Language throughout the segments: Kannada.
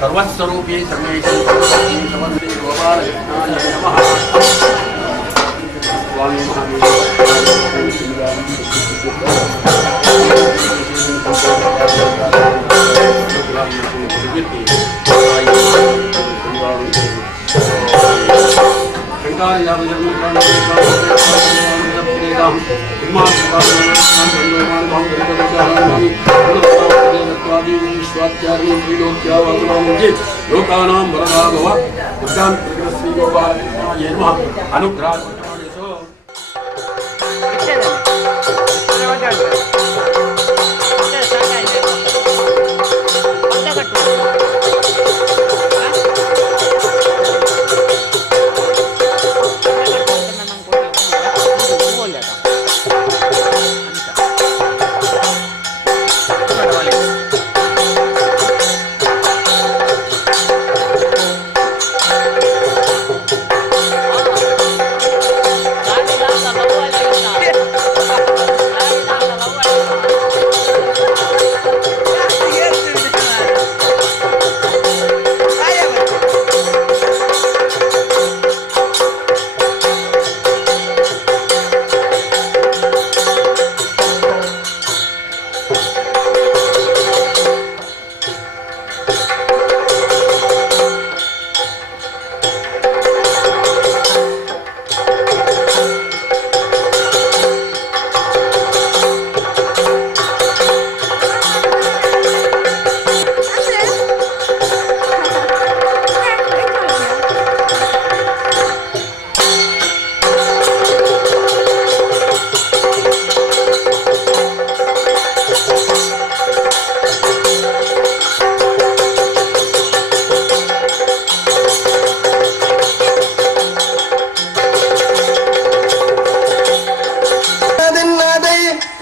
सर्वस्वरूपी सर्वेषु समन्ते गोपालकृष्णाय नमः। स्वामी लोकानां वरदा भव बुद्धां श्री गोपालकृष्णाय नमः। अनुग्रह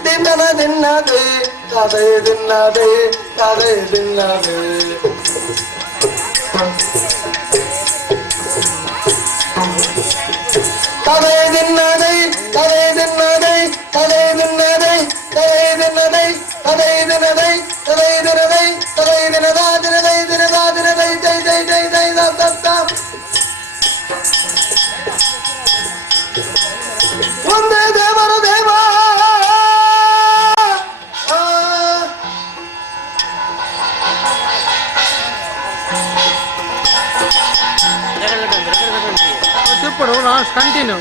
ದಿನ ದಿನ್ನದೆ ತದೇ ದಿನ್ನದೆ ತದೇ ದಿನ್ನದೆ ತದೇ ದಿನ್ನದೆ ತದೇ ದಿನ್ನದೆ ತದೇ ದಿನ್ನದೆ ತದೇ ದಿನ್ನದೆ ತದೇ ದಿನದೆ ತದೇ ದಿನದೆ ತದೇ ದಿನದ ದಿನದೈ ದಿನದ ದಿನದೈ ಜೈ ಜೈ ಜೈ ಜೈ ದತ್ತ ಒಂದೇ ದೇವರ ದೇವ ఇప్పుడు కంటిన్యూ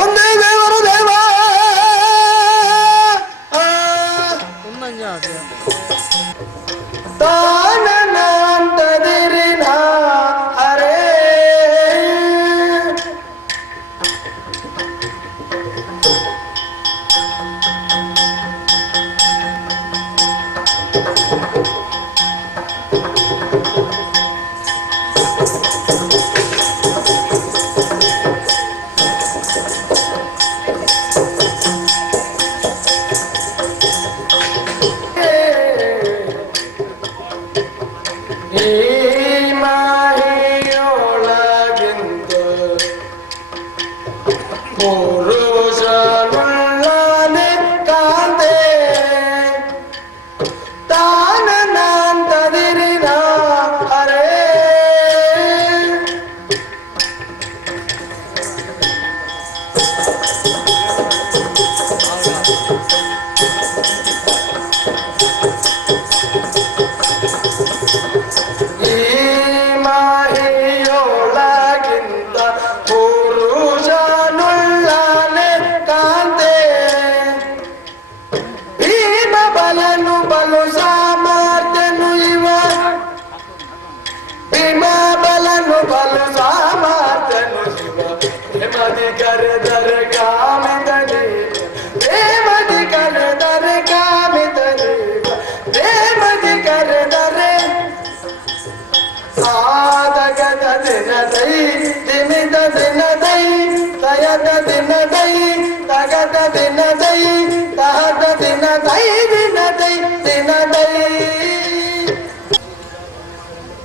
ಒಂದೇ ದೇವರು ದೇವ ತಾನಂತದಿರಿನ ಹರೇ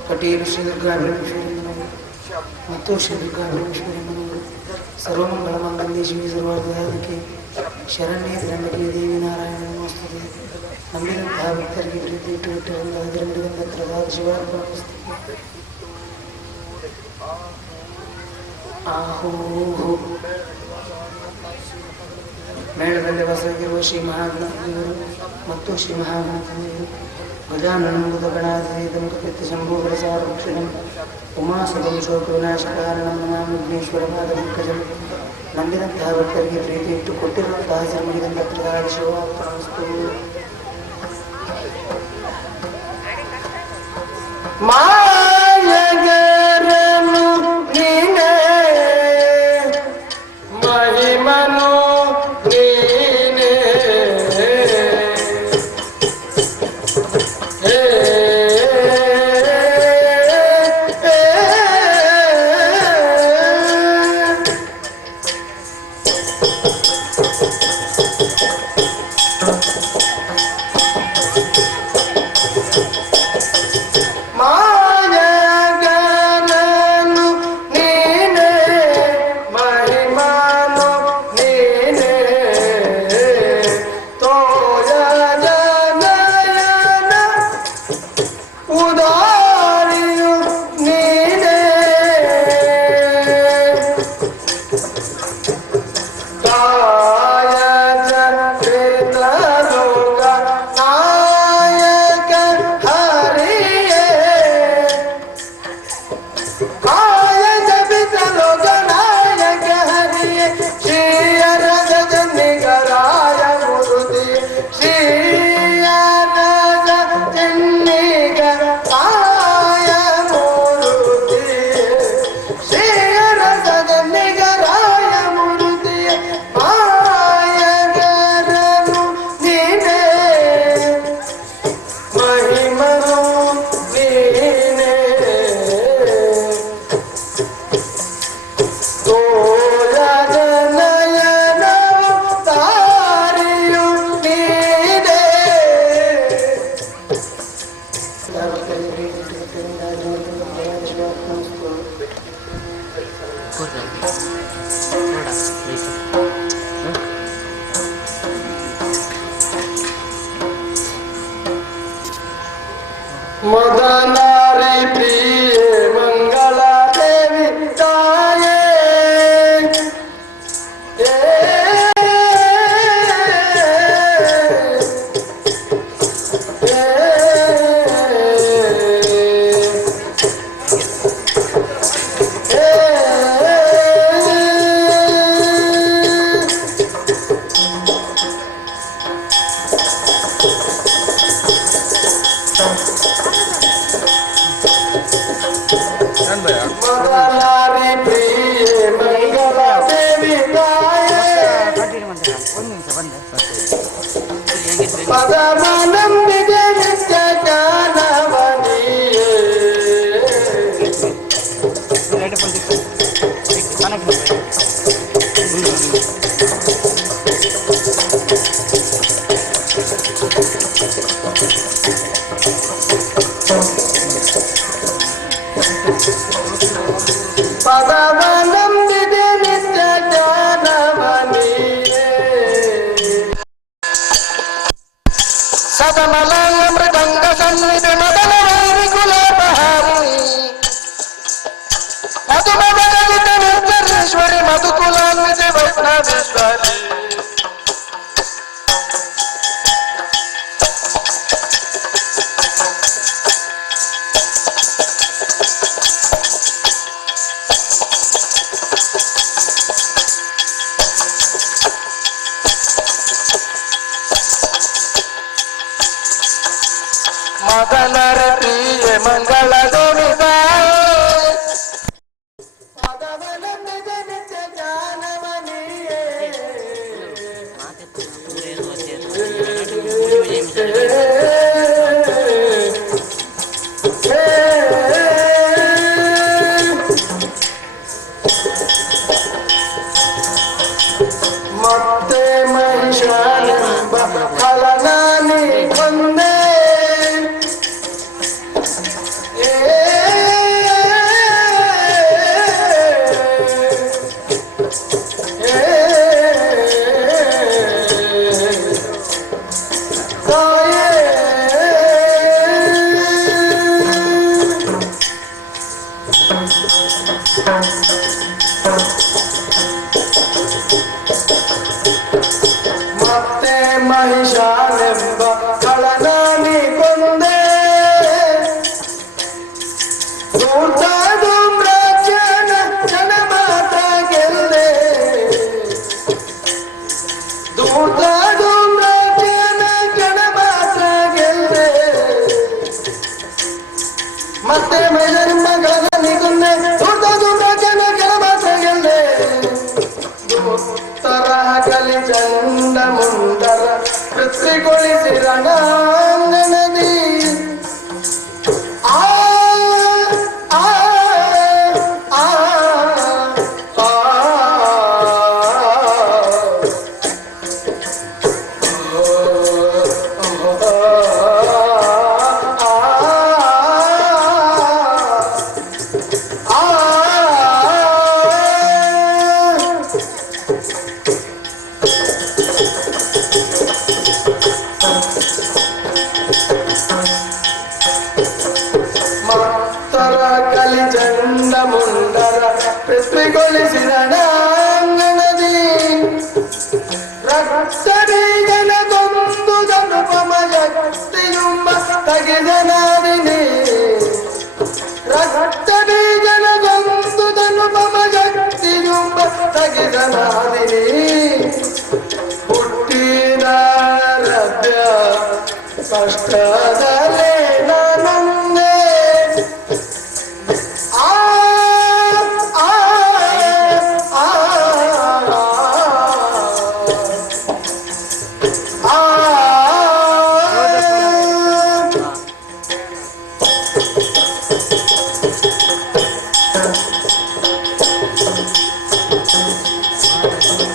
ಪಟೇಲ್ ಶ್ರೀ ದುರ್ಗಾಭರಣೇಶ್ವರಿ ಮತ್ತು ಶ್ರೀ ದುರ್ಗಾಭರಣೇಶ್ವರಿ ಮನೆಯವರು ಸರ್ವಮಂಗಳ ಮಂಗಲ್ಯ ಶಿವಿ ಸರ್ವಾರ್ಥಕ್ಕೆ ಶರಣ್ಯ ತ್ರ್ಯಂಬಕೆ ದೇವಿ ನಾರಾಯಣ ನಮಸ್ತುತೆ ನಂಬಿದಂತಹ ಭಕ್ತರಿಗೆ ಪ್ರೀತಿ ಇಟ್ಟು ಅದರ ಮಿರುಗಂಧ ಶಿವಾರ್ಪಣ ಆಹೋ ಮೇಳದಲ್ಲಿ ವಾಸವಾಗಿರುವ ಶ್ರೀ ಮಹಾಗಣಪತಿಯವರು ಮತ್ತು ಶ್ರೀ ಮಹಾಗಣಪತಿಯವರು ಗಜಾನನಮೃತ ಗಣಾಧಿತ ಶಂಭೋಗರ ಸಾರಕ್ಷಣಂ ಉಮಾಸುತಂ ಶೋಕ ವಿನಾಶಕಾರಣಂ ನಮಾಮಿ ವಿಘ್ನೇಶ್ವರಪಾದಪಂಕಜಂ ನಂಬಿದಂತಹ ಭಕ್ತರಿಗೆ ಪ್ರೀತಿ ಇಟ್ಟು ಕೊಟ್ಟಿರುವಂತಹ ಜನ್ಮಗಿದಂಥ ಪ್ರಧಾನ ಶಿವಾರ್ಪಣಮಸ್ತು ಮಾಯಗರನು ನೀನೇ ಮಹಿಮನು ನೀನೇ ಮಾಯ ಪದಮನಂಬಿಗೆ ನಿತ್ಯ ಜ್ಞಾನವನಿಯೇ ಪದಮನಂಬಿಗೆ ನಿತ್ಯ ಜ್ಞಾನವನಿಯೇ ಸದಮಲಯ ಮೃದಂಗ ಸನ್ನಿಧಿ ಮದನ ವೈರಿ ಕುಲಪಹಾರಿ ಮಧು ಮದಗಲಿತ ನಿರ್ಧರೇಶ್ವರಿ ಮಧುಕುಲಾನ್ವಿತೆ ವೈಷ್ಣವೇಶ್ವರಿ ಮದನರ ಪ್ರಿಯ ಮಂಗಳ ಗೋವಿಂದ ಪದಮನಂಬಿಗೆ ನಿತ್ಯ ಜ್ಞಾನವನಿಯೇ ಮತ್ತೆ ಮಹಿಷಾನೆಂಬ ಫಲನಾನಿ ಕೊಂದೆ ಮತ್ತೆ ಮಹಿಷಾನೆಂಬ ಕಳನಾನಿ ಕೊಂದೆ ಧೂಮ್ರಾಜ್ಯನ ಜನಮಾತ ಗೆಲ್ದೆ ಧೂಮ್ರಾಜ್ಯನ ಜನಮಾತ ಗೆಲ್ದೆ ಮತ್ತೆ ಮಹಿಷಾನೆಂಬ ಕಳನಾನಿ ಕೊಂದೆ ಧೂಮ್ರಾಜ್ಯನ ಜನಮಾತ ಗೆಲ್ದೆ ತರಹ ಕಲಿ ಚಂಡ ಮುಂದರ ಪೃಥ್ವಿಗೊಳಿಸಿ ರಣಾಂಗಣದಿ ಆ ಆ ಆ ಆ ಮತ್ತರ ಕಲಿ ಚಂಡ ಮುಂಡರ ಪೃಥ್ವಿಗೊಳಿಸಿದ ರಣಾಂಗಣದಿ ರಕ್ತ ಬೀಜನ ಕೊಂದು ಧನುಪಮ ಶಕ್ತಿಯುಂಬ ತಗಿದನಾದಿನಿ ರಕ್ತ ಬೀಜನ ಕೊಂದು ಧನುಪಮ ಶಕ್ತಿಯುಂಬ ತಗಿದನಾದಿನಿ ಹುಟ್ಟಿದ ರಭ್ಯ ಕಷ್ಟದಲ್ಲೇ ನಾನೊಂದೇ ಆ ಆ ಆ ಆ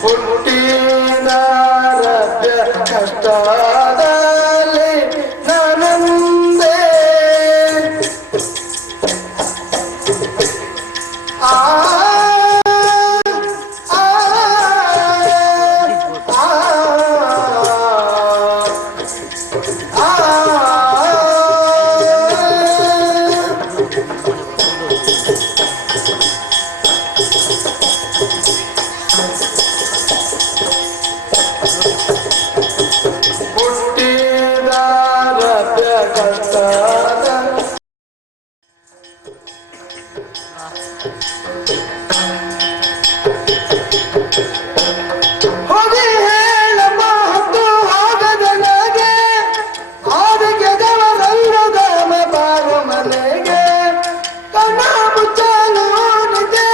ಹುಟ್ಟಿದ ರಭ್ಯ ಕಷ್ಟದಲ್ಲಿ ನಾನೊಂದೇ ಆ ಆ ಆ ಹುಟ್ಟಿದ ರಭ್ಯ ಕಷ್ಟದ ಹೋಗಿ ಹೇಳ ಮಾತು ಆಗದ ನನಗೆ ಆದಿಗೆ ದೇವರಲ್ಲದ ಬಾರು ಮನೆಗೆ ಕಣ್ಣ ಮುಚ್ಚಲು ನಿದೆ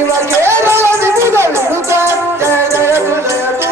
ಇವ ಕೇರಳ ವಿಭುಧ ವಿರುತ ಜಯ ಜಯತು ಜಯತು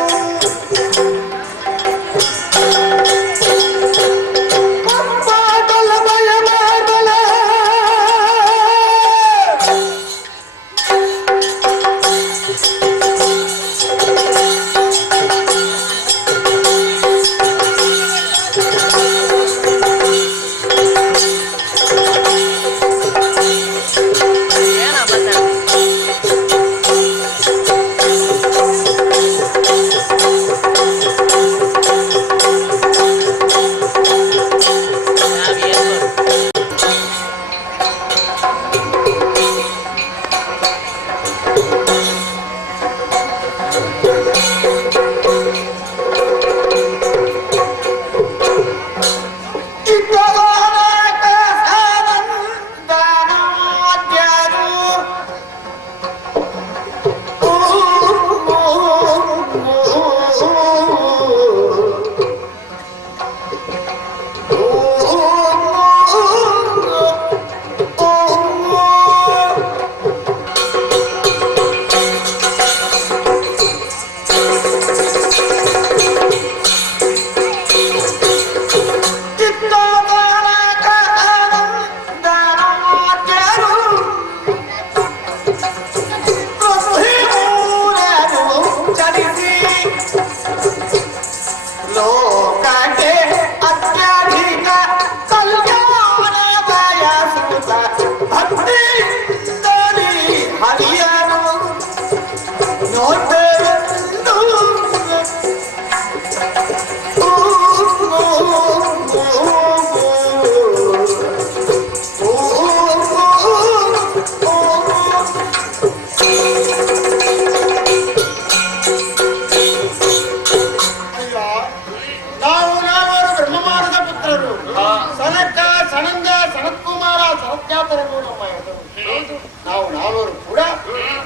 ನಾವು ನಾಲ್ವರು ಕೂಡ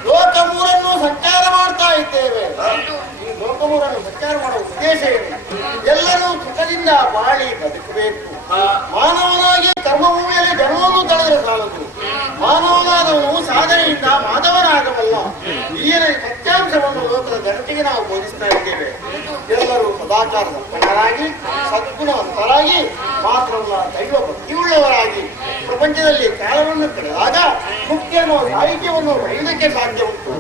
ಲೋಕ ಮೂರನ್ನು ಸಂಚಾರ ಮಾಡ್ತಾ ಇದ್ದೇವೆ. ಈ ಲೋಕ ಮೂರನ್ನು ಸಂಚಾರ ಮಾಡುವ ಉದ್ದೇಶ ಏನು? ಎಲ್ಲರೂ ಸುಖದಿಂದ ಬಾಳಿ ಬದುಕಬೇಕು. ಮಾನವನಾಗಿ ಕರ್ಮಭೂಮಿಯಲ್ಲಿ ಜನ್ಮವನ್ನು ತಳೆದರೆ ಸಾಲದು. ಮಾನವನಾದವನು ಸಾಧನೆಯಿಂದ ಮಾಧವನಾಗಬಲ್ಲ. ಈ ಸತ್ಯಾಂಶವನ್ನು ಲೋಕದ ಜನತೆಗೆ ನಾವು ಬೋಧಿಸ್ತಾ ಇದ್ದೇವೆ. ಎಲ್ಲರೂ ಸದಾಚಾರದ ಪಣರಾಗಿ ಸದ್ಗುಣವಂತರಾಗಿ ಮಾತ್ರವಲ್ಲ ದೈವ ಭಕ್ತಿಯುಳ್ಳವರಾಗಿ ಪ್ರಪಂಚದಲ್ಲಿ ಕಾಲವನ್ನು ಕಳೆದಾಗ ಮುಖ್ಯನೋ ಸಾಹಿತ್ಯವನ್ನು ಬರೆಯುವುದಕ್ಕೆ ಸಾಧ್ಯ ಉಂಟು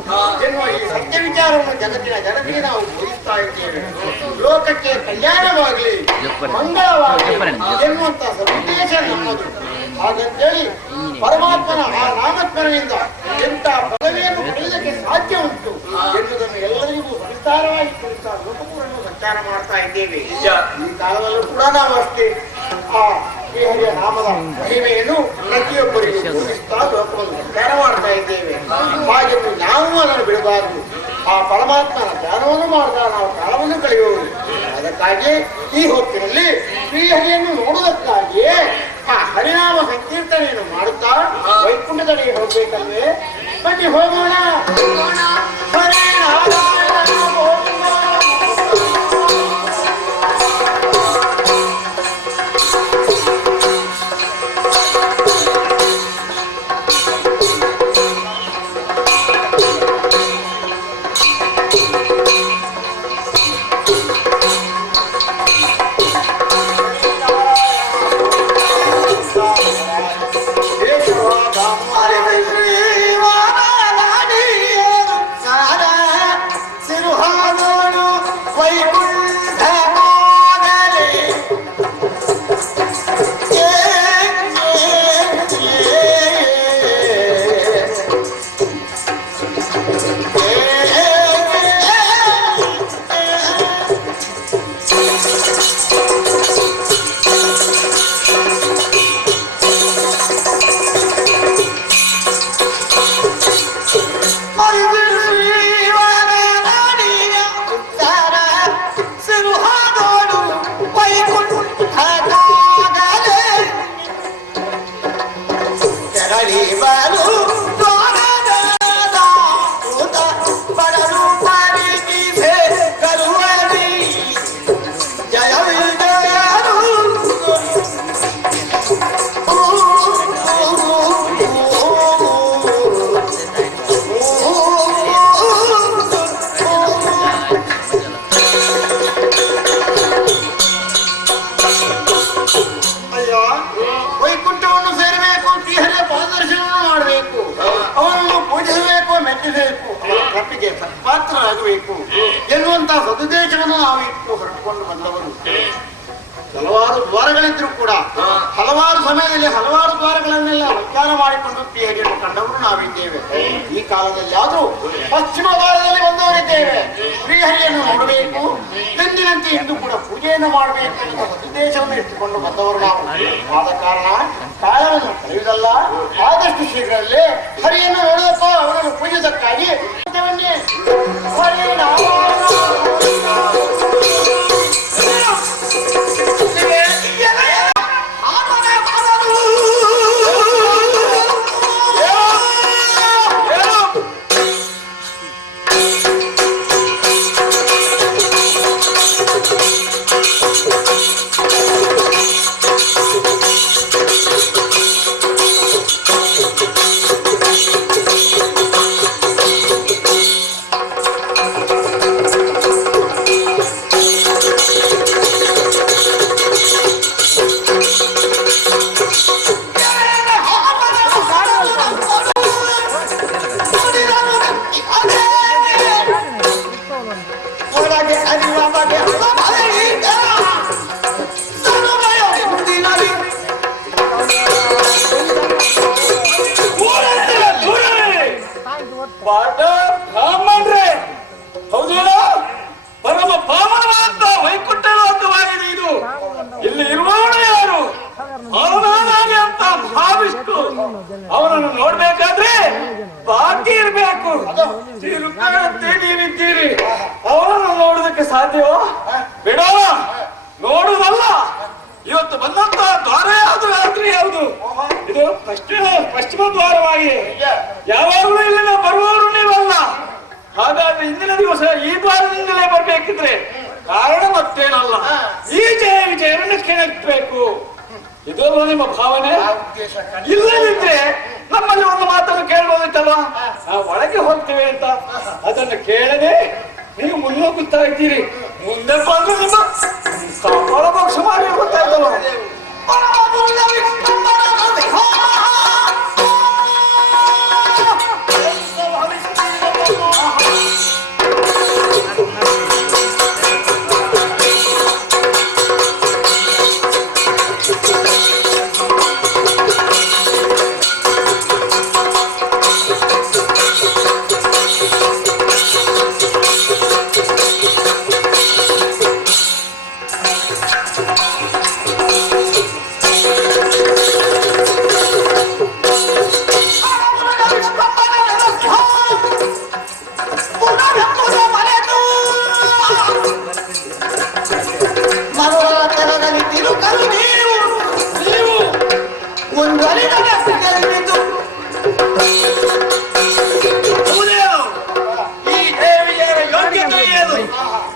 ಎನ್ನುವ ಈ ಸತ್ಯ ವಿಚಾರವನ್ನು ಜಗತ್ತಿನ ಜನತೆಗೆ ನಾವು ಬೋಧಿಸ್ತಾ ಇದ್ದೇವೆ. ಲೋಕಕ್ಕೆ ಕಲ್ಯಾಣವಾಗಲಿ ಮಂಗಳವಾಗಲಿ ಎನ್ನುವಂತ ಸದುದ್ದೇಶ ನಮ್ಮದು. ಹಾಗಂತೇಳಿ ಪರಮಾತ್ಮನ ಆ ನಾಮಸ್ಮರಣೆಯಿಂದ ಎಂಥ ಪದವಿಯನ್ನು ಪಡೆಯುವುದಕ್ಕೆ ಸಾಧ್ಯ ಉಂಟು ಎನ್ನುವುದನ್ನು ಎಲ್ಲರಿಗೂ ವಿಸ್ತಾರವಾಗಿ ತಿಳಿಸ್ತಾ ಲೋಕಪೂರನ್ನು ಸಂಚಾರ ಮಾಡ್ತಾ ಇದ್ದೇವೆ. ಈ ಕಾಲದಲ್ಲೂ ಕೂಡ ನಾವು ಅಷ್ಟೇ ಆ ಹರಿಯ ನಾಮದ ಮಹಿಮೆಯನ್ನು ಪ್ರತಿಯೊಬ್ಬರಿಗೂ ತೋರಿಸ್ತಾ ಲೋಕವನ್ನು ಸಂಚಾರ ಮಾಡ್ತಾ ಇದ್ದೇವೆ. ಹಾಗೆ ನಾವು ಅದನ್ನು ಬಿಡಬಾರದು. ಆ ಪರಮಾತ್ಮನ ಧ್ಯಾನವನ್ನು ಮಾಡ್ತಾ ನಾವು ಕಾಲವನ್ನು ಕಳೆಯುವುದು. ಅದಕ್ಕಾಗಿ ಈ ಹೊತ್ತಿನಲ್ಲಿ ಶ್ರೀಹರಿಯನ್ನು ನೋಡುವುದಕ್ಕಾಗಿಯೇ ಆ ಹರಿನಾಮ ಸಂಕೀರ್ತನೆಯನ್ನು ಮಾಡುತ್ತಾ ವೈಕುಂಠದಡಿಗೆ ಹೋಗ್ಬೇಕಲ್ವೇ? ಬನ್ನಿ ಹೋಗೋಣ. ಭಕ್ತಿಗೆ ಸತ್ಪಾತ್ರರಾಗಬೇಕು ಎನ್ನುವಂತಹ ಸದುದ್ದೇಶವನ್ನು ನಾವು ಇಟ್ಟು ಹೊರಟುಕೊಂಡು ಬಂದವರು. ಹಲವಾರು ದ್ವಾರಗಳಿದ್ರು ಕೂಡ ಹಲವಾರು ಸಮಯದಲ್ಲಿ ಹಲವಾರು ದ್ವಾರಗಳನ್ನೆಲ್ಲ ವಿಚಾರ ಮಾಡಿಕೊಂಡು ಶ್ರೀಹರಿಯನ್ನು ಕಂಡವರು ನಾವಿದ್ದೇವೆ. ಈ ಕಾಲದಲ್ಲಿ ಆದರೂ ಪಶ್ಚಿಮ ದ್ವಾರದಲ್ಲಿ ಬಂದವರಿದ್ದೇವೆ. ಶ್ರೀಹರಿಯನ್ನು ನೋಡಬೇಕು, ಎಂದಿನಂತೆ ಇಂದು ಕೂಡ ಪೂಜೆಯನ್ನು ಮಾಡಬೇಕು ಎನ್ನುವ ಸದುದ್ದೇಶವನ್ನು ಇಟ್ಟುಕೊಂಡು ಬಂದವರು ನಾವು. ಆದ ಕಾರಣ ಕಾಲವನ್ನು ಕಳೆಯುವುದಲ್ಲ, ಆದಷ್ಟು ಶೀಘ್ರದಲ್ಲೇ ಹರಿಯನ್ನು ನೋಡುವಪ್ಪ ಅವರನ್ನು ಪೂಜಿಸಕ್ಕಾಗಿ ಪರಮ ಪಾವನವಾದ ವೈಕುಂಠ ಲೋಕವಾಗಿದೆ ಇದು. ಇಲ್ಲಿ ಇರುವವನು ಯಾರು? ಅವನಾಗಿ ಅಂತ ಭಾವಿಸ್ತು ಅವನನ್ನು ನೋಡ್ಬೇಕಾದ್ರೆ ಬಾಕಿ ಇರ್ಬೇಕು. ನೀವಿದ್ದೀರಿ, ಅವನನ್ನು ನೋಡುದಕ್ಕೆ ಸಾಧ್ಯವೋ? ಬಿಡೋ, ನೋಡುದಲ್ಲ. ಇವತ್ತು ಬಂದಂತ ದ್ವಾರ ಯಾವುದು, ರಾತ್ರಿ ಯಾವುದು? ಇದು ಪಶ್ಚಿಮ ದ್ವಾರವಾಗಿ ಯಾವಾಗಲೂ ಇಲ್ಲಿನ ಬರುವವರು ನೀವಲ್ಲ. ಹಾಗಾದ್ರೆ ಇಂದಿನ ದಿವಸ ಈ ದ್ವಾರದಿಂದಲೇ ಬರ್ಬೇಕಿದ್ರೆ ಕಾರಣ ಮತ್ತೇನಲ್ಲ, ಈ ಜಯ ವಿಜಯವನ್ನು ಕೆಣಕಬೇಕು. ಇದೊಂದು ನಿಮ್ಮ ಭಾವನೆ. ಇಲ್ಲದಿದ್ರೆ ನಮ್ಮಲ್ಲಿ ಒಂದು ಮಾತನ್ನು ಕೇಳಬಹುದಿತ್ತಲ್ವ, ನಾವು ಒಳಗೆ ಹೋಗ್ತೇವೆ ಅಂತ. ಅದನ್ನು ಕೇಳದೆ ನೀವು ಮುನ್ನೋಗುತ್ತಾ ಇದ್ದೀರಿ. ಮುಂದೆ ಬಂದು ನಿಮ್ಮ ಕಪಾಳ ಪಕ್ಷ ಮಾಡಿ ಗೊತ್ತಾಯ್ತಲ್ಲ.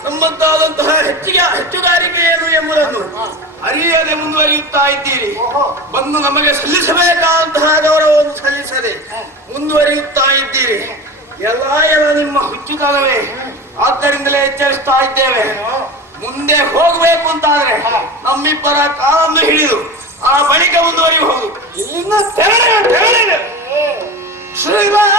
ನಮ್ಮಂತಾದಂತಹ ಹೆಚ್ಚುಗಾರಿಕೆ ಏನು ಎಂಬುದನ್ನು ಅರಿಯದೆ ಮುಂದುವರಿಯುತ್ತಾ ಇದ್ದೀರಿ. ಬಂದು ನಮಗೆ ಸಲ್ಲಿಸಬೇಕಾದಂತಹ ಗೌರವವನ್ನು ಸಲ್ಲಿಸದೆ ಮುಂದುವರಿಯುತ್ತಾ ಇದ್ದೀರಿ. ಎಲ್ಲ ನಿಮ್ಮ ಹುಚ್ಚುತನವೇ. ಆದ್ದರಿಂದಲೇ ಎಚ್ಚರಿಸ್ತಾ ಇದ್ದೇವೆ. ಮುಂದೆ ಹೋಗಬೇಕು ಅಂತಾದ್ರೆ ನಮ್ಮಿಬ್ಬರ ಕಾಲನ್ನು ಹಿಡಿದು ಆ ಬಳಿಕ ಮುಂದುವರಿಬಹುದು. ಇಲ್ಲಿಂದ ತೆರಳಿದೆ ಶ್ರೀರಾಮ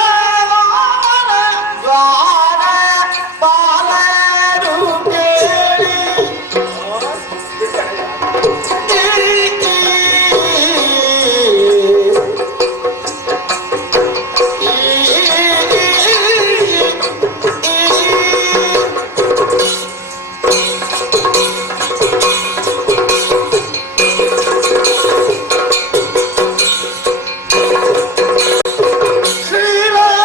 ಶ್ರೀರಾಮ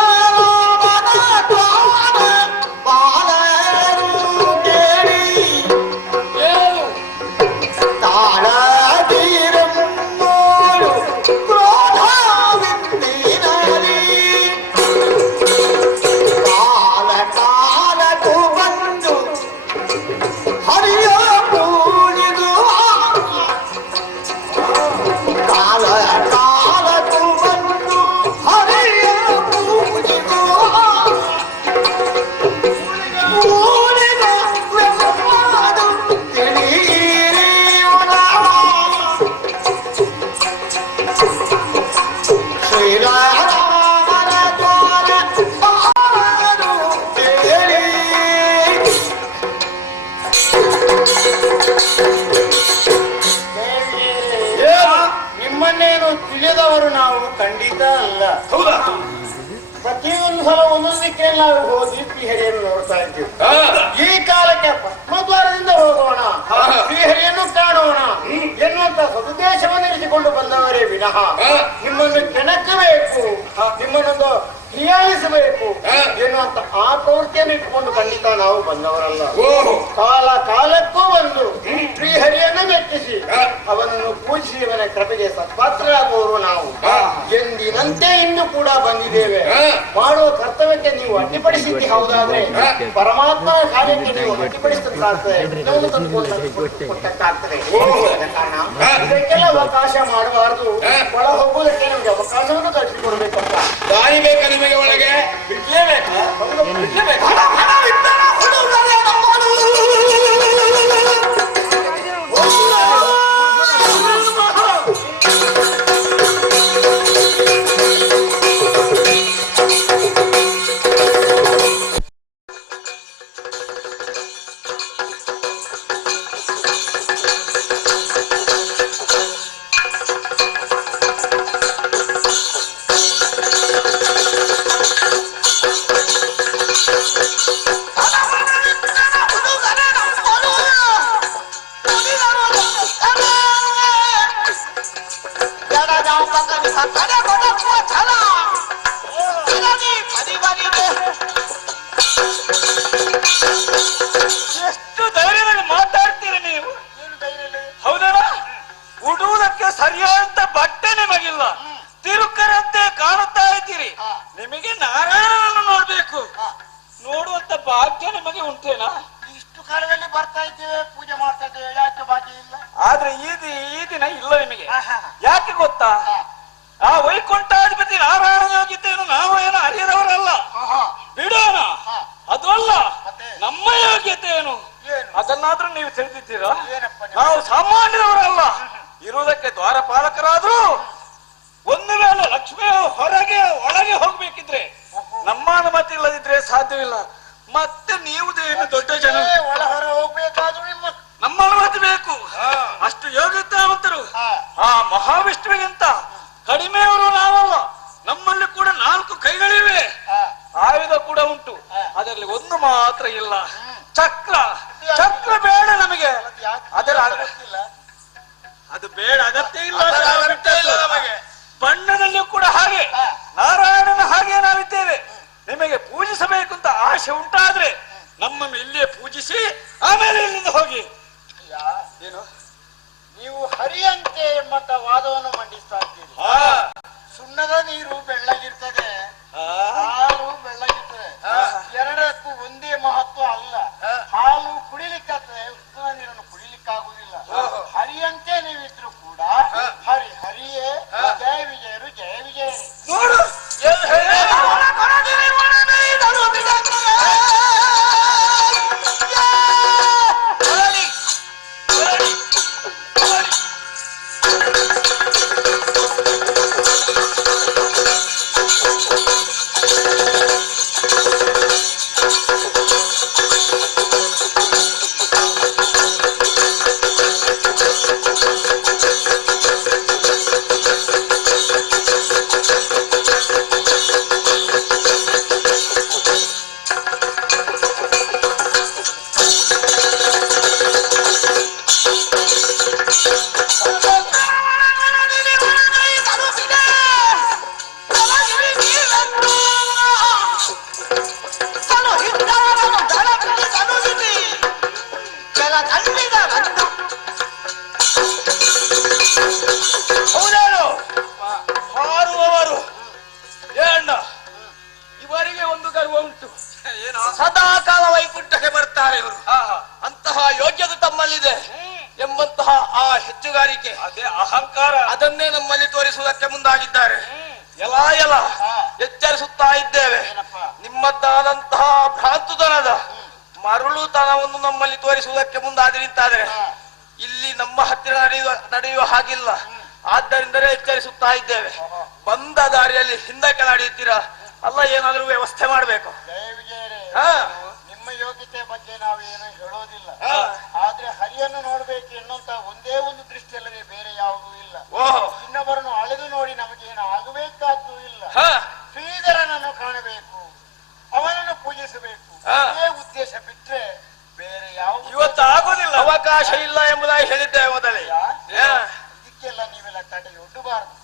ಹೌದಾ? ಪ್ರತಿಯೊಂದು ಸಲ ಒಂದೊಂದು ದಿಕ್ಕಿನಲ್ಲಿ ನಾವು ಹೋಗಿ ಶ್ರೀಹರಿಯನ್ನು ನೋಡ್ತಾ ಇದ್ದೀವಿ. ಹಾ. ಈ ಕಾಲಕ್ಕೆ ಪದ್ಮದ್ವಾರದಿಂದ ಹೋಗೋಣ, ಹಾ. ಶ್ರೀಹರಿಯನ್ನು ಕಾಣೋಣ ಎನ್ನುವಂತ ಸದುದ್ದೇಶವನ್ನು ಇರಿಸಿಕೊಂಡು ಬಂದವರೇ ವಿನಃ ನಿಮ್ಮನ್ನು ಕೆಣಕಬೇಕು, ನಿಮ್ಮನ್ನೊಂದು ಹೀಯಾಳಿಸಬೇಕು ಎನ್ನುವಂತ ಆ ಪ್ರವೃತ್ತಿಯನ್ನು ಇಟ್ಟುಕೊಂಡು ಖಂಡಿತ ನಾವು ಬಂದವರಲ್ಲ. ಓಹೋ. ಕಾಲ ಕಾಲಕ್ಕೂ ಬಂದು ಶ್ರೀಹರಿಯನ್ನು ಮೆಚ್ಚಿಸಿ ಅವನನ್ನು ಪೂಜಿಸಿ ಅವನ ಕೃಪೆಗೆ ಸತ್ಪಾತ್ರರಾಗುವವರು ನಾವು ಎಂದಿನಂತೆ ಇಂದು ಕೂಡ ಬಂದಿದ್ದೇವೆ. ಮಾಡುವ ಕರ್ತವ್ಯಕ್ಕೆ ನೀವು ಅಡ್ಡಿಪಡಿಸಿದ್ದಿ ಹೌದಾದ್ರೆ ಪರಮಾತ್ಮನ ಕಾರ್ಯಕ್ಕೆ ನೀವು ಅಡ್ಡಿಪಡಿಸಿದಂತಾಗ್ತದೆ, ಕೊಟ್ಟಂತಾಗ್ತದೆ. ಕಾರಣ ಇದಕ್ಕೆಲ್ಲ ಅವಕಾಶ ಮಾಡಬಾರದು. ಒಳ ಹೋಗುವುದಕ್ಕೆ ನಮಗೆ ಅವಕಾಶವನ್ನು ಕಲ್ಪಿಸಿಕೊಡ್ಬೇಕಂತ ದಾರಿ ಬೇಕಾ ನಿಮಗೆ? ಒಳಗೆ ಬಿಡ್ಲೇಬೇಕಾ? ಬಿಡ್ಲೇಬೇಕಾ? ಎಷ್ಟು ಧೈರ್ಯದಲ್ಲಿ ಮಾತಾಡ್ತೀರಿ ನೀವು? ಹೌದಲ್ಲ? ಉಡುವುದಕ್ಕೆ ಸರಿಯಾದಂತ ಬಟ್ಟೆ ನಿಮಗಿಲ್ಲ, ತಿರುಕರಂತೆ ಕಾಣುತ್ತಾ ಇದ್ದೀರಿ. ನಿಮಗೆ ನಾರಾಯಣನನ್ನು ನೋಡ್ಬೇಕು, ನೋಡುವಂತ ಭಾಗ್ಯ ನಿಮಗೆ ಉಂಟೇನಾ? ಇಷ್ಟು ಕಾಲದಲ್ಲಿ ಬರ್ತಾ ಇದ್ದೇವೆ, ಪೂಜೆ ಮಾಡ್ತಾ ಇದ್ದೇವೆ, ಯಾಕೆ ಭಾಗ್ಯ ಇಲ್ಲ? ಆದ್ರೆ ಈ ದಿನ ಇಲ್ಲ ನಿಮಗೆ. ಯಾಕೆ ಗೊತ್ತಾ? ಆ ವೈಕುಂಠಾಧಿಪತಿ ನಾರಾಯಣ ಯೋಗ್ಯತೆಯನ್ನು ನಾವು ಏನು ಅರಿಯದವರಲ್ಲ, ಬಿಡೋಣ. ಅದು ಅಲ್ಲ, ನಮ್ಮ ಯೋಗ್ಯತೆ ಏನು ಅದನ್ನಾದ್ರೂ ನೀವು ತಿಳಿದಿದ್ದೀರಾ? ನಾವು ಸಾಮಾನ್ಯದವರಲ್ಲ, ಇರುವುದಕ್ಕೆ ದ್ವಾರಪಾಲಕರಾದ್ರೂ ಒಂದು ವೇಳೆ ಲಕ್ಷ್ಮಿಯ ಹೊರಗೆ ಒಳಗೆ ಹೋಗ್ಬೇಕಿದ್ರೆ ನಮ್ಮ ಅನುಮತಿ ಇಲ್ಲದಿದ್ರೆ ಸಾಧ್ಯವಿಲ್ಲ. ಮತ್ತೆ ನೀವುದೇನು ದೊಡ್ಡ ಜನ, ಒಳ ಹೊರ ಹೋಗ್ಬೇಕಾದ್ರೂ ನಮ್ಮ ಅನುಮತಿ ಬೇಕು. ಅಷ್ಟು ಯೋಗ್ಯತಾವಂತರು. ಆ ಮಹಾವಿಷ್ಣುವಿಗಿಂತ ಕಡಿಮೆಯವರು ನಾವಲ್ಲ. ನಮ್ಮಲ್ಲಿ ಕೂಡ 4 ಕೈಗಳಿವೆ, ಆಯುಧ ಕೂಡ ಉಂಟು, ಅದರಲ್ಲಿ ಒಂದು ಮಾತ್ರ ಇಲ್ಲ, ಚಕ್ರ. ಚಕ್ರ ಬೇಡ ನಮಗೆ, ಅದರ ಅದು ಬೇಡ, ಅಗತ್ಯ ಇಲ್ಲ. ಬಣ್ಣದಲ್ಲಿಯೂ ಕೂಡ ಹಾಗೆ, ನಾರಾಯಣನ ಹಾಗೆ ನಾವಿದ್ದೇವೆ. ನಿಮಗೆ ಪೂಜಿಸಬೇಕು ಅಂತ ಆಶೆ ಉಂಟಾದ್ರೆ ನಮ್ಮನ್ನು ಇಲ್ಲಿಯೇ ಪೂಜಿಸಿ ಆಮೇಲೆ ಇಲ್ಲಿಂದ ಹೋಗಿ. ಏನು ನೀವು ಹರಿಯಂತೆ ಎಂಬಂತ ವಾದವನ್ನು ಮಂಡಿಸ್ತಾ ಇದ್ದೀರಿ. ಸುಣ್ಣದ ನೀರು ಬೆಳ್ಳಗಿರ್ತದೆ, ಹಾಲು ಬೆಳ್ಳಗಿರ್ತದೆ, ಎರಡಕ್ಕೂ ಒಂದೇ ಮಹತ್ವ ಅಲ್ಲ. ಹಾಲು ಕುಡಿಲಿಕ್ಕಾಗ್ತದೆ, ಉತ್ತಮ ನೀರನ್ನು ಕುಡಿಲಿಕ್ಕಾಗುವುದಿಲ್ಲ. ಹರಿಯಂತೆ ನೀವಿದ್ರು ಕೂಡ ಹರಿಯೇ ಜಯ ವಿಜಯರು, ಜಯ ವಿಜಯರು. ನೋಡು, ಹೌದೇನು? ಹಾರುವವರು ಏಣ್ಣ, ಇವರಿಗೆ ಒಂದು ಗರ್ವ ಉಂಟು. ಸದಾ ಕಾಲ ವೈಕುಂಠಕ್ಕೆ ಬರ್ತಾರೆ ಇವರು. ಅಂತಹ ಯೋಗ್ಯತೆ ತಮ್ಮಲ್ಲಿದೆ ಎಂಬಂತಹ ಆ ಹೆಚ್ಚುಗಾರಿಕೆ, ಅದೇ ಅಹಂಕಾರ, ಅದನ್ನೇ ನಮ್ಮಲ್ಲಿ ತೋರಿಸುವುದಕ್ಕೆ ಮುಂದಾಗಿದ್ದಾರೆ. ಎಲ ಎಚ್ಚರಿಸುತ್ತಾ ಇದ್ದೇವೆ. ನಿಮ್ಮದ್ದಾದಂತಹ ಭ್ರಾಂತುತನದ ಮರುಳುತನವನ್ನು ನಮ್ಮಲ್ಲಿ ತೋರಿಸುವುದಕ್ಕೆ ಮುಂದಾದಿರಿದ್ದಾರೆ. ಇಲ್ಲಿ ನಮ್ಮ ಹತ್ತಿರ ನಡೆಯುವ ಹಾಗಿಲ್ಲ. ಆದ್ದರಿಂದಲೇ ಎಚ್ಚರಿಸುತ್ತಾ ಇದ್ದೇವೆ. ಬಂದ ದಾರಿಯಲ್ಲಿ ಹಿಂದಕ್ಕೆ ನಡೆಯುತ್ತೀರಾ ಅಲ್ಲ, ಏನಾದ್ರೂ ವ್ಯವಸ್ಥೆ ಮಾಡಬೇಕು. ನಿಮ್ಮ ಯೋಗ್ಯತೆ ಬಗ್ಗೆ ನಾವು ಏನು ಹೇಳೋದಿಲ್ಲ, ಆದ್ರೆ ಹರಿಯನ್ನು ನೋಡ್ಬೇಕು ಎನ್ನುವಂತ ಒಂದೇ ಒಂದು ದೃಷ್ಟಿಯಲ್ಲದೆ ಬೇರೆ ಯಾವುದೂ ಇಲ್ಲ. ಇನ್ನೊಬ್ಬರನ್ನು ಅಳೆದು ನೋಡಿ ನಮಗೇನು ಆಗಬೇಕಾದ್ದು ಇಲ್ಲ. ಇದೇ ಉದ್ದೇಶ ಬಿಟ್ರೆ ಬೇರೆ ಯಾವ ಇವತ್ತು ಆಗೋದಿಲ್ಲ, ಅವಕಾಶ ಇಲ್ಲ ಎಂಬುದಾಗಿ ಹೇಳಿದ್ದೇವೆ ಮೊದಲೇ. ಇದಕ್ಕೆಲ್ಲ ನೀವೆಲ್ಲ ತಡೆ ಒಡ್ಡಬಾರದು.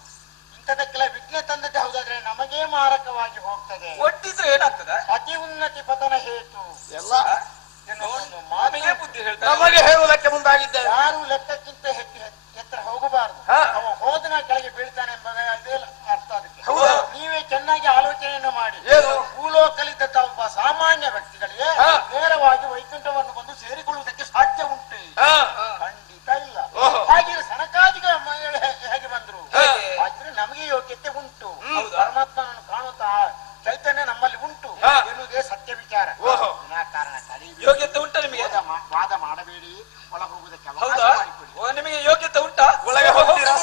ಇಂಥದಕ್ಕೆಲ್ಲ ವಿಘ್ನ ತಂದದ್ದು ಹೌದಾದ್ರೆ ನಮಗೇ ಮಾರಕವಾಗಿ ಹೋಗ್ತದೆ. ಒಟ್ಟಿದ್ರೆ ಏನಾಗ್ತದ? ಅತಿ ಉನ್ನತಿ ಪತನ ಹೇತು ಎಲ್ಲ ಎನ್ನುವುದನ್ನು ಮಾತಿಗೆ ಬುದ್ಧಿ ಹೇಳ್ತಾರೆ. ನಮಗೆ ಹೇಳುವುದಕ್ಕೆ ಮುಂದಾಗಿದ್ದೇವೆ. ಯಾರು ಲೆಕ್ಕಕ್ಕಿಂತ ಎತ್ತರ ಹೋಗಬಾರದು. ಅವ ಹೋದನ ಕೆಳಗೆ ಬೀಳ್ತಾನೆ ಎಂಬ ಅದೇ ಅರ್ಥ ಅದಕ್ಕೆ. ಹೌದಾ? ನೀವೇ ಚೆನ್ನಾಗಿ ಆಲೋಚನೆಯನ್ನು ಮಾಡಿ. ಏನು? ಭೂಲೋಕಲಿದ್ದ ಒಬ್ಬ ಸಾಮಾನ್ಯ ವ್ಯಕ್ತಿಗಳಿಗೆ ನೇರವಾಗಿ ವೈಕುಂಠವನ್ನು ಬಂದು ಸೇರಿಕೊಳ್ಳುವುದಕ್ಕೆ ಸಾಧ್ಯ ಉಂಟೆ? ಖಂಡಿತ ಇಲ್ಲ. ಹಾಗೆ ಸನಕಾದಿಗಳ ಹೇಗೆ ಬಂದ್ರು ಹಾಗೆ ನಮಗೆ ಯೋಗ್ಯತೆ ಉಂಟು. ಪರಮಾತ್ಮನನ್ನು ಕಾಣುವಂತಹ ಚೈತನ್ಯ ನಮ್ಮಲ್ಲಿ ಉಂಟು ಎನ್ನುವುದೇ ಸತ್ಯ ವಿಚಾರ. ವಿನಾಕಾರಣ ಯೋಗ್ಯತೆ ಉಂಟಾ ನಿಮಗೆ? ವಾದ ಮಾಡಬೇಡಿ, ಒಳ ಹೋಗುವುದಕ್ಕೆ ಅವಕಾಶ ಹೌದಾ? ಮಾಡಿಕೊಡಿ. ನಿಮಗೆ ಯೋಗ್ಯತೆ ಉಂಟಾ? ಒಳಗೆ ಹೋಗ್ತೀರಾ?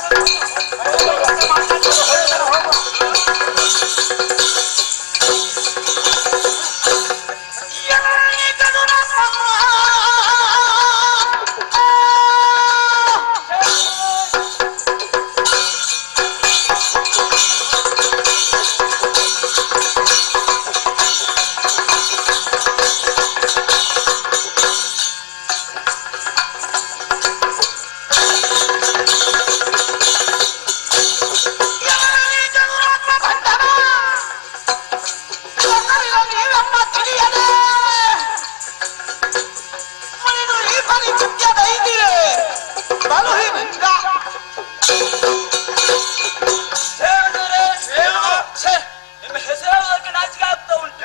ನಿಮ್ಮ ಹೆಸರು ನಾಚಿಕೆ ಆಗ್ತಾ ಉಂಟು.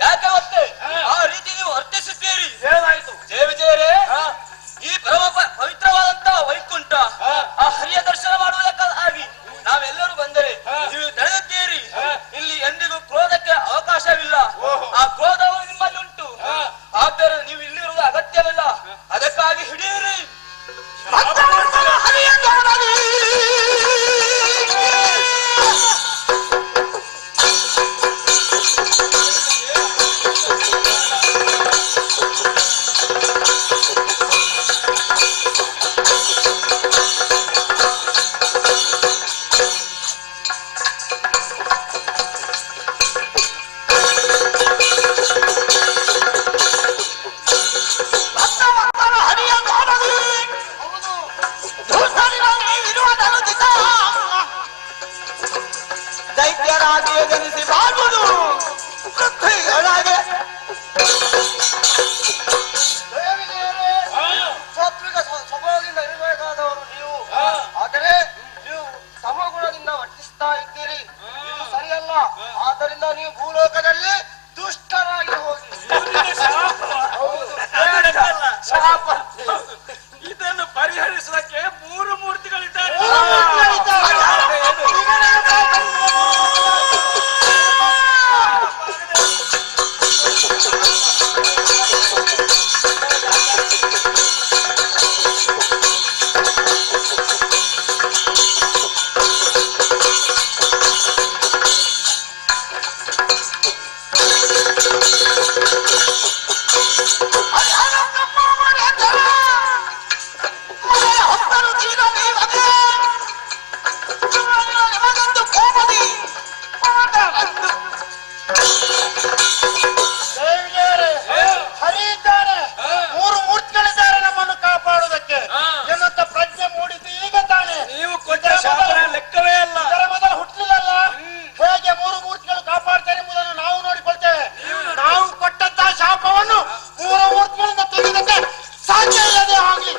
ಯಾಕೆ ಗೊತ್ತೇ? ಆ ರೀತಿ ನೀವು ವರ್ತಿಸುತ್ತೀರಿ. ಏನಾಯ್ತು? ಜಯ ವಿಜಯರೇ, ಈ ಪವಿತ್ರವಾದಂತಹ ವೈಕುಂಠ ಆ ಹರಿಯ ದರ್ಶನ ಮಾಡುವುದಕ್ಕಾಗಿ ನಾವೆಲ್ಲರೂ ಬಂದರೆ ನೀವು ತಡೆಯುತ್ತೀರಿ. ಇಲ್ಲಿ ಎಂದಿಗೂ ಕ್ರೋಧಕ್ಕೆ ಅವಕಾಶವಿಲ್ಲ. ಆ ಕ್ರೋಧವು ನಿಮ್ಮಲ್ಲಿ ಉಂಟು. ಆದರೆ ನೀವು ಇಲ್ಲಿರುವುದು ಅಗತ್ಯವಿಲ್ಲ. ಅದಕ್ಕಾಗಿ ಹಿಡಿಯಿರಿ. ದೈತ್ಯರಾಗಿ ಜನಿಸಿ ಬಾಳುವುದು ಪೃಥ್ವಿಯೊಳಗೆ. ಸಾತ್ವಿಕ ಸ್ವಭಾವದಿಂದ ಇರಬೇಕಾದವರು ನೀವು. ಆದರೆ ನೀವು ಸಮಗುಣದಿಂದ ವರ್ತಿಸ್ತಾ ಇದ್ದೀರಿ. ಇದು ಸರಿಯಲ್ಲ. ಆದ್ದರಿಂದ ನೀವು ಭೂಲೋಕದಲ್ಲಿ ದುಷ್ಟರಾಗಿ ಹೋಗಿ. ಶಾಪ. ಇದನ್ನು ಪರಿಹರಿಸುವುದಕ್ಕೆ 3 ಮೂರ್ತಿಗಳಿದ್ದಾರೆ. ಹರಿಯಿದ್ದಾರೆ. 3 ಮೂರ್ತಿಗಳಿದ್ದಾರೆ ನಮ್ಮನ್ನು ಕಾಪಾಡುವುದಕ್ಕೆ ಎನ್ನುವಂತ ಪ್ರಜ್ಞೆ ಮೂಡಿದ್ದು ಈಗ ತಾನೆ. ನೀವು ಕೊಟ್ಟ ಶಾಪ ಲೆಕ್ಕವೇ ಅಲ್ಲ. ಇದರ ಮೊದಲು ಹುಟ್ಟಲಿಲ್ಲಲ್ಲ. ಹೇಗೆ 3 ಮೂರ್ತಿಗಳು ಕಾಪಾಡ್ತಾರೆ ಎಂಬುದನ್ನು ನಾವು ನೋಡಿಕೊಳ್ತೇವೆ. ನಾವು ಕೊಟ್ಟಂತಹ ಶಾಪವನ್ನು 3 ಮೂರ್ತಿಗಳಿಂದ ತೆಗೆದಕ್ಕೆ ಸಾಧ್ಯ ಇಲ್ಲದೆ ಹೋಗ್ಲಿ,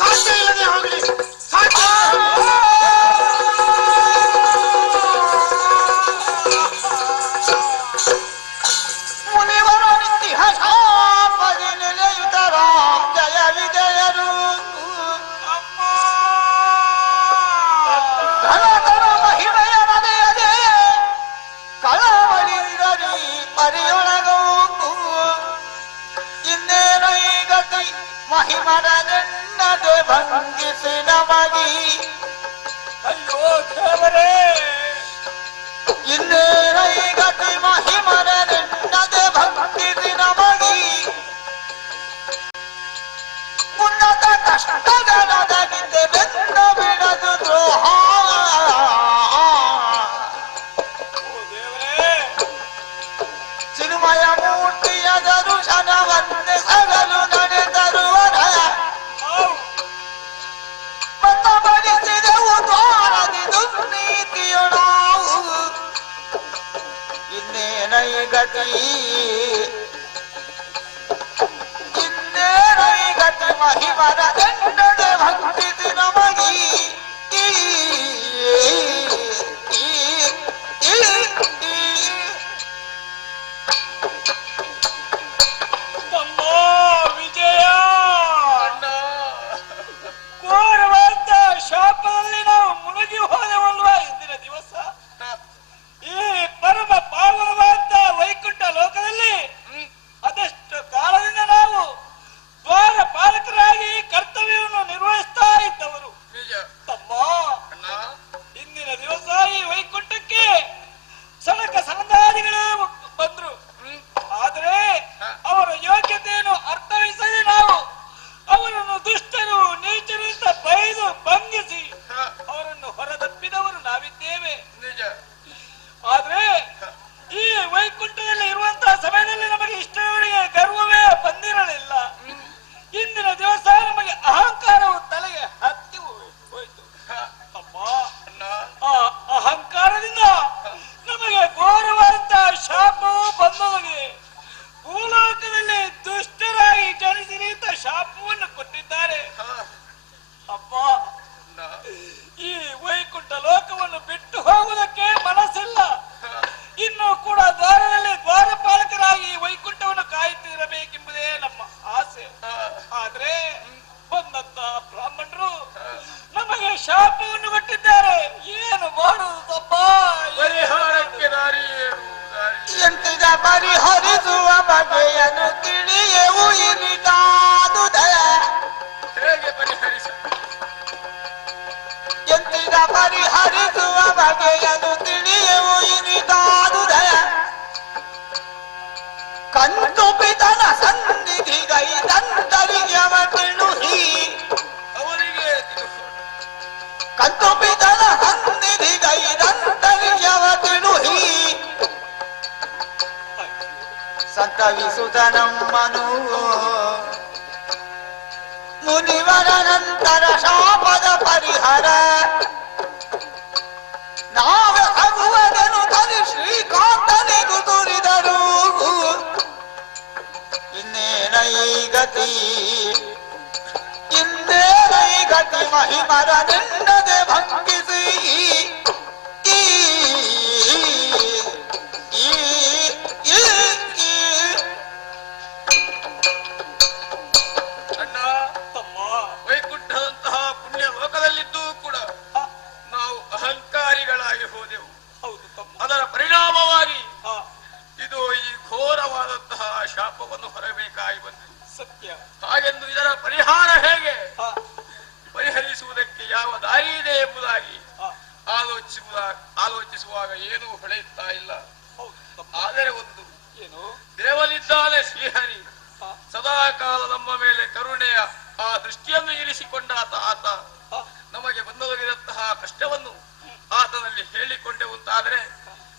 ಸಾಧ್ಯ ಇಲ್ಲದೆ ಹೋಗ್ಲಿ, ಸಾಧ್ಯ ಮುನಿವರು ಇತಿಹಾಸ ನೆಲೆಯುತ್ತರ ಜಯ ವಿಜಯರು ಘನತರ ಮಹಿಮೆಯ ನದೆಯದೆ ಕಳವಳಿರಲಿ ಪರಿಯೊಳಗವು ಇನ್ನೇನು ಈ ಗತಿ ಮಹಿಮನ ನೆನ್ನದೆ ಭಂಗಿಸಿ ನಮಗಿ. ಅಯ್ಯೋ ದೇವರೇ, ಇನ್ನೇನು ಈ ಗತಿ ಮಹಿಮನ ನೆನ್ನದೆ ಭಂಗಿಸಿ ನಮಗಿ. ಉನ್ನತ ಕಷ್ಟಗಳೊದಗಿದ್ದೆ ಬೆಂದ ಬಿಡದು ದ್ರೋಹ. ಚಿನ್ಮಯ ಮೂರ್ತಿಯದರು ಇನ್ನೇನೈ ಗತಿ ಇನ್ನೇನೈ ಗತಿ ಮಹಿಮನ ದಂಡನೆ ಭಕ್ತಿ ನಮಗಿ ತಮ್ಮ ವಿಜಯ ಘೋರವಾದ ಶಾಪದಲ್ಲಿ ನಾವು ಮುಳುಗಿ ಹೋದವಲ್ವಾ ಇಂದಿನ ದಿವಸ ಈ ಪರಮ ಪಾವನವಾದ ವೈಕುಂಠ ಲೋಕದಲ್ಲಿ ಅದೆಷ್ಟು ಕಾಲದಿಂದ ನಾವು ದ್ವಾರ ಪಾಲಕರಾಗಿ ಕರ್ತವ್ಯವನ್ನು ನಿರ್ವಹಿಸ್ತಾ ಇದ್ದವರು ತಮ್ಮ ಇಂದಿನ ದಿವಸ ಈ ವೈಕುಂಠಕ್ಕೆ ಸನಕ ಸಂಧಾನಿಗಳೇ ಬಂದ್ರು. ಆದರೆ ಅವರ ಯೋಗ್ಯತೆಯನ್ನು ಅರ್ಥವಿಸದೆ ನಾವು ಅವರನ್ನು ದುಷ್ಟರು ನೀಚರಿಂದ ಬೈದು ಭಂಗಿಸಿ ಅವರನ್ನು ಹೊರದಪ್ಪಿದವರು ನಾವಿದ್ದೇವೆ. ಆದ್ರೆ ಈ ವೈಕುಂಠದಲ್ಲಿ ಇರುವಂತಹ ಸಮಯದಲ್ಲಿ ನಮಗೆ ಇಷ್ಟರವರೆಗೆ ಗರ್ವವೇ ಬಂದಿರಲಿಲ್ಲ. ಇಂದಿನ ದಿವಸ ನಮಗೆ ಅಹಂಕಾರವು ತಲೆಗೆ ಹತ್ತಿ ಹೋಯಿತು. ಅಮ್ಮ ಆ ಅಹಂಕಾರದಿಂದ ನಮಗೆ ಘೋರವಾದಂತಹ ಶಾಪವು ಬಂದೊದಗಿ ಭೂಲೋಕದಲ್ಲಿ ದುಷ್ಟರಾಗಿ ಜನಿಸಿರಿ ಅಂತ ಶಾಪವನ್ನು ಕೊಟ್ಟಿದ್ದಾರೆ. ಅಮ್ಮ ಈ ವೈಕುಂಠ ಲೋಕವನ್ನು ಬಿಟ್ಟು ಹೋಗುವುದಕ್ಕೆ ಮನಸ್ಸಿಲ್ಲ. ಇನ್ನು ಕೂಡ ದ್ವಾರದಲ್ಲಿ ದ್ವಾರಪಾಲಕರಾಗಿ ವೈಕುಂಠವನ್ನು ಕಾಯುತ್ತಿರಬೇಕೆಂಬುದೇ ನಮ್ಮ ಆಸೆ. ಆದ್ರೆ ಬಂದಂತ ಬ್ರಾಹ್ಮಣರು ನಮಗೆ ಶಾಪವನ್ನು ಕೊಟ್ಟಿದ್ದಾರೆ. ಏನು ಮಾಡುವುದು ತಪ್ಪ? ಪರಿಹಾರಕ್ಕೆ ದಾರಿ ಎಂತಿದ ಪರಿಹರಿಸುವ ಬಗೆಯನ್ನು ತಿಳಿಯವು ಇರಿದಾದುದಯ ಹೇಗೆ ಪರಿಹರಿಸ ಎಂತಿದ ಪರಿಹರಿಸುವ ಬಗೆಯನ್ನು ತಿಳಿಯವು ಇರಿದಾದುದಯ ಕಂತುಪಿತನ ಸನ್ನಿಧಿಗೈದಂತರಿಯವ ತಿಳುಹಿ ಅವರಿಗೆ ತಿಳಿಸೋಣ. ಕಂತುಪಿತನ ಸನ್ನಿಧಿಗೈದಂತರಿಯವ ತಿಳುಹಿ ಸಂತವಿಸುತ್ತನಮ್ಮನು ಮುನಿವರ ನಂತರ ಶಾಪದ ಪರಿಹಾರ ನಾವೇ ಆಗುವುದನ್ನು ತನಿ ಶ್ರೀಕಾಂತನಿಗೂ ತೋರಿದರು. ಇನ್ನೇನೈ ಗತಿ ಇನ್ನೇನೈ ಗತಿ ಮಹಿಮರ ನಿನ್ನದೆ ಭಂಗಿಸಿ ಅಣ್ಣ ತಮ್ಮ ವೈಕುಂಠದಂತಹ ಪುಣ್ಯ ಲೋಕದಲ್ಲಿದ್ದೂ ಕೂಡ ನಾವು ಅಹಂಕಾರಿಗಳಾಗಿ ಹೋದೆವು. ಹೌದು ತಮ್ಮ. ಅದರ ಪರಿಣಾಮವಾಗಿ ಇದು ಈ ಘೋರವಾದಂತಹ ಶಾಪವನ್ನು ಹೊರಬೇಕಾಗಿ ಬಂದಿದೆ. ಸತ್ಯ. ಹಾಗೆಂದು ಇದರ ಪರಿಹಾರ ಹೇಗೆ ಪರಿಹರಿಸುವುದಕ್ಕೆ ಯಾವ ದಾರಿ ಇದೆ ಎಂಬುದಾಗಿ ಆಲೋಚಿಸುವಾಗ ಏನೂ ಹೊಳೆಯುತ್ತಾ ಇಲ್ಲ. ಹೌದು ತಮ್ಮ. ಆದರೆ ಒಂದು ಏನು? ದೇವಲಿದ್ದಾನೆ ಶ್ರೀಹರಿ ಸದಾ ಕಾಲ ನಮ್ಮ ಮೇಲೆ ಕರುಣೆಯ ಆ ದೃಷ್ಟಿಯನ್ನು ಇರಿಸಿಕೊಂಡಾತ. ಆತ ನಮಗೆ ಬಂದೊದಗಿದಂತಹ ಕಷ್ಟವನ್ನು ಆತನಲ್ಲಿ ಹೇಳಿಕೊಂಡೆವುಂತಾದರೆ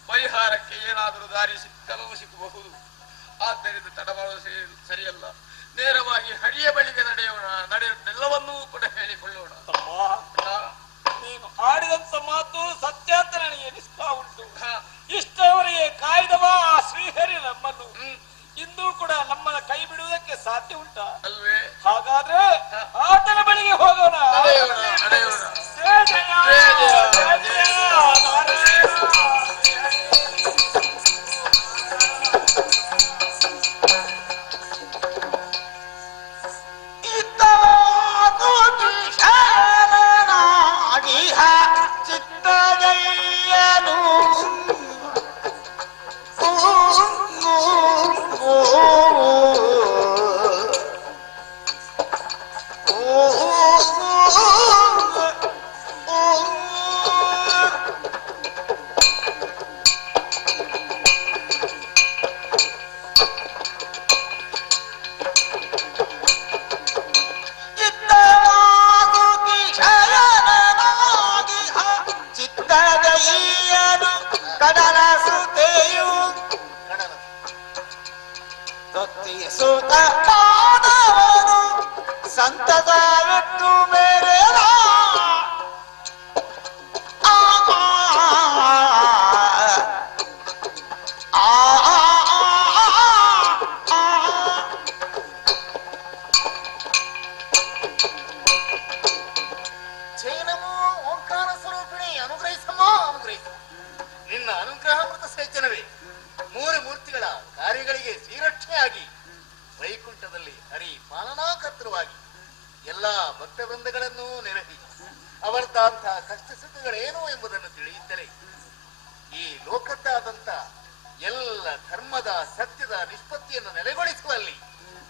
ಪರಿಹಾರಕ್ಕೆ ಏನಾದರೂ ದಾರಿ ಸಿಕ್ಕಬಹುದು. ಆದ್ದರಿಂದ ತಡ ಮಾಡುವುದು ಸರಿಯಲ್ಲ. ನೇರವಾಗಿ ಹರಿಯ ಬಳಿಗೆ ನಡೆಯುವುದೆಲ್ಲವನ್ನೂ ಕೂಡ ಹೇಳಿಕೊಳ್ಳೋಣ. ತಮ್ಮ, ನೀನು ಆಡಿದಂತ ಮಾತು ಸತ್ಯ ಅಂತ ನನಗೆ ಎನಿಸ್ತಾ ಉಂಟು. ಇಷ್ಟವರೆಗೆ ಕಾಯ್ದವ ಆ ಶ್ರೀಹರಿ ನಮ್ಮನ್ನು ಇಂದು ಕೂಡ ನಮ್ಮನ್ನ ಕೈ ಬಿಡುವುದಕ್ಕೆ ಸಾಧ್ಯ ಉಂಟಾ? ಅಲ್ವೇ? ಹಾಗಾದ್ರೆ ಆತನ ಬಳಿಗೆ ಹೋಗೋಣ. ನಡೆಯೋಣ, ನಡೆಯೋಣ. ಜಯ ಜಯ, ಜಯ ಜಯ, ನಾರಾಯಣ. ಸಂತದವಿಟ್ಟು ಮೇರೆ ಆ ಭಕ್ತಾದಿಗಳ ಕಾರ್ಯಗಳಿಗೆ ಶ್ರೀರಕ್ಷೆಯಾಗಿ ವೈಕುಂಠದಲ್ಲಿ ಹರಿ ಪಾಲನಾಕರ್ತೃವಾಗಿ ಎಲ್ಲಾ ಭಕ್ತ ವೃಂದಗಳನ್ನು ನೆರಹಿ ಅವರದಂತಹ ಕಷ್ಟ ಸುಖಗಳೇನು ಎಂಬುದನ್ನು ತಿಳಿಯುತ್ತಲೇ ಈ ಲೋಕದ್ದಾದಂತ ಎಲ್ಲ ಧರ್ಮದ ಸತ್ಯದ ನಿಷ್ಪತ್ತಿಯನ್ನು ನೆಲೆಗೊಳಿಸುವಲ್ಲಿ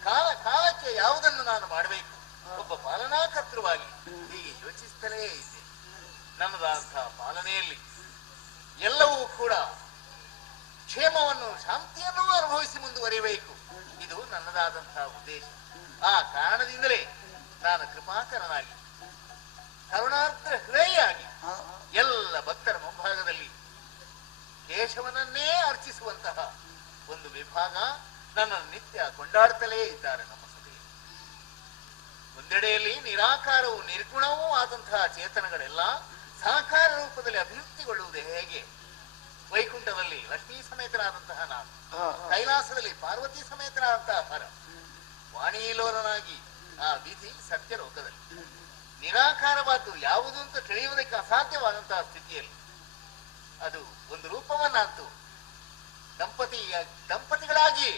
ಕಾಲ ಕಾಲಕ್ಕೆ ಯಾವುದನ್ನು ನಾನು ಮಾಡಬೇಕು ಒಬ್ಬ ಪಾಲನಾಕರ್ತೃವಾಗಿ ಹೀಗೆ ಯೋಚಿಸುತ್ತಲೇ ಇದ್ದೆ. ನನ್ನದಾದಂತಹ ಪಾಲನೆಯಲ್ಲಿ ಎಲ್ಲವೂ ಕೂಡ ಕ್ಷೇಮವನ್ನು ಶಾಂತಿಯನ್ನು ಅನುಭವಿಸಿ ಮುಂದುವರಿಯಬೇಕು. ಇದು ನನ್ನದಾದಂತಹ ಉದ್ದೇಶ. ಆ ಕಾರಣದಿಂದಲೇ ನಾನು ಕೃಪಾಕರನಾಗಿ ಕರುಣಾರ್ದ್ರ ಹೃದಯಿಯಾಗಿ ಎಲ್ಲ ಭಕ್ತರ ಮುಂಭಾಗದಲ್ಲಿ ಕೇಶವನನ್ನೇ ಅರ್ಚಿಸುವಂತಹ ಒಂದು ವಿಭಾಗ ನನ್ನ ನಿತ್ಯ ಕೊಂಡಾಡುತ್ತಲೇ ಇದ್ದಾರೆ ನಮ್ಮ ಸಭೆಯಲ್ಲಿ. ಒಂದೆಡೆಯಲ್ಲಿ ನಿರಾಕಾರವೂ ನಿರ್ಗುಣವೂ ಆದಂತಹ ಚೇತನಗಳೆಲ್ಲ ಸಾಕಾರ ರೂಪದಲ್ಲಿ ಅಭಿವೃದ್ಧಿಗೊಳ್ಳುವುದು ಹೇಗೆ? ವೈಕುಂಠದಲ್ಲಿ ಲಕ್ಷ್ಮೀ ಸಮೇತನಾದಂತಹ ನಾನು, ಕೈಲಾಸದಲ್ಲಿ ಪಾರ್ವತಿ ಸಮೇತನಾದಂತಹ ಹರ, ವಾಣಿಲೋಲನಾಗಿ ಆ ವಿಧಿ ಸತ್ಯ ಲೋಕದಲ್ಲಿ ನಿರಾಕಾರವಾದ್ದು ಯಾವುದು ಅಂತ ತಿಳಿಯುವುದಕ್ಕೆ ಅಸಾಧ್ಯವಾದಂತಹ ಸ್ಥಿತಿಯಲ್ಲಿ ಅದು ಒಂದು ರೂಪವನ್ನಂತೂ ದಂಪತಿಗಳಾಗಿ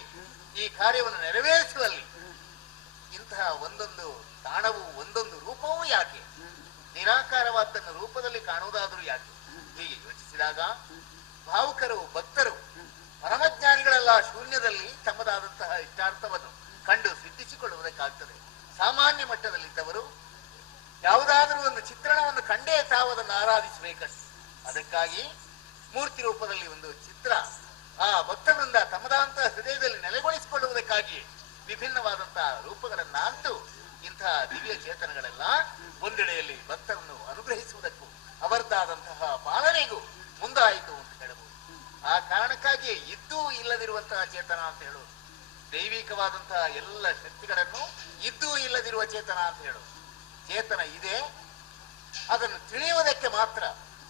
ಈ ಕಾರ್ಯವನ್ನು ನೆರವೇರಿಸುವಲ್ಲಿ ಇಂತಹ ಒಂದೊಂದು ತಾಣವು ಒಂದೊಂದು ರೂಪವೂ ಯಾಕೆ? ನಿರಾಕಾರವಾದನ್ನು ರೂಪದಲ್ಲಿ ಕಾಣುವುದಾದರೂ ಯಾಕೆ? ಹೀಗೆ ಯೋಚಿಸಿದಾಗ ಭಾವುಕರು ಭಕ್ತರು ಪರಮಜ್ಞಾನಿಗಳೆಲ್ಲ ಶೂನ್ಯದಲ್ಲಿ ತಮ್ಮದಾದಂತಹ ಇಷ್ಟಾರ್ಥವನ್ನು ಕಂಡು ಸಿದ್ಧಿಸಿಕೊಳ್ಳುವುದಕ್ಕಾಗ್ತದೆ. ಸಾಮಾನ್ಯ ಮಟ್ಟದಲ್ಲಿದ್ದವರು ಯಾವುದಾದರೂ ಒಂದು ಚಿತ್ರಣವನ್ನು ಕಂಡೇ ತಾವದನ್ನು ಆರಾಧಿಸಬೇಕಷ್ಟೆ. ಅದಕ್ಕಾಗಿ ಮೂರ್ತಿ ರೂಪದಲ್ಲಿ ಒಂದು ಚಿತ್ರ ಆ ಭಕ್ತರಿಂದ ತಮ್ಮದಾದಂತಹ ಹೃದಯದಲ್ಲಿ ನೆಲೆಗೊಳಿಸಿಕೊಳ್ಳುವುದಕ್ಕಾಗಿ ವಿಭಿನ್ನವಾದಂತಹ ರೂಪಗಳನ್ನಾಂತೂ ಇಂತಹ ದಿವ್ಯ ಚೇತನಗಳೆಲ್ಲ ಒಂದೆಡೆಯಲ್ಲಿ ಭಕ್ತರನ್ನು ಅನುಗ್ರಹಿಸುವುದಕ್ಕೂ ಅವರದ್ದಾದಂತಹ ಪಾಲನೆಗೂ ಮುಂದಾಯಿತು ಅಂತ ಹೇಳಬಹುದು. ಆ ಕಾರಣಕ್ಕಾಗಿಯೇ ಇದ್ದೂ ಇಲ್ಲದಿರುವಂತಹ ಚೇತನ ಅಂತ ಹೇಳುವುದು, ದೈವಿಕವಾದಂತಹ ಎಲ್ಲ ಶಕ್ತಿಗಳನ್ನು ಇದ್ದೂ ಇಲ್ಲದಿರುವ ಚೇತನ ಅಂತ ಹೇಳುವುದು. ಚೇತನ ಇದೆ, ಅದನ್ನು ತಿಳಿಯುವುದಕ್ಕೆ ಮಾತ್ರ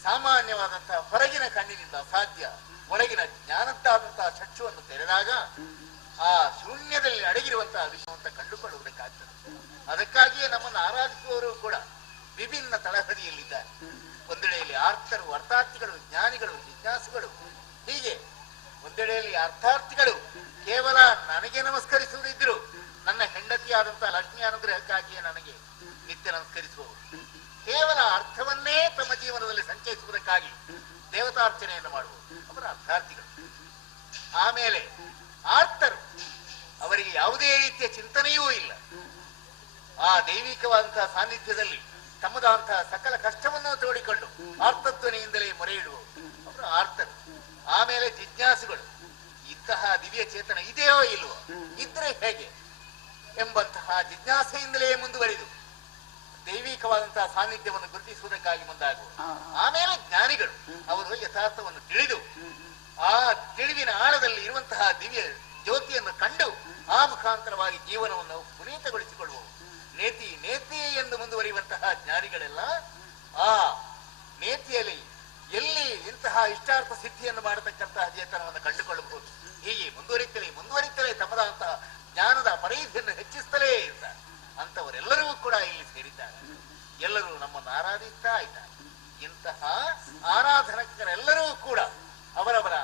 ಸಾಮಾನ್ಯವಾದಂತಹ ಹೊರಗಿನ ಕಣ್ಣಿನಿಂದ ಅಸಾಧ್ಯ. ಒಳಗಿನ ಜ್ಞಾನದ್ದಾದಂತಹ ಚಕ್ಷುವನ್ನು ತೆರೆದಾಗ ಆ ಶೂನ್ಯದಲ್ಲಿ ಅಡಗಿರುವಂತಹ ವಿಷಯವಂತ ಕಂಡುಕೊಳ್ಳುವುದಕ್ಕಾಗ್ತದೆ. ಅದಕ್ಕಾಗಿಯೇ ನಮ್ಮನ್ನು ಆರಾಧಿಸುವವರು ಕೂಡ ವಿಭಿನ್ನ ತಳಹದಿಯಲ್ಲಿದ್ದಾರೆ. ಒಂದೆಡೆಯಲ್ಲಿ ಆರ್ತರು, ಅರ್ಥಾರ್ಥಿಗಳು, ಜ್ಞಾನಿಗಳು, ಜಿಜ್ಞಾಸುಗಳು. ಹೀಗೆ ಒಂದೆಡೆಯಲ್ಲಿ ಅರ್ಥಾರ್ಥಿಗಳು ಕೇವಲ ನನಗೆ ನಮಸ್ಕರಿಸುವುದಿದ್ದರು, ನನ್ನ ಹೆಂಡತಿಯಾದಂತಹ ಲಕ್ಷ್ಮಿ ಅನುಗ್ರಹಕ್ಕಾಗಿಯೇ ನನಗೆ ನಿತ್ಯ ನಮಸ್ಕರಿಸುವವರು. ಕೇವಲ ಅರ್ಥವನ್ನೇ ತಮ್ಮ ಜೀವನದಲ್ಲಿ ಸಂಚಯಿಸುವುದಕ್ಕಾಗಿ ದೇವತಾರ್ಚನೆಯನ್ನು ಮಾಡುವರು ಅವರ ಅರ್ಥಾರ್ಥಿಗಳು. ಆಮೇಲೆ ಆರ್ತರು, ಅವರಿಗೆ ಯಾವುದೇ ರೀತಿಯ ಚಿಂತನೆಯೂ ಇಲ್ಲ. ಆ ದೈವಿಕವಾದಂತಹ ಸಾನ್ನಿಧ್ಯದಲ್ಲಿ ತಮ್ಮದಾದಂತಹ ಸಕಲ ಕಷ್ಟವನ್ನು ತೋಡಿಕೊಂಡು ಆರ್ತಧ್ವನಿಯಿಂದಲೇ ಮೊರೆ ಇಡುವವರು ಅವರು ಆರ್ತರು. ಆಮೇಲೆ ಜಿಜ್ಞಾಸುಗಳು, ಇಂತಹ ದಿವ್ಯ ಚೇತನ ಇದೆಯೋ ಇಲ್ವೋ, ಇದ್ರೆ ಹೇಗೆ ಎಂಬಂತಹ ಜಿಜ್ಞಾಸೆಯಿಂದಲೇ ಮುಂದುವರಿದು ದೈವಿಕವಾದಂತಹ ಸಾನ್ನಿಧ್ಯವನ್ನು ಗುರುತಿಸುವುದಕ್ಕಾಗಿ ಮುಂದಾಗುವ. ಆಮೇಲೆ ಜ್ಞಾನಿಗಳು, ಅವರು ಯಥಾರ್ಥವನ್ನು ತಿಳಿದು ಆ ತಿಳಿವಿನ ಆಳದಲ್ಲಿ ಇರುವಂತಹ ದಿವ್ಯ ಜ್ಯೋತಿಯನ್ನು ಕಂಡು ಆ ಮುಖಾಂತರವಾಗಿ ಜೀವನವನ್ನು ಪುನೀತಗೊಳಿಸಿಕೊಳ್ಳುವವು. ನೇತಿ ನೇತಿ ಎಂದು ಮುಂದುವರಿಯುವಂತಹ ಜ್ಞಾನಿಗಳೆಲ್ಲ ಆ ನೇತಿಯಲ್ಲಿ ಎಲ್ಲಿ ಇಂತಹ ಇಷ್ಟಾರ್ಥ ಸಿದ್ಧಿಯನ್ನು ಮಾಡತಕ್ಕಂತಹ ಚೇತನವನ್ನು ಕಂಡುಕೊಳ್ಳಬಹುದು. ಹೀಗೆ ಮುಂದುವರಿತಲೇ ತಮ್ಮದಾದಂತಹ ಜ್ಞಾನದ ಪರಿಧಿಯನ್ನು ಹೆಚ್ಚಿಸುತ್ತಲೇ ಇರ್ತಾರೆ. ಅಂತವರೆಲ್ಲರೂ ಕೂಡ ಇಲ್ಲಿ ಸೇರಿದ್ದಾರೆ. ಎಲ್ಲರೂ ನಮ್ಮನ್ನು ಆರಾಧಿಸ್ತಾ ಇದ್ದಾರೆ. ಇಂತಹ ಆರಾಧಕರೆಲ್ಲರೂ ಕೂಡ ಅವರವರ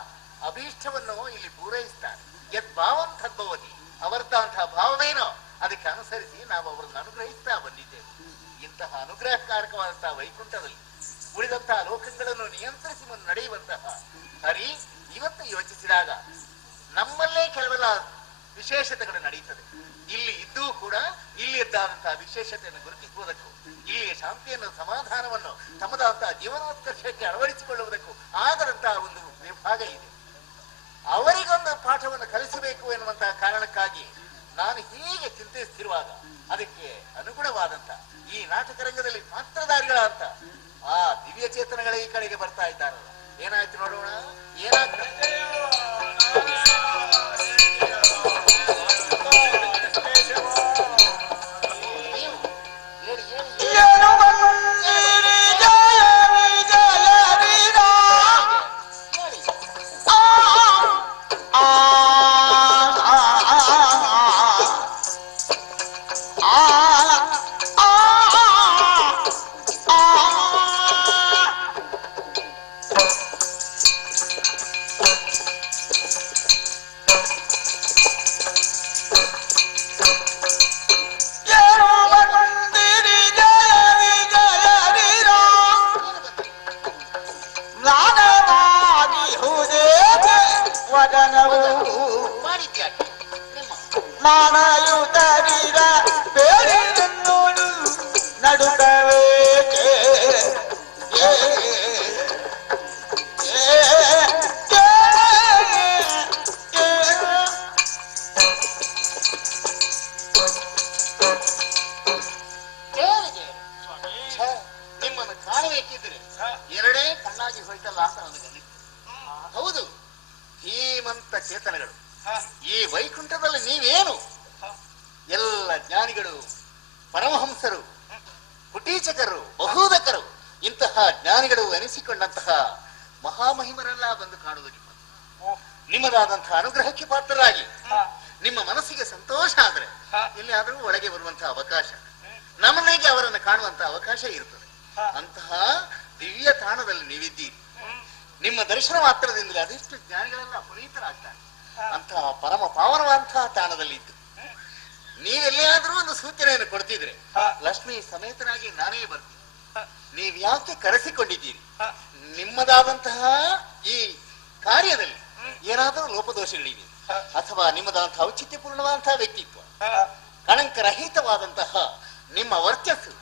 ಅಭೀಷ್ಟವನ್ನು ಇಲ್ಲಿ ಪೂರೈಸ್ತಾರೆ. ಯದ್ಭಾವಂ ತದ್ಭವತಿ, ಅವರದ್ದಂತಹ ಭಾವವೇನೋ ಅದಕ್ಕೆ ಅನುಸರಿಸಿ ನಾವು ಅವರನ್ನು ಅನುಗ್ರಹಿಸ್ತಾ ಬಂದಿದ್ದೇವೆ. ಇಂತಹ ಅನುಗ್ರಹಕಾರಕವಾದಂತಹ ವೈಕುಂಠದಲ್ಲಿ ಉಳಿದಂತಹ ಲೋಕಗಳನ್ನು ನಿಯಂತ್ರಿಸಿ ನಡೆಯುವಂತಹ ಹರಿ ಇವತ್ತು ಯೋಚಿಸಿದಾಗ ನಮ್ಮಲ್ಲೇ ಕೆಲವೆಲ್ಲ ವಿಶೇಷತೆಗಳು ನಡೆಯುತ್ತದೆ. ಇಲ್ಲಿ ಇದ್ದೂ ಕೂಡ ಇಲ್ಲಿದ್ದಾದಂತಹ ವಿಶೇಷತೆಯನ್ನು ಗುರುತಿಸುವುದಕ್ಕೂ ಇಲ್ಲಿಯ ಶಾಂತಿಯನ್ನು ಸಮಾಧಾನವನ್ನು ತಮ್ಮದಾದಂತಹ ಜೀವನೋತ್ಕರ್ಷಕ್ಕೆ ಅಳವಡಿಸಿಕೊಳ್ಳುವುದಕ್ಕೂ ಆಗದಂತಹ ಒಂದು ವಿಭಾಗ ಇದೆ. ಅವರಿಗೊಂದು ಪಾಠವನ್ನು ಕಲಿಸಬೇಕು ಎನ್ನುವಂತಹ ಕಾರಣಕ್ಕಾಗಿ ನಾನು ಹೀಗೆ ಚಿಂತಿಸುತ್ತಿರುವಾಗ ಅದಕ್ಕೆ ಅನುಗುಣವಾದಂತ ಈ ನಾಟಕ ರಂಗದಲ್ಲಿ ಪಾತ್ರಧಾರಿಗಳಂತ ಆ ದಿವ್ಯ ಚೇತನಗಳ ಈ ಕಡೆಗೆ ಬರ್ತಾ ಇದ್ದಾರಲ್ಲ, ಏನಾಯ್ತು ನೋಡೋಣ, ಏನಾಗ್ತದೆ. ಇದ್ಯಾಕೆ ನಿಮ್ಮ ನಾನಾಯುಧರಿರ ಬೇರೆ ನೋಡು ನಡುತ್ತವೇಕೆ ನಿಮ್ಮನ್ನು ಕಾಣಬೇಕಿದ್ರೆ ಎರಡೇ ಕಣ್ಣಾಗಿ ಹೋಯ್ತಲ್ಲ ಅಂತ ನನಗನ್ನಿತ್ತು. ಹೌದು, ಧೀಮಂತ ಚೇತನಗಳು ಈ ವೈಕುಂಠದಲ್ಲಿ ನೀವೇನು ಎಲ್ಲ ಜ್ಞಾನಿಗಳು, ಪರಮಹಂಸರು, ಕುಟೀಚಕರು, ಬಹುದಕರು, ಇಂತಹ ಜ್ಞಾನಿಗಳು ಎನಿಸಿಕೊಂಡಂತಹ ಮಹಾಮಹಿಮರೆಲ್ಲ ಬಂದು ಕಾಣುವುದು ನಿಮ್ಮದಾದಂತಹ ಅನುಗ್ರಹಕ್ಕೆ ಪಾತ್ರರಾಗಿ ನಿಮ್ಮ ಮನಸ್ಸಿಗೆ ಸಂತೋಷ ಆದ್ರೆ ಎಲ್ಲಿಯಾದರೂ ಒಳಗೆ ಬರುವಂತಹ ಅವಕಾಶ, ನಮ್ಮನೆಗೆ ಅವರನ್ನು ಕಾಣುವಂತಹ ಅವಕಾಶ ಇರ್ತದೆ. ಅಂತಹ ದಿವ್ಯ ತಾಣದಲ್ಲಿ ನೀವಿದ್ದೀರಿ. ನಿಮ್ಮ ದರ್ಶನ ಮಾತ್ರದಿಂದಲೇ ಅದೆಷ್ಟು ಜ್ಞಾನಿಗಳೆಲ್ಲ ಪುನೀತರಾಗ್ತಾರೆ. ಅಂತಹ ಪರಮ ಪಾವನವಂತಹ ತಾಣದಲ್ಲಿ ಇದ್ದು ನೀವೆಲ್ಲಿಯಾದ್ರೂ ಒಂದು ಸೂಚನೆಯನ್ನು ಕೊಡ್ತಿದ್ರೆ ಲಕ್ಷ್ಮಿ ಸಮೇತನಾಗಿ ನಾನೇ ಬರ್ತೀನಿ. ನೀವ್ ಯಾಕೆ ಕರೆಸಿಕೊಂಡಿದ್ದೀರಿ? ನಿಮ್ಮದಾದಂತಹ ಈ ಕಾರ್ಯದಲ್ಲಿ ಏನಾದರೂ ಲೋಪದೋಷಗಳಿವೆ ಅಥವಾ ನಿಮ್ಮದಾದಂತಹ ಔಚಿತ್ಯಪೂರ್ಣವಾದಂತಹ ವ್ಯಕ್ತಿತ್ವ, ಕಳಂಕರಹಿತವಾದಂತಹ ನಿಮ್ಮ ವರ್ಚಸ್ಸು,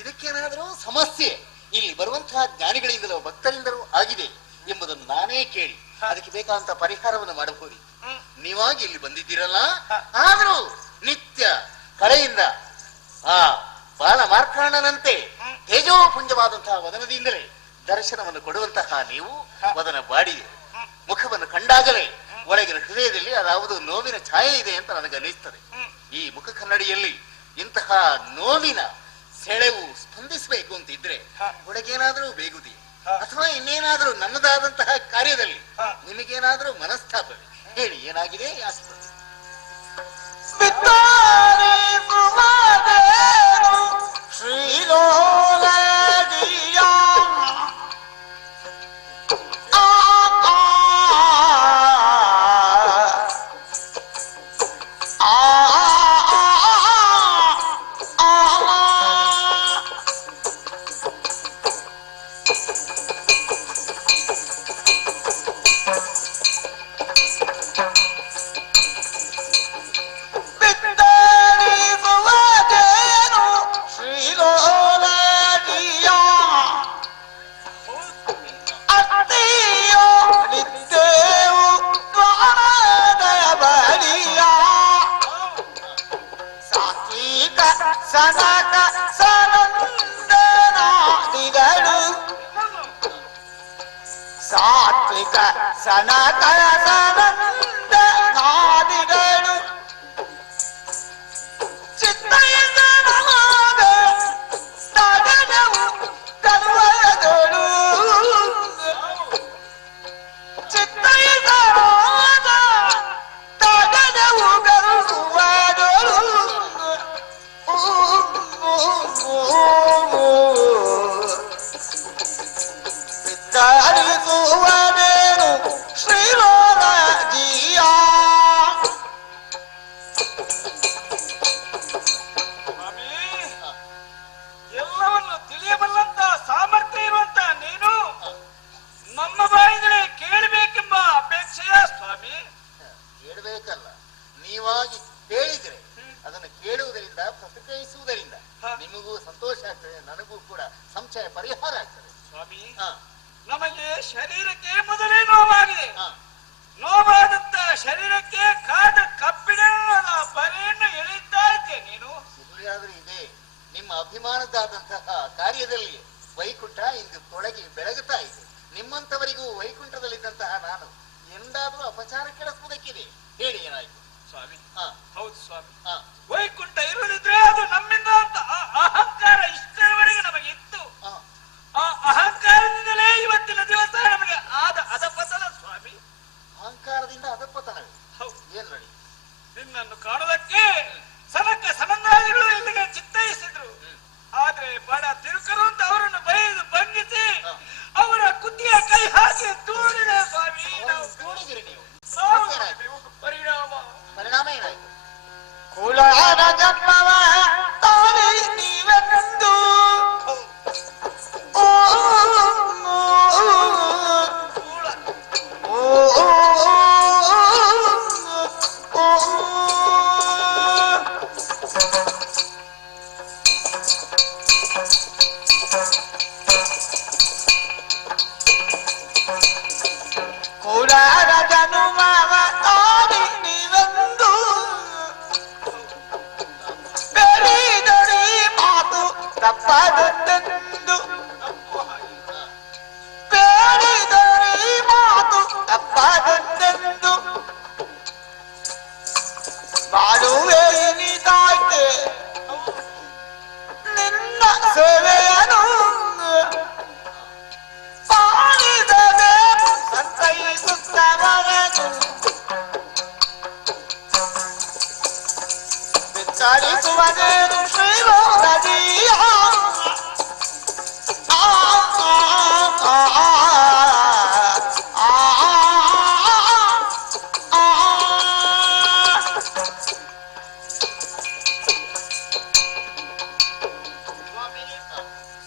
ಇದಕ್ಕೇನಾದರೂ ಸಮಸ್ಯೆ ಇಲ್ಲಿ ಬರುವಂತಹ ಜ್ಞಾನಿಗಳಿಂದಲೋ ಭಕ್ತರಿಂದಲೂ ಆಗಿದೆ ಎಂಬುದನ್ನು ನಾನೇ ಕೇಳಿ ಅದಕ್ಕೆ ಬೇಕಾದಂತಹ ಪರಿಹಾರವನ್ನು ಮಾಡಬಹುದು. ನೀವಾಗಿ ಇಲ್ಲಿ ಬಂದಿದ್ದೀರಲ್ಲ, ಆದರೂ ನಿತ್ಯ ಕಳೆಯಿಂದ ಆ ಬಾಲ ಮಾರ್ಕಾಂಡನಂತೆ ತೇಜೋಪುಂಜವಾದಂತಹ ವದನದಿಂದಲೇ ದರ್ಶನವನ್ನು ಕೊಡುವಂತಹ ನೀವು ವದನ ಬಾಡಿದೆ ಮುಖವನ್ನು ಕಂಡಾಗಲೇ ಒಳಗಿನ ಹೃದಯದಲ್ಲಿ ಅದಾವುದು ನೋವಿನ ಛಾಯೆ ಇದೆ ಅಂತ ನನಗನ್ನಿಸ್ತದೆ. ಈ ಮುಖ ಕನ್ನಡಿಯಲ್ಲಿ ಇಂತಹ ನೋವಿನ ಸೆಳೆವು ಸ್ಪಂದಿಸಬೇಕು ಅಂತಿದ್ರೆ ಒಳಗೇನಾದ್ರೂ ಬೇಗುದಿ ಅಥವಾ ಇನ್ನೇನಾದ್ರೂ ನನ್ನದಾದಂತಹ ಕಾರ್ಯದಲ್ಲಿ ನಿಮಗೇನಾದ್ರೂ ಮನಸ್ತಾಪವೇ? ಹೇಳಿ, ಏನಾಗಿದೆ? ಸಾತ್ವಿಕ ಸನಕಯ ಸನಂದ ನಾದಿಗಳು ಚಿತ್ತೈಸನವಾದ ತಗನವು ಕರುವಯದಳು ಚಿತ್ತೈಸನವಾದ ತಗನವು ಕರುವಯದಳು ಧರಿಸುವನೇನು ಶ್ರೀಲೋಲ ಜಿಯ. ಎಲ್ಲವನ್ನು ತಿಳಿಯಬಲ್ಲಂತ ಸಾಮರ್ಥ್ಯ ಇರುವಂತ ನೀನು ನಮ್ಮ ಬಾಯಿಂದಲೇ ಕೇಳಬೇಕೆಂಬ ಅಪೇಕ್ಷೆಯ ಸ್ವಾಮಿ. ಕೇಳಬೇಕಲ್ಲ, ನೀವಾಗಿ ಕೇಳಿದ್ರೆ ಅದನ್ನು ಕೇಳುವುದರಿಂದ ಪ್ರತಿಕ್ರಿಯಿಸುವುದರಿಂದ ನಿಮಗೂ ಸಂತೋಷ ಆಗ್ತದೆ, ನನಗೂ ಕೂಡ ಸಂಶಯ ಪರಿಹಾರ ಆಗ್ತದೆ. ಸ್ವಾಮಿ, ನಮಗೆ ಶರೀರಕ್ಕೆ ಮೊದಲೇ ನೋವಾಗಿದೆ. ನೋವಾದಂತ ಶರೀರಕ್ಕೆ ಕಾದ ಕಬ್ಬಿಣದ ಬರೆಯನ್ನು ಎಳೆಯುತ್ತಾ ಇದ್ದೆ ನೀನು. ಇಲ್ಲಿಯಾದ್ರೂ ಇದೆ ನಿಮ್ಮ ಅಭಿಮಾನದಾದಂತಹ ಕಾರ್ಯದಲ್ಲಿ ವೈಕುಂಠ ಇಂದು ತೊಡಗಿ ಬೆಳಗುತ್ತಾ ಇದೆ. ನಿಮ್ಮಂತವರಿಗೂ ವೈಕುಂಠದಲ್ಲಿದ್ದಂತಹ ನಾನು ಎಂದಾದ್ರೂ ಅಪಚಾರ ಕೆಡಿಸುವುದಕ್ಕಿದೆ? ಹೇಳಿ, ಏನಾಯ್ತು? ಸ್ವಾಮಿ, ಹೌದು ಸ್ವಾಮಿ. ವೈಕುಂಠ ಇರುವುದಿದ್ರೆ ಅದು ನಮ್ಮಿಂದ ಅಂತ ಅಹಂಕಾರ ಇಷ್ಟರವರೆಗೆ ನಮಗೆ ಇತ್ತು. ಆ ಅಹಂಕಾರದಿಂದಲೇ ಇವತ್ತಿನ ದಿವಸ ನಮಗೆ ಆದ ಅಧಪತನ ಸ್ವಾಮಿ. ಅಹಂಕಾರದಿಂದ ಅಧಪತನವೇ? ಏನ್ ನಡಿ? ನಿನ್ನನ್ನು ಕಾಣುವುದಕ್ಕೆ ಸನಕ ಸನಂದಾದಿಗಳು ಇಲ್ಲಿಗೆ ಚಿತ್ತೈಸಿದ್ರು. ಆದ್ರೆ ಬಡ ತಿರುಕರು ಅಂತ ಅವರನ್ನು ಬೈದು ಬಂಧಿಸಿ ಅವರ ಕುತ್ತಿಯ ಕೈ ಹಾಕಿ ತೂರಿದ ಸ್ವಾಮಿ. ತೋಡಿದಿರಿ ನೀವು? ಪರಿಣಾಮ ಏನಾಯ್ತು? ಕುಲಾರ ಜನ್ಮವ ತಾನೇ ನೀವೆಂದು ಕಾಡುವೆ ಇನಿತಾಯ್ತೆ ನಿನ್ನ ಸೇವೆಯನು ಪಾಡಿದರೆ ಸಂತೈಸುತ್ತವರನು ಬಿತ್ತರಿಸುವನೇನು ಶ್ರೀಲೋಕದೀಯ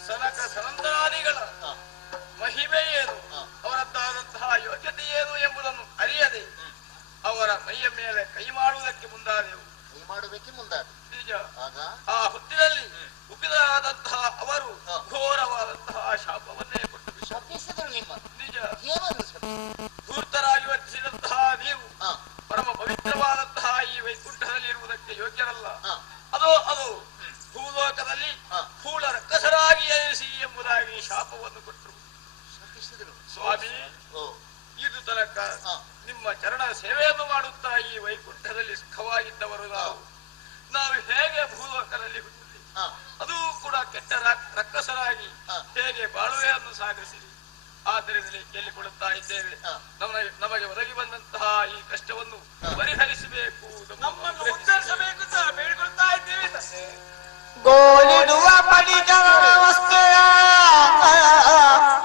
ಸನಕ ಸನಂದನಾದಿಗಳ ಮಹಿಮೆ ಏನು, ಅವರದ್ದಾದಂತಹ ಯೋಗ್ಯತೆ ಏನು ಎಂಬುದನ್ನು ಅರಿಯದೆ ಅವರ ಮೈಯ ಮೇಲೆ ಕೈ ಮಾಡುವುದಕ್ಕೆ ಮುಂದಾದೆವು. ಕೈ ಮಾಡುವುದಕ್ಕೆ ಮುಂದಾದ ನಿಜ. ಆಗ ಆ ಹೊತ್ತಿನಲ್ಲಿ ಉಪ್ಪಿದಾದಂತಹ ಅವರು ಘೋರವಾದಂತಹ ಶಾಪವನ್ನೇ ಕೊಟ್ಟು ಶಪಿಸಿದರು ನಿಮ್ಮ ನಿಜ. ಏನನ್ನು ಶಪಿಸಿದರು? ಧೂರ್ತರಾಗಿ ವರ್ತಿಸಿದಂತಹ ನೀವು ಹಾ, ಪರಮ ಪವಿತ್ರವಾದಂತಹ ಈ ವೈಕುಂಠದಲ್ಲಿ ಇರುವುದಕ್ಕೆ ಯೋಗ್ಯರಲ್ಲ. ಹಾ, ಅದು ಭೂಲೋಕದಲ್ಲಿ ಹಾ. ಹೂಳ ರಕ್ಕಸರಾಗಿ ಎನಿಸಿ ಎಂಬುದಾಗಿ ಶಾಪವನ್ನು ಕೊಟ್ಟರು. ಶಪಿಸಿದರು. ಸ್ವಾಮಿ, ಓ, ಇದು ತನಕ ಹಾ. ನಿಮ್ಮ ಚರಣ ಸೇವೆಯನ್ನು ಮಾಡುತ್ತಾ ಈ ವೈಕುಂಠದಲ್ಲಿ ಸುಖವಾಗಿದ್ದವರು ನಾವು ಹೇಗೆ ಭೂಲೋಕದಲ್ಲಿ ಹುಟ್ಟಿದ್ವಿ, ಹಾ, ಅದು ಕೂಡ ಕೆಟ್ಟ ರಕ್ಕಸರಾಗಿ ಹಾ. ಹೇಗೆ ಬಾಳುವೆಯನ್ನು ಸಾಗಿಸಿರಿ. ಆದ್ದರಿಂದಲೇ ಕೇಳಿಕೊಳ್ಳುತ್ತಾ ಇದ್ದೇವೆ, ಹಾ. ನಮಗೆ ಒದಗಿ ಬಂದಂತಹ ಈ ಕಷ್ಟವನ್ನು ಹಾ. ಪರಿಹರಿಸಬೇಕು, ನಮ್ಮನ್ನು ಉದ್ಧರಿಸಬೇಕು ಅಂತ ಬೇಡಿಕೊಳ್ತಾ ಇದ್ದೇವೆ ತಂದೆ. ಗೋಳಿಡುವ ಪಡಿತರ ವಸ್ತೆಯ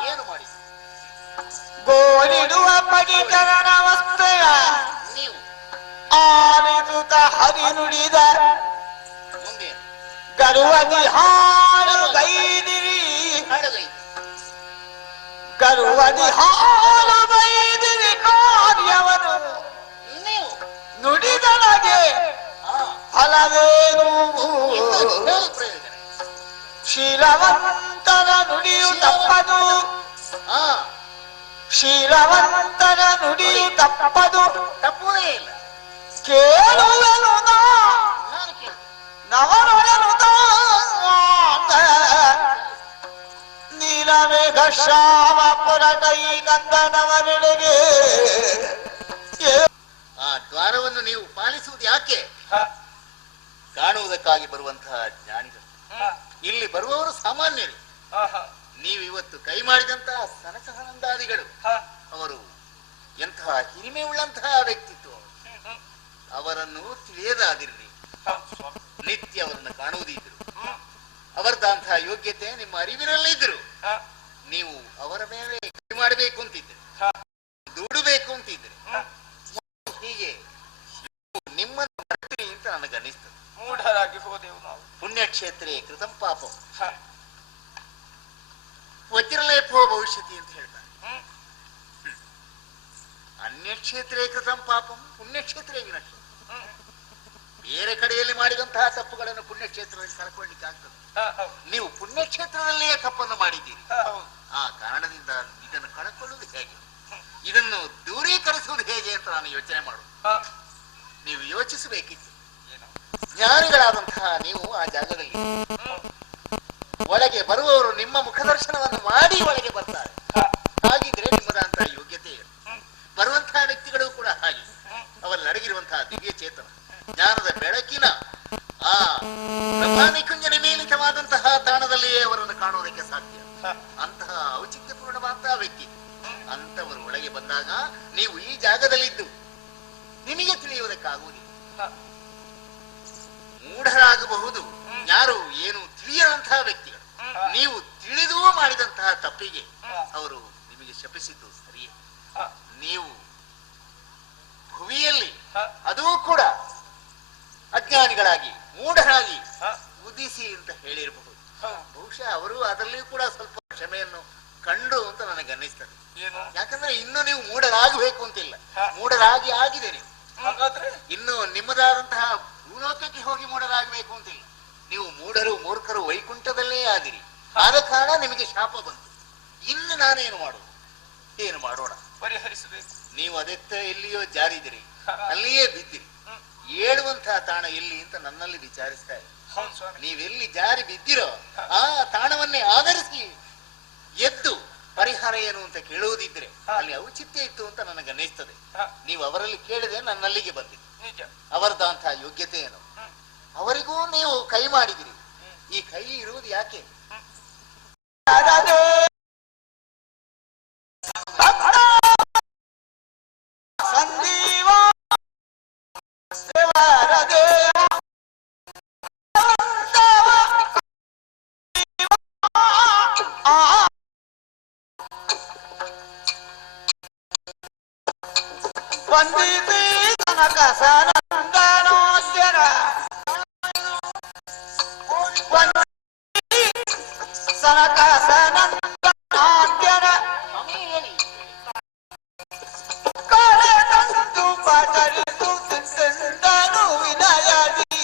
ಏನು ಮಾಡಿ ಗೋಳಿಡುವ ಪಡಿತರನ ವಸ್ತೆಯ ನೀವು ಆರಿದುತ ಹರಿ ನುಡಿದ ಮುಂದೆ ಗರುವದಿ ಹಾಡು ಗೈದಿರಿ ಹಾಡಗೈದು ಗರುವದಿ ಹಾಡು ಗೈದಿರಿ ಕಾರ್ಯವನ್ನು ನೀವು ನುಡಿದೊಳಗೆ ಹಾ, ಫಲವೇನು ಇನ್ನು ಹೇಳು ಪ್ರಯೋಜನ. ಶೀಲವಂತರ ನುಡಿಯು ತಪ್ಪದು ಹಾ, ಶೀಲವಂತರ ನುಡಿಯು ತಪ್ಪದು ತಪ್ಪುವುದೇ ಇಲ್ಲ. ಕೇಳುವೆನು ನಾನು ಕೇಳಿದೆ. ನವನೊಡನು ನೀಲಮೇಘ ಶ್ಯಾಮ ಪುರಟೈ ನಂದನವನೆಡೆಗೆ ಆ ದ್ವಾರವನ್ನು ನೀವು ಪಾಲಿಸುವುದು ಯಾಕೆ? ಕಾಣುವುದಕ್ಕಾಗಿ ಬರುವಂತಹ ಜ್ಞಾನಿಗಳು. ಇಲ್ಲಿ ಬರುವವರು ಸಾಮಾನ್ಯರು. ನೀವು ಇವತ್ತು ಕೈ ಮಾಡಿದಂತಹ ಸನಸಹನಂದಾದಿಗಳು ಅವರು ಎಂತಹ ಹಿರಿಮೆ ಉಳ್ಳಂತಹ ವ್ಯಕ್ತಿತ್ವ. ಅವರನ್ನು ತಿಳಿಯದಾದಿರಲಿ. ನಿತ್ಯ ಅವರನ್ನು ಕಾಣುವುದಿದ್ರು. ಅವರದಂತಹ ಯೋಗ್ಯತೆ ನಿಮ್ಮ ಅರಿವಿನಲ್ಲಿದ್ದರು. ನೀವು ಅವರ ಮೇಲೆ ಕೈ ಮಾಡಬೇಕು ಅಂತಿದ್ರಿ, ದುಡಬೇಕು ಅಂತಿದ್ರಿ. ಹೀಗೆ ನಿಮ್ಮನ್ನು ಮರೆತಿರಿ ಅಂತ ನನಗನ್ನಿಸ್ತದೆ. ಮೂಢರಾಗಿ ಹೋದೆವು ನಾವು. ಪುಣ್ಯಕ್ಷೇತ್ರೇ ಕೃತಂ ಪಾಪಂ ವಜ್ರಲೇಪೋ ಭವಿಷ್ಯತಿ ಅಂತ ಹೇಳ್ತಾರೆ. ಅನ್ಯಕ್ಷೇತ್ರೇ ಕೃತಂ ಪಾಪಂ ಪುಣ್ಯಕ್ಷೇತ್ರೇ ವಿನಶ್ಯತಿ. ಬೇರೆ ಕಡೆಯಲ್ಲಿ ಮಾಡಿದಂತಹ ತಪ್ಪುಗಳನ್ನು ಪುಣ್ಯಕ್ಷೇತ್ರದಲ್ಲಿ ಕಳ್ಕೊಳ್ಳಿಕ್ಕೆ ಆಗ್ತದೆ. ನೀವು ಪುಣ್ಯಕ್ಷೇತ್ರದಲ್ಲಿಯೇ ತಪ್ಪನ್ನು ಮಾಡಿದ್ದೀರಿ. ಆ ಕಾರಣದಿಂದ ಇದನ್ನು ಕಳ್ಕೊಳ್ಳುವುದು ಹೇಗೆ, ಇದನ್ನು ದೂರೀಕರಿಸುವುದು ಹೇಗೆ ಅಂತ ನಾನು ಯೋಚನೆ ಮಾಡುವುದು. ನೀವು ಯೋಚಿಸಬೇಕಿತ್ತು. ಜ್ಞಾನಿಗಳಾದಂತಹ ನೀವು ಆ ಜಾಗದಲ್ಲಿ ಒಳಗೆ ಬರುವವರು ನಿಮ್ಮ ಮುಖದರ್ಶನವನ್ನು ಮಾಡಿ ಒಳಗೆ ಬರ್ತಾರೆ. ಹಾಗಿದ್ರೆ ನಿಮ್ಮದಂತಹ ಯೋಗ್ಯತೆ ಏನು? ಬರುವಂತಹ ವ್ಯಕ್ತಿಗಳು ಕೂಡ ಹಾಗೆ ಅವರಲ್ಲಿ ಅಡಗಿರುವಂತಹ ದಿವ್ಯ ಚೇತನ ಜ್ಞಾನದ ಬೆಳಕಿನ ಆ ಪ್ರಭಾನಿಕುಂಜ ನಿಮೀಲಿತವಾದಂತಹ ತಾಣದಲ್ಲಿಯೇ ಅವರನ್ನು ಕಾಣುವುದಕ್ಕೆ ಸಾಧ್ಯ. ಅಂತಹ ಔಚಿತ್ಯಪೂರ್ಣವಾದಂತಹ ವ್ಯಕ್ತಿ ಅಂತವರು ಒಳಗೆ ಬಂದಾಗ ನೀವು ಈ ಜಾಗದಲ್ಲಿದ್ದು ನಿಮಗೆ ತಿಳಿಯುವುದಕ್ಕಾಗುವುದಿಲ್ಲ. ಮೂಢರಾಗಬಹುದು ಯಾರು ಏನು ತಿಳಿಯದಂತಹ ವ್ಯಕ್ತಿಗಳು. ನೀವು ತಿಳಿದೂ ಮಾಡಿದಂತಹ ತಪ್ಪಿಗೆ ಅವರು ನಿಮಗೆ ಶಪಿಸಿದ್ದು ಸರಿಯೇ. ನೀವು ಭುವಿಯಲ್ಲಿ ಅದೂ ಕೂಡ ಅಜ್ಞಾನಿಗಳಾಗಿ ಮೂಢರಾಗಿ ಉದಿಸಿ ಅಂತ ಹೇಳಿರಬಹುದು. ಬಹುಶಃ ಅವರು ಅದರಲ್ಲಿಯೂ ಕೂಡ ಸ್ವಲ್ಪ ಕ್ಷಮೆಯನ್ನು ಕಂಡು ಅಂತ ನನಗೆ ಅನ್ನಿಸ್ತದೆ. ಯಾಕಂದ್ರೆ ಇನ್ನು ನೀವು ಮೂಢರಾಗಬೇಕು ಅಂತಿಲ್ಲ, ಮೂಢರಾಗಿ ಆಗಿದೆ ನೀವು. ಇನ್ನು ನಿಮ್ಮದಾದಂತಹ ಭೂಲೋಕಕ್ಕೆ ಹೋಗಿ ಮೂಢರಾಗಬೇಕು ಅಂತಿಲ್ಲ. ನೀವು ಮೂಢರು ಮೂರ್ಖರು ವೈಕುಂಠದಲ್ಲೇ ಆದಿರಿ. ಆದ ಕಾರಣ ನಿಮಗೆ ಶಾಪ ಬಂತು. ಇನ್ನು ನಾನೇನು ಮಾಡುವುದು? ಏನು ಮಾಡೋಣ? ಪರಿಹರಿಸಬೇಕು. ನೀವು ಅದೆತ್ತ ಎಲ್ಲಿಯೋ ಜಾರಿದಿರಿ, ಅಲ್ಲಿಯೇ ಬಿದ್ದಿರಿ. ಏಳುವಂತಹ ತಾಣ ಎಲ್ಲಿ ಅಂತ ನನ್ನಲ್ಲಿ ವಿಚಾರಿಸ್ತಾ ಇದೆ. ನೀವೆಲ್ಲಿ ಜಾರಿ ಬಿದ್ದಿರೋ ಆ ತಾಣವನ್ನೇ ಆಧರಿಸಿ ಎದ್ದು ಪರಿಹಾರ ಏನು ಅಂತ ಕೇಳುವುದಿದ್ರೆ ಅಲ್ಲಿ ಔಚಿತ್ಯ ಇತ್ತು ಅಂತ ನನಗೆ ಅನ್ನಿಸ್ತದೆ. ನೀವು ಅವರಲ್ಲಿ ಕೇಳಿದೆ ನನ್ನಲ್ಲಿಗೆ ಬಂದಿದೆ. ಅವರದಂತಹ ಯೋಗ್ಯತೆ ಏನು? ಅವರಿಗೂ ನೀವು ಕೈ ಮಾಡಿದಿರಿ. ಈ ಕೈ ಇರುವುದು ಯಾಕೆ? ವಂದಿಸಿ ಕನಕ ಸನಂದನೋದ್ಯರ ಸನಕ ಸನಂದನಾದ್ಯರ ಕರೆ ತಂದು ಪದರಿದು ತಿಂದನು ವಿನಯದಿ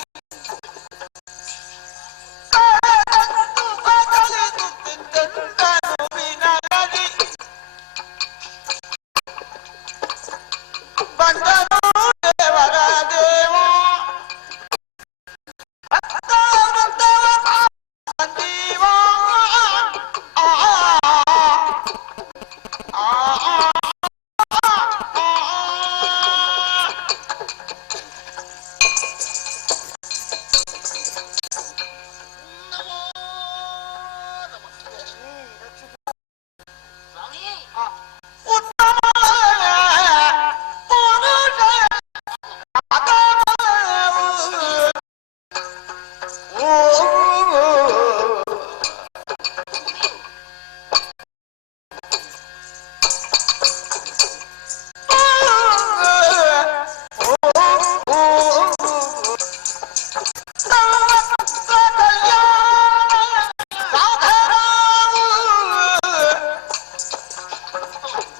ಕರೆ ತಂದು ಪದರಿದು ತಿಂದನು ವಿನಯದಿ ಬಂದನು ದೇವರ ದೇವ ಸಂದೀವ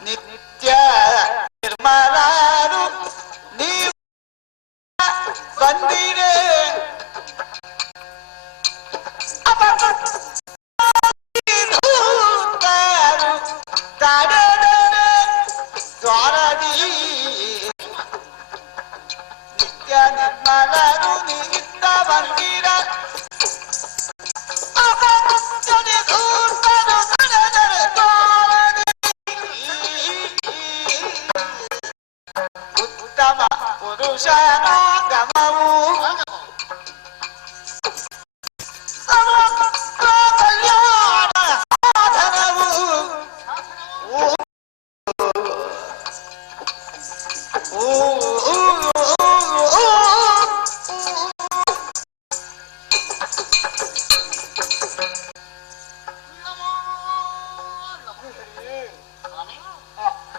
ನಿತ್ಯ ನಿರ್ಮಲರು ನೀವು ಬಂದಿರೆ ದ್ವಾರದಿ ನಿತ್ಯ ನಿರ್ಮಲರು ನಿಮಿತ್ತ ಬಂದಿರ ಉತ್ತಮ ಪುರುಷನ ಗಮವು ಸಮಗ್ರ ಕಲ್ಯಾಣ ಸಾಧನವು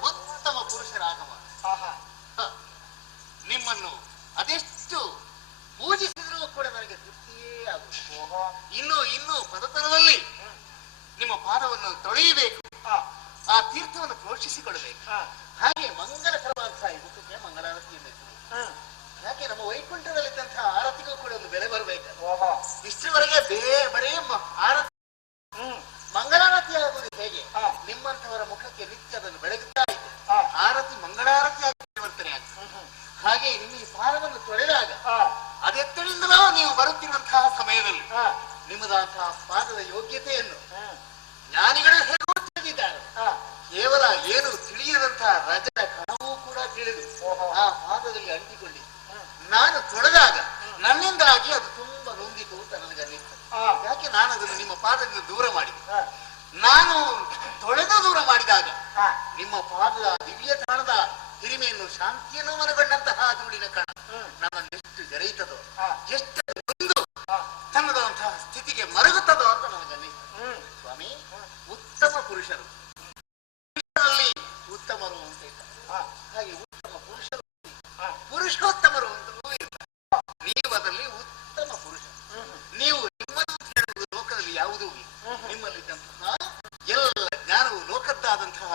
ಉತ್ತಮ ಪುರುಷರಾಗಮ. ನಿಮ್ಮನ್ನು ಅದೆಷ್ಟು ಪೂಜಿಸಿದರೂ ಕೂಡ ನನಗೆ ತೃಪ್ತಿಯೇ ಆಗುವುದು. ಇನ್ನು ಪದತನದಲ್ಲಿ ನಿಮ್ಮ ಪಾದವನ್ನು ತೊಳೆಯಬೇಕು, ಆ ತೀರ್ಥವನ್ನು ಪ್ರೋಕ್ಷಿಸಿಕೊಳ್ಳಬೇಕು. ಹಾಗೆ ಮಂಗಲಕರವಾದಂತಹ ಈ ಮುಖಕ್ಕೆ ಮಂಗಲಾರತಿಯನ್ನು ಯಾಕೆ ನಮ್ಮ ವೈಕುಂಠದಲ್ಲಿದ್ದಂತಹ ಆರತಿಗೂ ಕೂಡ ಒಂದು ಬೆಲೆ ಬರಬೇಕು. ಇಷ್ಟರವರೆಗೆ ಬರೇ ಆರತಿ ಮಂಗಳಾರತಿ ಆಗುವುದು ಹೇಗೆ? ನಿಮ್ಮಂಥವರ ಮುಖಕ್ಕೆ ನಿತ್ಯ ಅದನ್ನು ಬೆಳಗುತ್ತಾ ಇದೆ. ಆರತಿ ಮಂಗಳಾರತಿ ಆಗಿ ಪರಿವರ್ತನೆ ಆಗ್ತದೆ. ಹಾಗೆ ನಿಮ್ಮ ಈ ಪಾದವನ್ನು ತೊಳೆದಾಗ ಅದೆತ್ತರಿಂದಲೂ ನೀವು ಬರುತ್ತಿರುವಂತಹ ಸಮಯದಲ್ಲಿ ನಿಮ್ಮದಂತಹ ಪಾದದ ಯೋಗ್ಯತೆಯನ್ನು ಜ್ಞಾನಿಗಳು ಹೇಳುತ್ತಿದ್ದಾರೆ. ಕೇವಲ ಏನು ತಿಳಿಯದಂತಹ ರಜದ ಕಣವೂ ಕೂಡ ತಿಳಿದು ಆ ಪಾದದಲ್ಲಿ ಅಂಟಿಕೊಳ್ಳಿ. ನಾನು ತೊಳೆದಾಗ ನನ್ನಿಂದಾಗಿ ಅದು ತುಂಬಾ ನೊಂದಿತು ಅಂತ ನನಗನ್ನಿಸ್ತದೆ. ಯಾಕೆ ನಾನು ಅದನ್ನು ನಿಮ್ಮ ಪಾದದಿಂದ ದೂರ ಮಾಡಿದೆ. ನಾನು ತೊಳೆದು ದೂರ ಮಾಡಿದಾಗ ನಿಮ್ಮ ಪಾದದ ದಿವ್ಯ ತಾಣದ ಹಿರಿಮೆಯನ್ನು ಶಾಂತಿಯನ್ನು ಮನಗೊಂಡಂತಹ ಧೂಳಿನ ಕಣ ನನ್ನನ್ನೆಷ್ಟು ಜರೆಯುತ್ತದೋ, ಎಷ್ಟು ನೊಂದು ತನ್ನದಂತಹ ಸ್ಥಿತಿಗೆ ಮರಗುತ್ತದೋ ಅಂತ ನನಗನ್ನಿಸ್ತದೆ. ಸ್ವಾಮಿ, ಉತ್ತಮ ಪುರುಷರು ಉತ್ತಮರು ಅಂತ ಇದ್ದಾರೆ. ಹಾಗೆ ಉತ್ತಮ ಪುರುಷರು ಪುರುಷೋತ್ತಮರು ಅಂತಲೂ ಇರ್ತಾರೆ. ನೀವು ಅದರಲ್ಲಿ ಉತ್ತಮ ಪುರುಷ. ನೀವು ನಿಮ್ಮನ್ನು ಕೇಳುವುದು ಲೋಕದಲ್ಲಿ ಯಾವುದೂ ನಿಮ್ಮಲ್ಲಿದ್ದಂತಹ ಎಲ್ಲ ಜ್ಞಾನವು ಲೋಕದ್ದಾದಂತಹ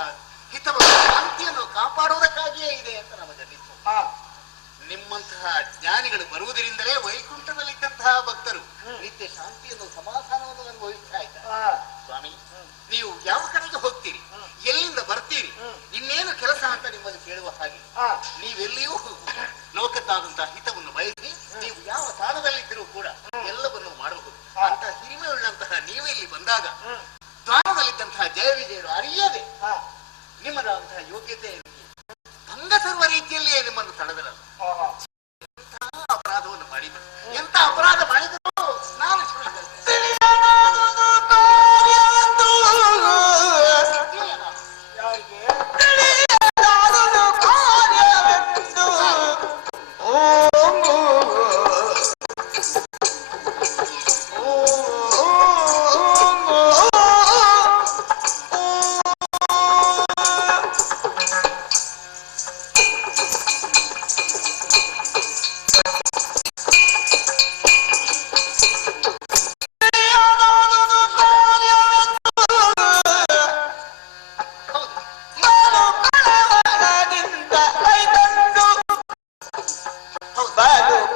ಹಿತವನ್ನು ಶಾಂತಿಯನ್ನು ಕಾಪಾಡುವುದಕ್ಕಾಗಿಯೇ ಇದೆ ಅಂತ ನಮಗನ್ನಿಸ್ತದೆ. ನಿಮ್ಮಂತಹ ಜ್ಞಾನಿಗಳು ಬರುವುದರಿಂದಲೇ ವೈಕುಂಠದಲ್ಲಿದ್ದಂತಹ ಭಕ್ತರು ನಿತ್ಯ ಶಾಂತಿಯನ್ನು ಸಮಾಧಾನವನ್ನು ಅನುಭವಿಸ್ತಾ ಇದ್ದಾರೆ. ಸ್ವಾಮಿ, ನೀವು ಯಾವ ಕಡೆಗೆ ಹೋಗ್ತೀರಿ, ಎಲ್ಲಿಂದ ಬರ್ತೀರಿ, ಇನ್ನೇನು ಕೆಲಸ ಅಂತ ನಿಮ್ಮಲ್ಲಿ ಕೇಳುವ ಹಾಗೆ ನೀವೆಲ್ಲಿಯೂ ಲೋಕದ್ದಾದಂತಹ ಹಿತವನ್ನು ಬಯಸಿ ನೀವು ಯಾವ ಸ್ಥಾನದಲ್ಲಿದ್ದರೂ ಕೂಡ ಎಲ್ಲವನ್ನು ಮಾಡಬಹುದು. ಅಂತ ಹಿರಿಮೆ ಉಳ್ಳಂತಹ ನೀವು ಇಲ್ಲಿ ಬಂದಾಗ ದ್ವಾರದಲ್ಲಿದ್ದಂತಹ ಜಯ ವಿಜಯರು ಅರಿಯದೆ ನಿಮ್ಮದಂತಹ ಯೋಗ್ಯತೆ ಭಂಗ ತರುವ ರೀತಿಯಲ್ಲಿಯೇ ನಿಮ್ಮನ್ನು ತಡೆದರಲ್ಲ. ಅಪರಾಧವನ್ನು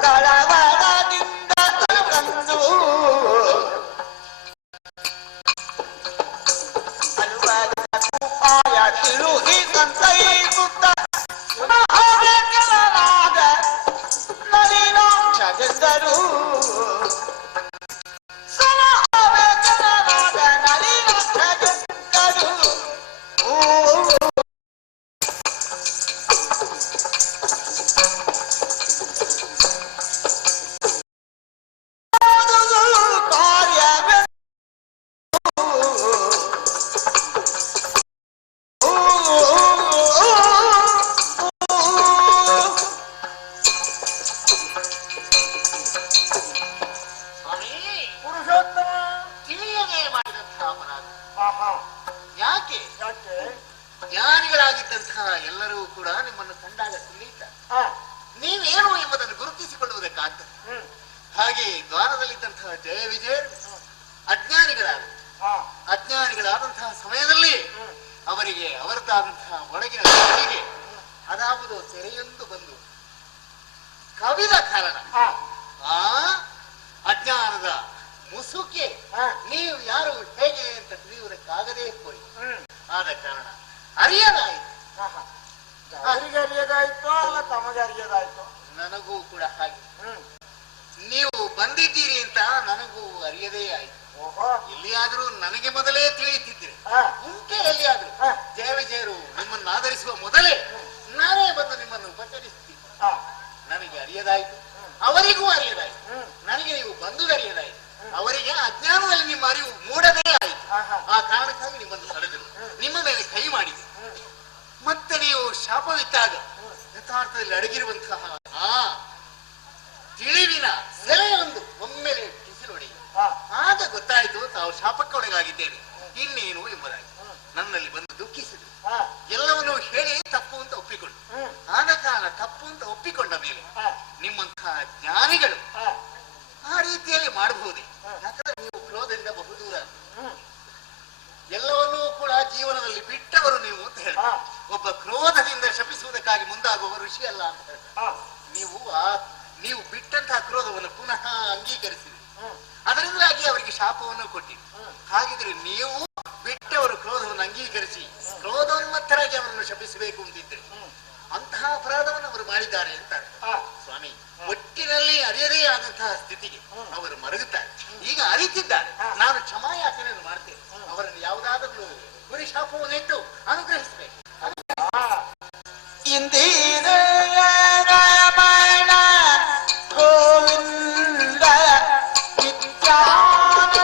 ಕಳವಳದಿಂದ ತಂದು ಅನುವಾದ ಉಪಾಯ ತಿಳುಹಿ ಸಂತೈಸುತ್ತ ಮಹಾವ್ಯಕ್ತನಾದ ನಳಿನಾಕ್ಷಗೆಂದರು ಸಮಹಾವ್ಯಕ್ತನಾದ ನಳಿನಾಕ್ಷಗೆಂದರು ಪುರುಷೋತ್ತಮ ತಿಳಿಯದೆ ಮಾಡಿದಂತಹ ಅಪರಾಧ. ಯಾಕೆ ಜ್ಞಾನಿಗಳಾಗಿದ್ದಂತಹ ಎಲ್ಲರೂ ಕೂಡ ನಿಮ್ಮನ್ನು ಕಂಡಾಗ ತಿಳಿಯುತ್ತ ನೀವೇನು ಎಂಬುದನ್ನು ಗುರುತಿಸಿಕೊಳ್ಳುವುದಕ್ಕಾಗ್ತದೆ. ಹಾಗೆ ದ್ವಾರದಲ್ಲಿದ್ದಂತಹ ಜಯ ವಿಜಯರು ಅಜ್ಞಾನಿಗಳಾದಂತಹ ಸಮಯದಲ್ಲಿ ಅವರಿಗೆ ಅವರದ್ದಾದಂತಹ ಒಳಗಿನ ಕವಿಗೆ ಅದಾವುದು ಸೆರೆಯೊಂದು ಬಂದು ಕವಿದ ಕಾರಣ ಆ ಅಜ್ಞಾನದ ಮುಸುಕೆ ನೀವು ಯಾರು ಹೇಗೆ ಅಂತ ತಿಳಿಯುವುದಕ್ಕಾಗದೇ ಹೋയി ಆದ ಕಾರಣ ಅರಿಯದಾಯಿತು. ಅರಿಯದಾಯ್ತೋ ಅಲ್ಲ ತಮಗೆ ಅರಿಯದಾಯ್ತೋ? ನನಗೂ ಕೂಡ ಹಾಗೆ ನೀವು ಬಂದಿದ್ದೀರಿ ಅಂತ ನನಗೂ ಅರಿಯದೇ ಆಯ್ತು. ಎಲ್ಲಿಯಾದ್ರೂ ನನಗೆ ಮೊದಲೇ ತಿಳಿಯುತ್ತಿದ್ದರೆ ಮುಂಚೆ ಎಲ್ಲಿಯಾದ್ರೂ ಜಯ ವಿಜಯರು ನಿಮ್ಮನ್ನು ಆಧರಿಸುವ ಮೊದಲೇ ನಾನೇ ಬಂದು ನಿಮ್ಮನ್ನು ಉಪಚರಿಸುತ್ತೀನಿ. ನನಗೆ ಅರಿಯದಾಯ್ತು, ಅವರಿಗೂ ಅರಿಯದಾಯ್ತು. ನನಗೆ ನೀವು ಬಂದು ಅರಿಯದಾಯ್ತು, ಅವರಿಗೆ ಅಜ್ಞಾನದಲ್ಲಿ ನಿಮ್ಮ ಅರಿವು ಮೂಡದೇ ಆಯ್ತು. ಆ ಕಾರಣಕ್ಕಾಗಿ ನಿಮ್ಮನ್ನು ತಡೆದರು, ನಿಮ್ಮ ಮೇಲೆ ಕೈ ಮಾಡಿದೆ. ಮತ್ತೆ ನೀವು ಶಾಪವಿದ್ದಾಗ ಯಥಾರ್ಥದಲ್ಲಿ ಅಡಗಿರುವಂತಹ ಆ ತಿಳಿವಿನ ಸೆಲೆಯೊಂದು ಒಮ್ಮೆಲೆ ಕಿಸಿಲೊಡೆಯ ಆಗ ಗೊತ್ತಾಯ್ತು ತಾವು ಶಾಪಕ್ಕೆ ಒಳಗಾಗಿದ್ದೇನೆ ಇನ್ನೇನು ಎಂಬುದಾಗಿ. ನನ್ನಲ್ಲಿ ಬಂದು ದುಃಖಿಸಿದ್ರು, ಎಲ್ಲವನ್ನೂ ಹೇಳಿ ತಪ್ಪು ಅಂತ ಒಪ್ಪಿಕೊಂಡು ಆದ ಕಾರಣ ತಪ್ಪು ಅಂತ ಒಪ್ಪಿಕೊಂಡ ಮೇಲೆ ನಿಮ್ಮಂತಹ ಜ್ಞಾನಿಗಳು ಆ ರೀತಿಯಲ್ಲಿ ಮಾಡಬಹುದೇ? ಯಾಕಂದ್ರೆ ನೀವು ಕ್ರೋಧದಿಂದ ಬಹುದೂರ, ಎಲ್ಲವನ್ನೂ ಕೂಡ ಜೀವನದಲ್ಲಿ ಬಿಟ್ಟವರು ನೀವು ಅಂತ ಹೇಳ. ಒಬ್ಬ ಕ್ರೋಧದಿಂದ ಶಪಿಸುವುದಕ್ಕಾಗಿ ಮುಂದಾಗುವ ಋಷಿ ಅಲ್ಲ ಅಂತ ಹೇಳ. ನೀವು ಬಿಟ್ಟಂತಹ ಕ್ರೋಧವನ್ನು ಪುನಃ ಅಂಗೀಕರಿಸಿದ್ರಿ, ಅದರಿಂದಾಗಿ ಅವರಿಗೆ ಶಾಪವನ್ನು ಕೊಟ್ಟಿರಿ. ಹಾಗಿದ್ರೆ ನೀವು ಬಿಟ್ಟವರು ಕ್ರೋಧವನ್ನು ಅಂಗೀಕರಿಸಿ ಕ್ರೋಧೋನ್ಮತ್ತರಾಗಿ ಅವರನ್ನು ಶಪಿಸಬೇಕು ಅಂತಿದ್ರೆ ಅಂತಹ ಅಪರಾಧವನ್ನು ಅವರು ಮಾಡಿದ್ದಾರೆ ಅಂತ ಸ್ವಾಮಿ. ಒಟ್ಟಿನಲ್ಲಿ ಅರಿಯದೇ ಆದಂತಹ ಸ್ಥಿತಿಗೆ ಅವರು ಮರಗುತ್ತಾರೆ. ಈಗ ಅರಿತಿದ್ದಾರೆ, ನಾನು ಕ್ಷಮಾಯಾಚನೆಯನ್ನು ಮಾಡ್ತೇನೆ. ಅವರನ್ನು ಯಾವುದಾದರೂ ಗುರಿ ಶಾಪವನ್ನಿಟ್ಟು ಅನುಗ್ರಹಿಸಬೇಕು. ಇಂದಿರ ರಮಣ ಗೋವಿಂದ ನಿತ್ಯಾನಂದ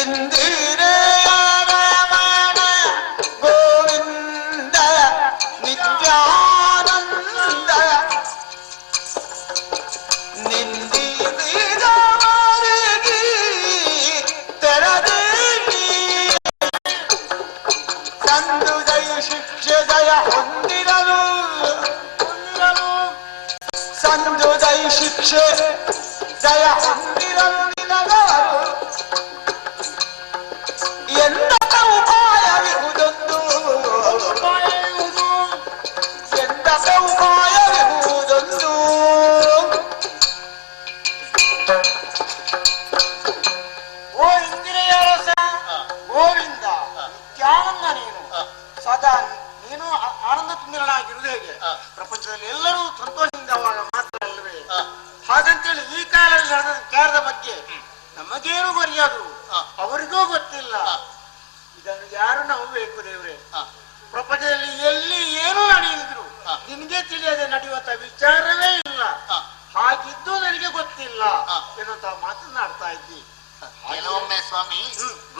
ಇಂದಿರ ರಮಣ ಗೋವಿಂದ ನಿತ್ಯಾನಂದ ನಿಂದಿದವರಿಗೆ ತೆರದೇವಿ ಸಂದು ಜಯ ಶಿಕ್ಷೆ ಜಯ ಹೊಂದಿರಲು ಸಂದು ಜಯ ಶಿಕ್ಷೆ ಜಯ ಹೊಂದಿರಲು ನಿನಗಾರು ಎಂದ ಉಪಾಯವಿರುವುದೊಂದು ಎಂದ ಉಪಾಯವಿರುವುದೊಂದು ಓ ಇಂದಿರೆಯ ರಸ ಗೋವಿಂದ ನಿತ್ಯಾನಂದ, ನೀನು ಸದಾ ನೀನು ಆನಂದ ತುಂಬಿರನಾಗಿರುವುದು ಹೇಗೆ? ಪ್ರಪಂಚದಲ್ಲಿ ಎಲ್ಲರೂ ಸಂತೋಷದಿಂದವಾಗ ಮಾತ್ರ ಅಲ್ಲವೇ? ಹಾಗಂತೇಳಿ ಈ ಕಾಲದಲ್ಲಿ ನಡೆದ ಕಾರ್ಯದ ಬಗ್ಗೆ ನಮಗೇನು ಬರೆಯೋದು ಅವರಿಗೂ ಗೊತ್ತಿಲ್ಲ. ಇದನ್ನು ಯಾರು ನಂಬಬೇಕು ದೇವ್ರೆ? ಪ್ರಪಂಚದಲ್ಲಿ ಎಲ್ಲಿ ಏನು ನಡೆಯಿದ್ರು ನಿನಗೆ ತಿಳಿಯದೆ ನಡೆಯುವಂತ ವಿಚಾರವೇ ಇಲ್ಲ. ಹಾಗಿದ್ದು ನನಗೆ ಗೊತ್ತಿಲ್ಲ ಎನ್ನುವಂತ ಮಾತನಾಡ್ತಾ ಇದ್ದಿ. ಕೆಲವೊಮ್ಮೆ ಸ್ವಾಮಿ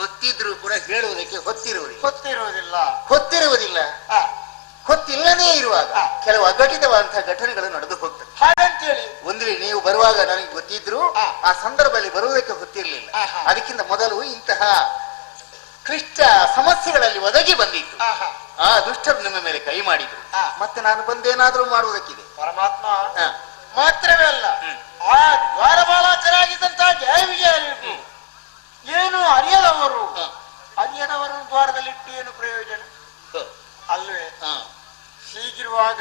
ಗೊತ್ತಿದ್ರು ಕೂಡ ಹೇಳುವುದಕ್ಕೆ ಗೊತ್ತಿರುವುದಿಲ್ಲ. ಗೊತ್ತಿಲ್ಲದೇ ಇರುವಾಗ ಕೆಲವು ಅಘಟಿತವಾದಂತಹ ಘಟನೆಗಳು ನಡೆದು ಹೋಗ್ತದೆ. ಹಾಗಂತೇಳಿ ಒಂದು ವೇಳೆ ನೀವು ಬರುವಾಗ ನನಗೆ ಗೊತ್ತಿದ್ರು ಆ ಸಂದರ್ಭದಲ್ಲಿ ಬರುವುದಕ್ಕೆ ಗೊತ್ತಿರಲಿಲ್ಲ. ಅದಕ್ಕಿಂತ ಮೊದಲು ಇಂತಹ ಕ್ಲಿಷ್ಟ ಸಮಸ್ಯೆಗಳಲ್ಲಿ ಒದಗಿ ಬಂದಿತ್ತು. ಆಹಾ. ಆ ದುಷ್ಟರು ನಿಮ್ಮ ಮೇಲೆ ಕೈ ಮಾಡಿದ್ರು. ಆ. ಮತ್ತೆ ನಾನು ಬಂದೇನಾದ್ರೂ ಮಾಡುವುದಕ್ಕಿದೆ. ಪರಮಾತ್ಮ ಹ. ಮಾತ್ರವೇ ಅಲ್ಲ, ಆ ದ್ವಾರಪಾಲಕರಾಗಿದ್ದಂತಹ ಜಯ ವಿಜಯರಿಗೂ ಏನು ಅರಿಯದವರು, ಅರಿಯದವರನ್ನು ದ್ವಾರದಲ್ಲಿಟ್ಟು ಏನು ಪ್ರಯೋಜನ ಅಲ್ವೇ? ಹೀಗಿರುವಾಗ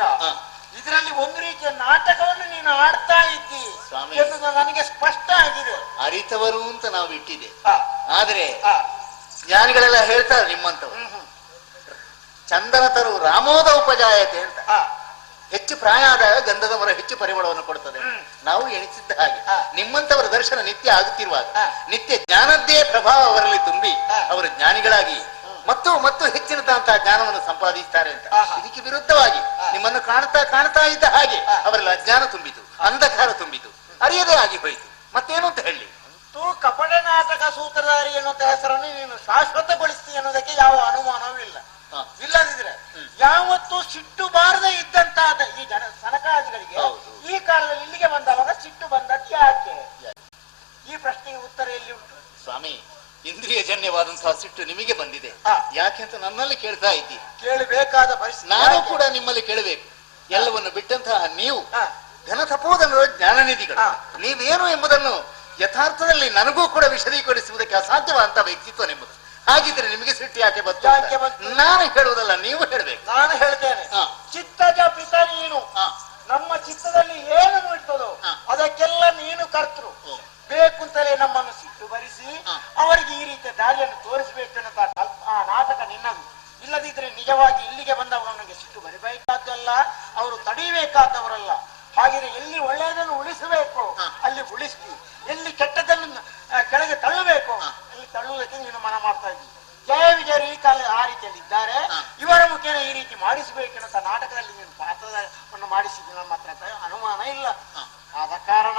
ಇದರಲ್ಲಿ ಒಂದು ರೀತಿಯ ನಾಟಕವನ್ನು ನೀನು ಆಡ್ತಾ ಇದ್ದಿ ಸ್ವಾಮಿ. ಎನ್ನುವುದು ನನಗೆ ಸ್ಪಷ್ಟ ಆಗಿದೆ. ಅರಿತವರು ಅಂತ ನಾವು ಇಟ್ಟಿದೆ. ಆ, ಆದ್ರೆ ಆ, ಜ್ಞಾನಿಗಳೆಲ್ಲ ಹೇಳ್ತಾರೆ ನಿಮ್ಮಂತವರು ಚಂದನ ತರು ರಾಮೋದ ಉಪಜಾಯತೆ ಅಂತ. ಆ, ಹೆಚ್ಚು ಪ್ರಾಯ ಆದಾಗ ಗಂಧದ ಮರ ಹೆಚ್ಚು ಪರಿಮಳವನ್ನು ಕೊಡುತ್ತದೆ. ನಾವು ಎಣಿಸಿದ್ದ ಹಾಗೆ ನಿಮ್ಮಂತವರ ದರ್ಶನ ನಿತ್ಯ ಆಗುತ್ತಿರುವಾಗ ನಿತ್ಯ ಜ್ಞಾನದ್ದೇ ಪ್ರಭಾವ ಅವರಲ್ಲಿ ತುಂಬಿ ಅವರು ಜ್ಞಾನಿಗಳಾಗಿ ಮತ್ತು ಹೆಚ್ಚಿನದಂತಹ ಜ್ಞಾನವನ್ನು ಸಂಪಾದಿಸ್ತಾರೆ ಅಂತ. ಇದಕ್ಕೆ ವಿರುದ್ಧವಾಗಿ ನಿಮ್ಮನ್ನು ಕಾಣ್ತಾ ಇದ್ದ ಹಾಗೆ ಅವರಲ್ಲಿ ಅಜ್ಞಾನ ತುಂಬಿತು, ಅಂಧಕಾರ ತುಂಬಿತು, ಅರಿಯದೇ ಆಗಿ ಹೋಯಿತು. ಮತ್ತೇನು ಅಂತ ಹೇಳಿ ಕಪಟ ನಾಟಕ ಸೂತ್ರಧಾರಿ ಎನ್ನುವಂತ ಹೆಸರನ್ನು ನೀನು ಶಾಶ್ವತಗೊಳಿಸ್ತಿ ಅನ್ನೋದಕ್ಕೆ ಯಾವ ಅನುಮಾನವೂ ಇಲ್ಲ. ಇಲ್ಲದಿದ್ರೆ ಯಾವತ್ತೂ ಸಿಟ್ಟು ಬಾರದೆ ಇದ್ದಂತಹ ಈ ಸನಕಾದಿಗಳಿಗೆ ಈ ಕಾಲದಲ್ಲಿ ಇಲ್ಲಿಗೆ ಬಂದವಾಗ ಸಿಟ್ಟು ಬಂದದ್ದು ಯಾಕೆ? ಈ ಪ್ರಶ್ನೆಗೆ ಉತ್ತರ ಎಲ್ಲಿ ಉಂಟು ಸ್ವಾಮಿ? ಇಂದ್ರಿಯ ಜನ್ಯವಾದಂತಹ ಸಿಟ್ಟು ನಿಮಗೆ ಬಂದಿದೆ. ಯಾಕೆ ಅಂತ ನನ್ನಲ್ಲಿ ಕೇಳ್ತಾ ಇದ್ದೀರಿ. ಕೇಳಬೇಕಾದ ಪರಿಸ್ಥಿತಿ ನಾನು ಕೂಡ ನಿಮ್ಮಲ್ಲಿ ಕೇಳಬೇಕು. ಎಲ್ಲವನ್ನು ಬಿಟ್ಟಂತಹ ನೀವು ಘನ ತಪೋದನ ಜ್ಞಾನನಿಧಿಗಳು. ನೀವೇನು ಎಂಬುದನ್ನು ಯಥಾರ್ಥದಲ್ಲಿ ನನಗೂ ಕೂಡ ವಿಶದೀಕರಿಸುವುದಕ್ಕೆ ಅಸಾಧ್ಯವಾದಂತಹ ವ್ಯಕ್ತಿತ್ವ ನಿಮ್ಮದು. ಹಾಗಿದ್ರೆ ನಿಮಗೆ ಸಿಟ್ಟು ಯಾಕೆ ಬಂತು? ನಾನು ಹೇಳುವುದಲ್ಲ, ನೀವು ಹೇಳಬೇಕು. ನಾನು ಹೇಳ್ತೇನೆ. ಚಿತ್ತಜ ಪಿತ ನೀನು. ನಮ್ಮ ಚಿತ್ತದಲ್ಲಿ ಏನು ಇರ್ತದೋ ಅದಕ್ಕೆಲ್ಲ ನೀನು ಕರ್ತೃ. ಬೇಕುಂತಲೇ ನಮ್ಮನ್ನು ಸಿಟ್ಟು ಬರಿಸಿ ಅವರಿಗೆ ಈ ರೀತಿಯ ದಾರಿಯನ್ನು ತೋರಿಸಬೇಕೆನ್ನುತ್ತ ಆ ನಾಟಕ ನಿನ್ನದು. ಇಲ್ಲದಿದ್ರೆ ನಿಜವಾಗಿ ಇಲ್ಲಿಗೆ ಬಂದವನಿಗೆ ಸಿಟ್ಟು ಬರಿಬೇಕಾದ್ದಲ್ಲ, ಅವರು ತಡೆಯಬೇಕಾದವರಲ್ಲ. ಹಾಗೆಯೇ ಎಲ್ಲಿ ಒಳ್ಳೆಯದನ್ನು ಉಳಿಸಬೇಕು ಅಲ್ಲಿ ಉಳಿಸಿ, ಎಲ್ಲಿ ಕೆಟ್ಟದನ್ನು ಕೆಳಗೆ ತಳ್ಳಬೇಕು ಅಲ್ಲಿ ತಳ್ಳುವುದಕ್ಕೆ ನೀನು ಮನ ಮಾಡ್ತಾ ಇದ್ದೀವಿ. ಜಯ ವಿಜಯರು ಈ ಕಾಲ ಆ ರೀತಿಯಲ್ಲಿ ಇದ್ದಾರೆ. ಇವರ ಮುಖೇನ ಈ ರೀತಿ ಮಾಡಿಸಬೇಕೆನ್ನುತ್ತ ನಾಟಕದಲ್ಲಿ ನೀನು ಪಾತ್ರವನ್ನು ಮಾಡಿಸಿದ್ದು ನಮ್ಮ ಹತ್ರ ಅನುಮಾನ ಇಲ್ಲ. ಆದ ಕಾರಣ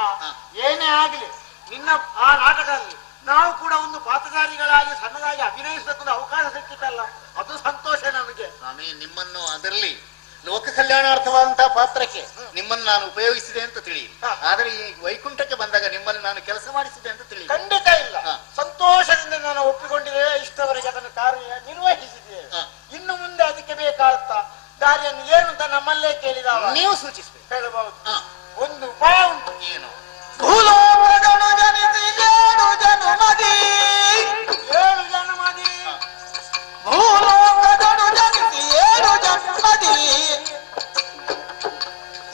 ಏನೇ ಆಗಲಿ ನಿನ್ನ ಆ ನಾಟಕದಲ್ಲಿ ನಾವು ಕೂಡ ಒಂದು ಪಾತ್ರಧಾರಿಗಳಾಗಿ ಸಣ್ಣದಾಗಿ ಅಭಿನಯಿಸಬೇಕಂತ ಅವಕಾಶ ಸಿಕ್ಕಿತಲ್ಲ, ಅದು ಸಂತೋಷ ನಮಗೆ. ಸ್ವಾಮಿ, ನಿಮ್ಮನ್ನು ಅದರಲ್ಲಿ ಲೋಕ ಕಲ್ಯಾಣಾರ್ಥವಾದಂತಹ ಪಾತ್ರಕ್ಕೆ ನಿಮ್ಮನ್ನು ನಾನು ಉಪಯೋಗಿಸಿದೆ ಅಂತ ತಿಳಿಯಿರಿ. ಆದ್ರೆ ಈ ವೈಕುಂಠಕ್ಕೆ ಬಂದಾಗ ನಿಮ್ಮನ್ನು ನಾನು ಕೆಲಸ ಮಾಡಿಸಿದೆ ಅಂತ ತಿಳಿಯಿರಿ. ಖಂಡಿತ ಇಲ್ಲ, ಸಂತೋಷದಿಂದ ನಾನು ಒಪ್ಪಿಕೊಂಡಿದ್ದೇವೆ. ಇಷ್ಟವರೆಗೆ ಅದನ್ನು ಕಾರ್ಯ ನಿರ್ವಹಿಸಿದ್ದೇವೆ. ಇನ್ನು ಮುಂದೆ ಅದಕ್ಕೆ ಬೇಕಾದ ದಾರಿಯನ್ನು ಏನು ಅಂತ ನಮ್ಮಲ್ಲೇ ಕೇಳಿದಾಗ ನೀವು ಸೂಚಿಸಬೇಕು. ಹೇಳಬಹುದು. ಒಂದು ಉಪಾಯ ಉಂಟು. ಏನು? ಭೂಲೋಕದೊಳು ಜನಿಸಿ 7 ಜನುಮದಿ, 7 ಜನ್ಮದಿ, ಭೂಲೋಕದೊಳು ಜನಿಸಿ 7 ಜನ್ಮದಿ,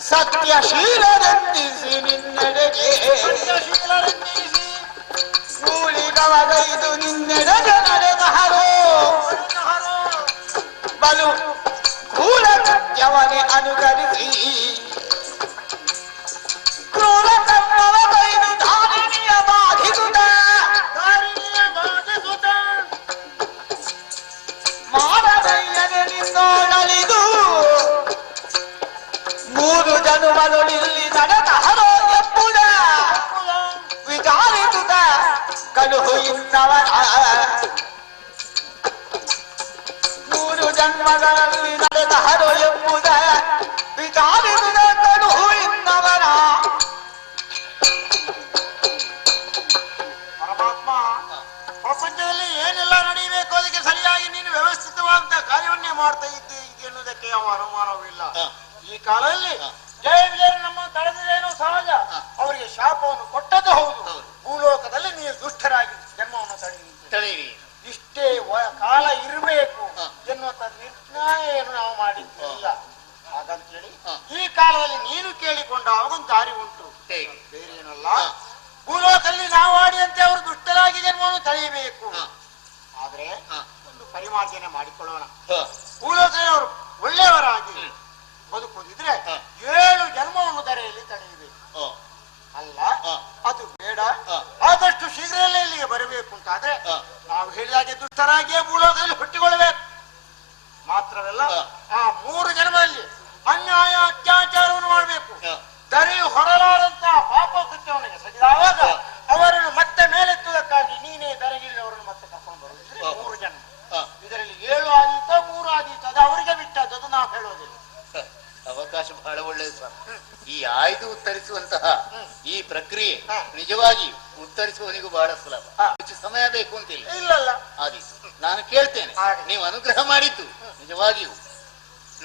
ಸತ್ಯಶೀಲರೆಂದಿಸಿ ನಿನ್ನೆಡೆಗೆ, ಸತ್ಯಶೀಲರೆಂದಿಸಿ ಕೂಲಿಗವಗೈದು ನಿನ್ನೆಡೆಗೆ ನಡೆದಹರೋ, ಬಲು ಕ್ರೂರ ಕೃತ್ಯವನೆ ಅನುಕರಿಸಿ, ಕ್ರೂರ ಕರ್ಮವಗೈದು ಧಾರಿಣಿಯ ಬಾಧಿಸುತ್ತ, ಮಾಡದಯ್ಯನೆ ನಿನ್ನೋಳಲಿದು, 3 ಜನುಮದಲ್ಲಿ ನಡೆದಹರೋ ಎಂಬುದ ವಿಚಾರಿಸುತ್ತ ಕಳುಹು ಇನ್ನವನ, 3 ಜನ್ಮಗಳಲ್ಲಿ ನಡೆದಹರೋ ಎಂಬುದ ವಿಚಾರಿಸುತ್ತ ಕಳುಹು ಇನ್ನವನ. ಪರಮಾತ್ಮ, ಪ್ರಪಂಚದಲ್ಲಿ ಏನೆಲ್ಲ ನಡೆಯಬೇಕು ಅದಕ್ಕೆ ಸರಿಯಾಗಿ ನೀನು ವ್ಯವಸ್ಥಿತವಾದ ಕಾರ್ಯವನ್ನೇ ಮಾಡ್ತಾ ಇದ್ದೆ ಎನ್ನುವುದಕ್ಕೆ ಯಾವ ಅನುಮಾನವಿಲ್ಲ. ಈ ಕಾಲದಲ್ಲಿ ಜಯ ವಿಜಯರು ನಮ್ಮನ್ನು ತಡೆದಿರೇನೋ ಸಹಜ, ಅವರಿಗೆ ಶಾಪವನ್ನು ಕೊಟ್ಟದ್ದು ಹೌದು. ಭೂಲೋಕದಲ್ಲಿ ನೀವು ದುಷ್ಟರಾಗಿ ಜನ್ಮವನ್ನು ತಿಳಿಯಿರಿ. ಇಷ್ಟೇ ಕಾಲ ಇರಬೇಕು ಎನ್ನುವಂತ ನಿರ್ಣಯವನ್ನು ನಾವು ಮಾಡಿದ್ದಿಲ್ಲ. ಹಾಗಂತೇಳಿ ಈ ಕಾಲದಲ್ಲಿ ನೀನು ಕೇಳಿಕೊಂಡ ಒಂದು ದಾರಿ ಉಂಟು, ಬೇರೆ ಏನಲ್ಲ. ಭೂಲೋಕದಲ್ಲಿ ನಾವು ಆಡಿದಂತೆ ಅವರು ದುಷ್ಟರಾಗಿ ಜನ್ಮವನ್ನು ತಳೆಯಬೇಕು. ಆದ್ರೆ ಒಂದು ಪರಿಮಾರ್ಜನೆ ಮಾಡಿಕೊಳ್ಳೋಣ. ಭೂಲೋಕದಲ್ಲಿ ಅವರು ಒಳ್ಳೆಯವರಾಗಿ ಬದುಕುವುದಿದ್ರೆ 7 ಜನ್ಮವನ್ನು ಧರೆಯಲ್ಲಿ ತಡೆಯಬೇಕು. ಅಲ್ಲ, ಅದು ಬೇಡ. ಆದಷ್ಟು ಶೀಘ್ರದಲ್ಲೇ ಇಲ್ಲಿಗೆ ಬರಬೇಕು ಅಂತಾದ್ರೆ ನಾವು ಹೇಳಿದಾಗೆ ದುಷ್ಟರಾಗಿಯೇ ಭೂಲೋಕದಲ್ಲಿ ಹುಟ್ಟಿಕೊಳ್ಳಬೇಕು. ಮಾತ್ರವಲ್ಲ, ಆ 3 ಜನ್ಮದಲ್ಲಿ ಅನ್ಯಾಯ ಅತ್ಯಾಚಾರವನ್ನು ಮಾಡಬೇಕು. ಧರೆಯು ಹೊರಲಾದಂತಹ ಪಾಪ ಕೃತ್ಯವನಿಗೆ ಸರಿಯಾದಾಗ ಅವರನ್ನು ಮತ್ತೆ ಮೇಲೆತ್ತುವುದಕ್ಕಾಗಿ ನೀನೇ ಧರೆಗಿಲ್ಲಿ ಅವರನ್ನು ಮತ್ತೆ ಕರ್ಕೊಂಡು ಬರುವುದಿದ್ರೆ 3 ಜನ್ಮ. ಇದರಲ್ಲಿ 7 ಆದೀತ 3 ಆದೀತ ಅದು ಅವರಿಗೆ ಬಿಟ್ಟದ್ದು, ಅದು ನಾವು ಹೇಳೋದಿಲ್ಲ. ಅವಕಾಶ ಬಹಳ ಒಳ್ಳೆಯದು ಸ್ವಾಮಿ. ಈ ಆಯ್ದು ಉತ್ತರಿಸುವಂತಹ ಈ ಪ್ರಕ್ರಿಯೆ ನಿಜವಾಗಿ ಉತ್ತರಿಸುವವನಿಗೂ ಬಹಳ ಸುಲಭ. ಹೆಚ್ಚು ಸಮಯ ಬೇಕು ಅಂತಿಲ್ಲ. ಇಲ್ಲಲ್ಲ, ಆದೀತು ನಾನು ಕೇಳ್ತೇನೆ. ಹಾಗೆ. ನೀವು ಅನುಗ್ರಹ ಮಾಡಿದ್ದು ನಿಜವಾಗಿಯೂ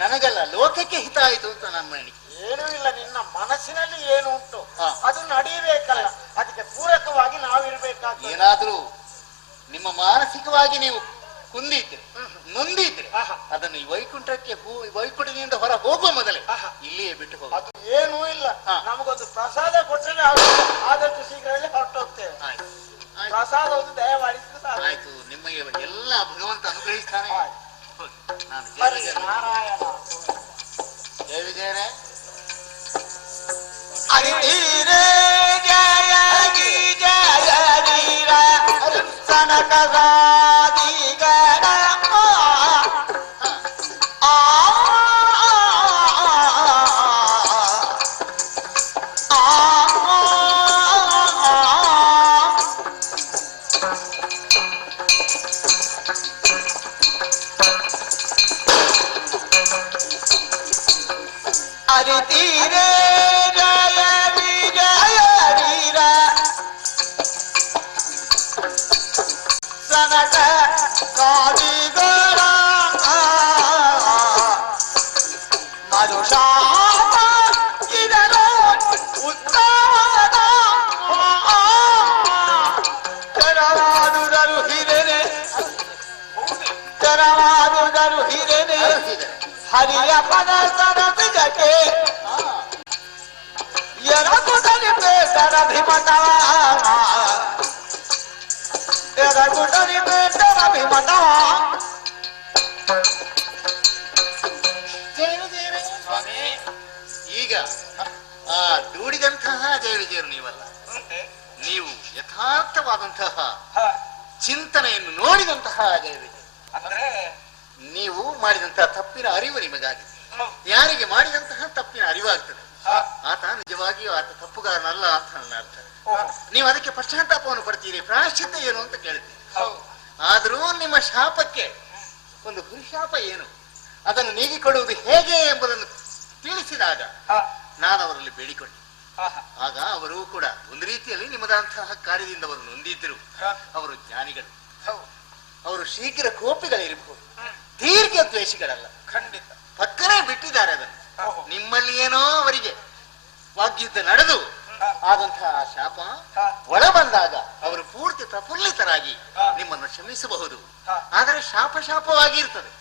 ನನಗಲ್ಲ, ಲೋಕಕ್ಕೆ ಹಿತ ಆಯಿತು ಅಂತ ನನ್ನ ಎಣಿಕೆ. ಏನೂ ಇಲ್ಲ, ನಿನ್ನ ಮನಸ್ಸಿನಲ್ಲಿ ಏನು ಉಂಟು ಹಾ. ಅದು ನಡೆಯಬೇಕಲ್ಲ, ಅದಕ್ಕೆ ಪೂರಕವಾಗಿ ನಾವಿರ್ಬೇಕಾಗ್ತದೆ. ಏನಾದ್ರೂ ನಿಮ್ಮ ಮಾನಸಿಕವಾಗಿ ನೀವು ಕುಂದಿದ್ರೆ, ನೊಂದಿದ್ರೆ ಆಹಾ. ಅದನ್ನು ಈ ವೈಕುಂಠಕ್ಕೆ ವೈಕುಂಠದಿಂದ ಹೊರ ಹೋಗುವ ಮೊದಲೇ ಆಹಾ. ಇಲ್ಲಿಯೇ ಬಿಟ್ಟು ಹೋಗ. ಅದು ಏನೂ ಇಲ್ಲ, ಹಾ. ನಮಗೊಂದು ಪ್ರಸಾದ ಕೊಟ್ಟರೆ ಆದಷ್ಟು ಶೀಘ್ರದಲ್ಲಿ ಹೊರಟೋಗ್ತೇವೆ. ಆಯ್ತು ಆಯ್ತು ಪ್ರಸಾದ ಒಂದು ದಯಮಾಡಿದ್ರೆ ಸಾಕು. ಆಯ್ತು, ನಿಮಗೆ ಎಲ್ಲ ಭಗವಂತ ಅನುಗ್ರಹಿಸ್ತಾನೆ. ಆಯ್ತು. ನಾನು ಜಯ ಬನ್ನಿ, ವಿಜಯ ನಾರಾಯಣ. ಜಯ ವಿಜಯರೇ. ಅರಿತೀರೆ ಜಯ ಜಯ ವೀರ ಸನಕರಾದಿಗಣ ಅರಿತೀರೆ ಜಯ ವಿಜಯ ವೀರ ಸನಕ ಕಾದಿಗಳ ಮರುಷಾಪ ಇದರ ಉತ್ತಮದ ತೆರವಾದುದರು ಹಿರೇನೆ ತೆರವಾದುದರು ಹಿರೇನೆ ಹರಿಯ ಪದ ಸರಸಿಜಕ್ಕೆ ಎರಗುಡಲಿ ಬೇಸರ ಭಿಮತ ಎರಗುಡಲಿ ಬೇಸರ ಭಿಮತ ಜಯ ವಿಜಯರೇ. ಸ್ವಾಮಿ, ಈಗ ಆ ದೂಡಿದಂತಹ ಜಯ ವಿಜಯರು ನೀವಲ್ಲ, ನೀವು ಯಥಾರ್ಥವಾದಂತಹ ಚಿಂತನೆಯನ್ನು ನೋಡಿದಂತಹ ಜಯ ವಿಜಯ. ಅಂದ್ರೆ ನೀವು ಮಾಡಿದಂತಹ ತಪ್ಪಿನ ಅರಿವು ನಿಮಗಾಗಿದೆ. ಯಾರಿಗೆ ಮಾಡಿದಂತಹ ತಪ್ಪಿನ ಅರಿವಾಗ್ತದೆ ಆತ ನಿಜವಾಗಿಯೂ ಆತ ತಪ್ಪುಗಾರನಲ್ಲ ಅಂತ ನನ್ನ ಅರ್ಥ. ನೀವು ಅದಕ್ಕೆ ಪಶ್ಚಾತ್ತಾಪವನ್ನು ಪಡ್ತೀರಿ, ಪ್ರಾಯಶ್ಚಿತ್ತ ಏನು ಅಂತ ಕೇಳ್ತೀರಿ. ಆದರೂ ನಿಮ್ಮ ಶಾಪಕ್ಕೆ ಒಂದು ಹುರಿಶಾಪ ಏನು, ಅದನ್ನು ನೀಗಿಕೊಳ್ಳುವುದು ಹೇಗೆ ಎಂಬುದನ್ನು ತಿಳಿಸಿದಾಗ ನಾನು ಅವರಲ್ಲಿ ಬೇಡಿಕೊಂಡೆ. ಆಗ ಅವರು ಕೂಡ ಒಂದು ರೀತಿಯಲ್ಲಿ ನಿಮ್ಮದಂತಹ ಕಾರ್ಯದಿಂದ ಅವರು ನೊಂದಿದ್ದರು. ಅವರು ಜ್ಞಾನಿಗಳು, ಅವರು ಶೀಘ್ರ ಕೋಪಿಗಳಿರಬಹುದು, ದೀರ್ಘ ದ್ವೇಷಿಗಳಲ್ಲ. ಖಂಡಿತ ಪಕ್ಕನೇ ಬಿಟ್ಟಿದ್ದಾರೆ ಅದನ್ನು. ನಿಮ್ಮಲ್ಲಿ ಏನೋ ಅವರಿಗೆ ವಾಗ್ಯುದ್ಧ ನಡೆದು ಆದಂತಹ ಶಾಪ ಒಳ ಬಂದಾಗ ಅವರು ಪೂರ್ತಿ ಪ್ರಫುಲ್ಲಿತರಾಗಿ ನಿಮ್ಮನ್ನು ಕ್ಷಮಿಸಬಹುದು. ಆದರೆ ಶಾಪವಾಗಿ ಇರ್ತದೆ.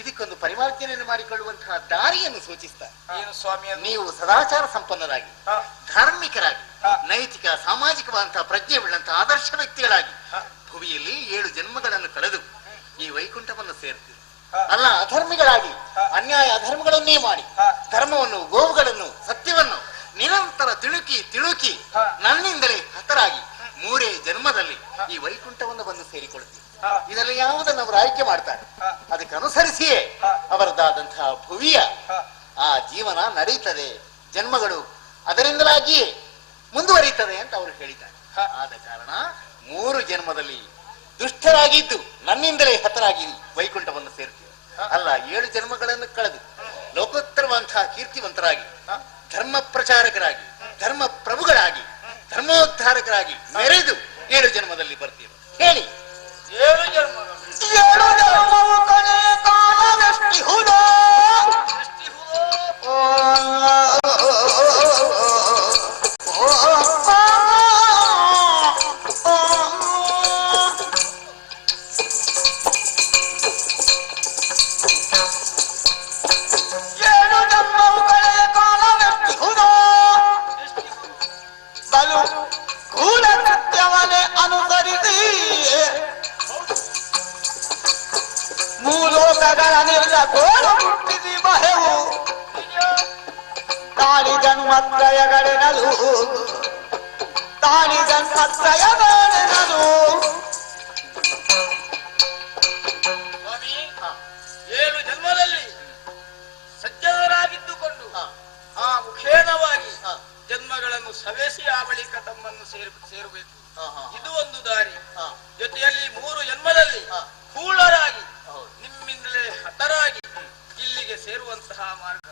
ಇದಕ್ಕೊಂದು ಪರಿಮಾರ್ಜನೆಯನ್ನು ಮಾಡಿಕೊಳ್ಳುವಂತಹ ದಾರಿಯನ್ನು ಸೂಚಿಸ್ತಾರೆ. ಏನು ಸ್ವಾಮಿ ಅದು? ನೀವು ಸದಾಚಾರ ಸಂಪನ್ನರಾಗಿ, ಧಾರ್ಮಿಕರಾಗಿ, ನೈತಿಕ ಸಾಮಾಜಿಕವಾದಂತಹ ಪ್ರಜ್ಞೆ ಉಳ್ಳಂತಹ ಆದರ್ಶ ವ್ಯಕ್ತಿಗಳಾಗಿ ಭುವಿಯಲ್ಲಿ 7 ಜನ್ಮಗಳನ್ನು ಕಳೆದು ಈ ವೈಕುಂಠವನ್ನು ಸೇರ್ತೀರಿ. ಅಲ್ಲ, ಅಧರ್ಮಿಗಳಾಗಿ ಅನ್ಯಾಯ ಅಧರ್ಮಗಳನ್ನೇ ಮಾಡಿ ಧರ್ಮವನ್ನು, ಗೋವುಗಳನ್ನು, ಸತ್ಯವನ್ನು ನಿರಂತರ ತಿಳುಕಿ ನನ್ನಿಂದಲೇ ಹತರಾಗಿ 3 ಜನ್ಮದಲ್ಲಿ ಈ ವೈಕುಂಠವನ್ನು ಬಂದು ಸೇರಿಕೊಳ್ತೀವಿ. ಇದರಲ್ಲಿ ಯಾವುದನ್ನು ಅವರು ಆಯ್ಕೆ ಮಾಡ್ತಾರೆ ಅದಕ್ಕೆ ಅನುಸರಿಸಿಯೇ ಅವರದಾದಂತಹ ಭುವಿಯ ಆ ಜೀವನ ನಡೀತದೆ, ಜನ್ಮಗಳು ಅದರಿಂದಲಾಗಿಯೇ ಮುಂದುವರಿಯುತ್ತದೆ ಅಂತ ಅವರು ಹೇಳಿದ್ದಾರೆ. ಆದ ಕಾರಣ 3 ಜನ್ಮದಲ್ಲಿ ದುಷ್ಟರಾಗಿದ್ದು ನನ್ನಿಂದಲೇ ಹತರಾಗಿ ವೈಕುಂಠವನ್ನು ಸೇರ್ತೀವಿ. ಅಲ್ಲ, 7 ಜನ್ಮಗಳನ್ನು ಕಳೆದು ಲೋಕೋತ್ತರವಂತಹ ಕೀರ್ತಿವಂತರಾಗಿ, ಧರ್ಮ ಪ್ರಚಾರಕರಾಗಿ, ಧರ್ಮ ಪ್ರಭುಗಳಾಗಿ, ಧರ್ಮೋದ್ಧಾರಕರಾಗಿ ಮೆರೆದು 7 ಜನ್ಮದಲ್ಲಿ ಬರ್ತೀವಿ. ಹೇಳಿ, 7 ಜನ್ಮಗಳು ಏಳು ಜನ್ಮವು ಕೊನೆ ಕಾಲವೆಷ್ಟಿಹುದೋ ಏಳು ಜನ್ಮವು ಕೊನೆ ಕಾಲವೆಷ್ಟಿಹುದೋ ಬಲು ಕೂಲ ಕೃತ್ಯವನ್ನೇ ಅನುಸರಿಸಿ ಮೂಲೋಕಗಳ ನಿರ್ಲಗೋಲು ಹುಟ್ಟಿಸಿ ಬಹೆವು ತಾಳಿ ಜನ್ಮತ್ರಯಗಳೆನಲು ತಾಳಿ ಜನ್ಮತ್ರಯಗಳೆನಲು. ಸ್ವಾಮಿ, 7 ಜನ್ಮದಲ್ಲಿ ಸಜ್ಜನರಾಗಿದ್ದುಕೊಂಡು ಆ ಮುಖೇನವಾಗಿ ಜನ್ಮಗಳನ್ನು ಸವೆಸಿ ಆ ಬಳಿಕ ತಮ್ಮನ್ನು ಸೇರಬೇಕು. ಇದು ಒಂದು ದಾರಿ. ಜೊತೆಯಲ್ಲಿ 3 ಜನ್ಮದಲ್ಲಿ ಕೂಳರಾಗಿ ನಿಮ್ಮಿಂದಲೇ ಹತರಾಗಿ ಇಲ್ಲಿಗೆ ಸೇರುವಂತಹ ಮಾರ್ಗ.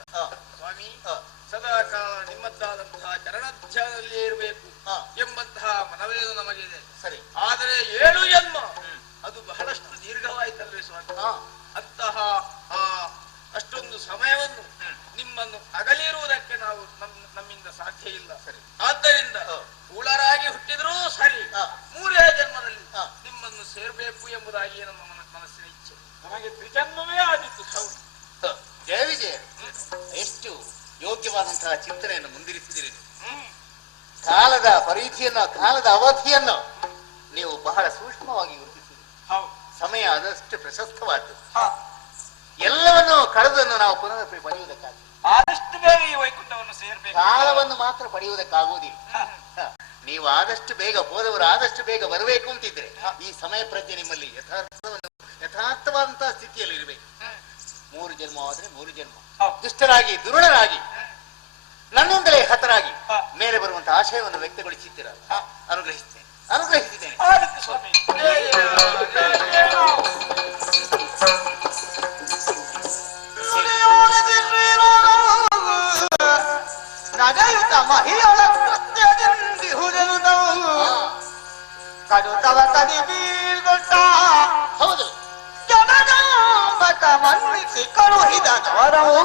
ಸ್ವಾಮಿ, ಸದಾ ಕಾಲ ನಿಮ್ಮದ್ದಾದಂತಹ ಚರಣಧ್ಯಾನದಲ್ಲಿಯೇ ಇರಬೇಕು ಎಂಬಂತಹ ಮನವೇನು ನಮಗಿದೆ. ಸರಿ. ಆದರೆ 7 ಜನ್ಮ ಅದು ಬಹಳಷ್ಟು ದೀರ್ಘವಾಯಿತಲ್ವೇ ಸ್ವಾಮಿ. ಹಾ. ಅಂತಹ ಆ ಅಷ್ಟೊಂದು ಸಮಯವನ್ನು ನಿಮ್ಮನ್ನು ಅಗಲಿರುವುದಕ್ಕೆ ನಾವು ನಮ್ಮಿಂದ ಸಾಧ್ಯ ಇಲ್ಲ. ಆದ್ದರಿಂದ ಕೂಳರಾಗಿ ಹುಟ್ಟಿದ್ರೂ ಸರಿ, ಮೂರೇ ಜನ್ಮದಲ್ಲಿ ನಿಮ್ಮನ್ನು ಸೇರ್ಬೇಕು ಎಂಬುದಾಗಿ ನಮ್ಮ ಮನಸ್ಸಿನ ಇಚ್ಛೆ. ನಮಗೆ ದ್ವಿಜನ್ಮವೇ ಆದಿತ್ತು. ಜಯ ವಿಜಯ, ಎಷ್ಟು ಯೋಗ್ಯವಾದಂತಹ ಚಿಂತನೆಯನ್ನು ಮುಂದಿರಿಸಿದಿರಿ. ಕಾಲದ ಪರಿಧಿಯನ್ನು, ಕಾಲದ ಅವಧಿಯನ್ನು ನೀವು ಬಹಳ ಸೂಕ್ಷ್ಮವಾಗಿ ಗುರುತಿಸಿರಿ. ಸಮಯ ಆದಷ್ಟು ಪ್ರಶಸ್ತವಾದ್ದು. ಎಲ್ಲವನ್ನು ಕಳೆದನ್ನು ನಾವು ಪುನಃ ಪಡೆಯುವುದಕ್ಕಾಗಿ ಆದಷ್ಟು ಬೇಗ ಈ ವೈಕುಂಠವನ್ನು ಸೇರ್ಬೇಕು. ಕಾಲವನ್ನು ಮಾತ್ರ ಪಡೆಯುವುದಕ್ಕಾಗುವುದಿಲ್ಲ. ನೀವು ಆದಷ್ಟು ಬೇಗ ಹೋದವರು ಆದಷ್ಟು ಬೇಗ ಬರಬೇಕು ಅಂತಿದ್ರೆ ಈ ಸಮಯ ಪ್ರಜ್ಞೆ ನಿಮ್ಮಲ್ಲಿ ಯಥಾರ್ಥವಾದಂತಹ ಸ್ಥಿತಿಯಲ್ಲಿ ಇರಬೇಕು. 3 ಜನ್ಮವಾದ್ರೆ 3 ಜನ್ಮ ದುಷ್ಟರಾಗಿ ದುರುಳರಾಗಿ ನನ್ನಿಂದಲೇ ಹತರಾಗಿ ಮೇಲೆ ಬರುವಂತಹ ಆಶಯವನ್ನು ವ್ಯಕ್ತಗೊಳಿಸಿದ್ದೀರ. ಅನುಗ್ರಹಿಸಿದ್ದೇನೆ. ನಡೆಯುತ್ತ ಮಹಿಯೊಳ ಕೃತ್ಯದಿಂದಿಹುದೆನುದವು ಕಡುತವ ತದಿ ಬೀಳ್ಗೊಟ್ಟ ಹೌದು, ಜನನಾಮಕ ಮನ್ನಿಸಿ ಕಳುಹಿದ ಜ್ವರವು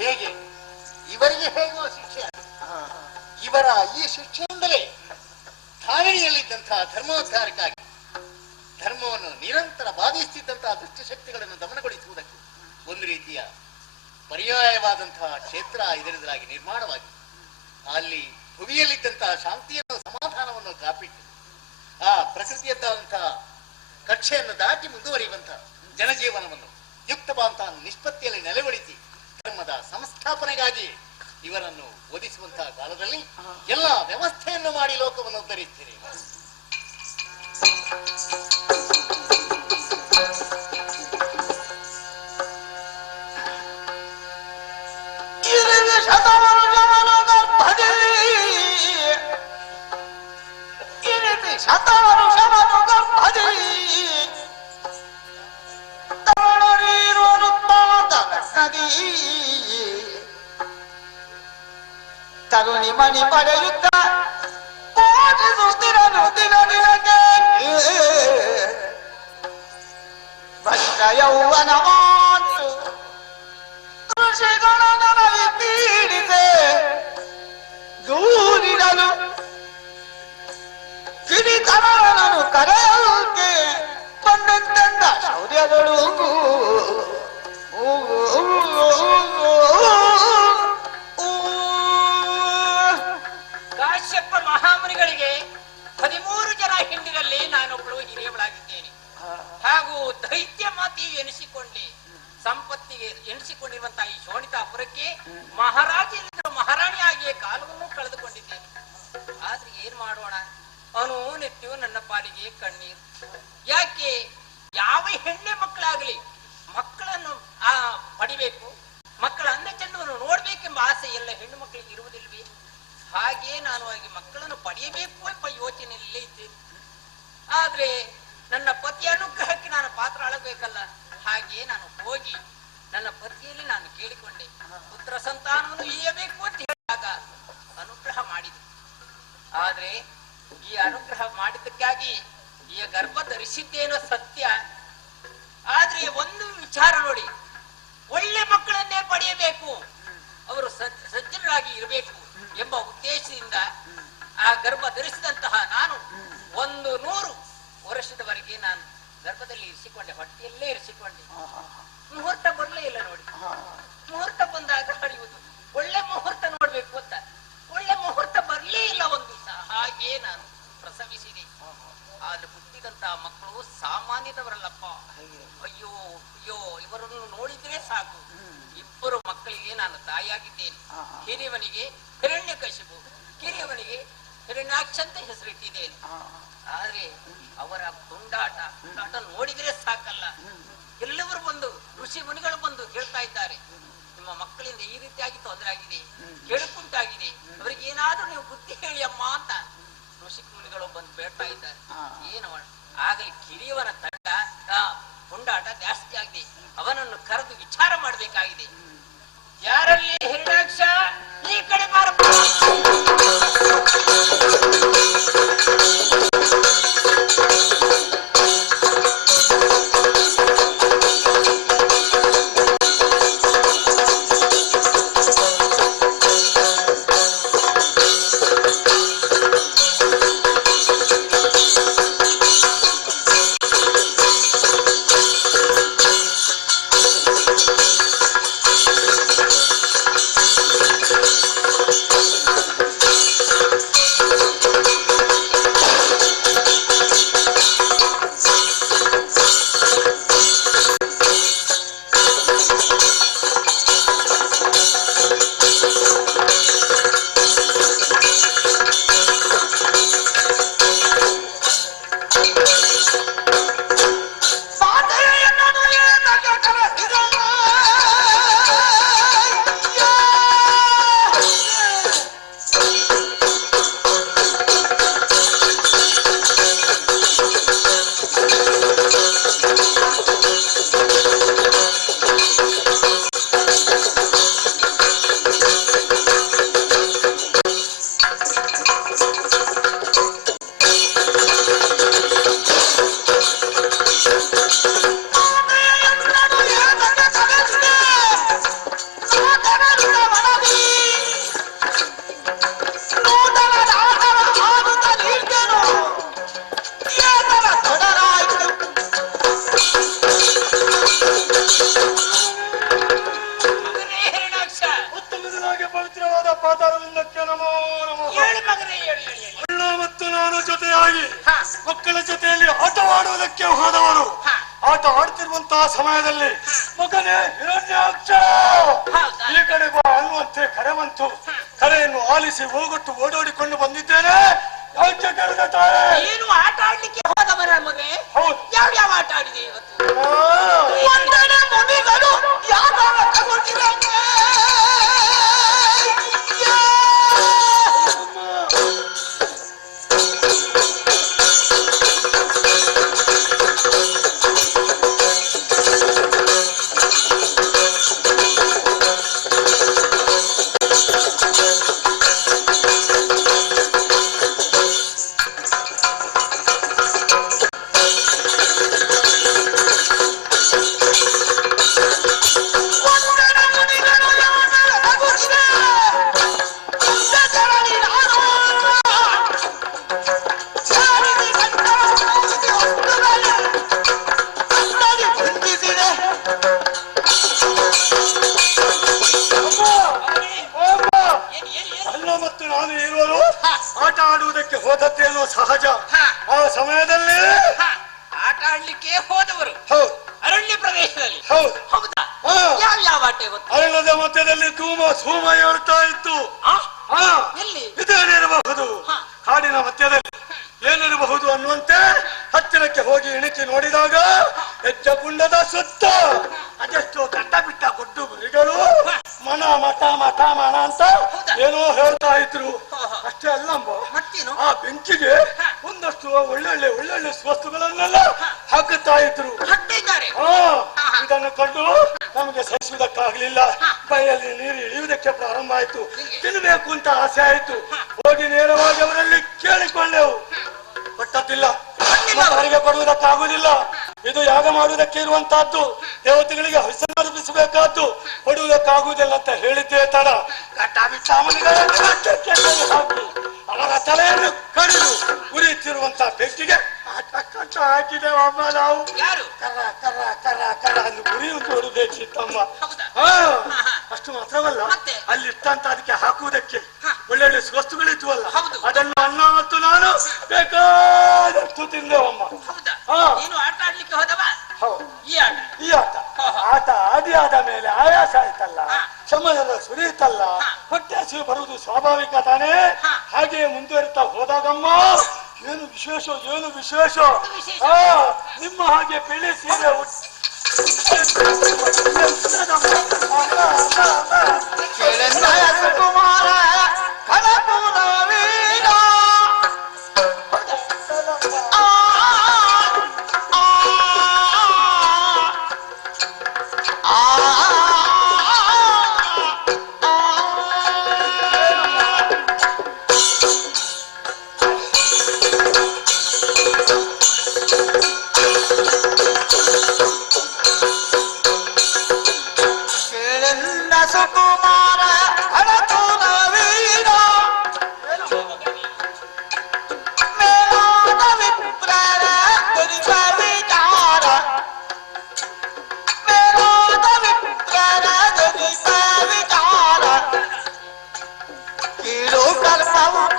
ಹೇಗೆ ಇವರಿಗೆ ಹೇಗೋ ಶಿಕ್ಷೆ. ಇವರ ಈ ಶಿಕ್ಷೆಯಿಂದಲೇ ಧಾರಣಿಯಲ್ಲಿದ್ದಂತಹ ಧರ್ಮೋದ್ಧಾರಕ್ಕಾಗಿ ಧರ್ಮವನ್ನು ನಿರಂತರ ಬಾಧಿಸುತ್ತಿದ್ದಂತಹ ದುಷ್ಟಶಕ್ತಿಗಳನ್ನು ದಮನಗೊಳಿಸುವುದಕ್ಕೆ ಒಂದು ರೀತಿಯ ಪರ್ಯಾಯವಾದಂತಹ ಕ್ಷೇತ್ರ ಇದರಿಂದಾಗಿ ನಿರ್ಮಾಣವಾಗಿ ಅಲ್ಲಿ ಭುವಿಯಲ್ಲಿದ್ದಂತಹ ಶಾಂತಿಯನ್ನು, ಸಮಾಧಾನವನ್ನು ಕಾಪಿಟ್ಟು ಆ ಪ್ರಕೃತಿಯದ್ದಾದಂತಹ ಕಕ್ಷೆಯನ್ನು ದಾಟಿ ಮುಂದುವರಿಯುವಂತಹ ಜನಜೀವನವನ್ನು ಯುಕ್ತವಾದಂತಹ ನಿಷ್ಪತ್ತಿಯಲ್ಲಿ ನೆಲೆಗೊಳಿಸಿ ಧರ್ಮದ ಸಂಸ್ಥಾಪನೆಗಾಗಿ ಇವರನ್ನು ಓದಿಸುವಂತಹ ಕಾಲದಲ್ಲಿ ಎಲ್ಲ ವ್ಯವಸ್ಥೆಯನ್ನು ಮಾಡಿ ಲೋಕವನ್ನು ಉದ್ಧರಿಸ್ತೀರಿ. ತರುಣಿ ಮಣಿ ಪಡೆಯುತ್ತ ಪೋಷಿಸುತ್ತಿರಲು ದಿನ ದಿನಕ್ಕೆ ಭದ್ರ ಯೌವನ ಮಾತು ಋಷಿಗಳ ನನಗೆ ಪೀಡಿತೆ ದೂರಿಡಲು ಕಿಡಿತನನು ಕರೆಯಲ್ಕೆ ಬಂದಂತ ಶೌರ್ಯಗಳು ಕಾಶ್ಯಪ ಮಹಾಮುನಿಗಳಿಗೆ 13 ಜನ ಹೆಂಡಿನಲ್ಲಿ ನಾನೊಬ್ಬಳು ಹಿರಿಯವಳಾಗಿದ್ದೇನೆ. ಹಾಗೂ ದೈತ್ಯ ಮಾತಿ ಎನಿಸಿಕೊಂಡೆ ಸಂಪತ್ತಿಗೆ ಎನಿಸಿಕೊಂಡಿರುವಂತಹ ಈ ಶೋಣಿತಾಪುರಕ್ಕೆ ಮಹಾರಾಜ ಮಹಾರಾಣಿಯಾಗಿಯೇ ಕಾಲವನ್ನು ಕಳೆದುಕೊಂಡಿದ್ದೇನೆ. ಆದ್ರೆ ಏನ್ ಮಾಡೋಣ, ಅನುನಿತ್ಯವೂ ನನ್ನ ಪಾಲಿಗೆ ಕಣ್ಣೀರು. ಯಾಕೆ ಯಾವ ಹೆಣ್ಣೆ ಮಕ್ಕಳಾಗಲಿ ಮಕ್ಕಳನ್ನು ಪಡಿಬೇಕು, ಮಕ್ಕಳ ಅಂದ ಚಂದವನ್ನು ನೋಡ್ಬೇಕೆಂಬ ಆಸೆ ಎಲ್ಲ ಹೆಣ್ಣು ಮಕ್ಕಳಿಗೆ ಇರುವುದಿಲ್ವೇ? ಹಾಗೆ ನಾನು ಆಗಿ ಮಕ್ಕಳನ್ನು ಪಡೆಯಬೇಕು ಎಂಬ ಯೋಚನೆಯಲ್ಲೇ ಇದ್ದೇನೆ. ಆದ್ರೆ ನನ್ನ ಪತಿಯ ಅನುಗ್ರಹಕ್ಕೆ ನಾನು ಪಾತ್ರ ಆಗಬೇಕಲ್ಲ. ಹಾಗೆ ನಾನು ಹೋಗಿ ನನ್ನ ಪತಿಯಲ್ಲಿ ನಾನು ಕೇಳಿಕೊಂಡೆ, ಪುತ್ರ ಸಂತಾನವನ್ನು ಇಯಬೇಕು ಅಂತ ಹೇಳಿದಾಗ ಅನುಗ್ರಹ ಮಾಡಿದೆ. ಆದ್ರೆ ಈ ಅನುಗ್ರಹ ಮಾಡಿದ್ದಕ್ಕಾಗಿ ಈ ಗರ್ಭ ಧರಿಸಿದ್ದೇನೋ ಸತ್ಯ. ಆದ್ರೆ ಒಂದು ವಿಚಾರ ನೋಡಿ, ಒಳ್ಳೆ ಮಕ್ಕಳನ್ನೇ ಪಡೆಯಬೇಕು, ಅವರು ಸಜ್ಜನರಾಗಿ ಇರಬೇಕು ಎಂಬ ಉದ್ದೇಶದಿಂದ ಆ ಗರ್ಭ ಧರಿಸಿದಂತಹ ನಾನು 100 ವರ್ಷದವರೆಗೆ ನಾನು ಗರ್ಭದಲ್ಲಿ ಇರಿಸಿಕೊಂಡೆ, ಹೊಟ್ಟೆಯಲ್ಲೇ ಇರಿಸಿಕೊಂಡೆ. ಮುಹೂರ್ತ ಬರಲೇ ಇಲ್ಲ ನೋಡಿ. ಮುಹೂರ್ತ ಬಂದಾಗ ಹರಿಯುವುದು, ಒಳ್ಳೆ ಮುಹೂರ್ತ ನೋಡ್ಬೇಕು ಅಂತ ಒಳ್ಳೆ ಮುಹೂರ್ತ ಬರ್ಲೇ ಇಲ್ಲ ಒಂದು ದಿವಸ. ಹಾಗೆ ನಾನು ಪ್ರಸವಿಸಿದೆ. ಆದ್ರೆ ಹುಟ್ಟಿದಂತಹ ಮಕ್ಕಳು ಸಾಮಾನ್ಯದವರಲ್ಲಪ್ಪ. ಅಯ್ಯೋ ಅಯ್ಯೋ, ಇವರನ್ನು ನೋಡಿದ್ರೆ ಸಾಕು. 2 ಮಕ್ಕಳಿಗೆ ನಾನು ತಾಯಿಯಾಗಿದ್ದೇನೆ. ಹಿರಿಯವನಿಗೆ ಹಿರಣ್ಯಕಶಿಪು, ಕಿರಿಯವನಿಗೆ ಹಿರಣ್ಯಾಕ್ಷ ಅಂತ ಹೆಸರಿಟ್ಟಿದ್ದೇನೆ. ಆದ್ರೆ ಅವರ ತುಂಡಾಟ ನೋಡಿದ್ರೆ ಸಾಕಲ್ಲ. ಎಲ್ಲವರು ಬಂದು ಋಷಿ ಮುನಿಗಳು ಬಂದು ಹೇಳ್ತಾ ಇದ್ದಾರೆ, ನಿಮ್ಮ ಮಕ್ಕಳಿಂದ ಈ ರೀತಿಯಾಗಿ ತೊಂದರೆ ಆಗಿದೆ, ಕೆಡುಕುಂಟಾಗಿದೆ, ಅವರಿಗೆ ಏನಾದ್ರೂ ನೀವು ಬುದ್ಧಿ ಹೇಳಿ ಅಮ್ಮ ಅಂತ ಋಷಿ ಮುನಿಗಳು ಬಂದು ಬೇಡ್ತಾ ಇದ್ದಾರೆ. ಏನು ಆಗಲಿ ಕಿರಿಯವನ ತುಂಡಾಟ ಜಾಸ್ತಿ ಆಗಿದೆ. ಅವನನ್ನು ಕರೆದು ವಿಚಾರ ಮಾಡಬೇಕಾಗಿದೆ. ಯಾರಲ್ಲಿ ಹಿರಣ್ಯಾಕ್ಷ ಈ ಕಡೆ ಬಾರಪ್ಪ. ಪವಿತ್ರವಾದ ಪಾತಾಳಲಿಂಗಕ್ಕೆ ನಮೋ ನಮಃ. ಹೇಳು ಮಗನೇ, ಹೇಳು ಹೇಳು ಹೇಳು. ಅಣ್ಣ ಮತ್ತು ನಾನು ಜೊತೆಯಾಗಿ ಹಾ. ಮಕ್ಕಳ ಜೊತೆಯಲ್ಲಿ ಆಟವಾಡುವುದಕ್ಕೆ ಹೋದವರು. ಹಾ. ಆಟ ಆಡ್ತಿರುವಂತಹ ಸಮಯದಲ್ಲಿ ಮಗನೇ ಹಿರಣ್ಯಾಕ್ಷ ಹೌದಾ? ಈ ಕಡೆ ಬಾ ಅನ್ನುವಂತೆ ಕರೆ ಬಂತು. ಕರೆಯನ್ನು ಆಲಿಸಿ ಹೋಗೊಟ್ಟು ಓಡೋಡಿಕೊಂಡು ಬಂದಿದ್ದೇನೆ. ಯಾಕೆ ಕರೆದ ತಾಯಿ? ಏನು ಆಟ ಆಡ್ಲಿಕ್ಕೆ ಹೋದವರ ಮಗನೇ? ಹೌದು. ಯಾವ ಯಾವ ಆಟ ಆಡಿದೆ ಇವತ್ತು? ಆ, ಒಂದನೇ ಮುನಿಗಳು ಯಾವ ತಗೊಂಡಿರಂಗೆ. ಅಣ್ಣ ಮತ್ತು ನಾನು ಇರುವರು ಆಟ ಆಡುವುದಕ್ಕೆ ಹೋದದ್ದೇನೋ ಸಹಜ. ಆ ಸಮಯದಲ್ಲಿ ಆಟ ಆಡ್ಲಿಕ್ಕೆ ಹೋದವರು ಹೌದು ಅರಣ್ಯ ಪ್ರದೇಶದಲ್ಲಿ. ಹೌದು ಹೌದಾ? ಹಾ. ಯಾವ ಯಾವ ಆಟ ಇವತ್ತು? ಅರಣ್ಯದ ಮಧ್ಯದಲ್ಲಿ ಧೂಮ ಧೂಮ ಏಳ್ತಾ ಇತ್ತು. ಆ? ಹಾ, ಎಲ್ಲಿ? ಇದೇನಿರಬಹುದು? ಹಾ. ಕಾಡಿನ ಮಧ್ಯದಲ್ಲಿ ಏನಿರಬಹುದು ಅನ್ನುವಂತೆ ಹತ್ತಿರಕ್ಕೆ ಹೋಗಿ ಇಣಿಕಿ ನೋಡಿದಾಗ ಹೆಜ್ಜೆ ಕುಂಡದ ಸುತ್ತ ಅದೆಷ್ಟೋ ಕಟ್ಟ ಬಿಟ್ಟ ಗೊಡ್ಡು ಮರಿಗಳು ಮನ ಮಠ ಮಠ ಮನ ಅಂತ ಏನೋ ಹೇಳ್ತಾ ಇದ್ರು. ಅಷ್ಟೇ ಅಲ್ಲಂಬ, ಮತ್ತೇನು? ಆ ಬೆಂಕಿಗೆ ಒಂದಷ್ಟು ಒಳ್ಳೊಳ್ಳೆ ಒಳ್ಳೊಳ್ಳೆ ವಸ್ತುಗಳನ್ನೆಲ್ಲ ಹಾಕುತ್ತಾ ಇದ್ರು. ಹಾಕ್ತಿದ್ದಾರೆ. ಹಾ, ಇದನ್ನು ಕಂಡು ನಮಗೆ ಸಹಿಸುವುದಕ್ಕಾಗ್ಲಿಲ್ಲ. ಬೈಯಲ್ಲಿ ನೀರು ಇಳಿಯುವುದಕ್ಕೆ ಪ್ರಾರಂಭ ಆಯ್ತು. ತಿನ್ನಬೇಕು ಅಂತ ಆಸೆ ಆಯ್ತು. ಹೋಗಿ ನೇರವಾಗಿ ಅವರಲ್ಲಿ ಕೇಳಿಕೊಂಡೆವು. ಕೊಟ್ಟದ್ದಿಲ್ಲ. ಅವರಿಗೆ ಕೊಡುವುದಕ್ಕಾಗುವುದಿಲ್ಲ. ಇದು ಯಾಗ ಮಾಡುವುದಕ್ಕೆ ಇರುವಂತಹದ್ದು, ದೇವತೆಗಳಿಗೆ ಹಸನರ್ಪಿಸಬೇಕಾದ್ದು, ಕೊಡುವುದಕ್ಕಾಗುವುದಿಲ್ಲ ಅಂತ ಹೇಳಿದ್ದೇ ತಡ. ಹಾಕಿ ಅವರ ತಲೆಯನ್ನು ಕಡಿದು ಉರಿಯುತ್ತಿರುವಂತಹ ಬೆಂಕಿಗೆ ಕಟ್ಟ ಹಾಕಿದೆ ಒಬ್ಬ ನಾವು. ಯಾರು? ಕರ್ರ ಕರ್ರ ಕರ್ರ ಕರ್ರ ಅಲ್ಲಿ ಉರಿಯುವುದು ನೋಡಬೇಕಿತ್ತಮ್ಮ. ಹೌದಾ? ಹಾ, ಅಷ್ಟು ಮಾತ್ರವಲ್ಲ, ಮತ್ತೆ? ಅಲ್ಲಿ ಇಟ್ಟಂತ ಅದಕ್ಕೆ ಹಾಕುವುದಕ್ಕೆ ಒಳ್ಳೊಳ್ಳೆ ವಸ್ತುಗಳಿದ್ವಲ್ಲ, ಹೌದು. ಅದನ್ನು ಅಣ್ಣ ಮತ್ತು ನಾನು ಬೇಕಾದಷ್ಟು ತಿಂದೆವಮ್ಮ. ಹೌದಾ? ಹಾ. ನೀನು ಆಟ ಆಡ್ಲಿಕ್ಕೆ ಹೋದವ? ಹೌದು. ಈ ಆಟ? ಈ ಆಟ ಆಟ ಆಡಿ ಆದ ಮೇಲೆ ಆಯಾಸ ಆಯ್ತಲ್ಲ, ಸಮಯದ ಸುರಿಯುತ್ತಲ್ಲ, ಹೊಟ್ಟೆ ಹಸಿವು ಬರುವುದು ಸ್ವಾಭಾವಿಕ ತಾನೇ. ಹಾಗೆ ಮುಂದುವರಿತಾ ಹೋದಾಗಮ್ಮ ಏನು ವಿಶೇಷ ಏನು ವಿಶೇಷ. ಹಾ, ನಿಮ್ಮ ಹಾಗೆ ಬೆಳೆ ಸೀರೆ ಕುಮಾರ ಕಳಪುರ ವೀರ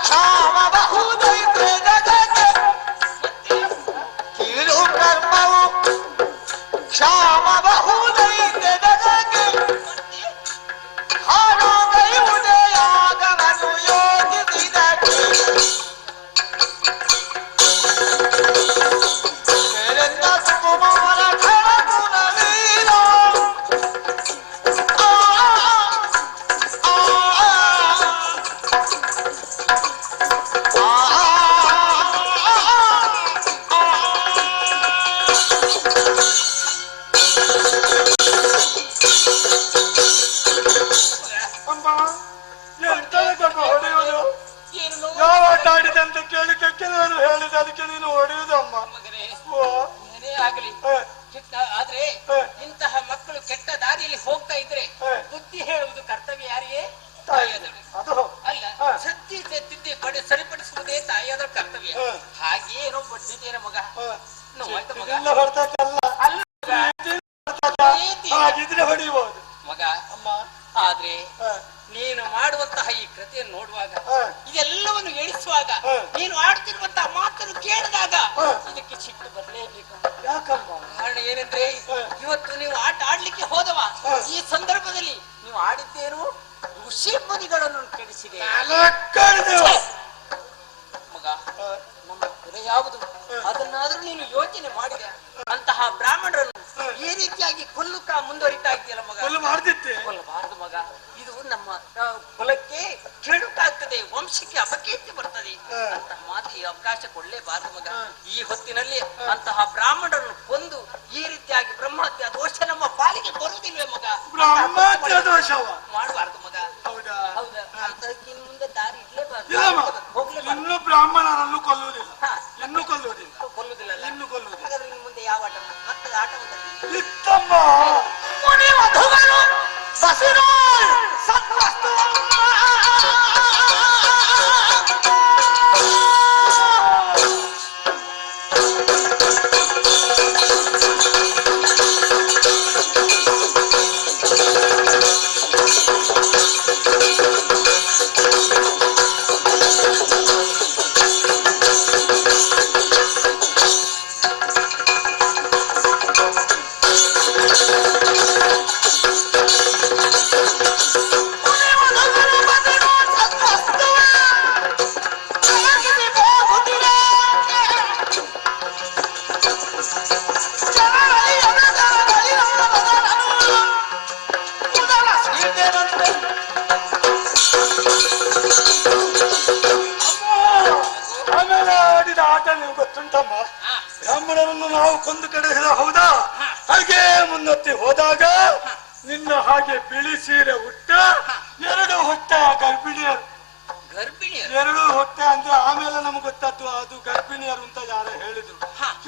ಕ್ಷಾಮ ಬಹುದೈತೆ ಜಗಕ್ಕೆ ಕೀಳು ಕರ್ಮವು ಕ್ಷಾಮ ಬಹುದೈತೆ ಜಗಕ್ಕೆ ಹಾಡುವುದೆಯಾಗವನ್ನು ಯೋಚಿಸಿದಕ್ಕೆ ಕೇಳೆಂದ ಸುಕುಮಾರ ಖಳಗುಣ ವೀರ ಅಮ್ಮ ಎಂತದಕ್ಕಪ್ಪ ಹೊಡೆಯುವುದು? ಏನು ನೋವು? ಯಾವ ಆಟ ಆಡಿದೆ ಅಂತ ಕೇಳಿದ್ದಕ್ಕೆ ನಾನು ಹೇಳಿದೆ, ಅದಕ್ಕೆ ನೀನು ಹೊಡೆಯುವುದಮ್ಮ. ಮಗನೇ ಓ, ಏನೇ ಆಗಲಿ ಹ, ಆದ್ರೆ ಹ. ಇಂತಹ ಮಕ್ಕಳು ಕೆಟ್ಟ ದಾರಿಯಲ್ಲಿ ಹೋಗ್ತಾ ಇದ್ರೆ ಹ. ಬುದ್ಧಿ ಹೇಳುವುದು ಕರ್ತವ್ಯ ಯಾರಿಗೆ? ತಾಯಿ. ತಾಯಿಯಾದವಳಿಗೆ. ಅದು ಅಲ್ಲ ಹ. ತಿದ್ದಿ ಸರಿಪಡಿಸುವುದೇ ತಾಯಿಯಾದ ಕರ್ತವ್ಯ. ಹ. ಹಾಗೇನೋ ಬಡ್ಡಿದ್ದೇನೆ ಮಗ. ಹ. ನೋವಾಯ್ತು ಮಗ. ಇದೆಲ್ಲ ಹೊಡ್ತಕ್ಕಲ್ಲ. ಅಲ್ಲ ಮಗ. ಪ್ರೀತಿ. ಹಾಗಿದ್ರೆ ಹೊಡೆಯಬಹುದು ಮಗ ಅಮ್ಮ. ಆದ್ರೆ ಹ, ನೀನು ಮಾಡುವಂತಹ ಈ ಕೃತಿಯನ್ನು ನೋಡುವಾಗ ಹ. ಇದೆಲ್ಲವನ್ನು ಎಣಿಸುವಾಗ ಹ. ನೀನು ಆಡ್ತಿರುವಂತಹ ಮಾತನ್ನು ಕೇಳಿದಾಗ ಹ. ಇದಕ್ಕೆ ಸಿಟ್ಟು ಬರಲೇಬೇಕು. ಯಾಕಮ್ಮ? ಕಾರಣ ಏನಂದ್ರೆ ಹ. ಇವತ್ತು ನೀವು ಆಟ ಆಡ್ಲಿಕ್ಕೆ ಹೋದವ ಹ. ಈ ಸಂದರ್ಭದಲ್ಲಿ ನೀವು ಆಡಿದ್ದೇನು ಋಷಿ ಮುನಿಗಳನ್ನು ಕೆಡಿಸಿದೆ ಕಡಿದೆವು. ಮಗ. ನಮ್ಮ ಕುಲ ಯಾವುದು ಅದನ್ನಾದ್ರೂ ನೀನು ಯೋಚನೆ ಮಾಡಿದೆ. ಅಂತಹ ಬ್ರಾಹ್ಮಣರನ್ನು ಈ ರೀತಿಯಾಗಿ ಕೊಲ್ಲುತ್ತಾ ಮುಂದುವರಿತಾ ಇದೆಯಲ್ಲ ಮಗ. ಮಾಡ್ತಿದ್ದೆ. ಕೊಲ್ಲಬಾರದು ಮಗ. ಇದು ನಮ್ಮ ಕುಲಕ್ಕೆ ಕೆಡುಕಾಗ್ತದೆ, ವಂಶಕ್ಕೆ ಅಪಕೀರ್ತಿ ಬರ್ತದೆ. ಅಂತಹ ಮಾತಿಗೆ ಅವಕಾಶ ಕೊಡಲೇಬಾರದು ಮಗ. ಈ ಹೊತ್ತಿನಲ್ಲಿ ಅಂತಹ ಬ್ರಾಹ್ಮಣರನ್ನು ಕೊಂದು ಈ ರೀತಿಯಾಗಿ ಬ್ರಹ್ಮಹತ್ಯೆ ದೋಷ ನಮ್ಮ ಪಾಲಿಗೆ ಬರುವುದಿಲ್ವೇ ಮಗ? ಬ್ರಹ್ಮಹತ್ಯೆ ದೋಷವ? ಮಾಡಬಾರದು ಮಗ. ಹೌದಾ? ಹೌದಾ? ಅಂತಹಕ್ಕೆ ಇನ್ನು ಮುಂದೆ ದಾರಿ ಇಲ್ಲಮ್ಮ, ಇರ್ಲೇಬಾರದು, ಹೋಗ್ಲೇಬಾರದು. ಇನ್ನು ಬ್ರಾಹ್ಮಣರನ್ನು ಕೊಲ್ಲುವುದಿಲ್ಲ. ಹಾ. ಇನ್ನು ಕೊಲ್ಲುವುದಿಲ್ಲ. ಕೊಲ್ಲುದಿಲ್ಲ. ಇನ್ನು ಕೊಲ್ಲುವುದಿಲ್ಲ. ಹಾಗಾದ್ರೆ ಇನ್ನು ಮುಂದೆ ಯಾವ ಆಟ? ಮತ್ತೆ ಆಟ ಇತ್ತಮ್ಮ. ಮುನಿ ವಧುಗಳು ಬಸಿರೋಳ್ ಸತ್ವಸ್ತು ಆಮೇಲೆ ಆಡಿದ ಆಟ ನೀವು ಗೊತ್ತುಂಟಮ್ಮ. ಬ್ರಾಹ್ಮಣರನ್ನು ನಾವು ಕೊಂದು ಕಡೆಸಿದ ಹೌದಾ? ಹಾಗೆ ಮುನ್ನತ್ತಿ ಹೋದಾಗ ನಿನ್ನ ಹಾಗೆ ಬಿಳಿ ಸೀರೆ ಉಟ್ಟ 2 ಹೊಟ್ಟೆ ಗರ್ಭಿಣಿಯರು. ಗರ್ಭಿಣಿಯರು? 2 ಹೊಟ್ಟೆ ಅಂದ್ರೆ ಆಮೇಲೆ ನಮ್ಗೆ ಗೊತ್ತದ್ದು ಅದು ಗರ್ಭಿಣಿಯರು ಅಂತ ಯಾರೋ ಹೇಳಿದ್ರು.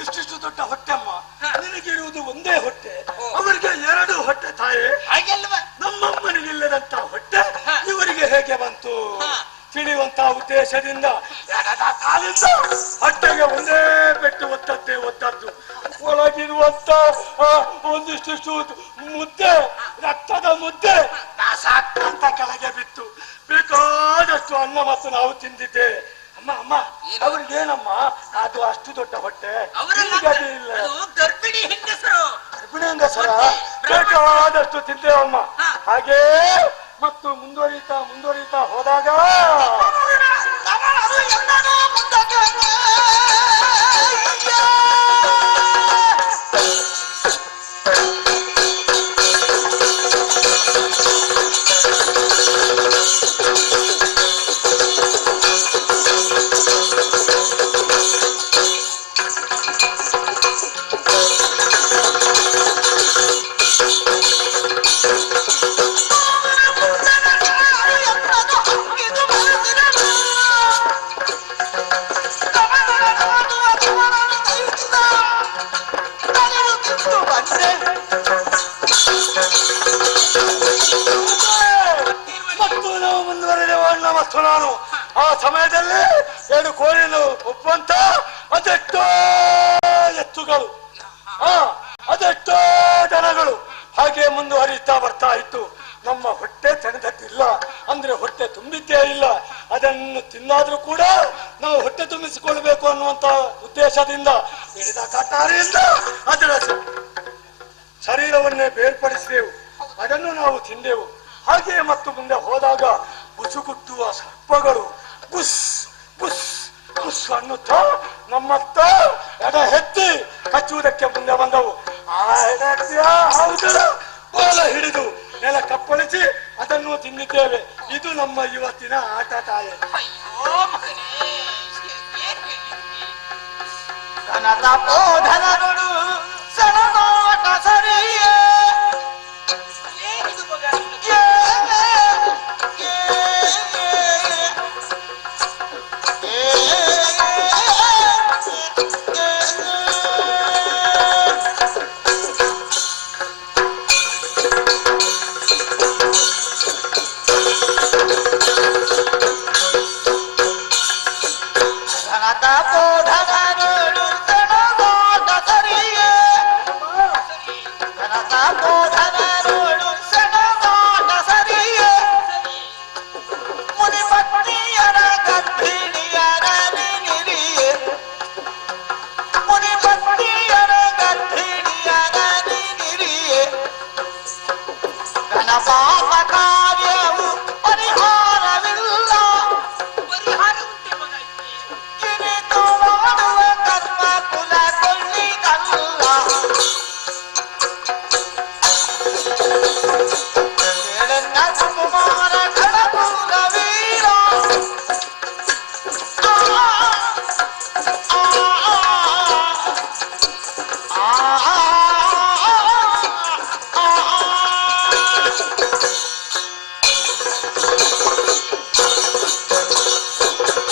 ಇಷ್ಟಿಷ್ಟು ದೊಡ್ಡ ಹೊಟ್ಟೆಮ್ಮ. ನಿನಗಿರುವುದು ಒಂದೇ ಹೊಟ್ಟೆ, ಅವರಿಗೆ 2 ಹೊಟ್ಟೆ ತಾಯಿ. ಹಾಗೆಲ್ವಾ? ನಮ್ಮಮ್ಮನಿಗಿಲ್ಲದಂತ ಹೊಟ್ಟೆ ಇವರಿಗೆ ಹೇಗೆ ಬಂತು? ತಿಳಿಯುವಂತ ಉದ್ದೇಶದಿಂದ ಎಡದ ಕಾಲಿಂದ ಹೊಟ್ಟೆಗೆ ಒಂದೇ ಪೆಟ್ಟು ಒತ್ತದ್ದು. ಒಳಗಿರುವಂತ ಒಂದಿಷ್ಟು ಮುದ್ದೆ, ರಕ್ತದ ಮುದ್ದೆ ಅಂತ ಕೆಳಗೆ ಬಿತ್ತು. ಬೇಕಾದಷ್ಟು ಅನ್ನ ಮತ್ತು ನಾವು ತಿಂದಿದ್ದೆ. ಅಮ್ಮ ಅವ್ರಿಗೇನಮ್ಮ ಅದು ಅಷ್ಟು ದೊಡ್ಡ ಹೊಟ್ಟೆ? ಇಲ್ಲ. ಗರ್ಭಿಣಿ ಹೆಂಗಸರು. ಗರ್ಭಿಣಿ ಹೆಂಗಸರ ಬೇಕಾದಷ್ಟು ತಿಂದೇವಮ್ಮ. ಹಾಗೇ ಮತ್ತು ಮುಂದುವರಿತಾ ಹೋದಾಗ ಮತ್ತು ನಾವು ಮುಂದುವರೆದೆವು ಅಣ್ಣ ಮತ್ತು ನಾನು. ಆ ಸಮಯದಲ್ಲಿ 2 ಕೋಳಿಲು ಒಪ್ಪಂತ ಅದೆಷ್ಟೋ ಎತ್ತುಗಳು, ಅದೆಷ್ಟೋ ದನಗಳು ಹಾಗೆ ಮುಂದುವರಿತಾ ಬರ್ತಾ ಇತ್ತು. ನಮ್ಮ ಹೊಟ್ಟೆ ತಣದಕ್ಕಿಲ್ಲ ಅಂದ್ರೆ ಹೊಟ್ಟೆ ತುಂಬಿದ್ದೇ ಇಲ್ಲ. ಅದನ್ನು ತಿನ್ನಾದ್ರೂ ಕೂಡ ಉದ್ದೇಶದಿಂದ ಹಿಡಿದ ಕಟಾರಿಯಿಂದ ಅದರ ಶರೀರವನ್ನೇ ಬೇರ್ಪಡಿಸಿದೆವು. ಅದನ್ನು ನಾವು ತಿಂದೆವು. ಹಾಗೆಯೇ ಮತ್ತು ಮುಂದೆ ಹೋದಾಗ ಬುಸುಗುಟ್ಟುವ ಸರ್ಪಗಳು ಬುಸ್ ಬುಸ್ ಬುಸ್ ಅನ್ನುತ್ತಾ ನಮ್ಮತ್ತ ಎಡ ಎತ್ತಿ ಕಚ್ಚುವುದಕ್ಕೆ ಮುಂದೆ ಬಂದವು. ಆ ಎಡತ್ಯ ಹೌದರ ಬಾಲ ಹಿಡಿದು ನೆಲ ಕಪ್ಪಳಿಸಿ ಅದನ್ನು ತಿಂದಿದ್ದೇವೆ. ಇದು ನಮ್ಮ ಇವತ್ತಿನ ಆಟ ತಾಯಿ. ಅಯ್ಯೋ ಮಗನೇ, ಏನ್ ಹೇಳಿದ್ರಿ? ಕನಕ ಬೋಧನಗಳು ಸರನೋಟ ಸರಿಯೇ ಏನಿದು ಮಗ? ಕನಕ ಬೋಧನಗಳು ಸರನೋಟ ಸರಿಯೇ ಕನಕ ಬೋಧನಗಳು ಸರನೋಟ ಸರಿಯೇ ಮುನಿಪತ್ನಿಯರ ಗರ್ಭಿಣಿಯರ ನಿರಿಯೇ ಮುನಿಪತ್ನಿಯರ ಗರ್ಭಿಣಿಯರ ನಿರಿಯೇ ಘನಪಾಪ ಕಾರ್ಯವು ಪರಿಹಾರವಿಲ್ಲ ಪರಿಹಾರ ಉಂಟೆ ಮಗ ಇದಕ್ಕೆ? ಕಿರಿತು ಮಾಡುವ ಕರ್ಮ ಕುಲ ಕೊಳ್ಳಿಗಲ್ಲ ಕೇಳೆನ್ನ ಕುಮಾರ ಕಡಪುರ ವೀರ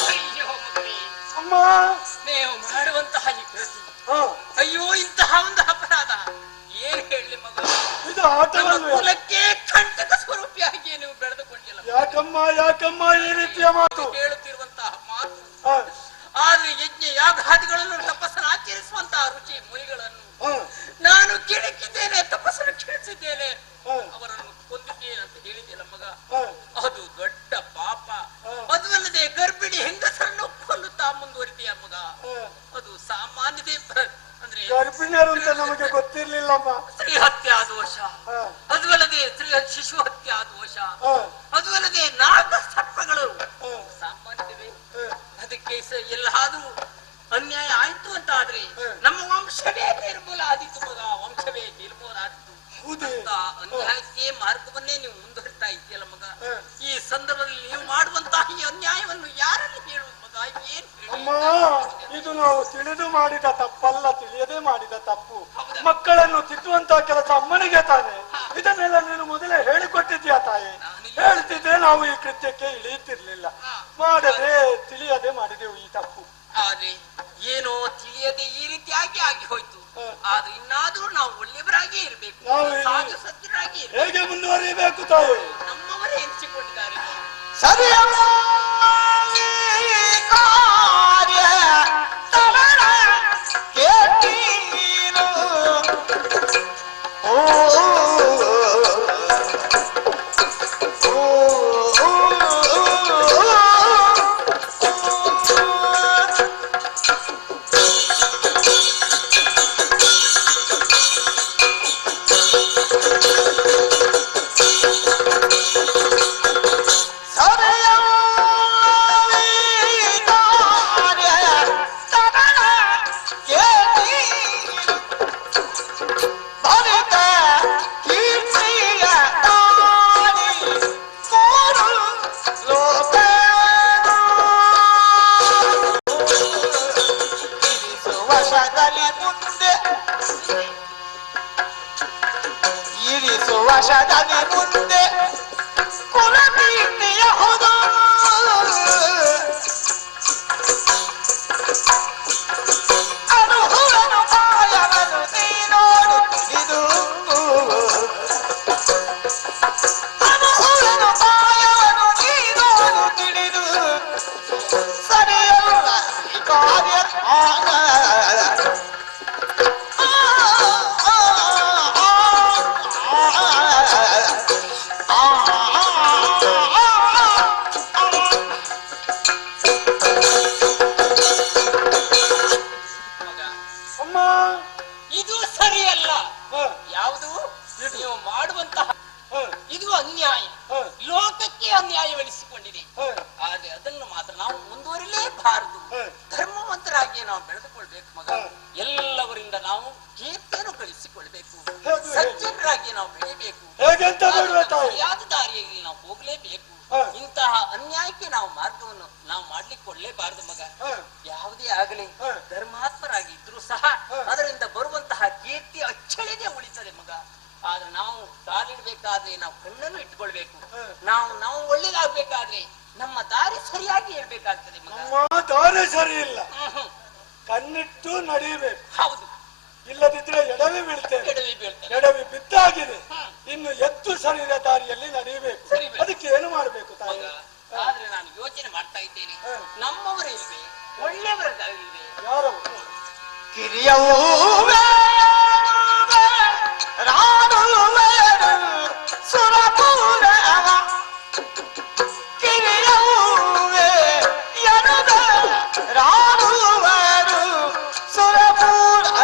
ಅಯ್ಯೋ ಮಗನೇ, ಅಮ್ಮ ನೀವು ಮಾಡುವಂತಹ ಈ ಕೃತಿ, ಹ, ಅಯ್ಯೋ ಇಂತಹ ಒಂದು ಅಪರಾಧ ಏನ್ ಹೇಳಲಿ ಮಗ? ಇದು ನಮ್ಮ ಆಟವನ್ನು ಕುಲಕ್ಕೆ ಕಂಟಕ ಸ್ವರೂಪಿಯಾಗಿ ನೀವು ಬೆಳೆದುಕೊಂಡಿಲ್ಲ. ಯಾಕಮ್ಮ ಈ ರೀತಿಯ ಮಾತು? ಹೇಳುತ್ತಿರುವಂತಹ ಮಾತು. ಹ, ಆದ್ರೆ ಯಜ್ಞ ಯಾಗಾದಿಗಳನ್ನು ತಪಸ್ಸನ್ನು ಆಚರಿಸುವಂತಹ ರುಚಿ ಮುನಿಗಳನ್ನು ಹ, ನಾನು ಕೆಣಕಿದ್ದೇನೆ, ತಪಸ್ಸನ್ನು ಕೆಡಿಸಿದ್ದೇನೆ, ಹ, ಅವರನ್ನು ಕೊಂದಿದ್ದೇನೆ ಅಂತ ಹೇಳಿದೆಯಲ್ಲ ಮಗ. ಹ, ಅದು ದೊಡ್ಡ ಪಾಪ. ಅದುವಲ್ಲದೆ ಗರ್ಭಿಣಿ ಹೆಂಗಸರನ್ನು ಕೊಲ್ಲುತ್ತಾ ಮುಂದುವರಿದೆಯ ಮಗ. ಹ. ಅದು ಸಾಮಾನ್ಯದೇ ಅಂದ್ರೆ ಗರ್ಭಿಣಿಯರು ಅಂತ ನಮಗೆ ಗೊತ್ತಿರ್ಲಿಲ್ಲಮ್ಮ. ಸ್ತ್ರೀ ಹತ್ಯಾ ದೋಷ, ಹ, ಅದುವಲ್ಲದೆ ಶಿಶು ಹತ್ಯಾ ದೋಷ, ಹ, ಅದುವಲ್ಲದೆ ನಾಗ ಸರ್ಪಗಳು ಹ, ಸಾಮಾನ್ಯವೇ. ಹ. ಅದಕ್ಕೆ ಎಲ್ಲಾದ್ರೂ ಅನ್ಯಾಯ ಆಯ್ತು ಅಂತ ಆದ್ರೆ ನಮ್ಮ ವಂಶವೇ ನಿರ್ಮೂಲ ಆದಿತ್ತು ಮಗ, ವಂಶವೇ ನಿರ್ಮೂಲ ಆದಿತ್ತು. ಹೌದೇ? ಅಂತ ಅನ್ಯಾಯಕ್ಕೆ ಮಾರ್ಗವನ್ನೇ ನೀವು ಮುಂದುವರಿತಾ ಇದ್ದೀಯಲ್ಲ ಮಗ. ಹ. ಈ ಸಂದರ್ಭದಲ್ಲಿ ನೀವು ಮಾಡುವಂತಹ ಈ ಅನ್ಯಾಯವನ್ನು ಯಾರಲ್ಲಿ ಹೇಳುವುದು ಮಗ? ಏನ್ ಅಮ್ಮ, ಹೇಳಿ? ಇದು ನಾವು ತಿಳಿದು ಮಾಡಿದ ತಪ್ಪಲ್ಲ, ತಿಳಿಯದೆ ಮಾಡಿದ ತಪ್ಪು. ಮಕ್ಕಳನ್ನು ತಿದ್ದುವಂತ ಕೆಲಸ ಅಮ್ಮನಿಗೆ ತಾನೆ. ಇದನ್ನೆಲ್ಲ ನೀನು ಮೊದಲೇ ಹೇಳಿಕೊಟ್ಟಿದ್ಯಾ ತಾಯಿ? ಹೇಳ್ತಿದ್ರೆ ನಾವು ಈ ಕೃತ್ಯಕ್ಕೆ ಇಳಿಯುತ್ತಿರ್ಲಿಲ್ಲ. ಮಾಡದೆ ತಿಳಿಯದೆ ಮಾಡಿದೆವು ಈ ತಪ್ಪು. ಆದ್ರೆ ಏನೋ ತಿಳಿಯದೆ ಈ ರೀತಿಯಾಗಿ ಆಗಿ ಹೋಯ್ತು. ಆದ್ರೆ ಇನ್ನಾದ್ರೂ ನಾವು ಒಳ್ಳೆಯವರಾಗಿ ಇರ್ಬೇಕು, ನಾವು ಇಲ್ಲಿ- ಸಾಧು ಸಜ್ಜರಾಗಿ ಇರ್ಬೇಕು. ಹೇಗೆ ಮುಂದುವರಿಬೇಕು ತಾಯಿ? ನಮ್ಮವರೇ ಎನಿಸಿಕೊಂಡಿದ್ದಾರೆ. ಸರಿಯಲ್ಲ ಕಾರ್ಯ ತವರ ಕೇಳೀನು ಓ ವಶದಲ್ಲಿ ಮುಂದೆ ಕುಲಕೀರ್ತಿಯ ಹೊದ ಅನುಹುರನು ಪಾಯವನ್ನು ನೀನೋಡು ಇದು ಅನುಹುರನು ಪಾಯವನ್ನು ನೀನೋಡು ತಿಳಿದು ಸರಿಯಲ್ಲ ಈ ಕಾರ್ಯ ಮಾಡುವಂತಹ ಇದು ಅನ್ಯಾಯ, ಲೋಕಕ್ಕೆ ಅನ್ಯಾಯವೆನಿಸಿಕೊಂಡಿದೆ. ಆದ್ರೆ ಅದನ್ನು ಮಾತ್ರ ನಾವು ಮುಂದುವರಿಲೇಬಾರದು. ಧರ್ಮವಂತರಾಗಿ ನಾವು ಬೆಳೆದುಕೊಳ್ಬೇಕು ಮಗ. ಎಲ್ಲವರಿಂದ ನಾವು ಕೀರ್ತಿಯನ್ನು ಗಳಿಸಿಕೊಳ್ಬೇಕು. ಸಜ್ಜನರಾಗಿ ನಾವು ಬೆಳಿಬೇಕು. ಸರಿಯಾದ ದಾರಿಯಲ್ಲಿ ನಾವು ಹೋಗ್ಲೇಬೇಕು. ಇಂತಹ ಅನ್ಯಾಯಕ್ಕೆ ನಾವು ಮಾರ್ಗವನ್ನು ನಾವು ಮಾಡ್ಲಿಕ್ಕೆ ಕೊಡ್ಲೇಬಾರದು ಮಗ. ಯಾವುದೇ ಆಗಲಿ ಧರ್ಮಾತ್ಮರಾಗಿ ಇದ್ರೂ ಸಹ ಅದರಿಂದ ಬರುವಂತಹ ಕೀರ್ತಿ ಅಚ್ಚಳಿದೇ ಉಳಿತದೆ ಮಗ. ಆದ್ರೆ ನಾವು ಕಾಲಿಡ್ಬೇಕಾದ್ರೆ ನಾವು ಕಣ್ಣನ್ನು ಇಟ್ಕೊಳ್ಬೇಕು. ನಾವು ಒಳ್ಳೇದಾಗ್ಬೇಕಾದ್ರೆ ನಮ್ಮ ದಾರಿ ಸರಿಯಾಗಿ ಇರ್ಬೇಕಾಗ್ತದೆ ಮಗ. ದಾರಿ ಸರಿ ಇಲ್ಲ, ಕಣ್ಣಿಟ್ಟು ನಡೆಯಬೇಕು. ಹೌದು, ಇಲ್ಲದಿದ್ರೆ ಎಡವಿ ಬೀಳ್ತೇವೆ. ಎಡವಿ ಬಿದ್ದಾಗಿದೆ. ಇನ್ನು ಎತ್ತು ಸರಿದ ದಾರಿಯಲ್ಲಿ ನಡೆಯಬೇಕು. ಅದಕ್ಕೆ ಏನು ಮಾಡಬೇಕು ತಾಯಿ? ಆದ್ರೆ ನಾನು ಯೋಚನೆ ಮಾಡ್ತಾ ಇದ್ದೇನೆ, ನಮ್ಮವರೇ ಇಲ್ವೇ, ಒಳ್ಳೆಯವರಿಲ್ವೇ? ಯಾರು? ಕಿರಿಯವ್ವೇ ರಾಡುವರು ಸುರಪುರವ, ಕಿರಿಯವ್ವೇ ಎನ್ನುವ ರಾಡುವರು ಸುರಪುರವ.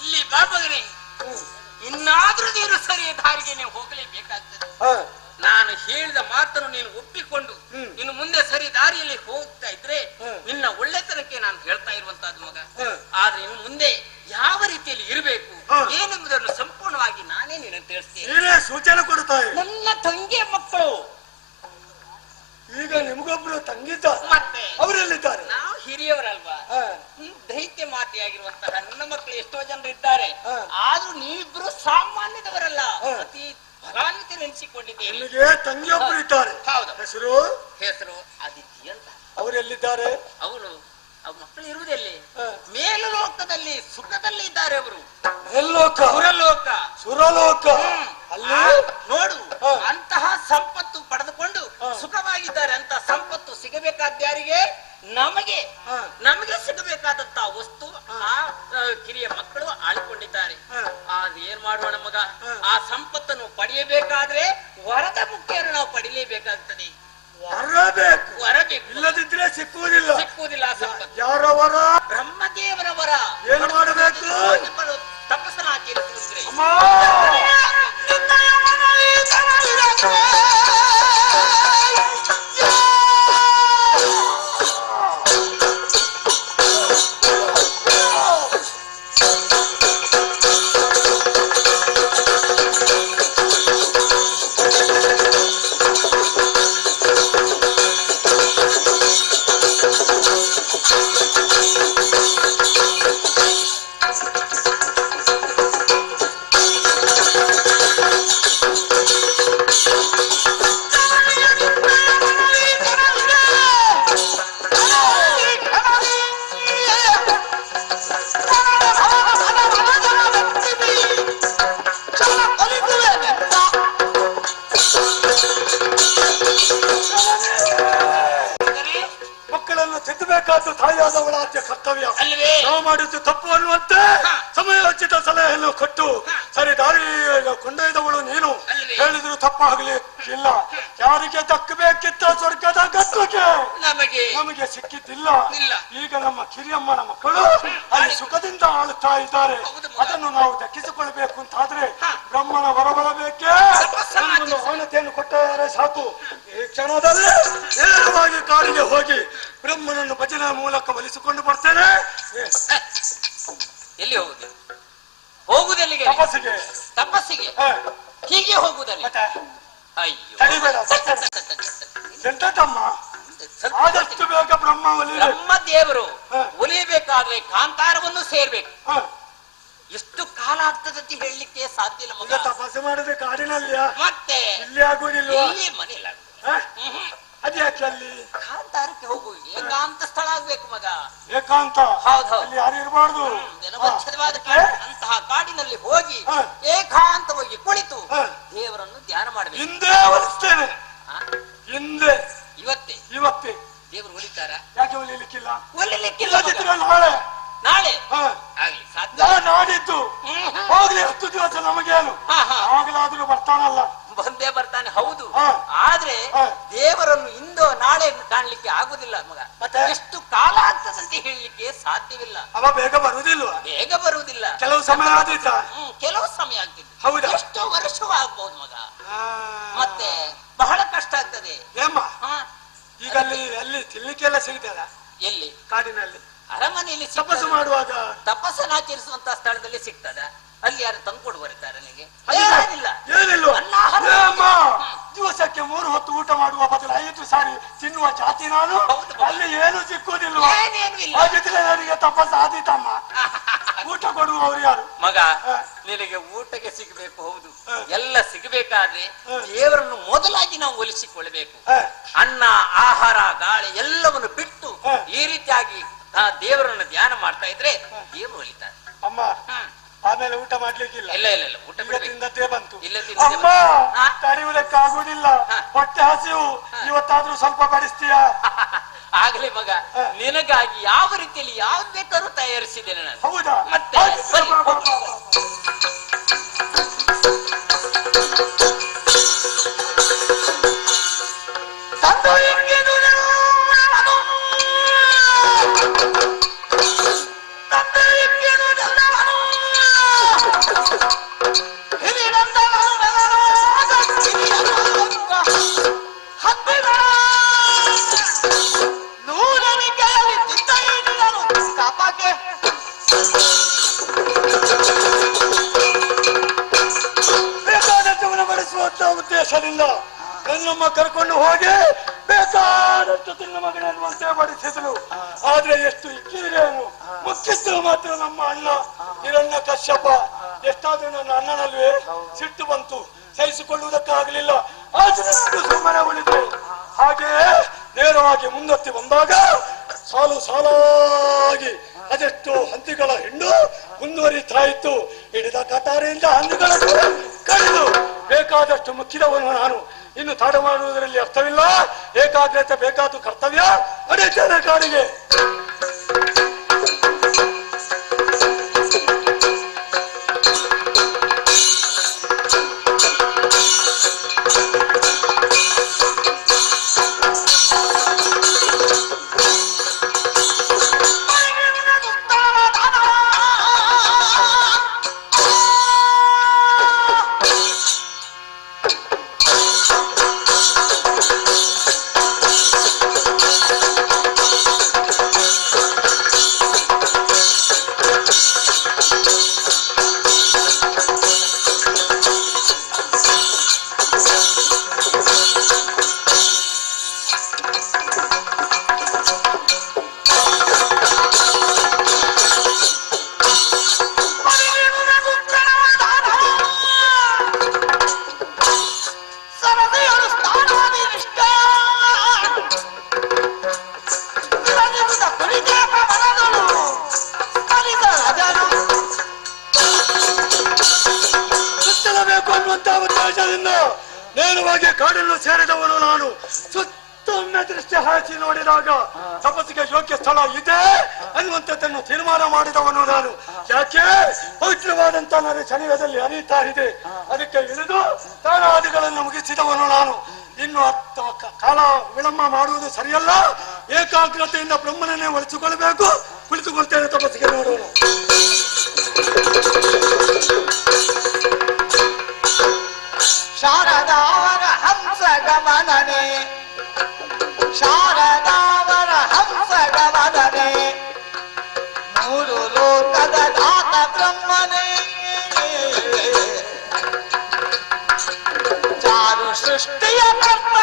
ಇಲ್ಲಿ ಬಾಬಗನೆ, ಇನ್ನಾದ್ರೂ ನೀನು ಸರಿಯ ದಾರಿಗೆ ನೀವು ಹೋಗಲೇಬೇಕಾಗ್ತದೆ. ನಾನು ಹೇಳಿದ ಮಾತನ್ನು ನೀನು ಒಪ್ಪಿಕೊಂಡು ಇನ್ನು ಮುಂದೆ ಸರಿ ದಾರಿಯಲ್ಲಿ ಹೋಗ್ತಾ ಇದ್ರೆ ನಿನ್ನ ಒಳ್ಳೆತನಕ್ಕೆ ನಾನು ಹೇಳ್ತಾ ಇರುವಂತಹದ್ದು ಮಗ. ಆದ್ರೆ ಇನ್ನು ಮುಂದೆ ಯಾವ ರೀತಿಯಲ್ಲಿ ಇರಬೇಕು ಏನೆಂಬುದನ್ನು ಸಂಪೂರ್ಣವಾಗಿ ನಾನೇ ನೀನು ತಿಳಿಸ್ತೇನೆ. ಸೂಚನೆ ಕೊಡ್ತಾರೆ. ನನ್ನ ತಂಗಿಯ ಮಕ್ಕಳು ಈಗ ನಿಮಗೊಬ್ರು ತಂಗಿದ್ದ, ಮತ್ತೆ ಅವರೆಲ್ಲಿದ್ದಾರೆ? ನಾವು ಹಿರಿಯವರಲ್ವಾ, ದೈತ್ಯ ಮಾತೆಯಾಗಿರುವಂತಹ ನನ್ನ ಮಕ್ಕಳು ಎಷ್ಟೋ ಜನರು ಇದ್ದಾರೆ. ಆದ್ರೂ ನೀವಿಬ್ರು ಸಾಮಾನ್ಯದವರಲ್ಲ, ಅತಿ ಫಲಾನ್ವಿತರೆನಿಸಿಕೊಂಡಿದ್ದೇನೆ. ನಿಮಗೆ ತಂಗಿಯೊಬ್ರು ಇದ್ದಾರೆ. ಹೌದು. ಹೆಸರು ಆದಿತ್ಯ ಅಂತ. ಅವರೆಲ್ಲಿದ್ದಾರೆ? ಅವರು ಅವ್ರ ಮಕ್ಕಳು ಇರುವುದೆಲ್ಲಿ? ಮೇಲು ಲೋಕದಲ್ಲಿ ಸುಖದಲ್ಲಿ ಇದ್ದಾರೆ ಅವರು. ಎಲ್ಲೋಕ? ಸುರಲೋಕ. ಸುರಲೋಕ ಅಲ್ಲಿ ನೋಡು, ಅಂತಹ ಸಂಪತ್ತು ಪಡೆದುಕೊಂಡು ಸುಖವಾಗಿದ್ದಾರೆ. ಅಂತ ಸಂಪತ್ತು ಸಿಗಬೇಕಾದ ಯಾರಿಗೆ? ನಮಗೆ ಸಿಗಬೇಕಾದಂತಹ ವಸ್ತು ಆ ಕಿರಿಯ ಮಕ್ಕಳು ಆಳಿಕೊಂಡಿದ್ದಾರೆ. ಏನ್ ಮಾಡೋಣ ಮಗ, ಆ ಸಂಪತ್ತನ್ನು ಪಡೆಯಬೇಕಾದ್ರೆ ವರದ ಮುಖ್ಯರು ನಾವು ಪಡೆಯಲೇಬೇಕಾಗ್ತದೆ. ವರಬೇಕು, ಇಲ್ಲದಿದ್ರೆ ಸಿಕ್ಕುವುದಿಲ್ಲ. ಆ ಸಂಪತ್ತು ಯಾರ ವರ? ಬ್ರಹ್ಮದೇವರ ವರ. ಏನು ಮಾಡಬೇಕು? ತಪಸ್ಸನ್ನು ಆಚರಿಸಿದ್ರೆ ಮಕ್ಕಳನ್ನು ತಿದ್ದಬೇಕಾದ್ದು ತಾಯಿಯಾದವಳ ಆದ್ಯ ಕರ್ತವ್ಯ. ನಾವು ಮಾಡಿದ್ದು ತಪ್ಪು ಅನ್ನುವಂತೆ ಸಮಯೋಚಿತ ಸಲಹೆಯನ್ನು ಕೊಟ್ಟು ಸರಿ ದಾರಿ ಕೊಂಡೊಯ್ದವಳು ನೀನು. ಹೇಳಿದ್ರೆ ಹೇಳಿದ್ರು ತಪ್ಪಾಗ್ಲಿ ಇಲ್ಲ. ಯಾರಿಗೆ ದಕ್ಕಬೇಕಿತ್ತ ಸ್ವರ್ಗದ ಗದ್ದುಗೆ ನಮಗೆ ಸಿಕ್ಕಿದ್ದಿಲ್ಲ. ಈಗ ನಮ್ಮ ಕಿರಿಯಮ್ಮನ ಮಕ್ಕಳು ಅಲ್ಲಿ ಸುಖದಿಂದ ಆಳುತ್ತಾ ಇದ್ದಾರೆ. ಅದನ್ನು ನಾವು ದಕ್ಕಿಸಿಕೊಳ್ಬೇಕು ಅಂತಾದ್ರೆ ಬ್ರಹ್ಮನ ಹೊರಬರಬೇಕೇ. ನನ್ನೊಂದು ಆಣತೆಯನ್ನು ಕೊಟ್ಟರೆ ಸಾಕು. ಈ ಕ್ಷಣದಲ್ಲಿ ನೇರವಾಗಿ ಕಾಡಿಗೆ ಹೋಗಿ ಬ್ರಹ್ಮನನ್ನು ಭಜನೆ ಮೂಲಕ ಒಲಿಸಿಕೊಂಡು ಬರ್ತೇನೆ. ಎಲ್ಲಿ ಹೋಗುದೆಲ್ಲಿಗೆ? ತಪಸ್ಸಿಗೆ ಹೀಗೆ ಹೋಗುದಲ್ಲ. ಅಯ್ಯೋ ತಡಿಬೇಡ. ಎಂತಮ್ಮ ಆದಷ್ಟು ಬೇಗ ಬ್ರಹ್ಮ ಬ್ರಹ್ಮ ದೇವರು ಒಲಿಯಬೇಕಾದ್ರೆ ಕಾಂತಾರವನ್ನು ಸೇರ್ಬೇಕು. ಎಷ್ಟು ಕಾಲ ಆಗ್ತದಂತ ಹೇಳಲಿಕ್ಕೆ ಸಾಧ್ಯ ಇಲ್ಲ ಮಗ. ತಪಸ್ಸು ಮಾಡಿದ್ರೆ ಕಾಡಿನಲ್ಲಿಯ ಮತ್ತೆ ಇಲ್ಲಿ ಆಗುವುದಿಲ್ವಾ? ಇಲ್ಲಿ ಮನೆಯಲ್ಲ. ಅದ್ಯಾಕೆ ಅಲ್ಲಿ ಕಾಂತಾರಕ್ಕೆ ಹೋಗು. ಏಕಾಂತ ಸ್ಥಳ ಆಗ್ಬೇಕು ಮಗ. ಏಕಾಂತ? ಹೌದು. ಅಲ್ಲಿ ಯಾರು ಇರಬಾರ್ದು. ಜನವಚ್ಛದವಾದ ಅಂತಹ ಕಾಡಿನಲ್ಲಿ ಹೋಗಿ ಏಕಾಂತವಾಗಿ ಕುಳಿತು ದೇವರನ್ನು ಧ್ಯಾನ ಮಾಡಬೇಕು. ಹಿಂದೆ ಒಲಿಸ್ತೇನೆ. ಹಿಂದೆ ಇವತ್ತೇ ದೇವರು ಒಲಿತಾರ? ಯಾಕೆ ಒಲಿಲಿಕ್ಕಿಲ್ಲ? ಒಲಿಲಿಕ್ಕಿಲ್ಲ. ನಾಳೆ ಆಗ್ಲಿ ಸಾಧ್ಯ. ನಾಡಿದ್ದು ಹೋಗ್ಲಿ 10 ದಿವಸ ನಮಗೇನು. ಆಗಲಾದ್ರೂ ಬರ್ತಾನಲ್ಲ. ಬಂದೇ ಬರ್ತಾನೆ. ಹೌದು. ಆದ್ರೆ ದೇವರನ್ನು ಇಂದು ನಾಳೆ ಕಾಣ್ಲಿಕ್ಕೆ ಆಗುದಿಲ್ಲ ಮಗ. ಎಷ್ಟು ಕಾಲ ಆಗ್ತದಂತೆ ಹೇಳಲಿಕ್ಕೆ ಸಾಧ್ಯವಿಲ್ಲ. ಅವ ಬೇಗ ಬರುವುದಿಲ್ವಾ? ಬೇಗ ಬರುವುದಿಲ್ಲ. ಕೆಲವು ಸಮಯ ಆದಿತ್ತ. ಕೆಲವು ಸಮಯ ಆಗ್ತಿದೆ. ಹೌದಾ? ಎಷ್ಟೋ ವರ್ಷವೂ ಆಗ್ಬಹುದು ಮಗ. ಮತ್ತೆ ಬಹಳ ಕಷ್ಟ ಆಗ್ತದೆ. ಏಮ್ಮ ಈಗ ಅಲ್ಲಿ ತಿನ್ಲಿಕ್ಕೆಲ್ಲ ಸಿಗ್ತದ? ಎಲ್ಲಿ? ಕಾಡಿನಲ್ಲಿ ಅರಮನೆಯಲ್ಲಿ. ತಪಸ್ಸು ಮಾಡುವಾಗ ತಪಸ್ಸನ್ನು ಆಚರಿಸುವಂತ ಸ್ಥಳದಲ್ಲಿ ಸಿಗ್ತದ? ಅಲ್ಲಿ ಯಾರು ತಂದ್ಕೊಡು ಬರುತ್ತಾರೆ ನನಗೆ? ಏನಿಲ್ವಾ? ದಿವಸಕ್ಕೆ 3 ಹೊತ್ತು ಊಟ ಮಾಡುವ ಬದಲು 5 ಸಾರಿ ತಿನ್ನುವ ಜಾತಿ ನಾನು. ಅಲ್ಲಿ ಏನು ಸಿಕ್ಕುವುದಿಲ್ವಾ? ಹಾಗಿದ್ರೆ ನನಗೆ ತಪಸ್ಸು ಆದೀತಮ್ಮ. ಊಟ ಕೊಡುವವರು ಯಾರು? ಮಗ ನಿನಗೆ ಊಟಕ್ಕೆ ಸಿಗಬೇಕು. ಹೌದು, ಎಲ್ಲ ಸಿಗಬೇಕಾದ್ರೆ ದೇವರನ್ನು ಮೊದಲಾಗಿ ನಾವು ಒಲಿಸಿಕೊಳ್ಳಬೇಕು. ಅನ್ನ, ಆಹಾರ, ಗಾಳಿ ಎಲ್ಲವನ್ನು ಬಿಟ್ಟು ಈ ರೀತಿಯಾಗಿ ದೇವರನ್ನು ಧ್ಯಾನ ಮಾಡ್ತಾ ಇದ್ರೆ ದೇವರು ಒಲಿತಾರೆ. ಅಮ್ಮ ಆಮೇಲೆ ಊಟ ಮಾಡ್ಲಿಕ್ಕಿಲ್ಲ. ಇಲ್ಲ ಊಟ ತಿಂದದ್ದೇ ಬಂತು. ಅಮ್ಮ ತಡೆಯುವುದಕ್ಕಾಗುವುದಿಲ್ಲ. ಹೊಟ್ಟೆ ಹಸಿವು. ಇವತ್ತಾದ್ರೂ ಸ್ವಲ್ಪ ಬಡಿಸ್ತೀಯಾ? ಆಗ್ಲಿ ಮಗ, ನಿನಗಾಗಿ ಯಾವ ರೀತಿಯಲ್ಲಿ ಯಾವ್ದು ಬೇಕಾದ್ರೂ ತಯಾರಿಸಿದ್ದೇನೆ ನಾನು. ಹೌದಾ? ಮತ್ತೆ ಉದ್ದೇಶದಿಂದ ನನ್ನಮ್ಮ ಕರ್ಕೊಂಡು ಹೋಗಿ ಬೇಕಾದಷ್ಟು ತಿನ್ನ ಮಗನನ್ನುವಂತೆ ಬಡಿಸಿದ್ರು. ಆದ್ರೆ ಎಷ್ಟು ಇಕ್ಕಿದ್ರೇನು, ಮುಖ್ಯಸ್ಥರು ಮಾತ್ರ ನಮ್ಮ ಅಣ್ಣ ಹಿರಣ್ಯ ಕಶ್ಯಪ. ಎಷ್ಟಾದ್ರೂ ನನ್ನ ಅಣ್ಣನಲ್ವೇ ಸಿಟ್ಟು ಬಂತು, ಸಹಿಸಿಕೊಳ್ಳುವುದಕ್ಕಾಗಲಿಲ್ಲ. ಆದ್ರೆ ಸುಮ್ಮನೆ ಉಳಿದೆ. ಹಾಗೆಯೇ ನೇರವಾಗಿ ಮುಂದತ್ತಿ ಬಂದಾಗ ಸಾಲಾಗಿ ಅದೆಷ್ಟು ಹಂದಿಗಳ ಹಿಂಡು ಮುಂದುವರಿತಾ ಇತ್ತು. ಹಿಡಿದ ಕಟಾರಿಯಿಂದ ಹಂದಿಗಳ ಕಡಿದು ಬೇಕಾದಷ್ಟು ಮುಕ್ಕಿದವನು ನಾನು. ಇನ್ನು ತಡ ಮಾಡುವುದರಲ್ಲಿ ಅರ್ಥವಿಲ್ಲ. ಏಕಾಗ್ರತೆ ಬೇಕಾದ ಕರ್ತವ್ಯ. ಅಡಿತೇನೆ ಕಾಡಿಗೆ. ನೇರವಾಗಿ ಕಾಡನ್ನು ಸೇರಿದವನು ನಾನು. ಮತ್ತೊಮ್ಮೆ ದೃಷ್ಟಿ ಹಾಕಿ ನೋಡಿದಾಗ ತಪಸ್ಸಿಗೆ ಯೋಗ್ಯ ಸ್ಥಳ ಇದೆ ಅನ್ನುವಂಥದ್ದನ್ನು ತೀರ್ಮಾನ ಮಾಡಿದವನು ನಾನು. ಯಾಕೆ ಪವಿತ್ರವಾದಂತ ನನ್ನ ಶರೀರದಲ್ಲಿ ಹರಿಯುತ್ತಾ ಇದೆ, ಅದಕ್ಕೆ ಇಳಿದು ತಾನಾದಿಗಳನ್ನು ಮುಗಿಸಿದವನು ನಾನು. ಇನ್ನು ಕಾಲ ವಿಳಂಬ ಮಾಡುವುದು ಸರಿಯಲ್ಲ. ಏಕಾಗ್ರತೆಯಿಂದ ಬ್ರಹ್ಮನನ್ನೇ ಒಲಿಸಿಕೊಳ್ಳಬೇಕು. ಕುಳಿತುಕೊಳ್ತೇನೆ, ತಪಸ್ಸಿಗೆ ನೋಡೋಣ. ಶಾರದಾವರ ಹಂಸ ಗಮನನೆ, ಶಾರದಾವರ ಹಂಸ ಗಮನನೆ, ಮೂರು ಲೋಕದ ದಾತ ಬ್ರಹ್ಮನೇ, ಚಾರು ಸೃಷ್ಟಿಯ ಕರ್ತ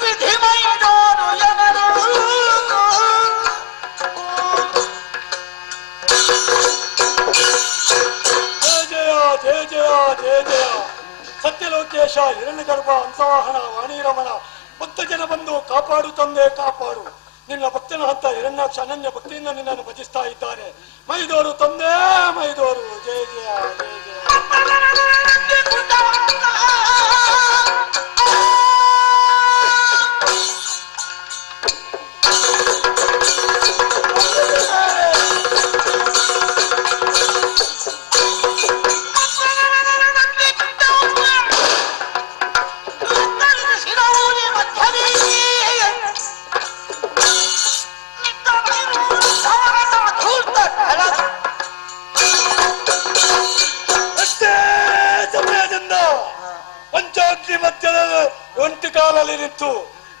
ವಿಧಿಮೈದೋರು ಜನರು. ಜಯ ಜಯ ಜಯ ಜಯ ಜಯ. ಸತ್ಯಲೋಕೇಶ, ಹಿರಣ್ಯಗರ್ಭ, ಹಂಸವಾಹನ, ವಾಣಿರಮಣ, ಭಕ್ತ ಜನ ಬಂದು ಕಾಪಾಡು ತಂದೆ ಕಾಪಾಡು. ನಿನ್ನ ಭಕ್ತನ ಹಂತ ಹಿರಣ್ಯಾಕ್ಷ ಅನನ್ಯ ಭಕ್ತಿಯಿಂದ ನಿನ್ನನ್ನು ಭಜಿಸ್ತಾ ಇದ್ದಾರೆ. ಮೈದೋರು ತಂದೆ ಮೈದೋರು. ಜಯ ಜಯ ಜಯ ಜಯ. ಪಂಚಾಗ್ನಿ ಮಧ್ಯದ ಒಂಟಿ ಕಾಲಲ್ಲಿ ನಿಂತು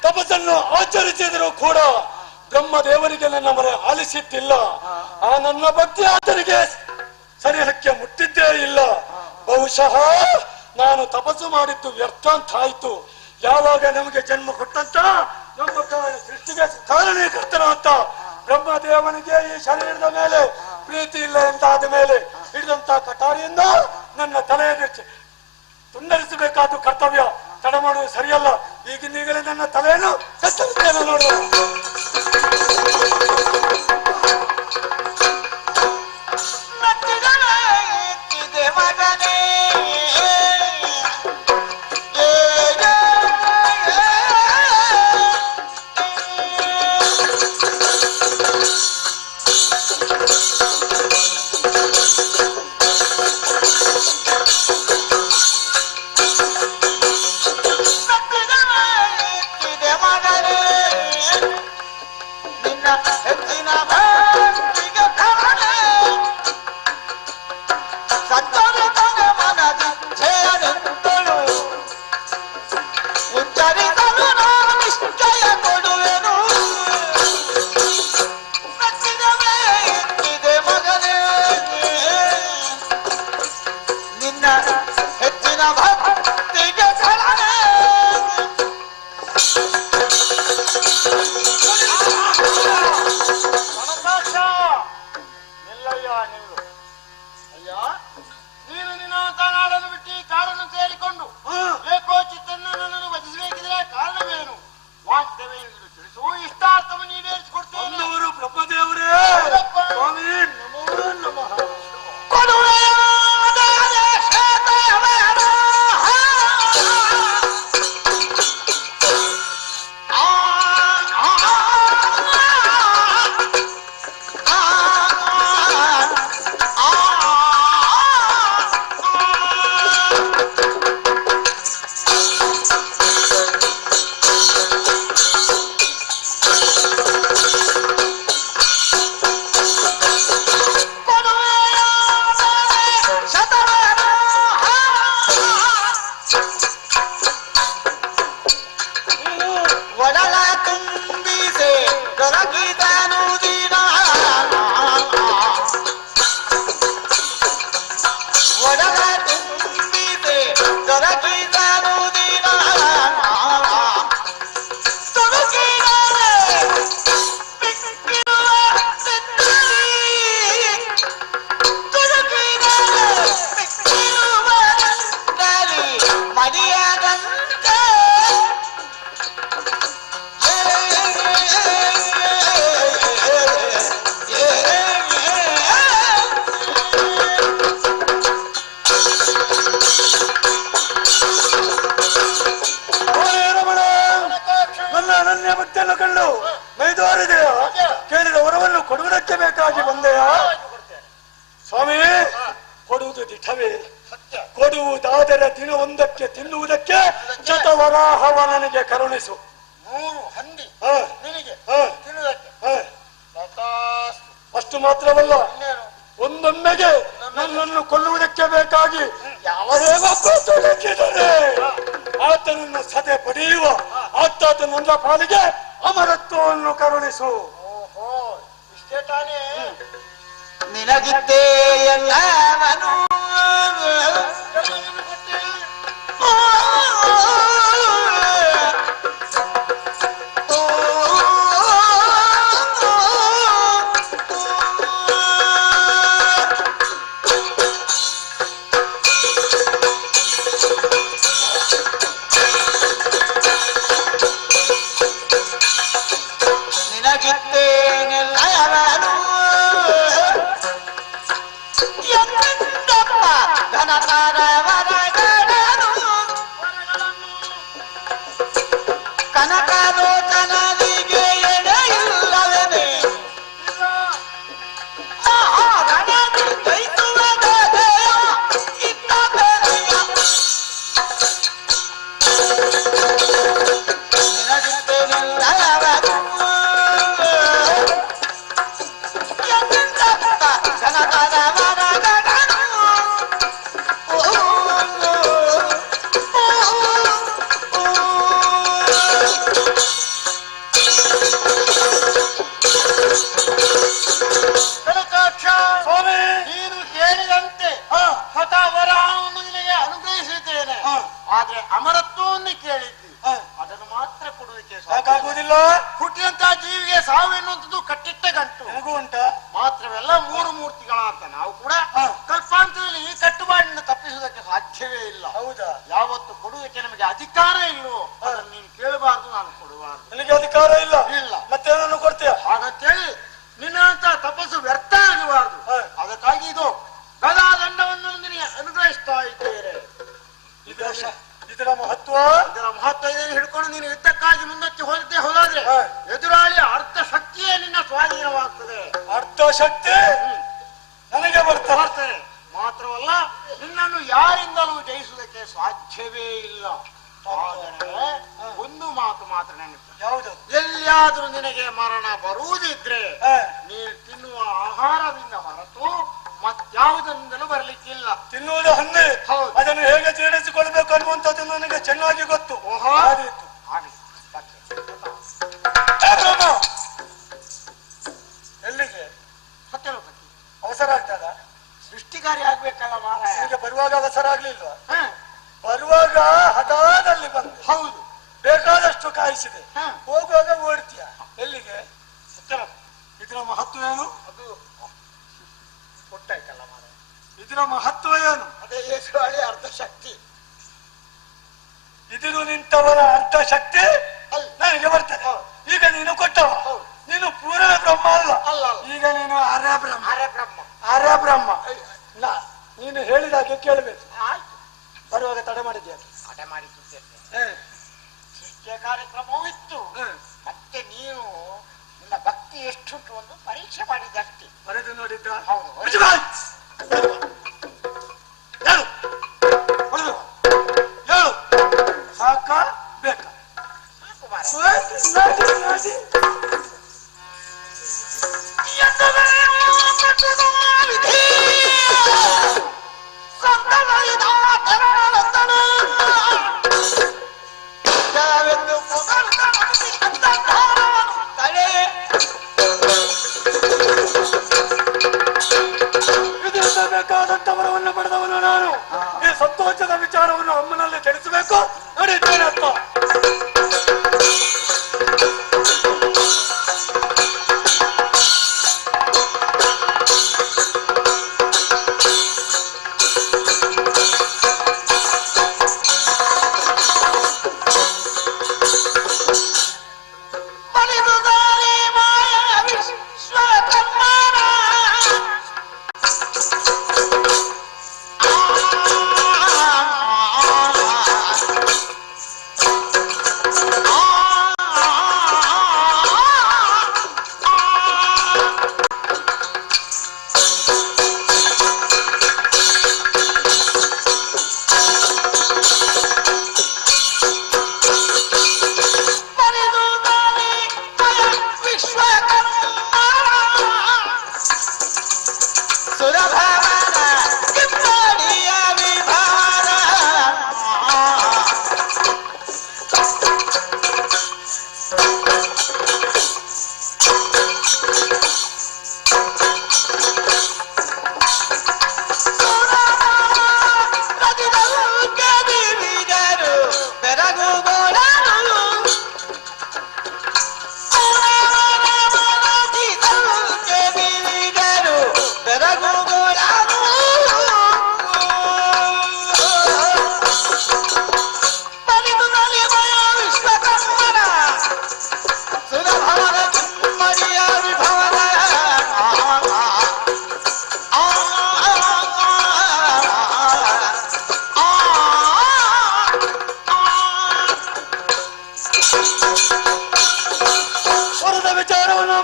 ತಪಸ್ಸನ್ನು ಆಚರಿಸಿದರೂ ಕೂಡ ಬ್ರಹ್ಮದೇವರಿಗೆ ನನ್ನ ಮೊರೆ ಆಲಿಸಿದ್ದಿಲ್ಲ. ಆ ನನ್ನ ಭಕ್ತಿ ಆತನಿಗೆ ಸರಿಹಕ್ಕೆ ಮುಟ್ಟಿದ್ದೇ ಇಲ್ಲ. ಬಹುಶಃ ನಾನು ತಪಸ್ಸು ಮಾಡಿದ್ದು ವ್ಯರ್ಥ ಅಂತ ಆಯ್ತು. ಯಾವಾಗ ನಮಗೆ ಜನ್ಮ ಕೊಟ್ಟಂತ ನಮ್ಮ ಸೃಷ್ಟಿಗೆ ಕಾರಣೀಕರ್ತನಾದ ಬ್ರಹ್ಮದೇವನಿಗೆ ಈ ಶರೀರದ ಮೇಲೆ ಪ್ರೀತಿ ಇಲ್ಲ ಎಂದಾದ ಮೇಲೆ ಹಿಡಿದಂತ ಕಟಾರಿಯಿಂದ ನನ್ನ ತಲೆಯನ್ನು ತುಂಡರಿಸಬೇಕಾದ ಕರ್ತವ್ಯ. ತಡ ಮಾಡುವುದು ಸರಿಯಲ್ಲ. ಈಗಿಂದೀಗಲೇ ನನ್ನ ತಲೆಯನ್ನು ಕತ್ತರಿಸ್ತೇನೆ ನೋಡು. ಮಗನೇ ಶಕ್ತಿಯನ್ನು ಕಂಡು ಮೈದೋರಿದೆಯಾ? ಕೇಳಿದ ವರವನ್ನು ಕೊಡುವುದಕ್ಕೆ ಬೇಕಾಗಿ ಬಂದೆಯಾ? ಸ್ವಾಮಿ, ಕೊಡುವುದು ದಿಠವೇ. ಕೊಡುವುದಾದರೆ ದಿನವೊಂದಕ್ಕೆ ತಿನ್ನುವುದಕ್ಕೆ ಶತವರಾಹವ ನನಗೆ ಕರುಣಿಸು. 3 ಹಂದಿ ನಿನಗೆ ತಿನ್ನುವುದಕ್ಕೆ. ಅಷ್ಟು ಮಾತ್ರವಲ್ಲ, ಒಂದೊಮ್ಮೆಗೆ ನನ್ನನ್ನು ಕೊಲ್ಲುವುದಕ್ಕೆ ಬೇಕಾಗಿ ಯಾವೊಬ್ಬ ಆತನನ್ನು ಸದೆ ಪಡೆಯುವ ಆತ ನನ್ನ ಪಾಲಿಗೆ ಅಮರತ್ವವನ್ನು ಕರುಣಿಸು. ಇಷ್ಟೇ ತಾನೇ? ನಿನಗಿದ್ದೇ ಎಲ್ಲವನು ನಿನಗಿದ್ದೇನೆಲ್ಲವನು ಎಂದಪ್ಪ ಘನತರ ವರಗಳನ್ನು ಕನಕಲೋಚನಿಗೆ ಎಡೆಯಿಲ್ಲವೇ ಮಹಾಗಣನಿ ಜಯಿಸುವ ಗದೆಯ ಇದ್ದ ಬೆಲೆಯ ನಿನಗಿದ್ದೇನೆಲ್ಲವನು ಎಂದಪ್ಪ ಘನತರ ವರಗಳನ್ನು ಕನಕಾಕ್ಷ, ಸ್ವಾಮಿ, ನೀನು ಕೇಳಿದಂತೆ ಹಠವರವನ್ನು ನಿನಗೆ ಅನುಗ್ರಹಿಸಿದ್ದೇನೆ. ಆದ್ರೆ ಅಮರತ್ವವನ್ನು ಕೇಳಿದ್ದಿ, ಅದನ್ನು ಮಾತ್ರ ಕೊಡುವುದಕ್ಕೆ ಸಾಕಾಗುವುದಿಲ್ಲ. ಹುಟ್ಟಿದಂತಹ ಜೀವಿಗೆ ಸಾವು ಎನ್ನುವಂಥದ್ದು ಕಟ್ಟಿಟ್ಟ ಗಂಟು. ನನಗೂ ಉಂಟ. ಮಾತ್ರವೆಲ್ಲ 3 ಮೂರ್ತಿಗಳಂತ ನಾವು ಕೂಡ ಕಲ್ಪಾಂತದಲ್ಲಿ ಈ ಕಟ್ಟುಪಾಡಿನಿಂದ ತಪ್ಪಿಸುವುದಕ್ಕೆ ಸಾಧ್ಯವೇ ಇಲ್ಲ. ಹೌದಾ? ಯಾವತ್ತು ಕೊಡುವುದಕ್ಕೆ ನಮಗೆ ಅಧಿಕಾರ ಇಲ್ಲವೋ ಅದನ್ನು ನೀನು ಕೇಳಬಾರ್ದು, ನಾನು ಕೊಡಬಾರ್ದು. ನನಗೆ ಅಧಿಕಾರ ಇಲ್ಲ. ಇಲ್ಲ. ಮತ್ತೇನನ್ನು ಕೊಡ್ತೀಯ? ಹಾಗಂತೇಳಿ ನಿನ್ನಂತ ತಪಸ್ಸು ವ್ಯರ್ಥ ಆಗಬಾರ್ದು. ಅದಕ್ಕಾಗಿ ಇದು ಗದಾದಂಡವನ್ನು ನಿನಗೆ ಅನುಗ್ರಹಿಸ್ತಾ ಇದ್ದೇನೆ. ಇದರ ಮಹತ್ವ ಇದರ ಮಹತ್ವ ಇದನ್ನು ಹಿಡ್ಕೊಂಡು ನೀನು ಯುದ್ಧಕ್ಕಾಗಿ ಮುಂದಕ್ಕೆ ಹೋಗದೆ ಹೋದಾದ್ರೆ ಎದುರಾಳಿ ಅರ್ಧ ಶಕ್ತಿಯೇ ನಿನ್ನ ಸ್ವಾಧೀನವಾಗ್ತದೆ. ಅರ್ಧ ಶಕ್ತಿ ನನಗೆ ಬರ್ತದೆ. ಮಾತ್ರವಲ್ಲ, ನಿನ್ನನ್ನು ಯಾರಿಂದಲೂ ಜಯಿಸುವುದಕ್ಕೆ ಸಾಧ್ಯವೇ ಇಲ್ಲ. ಆದರೆ ಒಂದು ಮಾತು ಮಾತ್ರ ನೆನಪು. ಯಾವುದು? ಎಲ್ಲಿಯಾದ್ರೂ ನಿನಗೆ ಮರಣ ಬರುವುದಿದ್ರೆ ನೀನು ತಿನ್ನುವ ಆಹಾರದಿಂದ ಹೊರತು ಮತ್ಯಾವುದರಿಂದಲೂ ಬರ್ಲಿಕ್ಕಿಲ್ಲ. ತಿನ್ನುವುದು ಹಂದಿ. ಹೌದು. ಅದನ್ನು ಹೇಗೆ ಜೀರ್ಣಿಸಿಕೊಳ್ಬೇಕು ಅನ್ನುವಂಥದ್ದು ನನಗೆ ಚೆನ್ನಾಗಿ ಗೊತ್ತು. ಆದೀತು. ಎಲ್ಲಿಗೆ? ಸತ್ಯಲೋಕಕ್ಕೆ ಅವಸರ ಆಗ್ತದ? ಸೃಷ್ಟಿಕಾರಿ ಆಗ್ಬೇಕಲ್ಲ ಮಾರಾಯ. ನಿಮಗೆ ಬರುವಾಗ ಅವಸರ ಆಗ್ಲಿಲ್ವಾ? ಬರುವಾಗ ಹಠಾದಲ್ಲಿ ಬಂದು ಹೌದು, ಬೇಕಾದಷ್ಟು ಕಾಯಿಸಿದೆ. ಹೋಗುವಾಗ ಓಡ್ತೀಯ. ಎಲ್ಲಿಗೆ? ಸತ್ಯಲೋಕ. ಇದರ ಮಹತ್ವ ಏನು? ಅದು ಕೊಟ್ಟಾಯ್ತಲ್ಲ ಮಾರಾಯ. ಇದರ ಮಹತ್ವ ಏನು? ಅದೇ ಎದುರಾಳಿ ಅರ್ಧ ಶಕ್ತಿ. ಇದಿರು ನಿಂತವರ ಅರ್ಧ ಶಕ್ತಿ ನನಗೆ ಬರ್ತದೆ. ಈಗ ನೀನು ಕೊಟ್ಟವ, ನೀನು ಪೂರ್ಣ ಬ್ರಹ್ಮ ಅಲ್ಲ. ಈಗ ನೀನು ಅರೆ ಬ್ರಹ್ಮ. ಅರೆ ಬ್ರಹ್ಮ. ನೀನು ಹೇಳಿದಾಗೆ ಕೇಳಬೇಕು. ಬರುವಾಗ ತಡೆ ಮಾಡಿದ್ಯಾ? ತಡೆ ಮಾಡಿದ್ದೇನೆ. ಸೃಷ್ಟಿಯ ಕಾರ್ಯಕ್ರಮವೂ ಇತ್ತು. ಮತ್ತೆ ನೀನು ನಿನ್ನ ಭಕ್ತಿ ಎಷ್ಟುಂಟು ಒಂದು ಪರೀಕ್ಷೆ ಮಾಡಿದ್ದಷ್ಟೇ. ಬರೆದು ನೋಡಿದ್ದ? ಹೌದು. ಸಾಕ ಬೇಕಾ? ಬೇಕಾದಂತವರವನ್ನು ಪಡೆದವನು ನಾನು. ಈ ಸಂತೋಷದ ವಿಚಾರವನ್ನು ಅಮ್ಮನಲ್ಲಿ ತಿಳಿಸಬೇಕು. ನಡೀತೇನೆ ಅಪ್ಪ.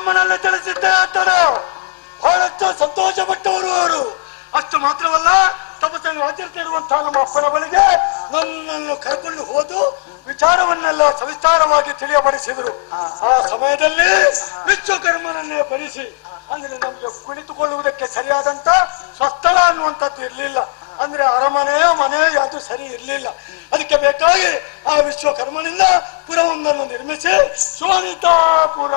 ಅಮ್ಮನಲ್ಲೇ ತಿಳಿಸಿದ್ದೆ ಅಂತಾರೆ. ಬಹಳಷ್ಟು ಸಂತೋಷ ಪಟ್ಟವರು ಅವರು. ಅಷ್ಟು ಮಾತ್ರವಲ್ಲ, ತಪಸ್ಸನ್ನು ಆಚರಿಸಿರುವಂತಹ ನಮ್ಮ ಅಪ್ಪನ ಬಳಿಗೆ ನನ್ನನ್ನು ಕರ್ಕೊಂಡು ಹೋದು ವಿಚಾರವನ್ನೆಲ್ಲ ಸವಿಸ್ತಾರವಾಗಿ ತಿಳಿಯಪಡಿಸಿದರು. ಆ ಸಮಯದಲ್ಲಿ ವಿಶ್ವಕರ್ಮನನ್ನೇ ಭರಿಸಿ, ಅಂದ್ರೆ ನಮಗೆ ಕುಳಿತುಕೊಳ್ಳುವುದಕ್ಕೆ ಸರಿಯಾದಂತ ಸ್ವಸ್ಥಳ ಅನ್ನುವಂಥದ್ದು ಇರಲಿಲ್ಲ. ಅಂದ್ರೆ ಅರಮನೆ ಮನೆ ಅದು ಸರಿ ಇರಲಿಲ್ಲ. ಅದಕ್ಕೆ ಬೇಕಾಗಿ ಆ ವಿಶ್ವಕರ್ಮನಿಂದ ಪುರವೊಂದನ್ನು ನಿರ್ಮಿಸಿ ಶೋಣಿತಾಪುರ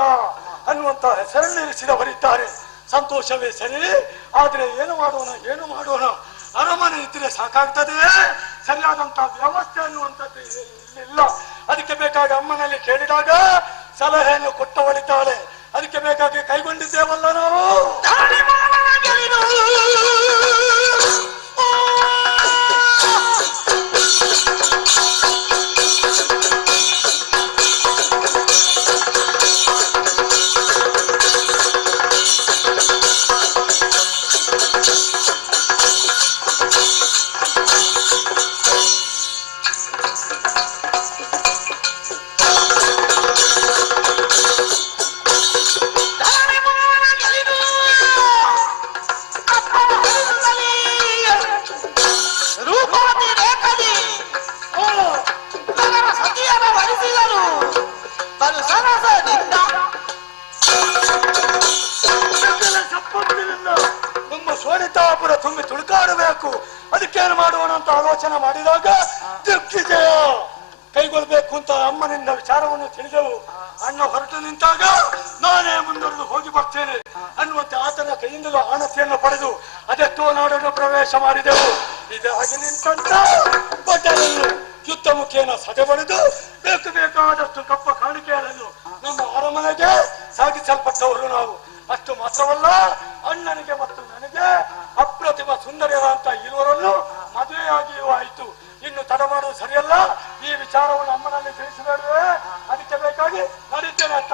ಅನ್ನುವಂತ ಹೆಸರನ್ನಿರಿಸಿದವರಿದ್ದಾರೆ. ಸಂತೋಷವೇ ಸರಿ, ಆದ್ರೆ ಏನು ಮಾಡೋಣ, ಅರಮನೆ ಇದ್ರೆ ಸಾಕಾಗ್ತದೆ, ಸರಿಯಾದಂತ ವ್ಯವಸ್ಥೆ ಅನ್ನುವಂಥದ್ದು ಇಲ್ಲ. ಅದಕ್ಕೆ ಬೇಕಾಗಿ ಅಮ್ಮನಲ್ಲಿ ಕೇಳಿದಾಗ ಸಲಹೆಯನ್ನು ಕೊಟ್ಟವಳಿದ್ದಾಳೆ. ಅದಕ್ಕೆ ಬೇಕಾಗಿ ಕೈಗೊಂಡಿದ್ದೇವಲ್ಲ ನಾವು. ನಮ್ಮ ಶೋಣಿತಾಪುರ ತುಂಬಿ ತುಳುಕಾಡಬೇಕು. ಅದಕ್ಕೇನು ಮಾಡೋಣ ಅಂತ ಆಲೋಚನೆ ಮಾಡಿದಾಗ ದಿಗ್ವಿಜಯ ಕೈಗೊಳ್ಬೇಕು ಅಂತ ಅಮ್ಮನಿಂದ ವಿಚಾರವನ್ನು ತಿಳಿದೆವು. ಅಣ್ಣ ಹೊರಟು ನಿಂತಾಗ ನಾನೇ ಮುಂದುವರೆದು ಹೋಗಿ ಬರ್ತೇನೆ ಅನ್ನುವಂತೆ ಆತನ ಕೈಯಿಂದಲೂ ಆಣತಿಯನ್ನು ಪಡೆದು ಅದೆಷ್ಟೋ ನಾಡನ್ನು ಪ್ರವೇಶ ಮಾಡಿದೆವು. ಇದಾಗಿ ನಿಂತಂತ ಬಡ್ಡರನ್ನು ಯುದ್ಧ ಮುಖೇನ ಸದೆ ಬಳಿದು ಬೇಕಾದಷ್ಟು ಕಪ್ಪ ಕಾಣಿಕೆಗಳನ್ನು ನಮ್ಮ ಅರಮನೆಗೆ ಸಾಗಿಸಲ್ಪಟ್ಟವರು ನಾವು. ಅಷ್ಟು ಮಾತ್ರವಲ್ಲ, ಅಣ್ಣನಿಗೆ ಮತ್ತು ನನಗೆ ಅಪ್ರತಿಮ ಸುಂದರಿಯರಂತ ಇರುವರನ್ನು ಮದುವೆಯಾಗಿಯೂ ಆಯಿತು. ಇನ್ನು ತಡ ಮಾಡುವುದು ಸರಿಯಲ್ಲ. ಈ ವಿಚಾರವನ್ನು ಅಮ್ಮನಲ್ಲಿ ತಿಳಿಸಬೇಡುವೆ. ಅದಕ್ಕೆ ಬೇಕಾಗಿ ನಡೀತೇನೆ ಅತ್ತ.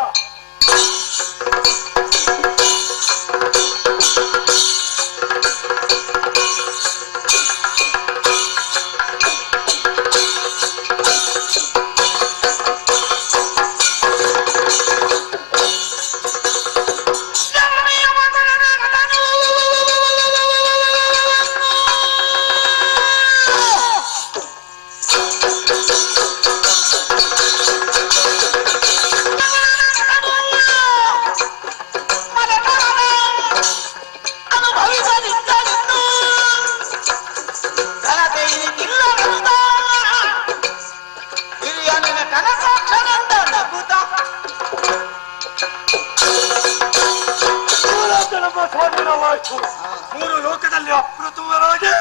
ಮೂರು ಲೋಕದಲ್ಲಿ ಅಪ್ರತಿಮರಾಗಿ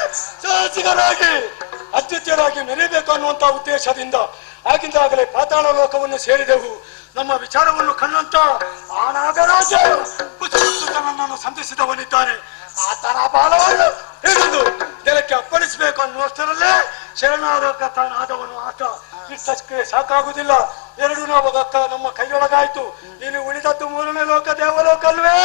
ಸಾಹಸಿಗರಾಗಿ ಅದ್ವಿತೀಯರಾಗಿ ಮೆರೆಯಬೇಕು ಅನ್ನುವಂತ ಉದ್ದೇಶದಿಂದ ಆಗಿಂದಾಗಲೇ ಪಾತಾಳ ಲೋಕವನ್ನು ಸೇರಿದೆವು. ನಮ್ಮ ವಿಚಾರವನ್ನು ಕಂಡಂತ ಆ ನಾಗರಾಜ ನನ್ನನ್ನು ಸಂಧಿಸಿದವನಿದ್ದಾನೆ. ಆತನ ಬಾಲವನ್ನು ಹಿಡಿದು ನೆಲಕ್ಕೆ ಅಪ್ಪಳಿಸಬೇಕು ಅನ್ನುವಷ್ಟರಲ್ಲೇ ಶರಣಾದವನು ಆತ. ಇಷ್ಟಕ್ಕೆ ಸಾಕಾಗುವುದಿಲ್ಲ. ಎರಡು ನಾವಗಕ್ಕ ನಮ್ಮ ಕೈಯೊಳಗಾಯ್ತು. ಇನ್ನು ಉಳಿದದ್ದು ಮೂರನೇ ಲೋಕ ದೇವಲೋಕ ಅಲ್ವೇ.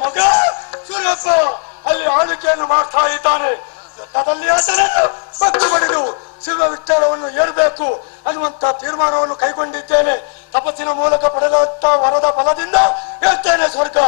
ಮಗ ಸುರಪ್ಪ ಅಲ್ಲಿ ಆಳ್ವಿಕೆಯನ್ನು ಮಾಡ್ತಾ ಇದ್ದಾನೆ. ರಥದಲ್ಲಿ ಆತನನ್ನು ಭಕ್ತಿ ಪಡೆದು ಶಿವ ವಿಚಾರವನ್ನು ಏರಬೇಕು ಅನ್ನುವಂತ ತೀರ್ಮಾನವನ್ನು ಕೈಗೊಂಡಿದ್ದೇನೆ. ತಪಸ್ಸಿನ ಮೂಲಕ ಪಡೆದಂತ ವರದ ಫಲದಿಂದ ಹೇಳ್ತೇನೆ ಸ್ವರ್ಗ.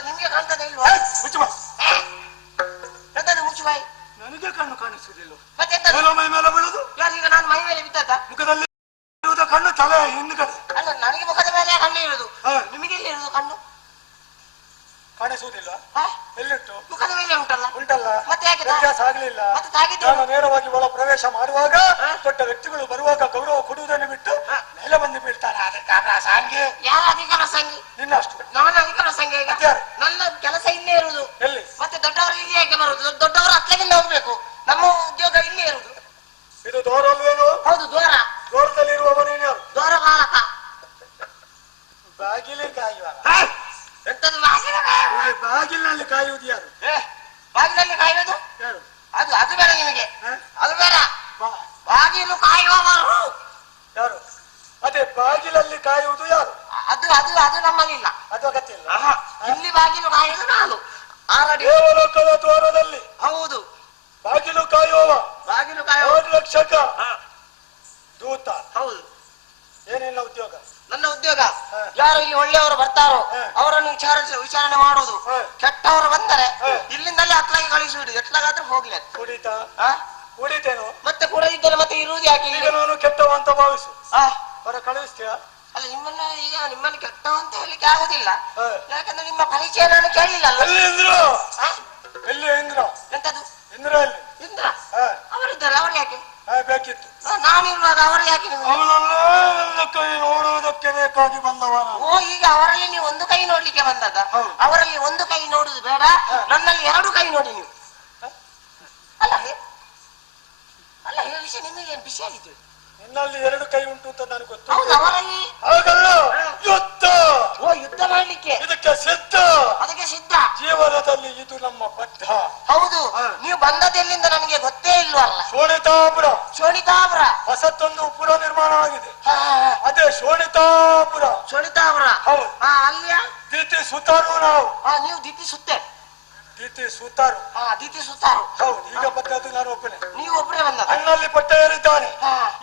ಮಾರ್ರೆ ನಿಮ್ಗೆ ಕಾಣ್ತದೆ ಇಲ್ವಾ? ಮುಚ್ಚು ಬಾ. ಎಂತದು ಮುಚ್ಚು ಬಾಯಿ? ನನಗೆ ಕಣ್ಣು ಕಾಣಿಸುವುದಿಲ್ಲ. ಮತ್ತೆ ಎಂತದು? ಮೇಲೆ ಮೈ ಮೇಲೆ ಬೀಳುದು. ಯಾರು ಈಗ ನಾನು ಮೈ ಮೇಲೆ ಬಿದ್ದದ್ದ? ಮುಖದಲ್ಲಿ ಇರುವುದ ಕಣ್ಣು, ತಲೆ ಹಿಂದ್ಗಡೆ. ಅಲ್ಲ ನನಗೆ ಮುಖದ ಮೇಲೆ ಕಣ್ಣು ಇರುದು, ಹಾ. ನಿಮಗೆ ಎಲ್ಲಿ ಇರುದು ಕಣ್ಣು? ಕಾಣಿಸುವುದಿಲ್ಲ. ಹಾ? ಎಲ್ಲಿಟ್ಟು? ಮುಖದ ಮೇಲೆ ಉಂಟಲ್ಲ. ಉಂಟಲ್ಲ. ಮತ್ತೆ ಯಾಕೆ ವ್ಯತ್ಯಾಸ ಆಗ್ಲಿಲ್ಲ. ಮತ್ತೆ ತಾಗಿದ್ದು? ನಾನು ನೇರವಾಗಿ ಒಳ ಪ್ರವೇಶ ಮಾಡುವಾಗ ದೊಡ್ಡ ವ್ಯಕ್ತಿಗಳು ಬರುವಾಗ ಗೌರವ ಕೊಡುವುದನ್ನು ಬಿಟ್ಟು ಮೇಲೆ ಬಂದು ಬೀಳ್ತಾರೆ. ಅದಕ್ಕೆ ಸಾಂಗೆ ಯಾರ ಅಧಿಕಾರ ಸಂಘಿ? ನಿನ್ನ ಅಷ್ಟು ನಾನು ಅಧಿಕಾರ ಸಂಘ ಈಗ ಮತ್ಯಾರು? ನನ್ನ ಕೆಲಸ ಇಲ್ಲೇ ಇರುದು. ಎಲ್ಲಿ? ಮತ್ತೆ ದೊಡ್ಡವರು ಇಲ್ಲಿ ಯಾಕೆ ಬರುದು? ದೊಡ್ಡವರು ಹತ್ತಲಿಂದ ಹೋಗ್ಬೇಕು, ನಮ್ಮ ಉದ್ಯೋಗ ಇಲ್ಲೇ ಇರುದು. ಇದು ದ್ವಾರ ಅಲ್ವೇನು? ಹೌದು, ದ್ವಾರ. ದ್ವಾರದಲ್ಲಿರುವವ ನೀನು ಯಾರು? ದ್ವಾರ ಬಾಲಕ. ಬಾಗಿಲೇ ಕಾಯುವ. ಎಂತದ್ದು ಬಾಗಿಲ ಕಾಯುವ? ಬಾಗಿಲಿನಲ್ಲಿ ಕಾಯುವುದು ಯಾರು? ಬಾಗಿಲಲ್ಲಿ ಕಾಯುವುದು ಯಾರು? ಅದು ಬೇಡ ನಿಮಗೆ, ಹ? ಅದು ಬೇಡ. ಬಾ- ಬಾಗಿಲು ಕಾಯುವವರು ಯಾರು? ಅದೇ ಬಾಗಿಲಲ್ಲಿ ಕಾಯುವುದು ಯಾರು? ಅದು ಅದು ಅದು ನಮ್ಮಲ್ಲಿಲ್ಲ. ಅದು ಅಗತ್ಯ ಇಲ್ಲ. ಇಲ್ಲಿ ಬಾಗಿಲು ಕಾಯುವುದು ನಾನು. ಆರಡಿ. ದೇವಲೋಕದ ದ್ವಾರದಲ್ಲಿ ಹೌದು, ಬಾಗಿಲು ಕಾಯುವವ, ಬಾಗಿಲು ಕಾಯುವ. ರಕ್ಷಕ, ದೂತ. ಹೌದು, ಏನಿಲ್ಲ ಉದ್ಯೋಗ. ನನ್ನ ಉದ್ಯೋಗ ಯಾರು ಇಲ್ಲಿ ಒಳ್ಳೆಯವರು ಬರ್ತಾರೋ ಅವರನ್ನು ವಿಚಾರಣೆ ಮಾಡುವುದು. ಕೆಟ್ಟವರು ಬಂದರೆ ಇಲ್ಲಿಂದಲೇ ಅತ್ಲಾಗಿ ಕಳಿಸುವುದು. ಎಟ್ಲಾಗಾದ್ರೂ ಹೋಗ್ಲಿ ಅದು. ಕುಡಿತ ಆ? ಕುಡಿತೇನು? ಮತ್ತೆ ಕೂಡ ಇದ್ದರೆ ಮತ್ತೆ ಇರುವುದು ಯಾಕೆ ಈಗ ಇಲ್ಲಿ? ನಾನು ಕೆಟ್ಟವ ಅಂತ ಭಾವಿಸು. ಆ? ಹೊರ ಕಳಿಸ್ತೀಯ? ಅಲ್ಲ, ನಿಮ್ಮನ್ನು ಕೆಟ್ಟವ ಅಂತ ಹೇಳಿಕ್ಕೆ ಆಗುದಿಲ್ಲ. ಹ. ಯಾಕಂದ್ರೆ ನಿಮ್ಮ ಪರಿಚಯ ನಾನು ಕೇಳಿಲ್ಲ. ಎಲ್ಲಿ ಇಂದ್ರ? ಎಲ್ಲಿ ಇಂದ್ರ? ಎಂತದು ಇಂದ್ರ ಎಲ್ಲಿ? ಇಂದ್ರ ಹ. ಅವರಿದ್ದಾರೆ, ಅವರು ಯಾಕೆ? ಬೇಕಿತ್ತು. ನಾನಿರುವಾಗ ಅವರು ಯಾಕೆ ನಿಮಗೆ? ಅವನನ್ನ ಕೈ ನೋಡುವುದಕ್ಕೆ ಬೇಕಾಗಿ ಬಂದವ ನಾನು. ಓ, ಈಗ ಅವರಲ್ಲಿ ನೀವು ಒಂದು ಕೈ ನೋಡ್ಲಿಕ್ಕೆ ಬಂದದ? ಹೌದು. ಅವರಲ್ಲಿ ಒಂದು ಕೈ ನೋಡುದು ಬೇಡ, ನನ್ನಲ್ಲಿ ಎರಡು ಕೈ ನೋಡಿ ನೀವು. ಅಲ್ಲ ಅಲ್ಲ, ಈ ವಿಷಯ ನಿಮಗೆ ಬಿಸಿ ಆಗಿತ್ತು. ನಿನ್ನಲ್ಲಿ ಎರಡು ಕೈ ಉಂಟು ಅಂತ ನನಗೆ ಗೊತ್ತು. ಹೌದು, ಅವರಲ್ಲಿ ಹಾಗಲ್ಲ, ಯುದ್ಧ. ಓ, ಯುದ್ಧ ಮಾಡ್ಲಿಕ್ಕೆ ಇದಕ್ಕೆ ಸಿದ್ಧ. ಅದಕ್ಕೆ ಸಿದ್ಧ. ಜೀವನದಲ್ಲಿ ಇದು ನಮ್ಮ ಬದ್ಧ. ಹೌದು, ನೀವು ಬಂದದೆಲ್ಲಿಂದ ನನಗೆ ಗೊತ್ತೇ ಇಲ್ವಲ್ಲ. ಶೋಣಿತಾಪುರ. ಶೋಣಿತಾಪುರ. ಹೊಸತೊಂದು ಪುರ ನಿರ್ಮಾಣ ಆಗಿದೆ. ಹಾ, ಅದೇ ಶೋಣಿತಾಪುರ. ಶೋಣಿತಾಪುರ. ಹೌದು. ಅಲ್ಲಿಯ ದಿತಿ ಸುತಾರು ನಾವು. ನೀವು ದಿತಿ ಸುತ್ತೆ. ದಿತಿ ಸುತಾರು. ದಿತಿ ಸುತ್ತಾರು. ಹೌದು. ಈಗ ಬಂದದ್ದು ನಾನು ಒಬ್ಬನೇ. ನೀವು ಒಬ್ಬರೇ ಬಂದ. ನನ್ನಲ್ಲಿ ಪಟ್ಟ ಏರಿದ್ದಾನೆ.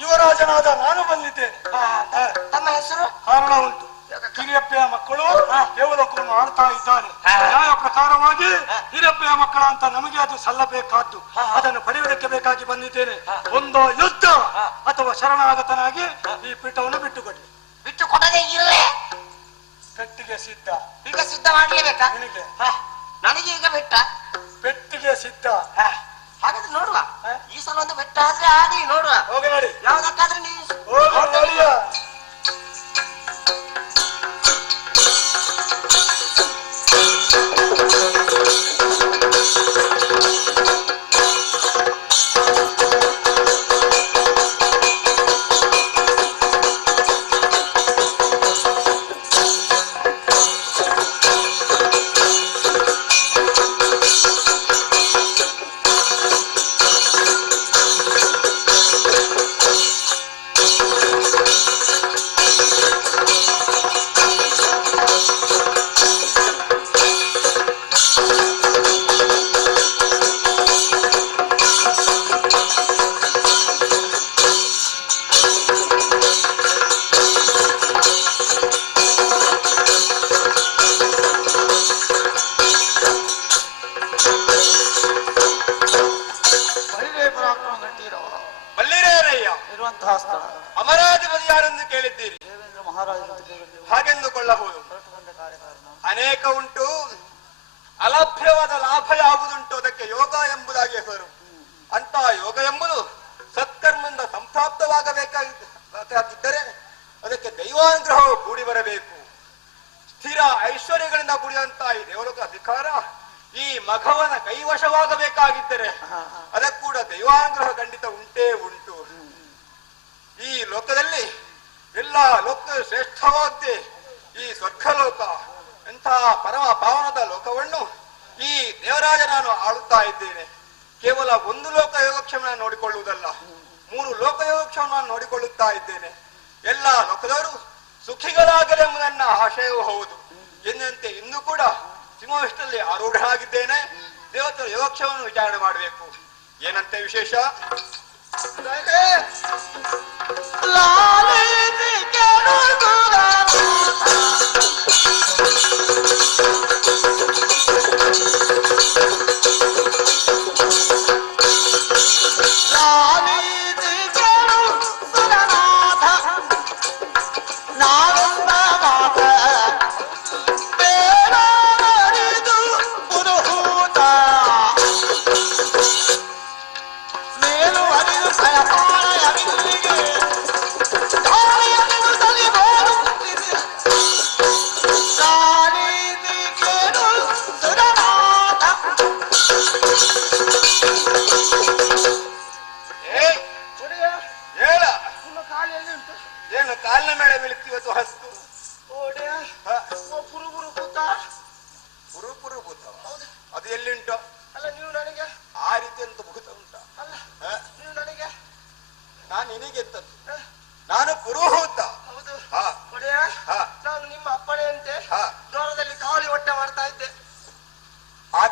ಯುವರಾಜನಾದ ನಾನು ಬಂದಿದ್ದೇನೆ. ತಮ್ಮ ಹೆಸರು? ಕಾರಣ ಉಂಟು. ಹಿರಿಯಪ್ಪೆಯ ಮಕ್ಕಳು ದೇವಲೋಕವನ್ನು ಆಡ್ತಾ ಇದ್ದಾರೆ. ನ್ಯಾಯ ಪ್ರಕಾರವಾಗಿ ಹಿರಿಯಪ್ಪೆಯ ಮಕ್ಕಳ ಅಂತ ನಮಗೆ ಅದು ಸಲ್ಲಬೇಕಾದ್ದು. ಅದನ್ನು ಪಡೆಯುವುದಕ್ಕೆ ಬೇಕಾಗಿ ಬಂದಿದ್ದೇನೆ. ಒಂದು ಯುದ್ಧ ಅಥವಾ ಶರಣಾಗತನಾಗಿ ಈ ಪೀಠವನ್ನು ಬಿಟ್ಟುಕೊಡಿ. ಬಿಟ್ಟು ಕೊಡದೆ ಇಲ್ಲೇ ಪೆಟ್ಟಿಗೆ ಸಿದ್ಧ. ಈಗ ಸಿದ್ಧ ಮಾಡ್ಲೇಬೇಕಾ? ನಿನಗೆ ನನಗೆ ಈಗ ಬೆಟ್ಟ. ಪೆಟ್ಟಿಗೆ ಸಿದ್ಧ. ಹಾಗಾದ್ರೆ ನೋಡುವ, ಈ ಸಲ ಒಂದು ಬೆಟ್ಟ ಆದ್ರೆ ಆದಿ ನೋಡುವ. ಹೋಗಿ ನೋಡಿ. ಯಾವ್ದಕ್ಕಾದ್ರೆ ನೀವು ಹೋಗಿ ನೋಡಿಯ. ಮಲ್ಲಿರೇರಯ್ಯ ಇರುವಂತಹ ಸ್ಥಳ ಅಮರಾಧಿಪತಿ ಯಾರೆಂದು ಕೇಳಿದ್ದೀರಿ? ದೇವೇಂದ್ರ ಮಹಾರಾಜರು ಅಂತ ಕೇಳಿದ್ದೇವೆ. ಹಾಗೆಂದುಕೊಳ್ಳಬಹುದು. ಹೊರಟು ಬಂದ ಕಾರ್ಯಕಾರಣ ಅನೇಕ ಉಂಟು. ಅಲಭ್ಯವಾದ ಲಾಭ ಯಾವುದುಂಟು ಅದಕ್ಕೆ ಯೋಗ ಎಂಬುದಾಗಿ ಹೆಸರು. ಅಂತ ಯೋಗ ಎಂಬುದು ಸತ್ಕರ್ಮದಿಂದ ಸಂಪ್ರಾಪ್ತವಾಗಬೇಕಾಗಿದ್ದರೆ ಅದಕ್ಕೆ ದೈವಾನುಗ್ರಹವು ಕೂಡಿ ಬರಬೇಕು. ಸ್ಥಿರ ಐಶ್ವರ್ಯಗಳಿಂದ ಕೂಡಿದಂತ ಈ ದೇವಲೋಕ ಅಧಿಕಾರ ಈ ಮಘವನ ಕೈವಶವಾಗಬೇಕಾಗಿದ್ದರೆ ಅದಕ್ಕೆ ಕೂಡ ದೈವಾನುಗ್ರಹ ಖಂಡಿತ ಉಂಟೇ ಉಂಟು. ಈ ಲೋಕದಲ್ಲಿ ಎಲ್ಲ ಲೋಕ ಶ್ರೇಷ್ಠವಾದ್ದೇ ಈ ಸ್ವರ್ಗಲೋಕ. ಎಂತಹ ಪರಮ ಪಾವನದ ಲೋಕವನ್ನು ಈ ದೇವರಾಜ ನಾನು ಆಳುತ್ತಾ ಇದ್ದೇನೆ. ಕೇವಲ ಒಂದು ಲೋಕ ಯೋಗಕ್ಷೇಮ ನೋಡಿಕೊಳ್ಳುವುದಲ್ಲ, 3 ಲೋಕ ಯೋಗಕ್ಷೇಮ ನಾನು ನೋಡಿಕೊಳ್ಳುತ್ತಾ ಇದ್ದೇನೆ. ಎಲ್ಲ ಲೋಕದವರು ಸುಖಿಗಳಾಗಲಿ ಎಂಬುದನ್ನ ಆಶಯವೂ ಹೌದು. ಎಂದಂತೆ ಇಂದು ಕೂಡ ಸಿಂಹವಿಷ್ಟಲ್ಲಿ ಆರೂಢನಾಗಿದ್ದೇನೆ. ದೇವತರ ಯೋಗಕ್ಷೇಮವನ್ನು ವಿಚಾರಣೆ ಮಾಡಬೇಕು. ಏನಂತೆ ವಿಶೇಷ? ಲಾಲಿ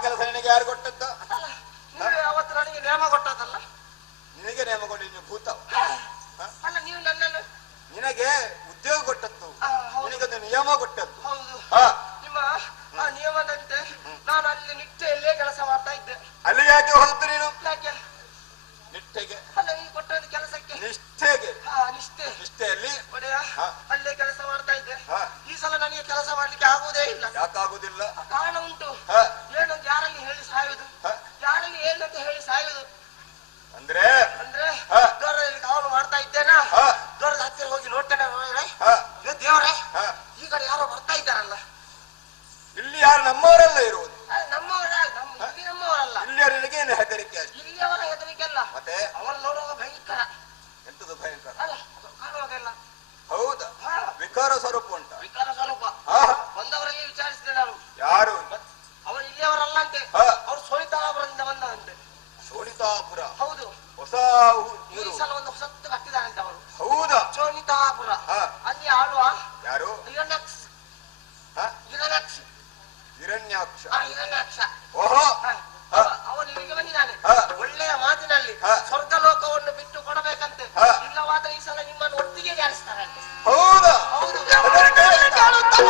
ಕೆಲಸ ನಿನಗೆ ಯಾರು ಕೊಟ್ಟದ್ದ? ನೀವು ಅವತ್ತು ನನಗೆ ನೇಮ ಕೊಟ್ಟದಲ್ಲ. ನಿನಗೆ ನೇಮ ಕೊಡಿ ಭೂತ. ಅಲ್ಲ ನೀವು ನನ್ನನ್ನು ನಿನಗೆ ಉದ್ಯೋಗ ಕೊಟ್ಟದ್ದು, ನಿನಗೊಂದು ನಿಯಮ ಕೊಟ್ಟದ್ದು. ಹೌದು ಹಾ, ನಿಮ್ಮ ಆ ನಿಯಮದಂತೆ ನಾನು ಅಲ್ಲಿ ನಿಷ್ಠೆಯಲ್ಲೇ ಕೆಲಸ ಮಾಡ್ತಾ ಇದ್ದೆ. ಅಲ್ಲಿ ಯಾಕೆ ಹೋಗುತ್ತೆ ನೀನು? ಯಾಕೆ? ನಿಷ್ಠೆಗೆ. ಅಲ್ಲ ಈ ಕೊಟ್ಟದ್ದು ಕೆಲಸಕ್ಕೆ. ನಿಷ್ಠೆಗೆ. ನಿಷ್ಠೆ. ನಿಷ್ಠೆಯಲ್ಲಿ ಒಡೆಯ ಅಲ್ಲೇ ಕೆಲಸ ಮಾಡ್ತಾ ಇದ್ದೆ. ಹಾ. ಈ ಸಲ ನನಗೆ ಕೆಲಸ ಮಾಡ್ಲಿಕ್ಕೆ ಆಗುವುದೇ ಇಲ್ಲ. ಯಾಕಾಗುದಿಲ್ಲ? ಕಾರಣ ಉಂಟು. ಹಾ. ಏನಂತ ಯಾರಲ್ಲಿ ಹೇಳಿ ಸಾಯುವುದು, ಹಾ. ಯಾರಲ್ಲಿ ಏನಂತ ಹೇಳಿ ಸಾಯುವುದು. ಅಂದ್ರೆ ಅಂದ್ರೆ ಹಾ. ದೊರೆಯಲ್ಲಿ ಕಾವಲು ಮಾಡ್ತಾ ಇದ್ದೇನಾ, ಹಾ. ದೊರೆದ ಹತ್ತಿರ ಹೋಗಿ ನೋಡ್ತೇನೆ. ಹಾ. ದೇವರೇ, ಹಾ. ಈ ಕಡೆ ಯಾರೋ ಬರ್ತಾ ಇದ್ದಾರಲ್ಲ. ಇಲ್ಲಿ ಯಾರು ನಮ್ಮವರೆಲ್ಲ ಇರುವುದು? ನಮ್ಮವರ ಇಲ್ಲಿ ನಮ್ಮವರಲ್ಲ. ಇಲ್ಲಿ ನಿನಗೆ ಏನು ಹೆದರಿಕೆ ಅಷ್ಟೆ? ಇಲ್ಲಿಯವರ ಹೆದರಿಕೆಲ್ಲ. ಮತ್ತೆ ಅವರು ನೋಡುವಾಗ ಭಯಂಕರ. ಎಂತದು ಭಯಂಕರ? ಅಲ್ಲ ಕಾಣುವಾಗೆಲ್ಲ. ಹೌದಾ? ಹಾ. ವಿಕಾರ ಸ್ವರೂಪ ಉಂಟ? ವಿಕಾರ ಸ್ವರೂಪ. ಹಾ. ಬಂದವರಿಗೆ ವಿಚಾರಿಸಿದೆ ನಾನು. ಯಾರು? ಅವರು ಇಲ್ಲಿಯವರಲ್ಲ ಅಂತೆ. ಹಾ. ಅವ್ರು ಸೋನಿತಾಪುರದಿಂದ ಬಂದವಂತೆ. ಶೋಣಿತಾಪುರ? ಹೌದು. ಹೊಸ ಈ ಊರು? ಸಲ ಒಂದು ಹೊಸತ್ತು ಕಟ್ಟಿದಾರಂತೆ ಅವರು. ಹೌದಾ? ಸೋನಿತಾಪುರ. ಹಾ. ಅಲ್ಲಿ ಆಳುವ ಯಾರು? ಹಿರಣ್ಯಾಕ್ಷ. ಹಾ? ಹಿರಣ್ಯಾಕ್ಷ. ಹಿರಣ್ಯಾಕ್ಷ? ಹಿರಣ್ಯಾಕ್ಷ. ಓಹೋ. ಅವನು ಇಲ್ಲಿಗೆ ಬಂದಿದ್ದಾನೆ. ಹಾ. ಒಳ್ಳೆಯ ಮಾತಿನಲ್ಲಿ ಹಾ. ಸ್ವರ್ಗ ಲೋಕವನ್ನು ಬಿಟ್ಟು ಕೊಡಬೇಕಂತೆ. ಹಾ. ಇಲ್ಲವಾದ ಈ ಸಲ ನಿಮ್ಮನ್ನು ಒಟ್ಟಿಗೆ ಜಾರಿಸ್ತಾರಂತೆ. ಹೌದಾ? ಹೌದು. ಹೆದರಿಕೆ ಉಂಟಾ?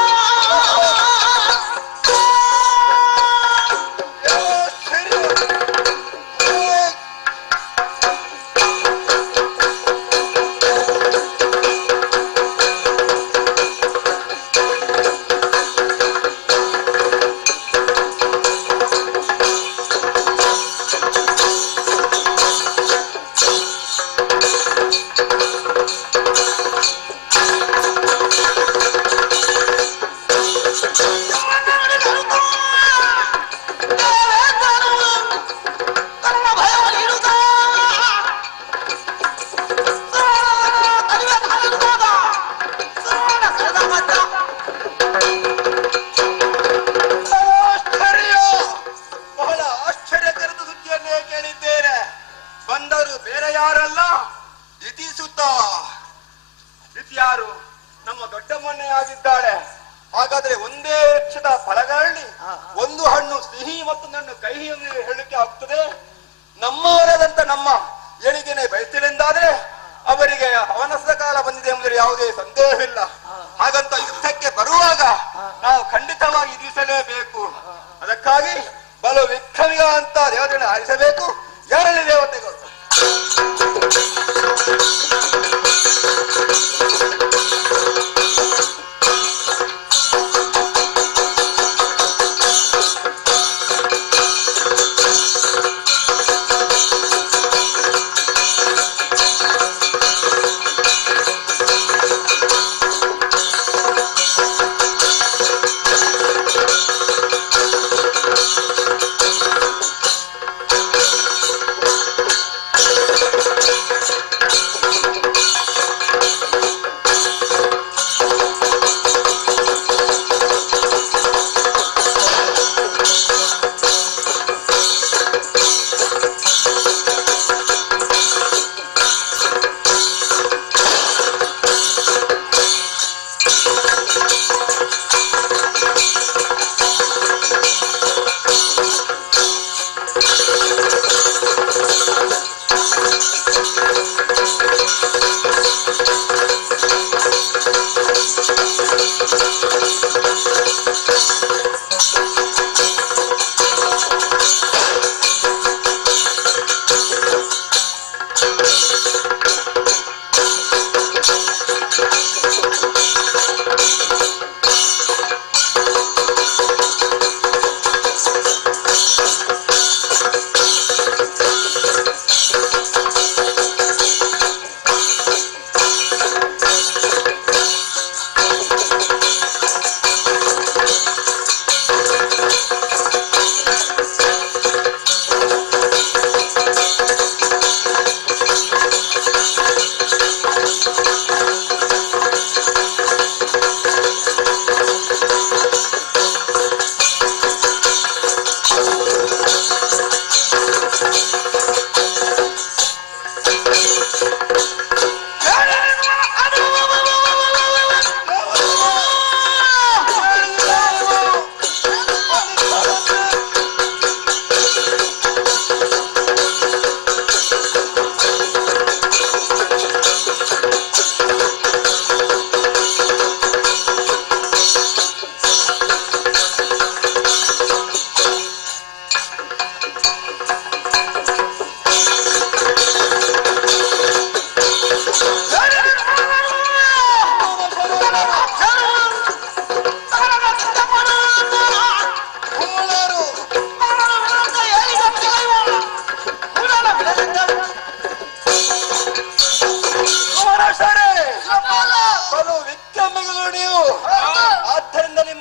ಸರಿ. ಆಶ್ಚರ್ಯ! ಬಹಳ ಆಶ್ಚರ್ಯಕರದ ಸುದ್ದಿಯನ್ನೇ ಕೇಳಿದ್ದೇನೆ. ಬಂದರು ಬೇರೆ ಯಾರಲ್ಲ, ಇತಿಸುತ್ತ. ಇತ್ಯಾರು? ನಮ್ಮ ದೊಡ್ಡಮ್ಮನೇ ಆಗಿದ್ದಾಳೆ. ಹಾಗಾದ್ರೆ ಒಂದೇ ವೃಕ್ಷದ ಫಲಗಳಲ್ಲಿ ಒಂದು ಹಣ್ಣು ಸಿಹಿ ಮತ್ತು ನನ್ನ ಕಹಿಯನ್ನು ಹೇಳಲಿಕ್ಕೆ ಆಗ್ತದೆ. ನಮ್ಮವರಾದಂತ ನಮ್ಮ ಏಳಿಗೆನೆ ಬಯಸಿಲೆಂದಾದ್ರೆ ಅವರಿಗೆ ಅವನಸದ ಕಾಲ ಬಂದಿದೆ ಎಂಬುದರಲ್ಲಿ ಯಾವುದೇ ಸಂದೇಹವಿಲ್ಲ. ಹಾಗಂತ ಯುದ್ಧಕ್ಕೆ ಬರುವಾಗ ನಾವು ಖಂಡಿತವಾಗಿ ಎದುರಿಸಲೇಬೇಕು. ಅದಕ್ಕಾಗಿ ಬಲು ವಿಕ್ರಮಿಗ ಅಂತ ದೇವತೆಗಳನ್ನು ಆರಿಸಬೇಕು. ಯಾರಲ್ಲಿ ದೇವತೆಗಳು?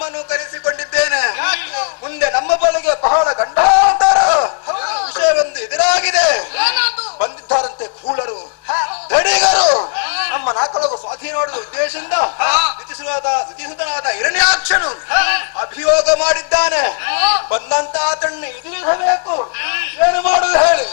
ನಿಮ್ಮನ್ನು ಕರೆಸಿಕೊಂಡಿದ್ದೇನೆ. ಮುಂದೆ ನಮ್ಮ ಬಳಿಗೆ ಬಹಳ ಗಂಡಾಂತರ ವಿಷಯವೊಂದು ಎದುರಾಗಿದೆ. ಬಂದಿದ್ದಾರಂತೆ ಕೂಳರು, ದಡಿಗರು. ನಮ್ಮ ನಾಲ್ಕು ಸ್ವಾಧೀನ ಮಾಡುವ ಉದ್ದೇಶದಿಂದ ದ್ವಿತೀಯನಾದ ಹಿರಣ್ಯಾಕ್ಷನು ಅಭಿಯೋಗ ಮಾಡಿದ್ದಾನೆ. ಬಂದಂತ ಆತನ್ನು ಎದುರಿಸಬೇಕು. ಏನು ಮಾಡುದು ಹೇಳಿ?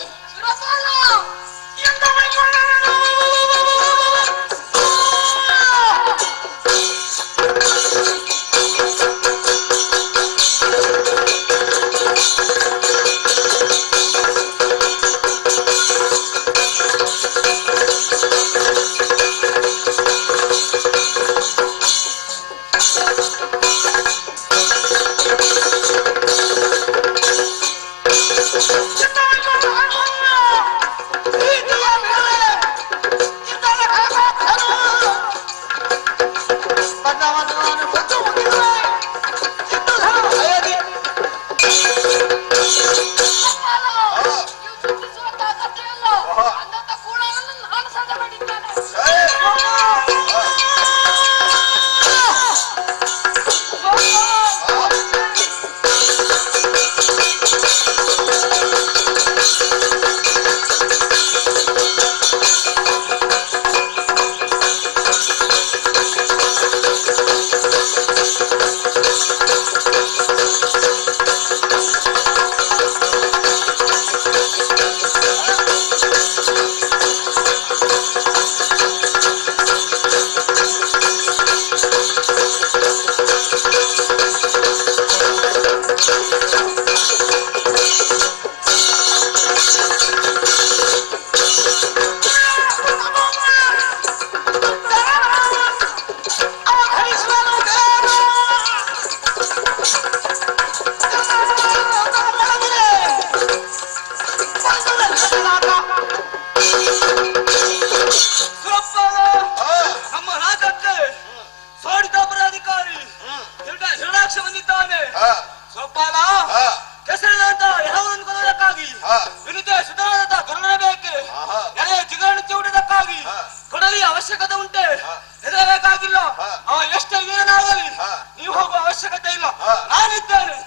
ಅವಶ್ಯಕತೆ ಉಂಟೆ ಹೆದರಬೇಕಾಗಿಲ್ಲ. ಅವ ಎಷ್ಟೇ ಏನಾಗಲಿ ನೀವು ಹೋಗುವ ಅವಶ್ಯಕತೆ ಇಲ್ಲ, ನಾನಿದ್ದೇನೆ.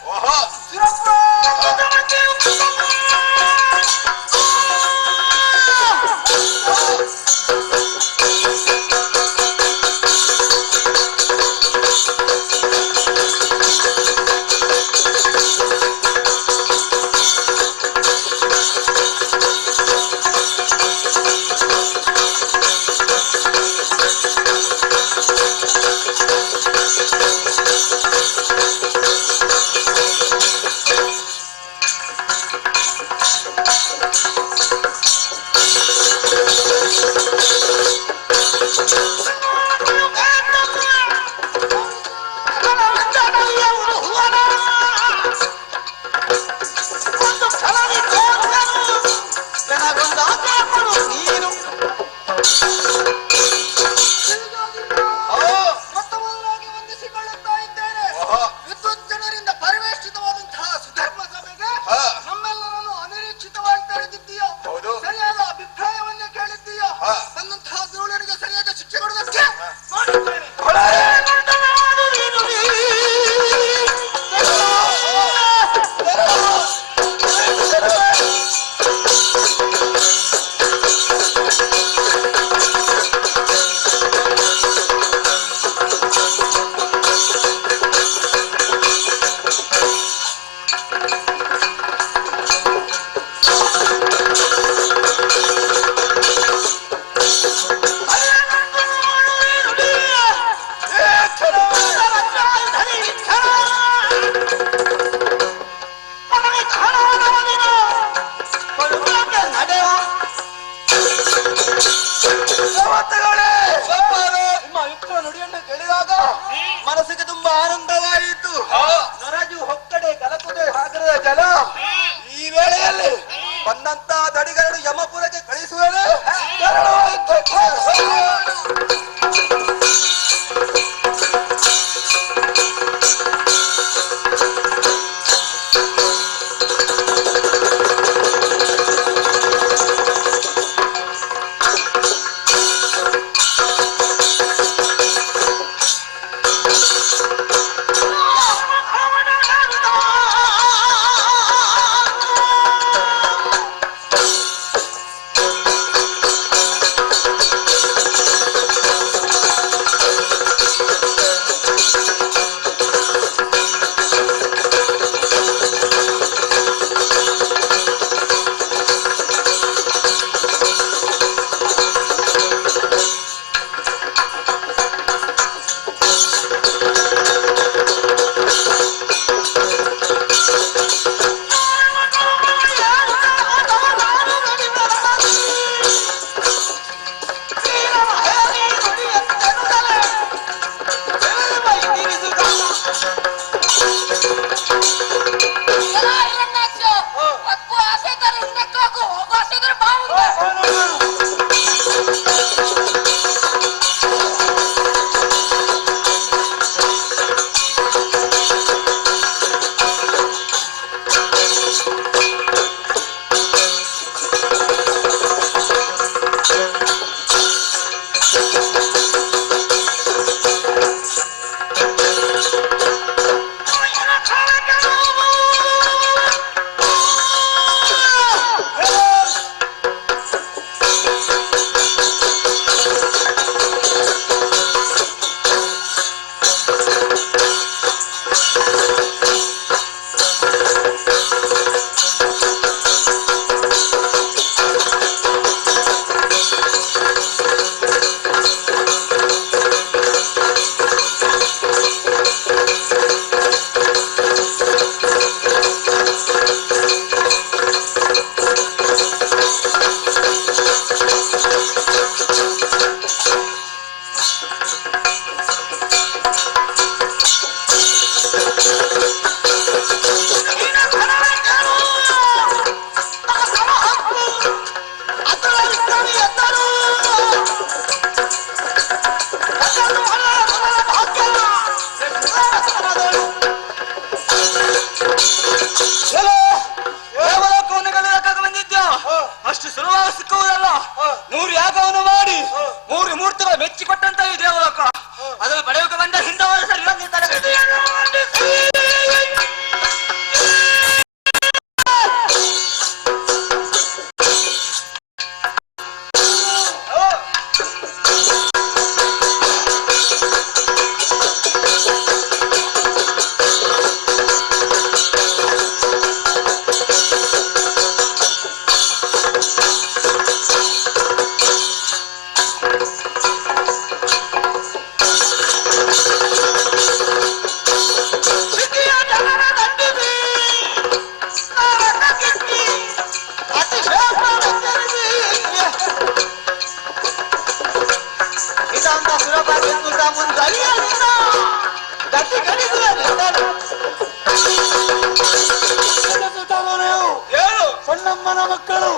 ಬ್ರಹ್ಮನ ಮಕ್ಕಳು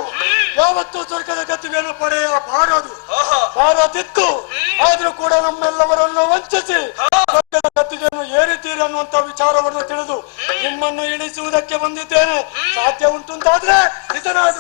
ಯಾವತ್ತೂ ಸ್ವರ್ಗದ ಗತಿಯನ್ನು ಪಡೆಯಬಾರದು, ಬಾರದಿತ್ತು. ಆದ್ರೂ ಕೂಡ ನಮ್ಮೆಲ್ಲವರನ್ನು ವಂಚಿಸಿ ಸ್ವರ್ಗದ ಗತಿಯನ್ನು ಏರಿತೀರಿ ಅನ್ನುವಂತ ವಿಚಾರವನ್ನು ತಿಳಿದು ನಿಮ್ಮನ್ನು ಇಳಿಸುವುದಕ್ಕೆ ಬಂದಿದ್ದೇನೆ. ಸಾಧ್ಯ ಉಂಟುಂತಾದ್ರೆ ಇದನಾದ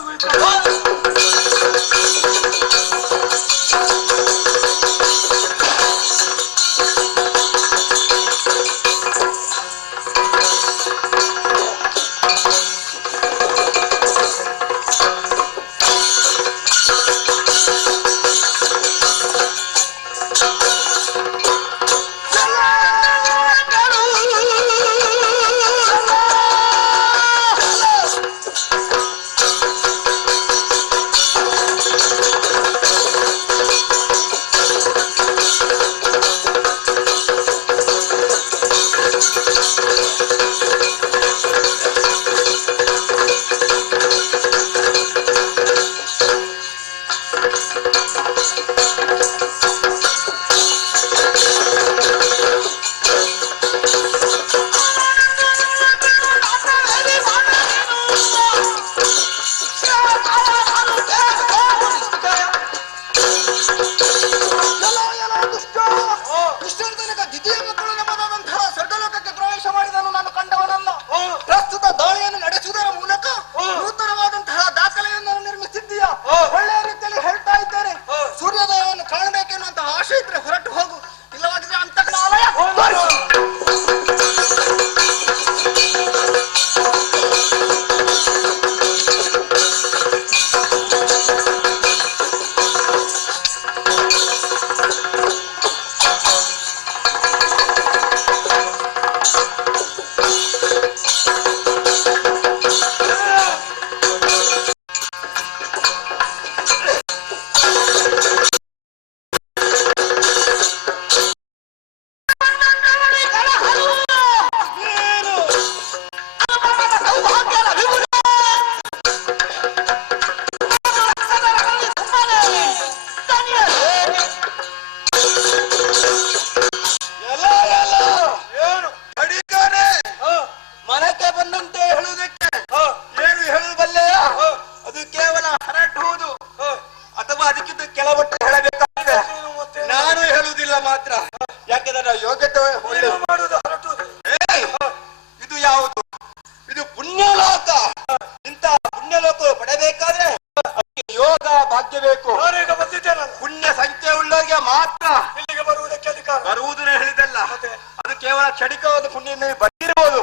ಕ್ಷಣಿಕವಾದ ಪುಣ್ಯ ಬಂದಿರಬಹುದು.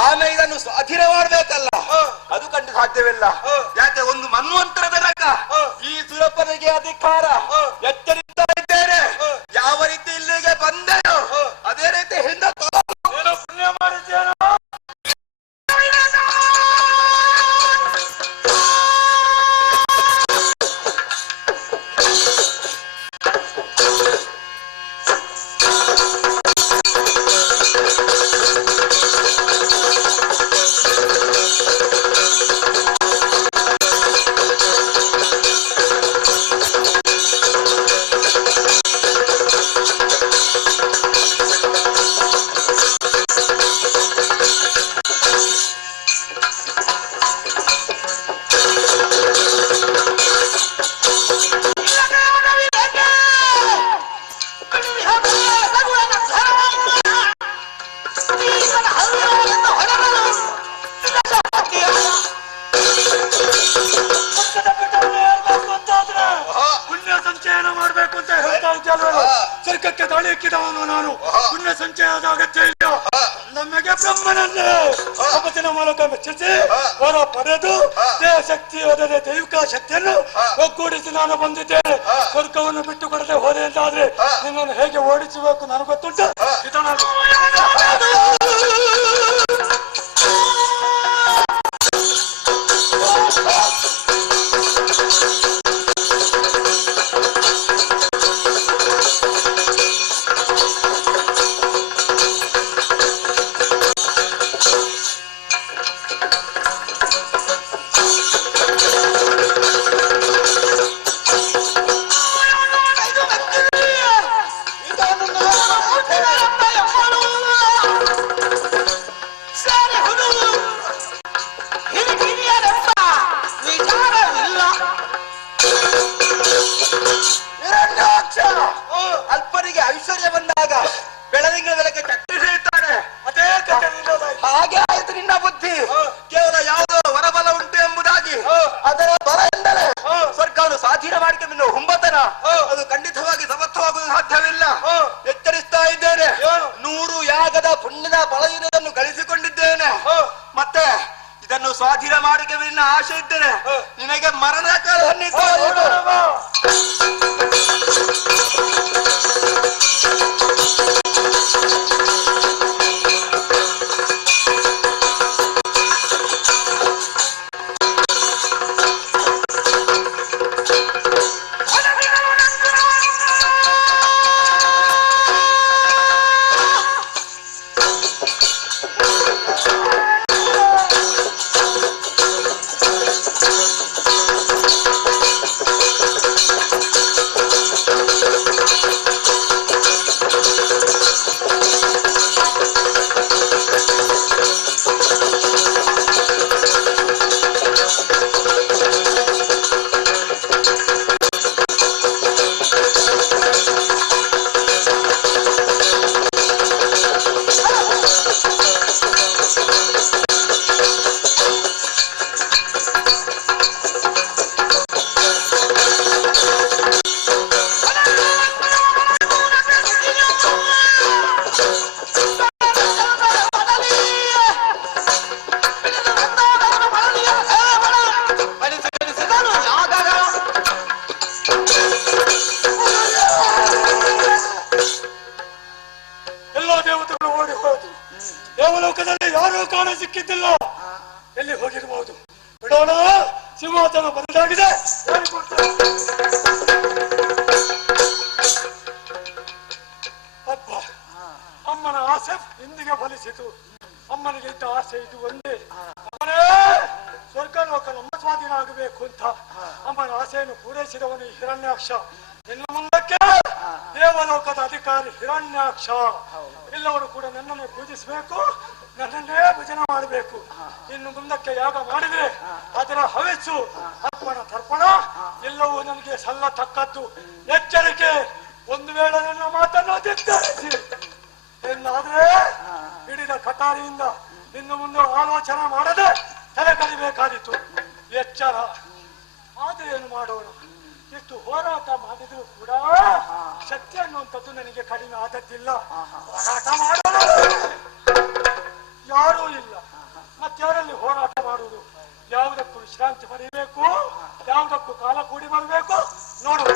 ಆಮೇಲೆ ಇದನ್ನು ಅಧಿರ ಮಾಡ್ಬೇಕಲ್ಲ, ಅದು ಕಂಡು ಸಾಧ್ಯವಿಲ್ಲ. ಯಾಕೆ ಒಂದು ಮನ್ವಂತರದ ತನಕ ಈ ಸುರಪನಿಗೆ ಅಧಿಕಾರ ಎಚ್ಚರಿಸ್ತಾ ಇದ್ದೇನೆ. ಯಾವ ರೀತಿ ಇಲ್ಲಿಗೆ ಬಂದೆಯೋ ಅದೇ ರೀತಿ ಹಿಂದೆ ಪುಣ್ಯ ಮಾಡಿದ್ದೇನೋ. ಸ್ವರ್ಗಕ್ಕೆ ದಾಳಿ ಇಕ್ಕಿದವನು ನಾನು. ಪುಣ್ಯ ಸಂಚಯದ ಅಗತ್ಯ ಇಲ್ಲ. ನಮಗೆ ಬ್ರಹ್ಮನನ್ನೇ ತಪಸ್ಸಿನ ಮೂಲಕ ಮೆಚ್ಚಿಸಿ ವರ ಪಡೆದು ದೇಹ ಶಕ್ತಿ ಒದದೆ ದೈವಿಕ ಶಕ್ತಿಯನ್ನು ಒಗ್ಗೂಡಿಸಿ ನಾನು ಬಂದಿದ್ದೇನೆ. ಸ್ವರ್ಗವನ್ನು ಬಿಟ್ಟು ಕೊಡದೆ ಹೋದೆ ಅಂತಾದ್ರೆ ನಿನ್ನನ್ನು ಹೇಗೆ ಓಡಿಸಬೇಕು ನನಗೆ ಗೊತ್ತುಂಟು. ಮಿಂಚಿನ ಬಲಯುಧವನ್ನು ಗಳಿಸಿಕೊಂಡಿದ್ದೇನೆ. ಮತ್ತೆ ಇದನ್ನು ಸ್ವಾಧೀನ ಮಾಡಿಕೆ ನಿನ್ನ ಆಶೆ ಇದ್ದೇನೆ. ನಿನಗೆ ಮರಣ ದೇವಲೋಕದಲ್ಲಿ ಯಾರೂ ಕಾಣ ಸಿಕ್ಕಿದ್ದಿಲ್ಲ. ಎಲ್ಲಿ ಹೋಗಿರಬಹುದು? ಬಿಡೋಣ, ಸಿಂಹಾಸನ ಬದಲಾಗಿದೆ. ಅಪ್ಪ, ಅಮ್ಮನ ಆಸೆ ಇಂದಿಗೆ ಫಲಿಸಿತು. ಅಮ್ಮನಿಗೆ ಇದ್ದ ಆಸೆ ಇದು ಒಂದೇ, ಅಮ್ಮನೇ ಸ್ವರ್ಗಲೋಕ ನಮ್ಮ ಸ್ವಾಧೀನ ಆಗಬೇಕು ಅಂತ. ಅಮ್ಮನ ಆಸೆಯನ್ನು ಪೂರೈಸಿದವನು ಹಿರಣ್ಯಾಕ್ಷ. ಇನ್ನು ಮುಂದಕ್ಕೆ ದೇವಲೋಕದ ಅಧಿಕಾರಿ ಹಿರಣ್ಯಾಕ್ಷ. ಎಲ್ಲವರು ಕೂಡ ನನ್ನನ್ನೇ ಪೂಜಿಸಬೇಕು, ನನ್ನನ್ನೇ ಭಜನೆ ಮಾಡಬೇಕು. ಇನ್ನು ಮುಂದಕ್ಕೆ ಯಾಗ ಮಾಡಿದ್ರೆ ಅದರ ಹವೆಸು, ಅರ್ಪಣ ತರ್ಪಣ ಎಲ್ಲವೂ ನನಗೆ ಸಲ್ಲತಕ್ಕದ್ದು. ಎಚ್ಚರಿಕೆ, ಒಂದು ವೇಳೆ ನನ್ನ ಮಾತನ್ನು ಧಿಕ್ಕರಿಸಿ ಎನ್ನಾದ್ರೆ ಹಿಡಿದ ಕಟಾರಿಯಿಂದ ಇನ್ನು ಮುಂದೆ ಆಲೋಚನೆ ಮಾಡದೆ ತಲೆ ಕಡಿಬೇಕಾದೀತು. ಎಚ್ಚರ. ಆದ್ರೆ ಏನು ಮಾಡೋಣ? ಎಷ್ಟು ಹೋರಾಟ ಮಾಡಿದ್ರು ಕೂಡ ಶಕ್ತಿ ಅನ್ನುವಂಥದ್ದು ನನಗೆ ಕಡಿಮೆ ಆದದ್ದಿಲ್ಲ. ಹೋರಾಟ ಮಾಡೋಣ ಯಾರೂ ಇಲ್ಲ, ಮತ್ತಾರಲ್ಲಿ ಹೋರಾಟ ಮಾಡುವುದು? ಯಾವುದಕ್ಕೂ ವಿಶ್ರಾಂತಿ ಪಡೆಯಬೇಕು, ಯಾವುದಕ್ಕೂ ಕಾಲ ಕೂಡಿ ಬರಬೇಕು. ನೋಡು,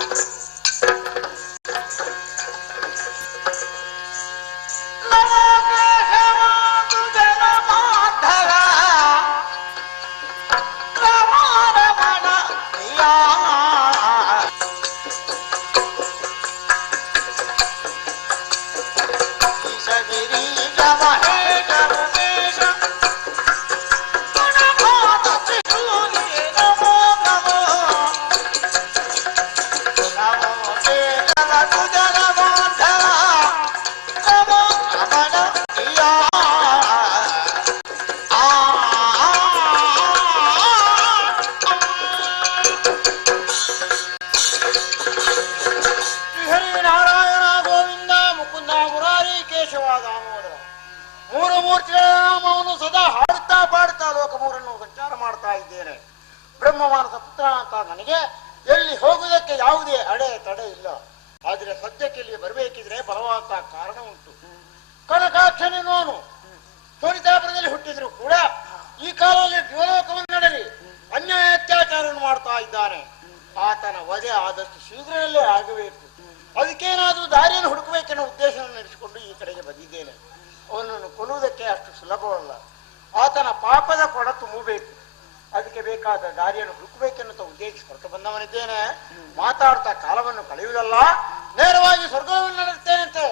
ಮೂರು ಮೂರ್ತಿಗಳ ನಾಮವನ್ನು ಸದಾ ಹಾಡುತ್ತಾ ಪಾಡುತ್ತಾ ಲೋಕ ಮೂರನ್ನು ಸಂಚಾರ ಮಾಡ್ತಾ ಇದ್ದೇನೆ. ಬ್ರಹ್ಮಮಾನಸ ಪುತ್ರ ಅಂತ ನನಗೆ ಎಲ್ಲಿ ಹೋಗುವುದಕ್ಕೆ ಯಾವುದೇ ಅಡೆ ತಡೆ ಇಲ್ಲ. ಆದ್ರೆ ಸದ್ಯಕ್ಕೆ ಇಲ್ಲಿ ಬರಬೇಕಿದ್ರೆ ಬರುವಂತ ಕಾರಣ ಉಂಟು. ಕನಕಾಕ್ಷನೆನ್ನೋನು ಶೋಣಿತಾಪುರದಲ್ಲಿ ಹುಟ್ಟಿದ್ರು ಕೂಡ ಈ ಕಾಲದಲ್ಲಿ ದ್ಯೋಲೋಕವನ್ನು ನಡೆಸಿ ಅನ್ಯಾಯ ಅತ್ಯಾಚಾರವನ್ನು ಮಾಡ್ತಾ ಇದ್ದಾನೆ. ಆತನ ವಧೆ ಆದಷ್ಟು ಶೀಘ್ರದಲ್ಲೇ ಆಗಬೇಕು. ಅದಕ್ಕೇನಾದ್ರೂ ದಾರಿಯನ್ನು ಹುಡುಕಬೇಕೆನ್ನುವ ಉದ್ದೇಶವನ್ನು ನಡೆಸಿಕೊಂಡು ಈ ಕಡೆಗೆ ಬಂದಿದ್ದೇನೆ. ಅವನನ್ನು ಕೊಲ್ಲುವುದಕ್ಕೆ ಅಷ್ಟು ಸುಲಭವಲ್ಲ. ಆತನ ಪಾಪದ ಕೊಡ ತುಂಬಬೇಕು. ಅದಕ್ಕೆ ಬೇಕಾದ ದಾರಿಯನ್ನು ಹುಡುಕಬೇಕೆನ್ನುತ್ತ ಉದ್ದೇಶಿಸಿ ಹೊರಟು ಬಂದವನಿದ್ದೇನೆ. ಮಾತಾಡ್ತಾ ಕಾಲವನ್ನು ಕಳೆಯುವುದಲ್ಲ, ನೇರವಾಗಿ ಸ್ವರ್ಗವನ್ನು ನಡೆಸುತ್ತೇನಂತೆ.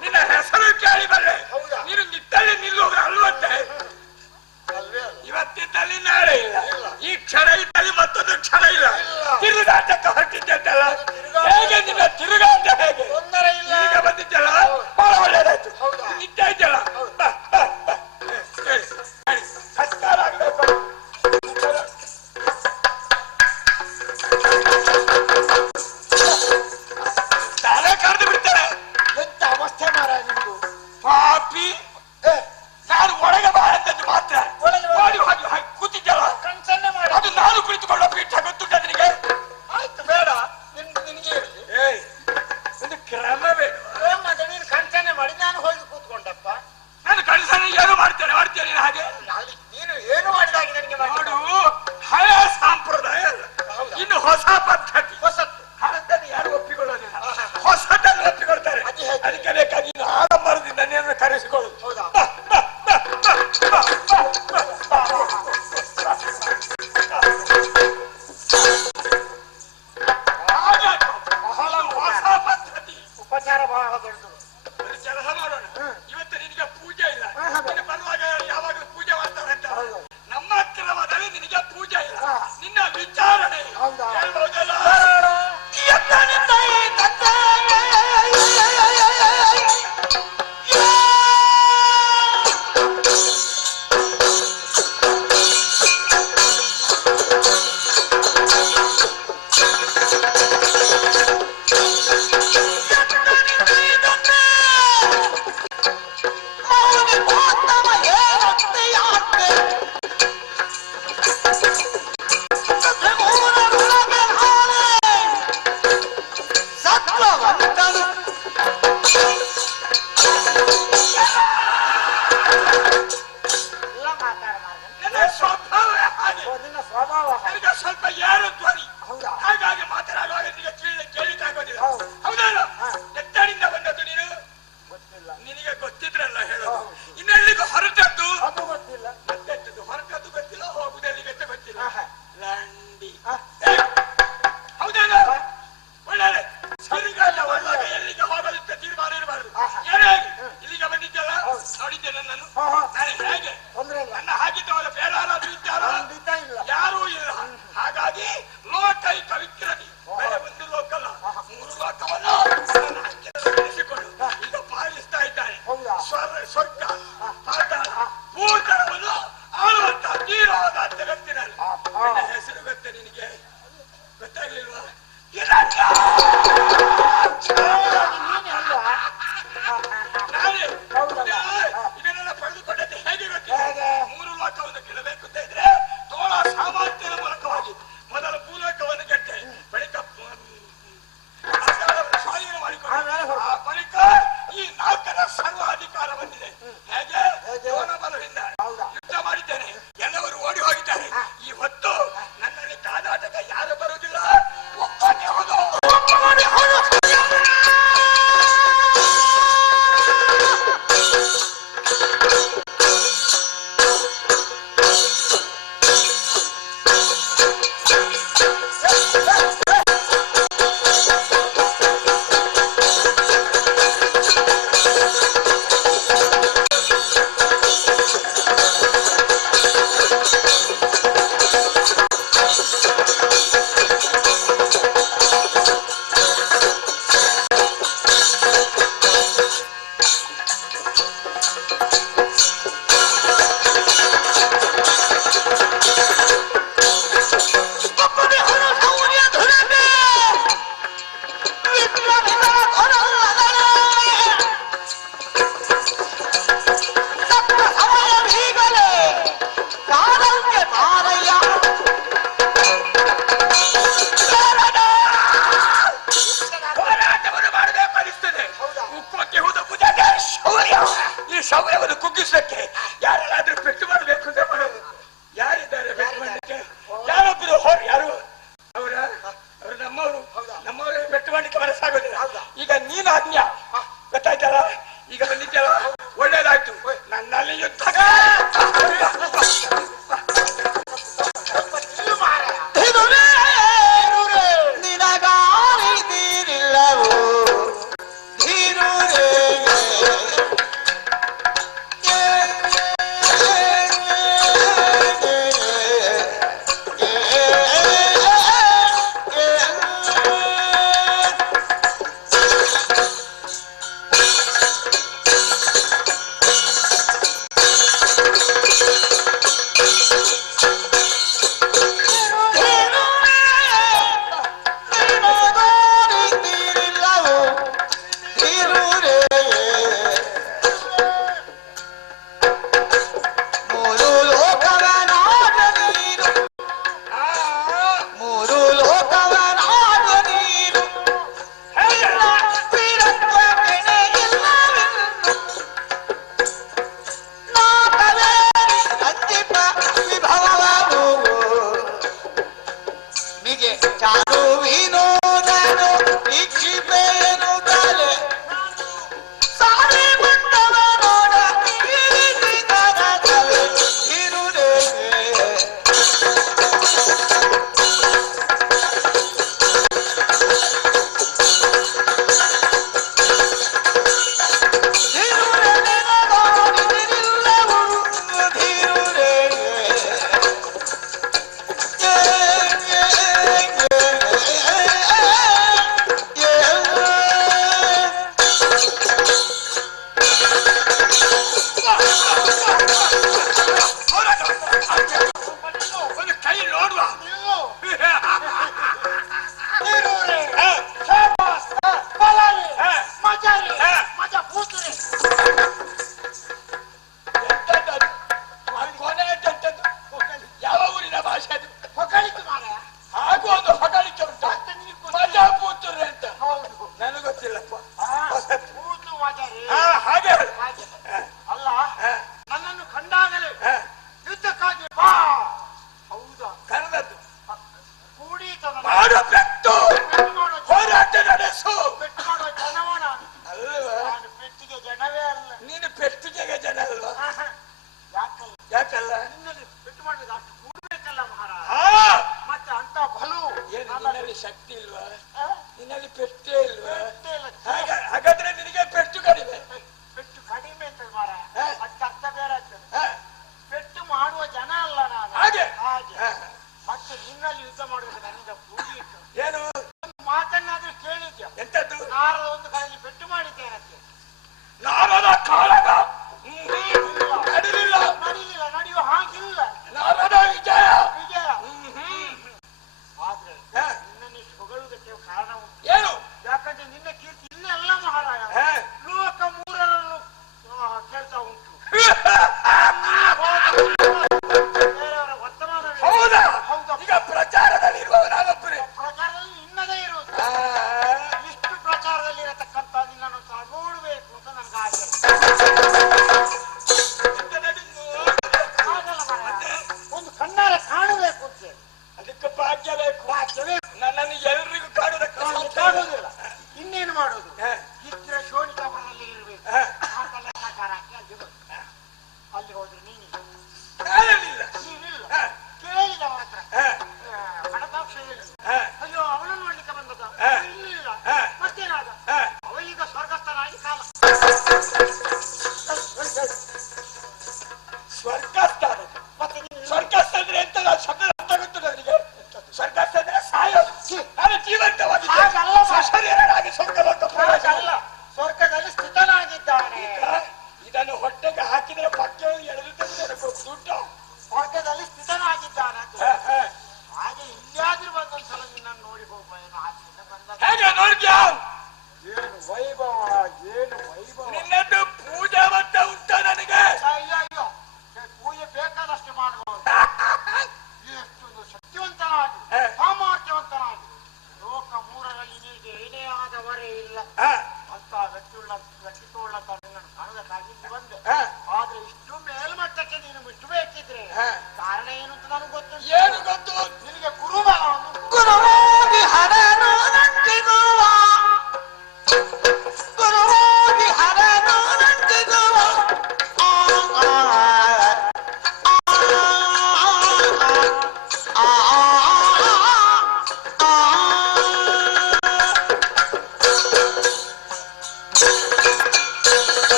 ನಿನ್ನ ಹೆಸರು ಕೇಳಿ ಬಲ್ಲೆ. ನೀನು ನಿತ್ತಲ್ಲಿ ನಿಲ್ಲೋಗ್ರೆ ಅಲ್ವಂತೆ. ಇವತ್ತಿದ್ದಲ್ಲಿ ನಾಳೆ ಇಲ್ಲ, ಈ ಕ್ಷಣ ಇದ್ದಲ್ಲಿ ಮತ್ತೆ ತಿರುಗಾಟಕ್ಕೆ ಹೊರಟಿದ್ದಲ್ಲ, ಹೇಗೆ ನಿನ್ನ ತಿರುಗಾಟ ಹೇಗೆ ತೊಂದರೆ ಇಲ್ಲ. ಈಗ ಬಂದಿದ್ದಲ್ಲ, ಬಹಳ ಒಳ್ಳೇದಾಯ್ತು. ನಿತ್ಯ ಇದ್ದಲ್ಲ, ಬಾ ಬಾ ಬಾ. ಹೇಳಿ, ಹೇಳಿ. ಸತ್ಕಾರ ಆಗ್ಬೇಕು. ತಲೆ ಕರೆದು ಬಿಡ್ತಾರೆ. ಎಂತ ಅವಸ್ಥೆ ಮಾರ ನಿಮ್ದು. ಪಾಪಿ, ನಾನು ಒಳಗೆ ಬಾ ಅಂದದ್ದು ಮಾತ್ರ. ಒಳಗೆ ಬಾ. ಮಾಡಿ ಹೋಗಿ ಹಾಗೆ ಕೂತಿದ್ದಲ್ಲ, ಕಣ್ಸನ್ನೆ ಮಾಡ. ಅದು ನಾನು ಕುಳಿತುಕೊಳ್ಳೋ ಪೀಠ ಗೊತ್ತುಂಟ ನಿನಗೆ? ಆಯ್ತು ಬೇಡ, ನಿನ್ಗೆ ಹೇಳಿ. ಏಯ್, ಒಂದು ಕ್ರಮ ಬೇಡ. ಮತ್ತೆ ನೀನು ಕಣ್ಸನ್ನೆ ಮಾಡಿ ನಾನು ಹೋಗಿ ಕೂತ್ಕೊಂಡಪ್ಪ. ನಾನು ಕಳಿಸಲು ಏನು ಮಾಡ್ತೇನೆ ನೀನು ಹಾಗೆ. ನೀನು ಏನು ಮಾಡಿದಾಗಿ ನನಗೆ ಮಾಡಿ. ನೋಡು, ಹಳೆಯ ಸಂಪ್ರದಾಯ ಅಲ್ಲ, ಇನ್ನು ಹೊಸ ಪದ್ಧತಿ. ಹೊಸತ್ತು. ಹಳದನ್ನು ಯಾರು ಒಪ್ಪಿಕೊಳ್ಳೋದಿಲ್ಲ, ಹೊಸದನ್ನು ಒಪ್ಪಿಕೊಳ್ತಾರೆ. ಅದು ಹೇಗೆ? ಅದಕ್ಕೆ ಬೇಕಾಗಿ ನೀನು ಆಡಂಬರದಿಂದ ನನ್ನನ್ನು ಕರೆಸಿಕೊಳ್ಳುದು. ಹೌದಾ? ಬಾ, ಬಾ, ಬಾ, ಬಾ, ಬಾ, ಬಾ, ಬಾ, ಬಾ, ಬಾ. ಹಾಗೆ ಇದು ಹೊಸ ಪದ್ಧತಿ. ಉಪಚಾರ ಬಹಳ ದೊಡ್ಡದು. ಒಂದು ಕೆಲಸ ಮಾಡೋಣ, ಇವತ್ತು ನಿನಗೆ ಪೂಜೆ ಇಲ್ಲ. ನೀನು ಬರುವಾಗ ಯಾವಾಗಲೂ ಪೂಜೆ ಮಾಡ್ತಾರೆ ಅಂತ. ನಮ್ಮ ಕ್ರಮದಲ್ಲಿ ನಿನಗೆ ಪೂಜೆ ಇಲ್ಲ, ನಿನ್ನ ವಿಚಾರಣೆ ಹೌದಾ? ಹೇಳ್ಬಹುದಲ್ಲ? ಎಲ್ಲ ಮಾತಾಡ ಮಾರ್ಗ. ನನ್ನ ಸ್ವಭಾವವೇ ಹಾಗೆ. ನಿನ್ನ ಸ್ವಭಾವ ನನಗೆ ಸ್ವಲ್ಪ ಏರು ಧ್ವನಿ, ಹೌದಾ? ಹಾಗಾಗಿ ಮಾತನಾಡುವಾಗ ನಿನಗೆ ಕೇಳಿಕಾಗೋದಿಲ್ಲ. ಹೌದು. ಹೌದಲ್ಲ? ಎತ್ತಡಿಂದ ಬಂದದ್ದು ನೀನು? ಗೊತ್ತಿಲ್ಲ. ನಿನಗೆ ಗೊತ್ತಿದ್ರಲ್ಲ ಹೇಳೋದು. ಇನ್ನೆಲ್ಲಿಗೂ ಹೊರಟದ್ದು? ಅದು ಗೊತ್ತಿಲ್ಲ. ಮತ್ತೆಂತದ್ದು? ಹೊರಟದ್ದು ಗೊತ್ತಿಲ್ಲ, ಹೋಗುದೆಲ್ಲಿಗೆ ಅಂತ ಗೊತ್ತಿಲ್ಲ. ಲಂಡಿ. ಹಾ. ಏ, ಹೌದೇನ? ಒಳ್ಳೆ ತಿರುಗಲ್ಲ, ಒಳ್ಳೆಗ ಎಲ್ಲಿಗೆ ಹೋಗಲು ಅಂತ ತೀರ್ಮಾನ ಇರಬಾರದು. ಏನೇ ಇಲ್ಲಿಗೆ ಬಂದಿದ್ದಲ್ಲ, ನೋಡಿದ್ದೇನೆ ನಾನು. ನಾನು ಹೇಗೆ ತೊಂದ್ರೆ ಇಲ್ಲ. ನನ್ನ ಹಾಗಿದ್ದವರ ಬೇರೆ ಯಾರಾದ್ರೂ ಇದ್ದಾರಾ? ಖಂಡಿತ ಇಲ್ಲ. ಯಾರೂ ಇಲ್ಲ. ಹಾಗಾಗಿ ಚಾರು ವಿನೋದನು ವೀಕ್ಷಿಪೇನು ತಲೆ ಸಾರಿ ಬಂದವ ನೋಡ ತೀರಿಸಿದರ ತಲೆ ಇರುಡೆ ಒಂದು ಕೈ ನೋಡುವ ಯಾವ ಊರಿನ ಭಾಷೆ ಅದು ಹಾಗೂ ಒಂದು ಹೊಗಳಿಕೆ ಉಂಟು ಮಜಾ ಪೂತುರೆ ಅಂತ ನನಗೆ ಗೊತ್ತಿಲ್ಲಪ್ಪ ಹಾಗೆ ಹೇಳು. ಅಲ್ಲ ನನ್ನನ್ನು ಕಂಡಾಗಲೇ ಯುದ್ಧಕ್ಕಾಗಿ ಬಾ ಹೌದಾ ಕನ್ನಡದ್ದು ಕೂಡೀತನ ಮಾಡಬೇಕು ಹೋರಾಟ ನಡೆಸು ಪೆಟ್ಟು ಮಾಡುವ ಜನವ ನಾನು ಅಲ್ವಾ ನಾನು ಪೆಟ್ಟಿಗೆ ಜನವೇ ಅಲ್ಲ ನೀನು ಪೆಟ್ಟಿಗೆಗೆ ಜನ ಅಲ್ವಾ ಯಾಕಲ್ಲ ಯಾಕಲ್ಲ ನಿನ್ನಲ್ಲಿ ಪೆಟ್ಟು ಮಾಡ್ಬೇಕು ಅಷ್ಟು ಕೂಡಬೇಕಲ್ಲ ಮಹಾರಾಜ ಹಾ ಮತ್ತೆ ಅಂತ ಬಲು ಏನು ನಿನ್ನಲ್ಲಿ ಶಕ್ತಿ ಇಲ್ವಾ ನಿನ್ನಲ್ಲಿ ಪೆಟ್ಟೇ ಇಲ್ವಾ ಪೆಟ್ಟೇ ಇಲ್ಲ. ಹಾಗಾದ್ರೆ ನಿನಗೆ ಪೆಟ್ಟು ಕಡಿಮೆ ಪೆಟ್ಟು ಕಡಿಮೆ ಅಂತ ಮಹಾರಾಜ ಹಾ. ಅದಕ್ಕೆ ಅರ್ಥ ಬೇರೆ ಆಗ್ತದೆ ಹಾ, ಪೆಟ್ಟು ಮಾಡುವ ಜನ ಅಲ್ಲ ನಾನು ಹಾಗೆ ಹಾಗೆ ಹಾ. ಮತ್ತೆ ನಿನ್ನಲ್ಲಿ ಯುದ್ಧ ಮಾಡುವುದು ನನಗೆ ಕೂಡಿ ಇತ್ತು ಏನು ಒಂದು ಮಾತನ್ನಾದ್ರೂ ಕೇಳಿದ್ಯಾ ಎಂತದ್ದು ನಾರದ ಒಂದು ಕಡೆಯಲ್ಲಿ ಪೆಟ್ಟು ಮಾಡಿದ್ದೇನಕ್ಕೆ ನಾರದ ಕಾಳಗ ನಡೀಲಿಲ್ಲ ನಡೀಲಿಲ್ಲ ನಡೀಲಿಲ್ಲ ನಡೆಯುವ ಹಾಗಿಲ್ಲ ನಾರದ ವಿಜಯ ವಿಜಯ ಹ್ಮ್. ಆದ್ರೆ ಹಾ. ನಿನ್ನನ್ನು ಇಷ್ಟು ಹೊಗಳುವುದಕ್ಕೆ ಕಾರಣ ಉಂಟು ಏನು ಯಾಕಂದ್ರೆ ನಿನ್ನ ಕೀರ್ತಿ ಇನ್ನೆಲ್ಲ ಮಹಾರಾಜ ಹಾ. ಲೋಕ ಮೂರರನ್ನು ಕೇಳ್ತಾ ಉಂಟು ಬೇರೆಯವರ ವರ್ತಮಾನ ಹೌದಾ ಹೌದಾ ಈಗ ಪ್ರಚಾರದಲ್ಲಿ ಇರುವವ ನಾನೊಬ್ಬನೇ ಪ್ರಚಾರದಲ್ಲಿ ನಿನ್ನದೇ ಇರುವುದು ಆ, ಇಷ್ಟು ಪ್ರಚಾರದಲ್ಲಿ ಇರತಕ್ಕಂತ ನಿನ್ನನ್ನು ತಗೊಳ್ಬೇಕು ಅಂತ ನನ್ಗೆ ಆಸೆ ಹಾಗಲ್ಲ ಮಹಾರಾಜ. ಒಂದು ಕಣ್ಣಾರೆ ಕಾಣಬೇಕು ಅಂತ ಹೇಳಿ ಅದಕ್ಕೆ ಭಾಗ್ಯ ಬೇಕು ನನ್ನನ್ನು ಎಲ್ರಿಗೂ ಕಾಣುವುದಕ್ಕೆ ನಾನು ಸಾಧ್ಯ ಇಲ್ಲ. ಕಾಣುವುದಿಲ್ಲ ಇನ್ನೇನು ಮಾಡುದು ಹಾ. ಇದ್ರೆ ಶೋಣಿತಾಪುರದಲ್ಲಿ ಇರ್ಬೇಕು ಹಾ. ಆತ ಲೆಕ್ಕಾಚಾರ ಹಾಕಿ ಅಲ್ಲಿ ಹೋಗು. ಅಲ್ಲಿ ಹೋದ್ರೆ ನೀನಿಲ್ಲ ನಾನಿಲ್ಲ. ನೀನಿಲ್ಲ ಹಾ. ಕೇಳಿದವ ಹತ್ರ ಹಾ. ಹಣದಾಕ್ಷ ಹೇಳಿ ಹಾ. ಅಯ್ಯೋ ಅವನನ್ನು ನೋಡ್ಲಿಕ್ಕೆ ಬಂದದ ಹಾ. ಇಲ್ಲಿಲ್ಲ ಹಾ. ಮತ್ತೇನಾದ ಹಾ. ಅವ ಈಗ ಸ್ವರ್ಗಸ್ಥನಾಗಿ ಕಾಲ ಸ್ವರ್ಗಸ್ಥ ಮತ್ತೆ ನೀನು ಸ್ವರ್ಗಸ್ಥ ಅಂದ್ರೆ ಎಂತ ಶಬ್ದ ಅರ್ಥ ಗೊತ್ತು ನನಗೆ ಸ್ವರ್ಗಸ್ಥ ಅಂದ್ರೆ ಸಾಯೋದು ನಾನು ಜೀವಂತವಾಗಿದ್ದೆ ಹಾಗಲ್ಲ ಮಾರ್ರೆ. ಸಶರೀರನಾಗಿ ಸ್ವರ್ಗಲೋಕ ಪ್ರವೇಶ ಹಾಗಲ್ಲ ಸ್ವರ್ಗದಲ್ಲಿ ಸ್ಥಿತನಾಗಿದ್ದಾನೆ ಇದನ್ನು ಹೊಟ್ಟೆಗೆ ಹಾಕಿದ್ರೆ ಪಕ್ಕೆ ಎಳೆದು ತೆಗೆದರೆ ದುಡ್ಡು ಸ್ವರ್ಗದಲ್ಲಿ ಸ್ಥಿತನಾಗಿದ್ದಾನೆ ಅಂತ ಹಾ, ಹಾ. ಹಾಗೆ ಇಲ್ಲಿಯಾದ್ರೂ ಬಂದೊಂದ್ಸಲ ನಿನ್ನನ್ನು ನೋಡಿ ಹೋಗುವ ಏನೋ ಆಸೆಯಿಂದ ಬಂದ ಹೇಗೆ ನೋಡ್ದ್ಯಾ ಏನು ವೈಭವ ಏನು ವೈಭವ ನಿನ್ನದು ಪೂಜೆ ಮತ್ತೆ ಉಂಟ ನನಗೆ ಅಯ್ಯಯ್ಯೋ ಪೂಜೆ ಬೇಕಾದಷ್ಟು ಮಾಡಬಹುದು ಎಷ್ಟೊಂದು ಶಕ್ತಿವಂತನಾಗಿ ಹಾ. ಸಾಮರ್ಥ್ಯವಂತನಾಗಿ ಲೋಕ ಮೂರರಲ್ಲಿ ನಿನಗೆ ಏನೇ ಆದವರೇ ಇಲ್ಲ ಹಾ, ಅಂತ ವ್ಯಕ್ತಿತ್ವವುಳ್ಳ ನಿನ್ನನ್ನು ಕಾಣುವುದಕ್ಕಾಗಿ ಇಲ್ಲಿ ಬಂದೆ ಹಾ. ಆದ್ರೆ ಇಷ್ಟು ಮೇಲ್ಮಟ್ಟಕ್ಕೆ ನೀನು ಮುಟ್ಟಬೇಕಿದ್ರೆ ಹಾ. ಕಾರಣ ಏನು ಅಂತ ನನಗೆ ಗೊತ್ತು ಏನು ಗೊತ್ತು ನಿನಗೆ ಗುರುಬಲವನ್ನು ಗುರುವಾಗಿ ಹರನು ನಂಟಿಗುವ ಗುರುವಾಗಿ ಹರನು ನಂಟಿಗುವ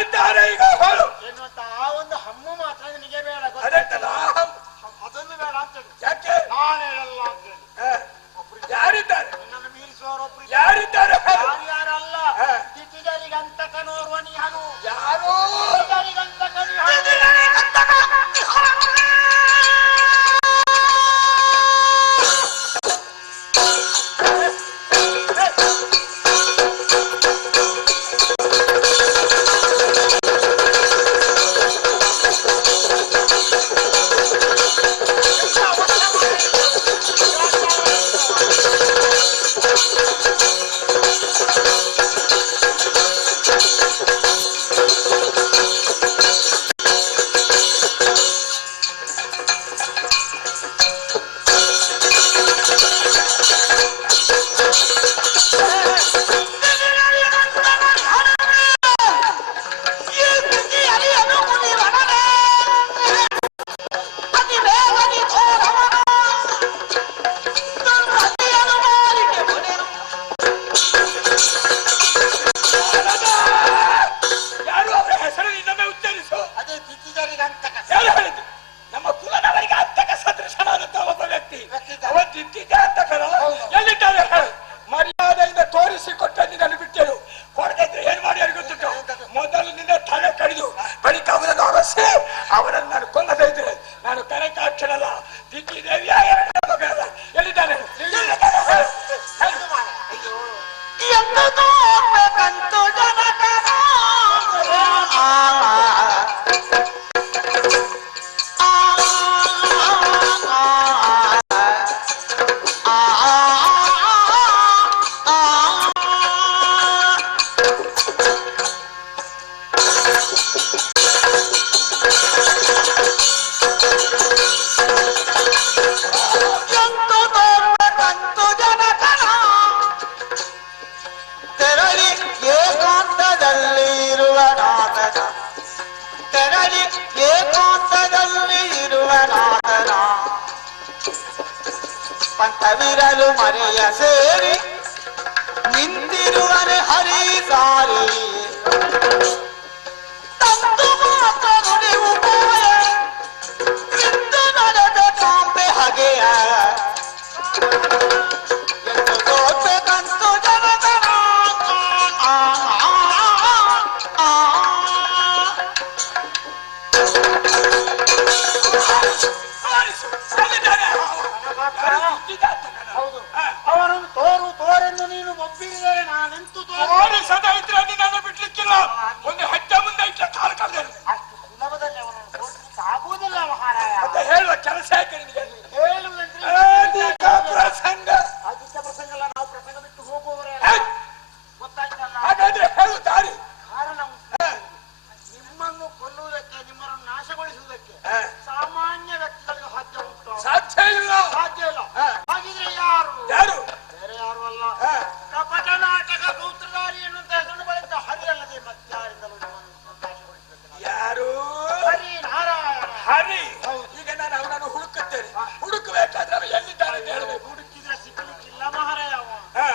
ಯಾರಿದ್ದಾರೆ ಈಗ ಹೇಳು ಎನ್ನುವಂತ ಆ ಒಂದು ಹಮ್ಮು ಮಾತ್ರ ನಿನಗೆ ಬೇಡ, ಅದೆಂತದ ಅದೊಂದು ಬೇಡ ಅಂತ ಹೇಳಿ. ಯಾಕೆ ನಾನು ಹೇಳಲ್ಲ ಅಂತ ಹೇಳಿ. ಯಾರಿದ್ದಾರೆ ನಿನ್ನನ್ನು ಮೀರಿಸುವವರೊಬ್ರು ಯಾರಿದ್ದಾರೆ ಯಾರ್ಯಾರಲ್ಲ, ತಿಥಿಗರಿಗಂತಕನೋರ್ವ ನೀನು, ಯಾರೋ ತಿಥಿಗರಿಗಂತಕನು ಯಾರು ಅವರ ಹೆಸರು ಇನ್ನೊಮ್ಮೆ ಉಚ್ಚರಿಸು. ಅದೇ ತಿಥಿಗರಿಗಂತಕ. ಯಾರು ಹೇಳಿದ್ದು? ನಮ್ಮ ಕುಲದವರಿಗೆ ಅಂತಕ ಸದೃಶನಾದಂತ ಒಬ್ಬ ವ್ಯಕ್ತಿ ಅವ ದಿಟ್ಟಿಗೆ ಅಂತಕರು ಎಲ್ಲಿದ್ದಾರೆ ಹೇಳು. ಮರ್ಯಾದೆಯಿಂದ ತೋರಿಸಿಕೊಟ್ಟ ನಿನ್ನನ್ನು ಬಿಟ್ಟರು, ಕೊಡದಿದ್ರೆ ಏನ್ ಮಾಡಿ ಗೊತ್ತುಂಟು? ಮೊದಲು ನಿನ್ನ ತಲೆ ಕಡಿದು ಬಳಿಕ ಅವರನ್ನು ಅರಸಿ ಅವರನ್ನು ನಾನು ಕೊಲ್ಲದೇ ಇದ್ರೆ ನಾನು ಕನಕಾಕ್ಷರಲ್ಲ, ದಿಟ್ಟಿ ದೇವಿಯ ಮಗನಲ್ಲ. ಎಲ್ಲಿದ್ದಾನೆ? ತೆರಳಿ ಏಕಾಂತದಲ್ಲಿ ಇರುವ ನಾದನ, ತೆರಳಿ ಏಕಾಂತದಲ್ಲಿ ಇರುವ ನಾದನ, ಪಂಥವಿರಲು ಮರೆಯ ಸೇರಿ ನಿಂತಿರುವರೆ ಹರಿ ಸಾರಿ, ತಂದು ಮಾತ ನುಡಿವು ಪೋಯ ಇಂದು ನಡೆದ ಕಾಂಬೆ ಹಗೆಯ ಎಂದು ತೋರ್ಬೇಕಂತು ಜನತನ. ಅವನನ್ನು ತೋರೆಂದು ನೀನು ಒಪ್ಪಿದರೆ ನಾನೆಂತೂ ತೋರಿಸದ ಇದ್ರೆ ನಿನ್ನನ್ನು ಬಿಡ್ಲಿಕ್ಕಿಲ್ಲ. ಒಂದು ಹೆಜ್ಜೆ ಮುಂದೆ ಇಟ್ಟ ಕಾಲು ಕಳೆದರು ಅಷ್ಟು ಸುಲಭದಲ್ಲಿ ಅವನನ್ನು ತೋರಿಸಲಿಕ್ಕೆ ಆಗುವುದಿಲ್ಲ ಮಹಾರಾಯ. ಅಂತ ಹೇಳುವ ಕೆಲಸ ಯಾಕೆ ನಿನಗೆ? ಹೇಳುವುದಂದ್ರೆ ಪ್ರಸಂಗ ಆದಿತ್ಯ ಪ್ರಸಂಗ ಅಲ್ಲ, ನಾವು ಪ್ರಸಂಗ ಬಿಟ್ಟು ಹೋಗುವವರೇ ಗೊತ್ತಾಯ್ತಲ್ಲ. ಹಾಗಾದ್ರೆ ಹೇಳು ದಾರಿ. ಕಾರಣ ನಿಮ್ಮನ್ನು ಕೊಲ್ಲುವುದಕ್ಕೆ, ನಿಮ್ಮನ್ನು ನಾಶಗೊಳಿಸುವುದಕ್ಕೆ ಹ. ಸಾಮಾನ್ಯ ವ್ಯಕ್ತಿಗಳಿಗೆ ಸಾಧ್ಯ ಉಂಟು? ಸಾಧ್ಯ ಇಲ್ಲ. ಸಾಧ್ಯ ಇಲ್ಲ. ಹ. ಹಾಗಿದ್ರೆ ಯಾರು? ಯಾರು? ಬೇರೆ ಯಾರು ಅಲ್ಲ, ಹ. ಕಪಟ ನಾಟಕ ಸೂತ್ರಧಾರಿ ಎನ್ನುವಂತ ಹೆಸರು ಬಳಿತ ಹರಿ ಅಲ್ಲದೆ ಮತ್ತಾರಿಂದಲೂ ನಿಮ್ಮನ್ನು ನಾಶಗೊಳಿಸಬೇಕು. ಯಾರು? ಹರಿ ನಾರಾಯಣ. ಹರಿ. ಈಗ ನಾನು ಅವನನ್ನು ಹುಡುಕುತ್ತೇನೆ. ಹುಡುಕಬೇಕಾದ್ರೆ ಅವ ಎಲ್ಲಿದ್ದಾನೆ ಅಂತ ಹೇಳಬೇಕು. ಹುಡುಕಿದ್ರೆ ಸಿಗಲಿಕ್ಕಿಲ್ಲ ಮಹಾರಾಯ. ಅವ ಹ.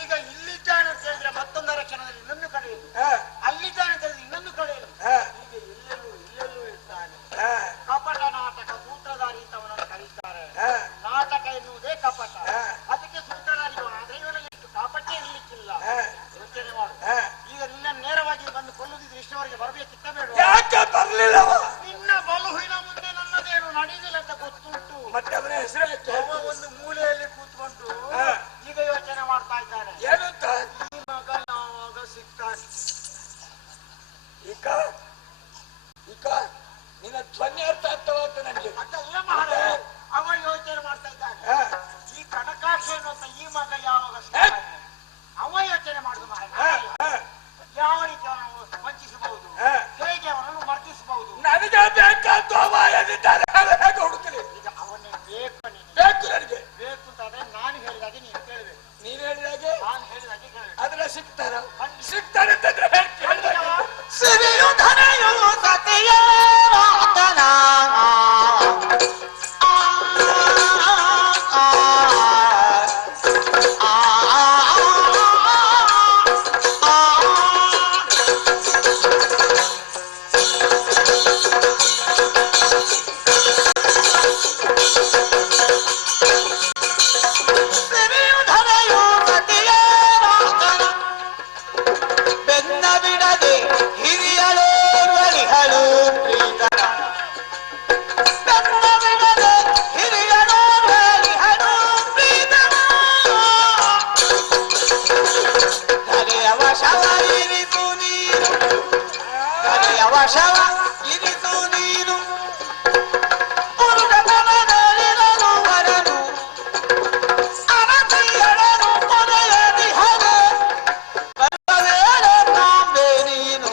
ಈಗ ಇಲ್ಲಿದ್ದಾನೆ ಅಂತ ಹೇಳಿದ್ರೆ ಮತ್ತೊಂದರ ಕ್ಷಣದಲ್ಲಿ ಇನ್ನೊಂದು ಕಡೆಯಲ್ಲಿ, ಹ. ಅಲ್ಲಿದ್ದಾನೆ ಅಂತ ಹೇಳಿದ್ರೆ ಇನ್ನೊಂದು ಕಡೆಯಲ್ಲಿ, ಹ. ಹೀಗೆ ಇಲ್ಲೆಲ್ಲೂ ಇರ್ತಾನೆ. ಹ. ಕಪಟ ನಾಟಕ ಸೂತ್ರಧಾರಿ ಅಂತ ಅವನನ್ನು ಕರೀತಾರೆ. ಹ. ನಾಟಕ ಎನ್ನುವುದೇ ಕಪಟ, ಹ. ಅದಕ್ಕೆ ಸೂತ್ರಧಾರಿ ಆದ್ರೆ ಇವನಲ್ಲಿ ಎಷ್ಟು ಕಾಪಟ್ಯ ಇರ್ಲಿಕ್ಕಿಲ್ಲ. ಹ. ಯೋಚನೆ ಮಾಡು. ಹ. ಈಗ ನಿನ್ನ ನೇರವಾಗಿ ಬಂದು ಕೊಲ್ಲುದಿದ್ರೆ ಇಷ್ಟವರೆಗೆ ಬರಬೇಕಿತ್ತ ಬೇಡ? ಯಾಕೆ ಬರ್ಲಿಲ್ಲವ? ನಿನ್ನ ಬಲುಹಿನ ಮುಂದೆ ನನ್ನದೇನು ನಡೆಯುವುದಿಲ್ಲ ಅಂತ ಗೊತ್ತುಂಟು. ಮತ್ತೆ ಅವನ ಹೆಸರು ಯಾಕೆ? ಅವ ಒಂದು ಮೂಲೆಯಲ್ಲಿ ಕೂತ್ಕೊಂಡು ಹ. ಈಗ ಯೋಚನೆ ಮಾಡ್ತಾ ಇದ್ದಾನೆ, ಏನು ಅಂತ? ಈ ಮಗ ಯಾವಾಗ ಸಿಗ್ತಾನೆ. ಈಗ ಈಗ ನಿನ್ನ ಧ್ವನಿ ಅರ್ಥ ಆಗ್ತವಂತ ನನಗೆ. ಅದಲ್ಲ ಮಹಾರಾಯ, ಅವ ಯೋಚನೆ ಮಾಡ್ತಾ ಇದ್ದಾನೆ, ಹ. ಈ ಕನಕಾಕ್ಷ ಎನ್ನುವಂತ ಈ ಮಗ ಯಾವಾಗ ಸಿಗ್ತಾನೆ. ಅವ ಯೋಚನೆ ಮಾಡುದು ಹ. ಮಹಾರಾಯ. ಹ. ಯಾವ ರೀತಿ ಅವನನ್ನು ವಂಚಿಸಬಹುದು, ಹ. ಹೇಗೆ ಅವನನ್ನು ಮರ್ದಿಸಬಹುದು. ನನಗೆ ಬೇಕಾದ್ದು ಅವ ಎಲ್ಲಿದ್ದಾನೆ ಹೇಗೆ ಹುಡುಕಲಿ? ಈಗ ಅವನೇ ಬೇಕು, ನಿನಗೆ ಬೇಕು ನನಗೆ. ಬೇಕು ಅಂತಾದ್ರೆ ನಾನು ಹೇಳಿದಾಗೆ ನೀನು ಕೇಳಬೇಕು. ನೀನ್ ಹೇಳಿದಾಗೆ ನಾನು ಹೇಳಿದಾಗೆ ಕೇಳಬೇಕು. ಅದ್ರ ಸಿಗ್ತಾರ ಸಿಗ್ತಾರೆ ಅಂತಂದ್ರೆ ಹೇಗೆ ಕೇಳಿದಾಗ ಸಿರಿಯು ಧನೆಯು ಸತಿಯೇ ರಾತನ ವಶವ ಇರಿಸು ನೀನು ಪುರುಷತನದಲ್ಲಿರಲು ವರನು ಅನತಿಯಳನು ಕೊನೆಯದಿಹರೆ ಕರ್ಮವೇಳ ಕಾಂಬೆ ನೀನು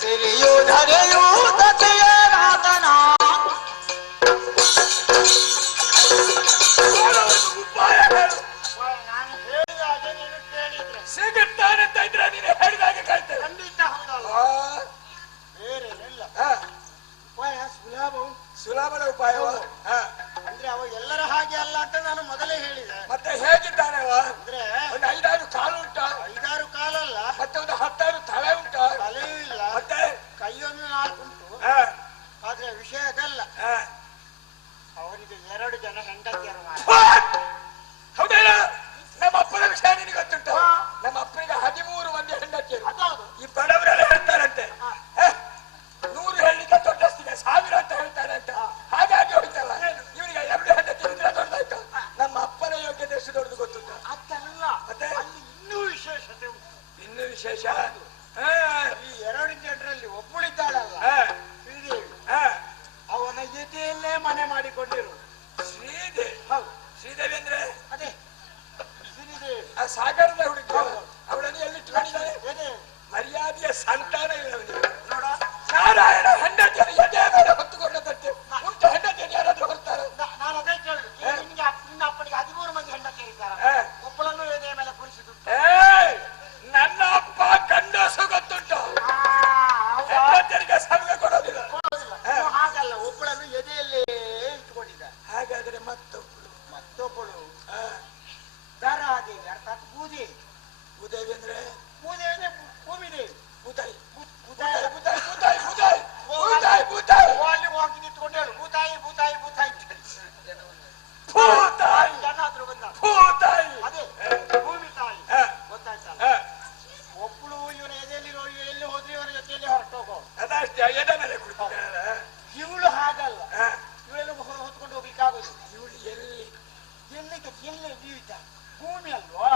ಸಿರಿಯು ಧರೆಯು ತತೆಯ ನಾಥನ ಉಪಾಯ ಹೇಳು. ನಾನು ಹೇಳಿದ ಹಾಗೆ ನೀನು ಕೇಳಿದ್ರೆ ಸಿಗುತ್ತಾನಂತ ಇದ್ರೆ ನೀನು ಹೇಳಿದಾಗ ಕಾಯ್ತೇವೆ. ಖಂಡಿತ ಹೌದಲ್ಲ. ಬೇರೆ ಇಲ್ಲ ಉಪಾಯ ಸುಲಭ ಉಂಟು. ಸುಲಭದ ಉಪಾಯವ. ಅಂದ್ರೆ ಅವ ಎಲ್ಲರ ಹಾಗೆ ಅಲ್ಲ ಅಂತ ನಾನು ಮೊದಲೇ ಹೇಳಿದೆ. ಮತ್ತೆ ಹೇಗಿದ್ದಾನೆ ಅವ? ಅಂದ್ರೆ ಒಂದು 5-6 ಕಾಲು ಉಂಟ, 5-6 ಕಾಲಲ್ಲ, ಮತ್ತೆ ಒಂದು 10-6 ತಲೆ ಉಂಟ, ತಲೆಯೂ ಇಲ್ಲ, ಮತ್ತೆ ಕೈಯೊಂದು 4 ಉಂಟು. ಆದ್ರೆ ವಿಷಯ ಅದಲ್ಲ, ಅವನಿಗೆ 2 ಜನ ಹೆಂಡತಿಯರು ಮಾಡ. ಹೌದೇನ? ನಮ್ಮ ಅಪ್ಪನ ವಿಷಯ ನಿನಗೆ ಗೊತ್ತುಂಟ? ನಮ್ಮ ಅಪ್ಪನಿಗೆ 13 ಮಂದಿ ಹೆಂಡತಿಯರು. ಅದೌದು. ಈ ಬಡವರೆಲ್ಲ ಹೇಳ್ತಾರಂತೆ 100 ಹೇಳಿಕೆ ದೊಡ್ಡಸ್ತಿದೆ, 1000 ಅಂತ ಹೇಳ್ತಾರೆ ಅಂತ. ಹಾಗಾಗಿ ಹೋಯ್ತಲ್ಲ ಇವನಿಗೆ 2 ಹೆಂಡತಿ ಇದ್ರೆ ದೊಡ್ಡದಾಯ್ತು. ನಮ್ಮ ಅಪ್ಪನ ಯೋಗ್ಯತೆ ಎಷ್ಟು ದೊಡ್ಡದು ಗೊತ್ತುಂಟ? ಅದಲ್ಲ, ಮತ್ತೆ ಅಲ್ಲಿ ಇನ್ನೂ ವಿಶೇಷತೆ ಉಂಟು. ಇನ್ನು ವಿಶೇಷ ಈ 2 ಜನರಲ್ಲಿ ಒಬ್ಬಳಿದ್ದಾಳಲ್ಲ ಶ್ರೀದೇವಿ, ಅವನ ಜೊತೆಯಲ್ಲೇ ಮನೆ ಮಾಡಿಕೊಂಡಿರು. ಶ್ರೀದೇವಿ. ಹೌದು, ಶ್ರೀದೇವಿ ಅಂದ್ರೆ ಅದೇ ಶ್ರೀದೇವಿ. ಆ ಸಾಗರದ ಹುಡುಗಿ. ಅವಳನ್ನು ಎಲ್ಲಿಟ್ಟುಕೊಂಡಿದ್ದಾನೆ? ಅದೇ ಮರ್ಯಾದೆಯ ಸಂತಾನ ಇಲ್ಲ ಅವನಿಗೆ. ನೋಡ, ನಾರಾಯಣ ಹೆಂಡತಿಯನ್ನು ಎದೆ ಮೇಲೆ ಹೊತ್ತುಕೊಂಡಂತೆ ಉಂಟ ಹೆಂಡತಿಯನ್ನು ಯಾರಾದ್ರೂ ಹೊರ್ತಾರೆ? ನಾನು ಅದೇ ಕೇಳಿದೆ. ನಿನ್ನ ಅಪ್ಪನಿಗೆ 13 ಮಂದಿ ಹೆಂಡತಿ ಇದ್ದಾರೆ, ಒಬ್ಬಳನ್ನು ಎದೆಯ ಮೇಲೆ ಕುರಿಸಿದ್ದು. ನನ್ನ ಅಪ್ಪ ಗಂಡಸು ಗೊತ್ತುಂಟು, ಹೆಂಡತಿಯರಿಗೆ ಸಮಯ ಕೊಡೋದಿಲ್ಲ. ಹಾಗಲ್ಲ, ಒಬ್ಬಳನ್ನು ಎದೆಯಲ್ಲೇ ಇಟ್ಟುಕೊಂಡಿದ್ದ. ಹಾಗಾದ್ರೆ ಮತ್ತೊಬ್ಬಳು ದಾರಾದೇವಿ ಅರ್ಥಾತ್ ಭೂದೇವಿ. ಭೂದೇವಿ ಅಂದ್ರೆ ಭೂದೇವಿ ಅಂದ್ರೆ ಭೂಮಿದೇವಿ. ಭೂತಾಯಿ. ಭೂತಾಯಿ ಭೂತಾಯಿ ಭೂತಾಯಿ ಭೂತಾಯಿ ಭೂತಾಯಿ ಭೂತಾಯಿ ಅಲ್ಲಿ ಹೋಗಿ ನಿಂತ್ಕೊಂಡು ಹೇಳು ಭೂತಾಯಿ ಭೂತಾಯಿ ಭೂತಾಯಿ ಭೂತಾಯಿ ಜನಾದ್ರು ಬಂದ. ಭೂತಾಯಿ ಅದೇ ಭೂಮಿ ತಾಯಿ. ಗೊತ್ತಾಯ್ತಲ್ಲ, ಒಬ್ಬಳು ಇವನ ಎದೆಯಲ್ಲಿರೋ ಎಲ್ಲಿ ಹೋದ್ರೆ ಇವನ ಜೊತೆಯಲ್ಲಿ ಹೊರಟೋಗೋ. ಅದಷ್ಟೇ ಎದೆ ಮೇಲೆ ಕುಳಿತಿದ್ದಾಳೆ. ಇವಳು ಹಾಗಲ್ಲ, ಇವಳೆಲ್ಲ ಹೊತ್ಕೊಂಡು ಹೋಗ್ಲಿಕ್ಕಾಗೋದು. ಇವಳು ಎಲ್ಲಿ ಎಲ್ಲಿ ಜೀವಿತ ಭೂಮಿ ಅಲ್ವಾ?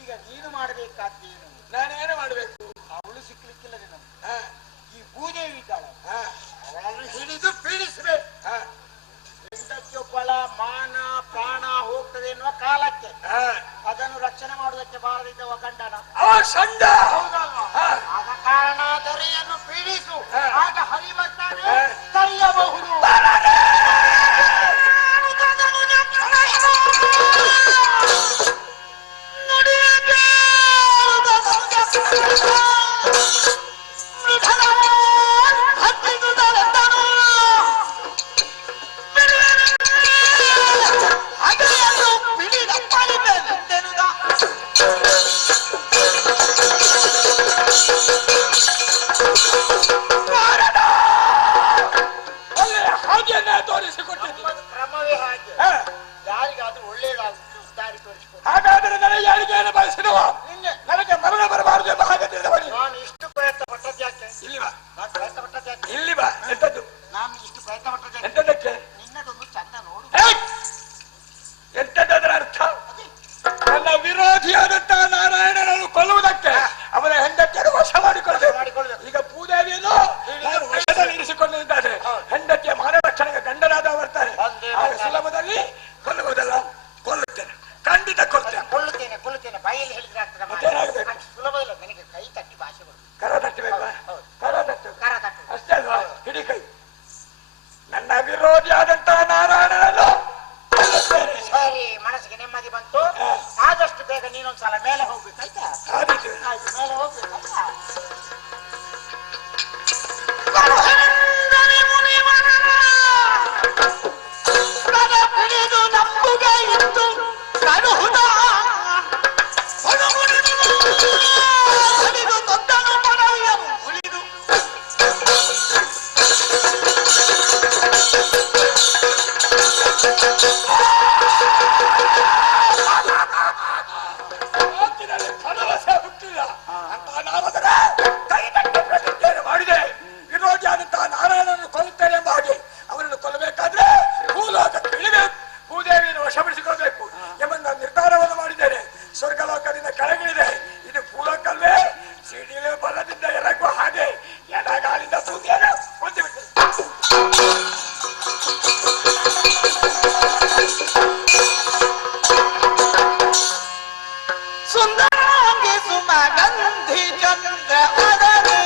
ಈಗ ನೀನು ಮಾಡಬೇಕಾದ್ದೇನು? ನಾನೇನು ಮಾಡ್ಬೇಕು? ಅವಳು ಸಿಕ್ಲಿಕ್ಕಿಲ್ಲ ನಿನಗೆ. ಈ ಭೂದೇವಿ ಇದ್ದಾಳ, ಅವಳನ್ನು ಹಿಡಿದು ಪೀಡಿಸಬೇಕು. ಹೆಂಡತಿಯೊಬ್ಬಳ ಮಾನ ಪ್ರಾಣ ಹೋಗ್ತದೆ ಎನ್ನುವ ಕಾಲಕ್ಕೆ ಅದನ್ನು ರಕ್ಷಣೆ ಮಾಡುವುದಕ್ಕೆ ಬಾರದಿದ್ದವ ಗಂಡನ ಸಂಡ. ಆದ ಕಾರಣ ದೊರೆಯನ್ನು ಪೀಡಿಸು, ಆಗ ಹರಿ ಬರ್ತಾನೆ, ತಡೆಯಬಹುದು. ಹಾಗೆಯೇ ತೋರಿಸಿಕೊಟ್ಟಿದ್ದು ಕ್ರಮವೇ ಹಾಗೆ. ಯಾರಿಗಾದ್ರೂ ಒಳ್ಳೇದಾಗುತ್ತೆ ದಾರಿ ತೋರಿಸಿಕೊಟ್ಟು. ಹಾಗಾದ್ರೆ ನನಗೆ ಯಾರಿಗೇನು ಬಯಸಿದವ ನನಗೆ ಮರಣ ಬರಬಾರದು ಎಂಬ ಹಾಗೆ ತಿಳಿದವನಿ. ನಾನು ಇಷ್ಟು ಪ್ರಯತ್ನ ಸುಮಗಂಧಿ ಚಂದ್ರ ಅದರೇ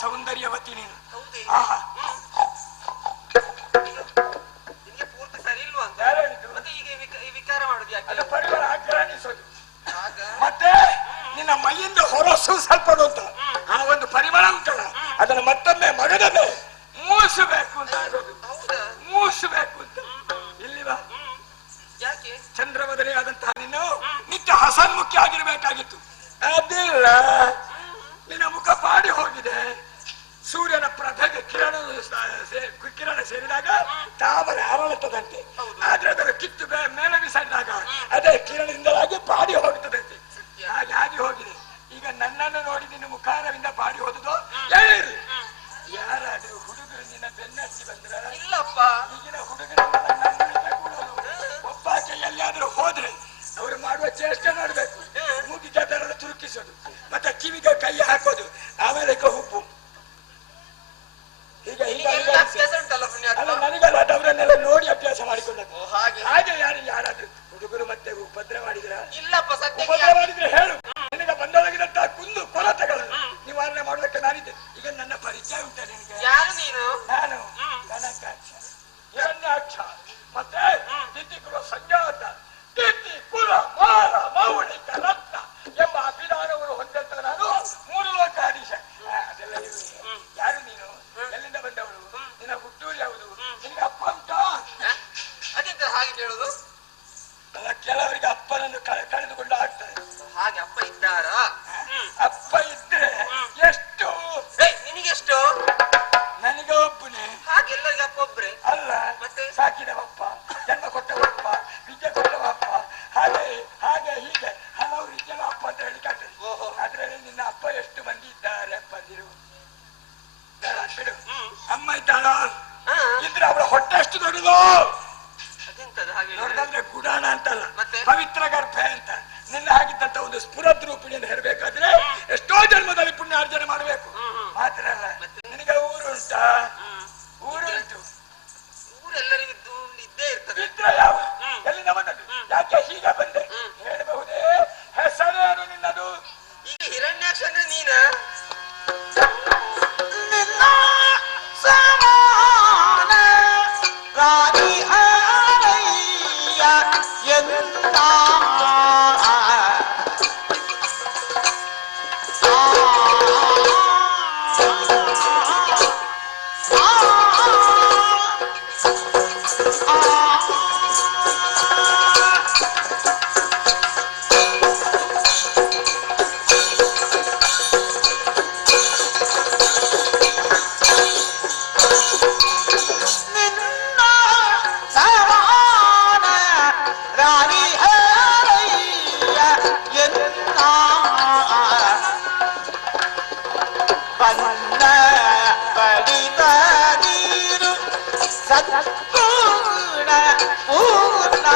ಸೌಂದರ್ಯವತಿ ನೀನು. ಪೂರ್ತಿ ಸರಿ ಇಲ್ವಾ ಅಂತ ಮತ್ತೆ ಈಗ ವಿಕಾರ ಮಾಡುದು ಯಾಕೆ? ಅದು ಪರಿವಾರ ಆಗ್ರಹಿಸೋದು. ಮತ್ತೆ ನಿನ್ನ ಮೈಯಿಂದ ಹೊರಸು ಸ್ವಲ್ಪ ಅಂತ ಆ ಒಂದು ಪರಿಮಳ ಉಂಟಲ್ಲ ಅದನ್ನು ಮತ್ತೊಮ್ಮೆ ಮಗದೊಮ್ಮೆ ಮೂಸಬೇಕು ಅಂತ ಆಗೋದು. ಮೂಸಬೇಕು ಅಂತ ಇಲ್ಲಿವಾ ಯಾಕೆ? ಚಂದ್ರವದನೆ ಆದಂತಹ ನೀನು ನಿತ್ಯ ಹಸನ್ಮುಖಿ ಆಗಿರ್ಬೇಕಾಗಿತ್ತು. ಅದಿಲ್ಲ, ನಿನ್ನ ಮುಖ ಬಾಡಿ ಹೋಗಿದೆ. ಸೂರ್ಯನ ಪ್ರಭೆಗೆ ಕಿರಣ ಸೇರಿದಾಗ ತಾವರೆ ಅರಳುತ್ತದಂತೆ. ಆದ್ರೆ ಅದರ ಕಿತ್ತು ಮೇಲೆ ಬಿಸಾಡಿದಾಗ ಅದೇ ಕಿರಣದಿಂದಲಾಗಿ ಬಾಡಿ ಹೋಗುತ್ತದಂತೆ. ಹಾಗೆ ಆಗಿ ಹೋಗಿದೆ. ಈಗ ನನ್ನನ್ನು ನೋಡಿ ನಿನ್ನ ಮುಖಾರವಿಂದ ಬಾಡಿ ಹೋದುದು ಹೇಳಿರಿ. ಯಾರಾದ್ರೂ ಹುಡುಗರು ನಿನ್ನ ಬೆನ್ನತ್ತಿ ಬಂದ್ರ ಇಲ್ಲಪ್ಪ. ಈಗಿನ ಹುಡುಗರೆಲ್ಲ ನನ್ನ ಕೂಡಲು ಒಬ್ಬಾಕೆ ಎಲ್ಲಿಯಾದ್ರೂ ಹೋದ್ರೆ ಅವರು ಮಾಡುವ ಚೇಷ್ಟೆ ನೋಡ್ಬೇಕು. ಮೂಗಿಗೆ ಬೆರಳು ತುರುಕಿಸೋದು, ಮತ್ತೆ ಕಿವಿಗೆ ಕೈ ಹಾಕೋದು, ಆಮೇಲೆ ಹುಬ್ಬು. ಈಗ ಅಲ್ಲ, ನನಗಲ್ಲ, ಅವರನ್ನೆಲ್ಲ ನೋಡಿ ಅಭ್ಯಾಸ ಮಾಡಿಕೊಂಡದ್ದು. ಹಾಗೆ ಯಾರಾದ್ರೂ ಹುಡುಗರು ಮತ್ತೆ ಉಪದ್ರ ಮಾಡಿದ್ರ ಇಲ್ಲಪ್ಪ. ಉಪದ್ರ ಮಾಡಿದ್ರೆ ಹೇಳು. ನಿನಗೆ ಬಂದೊಳಗಿದಂತಹ ಕುಂದು ಕೊರತೆಗಳನ್ನು ನಿವಾರಣೆ ಮಾಡೋದಕ್ಕೆ ನಾನಿದ್ದೆ. ಈಗ ನನ್ನ ಪರಿಚಯ ಉಂಟ ನಿನಗೆ? ಯಾರು ನೀನು? ನಾನು ಗಣಕಾಕ್ಷ, ಹಿರಣ್ಯಾಕ್ಷ, ಮತ್ತೆ ತಿಥಿಕುಲ ಸಂಜಾತ, ತಿಥಿ ಕುಲ ಮಾರ ಮೌಳಿಕ ರತ್ನ ಎಂಬ ಅಭಿಧಾನವನ್ನು ಹೊಂದಂತ ನಾನು ಮೂರು ಲೋಕಾಧೀಶ. ಅದೆಲ್ಲ ಯಾರು ನೀನು? ಎಲ್ಲಿಂದ ಬಂದವಳು? ನಿನ್ನ ಹುಟ್ಟೂರು ಯಾವುದು? ನಿನಗೆ ಅಪ್ಪ ಉಂಟಾ? ಅದೆಂತ ಹಾಗೆ ಕೇಳುದು? ಕೆಲವರಿಗೆ ಅಪ್ಪನನ್ನು ಕಳೆದುಕೊಂಡು ಆಗ್ತಾರೆ. ಅಂದ್ರೆ ನೀನ ನಿನ್ನ ಸಮಾನ ರಾಣಿ ಹರಯ್ಯ ಎಂದ ನಿನ್ನ ಸಮಾನ ರಾಣಿ ಹರಯ್ಯ ಎಂದ ಬಣ್ಣ ಬಡಿದ ನೀರು ಸತ್ಪೂರ್ಣ ಪೂರ್ಣ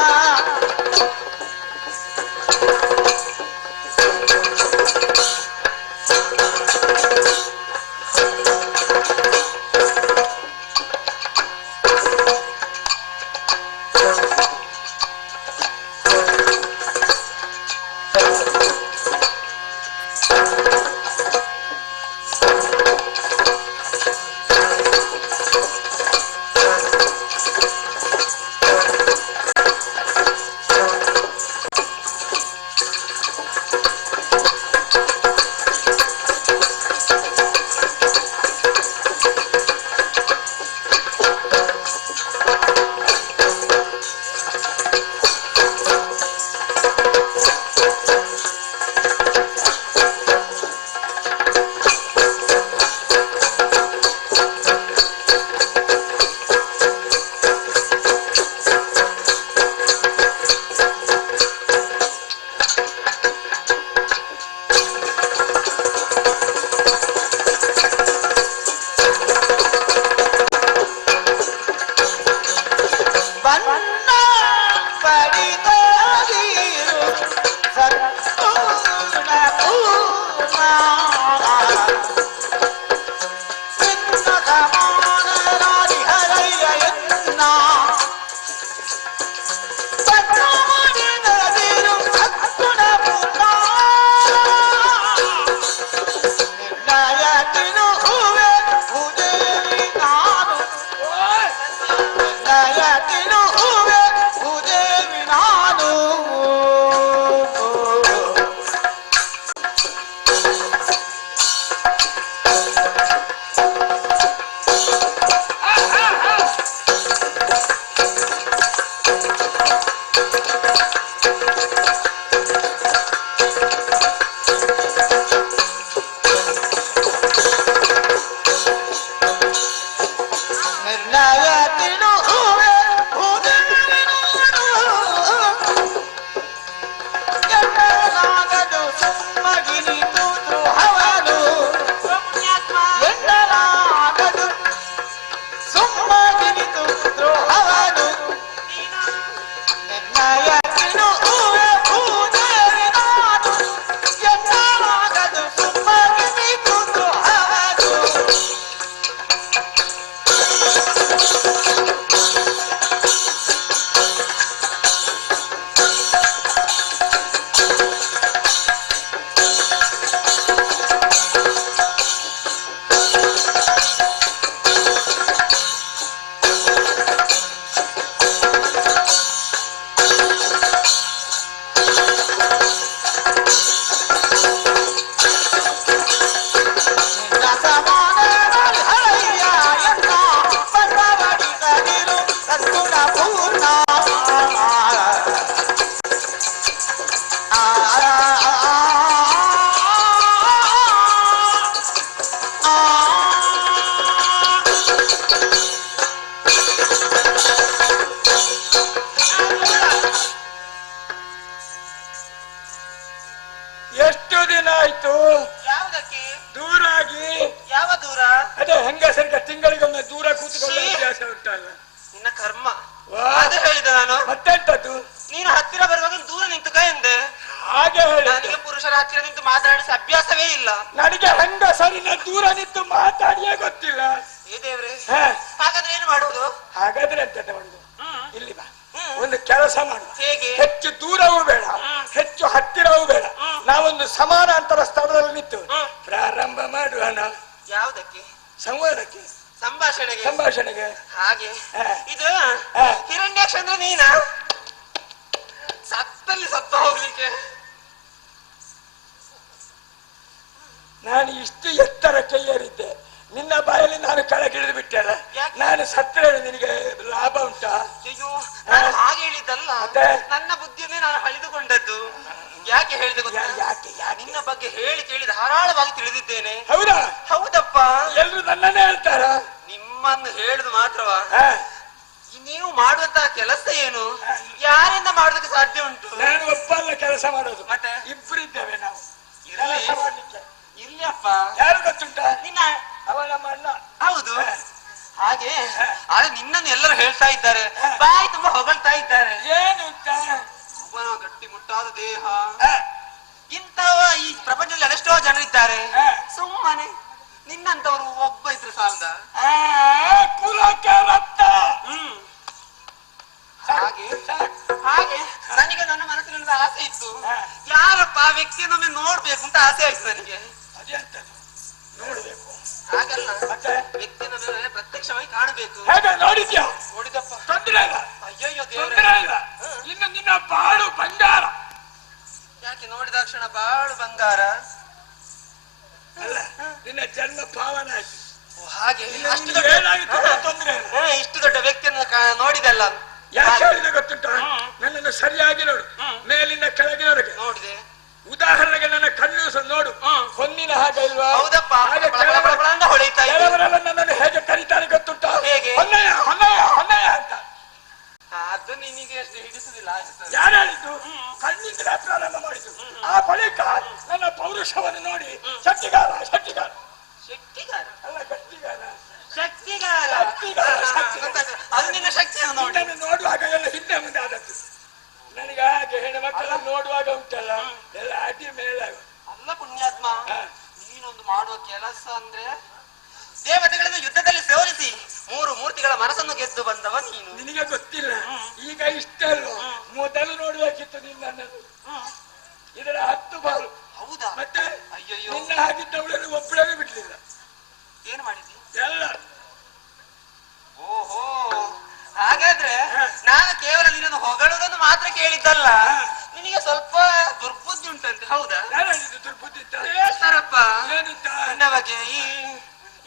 ಬಣ್ಣ ಬಡಿದ ನೀರು ಸತ್ಪೂರ್ಣ ಪೂರ್ಣ ನಿನ್ನ ಸಮಾನ ರಾಣಿ ಹರಯ್ಯ ಎನ್ನ ಬಣ್ಣ ಬಡಿದ ನೀರು ಸತ್ಪುಣ ಪೂರ್ಣ ನಿನ್ನಯ ತಿರುಹುವೆ ಉದೇವಿ ನಾನು ನಿನ್ನಯ ತಿರುಹುವೆ ಉದೇವಿ ನಾನು ನಿರ್ಣಯ ತಿಳುಹುವೆ ಉದೇವಿ ನಾನು ಎನ್ನಲಾಗದು ಸುಮ್ಮಗಿನಿತು ದ್ರೋಹವನು ಎನ್ನಲಾಗದು ಸುಮ್ಮಗಿನಿತು ದ್ರೋಹವನು ನಿರ್ಣಯ ತಿಳುಹುವೆ ಉದೇವಿ ನಾನು ಎನ್ನಲಾಗದು ಸುಮ್ಮಗಿನಿತು ದ್ರೋಹವನು ನಿನ್ನ ಸಮಾನ ರಾಣಿ ಹರಯ್ಯ ಎನ್ನ ಬಣ್ಣ ಬಡಿದ ನೀರು ಸದ್ಗುಣ ಪೂರ್ಣ ಎಷ್ಟು ದಿನ ಆಯ್ತು ಯಾವುದಕ್ಕೆ ದೂರಾಗಿ? ಯಾವ ದೂರ ಅದೇ ಹೆಂಗಸರಿಗೆ ತಿಂಗಳಿಗೊಮ್ಮೆ ದೂರ ಕೂತ್ಕೊಳ್ಳೋ ಅಭ್ಯಾಸ ಉಂಟಲ್ಲ. ನಿನ್ನ ಕರ್ಮ ವಾ, ಅದು ಹೇಳಿದೆ ನಾನು ಮತ್ತೆಂತದ್ದು? ನೀನು ಹತ್ತಿರ ಬರುವಾಗ ದೂರ ನಿಂತುಕ ಎಂದೆ ಹಾಗೆ ಹೇಳಿ. ನನಗೆ ಪುರುಷರ ಹತ್ತಿರ ನಿಂತು ಮಾತಾಡಿಸ ಅಭ್ಯಾಸವೇ ಇಲ್ಲ. ನನಗೆ ಹೆಂಗಸರಿನ ದೂರ ನಿಂತು ಮಾತಾಡಿಯೇ ಗೊತ್ತಿಲ್ಲ. ಏ ದೇವ್ರೆ, ಹಾ, ಹಾಗಾದ್ರೆ ಏನು ಮಾಡುವುದು? ಹಾಗಾದ್ರೆ ಎಂತ ಮಾಡುದು? ಇಲ್ಲಿ ಬಾ, ಒಂದು ಕೆಲಸ ಮಾಡು. ಹೇಗೆ? ಹೆಚ್ಚು ದೂರವೂ ಬೇಡ, ಹೆಚ್ಚು ಹತ್ತಿರವೂ ಬೇಡ. ನಾವೊಂದು ಸಮಾನಾಂತರ ಸ್ಥಳದಲ್ಲಿ ನಿಂತು ಪ್ರಾರಂಭ ಮಾಡುವಣ ಯಾವುದಕ್ಕೆ? ಸಂವಾದಕ್ಕೆ, ಸಂಭಾಷಣೆಗೆ. ಸಂಭಾಷಣೆಗೆ. ಹಾಗೆ ಹಾ. ಇದು ಹಾ. ಹಿರಣ್ಯಾಕ್ಷ ಅಂದ್ರೆ ನೀನಾ? ಸತ್ತಲ್ಲಿ ಸತ್ತ ಹೋಗ್ಲಿಕ್ಕೆ. ನಾನು ಇಷ್ಟು ಎತ್ತರಕ್ಕೆ ಏರಿದ್ದೆ, ನಿನ್ನ ಬಾಯಲ್ಲಿ ನಾನು ಕೆಳಗಿಳಿದು ಬಿಟ್ಟೆಲ್ಲ. ಯಾಕೆ? ನಾನು ಸತ್ತರೆ ನಿನಗೆ ಲಾಭ ಉಂಟಾ? ಅಯ್ಯೋ, ನಾನು ಹಾಗೆ ಹೇಳಿದ್ದಲ್ಲ, ಮತ್ತೆ? ನನ್ನ ಬುದ್ಧಿಯನ್ನೇ ನಾನು ಅಳಿದುಕೊಂಡದ್ದು. ಯಾಕೆ ಹೇಳಿದೆ ಗೊತ್ತಾ? ಯಾಕೆ ಯಾಕೆ? ನಿನ್ನ ಬಗ್ಗೆ ಹೇಳಿ ಕೇಳಿ ಧಾರಾಳವಾಗಿ ತಿಳಿದಿದ್ದೇನೆ. ಹೌದಾ? ಹೌದಪ್ಪ. ಎಲ್ರು ನನ್ನನ್ನೇ ಹೇಳ್ತಾರ? ನಿಮ್ಮನ್ನು ಹೇಳುದು ಮಾತ್ರವಾ? ಹಾ. ನೀವು ಮಾಡುವಂತಹ ಕೆಲಸ ಏನು? ಯಾರಿಂದ ಮಾಡೋದಕ್ಕೆ ಸಾಧ್ಯ ಉಂಟು? ನಾನು ಒಪ್ಪಲ್ಲ ಕೆಲಸ ಮಾಡೋದು. ಮತ್ತೆ? ಇಬ್ಬರಿದ್ದೇವೆ ನಾವು ಇರ್ಲಿ. ಕೆಲಸ ಮಾಡ್ಲಿಕ್ಕೆ. ಇರ್ಲಿ ಅಪ್ಪ. ಯಾರು ಗೊತ್ತುಂಟಾ? ನಿನ್ನ ಅವ ನಮ್ಮ ಅಣ್ಣ. ಹೌದು. ಹಾಗೆ ಆದ್ರೆ ನಿನ್ನನ್ನು ಎಲ್ಲರೂ ಹೇಳ್ತಾ ಇದ್ದಾರೆ, ಬಾಯಿ ತುಂಬಾ ಹೊಗಳ್ತಾ ಇದ್ದಾರೆ. ಏನು ಅಂತ? ಅವನ ಗಟ್ಟಿ ಮುಟ್ಟಾದ ದೇಹ. ಹಾ. ಇಂಥವ ಈ ಪ್ರಪಂಚದಲ್ಲಿ ಅದೆಷ್ಟೋ ಜನರಿದ್ದಾರೆ. ಹಾ. ಸುಮ್ಮನೆ ನಿನ್ನಂತವರು ಒಬ್ಬ ಇದ್ರೆ ಸಾಲದ? ಕುಲಕ್ಕೆ ರಕ್ತ. ಹ್ಮ್. ಹಾಗೆ ಹಾಗೆ ನನಗೆ ನನ್ನ ಮನಸ್ಸಿನಲ್ಲಿ ಆಸೆ ಇತ್ತು. ಹಾ. ಯಾರಪ್ಪ ಆ ವ್ಯಕ್ತಿಯನ್ನೊಮ್ಮೆ ನೋಡ್ಬೇಕು ಅಂತ ಆಸೆ ಆಯ್ತು ನನಗೆ. ಅದೇ ಅಂತದ್ದು ನೋಡ್ಬೇಕು. ಹಾಗಲ್ಲ, ಮತ್ತೆ ವ್ಯಕ್ತಿಯನ್ನ ಪ್ರತ್ಯಕ್ಷವಾಗಿ ಕಾಣಬೇಕು. ಹೇಗೆ ನೋಡಿದ್ಯಾ? ನೋಡಿದಪ್ಪ. ತೊಂದ್ರೆ ಇಲ್ಲ, ಅಯ್ಯಯ್ಯೋ ತೊಂದ್ರೆ ದೇವ್ರೆ. ಇಲ್ಲ. ಇನ್ನು ನಿನ್ನ ಬಾಳು ಬಂಗಾರ. ಯಾಕೆ ನೋಡಿದಾಕ್ಷಣ ಬಾಳು ಬಂಗಾರ? ಅಲ್ಲ, ನಿನ್ನ ಜನ್ಮ ಪಾವನ ಆಯ್ತು. ಓ, ಹಾಗೆ ಇನ್ನು ಅಷ್ಟು ನಿನಗೆ ದೊಡ್ಡ ಏನಾಗಿತ್ತು ತೊಂದ್ರೆ ಇಲ್ಲ. ಇಷ್ಟು ದೊಡ್ಡ ವ್ಯಕ್ತಿಯನ್ನು ನೋಡಿದಲ್ಲ. ಯಾಕೆ ಹೇಳಿದೆ ಗೊತ್ತುಂಟ? ನನ್ನನ್ನು ಸರಿಯಾಗಿ ನೋಡು, ಮೇಲಿಂದ ಕೆಳಗಿನವರೆಗೆ. ನೋಡಿದೆ. ಉದಾಹರಣೆಗೆ ನನ್ನ ಕಣ್ಣು ನೋಡು, ಹೊನ್ನಿನ ಹಾಗೆ ಇಲ್ವಾ? ಹೌದಪ್ಪ. ಹಾಗೆ ಬಳಬಳಬಳ ಹೊಳಿತಾ ಇದೆ. ಕೆಲವರೆಲ್ಲ ನನ್ನನ್ನು ಹೇಗೆ ಕರೀತಾರೆ ಗೊತ್ತುಂಟ? ಹೇಗೆ? ಹೊನ್ನಯ್ಯ ಹೊನ್ನಯ್ಯ ಹೊನ್ನಯ್ಯ ಅಂತ. ಅದು ನಿನಗೆ ಅಷ್ಟು ಹಿಡಿಸುದಿಲ್ಲ ಅಷ್ಟು. ಯಾರು ಹೇಳಿದ್ದು? ಕಣ್ಣಿಂದ ಪ್ರಾರಂಭ ಮಾಡಿದ್ದು. ಆ ಬಳಿಕ ನನ್ನ ಪೌರುಷವನ್ನು ನೋಡಿ ಶಕ್ತಿಗಾರ ಶಕ್ತಿಗಾರ ಶಕ್ತಿಗಾರ ಅಲ್ಲ ಗಟ್ಟಿಗಾರ ಶಕ್ತಿಗಾರ. ಶಕ್ತಿಗಾರ, ಶಕ್ತಿಗಾರ. ಗೊತ್ತಾಗ್ತದೆ. ಅದು ನಿನ್ನ ಶಕ್ತಿಯನ್ನು ನೋಡಿ. ನಿನ್ನನ್ನು ನೋಡುವಾಗ ಎಲ್ಲ ಹಿಂದೆ ಮುಂದೆ ಆದದ್ದು. ನನಗೆ ಹಾಗೆ ಹೆಣ್ಣು ಮಕ್ಕಳನ್ನು ನೋಡುವಾಗ ಉಂಟಲ್ಲ, ಎಲ್ಲ ಅಡಿ ಮೇಳ. ಅಲ್ಲ ಪುಣ್ಯಾತ್ಮ, ಹಾ. ನೀನೊಂದು ಮಾಡುವ ಕೆಲಸ ಅಂದ್ರೆ ದೇವತೆಗಳನ್ನು ಯುದ್ಧದಲ್ಲಿ ಸೋಲಿಸಿ 3 ಮೂರ್ತಿಗಳ ಮನಸ್ಸನ್ನು ಗೆದ್ದು ಬಂದವ ನೀನು. ನಿನಗೆ ಗೊತ್ತಿಲ್ಲ, ಈಗ ಇಷ್ಟಲ್ಲ, ಮೊದಲು ನೋಡುವಕ್ಕಿತ್ತು ನಿನ್ನನ್ನು. ಇದರ 10 ಬಾರು. ಹೌದಾ? ಮತ್ತೆ ಅಯ್ಯಯ್ಯೋ. ನಿನ್ನ ಹಾಗಿದ್ದವಳನ್ನು ಒಬ್ಬಳನ್ನು ಬಿಡ್ಲಿಲ್ಲ, ಏನ್ ಮಾಡಿದಿ? ಎಲ್ಲ. ಓಹೋ, ಹಾಗಾದ್ರೆ ನಾನು ಕೇವಲ ನಿನ್ನನ್ನು ಹೊಗಳುವುದನ್ನು ಮಾತ್ರ ಕೇಳಿದ್ದಲ್ಲ, ನಿನಗೆ ಸ್ವಲ್ಪ ದುರ್ಬುದ್ಧಿ ಉಂಟಂತೆ. ಹೌದಾ? ಯಾರು ಹೇಳಿದ್ದು ದುರ್ಬುದ್ಧಿ ಅಂತ? ಹೇಳ್ತಾರಪ್ಪ ಏನಂತ? ನಿನ್ನ ಬಗ್ಗೆ.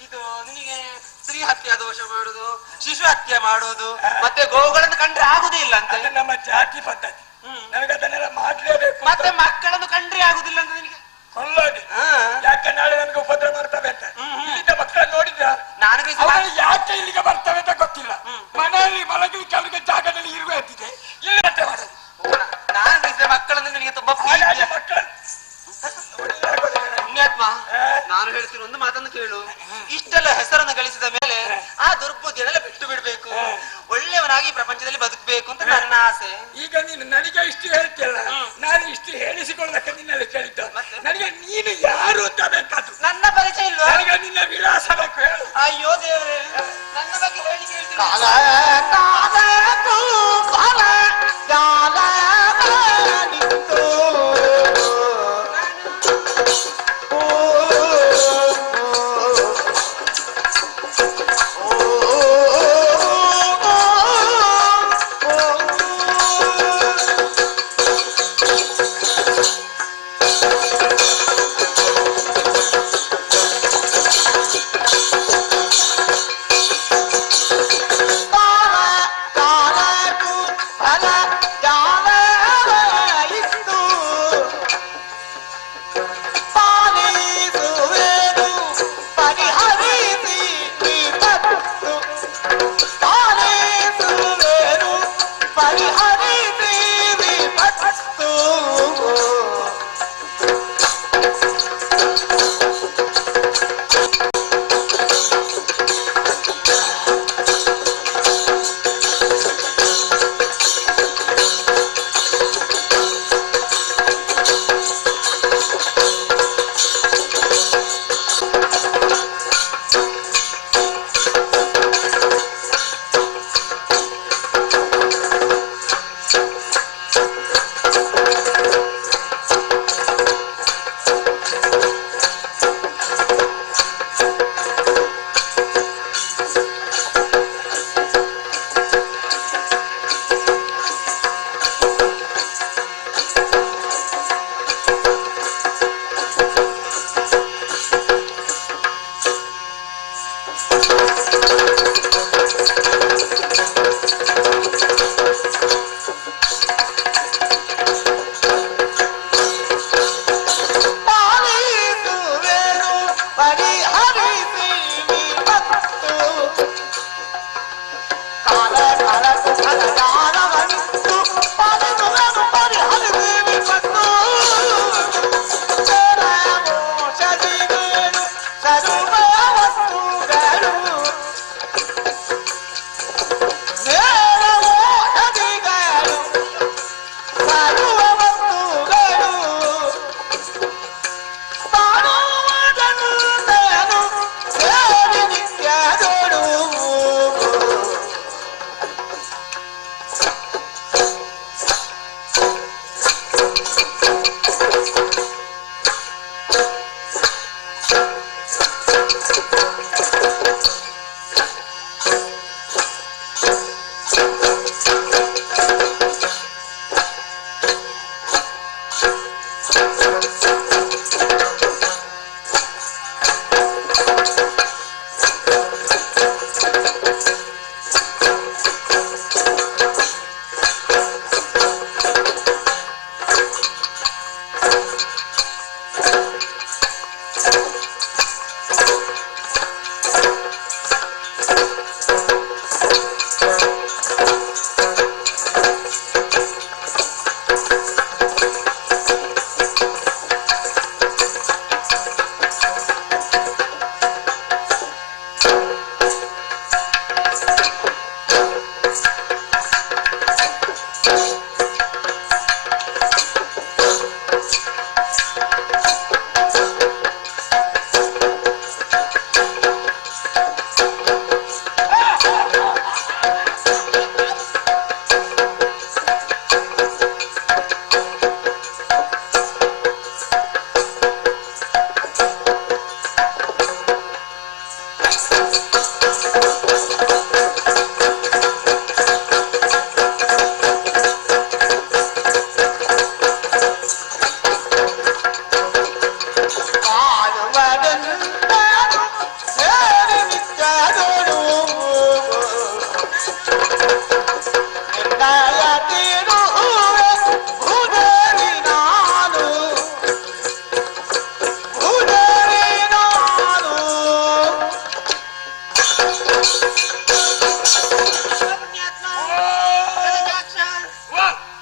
ಇದು ನಿನಗೆ ಸ್ತ್ರೀ ಹತ್ಯೆ ದೋಷ ಮಾಡುದು, ಶಿಶು ಹತ್ಯೆ ಮಾಡುದು, ಮತ್ತೆ ಗೋವುಗಳನ್ನು ಕಂಡ್ರೆ ಆಗುದೇ ಇಲ್ಲ ಅಂತ. ಅದು ನಮ್ಮ ಜಾತಿ ಪದ್ಧತಿ. ನನಗೆ ಅದನ್ನೆಲ್ಲ ಮಾಡ್ಲೇಬೇಕು. ಮತ್ತೆ ಮಕ್ಕಳನ್ನು ಕಂಡ್ರೆ ಆಗುದಿಲ್ಲ ಅಂತ ನಿನಗೆ ಕೊಳ್ಳೋದು. ಯಾಕೆ ನಾಳೆ ನಮ್ಗೆ ಉಪದ್ರ ಮಾಡ್ತವೆ ಅಂತ. ಇಲ್ಲಿಂದ ಮಕ್ಕಳನ್ನು ನೋಡಿದ್ರ? ನಾನು ಅವರು ಯಾಕೆ ಇಲ್ಲಿಗೆ ಬರ್ತವೆ ಅಂತ ಗೊತ್ತಿಲ್ಲ. ಮನೆಯಲ್ಲಿ ಮಲಗಲಿಕ್ಕೆ ಅವರಿಗೆ ಜಾಗದಲ್ಲಿ ಇರುವೆ ಅಂತಿದೆ, ಇಲ್ಲಿ ಅಷ್ಟೇ ಮಾಡೋದು. ನಾನು ಮಕ್ಕಳನ್ನು ನಿನಗೆ ತುಂಬಾ ಪ್ರೀತಿ. ಹಾಗಾಗಿ ಮಕ್ಕಳು ಪುಣ್ಯಾತ್ಮ, ನಾನು ಹೇಳ್ತೀನಿ ಒಂದು ಮಾತನ್ನು ಕೇಳು. ಇಷ್ಟೆಲ್ಲ ಹೆಸರನ್ನು ಗಳಿಸಿದ ಮೇಲೆ ಆ ದುರ್ಬುದ್ಧಿಯನ್ನೆಲ್ಲ ಬಿಟ್ಟು ಬಿಡ್ಬೇಕು, ಒಳ್ಳೆಯವನಾಗಿ ಪ್ರಪಂಚದಲ್ಲಿ ಬದುಕಬೇಕು ಅಂತ ನನ್ನ ಆಸೆ. ಈಗ ನೀನು ನನಗೆ ಇಷ್ಟು ಹೇಳ್ತಿಯಲ್ಲ, ನಾನು ಇಷ್ಟು ಹೇಳಿಸಿಕೊಳ್ಳಕ್ಕೆ ನಿನ್ನಲ್ಲಿ ಕೇಳಿದ್ದ. ನನಗೆ ನೀನು ಯಾರು ಅಂತ ಬೇಕಾದ್ರು. ನನ್ನ ಪರಿಚಯ ಇಲ್ವಾ? ನನಗೆ ನಿನ್ನ ವಿಳಾಸ ಬೇಕು, ಹೇಳು. ಅಯ್ಯೋ ದೇವ್ರೆ, ನನ್ನ ಬಗ್ಗೆ ಹೇಳಿ ಕೇಳ್ತೀನಿ. ಕಾಲ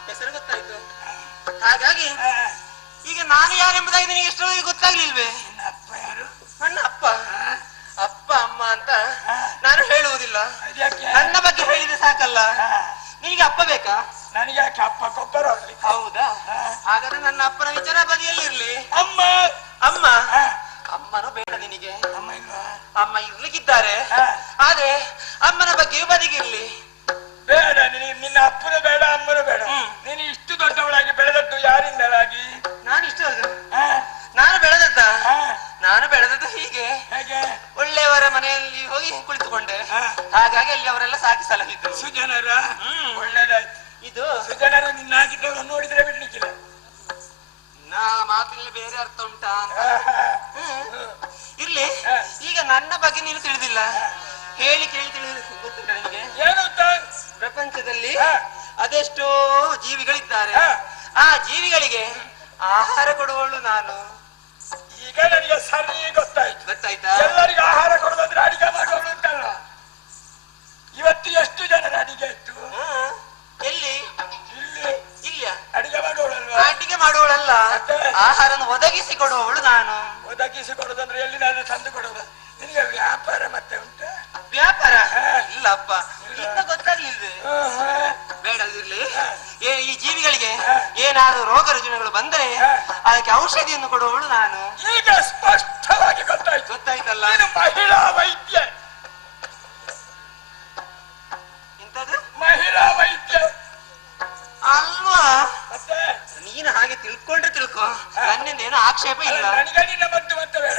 ಹೆಸರು ಗೊತ್ತಾಯ್ತು. ಹಾಗಾಗಿ ಈಗ ನಾನು ಯಾರೆಂಬುದಾಗಿ ನಿನಗೆ ಎಷ್ಟರವರೆಗೆ ಗೊತ್ತಾಗ್ಲಿಲ್ವೇ? ನನ್ನ ಅಪ್ಪ. ಅಪ್ಪ ಅಮ್ಮ ಅಂತ ನಾನು ಹೇಳುವುದಿಲ್ಲ. ನನ್ನ ಬಗ್ಗೆ ಹೇಳಿದ್ರೆ ಸಾಕಲ್ಲ, ನಿನಗೆ ಅಪ್ಪ ಬೇಕಾ? ನನಗೆ ಯಾಕೆ ಅಪ್ಪ ಗೊಬ್ಬರ ಹೌದಾ? ಹಾಗಾದ್ರೆ ನನ್ನ ಅಪ್ಪನ ವಿಚಾರ ಬದಿಯಲ್ಲಿ ಇರ್ಲಿ. ಅಮ್ಮ ಅಮ್ಮ ಅಮ್ಮನು ಬೇಡ ನಿನಗೆ. ಅಮ್ಮ ಇಲ್ವಾ? ಅಮ್ಮ ಇರ್ಲಿಕ್ಕಿದ್ದಾರೆ, ಆದ್ರೆ ಅಮ್ಮನ ಬಗ್ಗೆಯೂ ಬದಿಗಿರ್ಲಿ. ಬೇಡ, ನಿನ್ನ ಅಪ್ಪನ ಬೇಡ, ಅಮ್ಮನ ಬೇಡ. ನೀನು ಇಷ್ಟು ದೊಡ್ಡವಳಾಗಿ ಬೆಳೆದದ್ದು ಯಾರಿಂದಲಾಗಿ? ನಾನು ಇಷ್ಟು ನಾನು ಬೆಳೆದದ್ದ? ನಾನು ಬೆಳೆದದ್ದು ಹೀಗೆ, ಹೇಗೆ? ಒಳ್ಳೆಯವರ ಮನೆಯಲ್ಲಿ ಹೋಗಿ ಕುಳಿತುಕೊಂಡೆ. ಹಾಗಾಗಿ ಅಲ್ಲಿ ಅವರೆಲ್ಲ ಸಾಕಿ ಸಲಹಿದ್ರು. ಸುಜನರ ಒಳ್ಳೆದಾಯ್ತು. ಇದು ಸುಜನರು ನಿನ್ನಾಗಿದ್ದವರು ನೋಡಿದ್ರೆ ಬಿಡ್ಲಿಕ್ಕಿಲ್ಲ. ನಾ ಮಾತಿನಲ್ಲಿ ಬೇರೆ ಅರ್ಥ ಉಂಟಾ ಅಂತ. ಇರ್ಲಿ, ಈಗ ನನ್ನ ಬಗ್ಗೆ ನೀನು ತಿಳಿದಿಲ್ಲ, ಹೇಳಿ ಕೇಳಿ ತಿಳಿದ ಗೊತ್ತುಂಟ ನಿನಗೆ? ಏನು ಪ್ರಪಂಚದಲ್ಲಿ ಅದೆಷ್ಟೋ ಜೀವಿಗಳಿದ್ದಾರೆ. ಆ ಜೀವಿಗಳಿಗೆ ಆಹಾರ ಕೊಡುವವಳು ನಾನು. ಈಗ ನನಗೆ ಸರಿ ಗೊತ್ತಾಯ್ತು. ಗೊತ್ತಾಯ್ತಾ? ಎಲ್ಲರಿಗೂ ಆಹಾರ ಕೊಡೋದಂದ್ರೆ ಅಡಿಗೆ ಮಾಡೋಳು ಅಂತಲ್ಲ. ಇವತ್ತು ಎಷ್ಟು ಜನರ ಅಡಿಗೆ ಇತ್ತು? ಎಲ್ಲಿ? ಇಲ್ಲಿ ಇಲ್ಲ, ಅಡಿಗೆ ಮಾಡೋಳಲ್ವಾ? ಅಡಿಗೆ ಮಾಡುವವಳಲ್ಲ, ಆಹಾರವನ್ನು ಒದಗಿಸಿ ಕೊಡುವವಳು ನಾನು. ಒದಗಿಸಿ ಕೊಡೋದಂದ್ರೆ ಎಲ್ಲಿನಾದ್ರೂ ತಂದು ಕೊಡೋದು? ನಿನಗೆ ವ್ಯಾಪಾರ ಮತ್ತೆ ಉಂಟ? ವ್ಯಾಪಾರ ಇಲ್ಲಪ್ಪ, ಇನ್ನು ಗೊತ್ತಾಗ್ಲಿಲ್ವೇ? ಬೇಡ, ಇರ್ಲಿ. ಈ ಜೀವಿಗಳಿಗೆ ಏನಾದ್ರು ರೋಗ ರುಜಿನಗಳು ಬಂದರೆ ಅದಕ್ಕೆ ಔಷಧಿಯನ್ನು ಕೊಡುವವಳು ನಾನು. ಈಗ ಸ್ಪಷ್ಟವಾಗಿ ಗೊತ್ತಾಯ್ತು. ಗೊತ್ತಾಯ್ತಲ್ಲ? ಮಹಿಳಾ ವೈದ್ಯ. ಇಂಥದ್ದು ಮಹಿಳಾ ವೈದ್ಯ ಅಲ್ವಾ? ಮತ್ತೆ ನೀನು ಹಾಗೆ ತಿಳ್ಕೊಂಡ್ರೆ ತಿಳ್ಕೊ, ನನ್ನಿಂದ ಏನು ಆಕ್ಷೇಪ ಇಲ್ಲ. ನನಗೆ ನಿನ್ನ ಮದ್ದು ಮತ್ತೆ ಬೇಡ.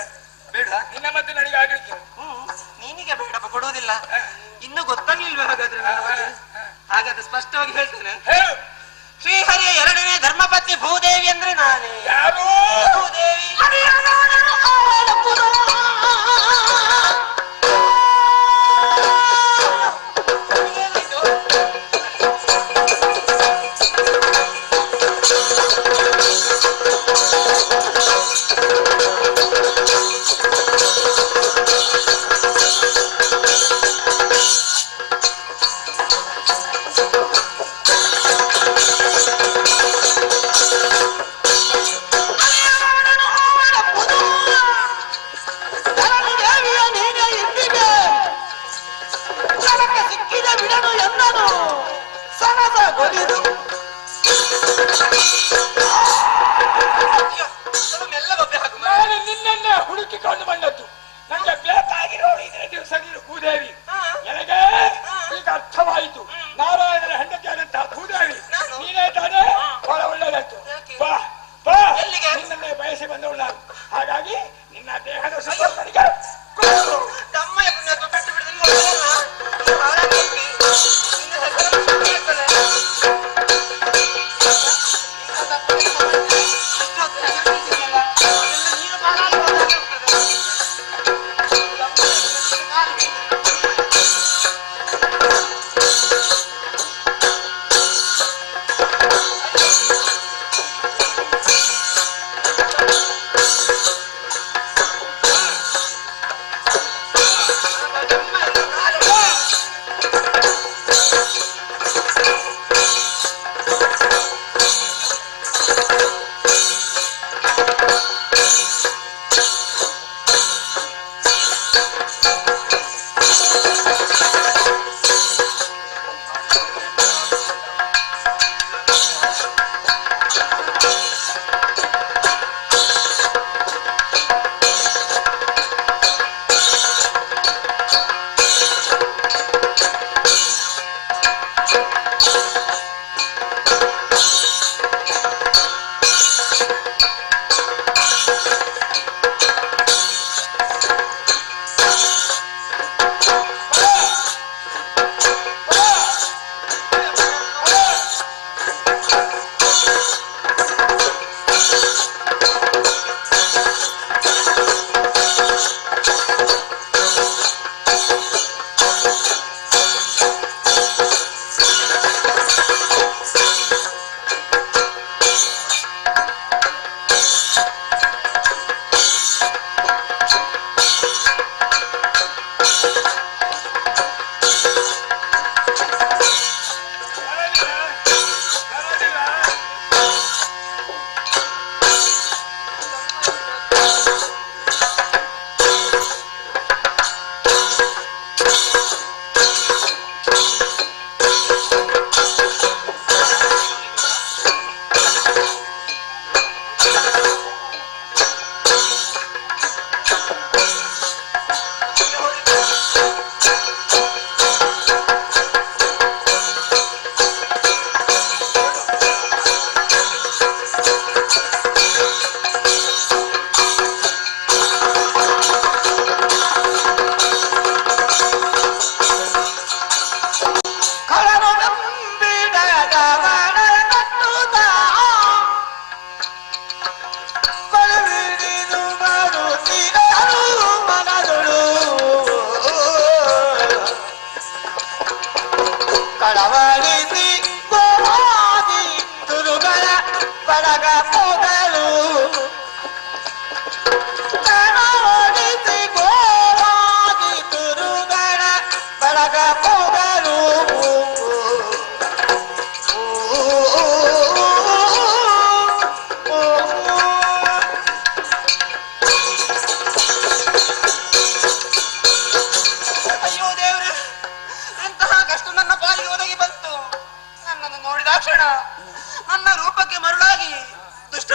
ಬೇಡ, ನಿನ್ನ ಮದ್ದು ನನಗೆ ಆಗ್ಲಿಕ್ಕೆ. ನೀನಿಗೆ ಬೇಡಪ್ಪ, ಕೊಡುವುದಿಲ್ಲ. ಇನ್ನು ಗೊತ್ತಾಗ್ಲಿಲ್ವೇ ಹಾಗಾದ್ರೆ ನನ್ನ ಬಗ್ಗೆ? ಹಾಗಾದ್ರೆ ಸ್ಪಷ್ಟವಾಗಿ ಹೇಳ್ತೇನೆ. ಹೇಳು. ಶ್ರೀಹರಿಯ ಎರಡನೇ ಧರ್ಮಪತ್ನಿ ಭೂದೇವಿ ಅಂದ್ರೆ ನಾನೇ. ಯಾರು? ಭೂದೇವಿ. ನಾನು ನಿನ್ನನ್ನೇ ಹುಡುಕಿಕೊಂಡು ಬಂದದ್ದು. ನನಗೆ ಬೇಕಾಗಿರೋಳು ಇದ್ರೆ ದಿವಸ ನೀನು ಭೂದೇವಿ. ನನಗೆ ಈಗ ಅರ್ಥವಾಯಿತು. ನಾರಾಯಣನ ಹೆಂಡತಿಯಾದಂತಹ ಭೂದೇವಿ ನೀನೇ ತಾನೇ. ಬಹಳ ಒಳ್ಳೆದಾಯ್ತು. ಬಾ ಬಾ, ನಿನ್ನನ್ನೇ ಬಯಸಿ ಬಂದವಳು ನಾನು. ಹಾಗಾಗಿ ನಿನ್ನ ದೇಹದ ಸಂಪರ್ಕ ನನಗೆ ಕೊಡು. ತಮ್ಮಯ್ಯ ಪುಣ್ಯತ್ವ ಬಿಟ್ಟು ಬಿಡದಲ್ಲಿ ಬಹಳ ಪ್ರೀತಿ. ನಿನ್ನ ಹೆಸರನ್ನು ಕೇಳ್ತಾನೆ. ನೀನು ಬಾಳಾಗಿ ಹೋಗ್ತದೆ.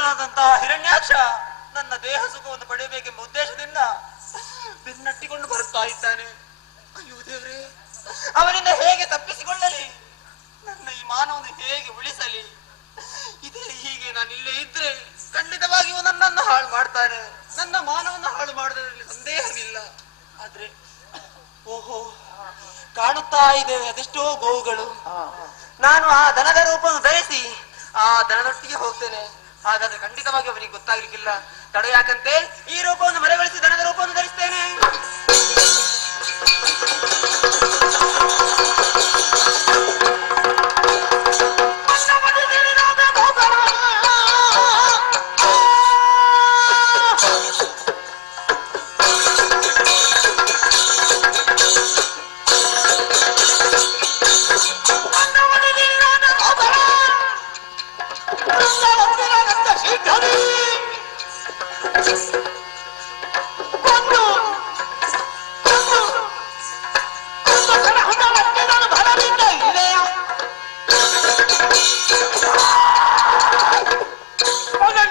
ದುಷ್ಟನಾದಂತಹ ಹಿರಣ್ಯಾಕ್ಷ ನನ್ನ ದೇಹ ಸುಖವನ್ನು ಪಡೆಯಬೇಕೆಂಬ ಉದ್ದೇಶದಿಂದ ಬೆನ್ನಟ್ಟಿಕೊಂಡು ಬರುತ್ತಾ ಇದ್ದಾನೆ. ಅಯ್ಯೋ ದೇವ್ರೆ, ಅವನಿಂದ ಹೇಗೆ ತಪ್ಪಿಸಿಕೊಳ್ಳಲಿ? ನನ್ನ ಈ ಮಾನವನ್ನು ಹೇಗೆ ಉಳಿಸಲಿ? ಇದೇ ಹೀಗೆ ನಾನು ಇಲ್ಲೇ ಇದ್ರೆ ಖಂಡಿತವಾಗಿಯೂ ನನ್ನನ್ನು ಹಾಳು ಮಾಡ್ತಾನೆ. ನನ್ನ ಮಾನವನ್ನು ಹಾಳು ಮಾಡುವುದರಲ್ಲಿ ಸಂದೇಹವಿಲ್ಲ. ಆದ್ರೆ ಓಹೋ, ಕಾಣುತ್ತಾ ಇದ್ದೇವೆ ಅದೆಷ್ಟೋ ಗೋವುಗಳು. ನಾನು ಆ ದನದ ರೂಪವನ್ನು ಧರಿಸಿ ಆ ದನದೊಟ್ಟಿಗೆ ಹೋಗ್ತೇನೆ. ಹಾಗಾದ್ರೆ ಖಂಡಿತವಾಗಿ ಅವನಿಗೆ ಗೊತ್ತಾಗ್ಲಿಕ್ಕಿಲ್ಲ. ತಡ ಯಾಕಂತೆ ಈ ರೂಪವನ್ನು ಮರೆಗೊಳಿಸಿ ದನದ ರೂಪವನ್ನು ಧರಿಸ್ತೇನೆ.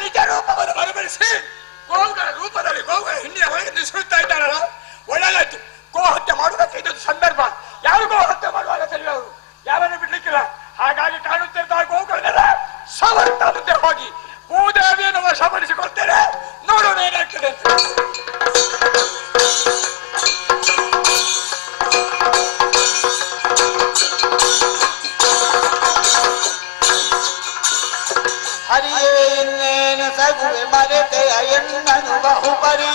ನಿಜ ರೂಪವನ್ನು ಬರಬರಿಸಿ ಗೋವುಗಳ ರೂಪದಲ್ಲಿ ಗೋವುಗಳ ಹಿಂದಿನ ಒಳಗೆ ನಿಲ್ಲಿಸುತ್ತಾ ಇದ್ದಾರಲ್ಲ, ಒಳ್ಳೆದಾಯ್ತು. ಗೋ ಹತ್ಯೆ ಮಾಡುವುದಕ್ಕೆ ಇದೊಂದು ಸಂದರ್ಭ. ಯಾರು ಗೋ ಹತ್ಯೆ ಮಾಡುವಾಗ ತಿಳಿಯವರು ಯಾರನ್ನು ಬಿಡ್ಲಿಕ್ಕಿಲ್ಲ. ಹಾಗಾಗಿ ಕಾಣುತ್ತಿದ್ದ ಗೋವುಗಳನ್ನೆಲ್ಲ ಸವರ್ತ ಮುಂದೆ ಹೋಗಿ ಭೂದೇವಿಯನ್ನು ವಶಪಡಿಸಿಕೊಳ್ತೇನೆ. ನೋಡೋಣ ಏನಾಗ್ತದೆ ಅಂತ. ಹರಿಯೇ ಇನ್ನೇನು ಸಗುವೆ ಮರೆತೆ ಎನ್ನನು ಬಹುಪರಿ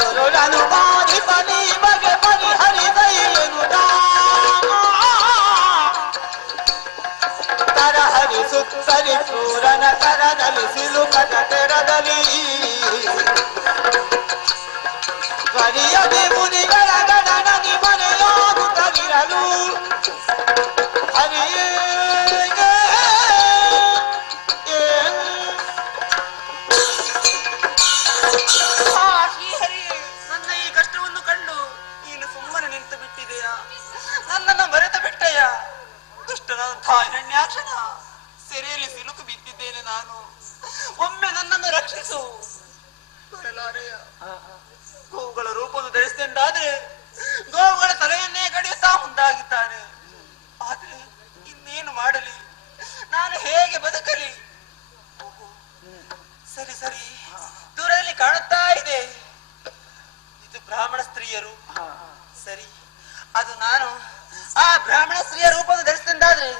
ಗುರುಳನು ಮಾರಿ ಬಲಿ ಬಗೆ ಪರಿಹರಿದೆಯೇನು ಕರ ಹರಿಸುತ್ತಲಿ ಸೂರನ ಕರದಲ್ಲಿ ಸಿಲುಕದ ತೆರದಲ್ಲಿ ಧ್ವನಿಯದಿ ಮುನಿಗಳ ಗಣನನಿ ಮನೆಯಾಗುತ್ತಲಿರಲು ಹರಿಯೇ ನನ್ನ ಈ ಕಷ್ಟವನ್ನು ಕಂಡು ನೀನು ಸುಮ್ಮನೆ ನಿಂತು ಬಿಟ್ಟಿದೆಯಾ? ನನ್ನನ್ನು ಮರೆತು ಬಿಟ್ಟೆಯ? ದುಷ್ಟನಾದಂತಹ ಹಿರಣ್ಯಾಕ್ಷನ ಸೆರೆಯಲ್ಲಿ ಸಿಲುಕು ಬಿದ್ದಿದ್ದೇನೆ ನಾನು. ಒಮ್ಮೆ ನನ್ನನ್ನು ರಕ್ಷಿಸು. ಬರಲಾರೆಯ? ಗೋವುಗಳ ರೂಪವನ್ನು ಧರಿಸಿದಂದಾದ್ರೆ ಗೋವುಗಳ ತಲೆಯನ್ನೇ ಕಡಿಯುತ್ತಾ ಮುಂದಾಗಿದ್ದಾನೆ. ಆದ್ರೆ ಇನ್ನೇನು ಮಾಡಲಿ? ನಾನು ಹೇಗೆ ಬದುಕಲಿ? ಸರಿ ಸರಿ, ದೂರದಲ್ಲಿ ಕಾಣುತ್ತಾ ಇದೆ, ಇದು ಬ್ರಾಹ್ಮಣ ಸ್ತ್ರೀಯರು. ಸರಿ, ಅದು ನಾನು ಆ ಬ್ರಾಹ್ಮಣ ಸ್ತ್ರೀಯ ರೂಪವನ್ನು ಧರಿಸಿದಂದಾದ್ರೆ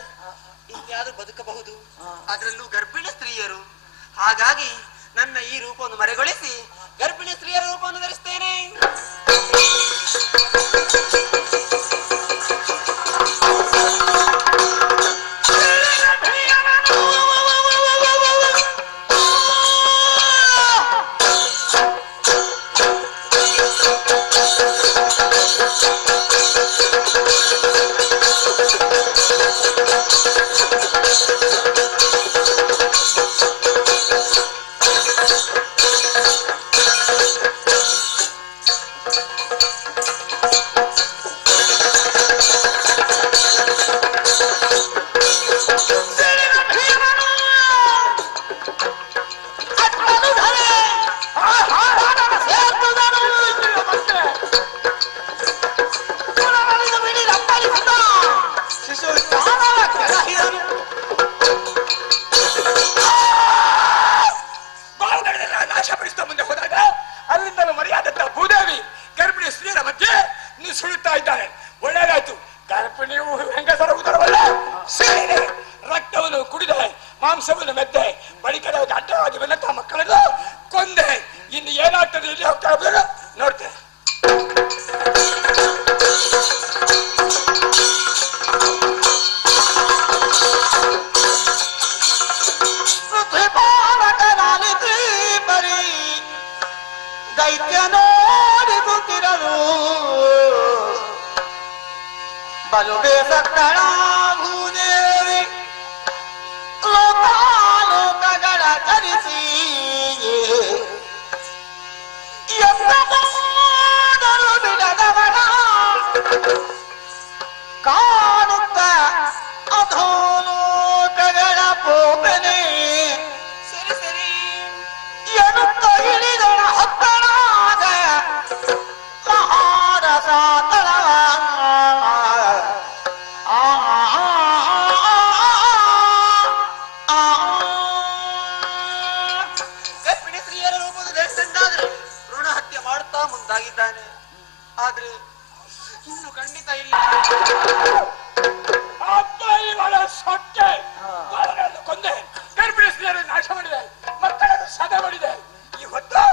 ಇನ್ಯಾರು ಬದುಕಬಹುದು. ಅದರಲ್ಲೂ ಗರ್ಭಿಣಿ ಸ್ತ್ರೀಯರು. ಹಾಗಾಗಿ ನನ್ನ ಈ ರೂಪವನ್ನು ಮರೆಗೊಳಿಸಿ ಗರ್ಭಿಣಿ ಸ್ತ್ರೀಯರ ರೂಪವನ್ನು ಧರಿಸ್ತೇನೆ. ನಾಶಪಡಿಸ್ತಾ ಮುಂದೆ ಹೋದಾಗ ಅಲ್ಲಿಂದಲೂ ಮರೆಯಾದಂತ ಭೂದೇವಿ ಗರ್ಭಿಣಿ ಸ್ತ್ರೀಯರ ಮಧ್ಯೆ ನಿಸುಳುತ್ತಾ ಇದ್ದಾಳೆ. ಒಳ್ಳೆಯದಾಯ್ತು. ಗರ್ಭಿಣಿಯು ಹೆಂಗಸರ ಉದರವಲ್ಲ, ಸೇರಿ ರಕ್ತವನ್ನು ಕುಡಿದೆ, ಮಾಂಸವನ್ನು ಮೆದ್ದೆ, ಬಳಿಕದ ಅಡ್ಡವಾಗಿ ಬಂದಂತಹ ಮಕ್ಕಳನ್ನು ಕೊಂದೆ. ಇನ್ನು ಏನಾಗ್ತದೆ ಇಲ್ಲಿ ಹೋಗ್ತಾ ಇರೋದು ನೋಡ್ತೇನೆ. ದೈತ್ಯ ನೋಡಿಸುತ್ತಿರಲು ಬಲು ಬೇಸತ್ತಳ ಭೂದೇವಿ ಲೋಕಾಲೋಕಗಳ ಧರಿಸಿ ಎಂದರು ಬಿಡದವಳ ಕಾಣುತ್ತ ಅಧೋಲೋಕಗಳ ಪೋ ಬಂದಾಗಿದ್ದಾನೆ. ಆದ್ರೆ ಇನ್ನು ಖಂಡಿತ ಇಲ್ಲ. ಅಪ್ಪ ಇವಳ ಸೊಟ್ಟೆ ಅವರನ್ನು ಕೊಂದೆ, ಗರ್ಭಿಣಿಸಿದರನ್ನು ನಾಶ ಮಾಡಿದೆ, ಮಕ್ಕಳನ್ನು ಸದ ಮಾಡಿದೆ. ಈ ಹೊತ್ತು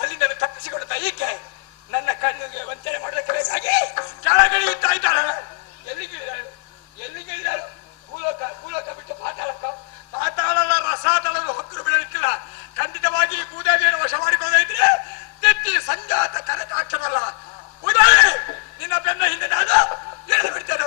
ಅಲ್ಲಿಂದ ತಪ್ಪಿಸಿಕೊಳ್ಳುತ್ತಾ ಈಕೆ ನನ್ನ ಕಣ್ಣಿಗೆ ವಂಚನೆ ಮಾಡೋದಕ್ಕೆ ಬೇಕಾಗಿ ಕೆಳಗಿಳಿಯುತ್ತಾ ಇದ್ದಾಳೆ. ಎಲ್ಲಿಗಿಳಿದಾಳು? ಎಲ್ಲಿಗಿಳಿದಾಳು? ಭೂಲೋಕ ಬಿಟ್ಟು ಪಾತಾಳಕ್ಕ? ಪಾತಾಳದ ರಸಾತಳದ ಹೊಕ್ಕರು ಬಿಡಲಿಕ್ಕಿಲ್ಲ. ಖಂಡಿತವಾಗಿ ಈ ಭೂದೇವಿಯನ್ನು ವಶ ಮಾಡಿಕೊಳ್ಳೋದಿದ್ರೆ ತೆತ್ತಿ ಸಂಜಾತ ಕರಕಾಕ್ಷರಲ್ಲ. ಭೂದೇವಿ, ನಿನ್ನ ಬೆನ್ನ ಹಿಂದೆ ನಾನು ಎಳೆದು ಬಿಡ್ತೇನೆ.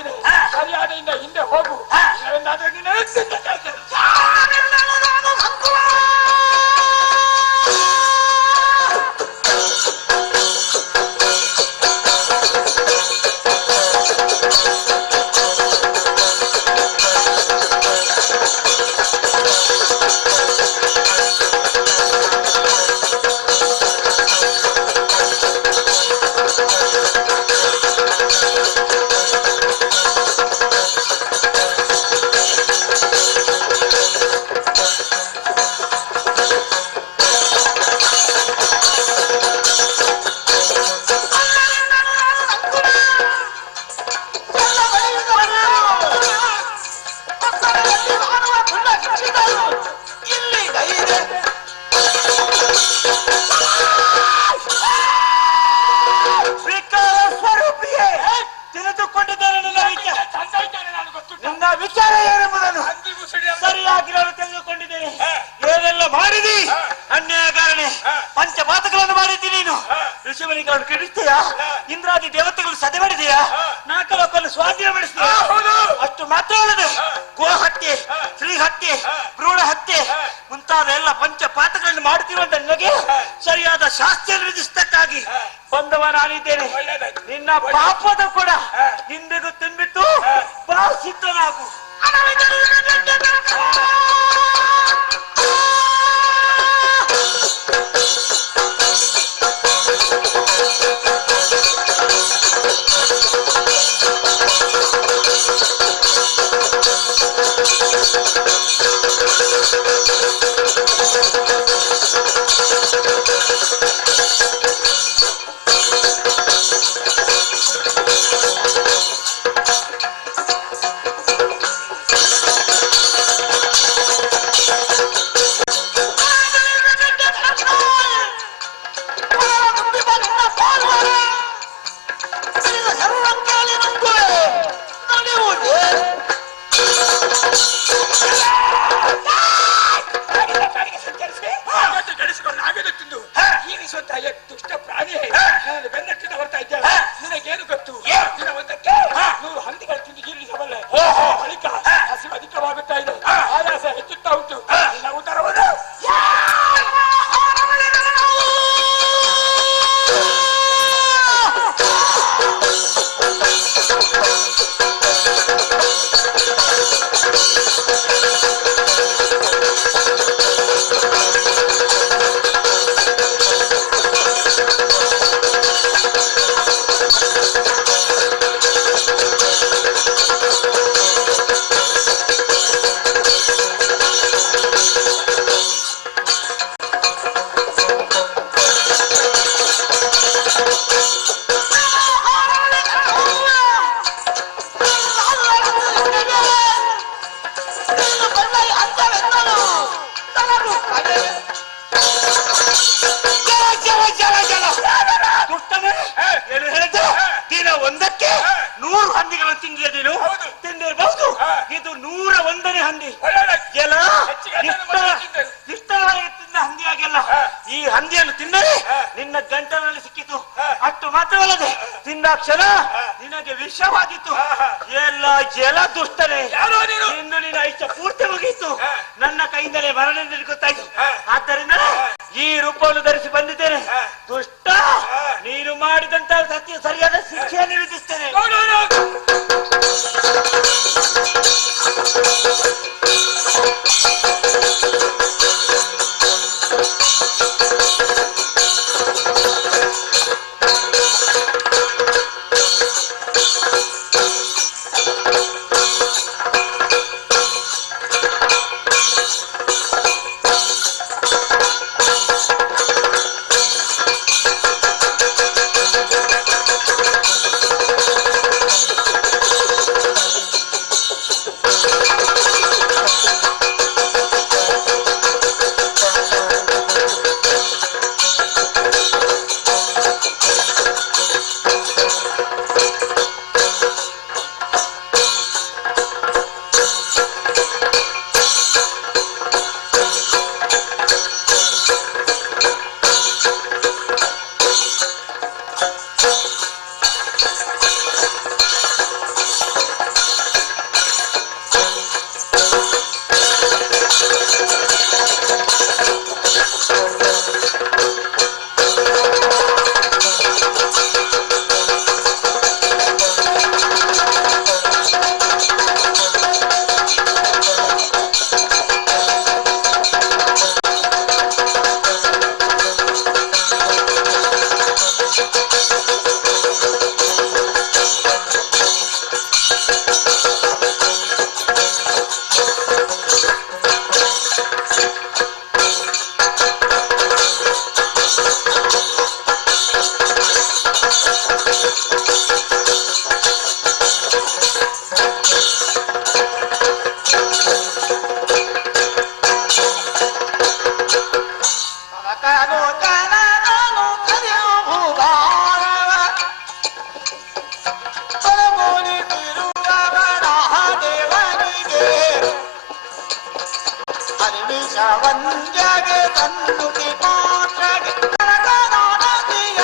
ಆಗಿದೆ. ಸರಿಯಾದ ಹಿಂದೆ ಹೋಗು. ಇಲ್ಲವೆಂದಾದ್ರೆ ನಿನ್ನ ಎತ್ತಿಂದ ಕೇಳ್ತೇನೆ. ವಿಚಾರ ಏನೆಂಬುದನ್ನು ಸರಿಯಾಗಿರಲು ತಿಳಿದುಕೊಂಡಿದ್ದೇನೆ. ಏನೆಲ್ಲ ಮಾಡಿದಿ? ಅನ್ಯಾಯಗಾರನೆ ಪಂಚಪಾತಗಳನ್ನು ಮಾಡಿದ್ದೀನಿ. ನೀನು ಋಷಿಮುನಿಗಳನ್ನು ಕೆಡಿಸ್ತೀಯಾ? ಇಂದ್ರಾದಿ ದೇವತೆಗಳು ಸದೆ ಮಾಡಿದೆಯಾ? ನಾಲ್ಕಲೋಕವನ್ನು ಸ್ವಾಧೀನ ಮಾಡಿಸ್ತೀಯಾ? ಅಷ್ಟು ಮಾತ್ರ ಅಲ್ಲದೆ ಗೋ ಹತ್ಯೆ, ಸ್ತ್ರೀ ಹತ್ಯೆ, ಭ್ರೂಣ ಹತ್ಯೆ ಮುಂತಾದ ಎಲ್ಲ ಪಂಚಪಾತಗಳನ್ನು ಮಾಡುತ್ತಿರುವಂತ ನಿನಗೆ ಸರಿಯಾದ ಶಾಸ್ತ್ರ ವಿಧಿಸಕ್ಕಾಗಿ ಬಂದವ ನಾನಿದ್ದೇನೆ. ನಿನ್ನ ಪಾಪದ ಕೂಡ ಹಿಂದೆಗೂ ತುಂಬಿತ್ತು ಬಾ ಸಿದ್ಧನಾಗು. ದುಷ್ಟ ಪ್ರಾಣಿ ಬೆನ್ನಟ್ಟಿನ ಬರ್ತಾ ಇದ್ದೇವೆ. ನಿನಗೇನು ಗೊತ್ತು? ದಿನ ಒಂದಕ್ಕೆ 100 ಹಂದಿಗಳು ತಿಂದು ಜೀರ್ಣಿಸಬಲ್ಲೆ. ಬಳಿಕ ಹಸಿವು ಅಧಿಕವಾಗುತ್ತಾ ಇದೆ, ಆಯಾಸ ಹೆಚ್ಚುತ್ತಾ ಉಂಟು. ನಿನ್ನ ಉತ್ತರವನ್ನು ದಿನ ಒಂದಕ್ಕೆ 100 ಹಂದಿಗಳನ್ನು ತಿಂದಿದ್ದೀನು. ತಿಂದಿರಬಹುದು. ಇದು 101ನೇ ಹಂದಿ. ಎಲ್ಲ ಇಷ್ಟವಾಗಿ ತಿಂದ ಹಂದಿಯಾಗೆಲ್ಲ ಈ ಹಂದಿಯನ್ನು ತಿನ್ನದೆ ನಿನ್ನ ಗಂಟಲಿನಲ್ಲಿ ಸಿಕ್ಕಿತು. ಅಷ್ಟು ಮಾತ್ರವಲ್ಲದೆ ತಿಂದಾಕ್ಷಣ ನಿನಗೆ ವಿಷವಾದಿತ್ತು. ಎಲ್ಲ ಜಲ ದುಷ್ಟನೆ. ಇನ್ನು ನಿನ್ನ ಇಷ್ಟ ಪೂರ್ತಿ ಮುಗಿಯಿತು. ನನ್ನ ಕೈಯಿಂದಲೇ ಮರಣ ಗೊತ್ತಾಯ್ತು. ಆದ್ದರಿಂದ ಈ ರೂಪವನ್ನು ಧರಿಸಿ ಬಂದಿದ್ದೇನೆ. ದುಷ್ಟ, ನೀನು ಮಾಡಿದಂತ ಸತ್ಯ ಸರಿಯಾದ ಶಿಕ್ಷೆಯನ್ನು ವಿಧಿಸ್ತೇನೆ. ಸಂಜೆಗೆ ಸಂದುಟಿ ಪಾತ್ರಗೆ ಕನಕದಾನದಿಯ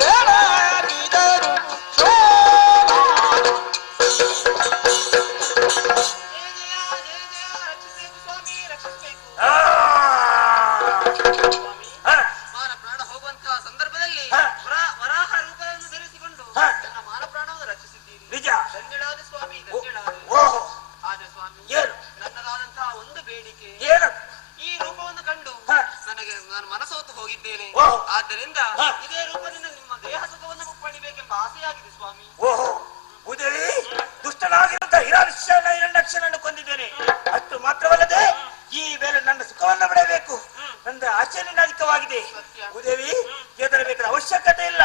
ಬೆಳಗಿದರು ಶೋಭಾ. ಮಾನ ಪ್ರಾಣ ಹೋಗುವಂತಹ ಸಂದರ್ಭದಲ್ಲಿ ವರಾಹ ರೂಪವನ್ನು ಧರಿಸಿಕೊಂಡು ನನ್ನ ಮಾನ ಪ್ರಾಣವನ್ನು ರಕ್ಷಿಸಿದ್ದೀರಿ. ನಿಜ. ಧನ್ಯಳಾದ ಸ್ವಾಮಿ, ಧನ್ಯಳಾದ. ಓಹೋ, ಆದ್ರೆ ಸ್ವಾಮಿ, ಏನು ನನ್ನದಾದಂತಹ ಒಂದು ಬೇಡಿಕೆ. ಏನು? ಈ ರೂಪವನ್ನು ಕಂಡು ನಾನು ಮನಸೋತು ಹೋಗಿದ್ದೇನೆ. ಓಹೋ. ಆದ್ದರಿಂದ ಇದೇ ರೂಪದಿಂದ ನಿಮ್ಮ ದೇಹ ಸುಖವನ್ನು ಪಡಿಬೇಕೆಂಬ ಆಸೆಯಾಗಿದೆ ಸ್ವಾಮಿ. ಓಹೋ, ಉದರಿ ದುಷ್ಟನಾಗಿರುವಂತಹ ಹಿರಣ್ಯಾಕ್ಷನನ್ನು ಕೊಂದಿದ್ದೇನೆ. ಅಷ್ಟು ಮಾತ್ರವಲ್ಲದೆ ಈ ವೇಳೆ ನನ್ನ ಸುಖವನ್ನು ಬಿಡಬೇಕು. ನನ್ನ ಆಸೆ ಅಧಿಕವಾಗಿದೆ. ಉದೇವಿ, ಹೆದರಬೇಕಾದ ಅವಶ್ಯಕತೆ ಇಲ್ಲ.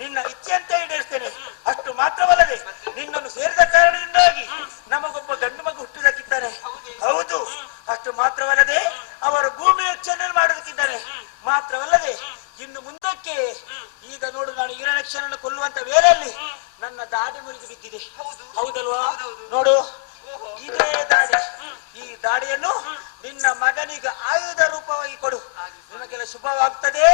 ನಿನ್ನ ಇಚ್ಛೆಯಂತೆ ಈಡೇರಿಸ್ತೇನೆ. ಅಷ್ಟು ಮಾತ್ರವಲ್ಲದೆ ನಿನ್ನನ್ನು ಸೇರಿದ ಕಾರಣದಿಂದಾಗಿ ನಮಗೊಬ್ಬ ಗಂಡು ಮಗು ಹುಟ್ಟುವುದಕ್ಕಿದ್ದಾನೆ. ಹೌದು, ಅಷ್ಟು ಮಾತ್ರವಲ್ಲದೆ ಅವರ ಭೂಮಿ ರಕ್ಷಣೆ ಮಾಡುವುದಕ್ಕಿದ್ದಾನೆ. ಮಾತ್ರವಲ್ಲದೆ ಇನ್ನು ಮುಂದಕ್ಕೆ ಈಗ ನೋಡು, ನಾನು ಹಿರಣ್ಯಾಕ್ಷನನ್ನು ಕೊಲ್ಲುವಂತ ವೇಳೆಯಲ್ಲಿ ನನ್ನ ದಾಡಿ ಮುರಿದು ಬಿದ್ದಿದೆ. ಹೌದಲ್ವಾ? ನೋಡು, ಇದೇ ದಾಡಿ. ಈ ದಾಡಿಯನ್ನು ನಿನ್ನ ಮಗನಿಗೆ ಆಯುಧ ರೂಪವಾಗಿ ಕೊಡು. ನಿಮಗೆಲ್ಲ ಶುಭವಾಗ್ತದೆ.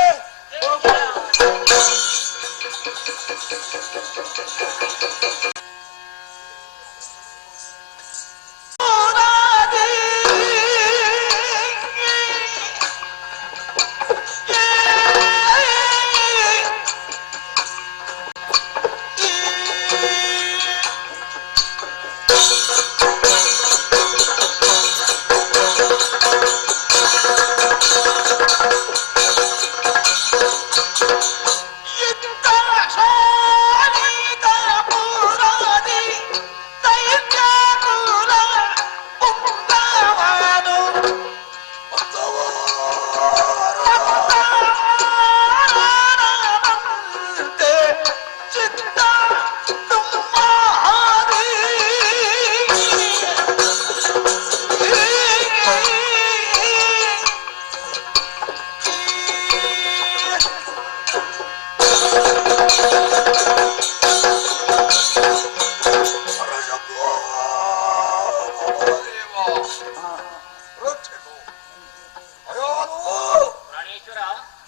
ಪ್ರಾಣೇಶ್ವರ,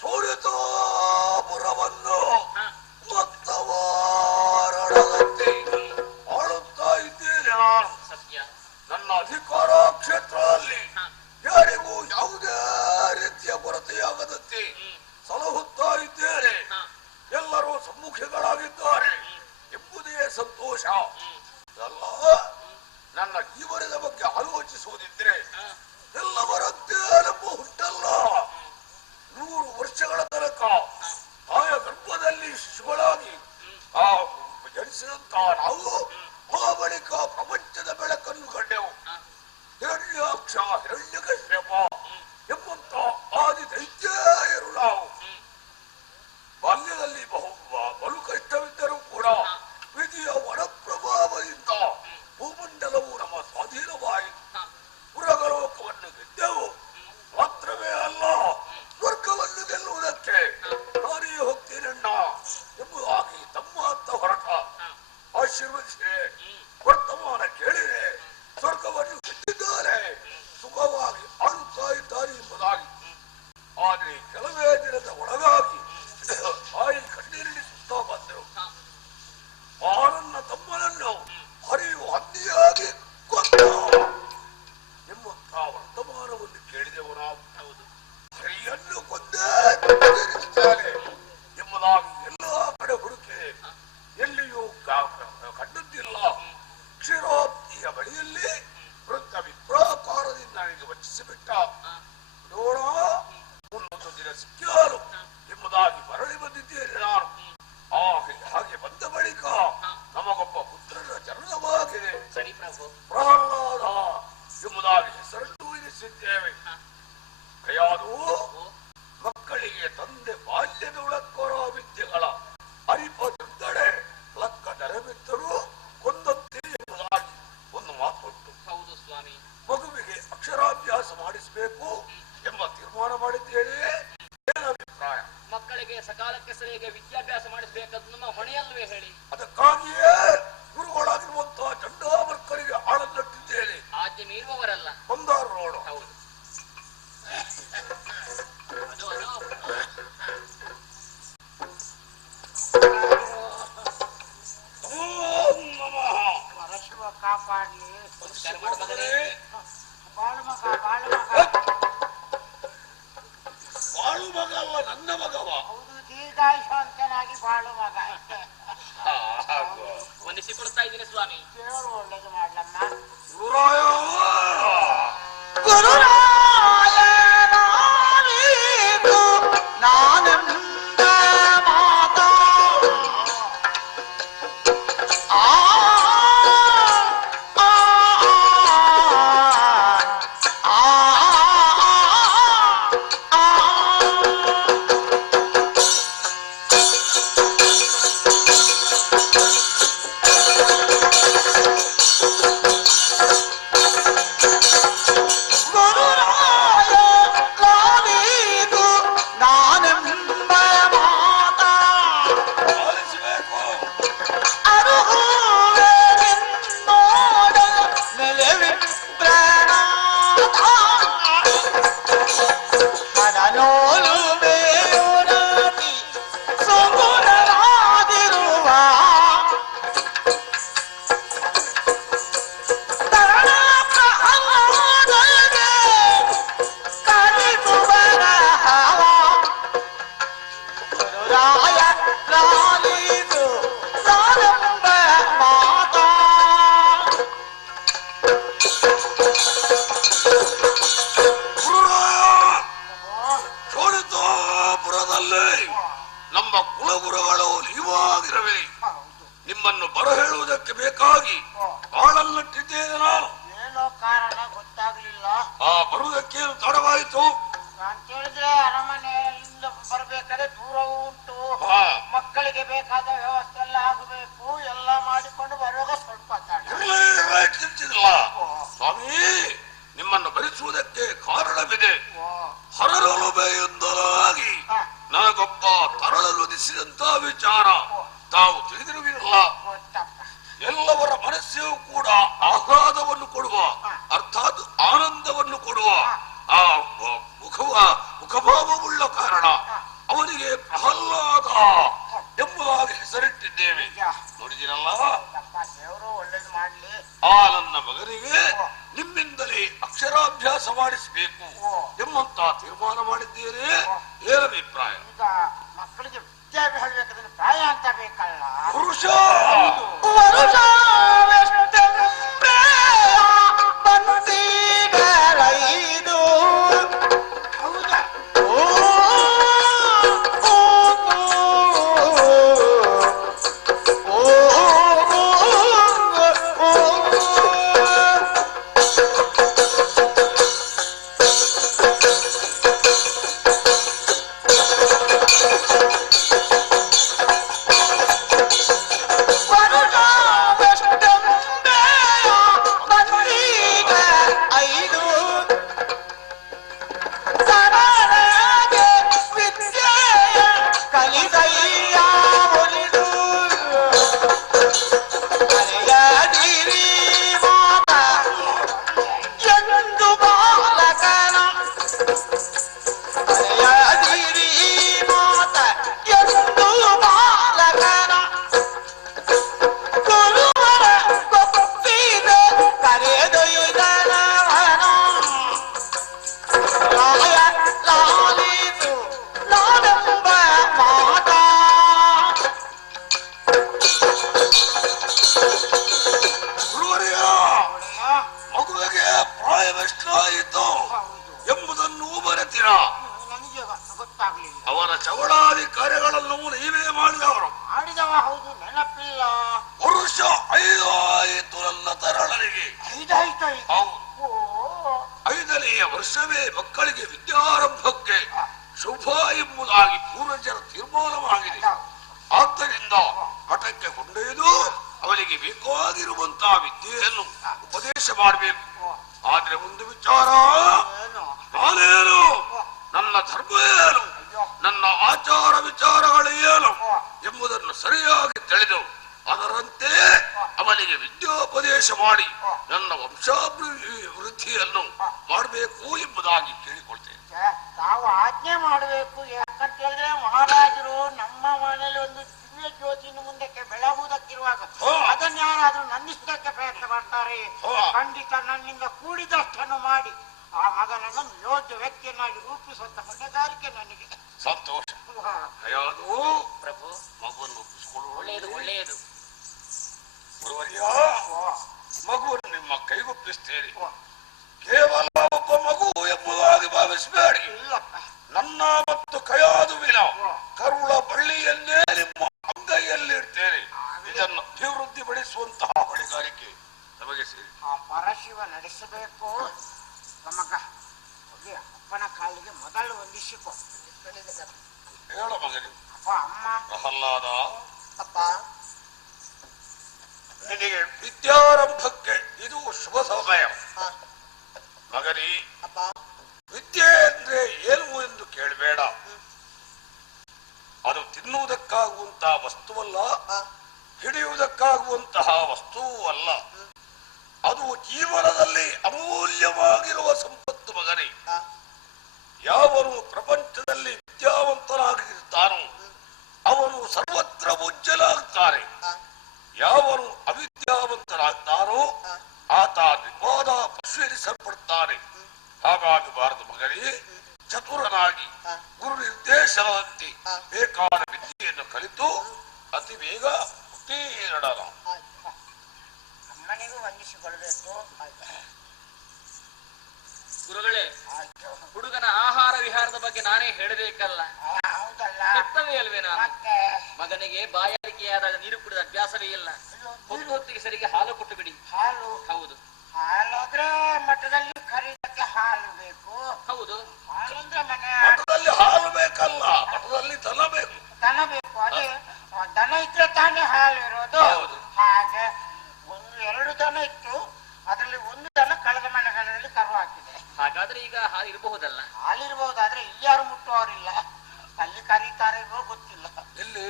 ಸೂರ್ಯತಾಪುರವನ್ನು ಮತ್ತವಾರಣದಂತೆ ಆಳುತ್ತಾ ಇದ್ದೇನೆ ನಾನು. ಸತ್ಯ. ನನ್ನ ಅಧಿಕಾರ ಕ್ಷೇತ್ರದಲ್ಲಿ ಯಾರಿಗೂ ಯಾವುದೇ ರೀತಿಯ ಕೊರತೆಯಾಗದಂತೆ ಸಲಹುತ್ತಾ ಇದ್ದೇನೆ. ಎಲ್ಲರೂ ಸಮ್ಮುಖಗಳಾಗಿದ್ದಾರೆ ಎಂಬುದೇ ಸಂತೋಷ. ಅಲ್ಲ, ನನ್ನ ಜೀವನದ ಬಗ್ಗೆ ಆಲೋಚಿಸುವುದಿದ್ರೆ ಎಲ್ಲವರಂತೆ ನಮ್ಮ ಹುಟ್ಟಲ್ಲ. 100 ವರ್ಷಗಳ ತನಕ ತಾಯ ಗರ್ಭದಲ್ಲಿ ಶಿಶುಗಳಾಗಿ ಜನಿಸಿದಂತ ನಾವು ಆ ಬಳಿಕ ಪ್ರಪಂಚದ ಬೆಳಕನ್ನು ಕಂಡೆವು. ಹಿರಣ್ಯಾಕ್ಷ, ಹಿರಣ್ಯಕಶ್ಯಪ ಎಂಬಂತ ಆದಿ ದೈತ್ಯರು ನಾವು. ಬಾಲ್ಯದಲ್ಲಿ ಬಲು ಕಷ್ಟವಿದ್ದರೂ ಕೂಡ ವಿಧಿಯ ವರಪ್ರಭಾವದಿಂದ ಭೂಮಂಡಲವು ನಮ್ಮ ಸ್ವಾಧೀನವಾಯಿತು. ಪುರಗಲೋಕವನ್ನು ಗೆದ್ದೆವು. ಮಾತ್ರವೇ ಅಲ್ಲ, ಸ್ವರ್ಗವನ್ನು ಗೆಲ್ಲುವುದಕ್ಕೆ ನಾನೇ ಹೋಗ್ತೀನಣ್ಣ ಎಂಬುದಾಗಿ ತಮ್ಮ ಅಂತ ಹೊರಟ. ಆಶೀರ್ವದಿಸಿದೆ, ವರ್ತಮಾನ ಕೇಳಿದೆ, ಸ್ವರ್ಗವನ್ನು ಗೆದ್ದಿದ್ದಾರೆ, ಸುಖವಾಗಿ ಆಳುತ್ತಾ ಇದ್ದಾರೆ ಎಂಬುದಾಗಿ. ಆದ್ರೆ ಕೆಲವೇ ದಿನದ ಒಳಗಾಗಿ ತಾಯಿ ಕಣ್ಣೀರಿಳಿಸುತ್ತಾ ಬಂದರು. ನನ್ನ ತಮ್ಮನನ್ನು ಹರಿಯುವ ಹಂದಿಯಾಗಿ ಕೊಂದ ಎಂಬಂತ ವರ್ತಮಾನವನ್ನು ಕೇಳಿದೆವು ನಾವು. ಹರಿಯನ್ನು ಕೊಂದೇ ಎಂಬುದಾಗಿ ಎಲ್ಲಾ ಕಡೆ ಹುಡುಕಿ ಎಲ್ಲಿಯೂ ಕಂಡದ್ದಿಲ್ಲ. ಕ್ಷೀರಾಬ್ದಿಯ ಬಳಿಯಲ್ಲಿ ವೃತ್ತ ವಿಪ್ರಾಕಾರದಿಂದ ನನಗೆ ವಂಚಿಸಿಬಿಟ್ಟ. ನೋಡ, ಮುನ್ನೊಂದು ದಿನ ಸಿಕ್ಕಾರು ಎಂಬುದಾಗಿ ಮರಳಿ ಬಂದಿದ್ದೇನೆ ನಾನು. ಹಾಗೆ ಬಂದ ಬಳಿಕ ನಮಗೊಬ್ಬ ಪುತ್ರನ ಜನನವಾಗಿದೆ. ಸರಿ ಪ್ರಭು. ಪ್ರಹ್ಲಾದ ಎಂಬುದಾಗಿ ಹೆಸರನ್ನು ಇರಿಸಿದ್ದೇವೆ. ಕಯಾದು ಮಕ್ಕಳಿಗೆ ತಂದೆ ಬಾಲ್ಯದ ಉಳಕೋರ ವಿದ್ಯೆಗಳ ಅರಿಪದೆಂದಡೆ ಲಕ್ಕ ನೆರವಿದ್ದರೂ ಕೊಂದಂತೆ ಎಂಬುದಾಗಿ ಒಂದು ಮಾತುಂಟು. ಹೌದು ಸ್ವಾಮಿ. ಮಗುವಿಗೆ ಅಕ್ಷರಾಭ್ಯಾಸ ಮಾಡಿಸಬೇಕು ಎಂಬ ತೀರ್ಮಾನ ಮಾಡಿದ್ದೇನೆ. ಏನು ಅಭಿಪ್ರಾಯ? ಮಕ್ಕಳಿಗೆ ಸಕಾಲಕ್ಕೆ ಸರಿಯಾಗಿ ವಿದ್ಯಾಭ್ಯಾಸ ಮಾಡಿಸಬೇಕಂತ ನಮ್ಮ ಹೊಣೆಯಲ್ವೇ ಹೇಳಿ. ಅದಕ್ಕಾಗಿಯೇ ಗುರುಗಳಾಗಿರುವಂತಹ ಚಂಡಾಮರ್ಕರಿಗೆ ಆಳನ್ನಟ್ಟಿ ಮಾಡ್ಲಿ? ಉಪಚಾರ ಮಾಡು ಮಗನೇ. ಬಾಳು ಮಗ, ಬಾಳು ಮಗ. ಬಾಳು ಮಗ ಅಲ್ಲ, ನನ್ನ ಮಗವ. ಹೌದು, ದೀರ್ಘಾಯುಷ್ಯವಂತನಾಗಿ ಬಾಳು ಮಗ. ವಂದಿಸಿಕೊಳ್ತಾ ಇದ್ದೀನಿ ಸ್ವಾಮಿ. ದೇವರು ಒಳ್ಳೇದು ಮಾಡ್ಲಮ್ಮ. ಗುರುರಾಯ ನಾನೆಂದ ಮಾತಾ ನಮ್ಮ ಕುಲಗುರುಗಳು ನೀವಾಗಿರವೆ. ನಿಮ್ಮನ್ನು ಬರಹೇಳುವುದಕ್ಕೆ ಬೇಕಾಗಿ ಬಾಳಲ್ಲಿಟ್ಟಿದ್ದೇನೆ ನಾನು. ಏನೋ ಕಾರಣ ಗೊತ್ತಾಗ್ಲಿಲ್ಲ. ಬರುವುದಕ್ಕೇನು ತಡವಾಯಿತು? ನಾನ್ ಕೇಳಿದ್ರೆ ಅರಮನೆಯಿಂದ ಬರ್ಬೇಕಾದ್ರೆ ದೂರ ಉಂಟು, ಮಕ್ಕಳಿಗೆ ಬೇಕಾದ ವ್ಯವಸ್ಥೆ ಎಲ್ಲ ಆಗಬೇಕು, ಎಲ್ಲ ಮಾಡಿಕೊಂಡು ಬರುವಾಗ ಸ್ವಲ್ಪ ಚಿಂತಿಲ್ಲ ಸ್ವಾಮಿ. ನಿಮ್ಮನ್ನು ಭರಿಸುವುದಕ್ಕೆ ಕಾರಣವಿದೆ. ಹರಲೊಲುಬೆಯೊಂದರಾಗಿ ನನಗೊಬ್ಬ ತರಳಲುದಿಸಿದಂತ ವಿಚಾರ ತಾವು ತಿಳಿದಿರುವಿರಲ್ಲ. ಎಲ್ಲವರ ಮನಸ್ಸಿಗೂ ಕೂಡ ಆಹ್ಲಾದವನ್ನು ಕೊಡುವ, ಅರ್ಥಾತ್ ಆನಂದವನ್ನು ಕೊಡುವ ಆ ಮುಖಭಾವವುಳ್ಳ ಕಾರಣ ಅವನಿಗೆ ಪ್ರಹ್ಲಾದ ಎಂಬುದಾಗಿ ಹೆಸರಿಟ್ಟಿದ್ದೇವೆ. ನೋಡಿದಿರಲ್ಲ, ದೇವರು ಒಳ್ಳೇದು ಮಾಡ್ಲಿ. ಆ ನನ್ನ ಮಗನಿಗೆ ನಿಮ್ಮಿಂದಲೇ ಅಕ್ಷರಾಭ್ಯಾಸ ಮಾಡಿಸಬೇಕು ಎಂಬಂತ ತೀರ್ಮಾನ ಮಾಡಿದ್ದೇನೆ. ಏನಭಿಪ್ರಾಯ? ಈಗ ಮಕ್ಕಳಿಗೆ ವಿದ್ಯಾಭ್ಯಾಸ ಹೇಳ್ಬೇಕಾದ್ರೆ ಪ್ರಾಯ ಅಂತ ಬೇಕಲ್ಲ. ಪುರುಷ ಅವರ ಚವಡಾದಿ ಕಾರ್ಯಗಳನ್ನು ನೀವೇ ಮಾಡಿದವರು. ಮಾಡಿದವ ಹೌದು, ನೆನಪಿಲ್ಲ. ವರುಷ 5 ಆಯಿತು ನನ್ನ ತರಳರಿಗೆ. 5 ಆಯ್ತು. ಹೌದು, 5ನೆಯ ವರ್ಷವೇ ಮಕ್ಕಳಿಗೆ ವಿದ್ಯಾರಂಭಕ್ಕೆ ಶುಭ ಎಂಬುದಾಗಿ ಪೂರ್ವಜರ ತೀರ್ಮಾನವಾಗಿದೆ. ಆದ್ದರಿಂದ ಮಠಕ್ಕೆ ಕೊಂಡೊಯ್ದು ಅವರಿಗೆ ಬೇಕಾಗಿರುವಂತಹ ವಿದ್ಯೆಯನ್ನು ಉಪದೇಶ ಮಾಡಬೇಕು. ಆದ್ರೆ ಒಂದು ವಿಚಾರ, ನಾನೇನು, ನನ್ನ ಧರ್ಮ ಏನು, ನನ್ನ ಆಚಾರ ವಿಚಾರಗಳು ಏನು ಎಂಬುದನ್ನು ಸರಿಯಾಗಿ ತಿಳಿದು ಅದರಂತೆ ಅವನಿಗೆ ವಿದ್ಯೋಪದೇಶ ಮಾಡಿ ನನ್ನ ವಂಶಾಭಿವೃದ್ಧಿಯನ್ನು ಮಾಡಬೇಕು ಎಂಬುದಾಗಿ ಕೇಳಿಕೊಳ್ತೇನೆ. ತಾವು ಆಜ್ಞೆ ಮಾಡಬೇಕು. ಯಾಕಂತ ಹೇಳಿದ್ರೆ ಮಹಾರಾಜರು ನಮ್ಮ ಮನೆಯಲ್ಲಿ ಒಂದು ದಿವ್ಯ ಜ್ಯೋತಿಯನ್ನು ಮುಂದಕ್ಕೆ ಬೆಳಗುವುದಕ್ಕಿರುವಾಗ ಅದನ್ನು ಯಾರಾದ್ರೂ ನಂದಿಸುವುದಕ್ಕೆ ಪ್ರಯತ್ನ ಮಾಡ್ತಾರೆ. ಖಂಡಿತ ನನ್ನಿಂದ ಕೂಡಿದಷ್ಟನ್ನು ಮಾಡಿ ಆ ಮಗನನ್ನು ಯೋಗ್ಯ ವ್ಯಕ್ತಿಯನ್ನಾಗಿ ರೂಪಿಸುವಂತ ಹೊಣೆಗಾರಿಕೆ ನನಗೆ. ಸಂತೋಷ. ಪ್ರಭು, ಮಗುವನ್ನು ಒಳ್ಳೆಯದು ಒಳ್ಳೆಯದು. ಗುರುವರ್ಯ, ಮಗುವನ್ನು ನಿಮ್ಮ ಕೈಗೊಪ್ಪಿಸ್ತೇನೆ. ಕೇವಲ ಒಬ್ಬ ಮಗು ಎಂಬುದಾಗಿ ಭಾವಿಸಬೇಡಿ. ನನ್ನ ಮತ್ತು ಕಯಾದುವಿನ ಕರುಳ ಬಳ್ಳಿಯನ್ನೇ ನಿಮ್ಮ ಅಂಗೈಯಲ್ಲಿರ್ತೇನೆ. ಇದನ್ನು ಅಭಿವೃದ್ಧಿಪಡಿಸುವಂತಹ ಹೊಣೆಗಾರಿಕೆ ನಮಗೆ ಸೇರಿ. ಆ ಪರಶಿವ ನಡೆಸಬೇಕು. ಮಗ ಅಪ್ಪನ ಕಾಲಿಗೆ ಮೊದಲು ವಂದಿಸಿಕೊ. ಹೇಳ ಮಗನಿ. ಅಪ್ಪ, ಅಮ್ಮ. ಪ್ರಹ್ಲಾದ, ಅಪ್ಪ, ನಿನಗೆ ವಿದ್ಯಾರಂಭಕ್ಕೆ ಇದು ಶುಭ ಸಮಯ. ಮಗನಿ, ವಿದ್ಯೆ ಅಂದ್ರೆ ಏನು ಎಂದು ಕೇಳಬೇಡ. ಅದು ತಿನ್ನುವುದಕ್ಕಾಗುವಂತಹ ವಸ್ತುವಲ್ಲ, ಹಿಡಿಯುವುದಕ್ಕಾಗುವಂತಹ ವಸ್ತುವೂ ಅಲ್ಲ. ಅದು ಜೀವನದಲ್ಲಿ ಅಮೂಲ್ಯವಾಗಿರುವ ಸಂಪತ್ತು. ಮಗನೇ, ಯಾವನು ಪ್ರಪಂಚದಲ್ಲಿ ವಿದ್ಯಾವಂತನಾಗಿರ್ತಾನೋ ಅವನು ಸರ್ವತ್ರ ಉಜ್ಜಲಾಗ್ತಾನೆ. ಯಾವನು ಅವಿದ್ಯಾವಂತನಾಗ್ತಾನೋ ಆತ ವಿವಾದ ಪರಿಶೀಲಿಸಲ್ಪಡ್ತಾನೆ. ಹಾಗಾಗಬಾರದು ಮಗನೇ. ಚತುರನಾಗಿ ಗುರು ನಿರ್ದೇಶನದಂತೆ ಬೇಕಾದ ವಿದ್ಯೆಯನ್ನು ಕಲಿತು ಅತಿ ಬೇಗ ಉತ್ತೀರ್ಣನ. ಅಮ್ಮನಿಗೂ ವಂದಿಸಿಕೊಳ್ಬೇಕು. ಗುರುಗಳೇ, ಹುಡುಗನ ಆಹಾರ ವಿಹಾರದ ಬಗ್ಗೆ ನಾನೇ ಹೇಳಬೇಕಲ್ಲ? ಹೌದಲ್ಲ? ಕರ್ತವ್ಯ ಅಲ್ವೇ ನಾನು? ಮಗನಿಗೆ ಬಾಯಾರಿಕೆಯಾದಾಗ ನೀರು ಕುಡಿದ ಅಭ್ಯಾಸವೇ ಇಲ್ಲ. ಹೊತ್ತಿಗೆ ಸರಿಗೆ ಹಾಲು ಕೊಟ್ಟು ಬಿಡಿ. ಹಾಲು? ಹೌದು. ಹಾಲಾದ್ರೆ ಮಠದಲ್ಲಿ ಖರೀದಕ್ಕೆ ಹಾಲು ಬೇಕು. ಹೌದು. ಹಾಲಂದ್ರೆ ಮನೆ ಮಠದಲ್ಲಿ ಹಾಲು ಬೇಕಲ್ಲ, ಮಠದಲ್ಲಿ ದನ ಬೇಕು. ದನ ಬೇಕು. ಅದೇ ದನ ಇದ್ರೆ ತಾನೇ ಹಾಲು ಇರೋದು. ಹಾಗೆ ಎರಡು ದನ ಇತ್ತು, ಅದರಲ್ಲಿ ಒಂದು ದನ ಕಳೆದ ಮನೆಗಳಲ್ಲಿ ಕರು ಹಾಕಿದೆ. ಹಾಗಾದ್ರೆ ಈಗ ಹಾಲು ಇರಬಹುದಲ್ಲ? ಹಾಲಿರ್ಬಹುದಾದ್ರೆ ಇಲ್ಲಿ ಯಾರು ಮುಟ್ಟುವವರಿಲ್ಲ. ಅಲ್ಲಿ ಕರೀತಾರೆ ಗೊತ್ತಿಲ್ಲ. ಎಲ್ಲಿ?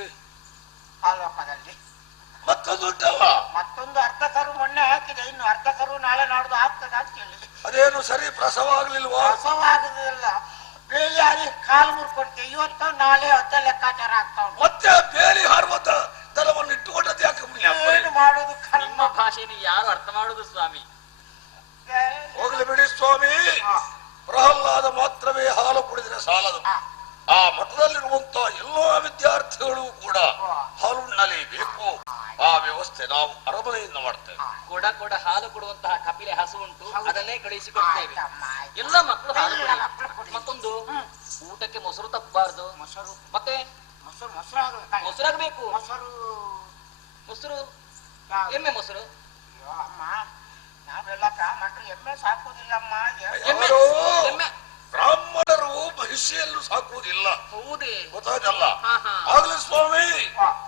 ಹಾಲೋಕದಲ್ಲಿ. ಮತ್ತೊಂದು ಅರ್ಧ ಕರು ಮೊನ್ನೆ ಹಾಕಿದೆ, ಇನ್ನು ಅರ್ಧ ಕರು ನಾಳೆ ನಾಡ್ದು ಆಗ್ತದ ಅಂತ ಹೇಳಿ. ಅದೇನು ಸರಿ ಪ್ರಸವ ಆಗ್ಲಿಲ್ವಾ? ಪ್ರಸವ ಆಗುದಿಲ್ಲ. ಬೇಲಿ ಕಾಲು ಮುರ್ಕೊಡ್ತೀವಿ. ಇವತ್ತು ನಾಳೆ ಹೊತ್ತ ಲೆಕ್ಕಾಚಾರ ಆಗ್ತಾ ಉಂಟು. ಮತ್ತೆ ಬೇಲಿ ಹಾರುವಂತ ದನವನ್ನು ಇಟ್ಟುಕೊಂಡದ್ದು ಯಾಕೆ? ಏನು ಮಾಡುದು? ನಿಮ್ಮ ಭಾಷೆಯನ್ನು ಯಾರು ಅರ್ಥ ಮಾಡುದು ಸ್ವಾಮಿ? ಹೋಗ್ಲಿ ಬಿಡಿ ಸ್ವಾಮಿ. ಪ್ರಹ್ಲಾದ ಮಾತ್ರವೇ ಹಾಲು ಕುಡಿದ್ರೆ ಸಾಲದು. ಆ ಮಠದಲ್ಲಿರುವಂತ ಎಲ್ಲಾ ವಿದ್ಯಾರ್ಥಿಗಳು ಕೂಡ ಹಾಲುಣ್ಣಲೇಬೇಕು. ಆ ವ್ಯವಸ್ಥೆ ನಾವು ಅರಮನೆಯಿಂದ ಮಾಡ್ತೇವೆ. ಕೂಡ ಹಾಲು ಕೊಡುವಂತಹ ಕಪಿಲೆ ಹಸು ಉಂಟು, ಅದನ್ನೇ ಕಳುಹಿಸಿಕೊಡ್ತೇವೆ. ಎಲ್ಲ ಮಕ್ಕಳು ಹಾಲು ಕುಡಿ. ಮತ್ತೊಂದು, ಊಟಕ್ಕೆ ಮೊಸರು ತಪ್ಪಬಾರದು. ಮೊಸರು ಮತ್ತೆ ಮೊಸರಾಗಬೇಕು. ಮೊಸರು ಎಮ್ಮೆ ಮೊಸರು. ಅಮ್ಮ, ನಾವೆಲ್ಲ ಬ್ರಾಹ್ಮಣರು ಎಮ್ಮೆ ಸಾಕುದಿಲ್ಲಮ್ಮ. ಎಮ್ಮೆ ಬ್ರಾಹ್ಮಣರು ಮಹಿಷಿಯಲ್ಲೂ ಸಾಕುವುದಿಲ್ಲ. ಹೌದೇ? ಗೊತ್ತಾಗಲ್ಲ. ಆಗ್ಲಿ ಸ್ವಾಮಿ,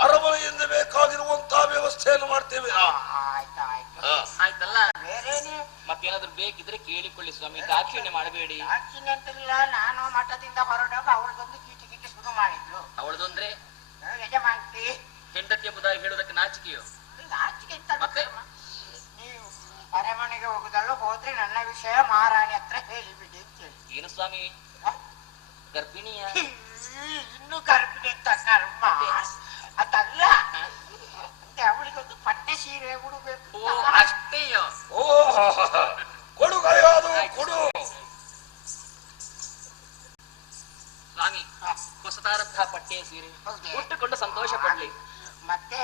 ಅರಮನೆಯಿಂದ ಬೇಕಾಗಿರುವಂತಹ ವ್ಯವಸ್ಥೆಯನ್ನು ಮಾಡ್ತೇವೆ. ಆಯ್ತಲ್ಲ? ಬೇರೇನೆ ಮತ್ತೇನಾದ್ರು ಬೇಕಿದ್ರೆ ಕೇಳಿಕೊಳ್ಳಿ ಸ್ವಾಮಿ, ದಾಕ್ಷಿಣ್ಯ ಮಾಡಬೇಡಿ. ದಾಕ್ಷಿಣ್ಯ ಅಂತಿಲ್ಲ. ನಾನು ಮಠದಿಂದ ಹೊರಡಾಗ ಅವಳದೊಂದು ಕೀಟಿ ಶುರು ಮಾಡಿದ್ಲು. ಅವಳದೊಂದ್ರೆ ಯಜಮಾಂತಿ ಹೆಂಡತಿ ಎಂಬುದಾಗಿ ಹೇಳುವುದಕ್ಕೆ ನಾಚಿಕೆಯೋ? ನಾಚಿಕೆ ಅಂತ ಮತ್ತೆ ನೀವು ಅರಮನೆಗೆ ಹೋಗುದಲ್ಲ, ಹೋದ್ರೆ ನನ್ನ ವಿಷಯ ಮಹಾರಾಣಿ ಹತ್ರ ಹೇಳಿಬಿಡಿ ಅಂತ ಹೇಳಿ. ಏನು ಸ್ವಾಮಿ, ಗರ್ಭಿಣಿಯ? ಇನ್ನು ಗರ್ಭಿಣಿ ಅಂತ ಕರ್ಮ ಅದಲ್ಲ. ಅಂದ್ರೆ ಅವಳಿಗೊಂದು ಪಟ್ಟೆ ಸೀರೆ ಉಡಬೇಕು. ಅಷ್ಟೇಯೋ? ಓ, ಕೊಡುಗಯಾದು ಕೊಡು ಸ್ವಾಮಿ. ಹೊಸದಾದಂತಹ ಪಟ್ಟೆಯ ಸೀರೆ ಉಟ್ಟುಕೊಂಡು ಸಂತೋಷ ಪಡ್ಲಿ. ಮತ್ತೆ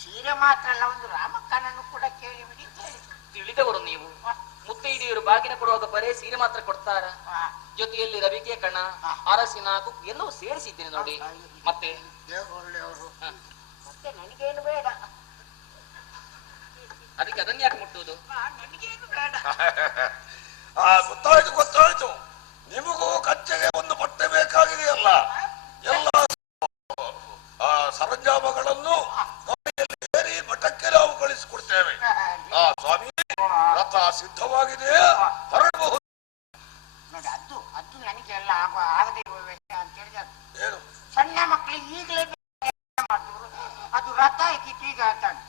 ಸೀರೆ ಮಾತ್ರ ಅಲ್ಲ, ಒಂದು ರಾಮಕ್ಕನನ್ನು ಕೂಡ ಕೇಳಿಬಿಡಿ ಅಂತ ಹೇಳಿ. ತಿಳಿದವರು ನೀವು. ಮುತ್ತೈದೆಯರು ಬಾಗಿನ ಕೊಡುವಾಗ ಬರೇ ಸೀರೆ ಮಾತ್ರ ಕೊಡ್ತಾರ? ಜೊತೆಯಲ್ಲಿ ರವಿಕೆ ಕಣ, ಅರಸಿನ ಎಲ್ಲವೂ ಸೇರಿಸಿದ್ದೇನೆ ನೋಡಿ. ಮತ್ತೆ ಮತ್ತೆ ನನಗೇನು ಬೇಡ. ಅದಕ್ಕೆ ಅದನ್ನ ಯಾಕೆ ಮುಟ್ಟುವುದು? ನನಗೇನು ಬೇಡ. ಗೊತ್ತಾಯ್ತು. ನಿಮಗೂ ಕಚ್ಚೆಗೆ ಒಂದು ಬಟ್ಟೆ ಬೇಕಾಗಿದೆಯಲ್ಲ. ಎಲ್ಲ ಸರಂಜಾಮಗಳನ್ನು ಗಾಡಿಯಲ್ಲಿ ಸೇರಿ ಮಠಕ್ಕೆ ನಾವು ಕಳಿಸಿಕೊಡ್ತೇವೆ. ಸ್ವಾಮಿ, ರಥ ಸಿದ್ಧವಾಗಿದೆ, ಹೊರಡಬಹುದು. ನೋಡಿ, ಅದು ನನಗೆ ಎಲ್ಲ ಆಗದೇ ಇರುವ ವಿಷಯ ಅಂತ ಹೇಳಿದ. ಏನು? ಸಣ್ಣ ಮಕ್ಕಳಿಗೆ ಈಗಲೇ ಮಾಡ್ತಿದ್ರು. ಅದು ರಥ ಈಗ ಅಂತಾನೆ.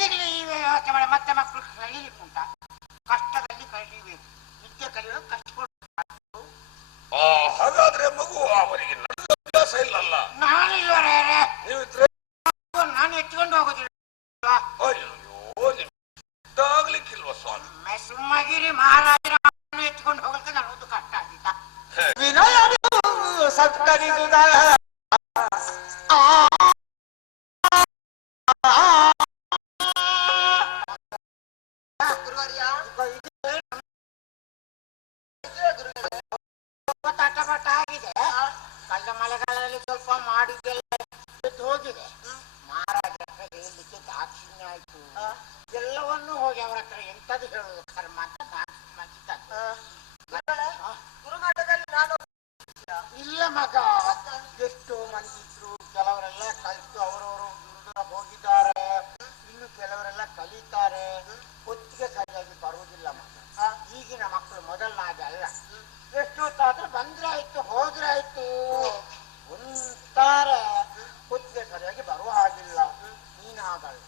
ಈಗಲೇ ಈ ವ್ಯವಸ್ಥೆ ಮಾಡಿ ಮತ್ತೆ ಮಕ್ಕಳು ಕಲೀಲಿಕ್ಕುಂಟ. ಕಷ್ಟದಲ್ಲಿ ಕಲಿಬೇಕು. ವಿದ್ಯೆ ಕಲಿಯೋದು ಕಷ್ಟಪಟ್ಟು. ಹಾಗಾದ್ರೆ ಮಗು ಅವರಿಗೆ ನಡೆದ ಅಭ್ಯಾಸ ಇಲ್ಲಲ್ಲ. ನಾನಿಲ್ವರೇ ನೀವಿದ್ರೆ ಸುಮ್ಮಗಿರಿ ಮಹಾರಾಜರ ಎತ್ಕೊಂಡು ಹೋಗಕ್ಕೆ ನನ್ನೊಂದು ಕಷ್ಟ ಆಗಿದ್ದ. ವಿನಯನು ಸತ್ಕರಿಸುದ ತಟಪಟ ಆಗಿದೆ. ಕಳೆದ ಮಳೆಗಾಲದಲ್ಲಿ ಸ್ವಲ್ಪ ಮಾಡಿದ್ದೆಲ್ಲ ಹೋಗಿದೆ. ಮಹಾರಾಜ ಹತ್ರ ಹೇಳಲಿಕ್ಕೆ ದಾಕ್ಷಿಣ್ಯ ಆಯ್ತು. ಎಲ್ಲವನ್ನೂ ಹೋಗಿ ಅವರ ಹತ್ರ ಎಂತದ್ದು ಹೇಳುದು ಕರ್ಮ ಅಂತ ಇಲ್ಲ ಮಗ. ಎಷ್ಟೋ ಮಂದಿ ಇದ್ರು, ಕೆಲವರೆಲ್ಲ ಕಲಿತು ಅವರವರು ದೂರ ಹೋಗಿದ್ದಾರೆ, ಇನ್ನು ಕೆಲವರೆಲ್ಲ ಕಲಿತಾರೆ. ಹೊತ್ತಿಗೆ ಸರಿಯಾಗಿ ಬರುವುದಿಲ್ಲ ಮಗ. ಈಗಿನ ಮಕ್ಕಳು ಮೊದಲನಾಗೆ ಅಲ್ಲ. ಎಷ್ಟೊತ್ತಾದ್ರೂ ಬಂದ್ರೆ ಆಯ್ತು ಹೋದ್ರೆ ಆಯ್ತು ಅಂತಾರೆ. ಹೊತ್ತಿಗೆ ಸರಿಯಾಗಿ ಬರುವ ಹಾಗಿಲ್ಲ. ನೀನಾಗಲ್ಲ,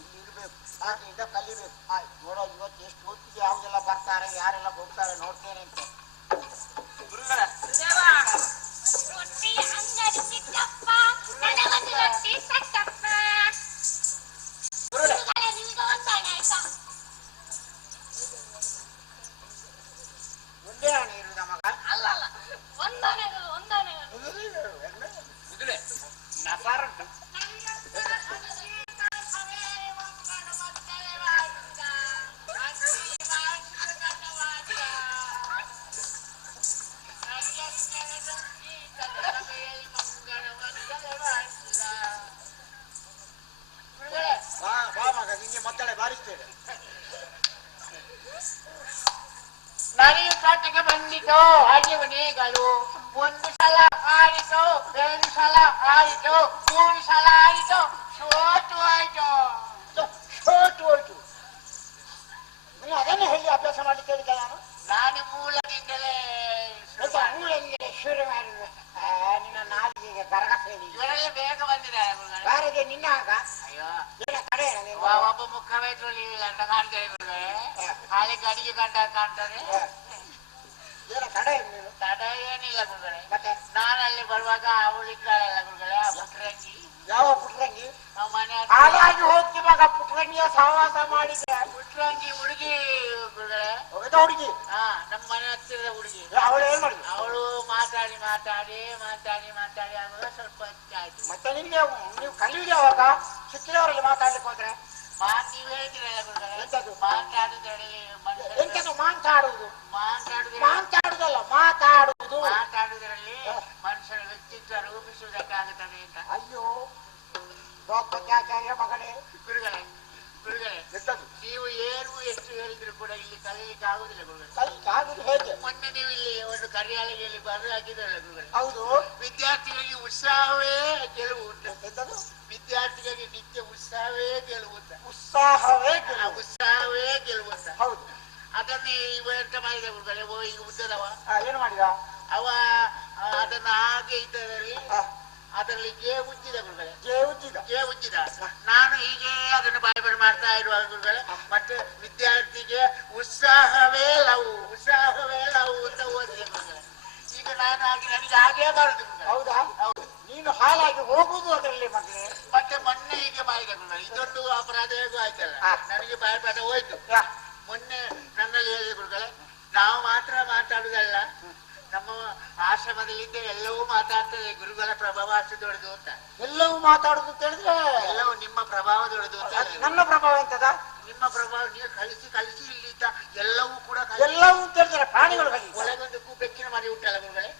ಇಲ್ಲಿ ಇರ್ಬೇಕು, ಹಾಗೆಯಿಂದ ಕಲಿಬೇಕು. ಆಯ್ತು ನೋಡೋ, ಇವತ್ತು ಎಷ್ಟು ಹೊತ್ತಿಗೆ ಯಾವ್ದೆಲ್ಲ ಬರ್ತಾರೆ, ಯಾರೆಲ್ಲ ಹೋಗ್ತಾರೆ ನೋಡ್ತೇನೆ ಅಂತ. ಒಂದೇ ಹಣ ಇರುದ ಮಗ? ಅಲ್ಲ ನಸಾರ ನರಿಯು ಕಾಟಿಗೆ ಬಂದಿತು ಹಾಗೆ ಮನೆಗಳು. ಒಂದು ಸಲ ಆಯಿತು, ಎರಡು ಸಲ ಆಯಿತು, ಮೂರು ಸಲ ಆಯಿತು, ಶೋಟು ಆಯ್ತು. ನೀನು ಅದನ್ನೇ ಹೇಳಿ ಅಭ್ಯಾಸ ಮಾಡ್ಲಿಕ್ಕೆ ಹೇಳಿದ್ದೆ ನಾನು. ನಾನು ಮೂಲದಿಂದಲೇ ಶುರು ಮಾಡಿದೆ. ನಿನ್ನ ನಾಲಿಗೆಗೆ ಗರಗ ಸೇರಿ ಇವರೆಲ್ಲ ಬೇಗ ಬಂದಿದೆ. ಯಾರಿಗೆ ನಿನ್ನ ಆಗ? ಅಯ್ಯೋ ಕಡೆ ಒಬ್ಬ ಮುಖವೇತ್ರಲ್ಲಿ ಅಂತ ಕಾಣ್ತೇವೆ. ಹಾಗೆ ಗಡಿಗೆ ಕಂಡ ಕಾಣ್ತಾರೆ. ತಡ ಏನಿಲ್ಲ ಗುರುಗಳೇ. ಮತ್ತೆ ನಾನಲ್ಲಿ ಬರುವಾಗ ಅವಳಿದ್ದಾಳಲ್ಲ ಗುರುಗಳೇ, ಆ ಪುಟ್ರಂಗಿ. ಯಾವ ಪುಟ್ರಂಗಿ? ನಮ್ಮ ಮನೆ ಹಾಗಾಗಿ ಹೋಗ್ತಿ ಮಗ. ಪುಟ್ರಂಗಿಯ ಸಹವಾಸ ಮಾಡಿದ್ರೆ ಪುಟ್ರಂಗಿ ಹುಡುಗಿ ಗುರುಗಳೇ. ಹುಡುಗಿ? ಹಾ, ನಮ್ಮ ಮನೆ ಹತ್ತಿರದ ಹುಡುಗಿ. ಅವಳು ಏನ್ ಮಾಡಿದ್ರು? ಅವಳು ಮಾತಾಡಿ ಆಗುವಾಗ ಸ್ವಲ್ಪ ಆಯ್ತು. ಮತ್ತೆ ನಿಮ್ಗೆ ನೀವು ಕಲಿಯುವುದು ಯಾವಾಗ? ಸಿಕ್ಕಿದವರಲ್ಲಿ ಮಾತಾಡ್ಲಿಕ್ಕೆ ಹೋದ್ರೆ ನೀವ್ ಹೇಳ್ತೀರಲ್ಲ ಗುರುಗಳೇ, ಎಂತದ್ದು ಮಾತಾಡುವುದರಲ್ಲಿ ಎಂತದ್ದು ಮಾತಾಡುವುದು? ಮಾತಾಡುವುದಲ್ಲ, ಮಾತಾಡುವುದರಲ್ಲಿ ಮನುಷ್ಯರ ವ್ಯಕ್ತಿತ್ವ ರೂಪಿಸುವುದಕ್ಕಾಗುತ್ತದೆ ಅಂತ. ಅಯ್ಯೋ ದ್ರೋಪದ್ಯಾಚಾರ್ಯ ಮಗನೇ. ಗುರುಗಳೇ ನೀವು ಏನು ಎಷ್ಟು ಹೇಳಿದ್ರು ಕೂಡ ಇಲ್ಲಿ ಕಲಿಯಲಿಕ್ಕೆ ಆಗುದಿಲ್ಲ ಗುರುಗಳೇ. ಕಲಿಯಲಿಕ್ಕೆ ಆಗುದು ಹೇಗೆ? ಮೊನ್ನೆ ನೀವು ಇಲ್ಲಿ ಒಂದು ಕಾರ್ಯಾಲಯದಲ್ಲಿ ಬರೆದು ಹಾಕಿದ್ರಲ್ಲ ಗುರುಗಳೇ. ಹೌದು. ವಿದ್ಯಾರ್ಥಿಗಳಿಗೆ ಉತ್ಸಾಹವೇ ಗೆಲುವು ಉಂಟು. ಎಂತದ್ದು? ವಿದ್ಯಾರ್ಥಿಗಳಿಗೆ ನಿತ್ಯ ಉತ್ಸಾಹವೇ ಗೆಲುವು ಅಂತ. ಉತ್ಸಾಹವೇ ಗೆಲುವು ಅಂತ. ಹೌದು. ಅದನ್ನೇ ಇವ ಎಂತ ಮಾಡಿದ ಗುರುಗಳೇ, ಈಗ ಉದ್ದದವ ಏನು ಮಾಡಿದ? ಅವ ಅದನ್ನ ಹಾಗೆ ಇದ್ದದಲ್ಲಿ ಅದರಲ್ಲಿ ಗೇ ಉಜ್ಜಿದ ಗುರುಗಳೇ. ಗೇ ಉಜ್ಜಿದ. ನಾನು ಹೀಗೆ ಅದನ್ನು ಬಾಯ್ಬಾಯಿ ಮಾಡ್ತಾ ಇರುವಾಗ ಗುರುಗಳೇ, ಮತ್ತೆ ವಿದ್ಯಾರ್ಥಿಗೆ ಉತ್ಸಾಹವೇ ಲವ್ ಅಂತ ಓದಿದೆ ಗುರುಗಳೇ. ಈಗ ನಾನು ನನಗೆ ಹಾಗೇ ಬರುದು ಗುರುಗಳೇ. ಹೌದಾ? ಹೌದು. ನೀನು ಹಾಲಾಗಿ ಹೋಗುದು ಅದರಲ್ಲಿ ಮಗನೇ. ಮತ್ತೆ ಮೊನ್ನೆ ಹೀಗೆ ಮಾಡಿದ ಗುರುಗಳೇ. ಇದೊಂದು ಅಪರಾಧ ಹೇಗೂ ಆಯ್ತಲ್ಲ, ನನಗೆ ಬಾಯ್ಪಾಠ ಹೋಯ್ತು. ಮೊನ್ನೆ ನನ್ನಲ್ಲಿ ಹೇಳಿದ ಗುರುಗಳೇ, ನಾವು ಮಾತ್ರ ಮಾತಾಡುದಲ್ಲ, ನಮ್ಮ ಆಶ್ರಮದಲ್ಲಿದ್ದ ಎಲ್ಲವೂ ಮಾತಾಡ್ತದೆ. ಗುರುಗಳ ಪ್ರಭಾವ ಅಷ್ಟು ದೊಡ್ಡದು ಅಂತ. ಎಲ್ಲವೂ ಮಾತಾಡುದು ಅಂತ ಹೇಳಿದ್ರೆ ಎಲ್ಲವೂ ನಿಮ್ಮ ಪ್ರಭಾವ ದೊಡ್ಡದು ಅಂತ. ನನ್ನ ಪ್ರಭಾವ ಎಂತದ? ನಿಮ್ಮ ಪ್ರಭಾವ ನೀವು ಕಲಿಸಿ ಇಲ್ಲಿದ್ದ ಎಲ್ಲವೂ ಕೂಡ ಎಲ್ಲವೂ ಅಂತ ಹೇಳಿದ್ರೆ ಪ್ರಾಣಿಗಳು ಒಳಗೊಂದು ಬೆಕ್ಕಿನ ಮರಿ ಉಂಟಲ್ಲ ಗುರುಗಳೇ,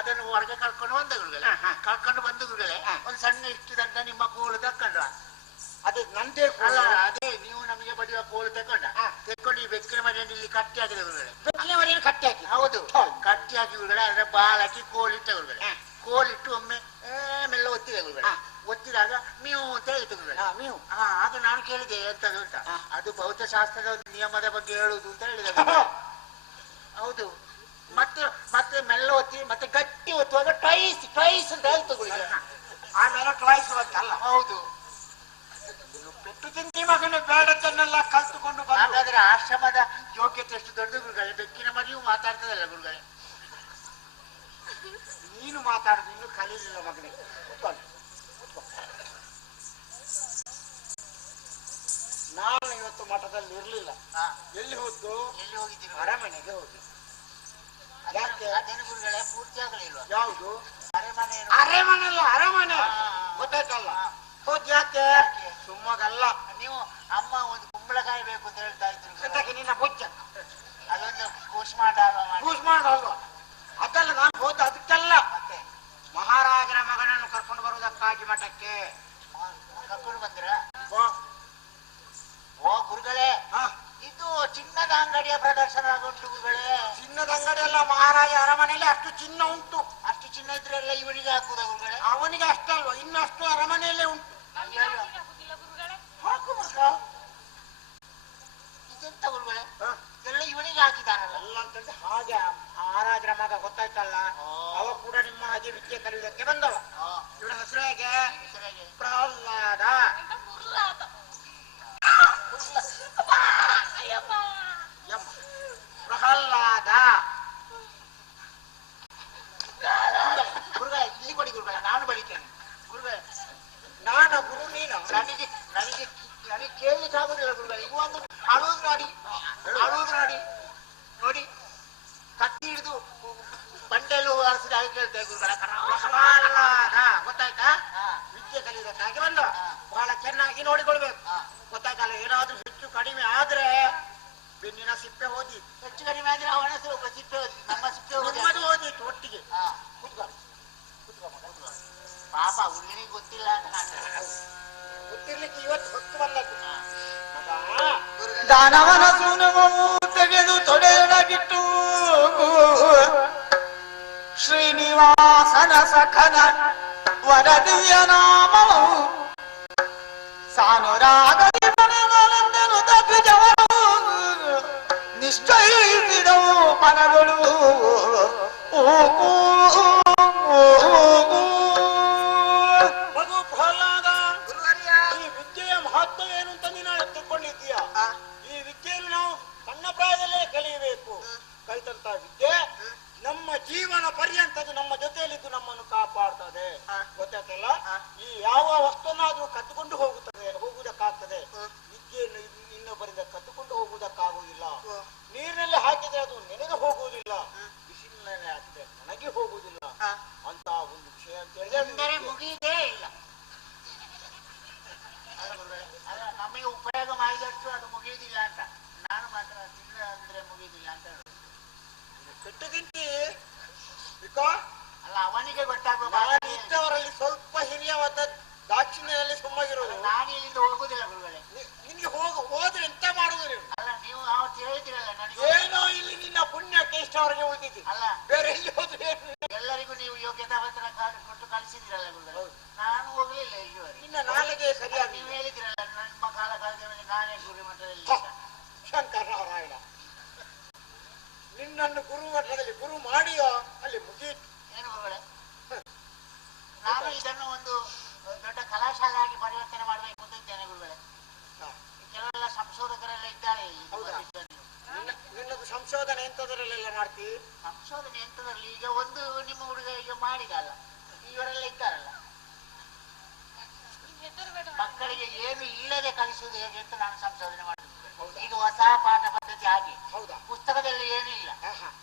ಅದನ್ನು ಹೊರಗೆ ಕರ್ಕೊಂಡು ಬಂದ ಗುರುಗಳೇ. ಕರ್ಕೊಂಡು ಬಂದು ಗುರುಗಳೇ, ಒಂದು ಸಣ್ಣ ಇಷ್ಟದಂತ ನಿಮ್ಮ ಕೋಲು ತಕ್ಕೊಂಡ್ರ. ಅದೇ ನಂದೇ ಅಲ್ಲ, ಅದೇ ನೀವು ನಮಗೆ ಬಡಿಯುವ ಕೋಲು ತೆಕ್ಕೊಂಡು ಈ ಬೆಕ್ಕಿನ ಮರಿಯನ್ನು ಇಲ್ಲಿ ಕಟ್ಟಿ ಹಾಕಿದೆ ಗುರುಗಳೇ. ಬೆಕ್ಕಿನ ಮರಿಯನ್ನು ಕಟ್ಟಿ ಹಾಕಿ? ಹೌದು, ಕಟ್ಟಿ ಹಾಕಿ ಗುರುಗಳೇ. ಅದರ ಬಾಲ್ ಹಾಕಿ ಕೋಲಿಟ್ಟ ಗುರುಗಳೇ. ಕೋಲಿಟ್ಟು ಒಮ್ಮೆ ಮೆಲ್ಲ ಒತ್ತಿದೆ ಗುರುಗಳೇ. ಒತ್ತಿದಾಗ ಮೀವು ಅಂತ ಹೇಳಿತು ಗುರುಗಳೇ. ಮೀವು. ಆಗ ನಾನು ಕೇಳಿದೆ ಎಂತದು ಅಂತ. ಅದು ಭೌತಶಾಸ್ತ್ರದ ಒಂದು ನಿಯಮದ ಬಗ್ಗೆ ಹೇಳುವುದು ಅಂತ ಹೇಳಿದೆ. ಹೌದು. ಮತ್ತೆ ಮೆಲ್ಲ ಒತ್ತಿ ಮತ್ತೆ ಗಟ್ಟಿ ಒತ್ತುವಾಗ ಟ್ವೈಸ್ ಅಂತ ಹೇಳ್ತು ಗುರುಗಳೇ. ಆಮೇಲೆ ಟ್ವೈಸ್ ಅಂತಲ್ಲ. ಹೌದು. ಪೆಟ್ಟು ತಿಂತಿ ಮಗನ ಬೇಡದನ್ನೆಲ್ಲ ಕಲ್ತುಕೊಂಡು ಬಂದ. ಹಾಗಾದ್ರೆ ಆಶ್ರಮದ ಯೋಗ್ಯತೆ ಎಷ್ಟು ದೊಡ್ಡದು ಗುರುಗಳೇ. ಬೆಕ್ಕಿನ ಮರಿಯೂ ಮಾತಾಡ್ತದಲ್ಲ ಗುರುಗಳೇ. ನೀನು ಮಾತಾಡುದು ಇನ್ನು ಕಲೀಲಿಲ್ಲ ಮಗನೇ. ನಾನು ಇವತ್ತು ಮಠದಲ್ಲಿ ಇರ್ಲಿಲ್ಲ. ಎಲ್ಲಿ ಹೋದ್ದು? ಎಲ್ಲಿ ಹೋಗಿದ್ದೀರಿ? ಅರಮನೆಗೆ ಹೋಗಿ. ಯಾಕೆ? ಅದೇನು ಗುರುಗಳೇ ಪೂರ್ತಿ ಆಗಲಿಲ್ವಾ? ಯಾವುದು? ಅರಮನೆ. ಅರಮನೆ ಅಲ್ಲ, ಅರಮನೆ ಗೊತ್ತಾಯ್ತಲ್ಲ. ಹೋದ್ ಯಾಕೆ? ಸುಮ್ಮಗಲ್ಲ. ನೀವು ಅಮ್ಮ ಒಂದು ಕುಂಬಳಕಾಯಿ ಬೇಕು ಅಂತ ಹೇಳ್ತಾ ಇದ್ರು. ಅದಕ್ಕೆ ನಿನ್ನ ಬುಜ್ಜ ಅದೊಂದು ಕೂಷ್ಮಾಂಡ ಅಲ್ವಾ? ಅದಲ್ಲ ನಾನು ಹೋದ ಅದಕ್ಕೆಲ್ಲ. ಮತ್ತೆ ಮಹಾರಾಜರ ಮಗನನ್ನು ಕರ್ಕೊಂಡು ಬರುವುದಕ್ಕಾಗಿ ಮಠಕ್ಕೆ ಕರ್ಕೊಂಡು ಬಂದ್ರ? ಓ, ಓ ಗುರುಗಳೇ, ಹಾ, ಇದು ಚಿನ್ನದ ಅಂಗಡಿಯ ಪ್ರದರ್ಶನ ಆಗುಂಟು ಗುರುಗಳೇ. ಚಿನ್ನದ ಅಂಗಡಿ ಎಲ್ಲ ಮಹಾರಾಜ ಅರಮನೆಯಲ್ಲಿ ಅಷ್ಟು ಚಿನ್ನ ಉಂಟು. ಅಷ್ಟು ಚಿನ್ನ ಇದ್ರೆಲ್ಲ ಇವನಿಗೆ ಹಾಕುದ ಗುರುಗಳೇ? ಅವನಿಗೆ ಅಷ್ಟಲ್ವ, ಇನ್ನಷ್ಟು ಅರಮನೆಯಲ್ಲೇ ಉಂಟು. ಹಾಕು ಮಗ. ಇದೆಂತ ಗುರುಗಳೇ? ಎಲ್ಲ ಇವನಿಗೆ ಹಾಕಿದಾರಲ್ಲ? ಎಲ್ಲ ಅಂತಂದ್ರೆ ಹಾಗೆ ಮಹಾರಾಜರ ಮಗ ಗೊತ್ತಾಯ್ತಲ್ಲ, ಅವ ಕೂಡ ನಿಮ್ಮ ಹಾಗೆ ವಿದ್ಯೆ ಕಲಿಯುವುದಕ್ಕೆ ಬಂದವ. ಇವನ ಹೆಸರು ಹೇಗೆ? ಪ್ರಹ್ಲಾದ. ಪ್ರಹ್ಲಾದ. ಗುರುಗಳೇ ಇಲ್ಲಿ ಕೊಡಿ ಗುರುಗಳೇ, ನಾನು ಬಳಿತೇನೆ. ಗುರುಗಳೇ ನಾನು ಗುರು, ನೀನು ನನಗೆ ನನಗೆ ನನಗೆ ಕೇಳಲಿಕ್ಕೆ ಆಗುದಿಲ್ಲ ಗುರುಗಳೇ. ಈಗ ಒಂದು ಅಳುವುದು ನೋಡಿ, ಅಳುವುದು ನೋಡಿ, ನೋಡಿ ಕತ್ತಿ ಹಿಡಿದು ಬಂಡೆಲು ಅರಸಿದ ಹಾಗೆ ಕೇಳ್ತೇವೆ ಗುರುಗಳೇ. ಪ್ರಹ್ಲಾದ ಗೊತ್ತಾಯ್ತಾ? ವಿದ್ಯೆ ಕಲಿಯುವುದಕ್ಕಾಗಿ ಬಂದ. ಬಹಳ ಚೆನ್ನಾಗಿ ನೋಡಿಕೊಳ್ಬೇಕು, ಗೊತ್ತಾಯ್ತಲ್ಲ. ಏನಾದ್ರೂ ಹೆಚ್ಚು ಕಡಿಮೆ ಆದ್ರೆ ಬೆನ್ನಿನ ಸಿಪ್ಪೆ ಹೋದಿ, ಹೆಚ್ಚು ಕಡಿಮೆ ಆದ್ರೆ ಅವನ ಸಿಪ್ಪೆ ಹೋದಿ, ನಮ್ಮ ಸಿಪ್ಪೆ ಹೋದಿ, ನಿಮ್ಮದು ಹೋದಿತ್ತು ಒಟ್ಟಿಗೆ. ಕೂತ್ಕೊ ಪಾಪ ಹುಡುಗನಿಗೆ ಗೊತ್ತಿಲ್ಲ ಅಂತ ಕಾಣ್ತದೆ. ಗೊತ್ತಿರ್ಲಿಕ್ಕೆ ಇವತ್ತು ಹೊತ್ತು ಬಂದದ್ದು. ದಾನವನ ಸುನಮವು ತೆಗೆದು ತೊಡೆಯೊಳಗಿಟ್ಟು ಶ್ರೀನಿವಾಸನ ಸಖನ ವರದಿಯ ನಾಮವು ಸಾನುರಾಗದಿ ಮನೆಗಳೆಂದೆನು ತಪ್ಪಿದವರು ನಿಶ್ಚಯಿಸಿದವು ಮನಗಳು. ಮಗು ಪ್ರಹ್ಲಾದ, ಈ ವಿದ್ಯೆಯ ಮಹತ್ವ ಏನು ಅಂತ ನೀನು ತಿಳ್ಕೊಂಡಿದ್ದೀಯಾ? ಈ ವಿದ್ಯೆಯನ್ನು ನಾವು ಸಣ್ಣ ಪ್ರಾಯದಲ್ಲೇ ಕಲಿಯಬೇಕು. ಕಲಿತಂತ ವಿದ್ಯೆ ನಮ್ಮ ಜೀವನ ಪರ್ಯಂತ ನಮ್ಮ ಜೊತೆಯಲ್ಲಿದ್ದು ನಮ್ಮನ್ನು ಕಾಪಾಡ್ತದೆ, ಗೊತ್ತಾಯ್ತಲ್ಲ. ಈ ಯಾವ ವಸ್ತುವನ್ನಾದ್ರೂ ಕದ್ದುಕೊಂಡು ಹೋಗುವುದಕ್ಕಾಗ್ತದೆ, ವಿದ್ಯೆಯನ್ನು ಇನ್ನೊಬ್ಬರಿಂದ ಕದ್ದುಕೊಂಡು ಹೋಗುವುದಕ್ಕಾಗುವುದಿಲ್ಲ. ನೀರಿನಲ್ಲಿ ಹಾಕಿದ್ರೆ ಅದು ನೆನೆದು ಹೋಗುವುದಿಲ್ಲ, ಬಿಸಿಲಿನಲ್ಲಿ ಹಾಕಿದ್ರೆ ಒಣಗಿ ಹೋಗುವುದಿಲ್ಲ ಅಂತ ಒಂದು ವಿಷಯ ಅಂತ ಅಂದರೆ ಹೇಳಿದ್ರೆ ಮುಗಿಯುವುದೇ ಇಲ್ಲ. ಅಲ್ಲ ನಮಗೆ ಉಪಯೋಗ ಮಾಡಿದಷ್ಟು ಅದು ಮುಗಿಯುವುದಿಲ್ಲ ಅಂತ. ನಾನು ಮಾತ್ರ ತಿನ್ನ ಅಂದ್ರೆ ಮುಗಿಯುವುದಿಲ್ಲ ಅಂತ ಹೇಳುದು. ಕೆಟ್ಟು ತಿಂತಿ ಅಲ್ಲ ಅವನಿಗೆ ಗೊತ್ತಾಗುವ ನಾನು ಇದ್ದವರಲ್ಲಿ ಸ್ವಲ್ಪ ಹಿರಿಯವಾದ ದಾಕ್ಷಿಣ್ಯದಲ್ಲಿ ಸುಮ್ಮಗಿರೋದು. ನಾನು ಇಲ್ಲಿಂದ ಹೋಗುದಿಲ್ಲ ಗುರುಗಳೇ. ನಿನ್ಗೆ ಹೋದ್ರೆ ಎಂತ ಮಾಡುದು ನೀವು? ಅಲ್ಲ ನೀವು ಅವತ್ತು ಹೇಳಿದಿರಲ್ಲ ನನಗೆ, ಏನೋ ಇಲ್ಲಿ ನಿನ್ನ ಪುಣ್ಯಕ್ಕೆ ಇಷ್ಟವರೆಗೆ ಉಳಿದಿದ್ದಿ, ಅಲ್ಲ ಬೇರೆ ಎಲ್ಲಿ ಹೋದ್ರೆ ಎಲ್ಲರಿಗೂ ನೀವು ಯೋಗ್ಯತಾ ಪತ್ರ ಕೊಟ್ಟು ಕಳಿಸಿದಿರಲ್ಲ ಗುರುಗಳೇ. ನಾನು ಹೋಗ್ಲಿಲ್ಲ ಇಲ್ಲಿವರೆಗೆ. ನಿನ್ನ ನಾಲಿಗೆ ಸರಿಯಾಗಿ ನೀವು ಹೇಳಿದಿರಲ್ಲ ನಮ್ಮ ಕಾಲ ಕಳೆದ ಮೇಲೆ ನಾನೇ ಗುರು ಮಠದಲ್ಲಿ. ಶಂಕರನಾರಾಯಣ, ನಿನ್ನನ್ನು ಗುರು ಮಠದಲ್ಲಿ ಗುರು ಮಾಡಿಯೋ ಅಲ್ಲಿ ಮುಗಿಯಿತು. ಏನು ಗುರುಗಳೇ, ನಾನು ಇದನ್ನು ಒಂದು ದೊಡ್ಡ ಕಲಾಶಾಲೆ ಆಗಿ ಪರಿವರ್ತನೆ ಮಾಡಬೇಕು ಅಂತ ಇದ್ದೇನೆ ಗುರುಗಳೇ. ಕೆಲವೆಲ್ಲ ಸಂಶೋಧಕರೆಲ್ಲ ಇದ್ದಾರೆ ಇಲ್ಲಿ. ನಿನ್ನದು ಸಂಶೋಧನೆ ಎಂತದರಲ್ಲೆಲ್ಲ ಮಾಡ್ತಿ? ಸಂಶೋಧನೆ ಎಂತದ್ರಲ್ಲಿ ಈಗ ಒಂದು ನಿಮ್ಮ ಹುಡುಗ ಈಗ ಮಾಡಿದಲ್ಲ, ಇವರೆಲ್ಲ ಇದ್ದಾರಲ್ಲ, ಮಕ್ಕಳಿಗೆ ಏನು ಇಲ್ಲದೆ ಕಲಿಸುವುದು ಹೇಗೆ ಅಂತ ನಾನು ಸಂಶೋಧನೆ ಮಾಡಿದ್ದೇನೆ. ಈಗ ಹೊಸ ಪಾಠ ಪದ್ಧತಿ ಹಾಗೆ. ಹೌದಾ? ಪುಸ್ತಕದಲ್ಲಿ ಏನಿಲ್ಲ,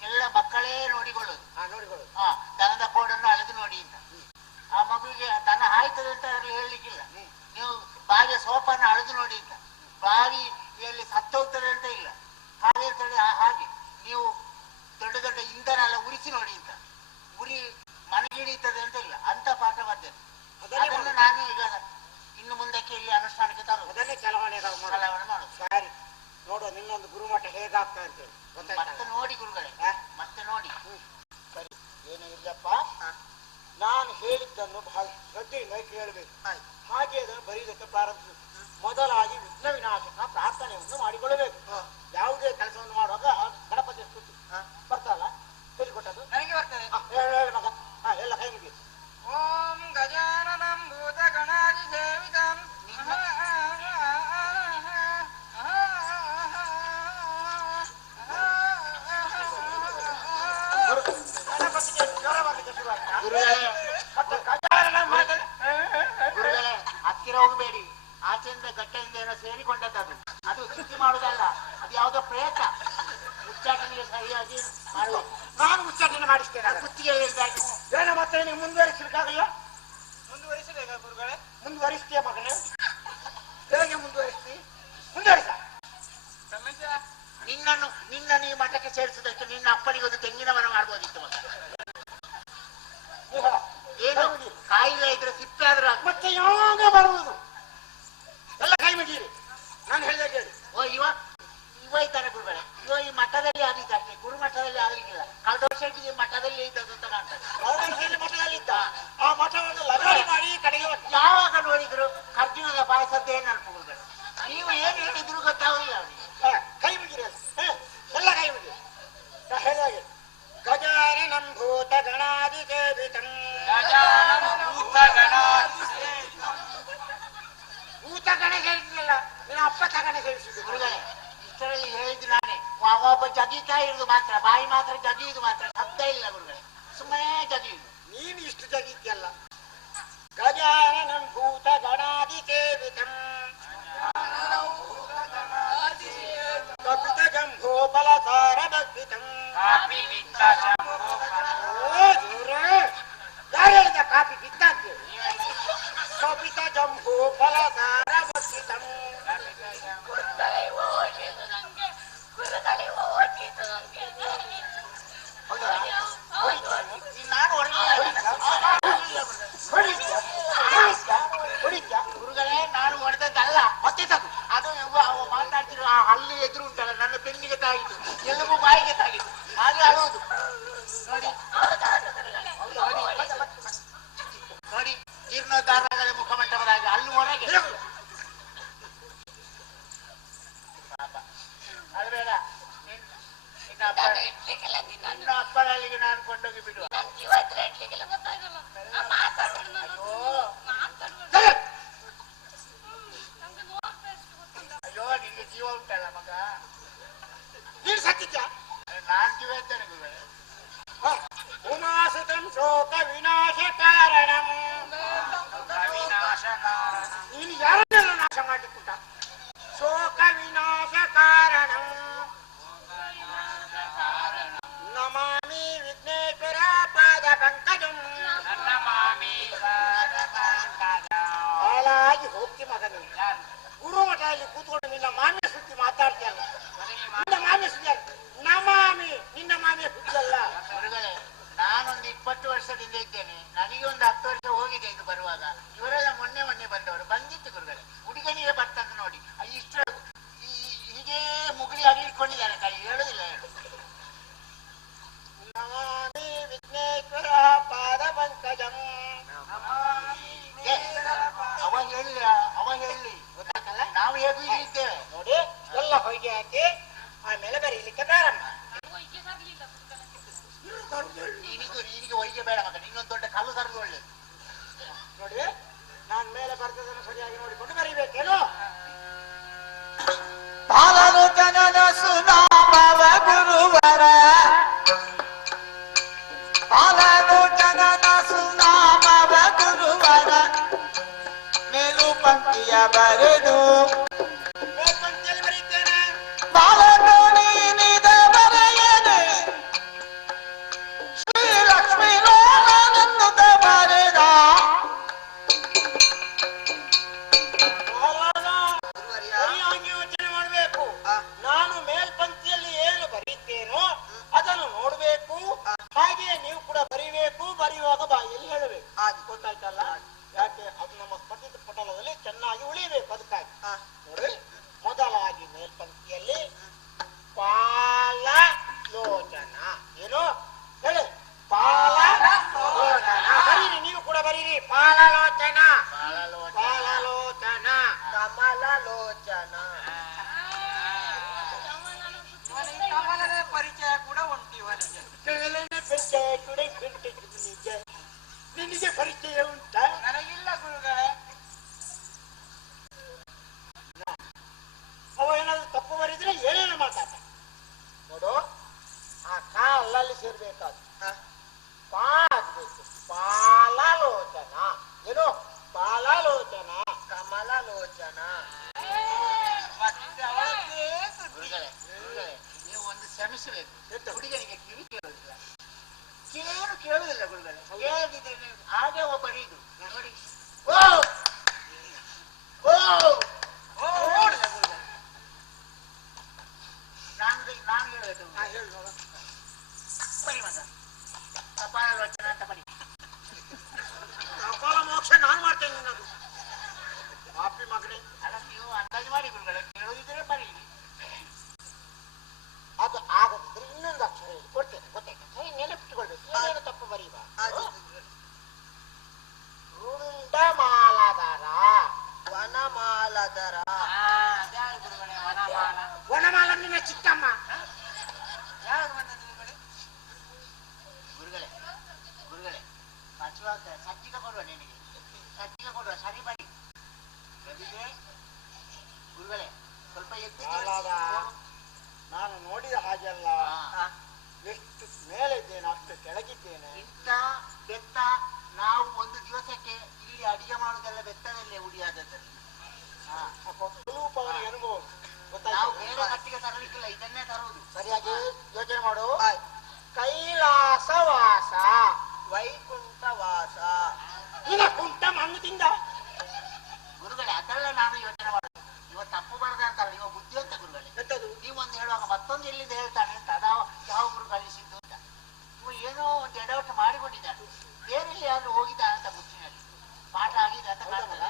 ಎಲ್ಲ ಮಕ್ಕಳೇ ನೋಡಿಕೊಳ್ಳೋದು. ನೋಡಿಕೊಳ್ಳೋದು. ದನದ ಕೋಡನ್ನು ಅಳೆದು ನೋಡಿ ಅಂತ. ಆ ಮಗುವಿಗೆ ದನ ಆಯ್ತದೆ ಅಂತ ಹೇಳಲಿಕ್ಕಿಲ್ಲ. ನೀವು ಬಾವಿಯ ಸೋಪನ್ನು ಅಳೆದು ನೋಡಿ ಅಂತ. ಬಾವಿಯಲ್ಲಿ ಸತ್ತೋಗ್ತದೆ ಅಂತ ಇಲ್ಲ, ಹಾಗೆ ಇರ್ತದೆ. ಹಾಗೆ ನೀವು ದೊಡ್ಡ ದೊಡ್ಡ ಇಂಧನ ಎಲ್ಲ ಉರಿಸಿ ನೋಡಿ ಅಂತ. ಉರಿ ಮನೆಗಿಡೀತದೆ ಅಂತ ಇಲ್ಲ, ಅಂತ ಪಾಠ ಪದ್ಧತಿ. ಅದನ್ನು ನಾನು ಈಗ ಇನ್ನು ಮುಂದಕ್ಕೆ ಇಲ್ಲಿ ಅನುಷ್ಠಾನಕ್ಕೆ ತರುವುದು. ಅದನ್ನೇ ಚಲಾವಣೆ ಮಾಡುದು. ಸರಿ, ನೋಡುವ ನಿನ್ನೊಂದು ಗುರುಮಠ ಹೇಗಾಗ್ತಾ ಅಂತೇಳಿ. ಮತ್ತೆ ನೋಡಿ ಗುರುಗಳೇ, ಮತ್ತೆ ನೋಡಿ. ಸರಿ, ಏನು ಇಲ್ಲಪ್ಪ, ನಾನು ಹೇಳಿದ್ದನ್ನು ಬಹಳ ಶ್ರದ್ಧೆಯಿಂದ ಕೇಳಬೇಕು. ಹಾಗೆ ಅದನ್ನು ಬರೆಯುವುದಕ್ಕೆ ಪ್ರಾರಂಭಿಸಬೇಕು. ಮೊದಲಾಗಿ ವಿಘ್ನ ವಿನಾಶಕ ಪ್ರಾರ್ಥನೆಯನ್ನು ಮಾಡಿಕೊಳ್ಳಬೇಕು. ಯಾವುದೇ ಕೆಲಸವನ್ನು ಮಾಡುವಾಗ ಗಣಪತಿ ಸ್ತುತಿ ಬರ್ತಲ್ಲ, ಹೇಳಿಕೊಟ್ಟದ್ದು ನನಗೆ ಬರ್ತದೆ. ಹೇಳಿ ಮಗ. ಎಲ್ಲ ಕೈ ಮುಗಿ. ಓಂ ಗಜಾನನಂ ಭೂತ ಗಣಾದಿ ಸೇವಿತಂ ಗುರುಗಳೇ, ಹತ್ತಿರ ಹೋಗಬೇಡಿ. ಆಚೆಯಿಂದ ಗಟ್ಟೆಯಿಂದ ಏನೋ ಸೇರಿಕೊಂಡದ್ದು, ಅದು ಸುದ್ದಿ ಮಾಡುದಲ್ಲ, ಅದು ಯಾವುದೋ ಪ್ರಯತ್ನ. ಉಚ್ಚಾಟನೆಗೆ ಸರಿಯಾಗಿ ಮಾಡುವ. ನಾನು ಉಚ್ಚಾಟನೆ ಮಾಡಿಸ್ತೇನೆ. ಕುತ್ತಿಗೆ ಹೇಳಿದಾಗ ಏನು ಮತ್ತೆ ನೀವು ಮುಂದುವರಿಸಲಿಕ್ಕಾಗಲ್ಲ? ಮುಂದುವರಿಸಬೇಕಾ ಗುರುಗಳೇ? ಮುಂದುವರಿಸ್ತೀಯ ಮಗನೇ? ಹೇಗೆ ಮುಂದುವರಿಸ್ತಿ? ಮುಂದುವರಿಸ. ನಿನ್ನ ನೀ ಮಠಕ್ಕೆ ಸೇರಿಸುದಕ್ಕೆ ನಿನ್ನ ಅಪ್ಪನಿಗೆ ಒಂದು ತೆಂಗಿನ ಮರ ಮಾಡ್ಬೋದಿತ್ತು ಮಗ. ಏನು ಕಾಯಿಲೆ ಇದ್ರೆ ಸಿಪ್ಪೆ ಆದ್ರೂ ಮತ್ತೆ ಯಾವಾಗ ಬರುವುದು? ಎಲ್ಲ ಕೈ ಮುಗೀರಿ. ನಾನು ಹೇಳಿದ ಕೇಳಿ. ಓ ಇವ ಇದ್ದಾನೆ ಗುರುಗಳೇ. ಇವ ಈ ಮಠದಲ್ಲಿ ಆಗಿದ್ದಷ್ಟೇ, ಗುರು ಮಠದಲ್ಲಿ ಆಗ್ಲಿಕ್ಕಿಲ್ಲ. ಕಳೆದ ವರ್ಷ ಈ ಮಠದಲ್ಲಿ ಇದ್ದದ್ದು ಅಂತ ಕಾಣ್ತದೆ. ಮಠದಲ್ಲಿ ಇದ್ದ ಆ ಮಠವನ್ನು ಲಗಾಡಿ ಮಾಡಿ ಕಡೆಗೆ ಯಾವಾಗ ನೋಡಿದ್ರು ಅರ್ಜುನದ ಪಾಯಸದ್ದೇ ನೆನಪು ಗುರುಗಳೇ. ನೀವು ಏನ್ ಹೇಳಿದ್ರು ಗೊತ್ತಾಗಲಿಲ್ಲ ಅವನಿಗೆ. ಕೈ ಮುಗಿರಿ. ಎಲ್ಲ ಕೈ ಮುಗಿರಿ. ಹೇಳಿದಾಗೆ ಗಜಾನನಂ ಭೂತ ಗಣಾದಿ ಸೇವಿತಂ. ಭೂತ ಗಣ ಹೇಳಿದ್ನಲ್ಲ, ನಿನ್ನ ಅಪ್ಪ ತಗಣೆ ಸೇವಿಸಿದ್ದು ಗುರುಗಳೇ. ಇಷ್ಟರಲ್ಲಿ ಹೇಳಿದ್ದು ನಾನೇ. ಒಬ್ಬ ಜಗೀತಾ ಇರುದು ಮಾತ್ರ, ಬಾಯಿ ಮಾತ್ರ ಜಗಿಯುದು ಮಾತ್ರ, ಶಬ್ದ ಇಲ್ಲ ಗುರುಗಳೇ. ಸುಮ್ಮನೆ ಜಗಿಯುದು. ನೀನು ಇಷ್ಟು ಜಗಿದ್ಯಲ್ಲ. ಗಜಾನನಂ ಭೂತ ಗಣಾದಿ ಸೇವಿತಂ ಕಪಿತ ಜಂಭೋ ಫಲಸಾರ ಭಕ್ಷಿತಂ. ಯಾರು ಹೇಳಿದ ಕಾಪಿ ಬಿತ್ತ ಅಂತೇಳಿ? ಕಪಿತ ಜಂಭೋ ಫಲಸಾರ ಭಕ್ಷಿತಂ. ಗುರುಗಳೇ ನಾನು ಹೊಡೆದದ್ದಲ್ಲ, ಮತ್ತೆ ತಗು. ಅದು ಮಾತಾಡ್ತಿರೋ ಆ ಹಲ್ಲು ಎದುರು ಉಂಟಲ್ಲ, ನನ್ನ ಬೆನ್ನಿಗೆ ತಾಗಿತು, ಎಲುಬು ಬಾಯಿಗೆ ತಾಗಿತು, ಹಾಗೆ ಅಳುವುದು ನೋಡಿ. ನೋಡಿ ಜೀರ್ಣೋದ್ಧಾರಗಳ ಮುಖಮಂಟಪದಾಗ ಹಲ್ಲು ಹೊರಗೆ. ಅದು ಬೇಡ. ನಿನ್ನ ಅಪ್ಪನಲ್ಲಿಗೆ ನಾನು ಕೊಂಡೋಗಿ ಬಿಡುವ. ಅಯ್ಯೋ ನಿನ್ಗೆ ಜೀವ ಉಂಟಲ್ಲ ಮಗ. ನೀನು ಸತ್ತಿದ್ಯ? ನಾನ್ ಜೀವ ಇದ್ದೇನೆ ಗುರುಗಳೇ. ಉಮಾಸುತಂ ಶೋಕ ವಿನಾಶ ಕಾರಣಂ. ನೀನು ಯಾರನ್ನೆಲ್ಲ ನಾಶ ಮಾಡಿಕೊಟ್ಟ? ಶೋಕ ವಿನಾಶ ಕಾರಣಂ ನಮಾಮಿ ವಿಘ್ನೇಶ್ವರ ಪಾದ ಪಂಕಜಂ. ಹಾಳಾಗಿ ಹೋಗ್ತಿ ಮಗನೇ. ಗುರು ಮಠದಲ್ಲಿ ಕೂತ್ಕೊಂಡು ನಿನ್ನ ಮಾಮಿಯ ಸುದ್ದಿ ಮಾತಾಡ್ತೀಯಲ್ಲ. ನಿನ್ನ ಮಾಮಿಯ ಸುದ್ದಿ ಅಲ್ಲ, ನಮಾಮಿ ನಿನ್ನ ಮಾಮಿಯ ಸುದ್ದಿ ಅಲ್ಲ. ಗುರುಗಳೇ ನಾನೊಂದು 20 ವರ್ಷದಿಂದ ಇದ್ದೇನೆ. ನನಗೆ ಒಂದು 10 ವರ್ಷ ಹೋಗಿದೆ ಇದು ಬರುವಾಗ. ಇವರೆಲ್ಲ ಮೊನ್ನೆ ಬಂದವರು. ಬಂದಿತ್ತು ಗುರುಗಳೇ. ಹುಡುಗನಿಗೆ ಬರ್ತಂತ ನೋಡಿ ಇಷ್ಟು ಹೀಗೆ ಮುಗುಳಿ ಅಡಿಕೊಂಡಿದ್ದಾನೆ, ಕೈ ಹೇಳುದಿಲ್ಲ. ಹೇಳು ನಮಾಮಿ ವಿಘ್ನೇಶ್ವರ ಪಾದ ಪಂಕಜಂ. ಅವ ಹೇಳಿ ಗೊತ್ತಾಗಲ್ಲ. ನಾವು ಹೇಗೂ ಇಲ್ಲಿ ಇದ್ದೇವೆ ನೋಡಿ. ಎಲ್ಲ ಹೊಯ್ಗೆ ಹಾಕಿ ಆಮೇಲೆ ಬರೀಲಿಕ್ಕೆ ಪ್ರಾರಂಭ. ನಿನಗೆ ಒಯ್ಗೆ ಬೇಡ ಮಗ. ಇನ್ನೊಂದು ದೊಡ್ಡ ಕಲ್ಲು ತರದು ಒಳ್ಳೇದು. ನೋಡಿ ನಾನ್ ಮೇಲೆ ಬರ್ತದನ್ನು ಸರಿಯಾಗಿ ನೋಡಿಕೊಂಡು ಬರೀಬೇಕೇನು? ಪಾಲಲೋಚನನ ಸುನಾಮವ ಗುರುವರ, ಪಾಲಲೋಚನನ ಸುನಾಮವ ಗುರುವರ, ಮೇಲು ಪಂಕ್ತಿಯ ಬರೆದು ಮೇಲ್ಪಂಕ್ತಿಯಲ್ಲಿ ಬರೀತೇನೆ. ಬಾಲನು ನೀನಿದ ಬರೆಯನೆ, ಶ್ರೀಲಕ್ಷ್ಮೀ ಲೋಲನೆನ್ನುತ್ತ ಬರೆದ. ಸರಿಯಾಗಿ ಯೋಚನೆ ಮಾಡಬೇಕು. ನಾನು ಮೇಲ್ಪಂಕ್ತಿಯಲ್ಲಿ ಏನು ಬರೀತೇನೋ ಅದನ್ನು ನೋಡ್ಬೇಕು. ಹಾಗೆಯೇ ನೀವು ಕೂಡ ಬರೀಬೇಕು. ಬರೆಯುವಾಗ ಬಾಯಲ್ಲಿ ಹೇಳಬೇಕು. ಗೊತ್ತಾಯ್ತಲ್ಲ? ಯಾಕೆ ಅದು ನಮ್ಮ ಸ್ಫಟಿಕ ಪಟಲದಲ್ಲಿ ಚೆನ್ನಾಗಿ ಉಳಿಬೇಕು. ಅದಕ್ಕಾಗಿ ನೋಡಿ, ಮೊದಲಾಗಿ ಮೇಲ್ಪಂಕ್ತಿಯಲ್ಲಿ ಪಾಲಲೋಚನ. ಏನು ಹೇಳಿ? ಪಾಲಲೋಚನ. ಬರೀರಿ, ನೀವು ಕೂಡ ಬರೀರಿ. ಪಾಲಲೋಚನ, ಪಾಲಲೋಚನ, ಕಮಲಲೋಚನ. ಕಮಲದ ಪರಿಚಯ ಕೂಡ ಉಂಟು ಇವನಿಗೆ. ನಿನಗೆ ಪರಿಚಯ ಉಂಟ? ನನಗಿಲ್ಲ ಗುರುಗಳೇ. ಅವ ಏನಾದ್ರು ತಪ್ಪು ಬರೀದ್ರೆ ಏನೇನು ಮಾತಾಡ ನೋಡು. ಆ ಕಾ ಅಲ್ಲಲ್ಲಿ ಸೇರ್ಬೇಕಾದ ಪಾ ಆಗ್ಬೇಕು. ಪಾಲಲೋಚನ. ಏನು? ಪಾಲಲೋಚನ, ಕಮಲಲೋಚನ. ಮತ್ತೆ ಅವಳ ಗಮನಿಸಬೇಕು. ಹುಡುಗನಿಗೆ ಕಿವಿ ಕೇಳುವುದಿಲ್ಲ, ಏನು ಕೇಳುವುದಿಲ್ಲ ಗುರುಗಳೇ. ಹೇಗಿದ್ದೇನೆ ಹಾಗೆ ಒಬ್ಬರಿದು ನೋಡಿ. ಓ ಓ ಓ ನೋಡಿದ ಗುರುಗಳೇ. ನಾನು ಹೇಳಬೇಕು. ಬರಿ ಮಗ ಕಪಾಲ ಲೋಚನ ಅಂತ ಬರಿ. ಕಪಾಲ ಮೋಕ್ಷ ನಾನು ಮಾಡ್ತೇನೆ ನಿನ್ನದು ಪಾಪಿ ಮಗನೇ. ಅಲ್ಲ ನೀವು ಅಂದಾಜು ಮಾಡಿ ಗುರುಗಳೇ, ಕೇಳುವುದಿದ್ರೆ ಬರೀ. ಅದು ಆಗದಿದ್ರೆ ಇನ್ನೊಂದು ಅಕ್ಷರ ಹೇಳಿ ಕೊಡ್ತೇನೆ, ಗೊತ್ತಾಯ್ತಾ? ನೆನಪಿಟ್ಟುಕೊಳ್ಬೇಕು, ಏನೇನು ತಪ್ಪು ಬರೀಬ. ರುಂಡಮಾಲಧರ ವನಮಾಲಧರ. ಗುರುಗಳೇ ವನಮಾಲ. ವನಮಾಲ ನಿನ್ನ ಚಿಕ್ಕಮ್ಮ. ಯಾವುದು ಬಂದದ್ದು ಗುರುಗಳೇ? ಗುರುಗಳೇ ಗುರುಗಳೇ ಕಚ್ಚುವಾಗ ಸಜ್ಜಿಗೆ ಕೊಡುವ, ನಿನಗೆ ಸಜ್ಜಿಗೆ ಕೊಡುವ, ಸರಿ ಬರಿ. ಗದಿಗೆ ಗುರುಗಳೇ ಸ್ವಲ್ಪ ಎದ್ದು ನಾನು ನೋಡಿದ ಹಾಗೆಲ್ಲ ಎಷ್ಟು ಮೇಲೆ ಇದ್ದೇನೆ ಅಷ್ಟು ಕೆಳಗಿದ್ದೇನೆ. ಇಂಥ ಬೆತ್ತ ನಾವು ಒಂದು ದಿವಸಕ್ಕೆ ಇಲ್ಲಿ ಅಡಿಗೆ ಮಾಡುವುದೆಲ್ಲ ಬೆತ್ತದಲ್ಲೇ ಉಡಿಯಾದದ್ದು. ಸ್ವರೂಪವನ್ನು ಎನ್ನುವುದು ನಾವು ಗೊತ್ತಾಯ್ತು. ಬೇರೆ ಕಟ್ಟಿಗೆ ತರಲಿಕ್ಕಿಲ್ಲ, ಇದನ್ನೇ ತರುವುದು. ಸರಿಯಾಗಿ ಯೋಚನೆ ಮಾಡು. ಕೈಲಾಸವಾಸ ವೈಕುಂಠವಾಸ. ನಿನ್ನ ಕುಂಟ ಮಣ್ಣದಿಂದ ಗುರುಗಳೇ ಅದೆಲ್ಲ ನಾನು ಯೋಚನೆ ಮಾಡುದು. ಇವ ತಪ್ಪು ಬರದ ಅಂತಾರ, ಇವ ಬುದ್ಧಿ ಅಂತ ಗುರುಗಳೇ. ಎಂತದು? ನೀವೊಂದು ಹೇಳುವಾಗ ಮತ್ತೊಂದು ಎಲ್ಲಿಂದ ಹೇಳ್ತಾನೆ ಅಂತ, ಅದ ಯಾವ ಗುರು ಕಲಿಸಿದ್ದು ಅಂತ. ಇವ ಏನೋ ಒಂದು ಎಡವಟ್ಟು ಮಾಡಿಕೊಂಡಿದ್ದಾನೆ, ಬೇರೆಲ್ಲಿ ಯಾರು ಹೋಗಿದ್ದ ಅಂತ ಬುದ್ಧಿನಲ್ಲಿ ಪಾಠ ಆಗಿದೆ ಅಂತ ಕಾಣ್ತದ.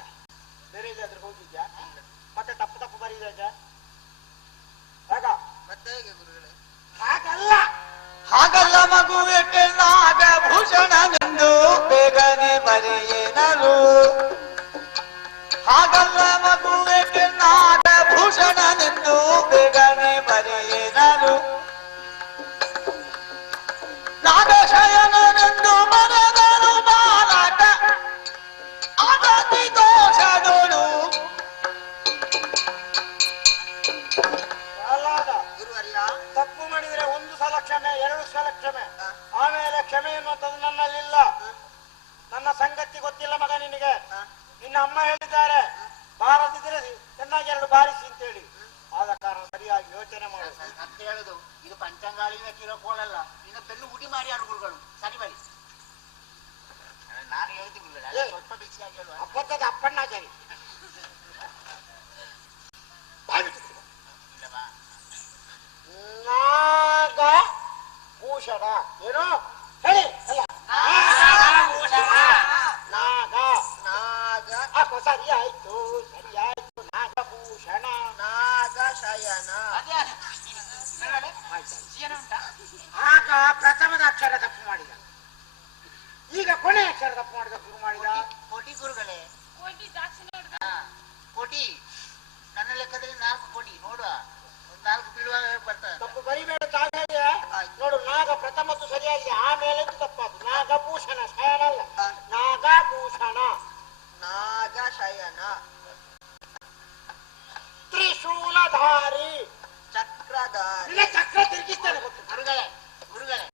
ಬೇರೆ ಎಲ್ಲಾದ್ರೂ ಹೋಗಿದ್ಯಾ? ಮತ್ತೆ ತಪ್ಪು ತಪ್ಪು ಬರೀದ ಆಗ ಮತ್ತೆ ಹೇಗೆ ಗುರುಗಳೇ? ಹಾಗಲ್ಲ. ಹಾಗಲ್ಲ ಮಗುವೆ ನಾಗಭೂಷಣವೆಂದು ಬೇಗನೆ ಮರೆಯೇನರು. ಹಾಗಲ್ಲ ಮಗುವೆ ನಾಗಭೂಷಣನೆಂದು ಬೇಗನೆ ಮರೆಯೇನರು. ನಾಗಶಯನನೆಂದು ಮರೆದರು ಮಾರಾಟ ಅಗತಿ ದೋಷಗಳು. ಗುರುವರ್ಯ, ತಪ್ಪು ಮಾಡಿದ್ರೆ ಒಂದು ಸಲ ಕ್ಷಮೆ, ಎರಡು ಸಲ ಕ್ಷಮೆ, ಆಮೇಲೆ ಕ್ಷಮೆ ಎನ್ನುವಂಥದ್ದು ನನ್ನಲ್ಲಿಲ್ಲ. ನನ್ನ ಸಂಗತಿ ಗೊತ್ತಿಲ್ಲ ಮಗ ನಿನಗೆ. ನಿನ್ನ ಅಮ್ಮ ಹೇಳಿದ್ದಾರೆ ಬಾರದಿದ್ರೆ ಚೆನ್ನಾಗಿ ಎರಡು ಬಾರಿಸಿ ಅಂತೇಳಿ. ಆದ ಕಾರಣ ಸರಿಯಾಗಿ ಯೋಚನೆ ಮಾಡು ಅಂತ ಹೇಳುದು. ಇದು ಪಂಚಾಂಗಾಳಿನ ಕಿರೋಕೋಳಲ್ಲ, ನಿನ್ನ ಬೆನ್ನು ಉಡಿ ಮಾಡಿ ಯಾರು ಗುರುಗಳು. ಸರಿ ಬರಿ. ನಾನು ಹೇಳ್ತಿ ಗುರುಗಳು, ಅದೇ ಸ್ವಲ್ಪ ಬಿಸಿಯಾಗಿ ಹೇಳುವ. ಅಪ್ಪತ್ತದ ಅಪ್ಪಣ್ಣಾಚಾರಿ ಇಲ್ಲವಾ? ನಾಗ ಭೂಷಣ ಏನು ಹೇಳಿ ಅಲ್ಲ ನಾಗ ನಾಗ ಅಪ್ಪ ಸರಿಯಾಯ್ತು ಸರಿಯಾಯ್ತು. ನಾಗಭೂಷಣ ನಾಗ ಶಯನ. ಅದೇ ಗುರುಗಳೇ, ಏನು ಉಂಟಾ? ಆಗ ಪ್ರಥಮದ ಅಕ್ಷರ ತಪ್ಪು ಮಾಡಿದ, ಈಗ ಕೊನೆ ಅಕ್ಷರ ತಪ್ಪು ಮಾಡಿದ ಶುರು ಮಾಡಿದ. ಕೋಟಿ ಗುರುಗಳೇ, ಕೋಟಿ ನನ್ನ ಲೆಕ್ಕದಲ್ಲಿ 4 ಕೋಟಿ ನೋಡುವ. ಒಂದು 4 ಬೀಳುವಾಗ ಬರ್ತದೆ. ತಪ್ಪು ಬರಿಬೇಡ ತಾನೇ. ನೋಡು, ನಾಗ ಪ್ರಥಮದ್ದು ಸರಿಯಾಗಿದೆ, ಆಮೇಲೆ ತಪ್ಪಾದು. ನಾಗಭೂಷಣ ಶಯನ ಅಲ್ಲ, ನಾಗಭೂಷಣ. ನಾಗ ಶಯನ. ತ್ರಿಶೂಲಧಾರಿ. ಚಕ್ರಧಾರಿ. ನಿನ್ನ ಚಕ್ರ ತಿರುಗಿಸ್ತಾನೆ ಗೊತ್ತು. ಗುರುಗಳೇ ಗುರುಗಳೇ,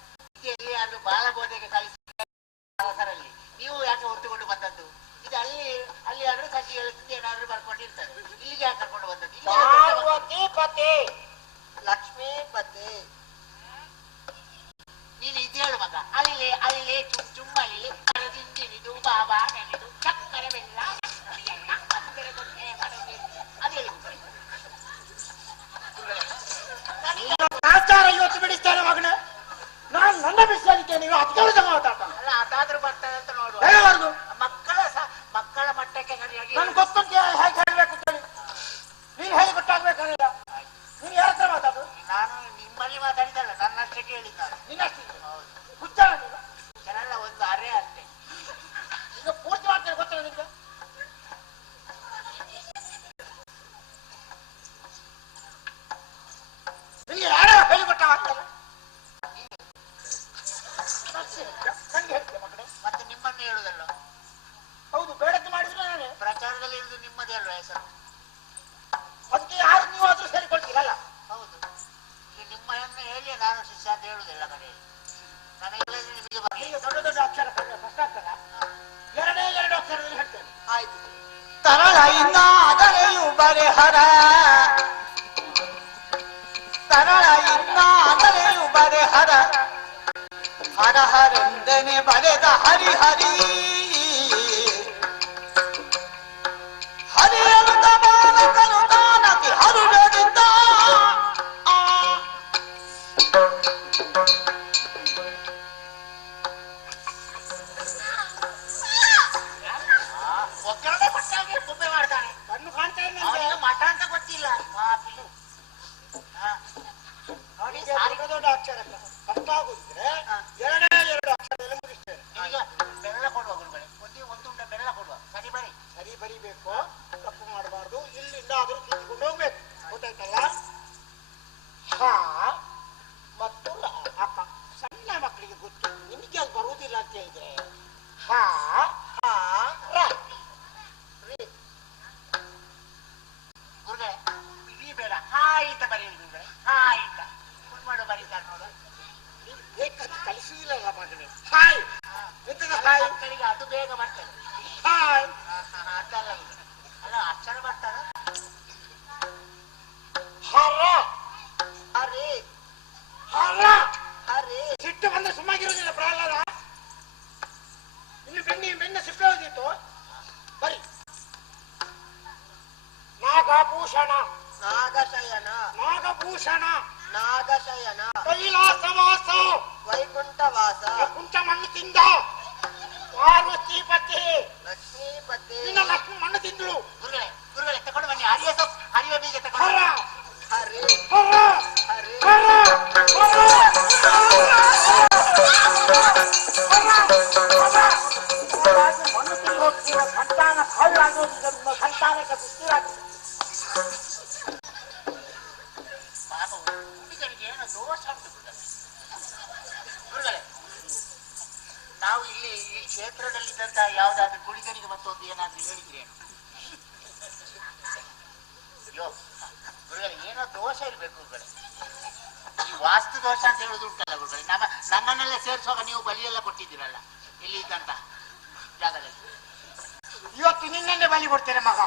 ಎಲ್ಲಿ ಅದು ಬಾಲಬೋಧೆಗೆ ಕಲಿಸರಲ್ಲಿ ನೀವು ಯಾಕೆ ಹೊತ್ತುಕೊಂಡು ಬಂದದ್ದು? ಇದು ಅಲ್ಲಿ ಆದ್ರೂ ಕಟ್ಟಿ ಹೇಳ್ತಿದ್ದು ಏನಾದ್ರೂ ಬರ್ಕೊಂಡಿರ್ತಾರೆ, ಇಲ್ಲಿಗೆ ಯಾಕೆ ಕರ್ಕೊಂಡು ಬಂದದ್ದು? ಇಲ್ಲಿ ಯಾಕೆ ಬಂದದ್ದು? ಪಾರ್ವತೀಪತಿ. ಲಕ್ಷ್ಮೀಪತಿ. ನೀನು ಇದು ಹೇಳು ಮಗ. ಅಲ್ಲಿ ಚುಮ್ಮ ಅಲ್ಲಿ ಕರದಿಂದಿನಿದು ಬಾಬಾ ನೆನೆದು ಚಕ್ಕರೆ ಬೆಲ್ಲ ಅದು ಹೇಳಿ ಆಚಾರ ಇವತ್ತು ಬಿಡಿಸ್ತಾನೆ ಮಗನೇ. ನಾನು ನನ್ನ ಬಿಡಿಸಲಿಕ್ಕೆ ನೀವು ಹತ್ತು ಮಾತಾಡ್ತಾನೆ. ಅಲ್ಲ, ಅದಾದ್ರೂ ಬರ್ತದೆ ಅಂತ ನೋಡುವ. ಹೇಳಬಾರ್ದು. ಮಕ್ಕಳ ಮಟ್ಟಕ್ಕೆ ಸರಿಯಾಗಿ ನನ್ಗೆ ಗೊತ್ತುಂಟು ಹೇಗೆ ಹೇಳಬೇಕು ಅಂತೇಳಿ. ನೀನು ಹೇಳಿ ಗೊತ್ತಾಗ್ಬೇಕಲ್ಲ. ನೀನು ಯಾರ ಹತ್ರ ಮಾತಾಡು? ನಾನು ನಿಮ್ಮಲ್ಲಿ ಮಾತಾಡಿದಲ್ಲ, ನನ್ನಷ್ಟಕ್ಕೆ ಹೇಳಿದ್ದಾರೆ. ನಿನ್ನಷ್ಟು ಹುಚ್ಚಾಳ ನೀನು. ಜನರ ಒಂದು ಅರೆ ಅಷ್ಟೇ. ಈಗ ಪೂರ್ತಿ ಮಾಡ್ತೇನೆ ಗೊತ್ತಿಲ್ಲ ನಿಮ್ಗೆ. ನಿಮಗೆ ಯಾರೋ ಹೇಳಿಕೊಟ್ಟ ಆಗ್ತಲ್ಲ. ನನಗೆ ಹೇಳ್ತೇನೆ ಮಗನೇ. ಮತ್ತೆ ನಿಮ್ಮನ್ನೇ ಹೇಳುದಲ್ಲ. ಹೌದು, ಬೇಡಕ್ಕೆ ಮಾಡಿದ್ರೆ ನಾನೇ. ಪ್ರಚಾರದಲ್ಲಿ ಇರುವುದು ನಿಮ್ಮದೇ ಅಲ್ವಾ ಹೆಸರು? ಅದಕ್ಕೆ ಯಾರು ನೀವಾದ್ರೂ ಸೇರಿಕೊಳ್ತೀರಲ್ಲ. ಹೌದು, ಈಗ ನಿಮ್ಮನ್ನು ಹೇಳಿ ನಾನು ಶಿಷ್ಯ ಅಂತ ಹೇಳುದಿಲ್ಲ ಮನೆಯಲ್ಲಿ. ನನಗೆಲ್ಲ ನಿಮಗೆ ಬರಲಿ. ಈಗ ದೊಡ್ಡ ದೊಡ್ಡ ಅಕ್ಷರ ಕಷ್ಟ ಆಗ್ತದ. ಎರಡು ಅಕ್ಷರದಲ್ಲಿ ಹೇಳ್ತೇನೆ. ಆಯ್ತು. ತರಳ ಇನ್ನಾದರೆಯು ಬರೆಹರ. ತರಳ ಇನ್ನಾದರೆ ಹರಿ ಹರಿ ಹರಿ ಅಂತ ಬಾಲಕನು ತಾನತಿ ಹರಿಬೇಡಿದ್ದ ಒಗ್ಗರಣೆ ಕೊಟ್ಟಾಗೆ ಕುಬ್ಬೆ ಮಾಡ್ತಾನೆ. ಕಣ್ಣು ಕಾಣ್ತಾ ಇಲ್ಲ ಅವನಿಗೆ ಮಠ ಅಂತ ಗೊತ್ತಿಲ್ಲ. ನೋಡಿ ದೊಡ್ಡ ಅಕ್ಷರ ಕಷ್ಟ ಆಗುದಿದ್ರೆ ಎರಡೇ ಎರಡು ಅಕ್ಷರದಲ್ಲಿ ಮುಗಿಸ್ತೇನೆ. ಈಗ ಬೆಲ್ಲ ಕೊಡುವ ಗುರುಗಳೇ, ಒಂದು ಉಂಡೆ ಬೆಲ್ಲ ಕೊಡುವ. ಸರಿ ಬರಿ. ಸರಿ ಬರಿಬೇಕು, ತಪ್ಪು ಮಾಡಬಾರ್ದು. ಇಲ್ಲಿಂದ ಆದ್ರೂ ತಿದ್ದುಕೊಂಡು ಹೋಗ್ಬೇಕು. ಗೊತ್ತಾಯ್ತಲ್ಲ? ಹಾ ಮತ್ತು ಅಕ್ಕ ಸಣ್ಣ ಮಕ್ಕಳಿಗೆ ಗೊತ್ತು, ನಿಮಗೆ ಅದು ಬರುವುದಿಲ್ಲ ಅಂತ ಹೇಳಿದ್ರೆ ಹಾ ಹಾ ರ ಗುರುಗಳೇ ಈ ಬೇಡ ಹಾಯ್ ಅಂತ ಬರೀರಿ ಗುರುಗಳೇ. ಹಾಯ್ ಅಂತ ಫುಲ್ ಮಾಡೋ ಬರೀತಾರೆ ನೋಡ. ನೀವು ಬೇಕಂತ ಕಲಿಸುವುದಿಲ್ಲ ಮಗನೇ. ಹಾಯ್ ಎಂತದ ಹಾಯ್? ಮಕ್ಕಳಿಗೆ ಅದು ಬೇಗ ಬರ್ತದೆ. ಹಾಯ್ ಅದಲ್ಲ ಗುರುಗಳೇ. ಅಲ್ಲ ಅಕ್ಷರ ಬರ್ತಾರ. ಹರ ಅರೆ ಹರ ಅರೆ ಸಿಟ್ಟು ಬಂದ ಸುಮ್ಮಾಗಿರೋದಿಲ್ಲ ಪ್ರಹ್ಲಾದ. ಇನ್ನು ಬೆನ್ನ ಸಿಪ್ಪೆ ಹೋಗಿತ್ತು. ಬರಿ ನಾಗಭೂಷಣ ನಾಗಶಯನ ನಾಗಭೂಷಣ ನಾಗಶಯನ ಕೈಲಾಸವಾಸ ವೈಕುಂಠವಾಸ ಕುಂಟ ಮಣ್ಣು ತಿಂದ ಪಾರ್ವತೀಪತಿ. ಲಕ್ಷ್ಮೀಪತಿ ನಿನ್ನ ಲಕ್ಷ್ಮಿ ಮಣ್ಣು ತಿಂದಳು. ಗುರುಗಳೇ ತಗೊಂಡು ಬನ್ನಿ. ಹರಿಯ ಸೊಪ್ಪು ಹರಿಯ ಬೀಜ ತಗೊಂಡು ಹರ ಹರಿ ಹರ ಹರಿ ಹರ ಮಣ್ಣು ತಿಂದು ಹೋಗ್ತೀವ. ಸಂತಾನ ಹಾಳಾಗೋದು ಸಂತಾನಕ್ಕೆ ಬುದ್ಧಿರಾಗ್ತದೆ. ಪಾಪ ಹುಡುಗರಿಗೆ ಏನೋ ದೋಷ ಉಂಟು ಗುರುಗಳೇ. ನಾವು ಇಲ್ಲಿ ಈ ಕ್ಷೇತ್ರದಲ್ಲಿದ್ದಂತಹ ಯಾವುದಾದ್ರೂ ಗುಳಿಗರಿಗೆ ಮತ್ತೊಂದು ಏನಾದ್ರೂ ಹೇಳಿದ್ರೇನು? ಅಯ್ಯೋ ಗುರುಗಳೇ, ಏನೋ ದೋಷ ಇರ್ಬೇಕು ಗುರುಗಳೇ. ಈ ವಾಸ್ತು ದೋಷ ಅಂತ ಹೇಳುದು ಉಂಟಲ್ಲ ಗುರುಗಳೇ. ನಮ್ಮನ್ನೆಲ್ಲ ಸೇರಿಸುವಾಗ ನೀವು ಬಲಿಯೆಲ್ಲ ಕೊಟ್ಟಿದ್ದೀರಲ್ಲ ಇಲ್ಲಿ ಇದ್ದಂತ ಜಾಗದಲ್ಲಿ. ಇವತ್ತು ನಿನ್ನೆ ಬಲಿ ಕೊಡ್ತೇನೆ ಮಗ,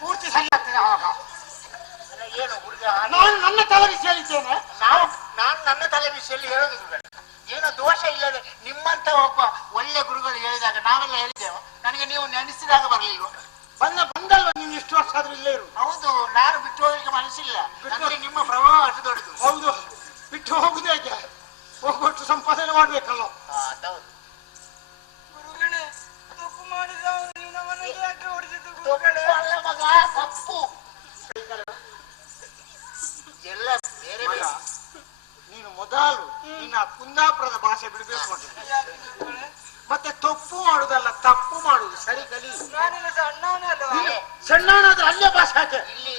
ಪೂರ್ತಿ ಸರಿ ಆಗ್ತದೆ ಅವಾಗ. ಅಲ್ಲ ಏನು ಹುಡುಗ, ನಾನು ನನ್ನ ತಲೆಬಿಸಿ ಹೇಳಿದ್ದೇನೆ. ನಾನು ನನ್ನ ತಲೆ ವಿಷಯಲ್ಲಿ ಹೇಳೋದು ಗುರುಗಳೇ. ಏನೋ ದೋಷ ಇಲ್ಲದೆ ನಿಮ್ಮಂತ ಒಬ್ಬ ಒಳ್ಳೆ ಗುರುಗಳು ಹೇಳಿದಾಗ ನಾವೆಲ್ಲ ಹೇಳಿದ್ದೇವೆ. ನನಗೆ ನೀವು ನೆನೆಸಿದಾಗ ಬರ್ಲಿಲ್ವ? ಬಂದಲ್ವ ನೀನು ಇಷ್ಟು ವರ್ಷ ಆದ್ರೂ ಇಲ್ಲೇ ಇರು. ಹೌದು, ನಾನು ಬಿಟ್ಟು ಹೋಗಲಿಕ್ಕೆ ಮನಸ್ಸಿಲ್ಲ. ನನಗೆ ನಿಮ್ಮ ಪ್ರಭಾವ ಅಷ್ಟು ದೊಡ್ಡದು. ಹೌದು, ಬಿಟ್ಟು ಹೋಗುದೇ ಹೇಗೆ? ಹೋಗ್ಬಿಟ್ಟು ಸಂಪಾದನೆ ಮಾಡ್ಬೇಕಲ್ಲ. ಹೌದು. ಗುರುಗಳೇ ತಪ್ಪು ಮಾಡಿದ ನಿಮ್ಮನೆ ಯಾಕೆ ಹೊಡೆದಿದ್ದು ತಪ್ಪು ಗುರುಗಳೇ? ಅಲ್ಲ ಮಗ, ತಪ್ಪು ಎಲ್ಲ ಬೇರೆ ಮಗ, ನೀನು ಮೊದಲು ನಿನ್ನ ಕುಂದಾಪುರದ ಭಾಷೆ ಬಿಡಬೇಕು ಅಂತ. ಯಾಕೆ ಗುರುಗಳೇ? ಮತ್ತೆ ತಪ್ಪು ಮಾಡುದಲ್ಲ, ತಪ್ಪು ಮಾಡುದು ಸರಿ ಕಲಿ. ನಾನಿನ್ನು ಸಣ್ಣವನಲ್ವಾ? ಸಣ್ಣವನಾದ್ರೆ ಅಲ್ಲೇ ಭಾಷೆ ಹಾಕೆ. ಇಲ್ಲಿ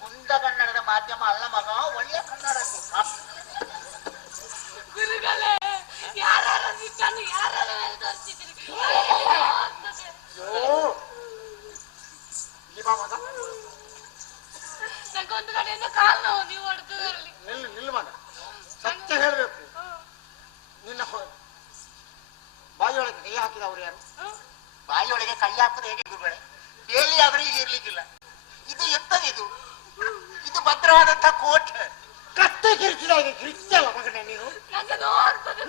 ಕುಂದ ಕನ್ನಡದ ಮಾಧ್ಯಮ ಅಲ್ಲ ಮಗ, ಒಳ್ಳೆಯ ಕನ್ನಡ. ಗುರುಗಳೇ ಯಾರು ಸಿಕ್ಕನ್ನು ಯಾರು ತೋರಿಸಿದ್ರಿ? ನಂಗೊಂದು ಕಡೆಯಿಂದ ಕಾಲು ನೋವು, ನೀವು ಹೊಡೆದಲ್ಲಿ ನಿಲ್ಲು ಮಗ, ಸತ್ಯ ಹೇಳ್ಬೇಕು. ನಿನ್ನ ಬಾಯಿಯೊಳಗೆ ಕೈ ಹಾಕಿದವ್ರು ಯಾರು? ಬಾಯಿಯೊಳಗೆ ಕೈ ಹಾಕುದು ಹೇಗೆ ಗುರುಗಳೇ? ಬೇಲಿ ಆದ್ರೆ ಈಗ ಇರ್ಲಿಕ್ಕಿಲ್ಲ. ಇದು ಎಂತದಿದು? ಇದು ಭದ್ರವಾದಂತ ಕೋಟೆ. ಕತ್ತೆ ಕಿರಿಚಿದಾಗ ಕಿರಿಚಲ್ಲ ಮಗನೇ ನೀನು. ನಂಗೆ ನೋಡ್ತದೆ.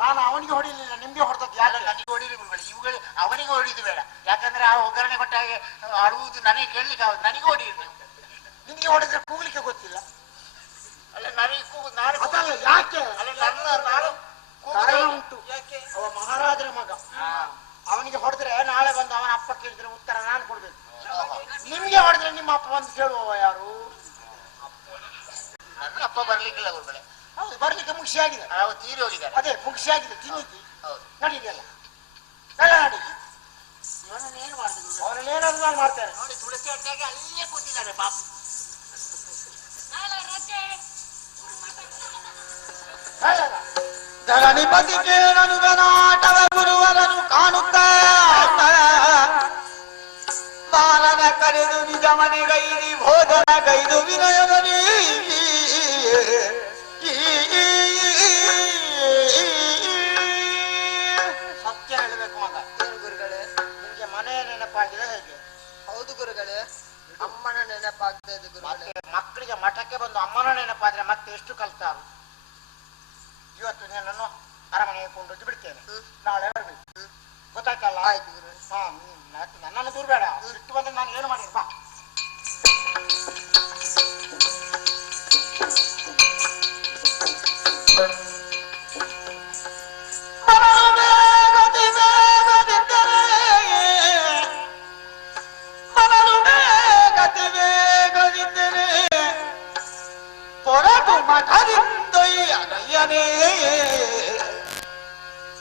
ನಾನು ಅವನಿಗೆ ಹೊಡಿಲಿಲ್ಲ, ನಿಮ್ಗೆ ಹೊಡೆದದ್ದು ಯಾರು ಯಾರು? ನನಗೆ ಹೊಡಿಲಿ ಗುರುಗಳೇ, ಇವುಗಳು ಅವನಿಗೆ ಹೊಡಿದು ಬೇಡ. ಯಾಕಂದ್ರೆ ಆ ಒಗ್ಗರಣೆ ಕೊಟ್ಟ ಹಾಗೆ ಆಡುವುದು ನನಗೆ ಕೇಳಲಿಕ್ಕೆ ಆಗುದು. ನನಗೆ ಹೊಡಿಯಿರಿ. ನಿಮ್ಗೆ ಹೊಡೆದ್ರೆ ಕೂಗ್ಲಿಕ್ಕೆ ಗೊತ್ತಿಲ್ಲ. ಅಲ್ಲ ನನಗೆ ಕೂಗುದು, ನಾನು ಅದಲ್ಲ ಯಾಕೆ? ಅಲ್ಲ ನಾನು ಕಾರಣ ಉಂಟು. ಅವ ಮಹಾರಾಜರ ಮಗ. ಅವನಿಗೆ ಹೊಡೆದ್ರೆ ನಾಳೆ ಬಂದು ಅವನ ಅಪ್ಪ ಕೇಳಿದ್ರೆ ಉತ್ತರ ನಾನು ಕೊಡ್ಬೇಕು. ನಿಮ್ಗೆ ಹೊಡೆದ್ರೆ ನಿಮ್ಮ ಅಪ್ಪ ಬಂದು ಕೇಳುವವ ಯಾರು? ನನ್ನ ಅಪ್ಪ ಬರ್ಲಿಕ್ಕಿಲ್ಲ ಗುರುಗಳೇ. ಹೌದು, ಬರ್ಲಿಕ್ಕೆ ಮುಗಿಸಿಯಾಗಿದೆ. ನಾವು ತೀರಿ ಹೋಗಿದ್ದಾರೆ. ಅದೇ ಮುಗಿಸಿಯಾಗಿದೆ. ತಿನ್ನಿದ್ದಿ ಹೌದು. ನಡೀದೆಲ್ಲ ಎಲ್ಲ ನಡಿ. ಇವನನ್ನು ಏನು ಮಾಡಿದ್ರು? ಅವರಲ್ಲಿ ಏನಾದ್ರು ನಾನು ಮಾಡ್ತೇನೆ. ನೋಡಿ ತುಳಸಿ ಅಡ್ಡಾಗಿ ಅಲ್ಲೇ ಕೂತಿದ್ದಾರೆ ಪಾಪ. ನಾಳೆ ರಜೆ. ಧರಣಿಪತಿ ಕೇಳನುಗನಾಟವ ಗುರುವರನು ಕಾಣುತ್ತ ಬಾಲನ ಕರೆದು ನಿಜ ಮನೆಗೈದಿ ಭೋಜನ ಗೈದು ವಿನಯದಲ್ಲಿ ಸತ್ಯ ಹೇಳಬೇಕು ಮಗ. ಏನು ಗುರುಗಳೇ? ನಿಮ್ಗೆ ಮನೆಯ ನೆನಪಾಗಿದೆ ಹೇಗೆ? ಹೌದು ಗುರುಗಳೇ, ಅಮ್ಮನ ನೆನಪಾಗ್ತಾ ಇದೆ ಗುರುಗಳೇ. ಮತ್ತೆ ಮಕ್ಕಳಿಗೆ ಮಠಕ್ಕೆ ಬಂದು ಅಮ್ಮನ ನೆನಪಾದ್ರೆ ಮತ್ತೆ ಎಷ್ಟು ಕಲ್ತಾರು? ಇವತ್ತು ನಾನು ಅರಮನೆಗೆ ಕೊಂಡೊದ್ದು ಬಿಡ್ತೇನೆ. ನಾಳೆ ಬರಬೇಕು, ಗೊತ್ತಾಯ್ತಲ್ಲ? ಆಯ್ತು ಗುರು. ಹಾ, ನನ್ನನ್ನು ದೂರ ಬೇಡ. ಸಿಟ್ಟು ಬಂದ್ರೆ ನಾನು ಏನು ಮಾಡಿ ಬಾ.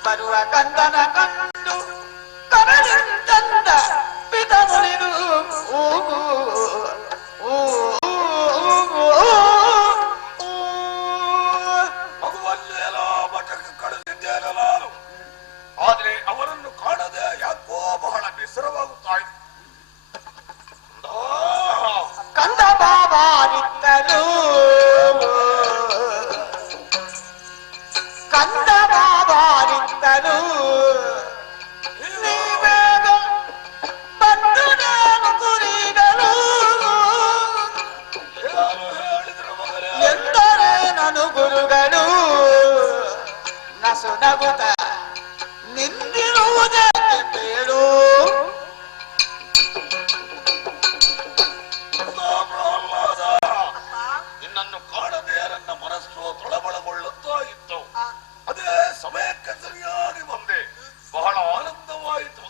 ಬರುವ ಕಂದನ ಕಂಡು ಕರಳಿಂದ ಪಿತ ಮುರಿದು ಮಗುವಲ್ಲೆಲ್ಲ ಮಠಕ್ಕೆ ಕಳೆದಿದ್ದೇನೆ ನಾನು. ಆದ್ರೆ ಅವರನ್ನು ಕಾಣದೆ ಯಾಕೋ ಬಹಳ ಬೇಸರವಾಗುತ್ತಾ ಇದೆ. ಕಂದ ಬಾಬಾರಿದ್ದನು ಕಂದ ಬಾಬಾರಿದ್ದನು ನೀವೇಗ ಬಂದು ನಾನು ಕುರಿಗಳು ಎಂದರೆ ನಾನು ಗುರುಗಳು ನಸು ನಗುತ್ತ ನಿಂದಿರುವುದಕ್ಕೆ ಬೇಡು. ನಿನ್ನನ್ನು ಕಾಣದೆ ನನ್ನ ಮನಸ್ಸು ತೊಳಬಳಗೊಳ್ಳುತ್ತಾ ಇತ್ತು. ಅದೇ ಸಮಯಕ್ಕೆ ಸರಿಯಾಗಿ ಬಂದೆ. ಬಹಳ ಆನಂದವಾಯಿತು.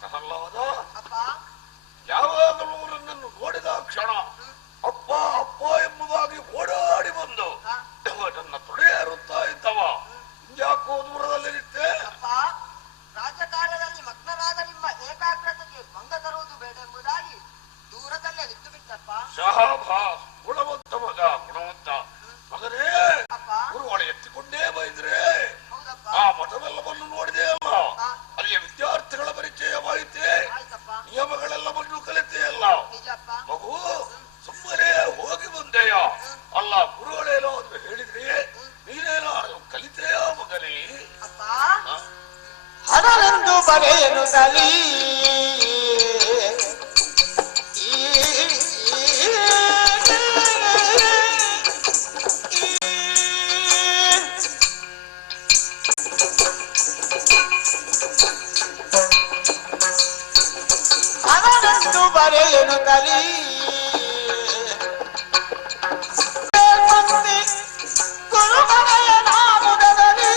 ಪ್ರಹ್ಲಾದ ಯಾವಾಗಲೂ ನನ್ನನ್ನು ನೋಡಿದ ಕ್ಷಣ ಅಪ್ಪ ಅಪ್ಪ ಎಂಬುದಾಗಿ ಓಡಾಡಿ ಬಂದು ನನ್ನ ತೊಡೆಯೇರುತ್ತಾ ಇದ್ದವ. ಯಾಕೋ ದೂರದಲ್ಲಿ ನಿಂತೆ? ರಾಜಕಾರ್ಯದಲ್ಲಿ ಮಗ್ನರಾದ ನಿಮ್ಮ ಏಕಾಗ್ರತೆಗೆ ಭಂಗ ತರುವುದು ಬೇಡ ಎಂಬುದಾಗಿ ದೂರದಲ್ಲೇ ನಿಂತು ಬಿಟ್ಟಪ್ಪ. ಶಹಬಾಸ್, ಗುಣವಂತ ಮಗ, ಗುಣವಂತ ಮಗನೇ. ಗುರುಗಳು ಎತ್ತಿಕೊಂಡೇ ಬೈದ್ರೆ ಆ ಮಠವೆಲ್ಲವನ್ನು ನೋಡಿದೆ ಅಲ್ಲ, ಅಲ್ಲಿಯ ವಿದ್ಯಾರ್ಥಿಗಳ ಪರಿಚಯವಾಯಿತೆ, ನಿಯಮಗಳೆಲ್ಲವನ್ನು ಕಲಿತೆಯಲ್ಲ. ಮಗು ಸುಮ್ಮನೆ ಹೋಗಿ ಬಂದೆಯ ಅಲ್ಲ, ಗುರುಗಳೇನೋ ಅಂತ ಹೇಳಿದ್ರೆ ನೀನೇನಾದ್ರು ಕಲಿತೆಯ ಮಗನೇ? ಹರಳೆಂದು ಬರೆಯನು ತಲಿ ಹರಳೆಂದು ಬರೆಯನು ತಲಿ ಗುರುಮನೆಯ ನಾಮುದದಲ್ಲಿ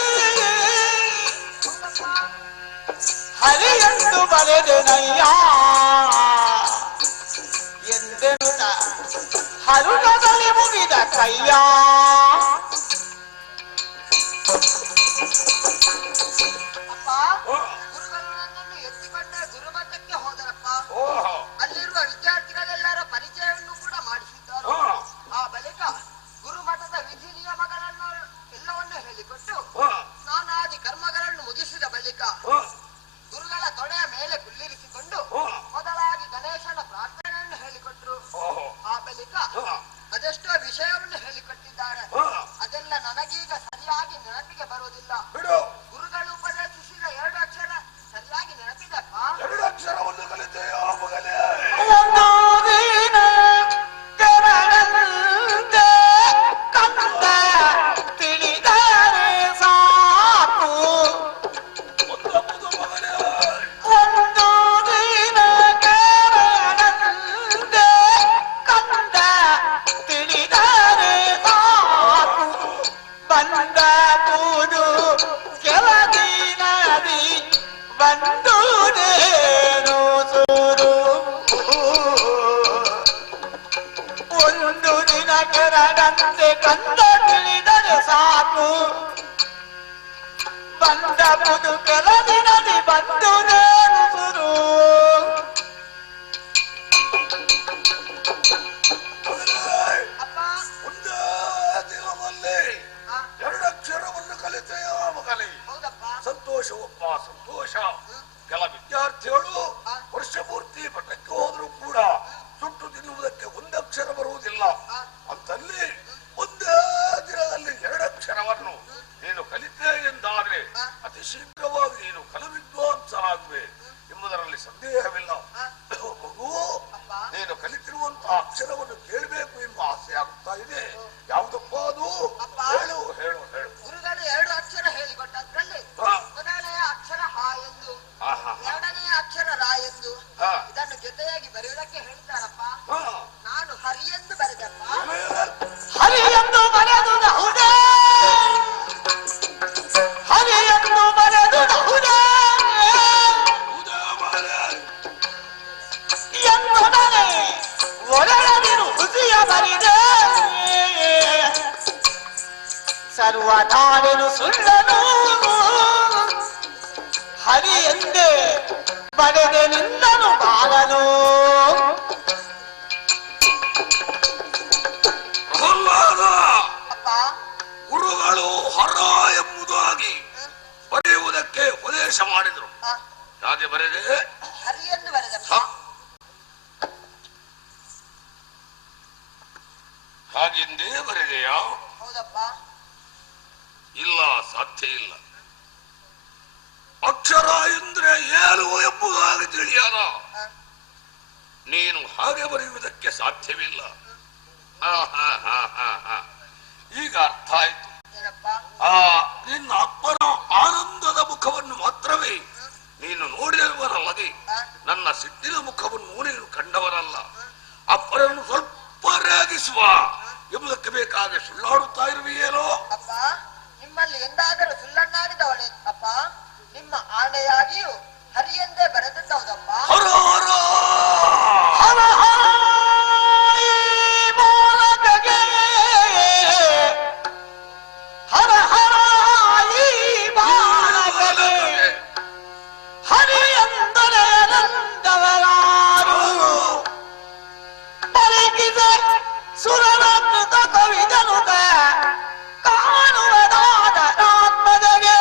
ಹರಿಯೆಂದು ಬರೆದೆನಯ್ಯ ಎಂದೆನುತ ಹರುಳದಲ್ಲಿ ಮುಗಿದ ಕೈಯ. ಗುರುಗಳು ನನ್ನನ್ನು ಎತ್ತಿಕೊಂಡ ಗುರುಮಠಕ್ಕೆ ಹೋದರಪ್ಪ. ಅಲ್ಲಿರುವ ವಿದ್ಯಾರ್ಥಿಗಳೆಲ್ಲರ ಪರಿಚಯವನ್ನು ಕೂಡ ಮಾಡಿಸಿದ್ದಾರೆ. ಆ ಬಳಿಕ ಗುರುಮಠದ ವಿಧಿ ನಿಯಮಗಳನ್ನು ಎಲ್ಲವನ್ನೂ ಹೇಳಿಕೊಟ್ಟು ಸ್ನಾನಾದಿ ಕರ್ಮಗಳನ್ನು ಮುಗಿಸಿದ ಬಳಿಕ ಗುರುಗಳ ತೊಡೆಯ ಮೇಲೆ ಕುಳ್ಳಿರಿಸಿಕೊಂಡು ಮೊದಲಾಗಿ ಗಣೇಶನ ಪ್ರಾರ್ಥನೆಯನ್ನು ಹೇಳಿಕೊಟ್ರು. ಆ ಬಳಿಕ ಅದೆಷ್ಟೋ ವಿಷಯವನ್ನು ಹೇಳಿಕೊಟ್ಟಿದ್ದಾರೆ. ಅದೆಲ್ಲ ನನಗೀಗ ಸರಿಯಾಗಿ ನೆನಪಿಗೆ ಬರುವುದಿಲ್ಲ. ಗುರುಗಳು ಉಪದೇಶಿಸಿದ 2 ಅಕ್ಷರ ಸರಿಯಾಗಿ ನೆನಪಿದಪ್ಪ. 2 ಅಕ್ಷರವನ್ನು ಕಲಿತೆಯ ಮಗನೇ? ಕಂದ ತಿಳಿದರೆ ಸಾಕು. ಒಂದು ದಿನ ಕೆರಳಂದೆ ಕಂದ ತಿಳಿದರೆ ಸಾಕು. ಬಂದ ಕೂದು ಕೆಳದಿನದಿ ಬಂದು ನೇನು ಸೂರು. ಒಂದು ದಿನ ಕೆರಳಂತೆ ಕಂದ ತಿಳಿದರೆ ಸಾಕು. ಬಂದ ಕೂದು ಕೆಳದಿನದಿ ಬಂದು ನೇನು ಸೂರು. ಒಂದೇ ದಿನದಲ್ಲಿ 2 ಅಕ್ಷರವನ್ನು ಕಲಿತೆಯ ಮಗನೇ? ಸಂತೋಷವಪ್ಪ, ಸಂತೋಷ. ಕೆಲ ವಿದ್ಯಾರ್ಥಿಗಳು ವರ್ಷ ಪೂರ್ತಿ ಮಠಕ್ಕೆ ಹೋದರೂ ಕೂಡ ಸುಟ್ಟು ತಿನ್ನುವುದಕ್ಕೆ 1 ಅಕ್ಷರ ಬರುವುದಿಲ್ಲ. ಅಂತಲ್ಲಿ ಒಂದೇ ದಿನದಲ್ಲಿ 2 ಅಕ್ಷರವನ್ನು ನೀನು ಕಲಿತೆ ಎಂದಾದ್ರೆ ಅತಿ ಶೀಘ್ರವಾಗಿ ನೀನು ಕಲವಿದ್ವಾಂಸ ಆಗುವೆ. ಬರೆದಿರುವಂತಹ ಅಕ್ಷರವನ್ನು ಕೇಳಬೇಕು ಎಂಬ ಆಸೆ ಆಗ್ತಾ ಇದೆ. ಯಾವುದಪ್ಪ ಅದು? ಅಪ್ಪ. ಹೇಳು ಹೇಳು ಹೇಳು. ಗುರುಗಳು 2 ಅಕ್ಷರ ಹೇಳಿಕೊಟ್ಟದ್ರಲ್ಲಿ ಹಾ. ಮೊದಲನೆಯ ಅಕ್ಷರ ಹ ಎಂದು, ಆಹಾ. ಎರಡನೆಯ ಅಕ್ಷರ ರ ಎಂದು, ಹಾ. ಇದನ್ನು ಜೊತೆಯಾಗಿ ಬರೆಯುವುದಕ್ಕೆ ಹೇಳಿದ್ದಾರಪ್ಪ. ಹಾ. ನಾನು ಹರಿ ಎಂದು ಬರೆದಪ್ಪ. ಹರಿಯನ್ನು ಬರೆದುಬಹುದೇ ಹರಿಯನ್ನು ಬರೆದುಬಹುದೇ ಎಂದೊಡನೆ ಒಡಲದಿರು ಹುಸಿಯ ಬರಿದೆ ಸರ್ವನಾಡೆನು ಸುಳ್ಳನು ಹರಿ ಎಂದೇ ಬರೆದೆ ನಿನ್ನನು ಬಾಳನು ಅಪ್ಪ, ಗುರುಗಳು ಹರ ಎಂಬುದಾಗಿ ಬರೆಯುವುದಕ್ಕೆ ಉಪದೇಶ ಮಾಡಿದರು. ಹಾಗೆ ಬರೆದೆ ಹರಿ ಎಂದು ಬರೆದಪ್ಪ. ಹಾಗೆಂದೇ ಬರೆದೆಯಾ? ಹೌದಪ್ಪ. ಇಲ್ಲ, ಸಾಧ್ಯ ಇಲ್ಲ. ಅಕ್ಷರ ಎಂದ್ರೆ ಏನು ಎಂಬುದಾಗಿ ತಿಳಿಯಲ್ಲ. ನೀನು ಹಾಗೆ ಬರೆಯುವುದಕ್ಕೆ ಸಾಧ್ಯವಿಲ್ಲ. ಈಗ ಅರ್ಥ ಆಯ್ತು. ಏನಪ್ಪ? ನಿನ್ನ ಅಪ್ಪನ ಆನಂದದ ಮುಖವನ್ನು ಮಾತ್ರವೇ ನೀನು ನೋಡಿರುವರಲ್ಲದೆ ನನ್ನ ಸಿಟ್ಟಿನ ಮುಖವನ್ನು ನೀನು ಕಂಡವರಲ್ಲ. ಅಪ್ಪನನ್ನು ಸ್ವಲ್ಪ ರೇಗಿಸುವ ಎಂಬುದಕ್ಕೆ ಬೇಕಾದ ಸುಳ್ಳಾಡುತ್ತಾ ಇರುವೆಯೇನೋ? ಅಪ್ಪ, ನಿಮ್ಮಲ್ಲಿ ಎಂದಾದರೂ ಸುಳ್ಳನ್ನಾಡಿದವಳೆ ಅಪ್ಪ? ನಿಮ್ಮ ಆಣೆಯಾಗಿಯೂ ಹರಿ ಎಂದೇ ಬರೆದದ್ದೌದಪ್ಪ. ಹರ ಹರ ಹರ ಹರ ಈ ಬಾಲಕಗೆ ಹರ ಹರ ಈ ಬಾಲಕಗೆ ಹರಿ ಎಂದರೆ ಅನಂತವರಾರು ಪರೀಕ್ಷಿಸೆ ಸುರನೃತ ಕವಿಜನುತ ಕಾಣುವದಾದ ಆತ್ಮದಗೆ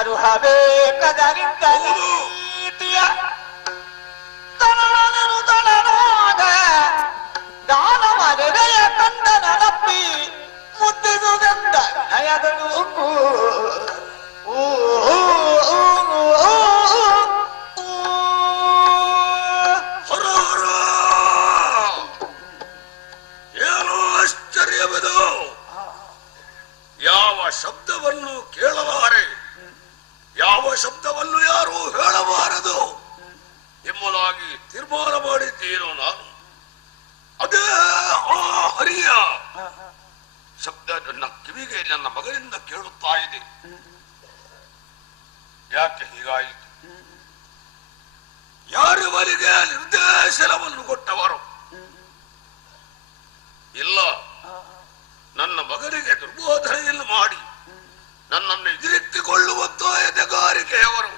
ಅರುಹಬೇಕದರಿಂದ ನೀತಿಯ ತನನನು ತನನಾದ ದಾನವ ಹೃದಯ ಕಂದನ ನಪ್ಪಿ ಮುದ್ದಿಸುವುದೆಂದ ನಯದನು ಹರ ಹರ ಏನೋ ಆಶ್ಚರ್ಯವಿದು. ಯಾವ ಶಬ್ದವನ್ನು ಕೇಳಲಾರೆ, ಯಾವ ಶಬ್ದವನ್ನು ಯಾರೂ ಹೇಳಬಾರದು ಎಂಬುದಾಗಿ ತೀರ್ಮಾನ ಮಾಡಿದ್ದೇನು ನಾನು. ಅದೇ ಆ ಹರಿಯ ಶಬ್ದ ನನ್ನ ಕಿವಿಗೆ ನನ್ನ ಮಗನಿಂದ ಕೇಳುತ್ತಾ ಇದೆ. ಯಾಕೆ ಹೀಗಾಯಿತು? ಯಾರಿವರಿಗೆ ನಿರ್ದೇಶನವನ್ನು ಕೊಟ್ಟವರು? ಇಲ್ಲ, ನನ್ನ ಮಗನಿಗೆ ದುರ್ಬೋಧನೆಯನ್ನು ಮಾಡಿ ನನ್ನನ್ನು ಎದುರಿಸಿಕೊಳ್ಳುವಂತ ಎದೆಗಾರಿಕೆಯವರು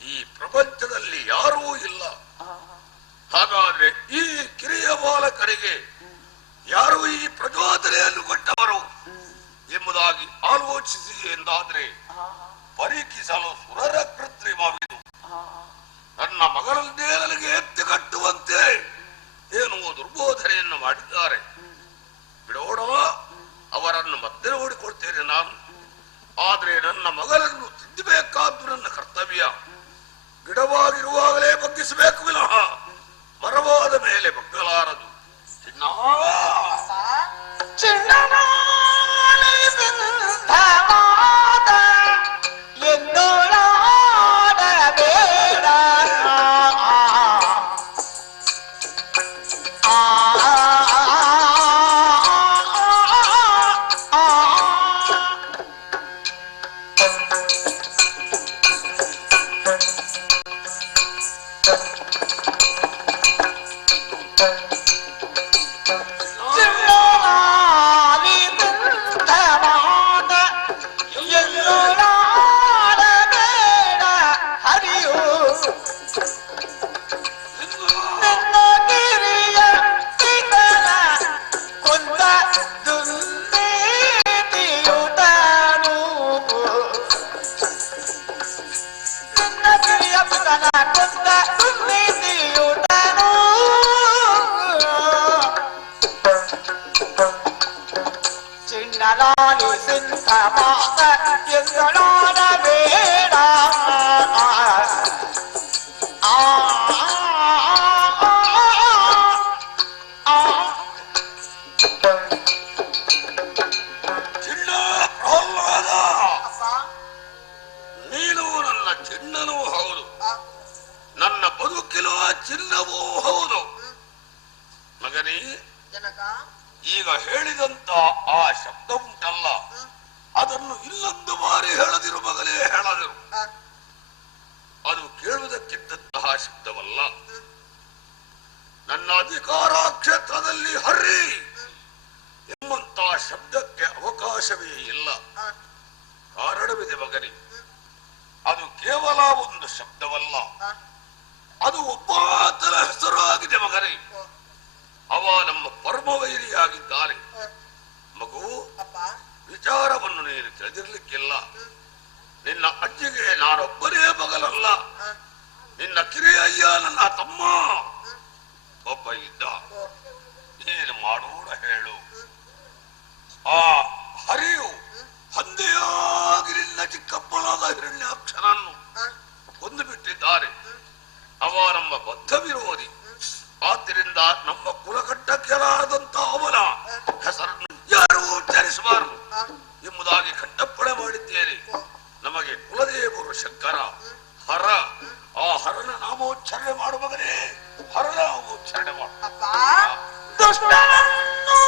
ಈ ಪ್ರಪಂಚದಲ್ಲಿ ಯಾರೂ ಇಲ್ಲ. ಹಾಗಾದ್ರೆ ಈ ಕಿರಿಯ ಬಾಲಕರಿಗೆ ಯಾರು ಈ ಪ್ರಚೋದನೆಯನ್ನು ಕೊಟ್ಟವರು ಎಂಬುದಾಗಿ ಆಲೋಚಿಸಿ ಎಂದಾದ್ರೆ ಪರೀಕ್ಷಿಸಲು ಸುರರ ಕೃತ್ರಿಮವಿದು. ನನ್ನ ಮಗನನ್ನೇ ನನಗೆ ಎತ್ತಿ ಕಟ್ಟುವಂತೆ ಏನೋ ದುರ್ಬೋಧನೆಯನ್ನು ಮಾಡಿದ್ದಾರೆ. ಬಿಡೋಣ, ಅವರನ್ನು ಮತ್ತೆ ನೋಡಿಕೊಳ್ತೇನೆ ನಾನು. ಆದ್ರೆ ನನ್ನ ಮಗನನ್ನು ತಿದ್ದಬೇಕಾದ್ದು ನನ್ನ ಕರ್ತವ್ಯ. ಗಿಡವಾಗಿರುವಾಗಲೇ ಬಗ್ಗಿಸಬೇಕು ವಿನಃ ಮರವಾದ ಮೇಲೆ ಬಗ್ಗಲಾರದು. ಚಿನ್ನ ಚಿನ್ನಲಾಲಿಸಿಂತ ಮಾತ ಎಂಗಳಾದ ಬೇಡ ಇಲ್ಲವೋ ಹೌದು ಮಗನೇ. ಜನಕ ಈಗ ಹೇಳಿದಂತ ಆ ಶಬ್ದ ಉಂಟಲ್ಲ, ಅದನ್ನು ಇಲ್ಲೊಂದು ಬಾರಿ ಹೇಳದಿರು ಮಗನೇ, ಹೇಳದಿರು. ಅದು ಕೇಳುವುದಕ್ಕಿದ್ದಂತಹ ಶಬ್ದವಲ್ಲ. ನನ್ನ ಅಧಿಕಾರ ಕ್ಷೇತ್ರದಲ್ಲಿ ಹರ್ರಿ ಎಂಬಂತಹ ಶಬ್ದಕ್ಕೆ ಅವಕಾಶವೇ ಇಲ್ಲ. ಕಾರಣವಿದೆ ಮಗನೇ. ಅದು ಕೇವಲ ಒಂದು ಶಬ್ದವಲ್ಲ, ಅದು ಒಬ್ಬಾತನ ಹೆಸರಾಗಿದೆ ಮಗನೇ. ಅವ ನಮ್ಮ ಪರಮವೈರಿಯಾಗಿದ್ದಾನೆ. ಮಗು, ವಿಚಾರವನ್ನು ನೀನು ತಿಳಿದಿರ್ಲಿಕ್ಕಿಲ್ಲ. ನಿನ್ನ ಅಜ್ಜಿಗೆ ನಾನೊಬ್ಬನೇ ಮಗನಲ್ಲ, ನಿನ್ನ ಕಿರಿಯಯ್ಯ ನನ್ನ ತಮ್ಮ ಒಬ್ಬ ಇದ್ದ. ಏನು ಮಾಡೋಣ ಹೇಳು. ಆ ಹರಿಯು ಹಂದೆಯಾಗಿ ನಿನ್ನ ಚಿಕ್ಕಪ್ಪನಾದ ಹಿರಣ್ಯಾಕ್ಷನನ್ನು ಕೊಂದು ಬಿಟ್ಟಿದ್ದಾರೆ. ಅವ ನಮ್ಮ ಬದ್ಧ ವಿರೋಧಿ. ಆದ್ದರಿಂದ ನಮ್ಮ ಕುಲಕಟ್ಟಕ್ಕೆಲಾದಂತ ಅವನ ಹೆಸರನ್ನು ಯಾರೂ ಉಚ್ಚರಿಸಬಾರದು ಎಂಬುದಾಗಿ ಕಂಠಪ್ಪಣೆ ಮಾಡಿದ್ದೇನೆ. ನಮಗೆ ಕುಲದೇವರು ಶಂಕರ, ಹರ. ಆ ಹರನ ನಾಮೋಚ್ಚಾರಣೆ ಮಾಡುವವರೇ, ಹರನ ನಾಮೋಚ್ಚಾರಣೆ ಮಾಡು. ದುಷ್ಟನನ್ನು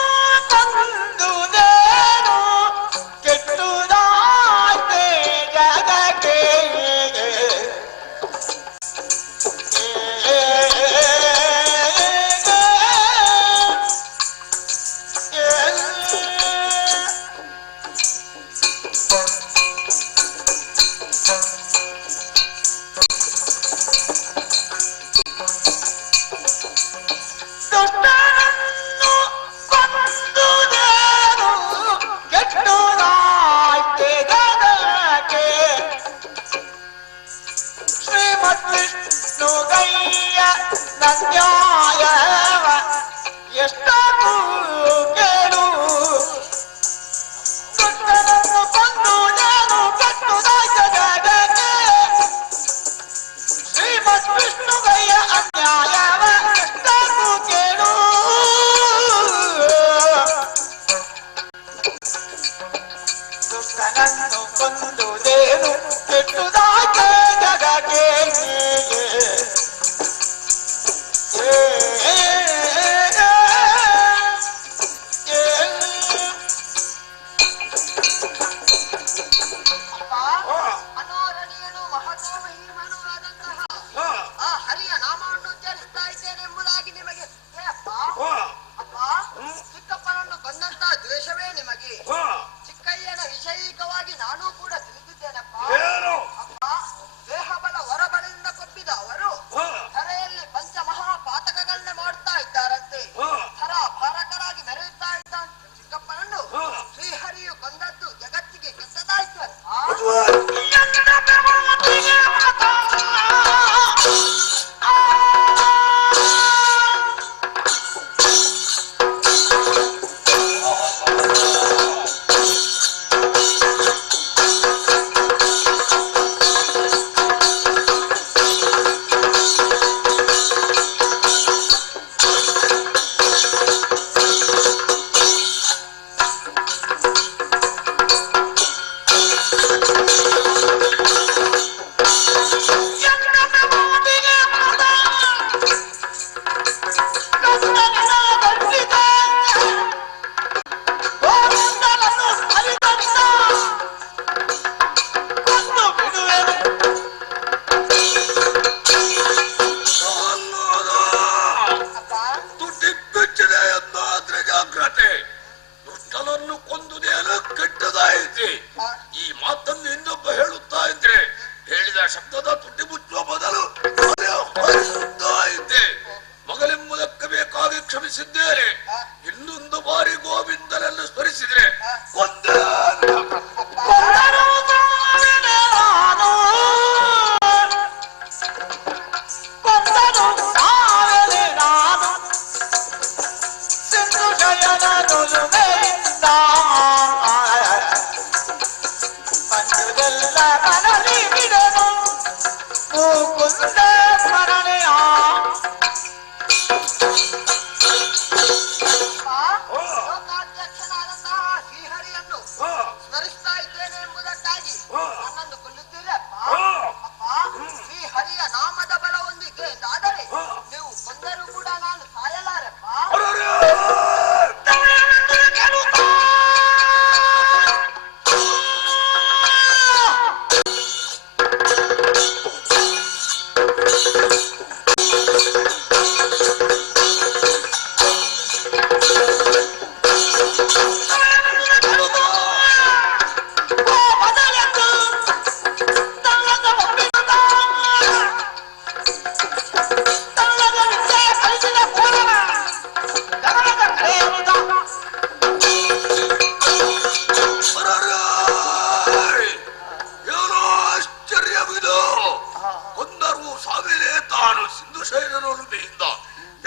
ಹುರುಮೆಯಿಂದ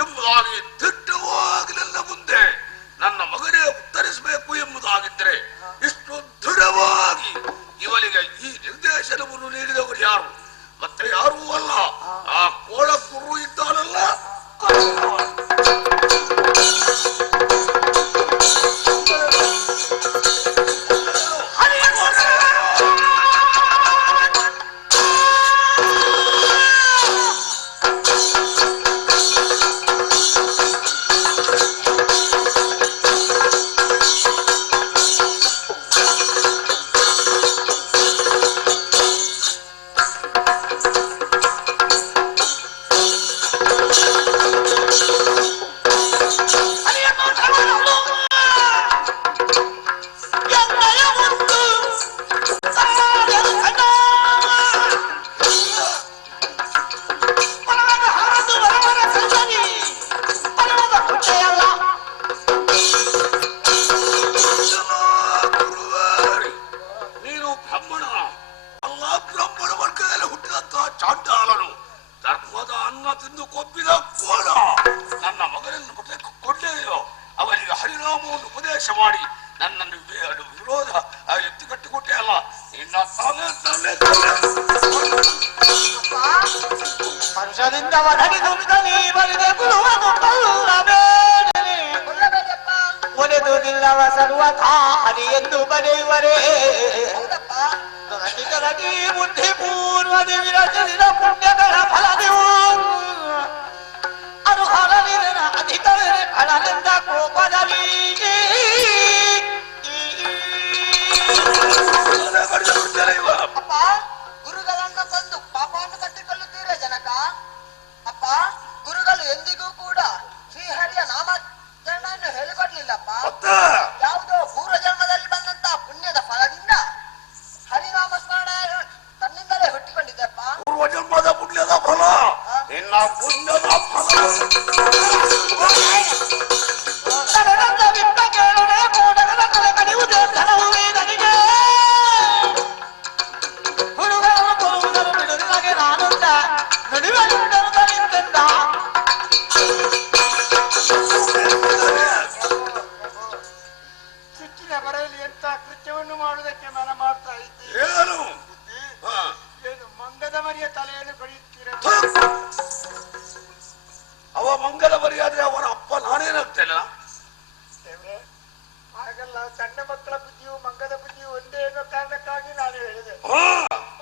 ಎಂಬುದಾಗಿ ದಿಟ್ಟವಾಗಿ ನನ್ನ ಮುಂದೆ ನನ್ನ ಮಗನೇ ಉತ್ತರಿಸಬೇಕು ಎಂಬುದಾಗಿದ್ದರೆ ಇಷ್ಟು ದೃಢವಾಗಿ ಇವನಿಗೆ ಈ ನಿರ್ದೇಶನವನ್ನು ನೀಡಿದವರು ಯಾರು? ಮತ್ತೆ ಯಾರೂ ಅಲ್ಲ, ಆ ಕೋಳ ಗುರು ಇದ್ದಾನಲ್ಲ. ಮಾಡಿ ನನ್ನನ್ನು ವಿರೋಧ ಎತ್ತಿಕಟ್ಟಿಕೊಟ್ಟೆ ಅಲ್ಲ, ಇನ್ನ ಹರ್ಷದಿಂದ ಒದಗಿದುಬಿದ ನೀ ಬರಿದೆ ಗುರುವನು ಕೊಲ್ಲಬೇಡನೆ ಒಡೆದು ನಿಲ್ಲವ ಸರ್ವಥಾ ಹರಿ ಎಂದು ಬರೆಯುವರೇ ರಚಿತರಗಿ ಬುದ್ಧಿ ಪೂರ್ವದಿ ವಿರಚಿಸಿದ ಪುಣ್ಯಗಳ ಫಲದಿವು ಅನುಹರಲಿರನ ಅಧಿಕವೇ ಫಲದಿಂದ ಕೋಪದಲ್ಲಿ ಅಪ್ಪ ಗುರುಗಳನ್ನ ಬಂದು ಪಾಪವನ್ನು ಕಟ್ಟಿಕೊಳ್ಳುತ್ತೀರೇ ಜನಕ. ಅಪ್ಪ ಗುರುಗಳು ಎಂದಿಗೂ ಕೂಡ ಶ್ರೀಹರಿಯ ನಾಮಕರಣವನ್ನು ಹೇಳಿಕೊಡ್ಲಿಲ್ಲಪ್ಪ. ಯಾವುದೋ ಪೂರ್ವ ಜನ್ಮದಲ್ಲಿ ಬಂದಂತಹ ಪುಣ್ಯದ ಫಲದಿಂದ ಹರಿನಾಮ ಸ್ಮರಣ ತನ್ನಿಂದಲೇ ಹುಟ್ಟಿಕೊಂಡಿದ್ದೆಪ್ಪ. ಪೂರ್ವ ಜನ್ಮದ ಪುಣ್ಯದ ಫಲ ನಿನ್ನ ಪುಣ್ಯದ ಫಲ ಸಿಟ್ಟಿನ ಬರೆಯಲ್ಲಿ ಎಂತ ಕೃತ್ಯವನ್ನು ಮಾಡುವುದಕ್ಕೆ ಮನ ಮಾಡ್ತಾ ಇದ್ದೆ. ಏನು ಏನು ಮಂಗದ ಮರಿಯ ತಲೆಯನ್ನು ಕಡಿಯುತ್ತೀರ? ಅವ ಮಂಗಲ ಮರಿಯಾದ್ರೆ ಅವನ ಅಪ್ಪ ನಾನೇನಾಗ್ತೇನ? ಹಾಗಲ್ಲ, ಸಣ್ಣ ಮಕ್ಕಳ ಬುದ್ಧಿಯು ಮಂಗದ ಬುದ್ಧಿಯು ಒಂದೇ ಅನ್ನೋ ಕಾರಣಕ್ಕಾಗಿ ನಾನು ಹೇಳಿದೆ.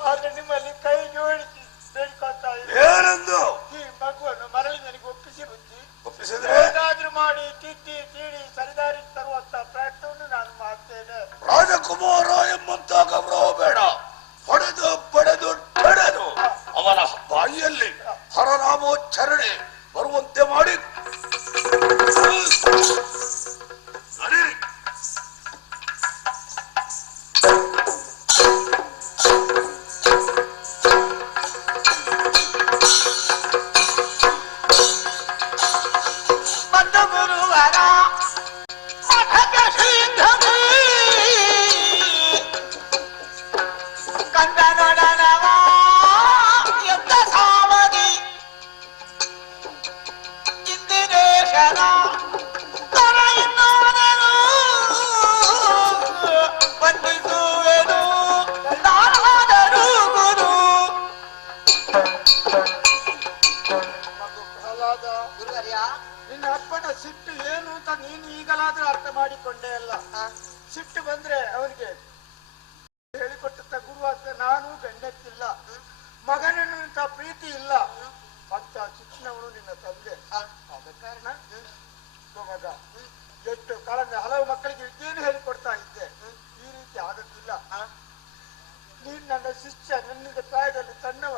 ಆದ್ರೆ ನಿಮ್ಮಲ್ಲಿ ಕೈ ಜೋಡಿಸಿ ಬೇಡಿಕೊಳ್ತಾ ಇದ್ದೆ. ಏನೆಂದು? ಈ ಮಗುವನ್ನು ಮರಳಿ ನನಗೆ ಒಪ್ಪಿಸಿ ಬುದ್ಧಿ ಒಪ್ಪಿಸಿದ್ರೆ ಏನಾದ್ರೂ ಮಾಡಿ ತಿದ್ದಿ ತೀಡಿ ಸರಿದಾರಿ ತರುವಂತ ಪ್ರಯತ್ನವನ್ನು ನಾನು ಮಾಡ್ತೇನೆ. ರಾಜಕುಮಾರ ಎಂಬಂತ ಗೌರವ ಬೇಡ. ಹೊಡೆದು ಬಡೆದು ಬಡೆದು ಅವನ ಬಾಯಿಯಲ್ಲಿ ಹರನಾಮೋಚ್ಚಾರಣೆ ಬರುವಂತೆ ಮಾಡಿ ನಡೀರಿ. ನಿನ್ನ ಅಪ್ಪನ ಸಿಟ್ಟು ಏನು ಅಂತ ನೀನು ಈಗಲಾದ್ರೂ ಅರ್ಥ ಮಾಡಿಕೊಂಡೇ ಅಲ್ಲ. ಸಿಟ್ಟು ಬಂದ್ರೆ ಅವನಿಗೆ ಹೇಳಿಕೊಟ್ಟಂತ ಗುರು ಅಂತ ನಾನು ಗಂಡಕ್ಕಿಲ್ಲ, ಮಗನಂತ ಪ್ರೀತಿ ಇಲ್ಲ ಅಂತ ಶಿಕ್ಷಣವನು ನಿನ್ನ ತಂದೆ. ಆದ ಕಾರಣ ಮಗ ಎಷ್ಟು ಕಾಲದ ಹಲವು ಮಕ್ಕಳಿಗೆ ವಿದ್ಯೆಯನ್ನು ಹೇಳಿಕೊಡ್ತಾ ಇದ್ದೆ. ಈ ರೀತಿ ಆದದ್ದಿಲ್ಲ. ನೀನ್ ನನ್ನ ಶಿಷ್ಯ, ನನ್ನಿಂದ ಪ್ರಾಯದಲ್ಲಿ ಸಣ್ಣವ,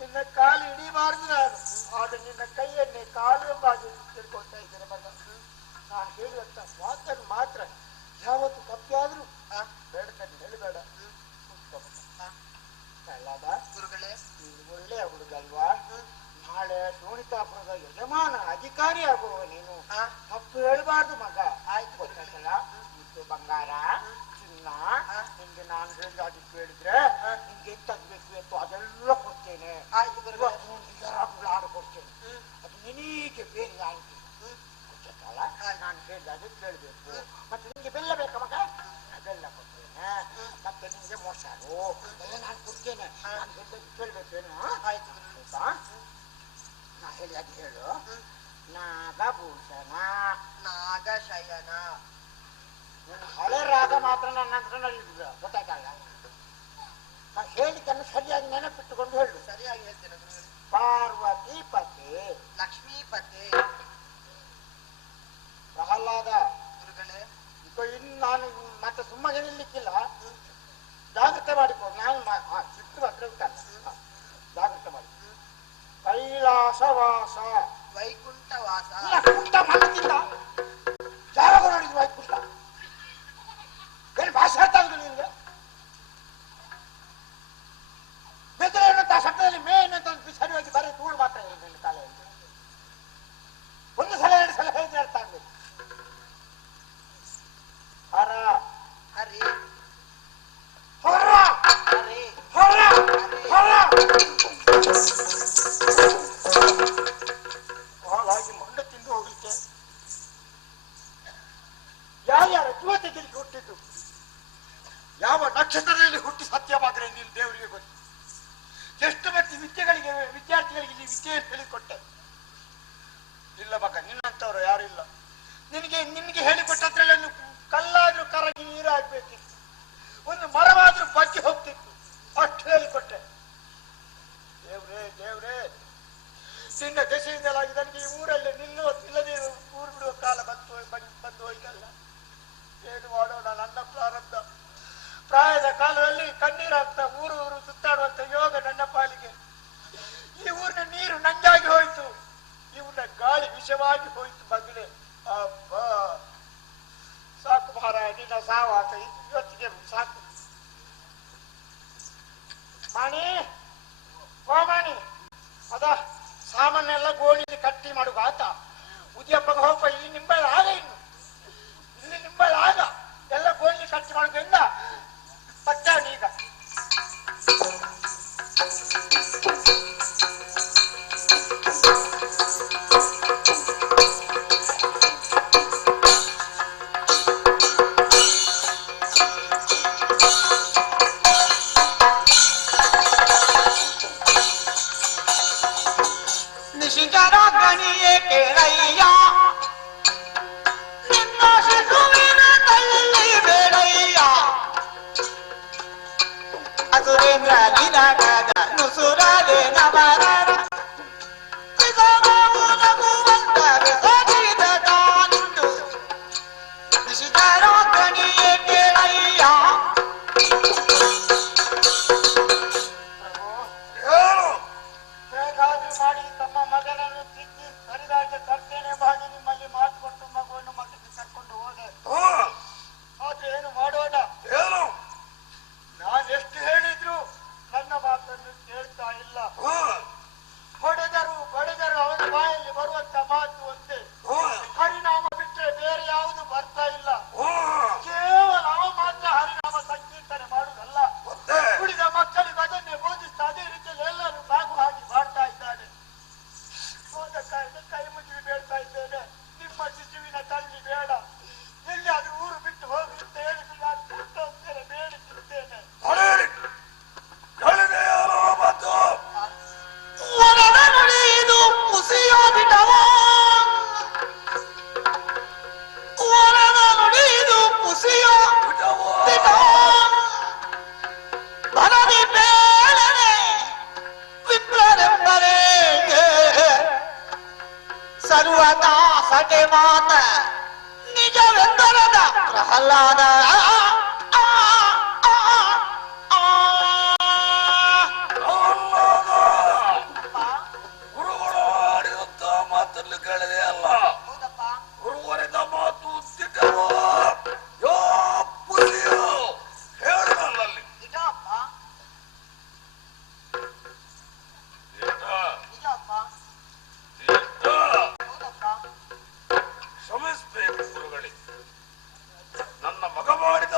ನಿನ್ನ ಕಾಲು ಹಿಡಿಬಾರದು ನಾನು. ಆದ್ರೆ ನಿನ್ನ ಕೈಯನ್ನೇ ಕಾಲು ಎಂಬಾಗಿ ತಿಳ್ಕೊಳ್ತಾ ಇದ್ದೇನೆ ಮಗ. ನಾನು ಹೇಳುವಂತ ಮಾತನ್ನು ಮಾತ್ರ ಯಾವತ್ತು ತಪ್ಪಾದ್ರೂ ಬೇಡದಲ್ಲಿ ಹೇಳಬೇಡ. ಗುರುಗಳೇ, ಒಳ್ಳೆಯ ಹುಡುಗಲ್ವಾ? ನಾಳೆ ಶೋಣಿತಾಪುರದ ಯಜಮಾನ ಅಧಿಕಾರಿ ಆಗುವ ನೀನು ತಪ್ಪು ಹೇಳ್ಬಾರ್ದು ಮಗ. ಆಯ್ತು, ಗೊತ್ತಾಯ್ತಲ್ಲ? ಇದು ಬಂಗಾರ ಚಿನ್ನ ನಿನ್ಗೆ ನಾನು ಹೇಳಿದಾಗಿ ಕೇಳಿದ್ರೆ ನಿನ್ಗೆ ಎಂತದ್ದು ಬೇಕು ಅದೆಲ್ಲ ಕೊಡ್ತೇನೆ. ಆಯ್ತು ಗುರುಗಳೇ. ಆಡು ಕೊಡ್ತೇನೆ. ಅದು ನಿನಗೆ ಅದು ಕೇಳ್ಬೇಕು. ಮತ್ತೆ ನಿಮ್ಗೆ ಬೆಲ್ಲ ಬೇಕಾ ಮಗ? ಬೆಲ್ಲ ಕೊಡ್ತೇನೆ. ಮತ್ತೆ ನಿಮ್ಗೆ ಮೊಸರು ಎಲ್ಲ ನಾನು ಕೊಡ್ತೇನೆ. ನಾನು ಹೇಳಿದ್ದು ಕೇಳ್ಬೇಕೇನು? ಆಯ್ತು ನಾ ಹೇಳಿ ಅದು ಹೇಳು. ನಾಗಭೂಷಣ ನಾಗಶಯನ. ಹಳೆ ರಾಗ ಮಾತ್ರ ನನ್ನ ಹತ್ರನಲ್ಲಿ ಗೊತ್ತಾಗಲ್ಲ. ನಾನು ಹೇಳಿದ್ದನ್ನು ಸರಿಯಾಗಿ ನೆನಪಿಟ್ಟುಕೊಂಡು ಹೇಳು. ಸರಿಯಾಗಿ ಹೇಳ್ತೇನೆ. ಪಾರ್ವತಿ ಪತಿ ಲಕ್ಷ್ಮೀಪತಿ ಪ್ರಹ್ಲಾದ ಗುರುಗಳೇ. ಇನ್ನು ನಾನು ಮತ್ತೆ ಸುಮ್ಮನೆ ನಿಲ್ಲಿಕ್ಕಿಲ್ಲ. ಜಾಗ್ರತೆ ಮಾಡಿಕೊ. ನಾನು ಸಿಟ್ಟು ಹತ್ರ ಉಂಟಲ್ಲ, ಜಾಗ್ರತೆ ಮಾಡಿ. ಕೈಲಾಸವಾಸ ವೈಕುಂಠವಾಸ. ಕುಂಠ ಮಾಡ್ತಿಲ್ಲ. ಯಾವಾಗ ನೋಡಿದ್ರು ವೈಕುಂಠ? ಏನು ಭಾಷೆ ಅರ್ಥ ಆಗುದು ನಿನ್ಗೆ? ಬೆದ್ರೆ ಅನ್ನೋಂಥ ಶಬ್ದದಲ್ಲಿ ಮೇ ಅನ್ನೋಂಥ ಸರಿಯಾಗಿ ಬರೀ ಧೂಳು ಮಾತ್ರ ಇದೆ ನಿನ್ನ ತಲೆಯಲ್ಲಿ. ಒಂದು ಸಲ ಎರಡು ಸಲ ಹೇಳಿದ್ರೆ ಅರ್ಥ ಆಗ್ಬೇಕು. ಹರ ಹರಿ ಹೊರ ಹರಿ ಹೊರ ಹೊರ ಹಾಗಾಗಿ ಮೊಂಡ ತಿಂದು ಹೋಗ್ಲಿಕ್ಕೆ ಯಾರ್ಯಾರ ಜೀವ ತೆಗಿಲಿಕ್ಕೆ ಹುಟ್ಟಿದ್ದು, ಯಾವ ನಕ್ಷತ್ರದಲ್ಲಿ ಹುಟ್ಟಿ ಸತ್ಯವಾದ್ರೆ ನೀನು ದೇವರಿಗೆ ಗೊತ್ತು. ಎಷ್ಟು ಮಂದಿ ವಿದ್ಯಾರ್ಥಿಗಳಿಗೆ ನೀ ವಿದ್ಯೆಯನ್ನು ಹೇಳಿಕೊಟ್ಟೆ. ಇಲ್ಲ ಮಗ, ನಿನ್ನಂತವ್ರು ಯಾರು ಇಲ್ಲ. ನಿನಗೆ ಹೇಳಿಕೊಟ್ಟದ್ರಲ್ಲಿ ಒಂದು ಕಲ್ಲಾದ್ರೂ ಕರಗಿ ನೀರಾಗ್ಬೇಕಿತ್ತು, ಒಂದು ಮರವಾದ್ರೂ ಬಗ್ಗಿ ಹೋಗ್ತಿತ್ತು. ಅಷ್ಟು ಹೇಳಿಕೊಟ್ಟೆ. ದೇವ್ರೇ ದೇವ್ರೇ, ನಿನ್ನ ದಶೆಯಿಂದಲಾಗಿ ನನಗೆ ಈ ಊರಲ್ಲಿ ಇಲ್ಲದೆ ಊರು ಬಿಡುವ ಕಾಲ ಬಂದು ಹೋಯ್ತಲ್ಲ. ಏನು ಮಾಡೋಣ? ನನ್ನ ಪ್ರಾರಬ್ಧ. ಪ್ರಾಯದ ಕಾಲದಲ್ಲಿ ಕಣ್ಣೀರಾಗ್ತಾ ಊರು ಸುತ್ತಾಡುವಂತ ಯೋಗ ನನ್ನ ಪಾಲಿಗೆ. ಈ ಊರಿನ ನೀರು ನಂಜಾಗಿ ಹೋಯ್ತು, ಈ ಊರಿನ ಗಾಳಿ ವಿಷವಾಗಿ ಹೋಯ್ತು. ಮಗಳೇ ಅಬ್ಬಾ, ಸಾಕು ಮಹಾರಾಯ, ನಿನ್ನ ಸಾವಾಸ ಇವತ್ತಿಗೆ ಸಾಕು. ಮಾಣಿ, ಓ ಮಾಣಿ, ಅದ ಸಾಮಾನೆಲ್ಲ ಗೋಣಿಲಿ ಕಟ್ಟಿ ಮಾಡುವ ಆತ. ಉದ್ಯಪ್ಪಗೆ ಹೋಪ, ಇಲ್ಲಿ ನಿಂಬಳ ಆಗ, ಇಲ್ಲಿ ನಿಂಬಳ ಆಗ ಎಲ್ಲ ಗೋಣಿಲಿ ಕಟ್ಟಿ ಮಾಡುವುದರಿಂದ ಪಚ್ಚಾಡಿ ಈಗ. ನಿಶಿಗರ ಗಣಿಯೇ ಕೇಳಯ್ಯ, ನಿನ್ನ ಶಿಶುವಿನ ತಲ್ಲಿ ಬೇಡಯ್ಯ. ಅಸುರೇಂದ್ರ ನಿನಗದ ನುಸುರದೆ ನವರರ ಸಿಗವು ನಗುವಂತ ಬೆಸಗಿದ ತಾನುಂಟು. ನಿಶಿಗರ ಗಣಿಯೇ ಕೇಳಯ್ಯ. ಹೇಗಾದ್ರೂ ಮಾಡಿ ತಮ್ಮ ಮಗನನ್ನು ತಿದ್ದಿ ಸರಿದಾಗಿ ತರ್ತೇನೆ ಬಾಗಿ ನಿಮ್ಮಲ್ಲಿ ಮಾತು ಕೊಟ್ಟು ಮಗುವನ್ನು ಮಗಕ್ಕೆ ಕರ್ಕೊಂಡು ಹೋದೆ. ಆದ್ರೆ ಏನು ಮಾಡೋಣ? ನಾನು ಎಷ್ಟು ಹೇಳಿದ್ರು ನನ್ನ ಮಾತನ್ನು ಕೇಳ್ತಾ ಇಲ್ಲ. ಹೊಡೆದರು ಬಡೆದರು ಅವನ ಬಾಯಲ್ಲಿ ಬರುವಂತ ಮಾತು ಒಂದೇ, ಹರಿನಾಮ ಬಿಟ್ಟರೆ ಬೇರೆ ಯಾವುದು ಬರ್ತಾ ಇಲ್ಲ. ಕೇವಲ ಅವ ಮಾತ್ರ ಹರಿನಾಮ ಸಂಕೀರ್ತನೆ ಮಾಡುವುದಲ್ಲ, ಉಳಿದ ಮಕ್ಕಳಿಗೆ ಅದನ್ನೇ ಬೋಧಿಸ್ತಾ ಅದೇ ರೀತಿಯಲ್ಲಿ ಎಲ್ಲರೂ ಬಾಗು ಹಾಕಿ ಮಾಡ್ತಾ ಇದ್ದಾನೆ. ಹೋದ ಕಾರಣ ಕೈ ಮುಗಿದು ಬೇಡ್ತಾ ಇದ್ದೇನೆ, ನಿಮ್ಮ ಶಿಶುವಿನ ತಳ್ಳಿ ಬೇಡ, ಎಲ್ಲಿಯಾದ್ರೂ ಊರು ಬಿಟ್ಟು ಹೋಗಿ ಅಂತ ಹೇಳಿದ್ದು ನಾನು ಬಿಟ್ಟು ಹೋಗ್ತೇನೆ, ಬೇಡಿಸಿದ್ದೇನೆ. ಇದು ಕುಸಿಯೋ ಬಿಡವೋ, ಇದು ಕುಸಿಯೋ ಬಿಡವೋ. ಬಲದಿ ಬೇಡನೆ ವಿಪ್ರರೆಂಬರೇ ಸರ್ವದಾ ಸಟೆ ಮಾತ ನಿಜವೆಂದರದ ಪ್ರಹ್ಲಾದ. ಗುರುಗಳು ಆಡಿದಂತ ಮಾತನ್ನು ಕೇಳದೆ ಅಲ್ಲ, ಗುರುವರೆದ ಮಾತು ದಿಟವೋ ಯೋ ಪುಲಿಯೋ ಹೇಳನಲ್ಲಿ. ಕ್ಷಮಿಸಬೇಕು ಗುರುಗಳಿಗೆ. ನನ್ನ ಮಗ ಮಾಡಿದ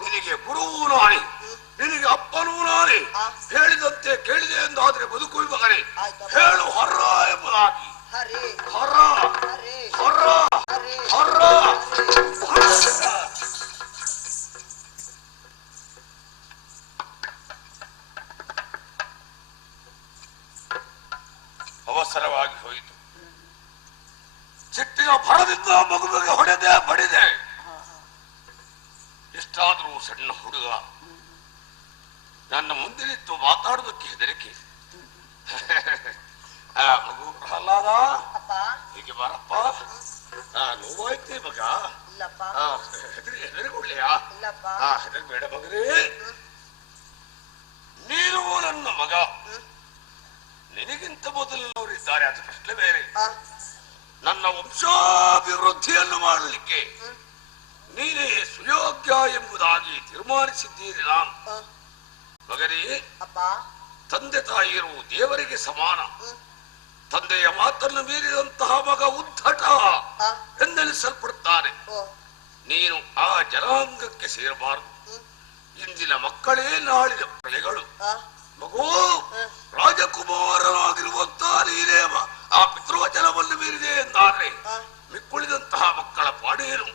ನಿನಗೆ ಗುರುವು ನಾನೇ, ನಿನಗೆ ಅಪ್ಪನೂ ನಾನೇ. ಹೇಳಿದಂತೆ ಕೇಳಿದೆ ಎಂದಾದ್ರೆ ಬದುಕು ಮಗನೇ. ಹೇಳು ಹರ ಎಂಬುದಾಗಿ. ಹರ ಹರ ಹರ. ಅವಸರವಾಗಿ ಹೋಯಿತು. ಸಿಟ್ಟಿನ ಭರದಿಂದ ಮಗುವಿಗೆ ಹೊಡೆದೆ ಬಡಿದೆ. ಎಷ್ಟಾದ್ರೂ ಸಣ್ಣ ಹುಡುಗ ನನ್ನ ಮುಂದೆ ನಿಂತು ಮಾತಾಡೋದಕ್ಕೆ ಹೆದರಿಕೆ. ಮಗು ಪ್ರಹ್ಲಾದ, ಹೀಗೆ ಬಾರಪ್ಪ. ನೋವಾಯ್ತೆ ಮಗ? ಹೆದರಿಕೊಳ್ಳೆಯಾ? ಹೆದರ್ಬೇಡ ಮಗನೇ. ನೀನು ನನ್ನ ಮಗ, ನಿನಗಿಂತ ಮೊದಲಿನವರಿದ್ದಾರೆ, ಅದು ಪ್ರಶ್ನೆ ಬೇರೆ. ನನ್ನ ವಂಶಾಭಿವೃದ್ಧಿಯನ್ನು ಮಾಡಲಿಕ್ಕೆ ನೀನೇ ಸುಯೋಗ್ಯ ಎಂಬುದಾಗಿ ತೀರ್ಮಾನಿಸಿದ್ದೀರಿ. ನಾನು ಮಗನೇ, ತಂದೆ ತಾಯಿಯರು ದೇವರಿಗೆ ಸಮಾನ. ತಂದೆಯ ಮಾತನ್ನು ಮೀರಿದಂತಹ ಮಗ ಉದ್ಧಟ ಎಂದೆನಿಸಲ್ಪಡುತ್ತಾನೆ. ನೀನು ಆ ಜನಾಂಗಕ್ಕೆ ಸೇರಬಾರದು. ಇಂದಿನ ಮಕ್ಕಳೇ ನಾಳಿನ ಪ್ರಜೆಗಳು. ಮಗು, ರಾಜಕುಮಾರನಾಗಿರುವಂತಹ ನೀನೇ ಆ ಪಿತೃವಚನವನ್ನು ಮೀರಿದೆ ಎಂದಾದ್ರೆ ಮಿಕ್ಕುಳಿದಂತಹ ಮಕ್ಕಳ ಪಾಡೇನು?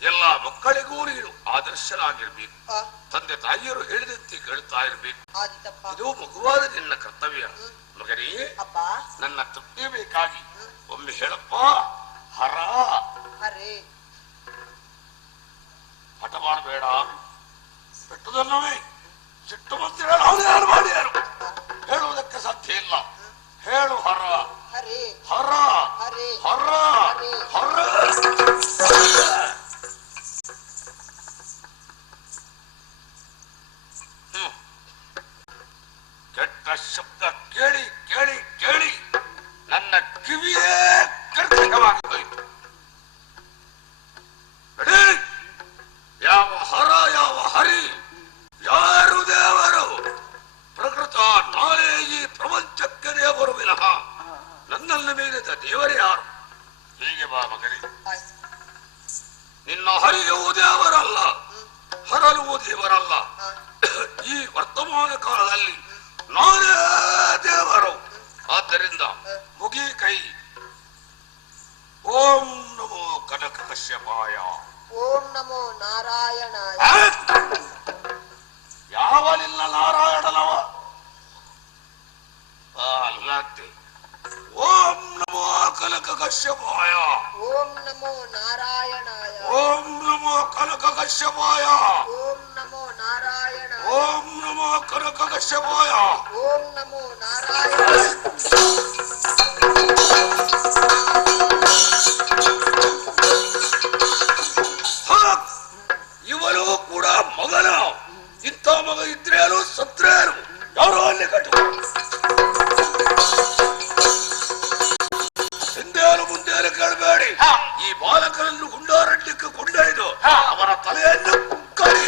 ಎಲ್ಲ ಮಕ್ಕಳಿಗೂ ನೀನು ಆದರ್ಶನಾಗಿರ್ಬೇಕು. ತಂದೆ ತಾಯಿಯರು ಹೇಳಿದಂತೆ ಕೇಳುತ್ತಾ ಇರಬೇಕು. ಇದು ಮಗುವಾದ ನಿನ್ನ ಕರ್ತವ್ಯ. ಮಗನೇ, ನನ್ನ ತೃಪ್ತಿ ಬೇಕಾಗಿ ಒಮ್ಮೆ ಹೇಳಪ್ಪ, ಹರ. ಹಠ ಮಾಡಬೇಡ. ಬೆಟ್ಟದಲ್ಲವೇ ಸಿಟ್ಟು ಮಂದಿರ ಯಾರು ಮಾಡ್ಯಾರು ಹೇಳುವುದಕ್ಕೆ ಸಾಧ್ಯ ಇಲ್ಲ. ಹೇಳು ಹರ ಹರ ಹರ ಹರ. ಕೆಟ್ಟ ಶಬ್ದ ಕೇಳಿ ಕೇಳಿ ಕೇಳಿ ನನ್ನ ಕಿವಿಯೇ ಕರ್ಕಶವಾಗಿ ಹೋಯಿತು. ಯಾವ ಹರ, ಯಾವ ಹರಿ, ಯಾರು ದೇವರು? ಪ್ರಕೃತ ನಾನೇ ಈ ಪ್ರಪಂಚಕ್ಕೆ ದೇವರು ವಿನಃ ನನ್ನಲ್ಲಿ ಮೀರಿದ ದೇವರೇ ಯಾರು? ಹೀಗೆ ಬಾ ಮಗನೇ, ನಿನ್ನ ಹರಿಯೂ ದೇವರಲ್ಲ, ಹರಲೂ ದೇವರಲ್ಲ. ಈ ವರ್ತಮಾನ ಕಾಲದಲ್ಲಿ ನಾನೇ ದೇವರು. ಆದ್ದರಿಂದ ಮುಗಿ ಕೈ. ಓಂ ನಮೋ ಕನಕ ಕಶ್ಯಪಾಯ. ಓಂ ನಮೋ ನಾರಾಯಣಾಯ. ಯಾವ ನಿನ್ನ ನಾರಾಯಣನವ? ಅಲ್ಲಂತೆ. ಓಂ ನಮೋ ಕನಕ ಕಶ್ಯಪಾಯ. ಓಂ ನಮೋ ನಾರಾಯಣಾಯ. ಓಂ ನಮೋ ಕನಕ ಕಶ್ಯಪಾಯ. ಓಂ ನಮೋ ನಾರಾಯಣ. ಓಂ ನಮೋ ಕನಕ ಕಶ್ಯಪಾಯ. ಓಂ ನಮೋ ನಾರಾಯಣ. ಇವನು ಕೂಡ ಮಗನ. ಇಂಥ ಮಗ ಇದ್ರೇನು ಸತ್ರೇನು? ಯಾರೋ ಅಲ್ಲಿ ಕಟ್ಟು. ಹಿಂದೇನು ಮುಂದೇನು ಕೇಳಬೇಡಿ. ಈ ಬಾಲಕರನ್ನು ಗುಂಡಾರಡ್ಲಿಕ್ಕೆ ಕೊಂಡೊಯ್ದು ಅವರ ತಲೆಯನ್ನು ಕಡಿ.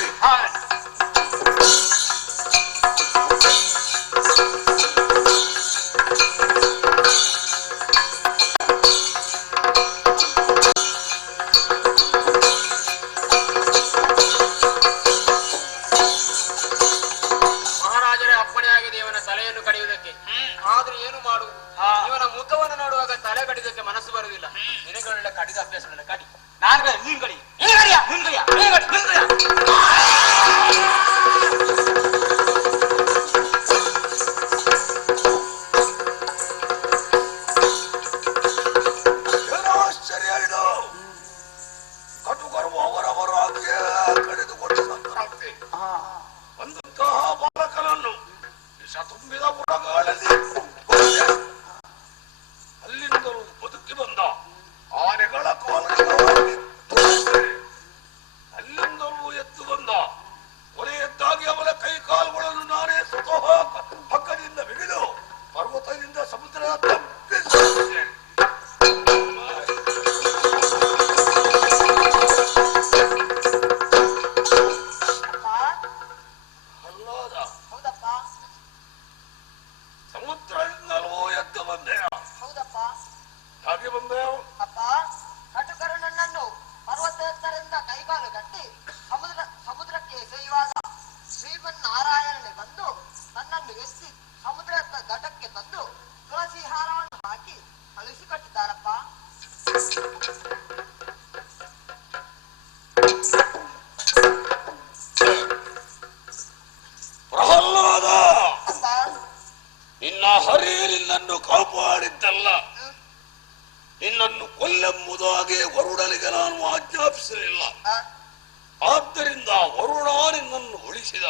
ಆದ್ದರಿಂದ ವರುಣ ನಿನ್ನನ್ನು ಉಳಿಸಿದ.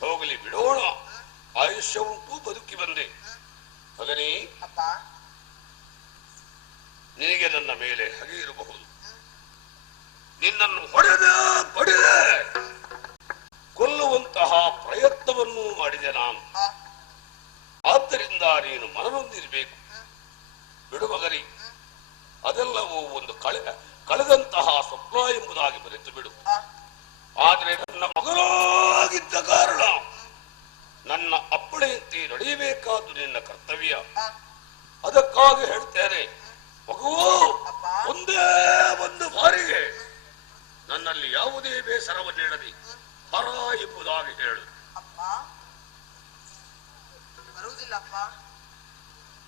ಹೋಗಲಿ ಬಿಡೋಣ, ಆಯುಷ್ಯ ಉಂಟು, ಬದುಕಿ ಬಂದೆ. ಮಗನೇ, ನಿನಗೆ ನನ್ನ ಮೇಲೆ ಹಗೆ ಇರಬಹುದು. ನಿನ್ನನ್ನು ಹೊಡೆದೆ ಬಡಿದೆ ಕೊಲ್ಲುವಂತಹ ಪ್ರಯತ್ನವನ್ನು ಮಾಡಿದೆ ನಾನು. ಆದ್ದರಿಂದ ನೀನು ಮನನೊಂದಿರಬೇಕು. ಬಿಡು ಮಗನೇ, ಅದೆಲ್ಲವೂ ಒಂದು ಕಳೆದಂತಹ ಸ್ವಪ್ನ ಎಂಬುದಾಗಿ ಬರೆತು ಬಿಡು. ಆದರೆ ನನ್ನ ಮಗನಾಗಿದ್ದ ಕಾರಣ ನನ್ನ ಅಪ್ಪಣೆಯಂತೆ ನಡೆಯಬೇಕಾದ್ದು ನಿನ್ನ ಕರ್ತವ್ಯ. ಅದಕ್ಕಾಗಿ ಹೇಳ್ತೇನೆ, ಮಗುವು ಒಂದೇ ಒಂದು ಬಾರಿಗೆ ನನ್ನಲ್ಲಿ ಯಾವುದೇ ಬೇಸರವನ್ನಿಡದೆ ಹರ ಎಂಬುದಾಗಿ ಹೇಳು.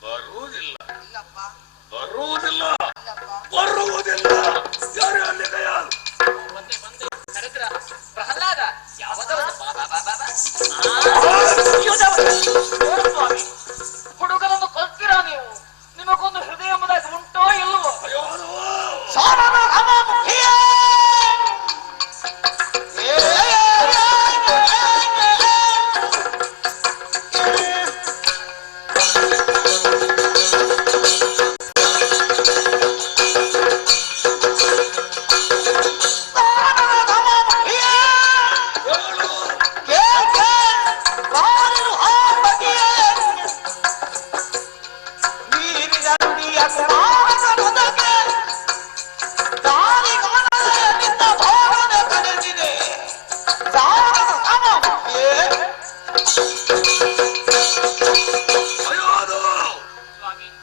ಬರುವುದಿಲ್ಲ, ಬರುವುದಿಲ್ಲ, ಬರುವುದಿಲ್ಲ. ಯಾರು ಅಲ್ಲಿ ಕೈಯಾಲು? ಪ್ರಹ್ಲಾದ ಹುಡುಗನನ್ನು ಕಲ್ತೀರಾ ನೀವು? ನಿಮಗೊಂದು ಹೃದಯ ಎಂಬುದಾಗಿ ಉಂಟೋ ಇಲ್ಲವೋ?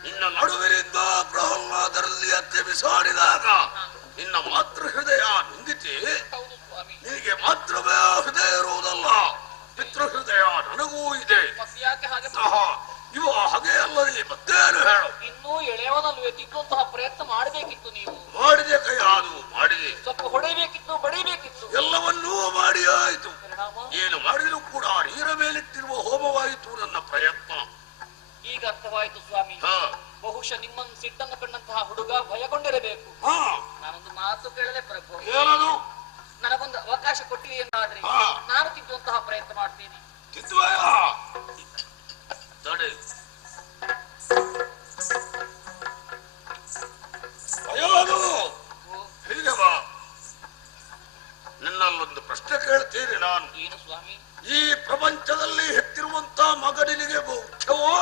ನಿನ್ನ ನಡುವಿನಿಂದ ಪ್ರಹ್ಲಾದರಲ್ಲಿ ಅತ್ತೆ ಬಿಸಾಡಿದಾಗ ನಿನ್ನ ಮಾತೃ ಹೃದಯ ನೊಂದಿತೆ. ನಿನಗೆ ಮಾತ್ರವೇ ಹೃದಯ ಇರುವುದಲ್ಲ, ಪಿತೃ ಹೃದಯ ನನಗೂ ಇದೆ. ಇವ ಹಾಗೆ ಅಲ್ಲದೆ ಮತ್ತೇನು ಹೇಳು? ಇನ್ನೂ ಎಳೆಯವನನ್ನು ಎತ್ತಿಕ್ಕುವಂತಹ ಪ್ರಯತ್ನ ಮಾಡಬೇಕಿತ್ತು. ನೀವು ಮಾಡಿದೆ ಕೈಯಾದು, ಮಾಡಿದೆ. ಸ್ವಲ್ಪ ಹೊಡೆಯಬೇಕಿತ್ತು, ಬಡಿಬೇಕಿತ್ತು. ಎಲ್ಲವನ್ನೂ ಮಾಡಿ ಆಯಿತು. ಏನು ಮಾಡಿದರೂ ಕೂಡ ನೀರ ಮೇಲಿಟ್ಟಿರುವ ಹೋಮವಾಯಿತು ನನ್ನ ಪ್ರಯತ್ನ. ಈಗ ಅರ್ಥವಾಯಿತು ಸ್ವಾಮಿ. ಬಹುಶಃ ನಿಮ್ಮನ್ನು ಸಿಟ್ಟನ್ನು ಕಂಡಂತಹ ಹುಡುಗ ಭಯಗೊಂಡಿರಬೇಕು. ನಾನೊಂದು ಮಾತು ಕೇಳಲೆ ಪ್ರಭು, ಏನದು? ನನಗೊಂದು ಅವಕಾಶ ಕೊಟ್ಟಿದೆ ಎಂದಾದ್ರೆ ನಾನು ತಿದ್ದುವಂತಹ ಪ್ರಯತ್ನ ಮಾಡ್ತೇನೆ. ತಡೆ, ಹೀಗೆ ಬಾ. ನಿನ್ನಲ್ಲೊಂದು ಪ್ರಶ್ನೆ ಕೇಳ್ತೀನಿ ನಾನು. ಏನು ಸ್ವಾಮಿ? ಈ ಪ್ರಪಂಚದಲ್ಲಿ ಹೆತ್ತಿರುವಂತ ಮಗನಿಗೆ ಮುಖ್ಯವೋ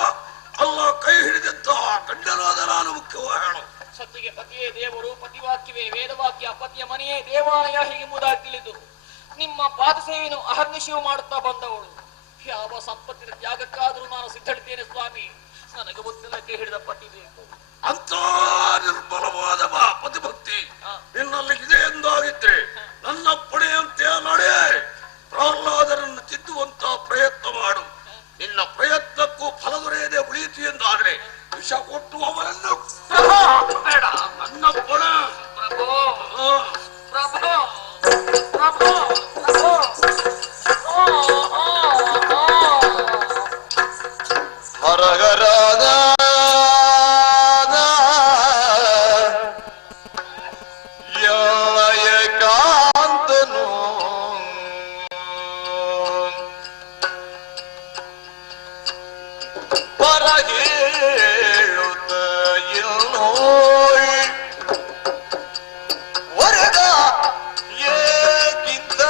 ಅಲ್ಲ ಕೈ ಹಿಡಿದಂತಹ ಗಂಡನಾದ ನಾನು ಮುಖ್ಯವೋ ಹೇಳು? ಸತ್ತಿಗೆ ಪತಿಯೇ ದೇವರು, ಪತಿವಾಕ್ಯವೇ ವೇದವಾಕ್ಯ, ಪತಿಯ ಮನೆಯೇ ದೇವಾಲಯ ಹೀಗೆಂಬುದಾಗಿ ತಿಳಿದು ನಿಮ್ಮ ಪಾದ ಸೇವೆಯನ್ನು ಅಹರ್ನಿಶಿವು ಮಾಡುತ್ತಾ ಬಂದವಳು. ಯಾವ ಸಂಪತ್ತಿನ ತ್ಯಾಗಕ್ಕಾದರೂ ನಾನು ಸಿದ್ಧಳಿದ್ದೇನೆ ಸ್ವಾಮಿ. ನನಗೆ ಮುತ್ತಿನ ಕೈ ಹಿಡಿದ ಪತಿ ಬೇಕು. ಅಂತ ನಿರ್ಬಲವಾದ ಪತಿಭಕ್ತಿ ನಿನ್ನಲ್ಲಿ ಇದೆ ಎಂದಾಗಿದ್ರೆ ನನ್ನ ಪಡೆಯಂತೆ ನಡೆ. ಪ್ರಹ್ಲಾದರನ್ನು ತಿದ್ದುವಂತ ಪ್ರಯತ್ನ ಮಾಡು. ನಿನ್ನ ಪ್ರಯತ್ನಕ್ಕೂ ಫಲ ದೊರೆಯದೆ ಉಳಿಯಿತು ಎಂದಾದ್ರೆ ವಿಷ ಕೊಟ್ಟು ಅವರನ್ನು ಬೇಡ. ನನ್ನ ಪಣ ಪ್ರಭು ಪ್ರಭು ಪ್ರಭು ಪ್ರಭು ಹರಹರಾದ ಕಾಂತನು ಹೊರಗೇಳುತ್ತ ಇಲ್ಲೋ ಹೊರಗ ಏಕಿದ್ದ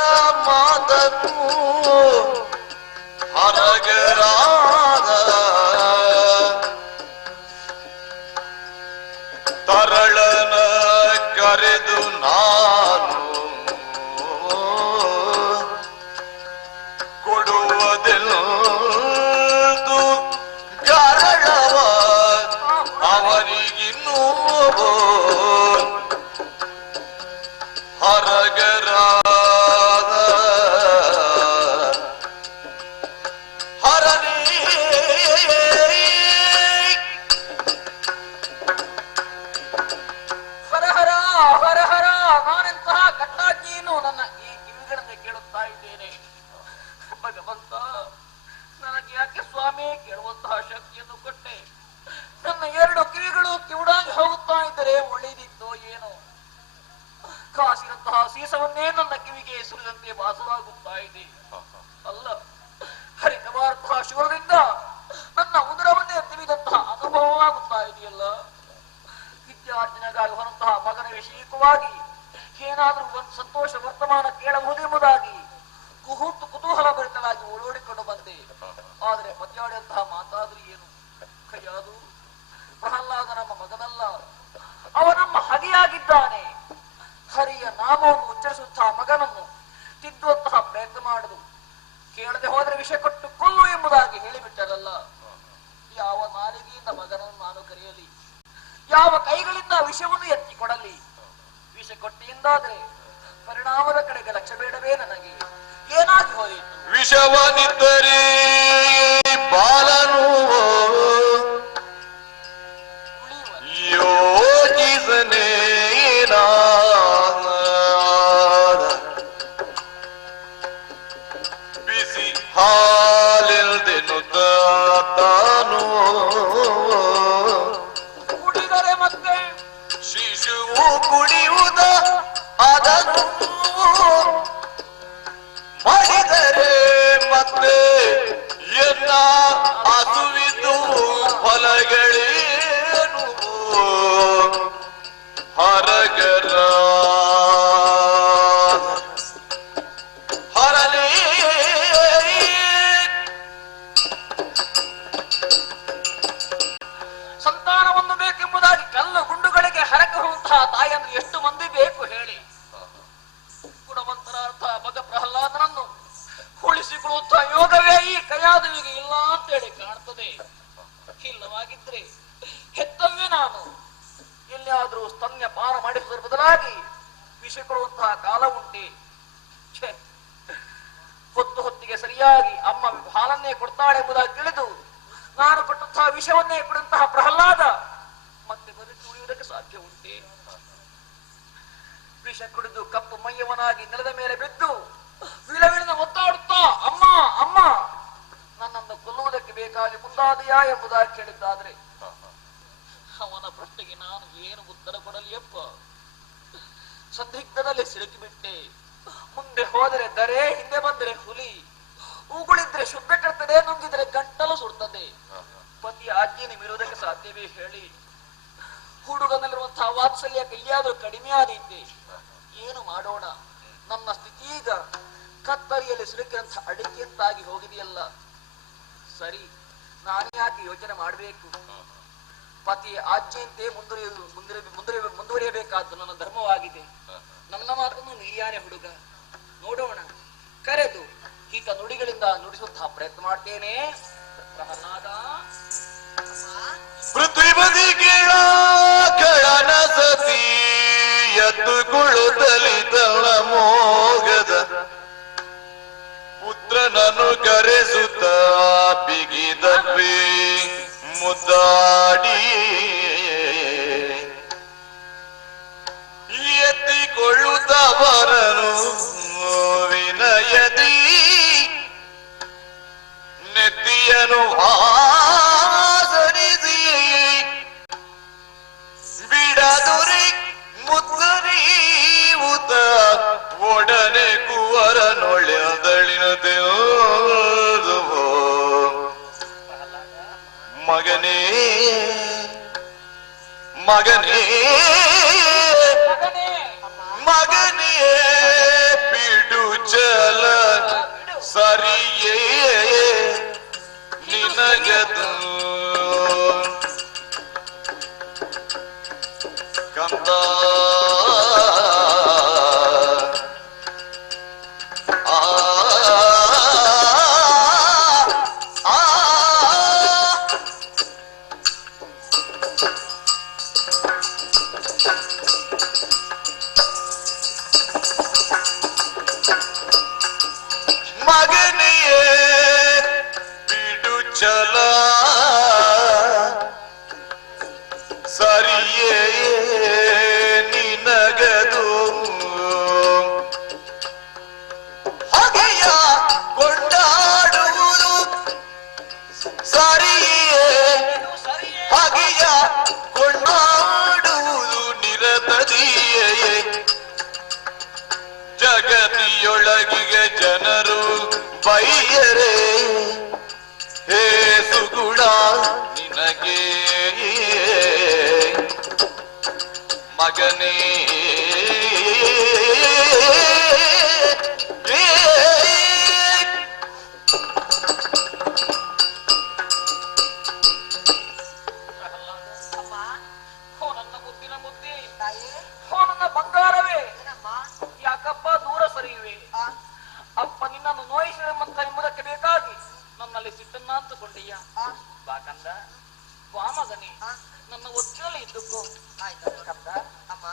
ಮಾತನು ಹರಗರಾದ ತರಳನ ಕರೆದು ನಾನು ಕೊಡುವುದೆಲ್ಲದು ಗರಳವ ಅವರಿಗಿನ್ನೂ ಹರಗರಾದ ಹರನೇ ಹರಹರ ಹರಹರ. ನಾನೆಂತಹ ಕಟ್ಟಾಜ್ಞೆಯನ್ನು ನನ್ನ ಈ ಕಿವಿಗಳಿಂದ ಕೇಳುತ್ತಾ ಇದ್ದೇನೆ. ಭಗವಂತ, ನನಗೆ ಯಾಕೆ ಸ್ವಾಮಿ ಕೇಳುವಂತಹ ಶಕ್ತಿಯನ್ನು ಕೊಟ್ಟೆ? ನನ್ನ ಎರಡು ಕಿವಿಗಳು ಕಿವುಡಾಗಿ ಹೋಗುತ್ತಾ ಇದ್ದರೆ ಒಳ್ಳೆಯದಿತ್ತೋ ಏನೋ. ಕಾಸಿನಂತಹ ಸೀಸ ಶಬ್ದವನ್ನೇ ನನ್ನ ಕಿವಿಗೆ ಸುರಿದಂತೆ ಭಾಸವಾಗುತ್ತಾ ಇದೆ. ಅಲ್ಲ, ಹರಿತವಾರ್ಥ ಶಿವರಿಂದ ನನ್ನ ಉದರವನ್ನೇ ತಿವಿದಂತಹ ಅನುಭವವಾಗುತ್ತಾ ಇದೆಯಲ್ಲ. ವಿದ್ಯಾರ್ಜನೆಗಾಗಿ ಹೊರಂತಹ ಮಗನ ವಿಷಯಕವಾಗಿ ಏನಾದರೂ ಒಂದು ಸಂತೋಷ ವರ್ತಮಾನ ಕೇಳಬಹುದೆಂಬುದಾಗಿ ಕುತೂಹಲ ಭರಿತನಾಗಿ ಓಡೋಡಿಕೊಂಡು ಬಂದೆ. ಆದರೆ ಮಧ್ಯಾಡಿಯಂತಹ ಮಾತಾದ್ರೂ ಏನು ಕೈಯಾದು? ಪ್ರಹ್ಲಾದ ನಮ್ಮ ಮಗನಲ್ಲ, ಅವ ನಮ್ಮ ಹಗೆಯಾಗಿದ್ದಾನೆ. ಹರಿಯ ನಾಮವನ್ನು ಉಚ್ಚರಿಸುವಂತಹ ಮಗನನ್ನು ತಿದ್ದುವಂತಹ ಪ್ರಯತ್ನ ಮಾಡುದು, ಕೇಳದೆ ಹೋದರೆ ವಿಷ ಕೊಟ್ಟು ಕೊಲ್ಲು ಎಂಬುದಾಗಿ ಹೇಳಿಬಿಟ್ಟರಲ್ಲ. ಯಾವ ನಾಲಿಗೆಯಿಂದ ಮಗನನ್ನು ನಾನು ಕರೆಯಲಿ? ಯಾವ ಕೈಗಳಿಂದ ವಿಷವನ್ನು ಎತ್ತಿಕೊಡಲಿ? ವಿಷ ಕೊಟ್ಟಿಯಿಂದಾದ್ರೆ ಪರಿಣಾಮದ ಕಡೆಗೆ ಲಕ್ಷ್ಯ ಬೇಡವೇ ನನಗೆ? ಏನಾಗಿ ಹೋಯಿತು? ವಿಷವನಿದ್ದರೆ ಬಾಲನು ಯೋಚಿಸನೇ ಬಿಸಿ ಹಾಲಿಲ್ದೆನು ತಾನು ಕುಡಿದರೆ ಮತ್ತೆ ಶಿಶುವು ಕುಡಿಯುವುದ ಅದನ್ನು ಮಾಡಿದರೆ ಮತ್ತೆ ಎಲ್ಲ ಹಸುವಿದು ಫಲಗಳೇನು ಹರಗರ ಹರಲೇ ಸಂತಾನವನ್ನು ಬೇಕೆಂಬುದಾಗಿ ಕಲ್ಲು ಗುಂಡುಗಳಿಗೆ ಹರಕುವಂತಹ ತಾಯಂದ್ರೆ ಎಷ್ಟು ಮಂದಿ ಬೇಕು ಹೇಳಿ? ಗುಣವಂತರಾದ ಮಗ ಪ್ರಹ್ಲಾದನನ್ನು ಉಳಿಸಿಕೊಳ್ಳುತ್ತಾ ಯೋಗವೇ ಈ ಕೈಯಾದವಿಗೆ ಇಲ್ಲ ಅಂತೇಳಿ ಕಾಣ್ತದೆ. ಇಲ್ಲವಾಗಿದ್ರೆ ಹೆತ್ತವೇ ನಾನು ಎಲ್ಲಿಯಾದ್ರೂ ಸ್ತನ್ಯ ಪಾನ ಮಾಡಿಸುವುದರ ಬದಲಾಗಿ ವಿಷ ಕೊಡುವಂತಹ ಕಾಲ ಉಂಟೆ. ಹೊತ್ತು ಹೊತ್ತಿಗೆ ಸರಿಯಾಗಿ ಅಮ್ಮ ಹಾಲನ್ನೇ ಕೊಡ್ತಾಳೆ ಎಂಬುದಾಗಿ ತಿಳಿದು ನಾನು ಕೊಟ್ಟಂತಹ ವಿಷವನ್ನೇ ಕೊಡುವಂತಹ ಪ್ರಹ್ಲಾದ ಮತ್ತೆ ಬದುಕಿ ಉಳಿಯುವುದಕ್ಕೆ ಸಾಧ್ಯ ಉಂಟೆ? ವಿಷ ಕುಡಿದು ಕಪ್ಪು ಮೈಯವನಾಗಿ ನೆಲದ ಮೇಲೆ ಬಿದ್ದು ವಿಳವಿಳಿದ ಒತ್ತಾಡುತ್ತಾ ಅಮ್ಮ ಅಮ್ಮ ನನ್ನನ್ನು ಕೊಲ್ಲುವುದಕ್ಕೆ ಬೇಕಾಗಿ ಮುಂದಾದೆಯಾ ಎಂಬುದಾಗಿ ಕೇಳಿದ್ದಾದ್ರೆ ಅವನ ಪ್ರಶ್ನೆಗೆ ನಾನು ಏನು ಉತ್ತರ ಕೊಡಲಿಯಪ್ಪ? ಸಂದಿಗ್ಧದಲ್ಲಿ ಸಿಲುಕಿಬಿಟ್ಟೆ. ಮುಂದೆ ಹೋದರೆ ದರೆ, ಹಿಂದೆ ಬಂದರೆ ಹುಲಿ. ಉಗುಳಿದ್ರೆ ಶುದ್ಧ ಕರ್ತದೆ, ನುಂಗಿದ್ರೆ ಗಂಟಲು ಸುಡ್ತದೆ. ಪತಿಯ ಆಜ್ಞೆಯನ್ನು ಮೀರುವುದಕ್ಕೆ ಸಾಧ್ಯವೇ ಹೇಳಿ? ಹುಡುಗನಲ್ಲಿರುವಂತಹ ವಾತ್ಸಲ್ಯ ಕೈಯಾದ್ರೂ ಕಡಿಮೆ ಆದೀತೆ. ಏನು ಮಾಡೋಣ? ನನ್ನ ಸ್ಥಿತಿ ಈಗ ಕತ್ತರಿಯಲ್ಲಿ ಸಿಲುಕಿದಂತಹ ಅಡಿಕೆಂತಾಗಿ ಹೋಗಿದೆಯಲ್ಲ. ಸರಿ, ನಾನು ಯಾಕೆ ಯೋಚನೆ ಮಾಡಬೇಕು? ಪತಿಯ ಆಜ್ಞೆಯಂತೆ ಮುಂದುವರಿಯಬೇಕಾದ್ದು ನನ್ನ ಧರ್ಮವಾಗಿದೆ. ನನ್ನ ಮಾತನ್ನು ಮೀರಿಯಾನೆ ಹುಡುಗ. ನೋಡೋಣ, ಕರೆದು ಈತ ನುಡಿಗಳಿಂದ ನುಡಿಸುವಂತಹ ಪ್ರಯತ್ನ ಮಾಡ್ತೇನೆ. ಪ್ರಹ್ಲಾದ, ಪೃಥ್ವಿ ಬದಿಗೆ ಕಳನ ಸತಿ ಎತ್ತುಕೊಳ್ಳುತ್ತಲಿದ್ದಳ ಮೋಗದ ಪುತ್ರನನ್ನು ಕರೆಸುತ್ತ ಬಿಗಿದಪ್ಪಿ ಮುದ್ದಾಡಿ ಎತ್ತಿಕೊಳ್ಳುತ್ತವರನು ವಿನಯದಿ ನೆತ್ತಿಯನು ಆಸರಿಸಿ ಬಿಡದುರಿ ಮುತ್ತರಿಯುತ್ತ ಒಡನೆ ಕುವರನೊಳೆದಳಿನದೆಯೋ ಮಗನೇ ಮಗನೇ ಮಗನೇ ಬಿಡು ಚಲ ಸರಿಯೇ ನಿನಗದು ಕಂದ ಮಗನಿಯೇ ಬಿಡು ಚಲ ಸರಿಯೇ ನಿನಗದು ಹಗೆಯ ಕೊಂಡಾಡುವುದು ಸರಿಯೇ ಹಗೆಯ ಕೊಂಡಾಡುವುದು ನಿರತದಿಯೇ ಜಗತಿಯೊಳಗಿಗೆ ಜನರು ಬೈಯರೆ ಹೇ ಸುಗುಣ ನಿನಗೆ ಮಗನೇ ನನ್ನ ಮುದ್ದಿನ ಮುದ್ದೆ ನನ್ನ ಬಂಗಾರವೇ ಯಾಕಪ್ಪ ದೂರ ಸರಿಯುವೆ ಅಪ್ಪ ನಿನ್ನನ್ನು ನೋಯಿಸಿದಂತ ಎಂಬುದಕ್ಕೆ ಬೇಕಾಗಿ ನನ್ನಲ್ಲಿ ಸಿಟ್ಟನ್ನ ಅಂತುಕೊಂಡೀಯ ಬಾಕಂದ ಬಾ ಮಗನೇ ನನ್ನ ಒತ್ತಿನಲ್ಲಿ ಇದ್ದುಕೋ ಕಂದ ಅಮ್ಮ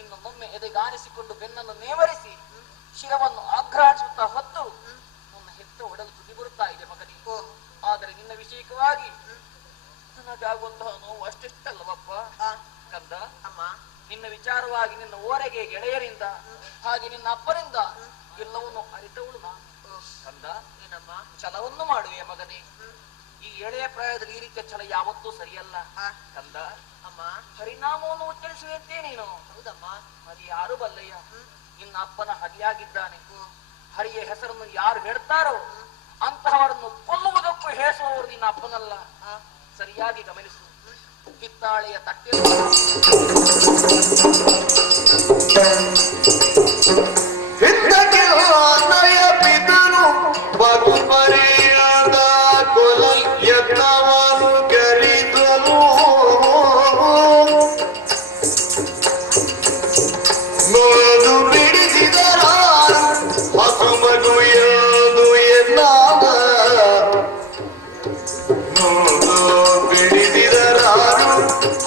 ಇನ್ನೊಮ್ಮೆ ಎದೆಗಾನಿಸಿಕೊಂಡು ಬೆನ್ನನ್ನು ನೇವರಿಸಿ ಶಿರವನ್ನು ಆಘ್ರಾಣಿಸುತ್ತಾ ಹೊತ್ತು ನನ್ನ ಹೆತ್ತ ಒಡಲು ತುದಿ ಬರುತ್ತಾ ಇದೆ ಮಗನೇ ಆದರೆ ನಿನ್ನ ವಿಷಯಕವಾಗಿ ನನಗಾಗುವಂತಹ ನೋವು ಅಷ್ಟಿಷ್ಟಲ್ಲವಪ್ಪ ಕಂದ ಅಮ್ಮ ನಿನ್ನ ವಿಚಾರವಾಗಿ ನಿನ್ನ ಓರೆಗೆ ಗೆಳೆಯರಿಂದ ಹಾಗೆ ನಿನ್ನ ಅಪ್ಪನಿಂದ ಎಲ್ಲವನ್ನು ಅರಿತವಳು ನಾನು ಕಂದ ಏನಮ್ಮ ಛಲವನ್ನು ಮಾಡುವೆ ಮಗನೇ ಈ ಎಳೆಯ ಪ್ರಾಯದಲ್ಲಿ ಈ ರೀತಿಯ ಛಲ ಯಾವತ್ತೂ ಸರಿಯಲ್ಲ ಕಂದ ಅಮ್ಮ ಪರಿಣಾಮವನ್ನು ಉಚ್ಚರಿಸುವಂತೆ ನೀನು ಹೌದಮ್ಮ ಅದು ಯಾರು ಬಲ್ಲಯ್ಯ ನಿನ್ನ ಅಪ್ಪನ ಹರಿಯಾಗಿದ್ದಾನೆ ಹರಿಯ ಹೆಸರನ್ನು ಯಾರು ಹೇಳ್ತಾರೋ ಅಂತಹವರನ್ನು ಕೊಲ್ಲುವುದಕ್ಕೂ ಹೇಸುವವರು ನಿನ್ನ ಅಪ್ಪನಲ್ಲ ಸರಿಯಾಗಿ ಗಮನಿಸು ಕಿತ್ತಾಳೆಯ ತಟ್ಟೆ ಪಿತನು ಬಗುಮರಿಯಾದ ಕೊಲ ಯತ್ನವನ್ನು ಕರಿದನು ನೋದು ಬಿಡಿಸಿದರ ಹಸುಮಗು ಎಂದು ಎನ್ನಾದ ನೋದು ಬಿಡಿಸಿದರಾರು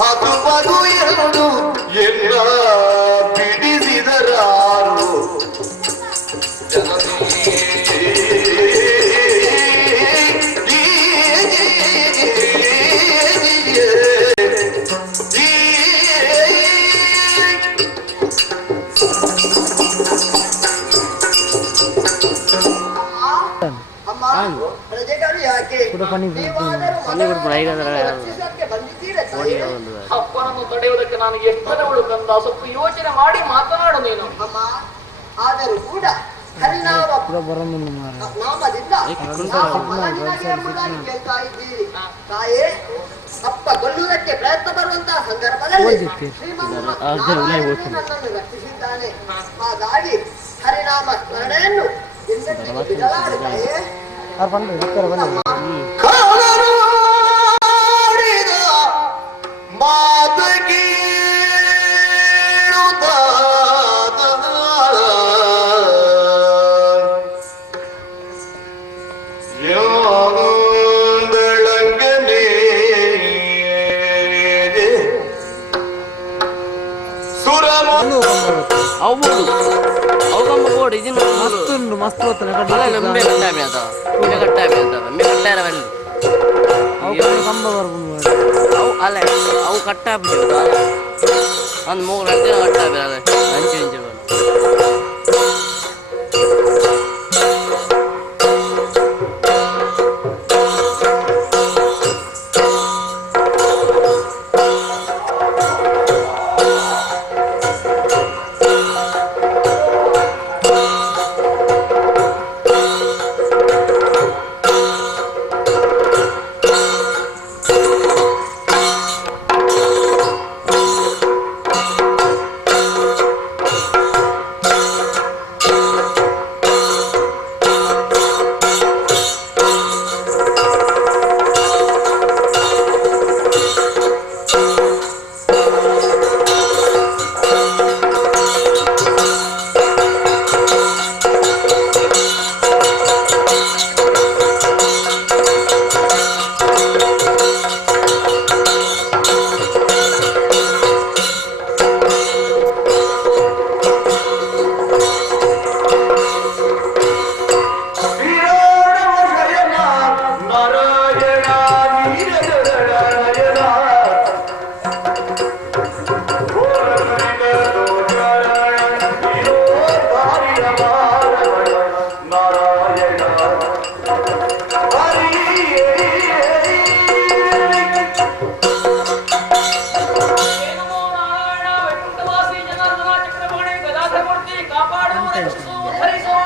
ಹಸುಮಗು ಎಂದು ಎನ್ನ ಬಿಡಿಸಿದರಾರು ಅಮ್ಮ ಪ್ರಜೆಗಳು ಯಾಕೆ ರಕ್ಷಿಸಕ್ಕೆ ಬಂದಿದ್ದೀರ ತಾಯಿ? ಅಪ್ಪನನ್ನು ತಡೆಯುವುದಕ್ಕೆ ನಾನು ಎಷ್ಟರವಳು ಕಂದ ಸ್ವಲ್ಪ ಯೋಚನೆ ಮಾಡಿ ಮಾತನಾಡು ನೀನು ಅಮ್ಮ ಆದರೂ ಕೂಡ ಹರಿನಾಮ ನಾಮದಿಂದ ಯಾವ ಫಲ ನಿನಗೆ ಎಂಬುದಾಗಿ ಕೇಳ್ತಾ ಇದ್ದೀರಿ ತಾಯೇ ಅಪ್ಪ ಕೊಲ್ಲುವುದಕ್ಕೆ ಪ್ರಯತ್ನ ಬರುವಂತಹ ಸಂದರ್ಭದಲ್ಲಿ ಶ್ರೀಮನ್ನಾರಾಯಣನೇ ನನ್ನನ್ನು ರಕ್ಷಿಸಿದ್ದಾನೆ ಹಾಗಾಗಿ ಹರಿನಾಮ ಸ್ಮರಣೆಯನ್ನು ಎಂದೆಂದಿಗೂ ಬಿಡಲಾರೆ ತಾಯೇ ಅವು ಕಟ್ಟಾಗ್ಬಿಟ್ಟು ಒಂದು 3 ಗಂಟೆ ಕಟ್ಟಾಗ ಅಂಚೆ ಅಂಚೆ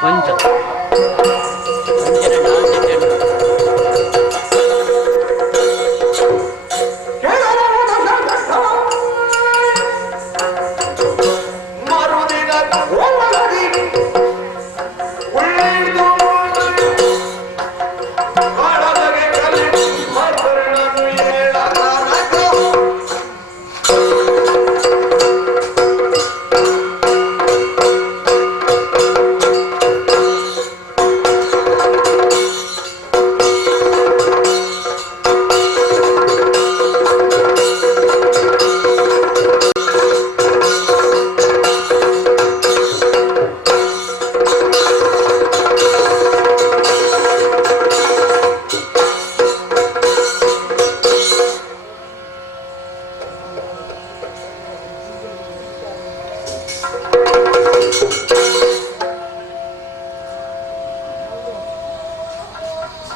ಕೊಂಚ ಅಂಚೆರಡು ಆಚೆರಡು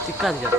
ಚಿಕ್ಕದು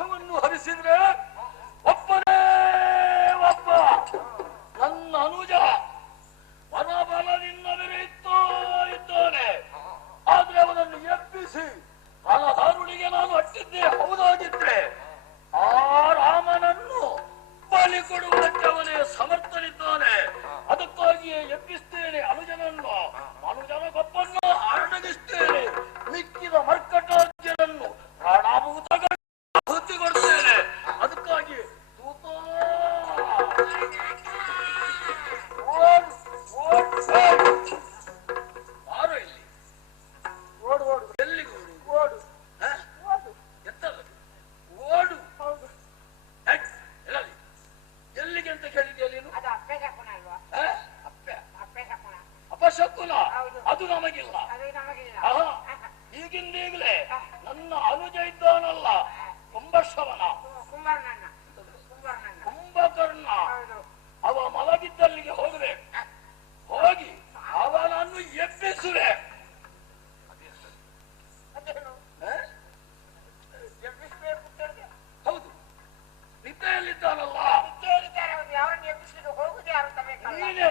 ವಿಷವನ್ನು ಹರಿಸಿದ್ರೆ ಒಬ್ಬನೇ ಒಬ್ಬ ನನ್ನ ಅನುಜ ವನಬಲದಿಂದ ಬೆರೆಯುತ್ತಾ ಇದ್ದಾನೆ. ಆದ್ರೆ ಅವನನ್ನು ಎಬ್ಬಿಸಿ ರಣಧಾರುಳಿಗೆ ನಾನು ಅಟ್ಟಿದ್ದೇ ಹೌದಾಗಿದ್ರೆ ಆ ರಾಮನನ್ನು ಬಲಿ ಕೊಡುವುದಕ್ಕೆ ಅವನೇ ಸಮರ್ಥನಿದ್ದಾನೆ. ಅದಕ್ಕಾಗಿಯೇ ಎಬ್ಬಿಸ್ತೇನೆ ಅನುಜನನ್ನು. ಅನುಜನ ಗೊಪ್ಪನ್ನು ಅಡಗಿಸ್ತೇನೆ. ಮಿಕ್ಕಿದ ಮರ್ಕಟಾಜ್ಯರನ್ನು ಪ್ರಾಣಾಭೂತಗಳನ್ನು ಹೊತ್ತಿಕೊಡ್ತೇನೆ. ಅದಕ್ಕಾಗಿ ಬಾರೋ ಇಲ್ಲಿ. ಓಡು ಓಡು ಎಲ್ಲಿಗೆ ಓಡು ಓಡು ಎಂತದು ಓಡು ಎಲ್ಲಲ್ಲಿ ಎಲ್ಲಿಗೆ ಅಂತ ಕೇಳಿದ್ಯಾ ನೀನು? ಅಪಶಕುನ ಅದು ನಮಗಿಲ್ಲ. ಈಗಿಂದೀಗಲೇ ನನ್ನ ಅನುಜ ಇದ್ದಾನಲ್ಲ ಕುಂಭಶ್ರವಣ ಕುಂಭಕರ್ಣ ಅವ ಮಲಗಿದ್ದಲ್ಲಿಗೆ ಹೋಗಬೇಕು. ಹೋಗಿ ಅವನನ್ನು ಎಬ್ಬಿಸುವೆ. ಹೌದು, ನಿದ್ದೆಯಲ್ಲಿದ್ದಾನಲ್ಲ ನೀನೇ.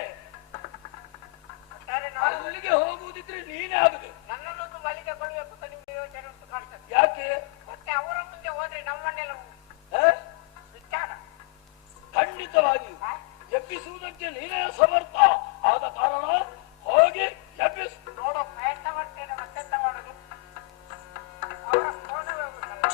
ಅಲ್ಲಿಗೆ ಹೋಗುವುದಿದ್ರೆ ನೀನೇ ಆಗುದು. ನನ್ನನ್ನೊಂದು ಬಲಿಗೆ ಕೊಡಬೇಕು ಅಂತ ನಿಮ್ಗೆ ಯೋಚನೆ ಉಂಟು ಕಾಣ್ತದೆ. ಯಾಕೆ? ಮತ್ತೆ ಅವರ ಮುಂದೆ ಹೋದ್ರೆ ನಮ್ಮನ್ನೆಲ್ಲ ವಿಚಾರ ಖಂಡಿತವಾಗಿ ಎಬ್ಬಿಸುವುದಕ್ಕೆ ನೀನೇ ಸಮರ್ಥ ಆದ ಕಾರಣ ಹೋಗಿ ಎಬ್ಬಿಸು. ನೋಡೋ ಪ್ರಯತ್ನ ಮಾಡ್ತೇನೆ. ಮತ್ತೆಂತ ಮಾಡೋದು? ಅವರ ಕೋಣವೇ ಉಂಟಲ್ಲ.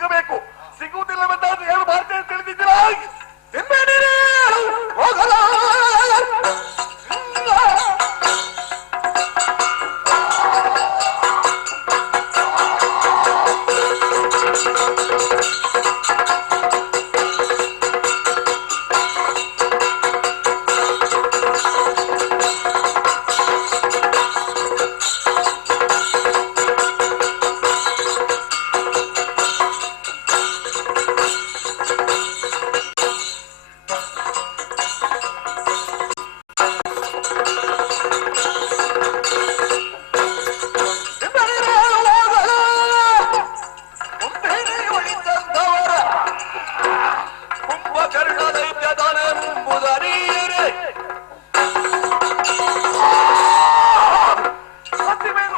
ಸಿಗಬೇಕು. ಸಿಗುವುದಿಲ್ಲವೆಂದಾದ್ರೆ ಏನು ಮಾಡ್ತೇನೆ ತಿಳಿದಿದ್ದೀರಾ? ತಿನ್ಬೇಡಿರಿ, ಹೋಗಲ್ಲ.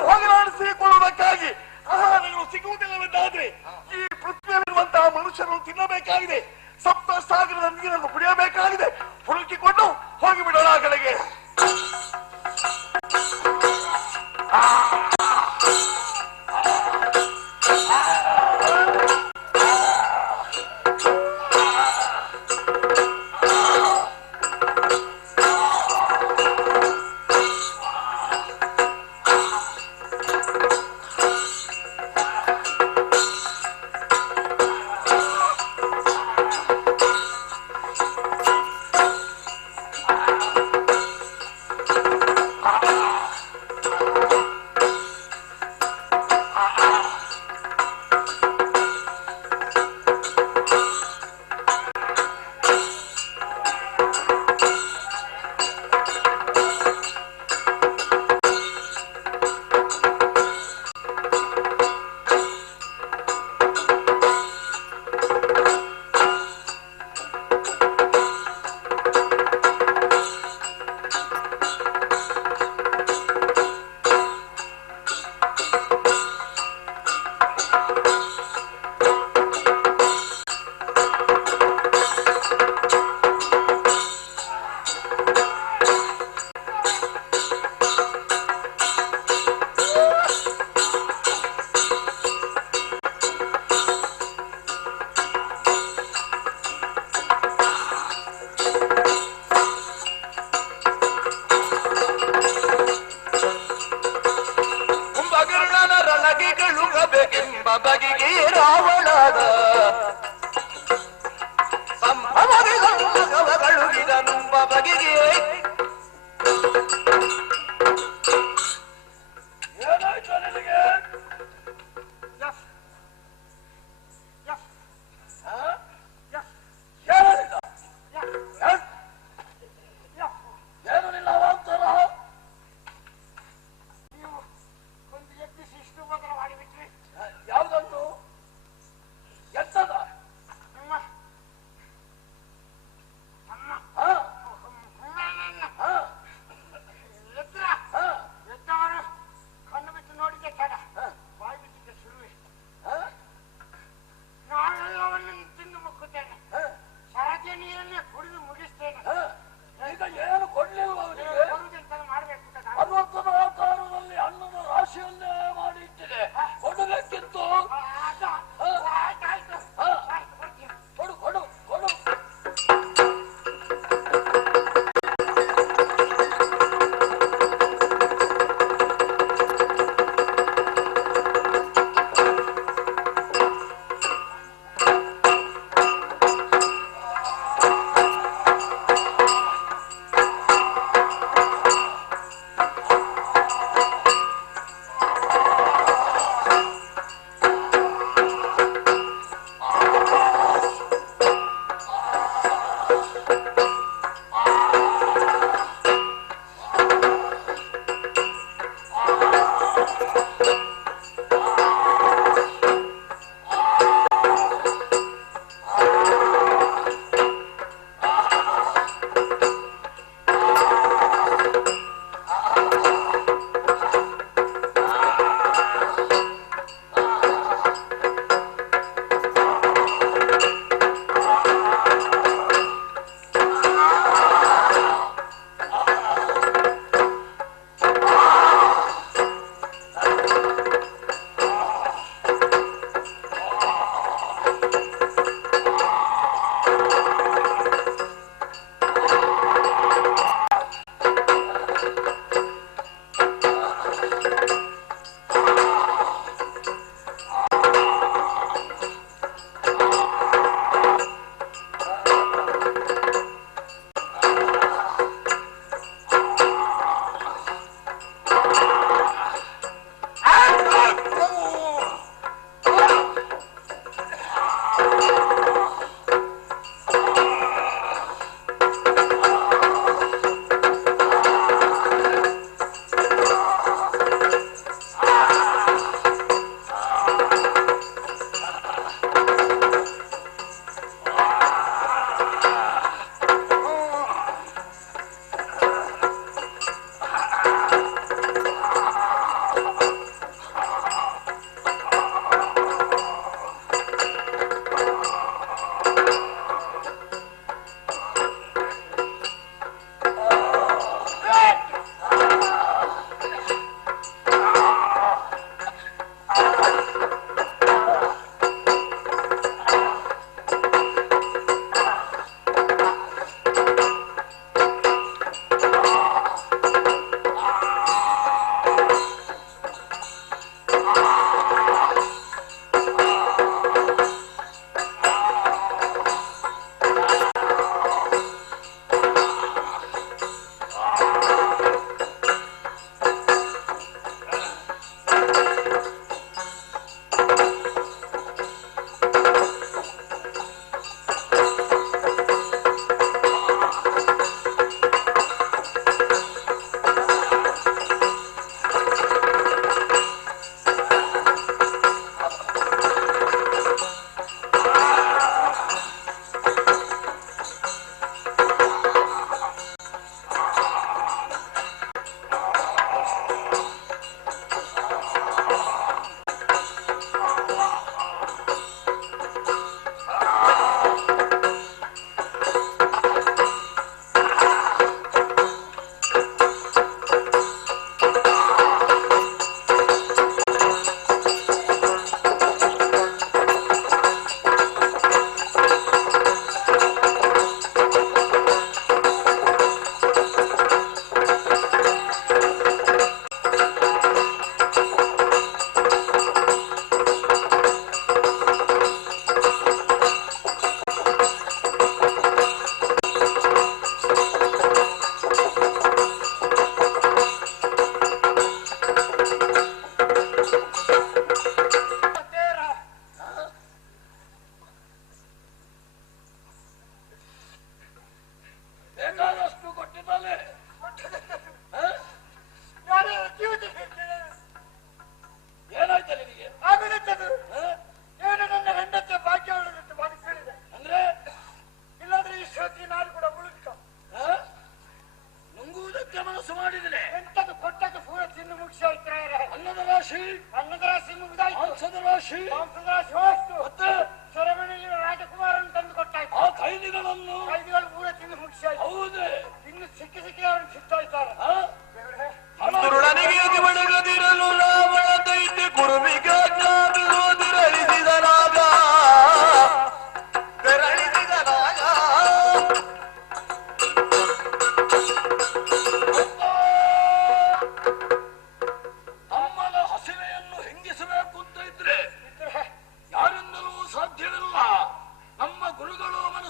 ಹೋಗಲಾಡಿಸಿಕೊಳ್ಳುವುದಕ್ಕಾಗಿ ಆಹಾರಗಳು ಸಿಗುವುದಿಲ್ಲವೆಂದಾದ್ರೆ ಈ ಪೃಥ್ವಿಯಲ್ಲಿರುವಂತಹ ಮನುಷ್ಯರು ತಿನ್ನಬೇಕಾಗಿದೆ. ಸಪ್ತ ಸಾಗರದ ನೀರನ್ನು ಕುಡಿಯಬೇಕಾಗಿದೆ. ಹುಡುಕಿಕೊಂಡು ಹೋಗಿಬಿಡೋಣ ಆ ಕಡೆಗೆ.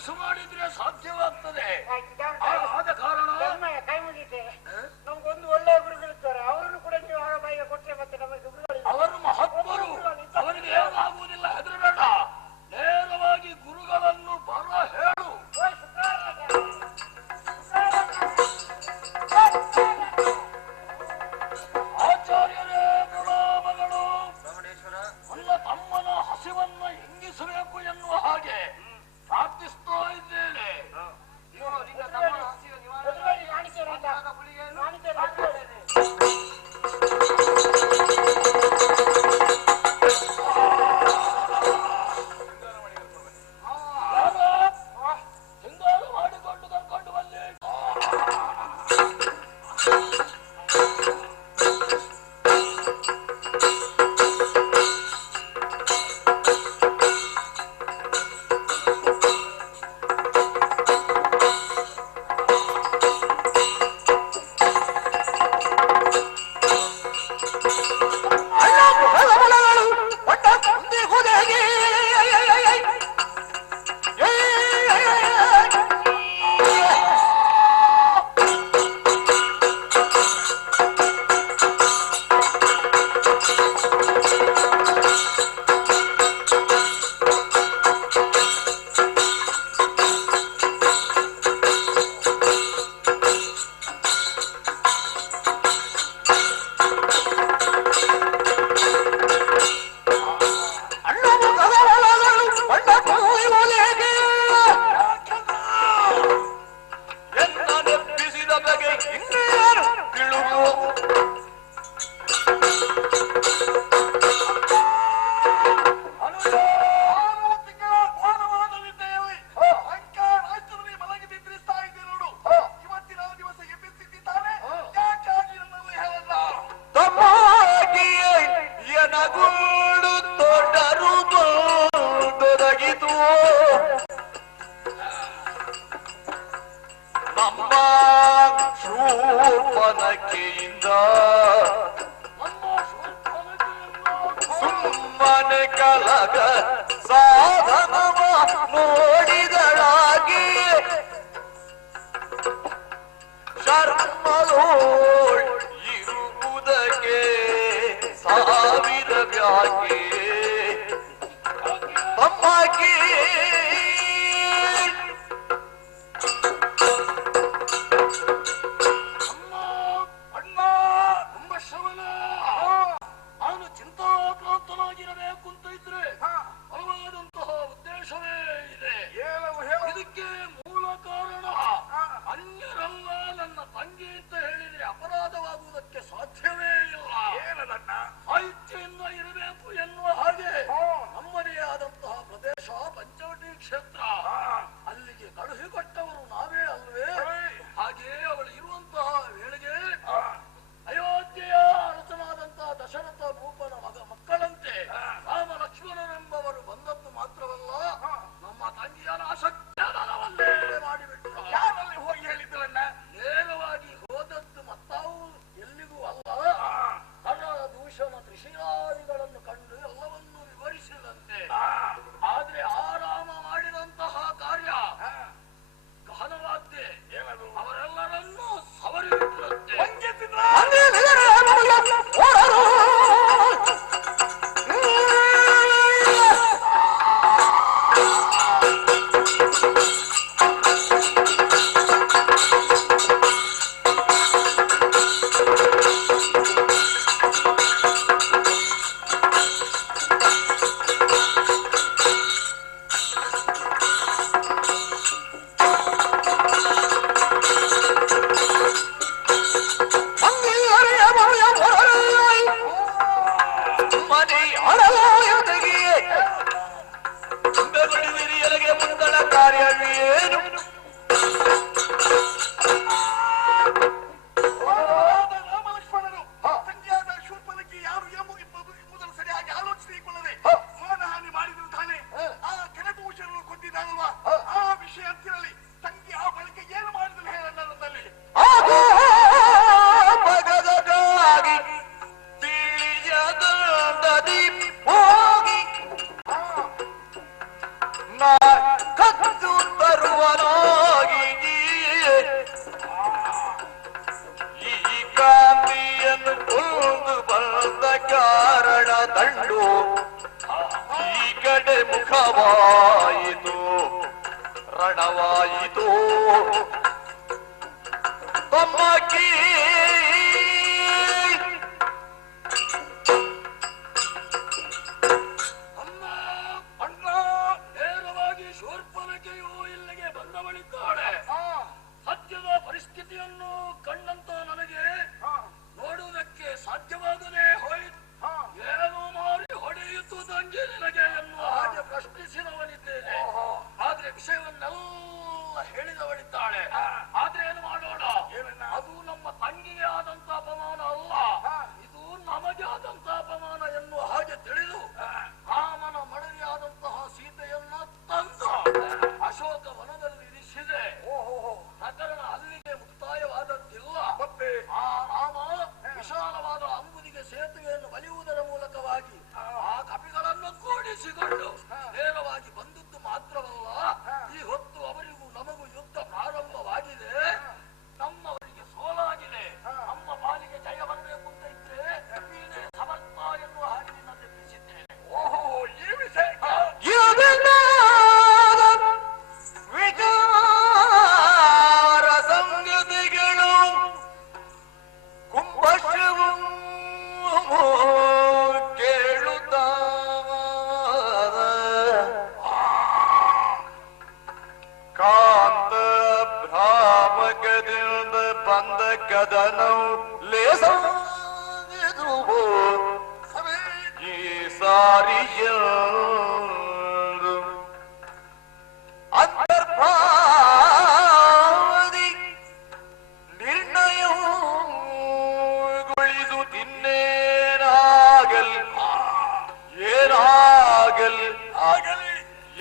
ಮನಸ್ಸು ಮಾಡಿದ್ರೆ ಸಾಧ್ಯವಾಗ್ತದೆ. ಆದ ಕಾರಣ ಕೈ ಮುಗಿತೆ ನಮ್ಗೊಂದು ಒಳ್ಳೆಯ ಗುರುಗಳಿದ್ದಾರೆ, ಅವರನ್ನು ಕೂಡ ನೀವು ಅವರ ಬಾಯಿಗೆ ಕೊಟ್ಟರೆ ಮತ್ತೆ ನಮಗೆ ಗುರುಗಳು ಅವರು ಮಹಾತ್ಮರು, ಅವರಿಗೆ ಏನಾಗುವುದಿಲ್ಲ, ಹೆದರಬೇಡ. ನೇರವಾಗಿ ಗುರುಗಳನ್ನು ಬರ ಹೇಳು. ಆಚಾರ್ಯರೇ, ಪ್ರಣಾಮಗಳು. ನನ್ನ ತಮ್ಮನ ಹಸಿವನ್ನ ಇಂಗಿಸಬೇಕು ಎನ್ನುವ ಹಾಗೆ ಪ್ರಾರ್ಥಿಸ್ತಾ ಇದ್ದೇನೆ. ಸಿಂಗಾರ ಮಾಡಿಕೊಂಡು ಕರ್ಕೊಂಡು ಬನ್ನಿ. ಸುಮ್ಮನೆ ಕಲಗ ಸಾಧನವ ನೋಡಿದಳಾಗಿ ಶರ್ಮಲೋಳ್ ಇರುವುದಕ್ಕೆ ಸಾವಿರ ವ್ಯಾಗೆ ತಮ್ಮಾಗಿ ಚಿಂತಾಕ್ರಾಂತನಾಗಿರಬೇಕು ಅಂತ ಇದ್ರೆ ಬಲವಾದಂತಹ ಉದ್ದೇಶವೇ ಇದೆ. ಇದಕ್ಕೆ ಮೂಲ ಕಾರಣ ಅನ್ಯರಲ್ಲ, ನನ್ನ ತಂಗಿ ಅಂತ ಹೇಳಿದ್ರೆ ಅಪರಾಧವಾಗುವುದಕ್ಕೆ ಸಾಧ್ಯವೇ ಇಲ್ಲ. ಸಾಹಿತ್ಯದಿಂದ ಇರಬೇಕು ಎನ್ನುವ ಹಾಗೆ ನಮ್ಮದೇ ಆದಂತಹ ಪ್ರದೇಶ ಪಂಚವಟಿ ಕ್ಷೇತ್ರ, ಅಲ್ಲಿಗೆ ಕಳುಹಿಕೊಟ್ಟವರು ನಾವೇ ಅಲ್ವೇ? ಹಾಗೆ ಅವಳು ಇರುವಂತಹ ವೇಳೆಗೆ ಅಯೋಧ್ಯೆಯ ಅರಸನಾದಂತಹ ದಶರಥ ಭೂಪನ ಮಕ್ಕಳಂತೆ ರಾಮ ಲಕ್ಷ್ಮಣನೆಂಬವರು ಬಂದದ್ದು ಮಾತ್ರವಲ್ಲ, ನಮ್ಮ ತಂಗಿಯರ ಅಸತ್ಯದನವನ್ನೇ ಮಾಡಿಬಿಟ್ಟರು. ಯಾರಲ್ಲಿ ಹೋಗಿ ಹೇಳಿದ್ರನ್ನ? ನೇರವಾಗಿ ಹೋದದ್ದು ಮತ್ತಾವು ಎಲ್ಲಿಗೂ ಅಲ್ಲ, ಹರ ದೂಷಣ ತ್ರಿಶಿರಾದಿಗಳನ್ನು ಕಂಡು ಎಲ್ಲವನ್ನೂ ವಿವರಿಸಿದಂತೆ. ಆದ್ರೆ ಆ ರಾಮ ಮಾಡಿದಂತಹ ಕಾರ್ಯ ಗಹನವಾದ್ದೆ, ಅವರೆಲ್ಲರನ್ನೂ ಸವರಿಬಿಟ್ಟಿರುತ್ತೆ. ಮುಂದಳ ಕಾರ್ಯವೇನು? ರಾಮಲಕ್ಷ್ಮಣರು ತಂಗಿಯಾದ ಶೂರ್ಪನಖಿ ಯಾರು ಎಂಬುದನ್ನು ಸರಿಯಾಗಿ ಆಲೋಚಿಸಿಕೊಳ್ಳದೆ ಮಾನಹಾನಿ ಮಾಡಿದ್ರು ತಾನೆ. ಆ ಕನಕಭೂಷಣರು ಕೊಂದಿದ್ದಾರಲ್ವಾ, ಆ ವಿಷಯ ಅಂತಿರಲಿ. ತಂಗಿ ಆ ಬಳಿಕ ಏನು ಮಾಡಿದ್ರು ಹೇಳನ್ನಲ್ಲಿ ಕದ್ದು ಬಡವನಾಗಿ ಈ ಕಾಂತಿಯನ್ನು ಕೊಂದು ಬಂದ ಕಾರಣ ದಂಡು ಈ ಕಡೆ ಮುಖವಾಯಿತು ರಣವಾಯಿತು ತಮ್ಮಕ್ಕಿ ಅಮ್ಮ ಅಣ್ಣ ನೇರವಾಗಿ ಶೂರ್ಪನಖೆಯು ಇಲ್ಲಿಗೆ ಬಂದವಳಿದ್ದಾಳೆ. ಸದ್ಯದ ಪರಿಸ್ಥಿತಿಯನ್ನು ಕಂಡಂತ ನನಗೆ ನೋಡುವುದಕ್ಕೆ ಸಾಧ್ಯವಾಗದೆ ಹೋಯಿತು. ಏನು ಮಾಡಿ ಹೊಡೆಯಿತು ತಂಗಿ ನಿನಗೆ ಎನ್ನುವ ಹಾಗೆ ಪ್ರಶ್ನಿಸಿದವನಿದ್ದೇನೆ. ಆದ್ರೆ ವಿಷಯವನ್ನೆಲ್ಲ ಹೇಳಿದವಳಿದ್ದಾಳೆ. ಆದ್ರೆ ಏನು ಮಾಡೋಣ? ಅದು ನಮ್ಮ ತಂಗಿಗೆ ಆದಂತ ಅಪಮಾನ ಅಲ್ಲ, ಇದು ನಮಗೆ ಆದಂತ ಅಪಮಾನ ಎನ್ನುವ ಹಾಗೆ ತಿಳಿದು ರಾಮನ ಮಡದಿಯಾದಂತಹ ಸೀತೆಯನ್ನ ತಂದು ಅಶೋಕ ವನದಲ್ಲಿ ಇರಿಸಿದೆ. ಪ್ರಕರಣ ಅಲ್ಲಿಗೆ ಮುಕ್ತಾಯವಾದದ್ದಿಲ್ಲ. ಆ ರಾಮ ವಿಶಾಲವಾದ ಅಂಬುದಿಗೆ ಸೇತುವೆಯನ್ನು ಬಲಿಯುವುದರ ಮೂಲಕವಾಗಿ ಆ ಕಪಿಗಳನ್ನು ಕೂಡಿಸಿಕೊಂಡು ನೇರವಾಗಿ ಬಂದದ್ದು ಮಾತ್ರವಲ್ಲ, ಈ ಹೊತ್ತು ಅವರಿಗೂ ನಮಗೂ ಯುದ್ಧ ಪ್ರಾರಂಭವಾಗಿದೆ. ನಮ್ಮವರಿಗೆ ಸೋಲಾಗಿದೆ. ನಮ್ಮ ಪಾಲಿಗೆ ಜಯ ಬರಬೇಕು ಅಂತ ಇದ್ರೆ ನೀನೇ ಸಮರ್ಥ ಎನ್ನುವ ಹಾಗೆ ನಿನ್ನ ತೆಪ್ಪಿಸಿದ್ದೇನೆ. ಈ ವಿಷಯ ವಿಚಾರ ಸಂಗತಿಗಳು ಕುಂಭಶ್ರವು ಕೇಳುತ್ತ ಕಾಂತ ಭ್ರಾಮಕದಿಂದ ಬಂದ ಕದನವು ಲೇಸಾಗಿದು ಈ ಸಾರಿಯರು ಅಂತರ್ಭಾವದಿ ನಿರ್ಣಯಗೊಳಿಸುತ್ತಿನ್ನೇನಾಗಲಿ ಏನಾಗಲಿ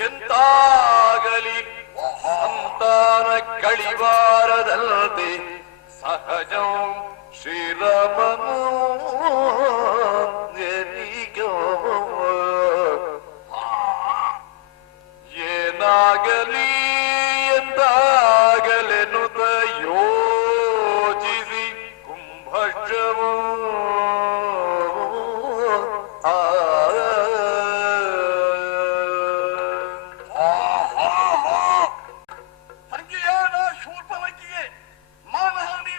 ಎಂತಾಗಲಿ ಸಂತಾನ ಕಳಿಬಾರದಂತೆ ಸಹಜಂ ಶ್ರೀರಾಮನು ಏನಾಗಲಿ ಎಂದಾಗಲೆನುತ ಯೋಚಿಸಿ ಕುಂಭಶ್ರವು ಸಂಖ್ಯೆಯಾದ ಶೂರ್ಪನಖಿಗೆ ಮಾನಹಾನಿ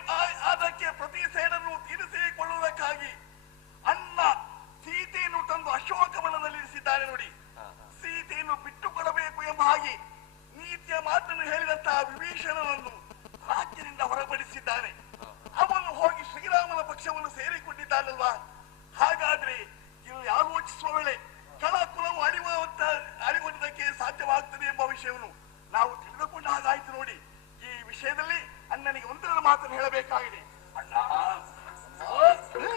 ಅದಕ್ಕೆ ಪ್ರತಿಸೇನನ್ನು ತೀರಿಸಿಕೊಳ್ಳುವುದಕ್ಕಾಗಿ ಅಣ್ಣ ಸೀತೆಯನ್ನು ತಂದು ಅಶೋಕವನದಲ್ಲಿ ಇರಿಸಿದ್ದಾರೆ ನೋಡಿ. ಸೀತೆಯನ್ನು ಬಿಟ್ಟು ಕೊಡಬೇಕು ಎಂಬ ಹಾಗೆ ನೀತಿಯ ಮಾತನ್ನು ಹೇಳಿದಂತಹ ವಿಭೀಷಣನನ್ನು ರಾಜ್ಯದಿಂದ ಹೊರಪಡಿಸಿದ್ದಾನೆ. ಅವನು ಹೋಗಿ ಶ್ರೀರಾಮನ ಪಕ್ಷವನ್ನು ಸೇರಿಕೊಂಡಿದ್ದಾನಲ್ವಾ? ಹಾಗಾದ್ರೆ ಇಲ್ಲಿ ಆಲೋಚಿಸುವ ವೇಳೆ ಕಳಕುಲವು ಅರಿವುವುದಕ್ಕೆ ಸಾಧ್ಯವಾಗ್ತದೆ ಎಂಬ ವಿಷಯವನ್ನು ನಾವು ತಿಳಿದುಕೊಂಡ ಹಾಗಾಯ್ತು ನೋಡಿ. ಈ ವಿಷಯದಲ್ಲಿ ಅಣ್ಣನಿಗೆ ಒಂದೆರಡು ಮಾತನ್ನು ಹೇಳಬೇಕಾಗಿದೆ.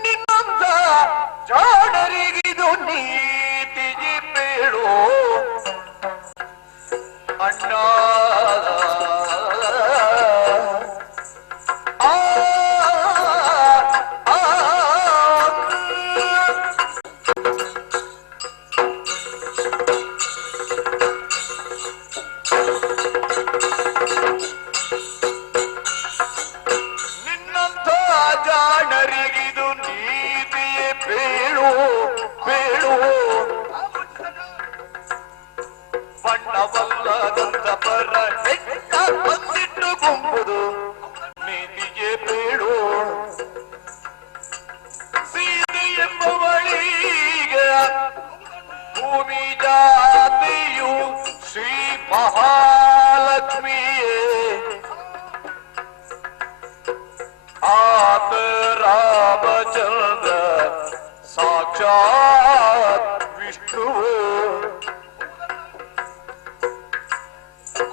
ನಿನ್ನಂತ ಜಾಣರಿಗಿದು ನೀತಿಗೆ ಬೇಡೋ ಅಣ್ಣ. ನಿನ್ನಂತ ಜಾಣರಿಗಿದು ನೀತಿಯೇ ಬೇಡೋ ಬೇಡೋ ಬಣ್ಣವಲ್ಲದಂತ ಪರ ಹೆಣ್ಣ ಬಂದಿಟ್ಟು ಗುಂಬುದು ನೀತಿಗೆ ಬೇಡೋ. ಸೀತೆ ಎಂಬವಳಿಗೆ ಭೂಮಿ ಜಾತಿಯು ಶ್ರೀ ಮಹಾಲಕ್ಷ್ಮಿಯೇ ಆತ ರಾಮಚಂದ್ರ ಸಾಕ್ಷಾತ್ ವಿಷ್ಣುವು.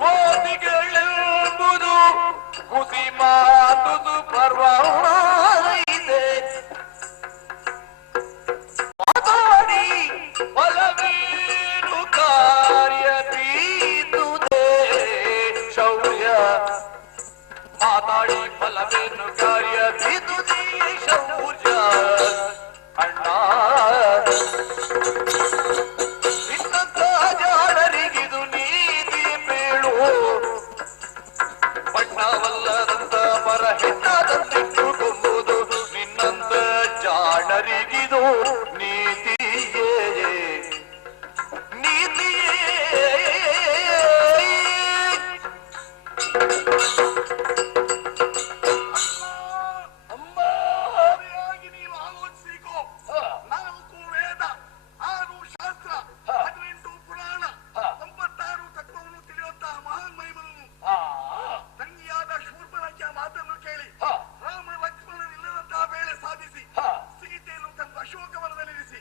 ಕೋಟಿಗಳೆಂಬುದು ಕುಸಿ ಮಾತುದು ಪರ್ವಾಯಿದೆ ಮಾತಾಡಿ ಫಲವೇನು ಕಾರ್ಯ ಬೀದುದೇ ಶೌರ್ಯ ಮಾತಾಡಿ ಫಲವೇನು ಕಾರ್ಯ ಬೀದುದೇ ಶೌರ್ಯ ಅಣ್ಣ. ನಿನ್ನಂತ ಜಾಣರಿಗಿದು ನೀತಿ ಬೇಳು ನೀತಿಯೇ ನೀತಿಯೇ ಅಂಬಾರಿಯಾಗಿ ನೀವು ಆಲೋಚಿಸಿಕೋ. 4 ವೇದ, 6 ಶಾಸ್ತ್ರ, 18 ಪುರಾಣ, 96 ತತ್ವವನ್ನು ತಿಳಿಯುವಂತಹ ಮಹಾನ್ ಮಹಿಮನನ್ನು ತಂಗಿಯಾದ ಶೂರ್ಪನಖಿಯ ಮಾತನ್ನು ಕೇಳಿ ರಾಮ ಲಕ್ಷ್ಮಣನಿಲ್ಲದಂತಹ ವೇಳೆ ಸಾಧಿಸಿ ಸೀತೆಯನ್ನು ತಂದು ಅಶೋಕವನದಲ್ಲಿರಿಸಿ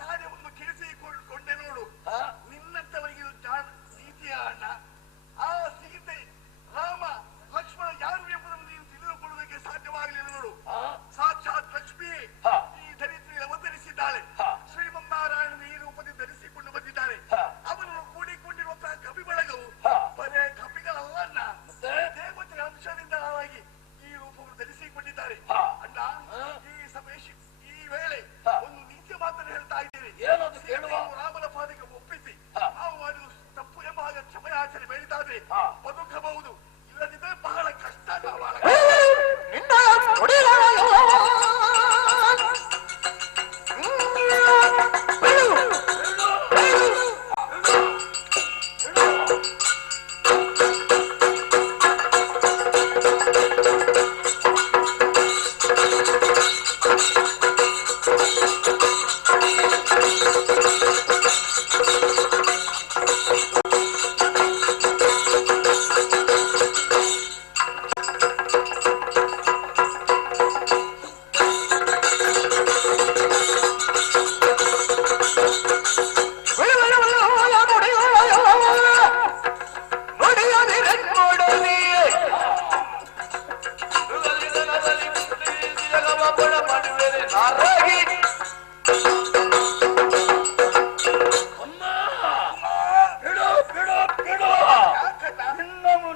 ಕಾರ್ಯವನ್ನು ಕೆಡಿಸಿಕೊಂಡೆ ನೋಡು. ನಿನ್ನಂತವರಿಗೆ ಇದು ನೀತಿಯ ಅಣ್ಣ. ಆ ಸೀತೆ, ರಾಮ, ಲಕ್ಷ್ಮಣ ಯಾರು ಎಂಬುದನ್ನು ನೀನು ತಿಳಿದುಕೊಳ್ಳುವುದಕ್ಕೆ ಸಾಧ್ಯವಾಗಲಿಲ್ಲ ನೋಡು. ಸಾಕ್ಷಾತ್ ಲಕ್ಷ್ಮಿ ಈ ಧರಿತ್ರಿಯಲ್ಲಿ ಅವತರಿಸಿದ್ದಾಳೆ. ಶ್ರೀಮನ್ನಾರಾಯಣನ ಈ ರೂಪದಲ್ಲಿ ಧರಿಸಿಕೊಂಡು ಬಂದಿದ್ದಾರೆ. ಅವನು ಕೂಡಿಕೊಂಡಿರುವಂತಹ ಕವಿ ಬಳಗವು ಬರೇ ಕವಿಗಳಲ್ಲ, ದೇವತೆಯ ಅಂಶದಿಂದಾಗಿ ಈ ರೂಪವನ್ನು ಧರಿಸಿಕೊಂಡಿದ್ದಾರೆ. ಅಣ್ಣ, ಈ ವೇಳೆ ಒಂದು ನಿತ್ಯ ಮಾತನ್ನು ಹೇಳ್ತಾ ಇದ್ದೇನೆ. ರಾಮನ ಪಾದಕ್ಕೆ ಒಪ್ಪಿಸಿ ನಾವು ಮಾಡಿದ ತಪ್ಪು ಎಂಬ ಹಾಗೆ ಕ್ಷಮೆಯಾಚನೆ ಬೆಳೀತಾದ್ರೆ ಬದುಕಬಹುದು. ಇಲ್ಲದಿದ್ದರೆ ಬಹಳ ಕಷ್ಟ.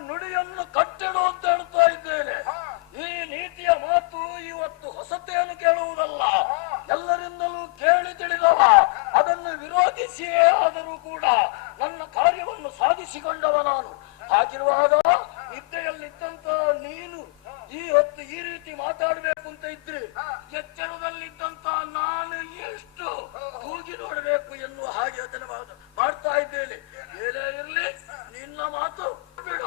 ನುಡಿಯನ್ನು ಕಟ್ಟಿಡು ಅಂತ ಹೇಳ್ತಾ ಇದ್ದೇನೆ. ಈ ನೀತಿಯ ಮಾತು ಇವತ್ತು ಹೊಸತೇನು ಕೇಳುವುದಲ್ಲ, ಎಲ್ಲರಿಂದಲೂ ಕೇಳಿ ತಿಳಿದವ. ಅದನ್ನು ವಿರೋಧಿಸಿಯೇ ಆದರೂ ಕೂಡ ನನ್ನ ಕಾರ್ಯವನ್ನು ಸಾಧಿಸಿಕೊಂಡವ ನಾನು. ಹಾಗಿರುವಾಗ ನಿದ್ದೆಯಲ್ಲಿದ್ದಂತ ನೀನು ಈ ಹೊತ್ತು ಈ ರೀತಿ ಮಾತಾಡಬೇಕು ಅಂತ ಇದ್ರೆ ಎಚ್ಚರದಲ್ಲಿದ್ದಂತ ನಾನು ಎಷ್ಟು ತೂಗಿ ನೋಡಬೇಕು ಎನ್ನುವ ಹಾಗೆ ಅದನ್ನು ಮಾಡ್ತಾ ಇದ್ದೇನೆ. ಏನೇ ಇರಲಿ, ನಿನ್ನ ಮಾತು ಬಿಡ.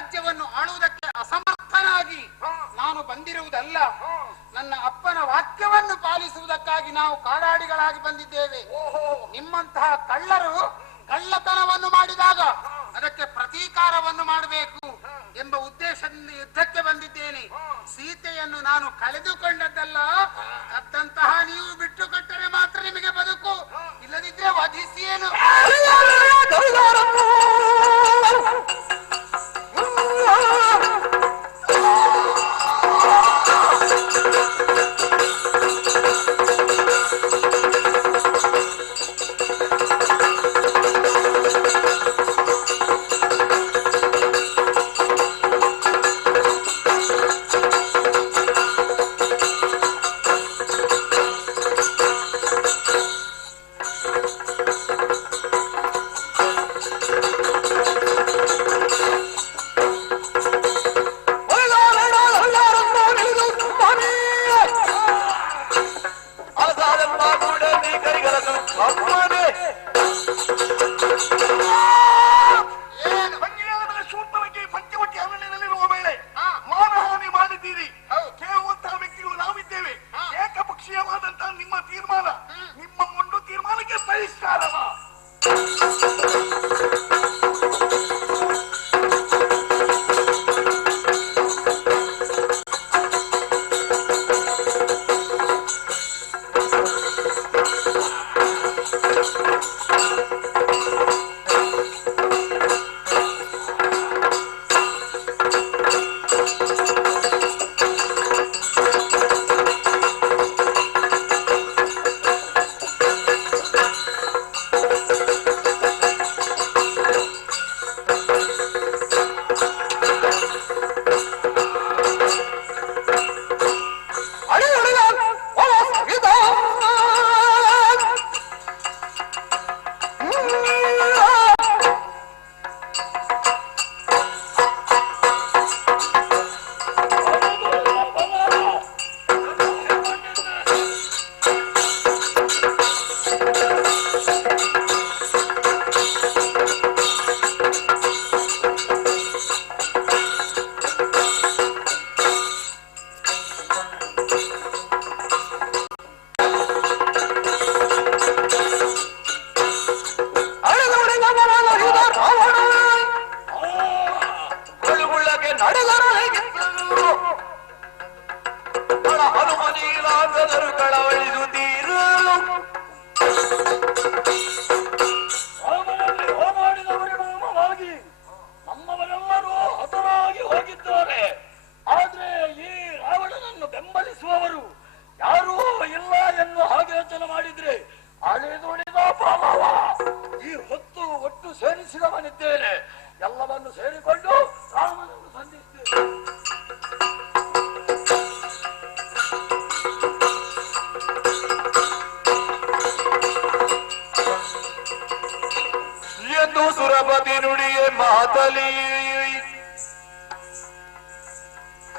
ರಾಜ್ಯವನ್ನು ಆಳುವುದಕ್ಕೆ ಅಸಮರ್ಥನಾಗಿ ನಾನು ಬಂದಿರುವುದಲ್ಲ. ನನ್ನ ಅಪ್ಪನ ವಾಕ್ಯವನ್ನು ಪಾಲಿಸುವುದಕ್ಕಾಗಿ ನಾವು ಕಾಡಾಡಿಗಳಾಗಿ ಬಂದಿದ್ದೇವೆ. ನಿಮ್ಮಂತಹ ಕಳ್ಳರು ಕಳ್ಳತನವನ್ನು ಮಾಡಿದಾಗ ಅದಕ್ಕೆ ಪ್ರತೀಕಾರವನ್ನು ಮಾಡಬೇಕು ಎಂಬ ಉದ್ದೇಶದಿಂದ ಯುದ್ಧಕ್ಕೆ ಬಂದಿದ್ದೇನೆ. ಸೀತೆಯನ್ನು ನಾನು ಕಳೆದುಕೊಂಡದ್ದಲ್ಲ, ಕದ್ದಂತಹ ನೀವು ಬಿಟ್ಟು ಕೊಟ್ಟರೆ ಮಾತ್ರ ನಿಮಗೆ ಬದುಕು, ಇಲ್ಲದಿದ್ರೆ ವಧಿಸಿಯೇನು.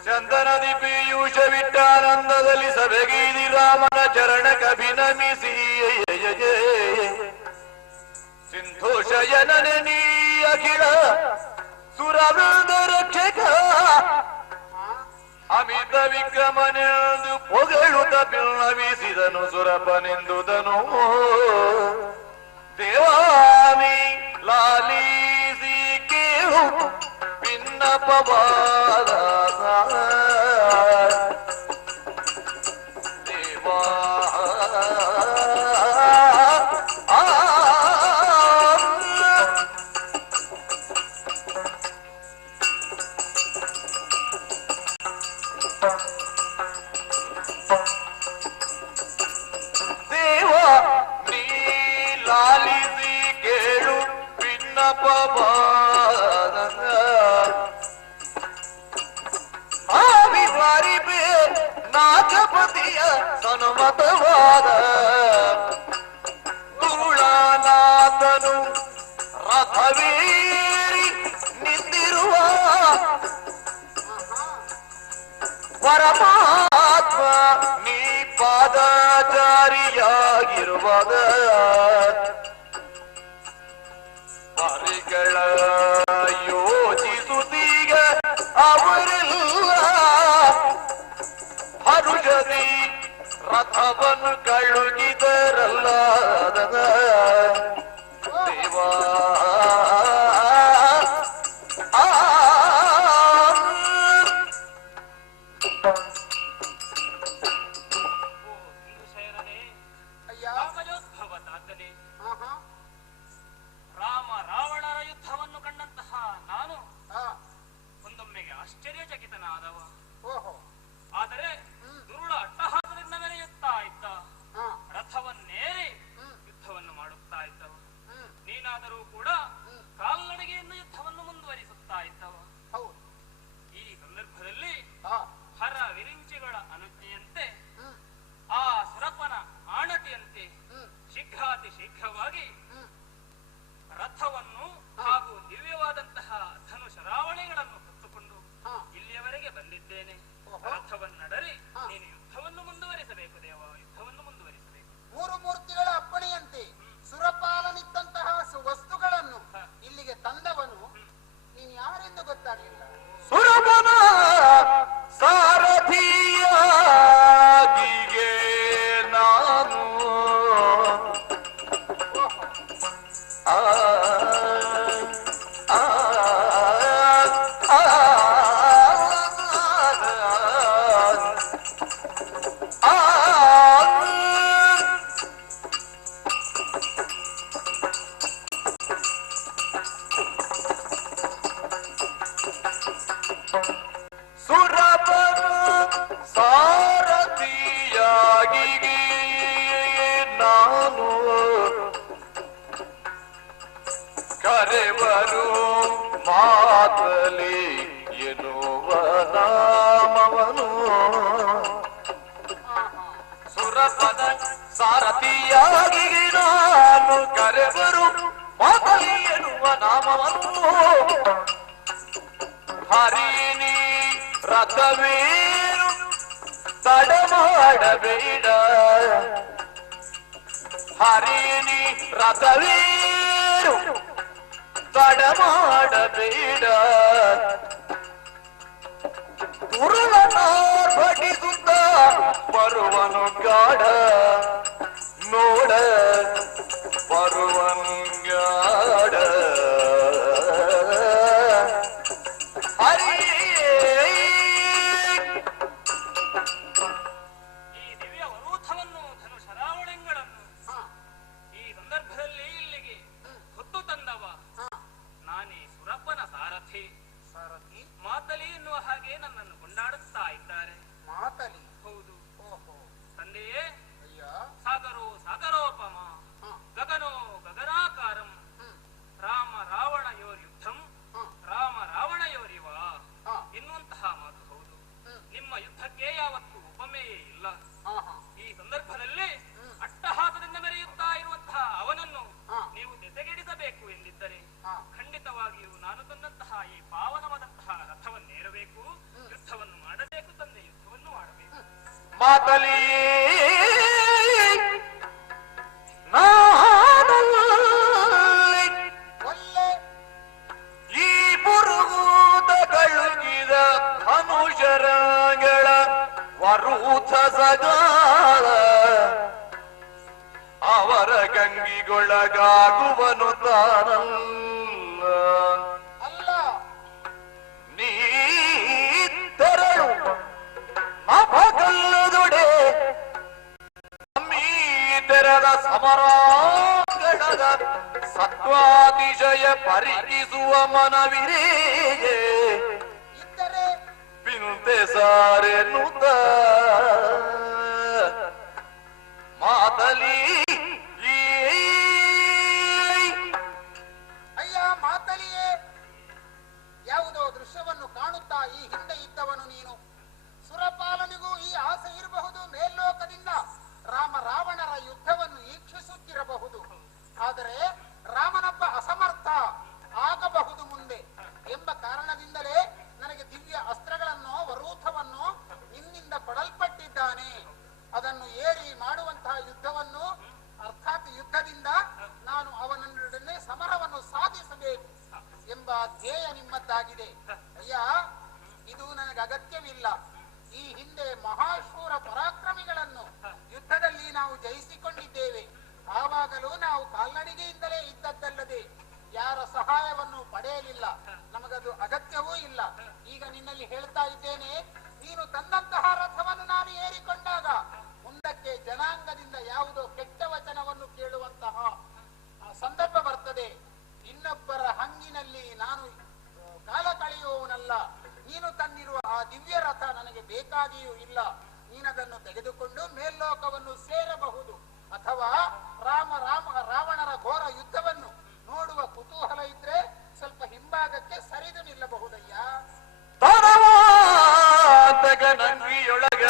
ಚಂದನದಿ ಪೀಯೂಷ ವಿಟ್ಟಾನಂದದಲ್ಲಿ ಸಭೆಗೀದಿ ರಾಮನ ಚರಣ ಕಭಿನಮಿಸಿ ಸಿಂಧೋಷಯನನೆ ನೀ ಅಖಿಲ ಸುರವೃಂದ ರಕ್ಷಕ ಅಮಿತ ವಿಕ್ರಮನೆಂದು ಪೊಗಳುತ್ತ ಬಿನ್ನವಿಸಿದನು ಸುರಪನೆಂದುದನು ದೇವಾನಿ ಲಾಲಿಸಿ ಕೇಳು ಭಿನ್ನಪವಾದ ದೇವಾ ದೇವಾ ನೀ ಲಾಲಿಸಿ ಕೇಳು ಭಿನ್ನಪವಾದ ಆವಿವಾರಿಬೆ ನಾಗಪತಿಯ ಸನುಮತವಾದ ಧೂಳನಾಥನು ರಥವೇರಿ ನಿಂತಿರುವ ಪರಮಾತ್ಮ ನೀ ಪಾದಾಚಾರಿಯಾಗಿರುವಾಗ ಹರಿಗಳ ಯೋಚಿಸುತ್ತೀಗ ಆಶ್ಚರ್ಯಚಕಿತನಾದವ. ಓಹೋ. ಆದರೆ ದುರುಳ ಅಟ್ಟಹಾಸದಿಂದ ಮೆರೆಯುತ್ತಾ ಇದ್ದ. ಹಾ. ರಥವನ್ನೇರಿ ಯುದ್ಧವನ್ನು ಮಾಡುತ್ತಾ ಇದ್ದವ. ನೀನಾದರೂ ಕೂಡ ಕಾಲ್ನಡಿಗೆಯನ್ನು ಯುದ್ಧವನ್ನು ಮುಂದುವರಿಸುತ್ತಾ ಇದ್ದವ. ಹೌದು. ಈ ಸಂದರ್ಭದಲ್ಲಿ ಹಾ. ಹರ ವಿರಿಂಚಿಗಳ ಅನುಜ್ಞೆಯಂತೆ ಆ ಸುರಪನ ಆಣತಿಯಂತೆ ಶೀಘ್ರಾತಿ ಶೀಘ್ರವಾಗಿ ರಥವನ್ನು ಹಾಗೂ ದಿವ್ಯವಾದಂತಹ ಧನುಶರಾವಣಿಗಳನ್ನು ಹೊತ್ತುಕೊಂಡು ಇಲ್ಲಿಯವರೆಗೆ ಬಂದಿದ್ದೇನೆ. ರಥವನ್ನಡರಿ ನೀನು ಯುದ್ಧವನ್ನು ಮುಂದುವರಿಸಬೇಕು ದೇವ, ಯುದ್ಧವನ್ನು ಮುಂದುವರಿಸಬೇಕು. ಮೂರು ಮೂರ್ತಿಗಳ ಅಪ್ಪಣೆಯಂತೆ ಸುರಪಾಲನಿದ್ದಂತಹ ವಸ್ತುಗಳನ್ನು ಇಲ್ಲಿಗೆ ತಂದವನು ನೀನು ಯಾರೆಂದು ಗೊತ್ತಾಗಲಿಲ್ಲ. ಸುರಪನ ಸಾರಥಿಯಾಗಿಗೆ ನಾನು ಆ ಆ ಸುರಪನ ಸಾರಥಿಯಾಗಿ ನಾನು ಕರೆವರು ಮಾತಲಿ ಎನ್ನುವ ನಾಮವನು. ಸುರಪದ ಸಾರಥಿಯಾಗಿ ನಾನು ಕರೆವರು ಮಾತಲಿ ಎನ್ನುವ ನಾಮವನು. ಹರಿನಿ ರಥವೇರು ತಡ ಮಾಡಬೇಡ, ಹರಿನಿ ರಥವೇರು ತಡ ಮಾಡಬೇಡ. ದುರುಳನ ಭಟಿಸುತ್ತ ಬರುವನು ಗಾಢ ನೋಡ, ಬರುವನು ಗಾಢ. ಈ ದಿವ್ಯ ವರೂಥವನ್ನು ಧನುಶರಾವಣಿಗಳನ್ನು ಈ ಸಂದರ್ಭದಲ್ಲಿ ಇಲ್ಲಿಗೆ ಹೊತ್ತು ತಂದವ ನಾನೇ ಸುರಪ್ಪನ ಸಾರಥಿ. ಮಾತಲಿ ಎನ್ನುವ ಹಾಗೆ ನನ್ನನ್ನು ಕೊಂಡಾಡುತ್ತಾ ಇದ್ದಾರೆ. ಮಾತಲಿ. ಹೌದು. ಓಹೋ. ತಂದೆಯೇ, ಅಯ್ಯ. ಸಾಗರೋ ಸಾಗರೋಪಮ ಗಗನೋ ಗಗನಾಕಾರಂ ರಾಮ ರಾವಣಯೋರ್ಯುದ್ಧಂ ರಾಮ ರಾವಣಯೋರಿವ ಎನ್ನುವಂತಹ ಮಾತು ಹೌದು. ನಿಮ್ಮ ಯುದ್ಧಕ್ಕೆ ಯಾವತ್ತೂ ಉಪಮೆಯೇ ಇಲ್ಲ. ಈ ಸಂದರ್ಭದಲ್ಲಿ ಅಟ್ಟಹಾಸದಿಂದ ಮೆರೆಯುತ್ತಾ ಇರುವಂತಹ ಅವನನ್ನು ನೀವು ದೆಸೆಗೆಡಿಸಬೇಕು ಎಂದಿದ್ದರೆ ಖಂಡಿತವಾಗಿಯೂ ನಾನು ತಂದಂತಹ ಈ ಪಾವನವಾದಂತಹ ರಥವನ್ನೇರಬೇಕು, ಯುದ್ಧವನ್ನು ಮಾಡಬೇಕು ತಂದೆ, ಯುದ್ಧವನ್ನು ಮಾಡಬೇಕು. ಮಾತಲಿ ಈ ಬುರುಗೂದಗಳುಗಿದ ಧನುಷರಗಳ ವರೂಥ ಸಗಾಲ ಅವರ ಗಂಗಿಗೊಳಗಾಗುವನು ತಾನಲ್ಲ. ಅಲ್ಲ. ನೀ ತೆರಳು ಅಪಗಲ್ಲದೊಡೆ ತೆರದ ಸಮರಾಂಗಣದ ಸತ್ವಾತಿಶಯ ಪರಿಗಿಸುವ ಮನವಿರೇ ಇದ್ದರೆ ಪಿಂತೆ ಸಾರೆನುತ ಮಾತಲಿ ಅಯ್ಯ ಮಾತಲಿಯೇ, ಯಾವುದೋ ದೃಶ್ಯವನ್ನು ಕಾಣುತ್ತಾ ಈ ಹಿಂದೆ ಇದ್ದವನು ನೀನು. ಸುರಪಾಲನಿಗೂ ಈ ಆಸೆ ಇರಬಹುದು, ಮೇಲ್ಲೋಕದಿಂದ ರಾಮ ರಾವಣರ ಯುದ್ಧವನ್ನು ಈಕ್ಷಿಸುತ್ತಿರಬಹುದು. ಆದರೆ ರಾಮನೊಬ್ಬ ಅಸಮರ್ಥ ಆಗಬಹುದು ಮುಂದೆ ಎಂಬ ಕಾರಣದಿಂದಲೇ ನನಗೆ ದಿವ್ಯ ಅಸ್ತ್ರಗಳನ್ನು ವರೂಥವನ್ನು ನಿನ್ನಿಂದ ಕೊಡಲ್ಪಟ್ಟಿದ್ದಾನೆ. ಅದನ್ನು ಏರಿ ಮಾಡುವಂತಹ ಯುದ್ಧವನ್ನು, ಅರ್ಥಾತ್ ಯುದ್ಧದಿಂದ ನಾನು ಅವನೊಡನೆ ಸಮರವನ್ನು ಸಾಧಿಸಬೇಕು ಎಂಬ ಧ್ಯೇಯ ನಿಮ್ಮದ್ದಾಗಿದೆ. ಅಯ್ಯ, ಇದು ನನಗೆ ಅಗತ್ಯವಿಲ್ಲ. ಈ ಹಿಂದೆ ಮಹಾಶೂರ ಪರಾಕ್ರಮಿಗಳನ್ನು ಯುದ್ಧದಲ್ಲಿ ನಾವು ಜಯಿಸಿಕೊಂಡಿದ್ದೇವೆ. ಆವಾಗಲೂ ನಾವು ಕಾಲ್ನಡಿಗೆಯಿಂದಲೇ ಇದ್ದದ್ದಲ್ಲದೆ ಯಾರ ಸಹಾಯವನ್ನು ಪಡೆಯಲಿಲ್ಲ. ನಮಗದು ಅಗತ್ಯವೂ ಇಲ್ಲ. ಈಗ ನಿನ್ನಲ್ಲಿ ಹೇಳ್ತಾ ಇದ್ದೇನೆ, ನೀನು ತಂದಂತಹ ರಥವನ್ನು ನಾನು ಏರಿಕೊಂಡಾಗ ಮುಂದಕ್ಕೆ ಜನಾಂಗದಿಂದ ಯಾವುದೋ ಕೆಟ್ಟ ವಚನವನ್ನು ಕೇಳುವಂತಹ ಸಂದರ್ಭ ಬರ್ತದೆ. ಇನ್ನೊಬ್ಬರ ಹಂಗಿನಲ್ಲಿ ನಾನು ಕಾಲ ಕಳೆಯುವವನಲ್ಲ. ನೀನು ತನ್ನಿರುವ ಆ ದಿವ್ಯ ರಥ ನನಗೆ ಬೇಕಾಗಿಯೂ ಇಲ್ಲ. ನೀನದನ್ನು ತೆಗೆದುಕೊಂಡು ಮೇಲ್ಲೋಕವನ್ನು ಸೇರಬಹುದು, ಅಥವಾ ರಾವಣರ ಘೋರ ಯುದ್ಧವನ್ನು ನೋಡುವ ಕುತೂಹಲ ಇದ್ರೆ ಸ್ವಲ್ಪ ಹಿಂಭಾಗಕ್ಕೆ ಸರಿದು ನಿಲ್ಲಬಹುದಯ್ಯ. ನಂಬಿಯೊಳಗ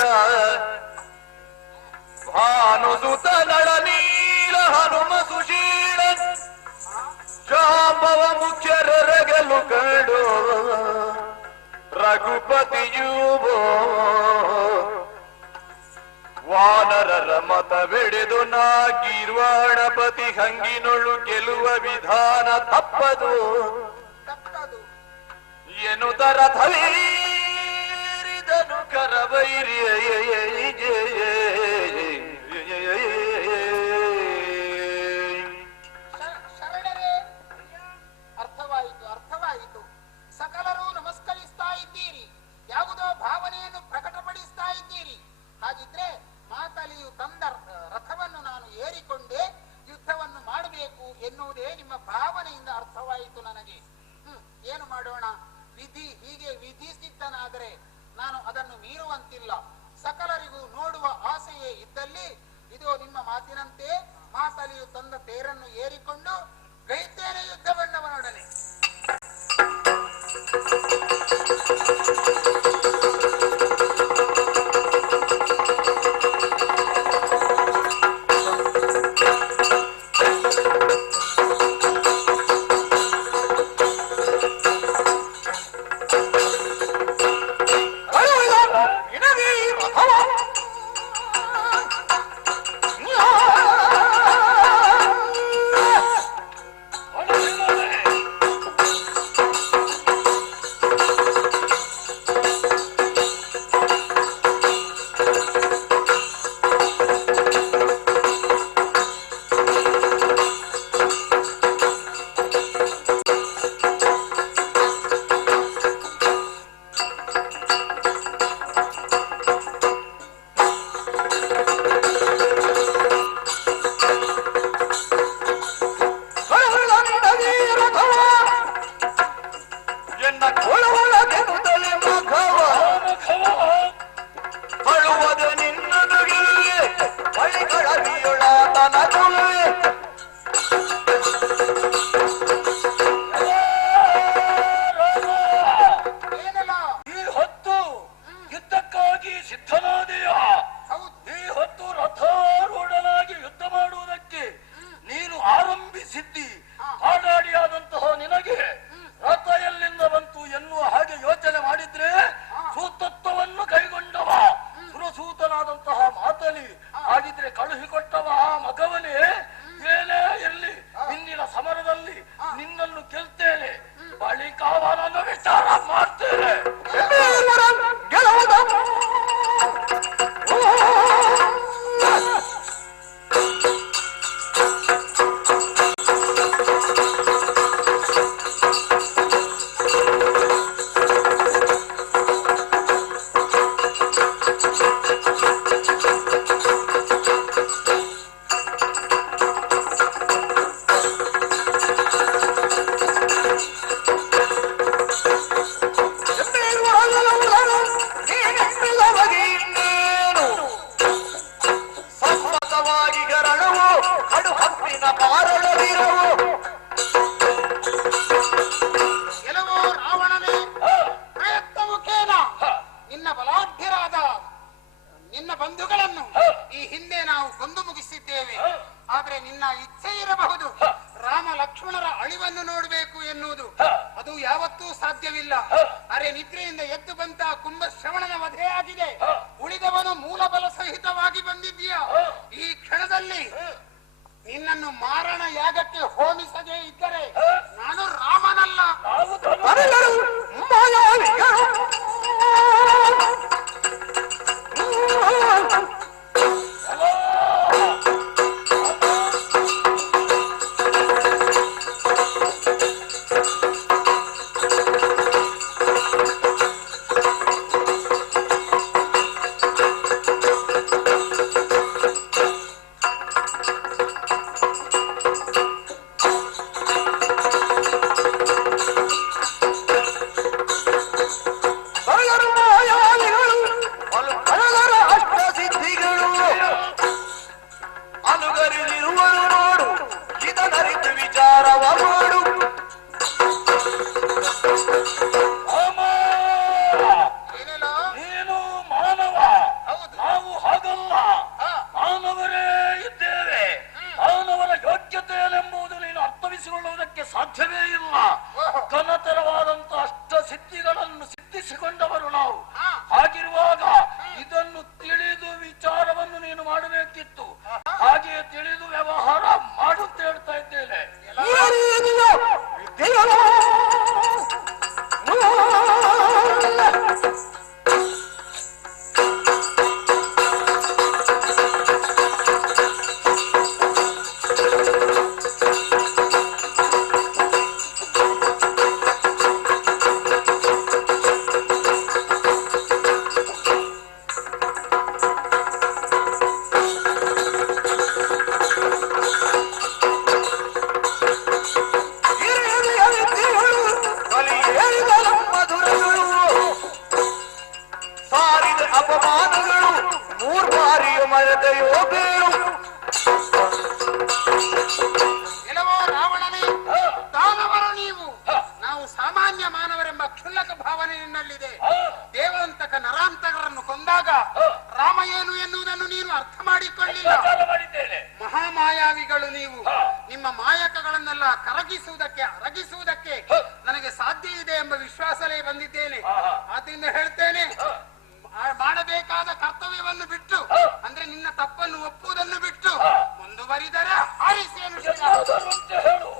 ಭಾನುಸುತ ನಳ ನೀಲ ಹನುಮ ಸುಶೀಲ ಜಾಂಬವ ಮುಖ್ಯರಗಲು ಕಂಡು ರಘುಪತಿಯುವೋ ವಾನರರ ಮತವೆಡೆದು ನಾ ಗೀರ್ವಾಣಪತಿ ಹಂಗಿನೊಳು ಗೆಲುವ ವಿಧಾನ ತಪ್ಪದು ಎನ್ನುತ್ತ ರಥವೇರಿದನು ಕರವೈರಿಯ ಶರಣರೇ, ಅರ್ಥವಾಯಿತು. ಸಕಲರು ನಮಸ್ಕರಿಸ್ತಾ ಇದ್ದೀರಿ, ಯಾವುದೋ ಭಾವನೆಯನ್ನು ಪ್ರಕಟಪಡಿಸ್ತಾ ಇದ್ದೀರಿ. ಹಾಗಿದ್ರೆ ಮಾತಲಿಯು ತಂದ ರಥವನ್ನು ನಾನು ಏರಿಕೊಂಡೆ ಯುದ್ಧವನ್ನು ಮಾಡಬೇಕು ಎನ್ನುವುದೇ ನಿಮ್ಮ ಭಾವನೆಯಿಂದ ಅರ್ಥವಾಯಿತು ನನಗೆ. ಏನು ಮಾಡೋಣ, ವಿಧಿ ಹೀಗೆ ವಿಧಿಸಿದ್ದನಾದರೆ ನಾನು ಅದನ್ನು ಮೀರುವಂತಿಲ್ಲ. ಸಕಲರಿಗೂ ನೋಡುವ ಆಸೆಯೇ ಇದ್ದಲ್ಲಿ ಇದು ನಿಮ್ಮ ಮಾತಿನಂತೆ ಮಾತಲಿಯು ತಂದ ತೇರನ್ನು ಏರಿಕೊಂಡು ಗೈತೇನೆ ಯುದ್ಧವನ್ನವನೊಡನೆ. ಎನಿಸಿಕೊಂಡವರು ನಾವು. ಹಾಗಿರುವಾಗ ಇದನ್ನು ತಿಳಿದು ವಿಚಾರವನ್ನು ನೀನು ಮಾಡಬೇಕಿತ್ತು. ಹಾಗೆ ತಿಳಿದು ವ್ಯವಹಾರ ಮಾಡುತ್ತ ಹೇಳ್ತಾ ಇದ್ದೇನೆ. ಎಲ್ಲವೋ ರಾವಣನೇ, ದಾನವರು ನೀವು. ನಾವು ಸಾಮಾನ್ಯ ಮಾನವರೆಂಬ ಕ್ಷುಲ್ಲಕ ಭಾವನೆ ನಿನ್ನಲ್ಲಿದೆ. ದೇವಂತಕ ನರಾಂತಕರನ್ನು ಕೊಂದಾಗ ರಾಮ ಏನು ಎನ್ನುವುದನ್ನು ನೀನು ಅರ್ಥ ಮಾಡಿಕೊಳ್ಳಿಲ್ಲ. ಮಹಾಮಾಯಾವಿಗಳು ನೀವು. ನಿಮ್ಮ ಮಾಯಕಗಳನ್ನೆಲ್ಲ ಅರಗಿಸುವುದಕ್ಕೆ ನನಗೆ ಸಾಧ್ಯ ಇದೆ ಎಂಬ ವಿಶ್ವಾಸಲೇ ಬಂದಿದ್ದೇನೆ. ಆದ್ದರಿಂದ ಹೇಳ್ತೇನೆ, ಮಾಡಬೇಕಾದ ಕರ್ತವ್ಯವನ್ನು ಬಿಟ್ಟು, ಅಂದ್ರೆ ನಿನ್ನ ತಪ್ಪನ್ನು ಒಪ್ಪುವುದನ್ನು ಬಿಟ್ಟು ಮುಂದುವರಿದರೆ ಆರಿಸೇನು ಹೇಳು.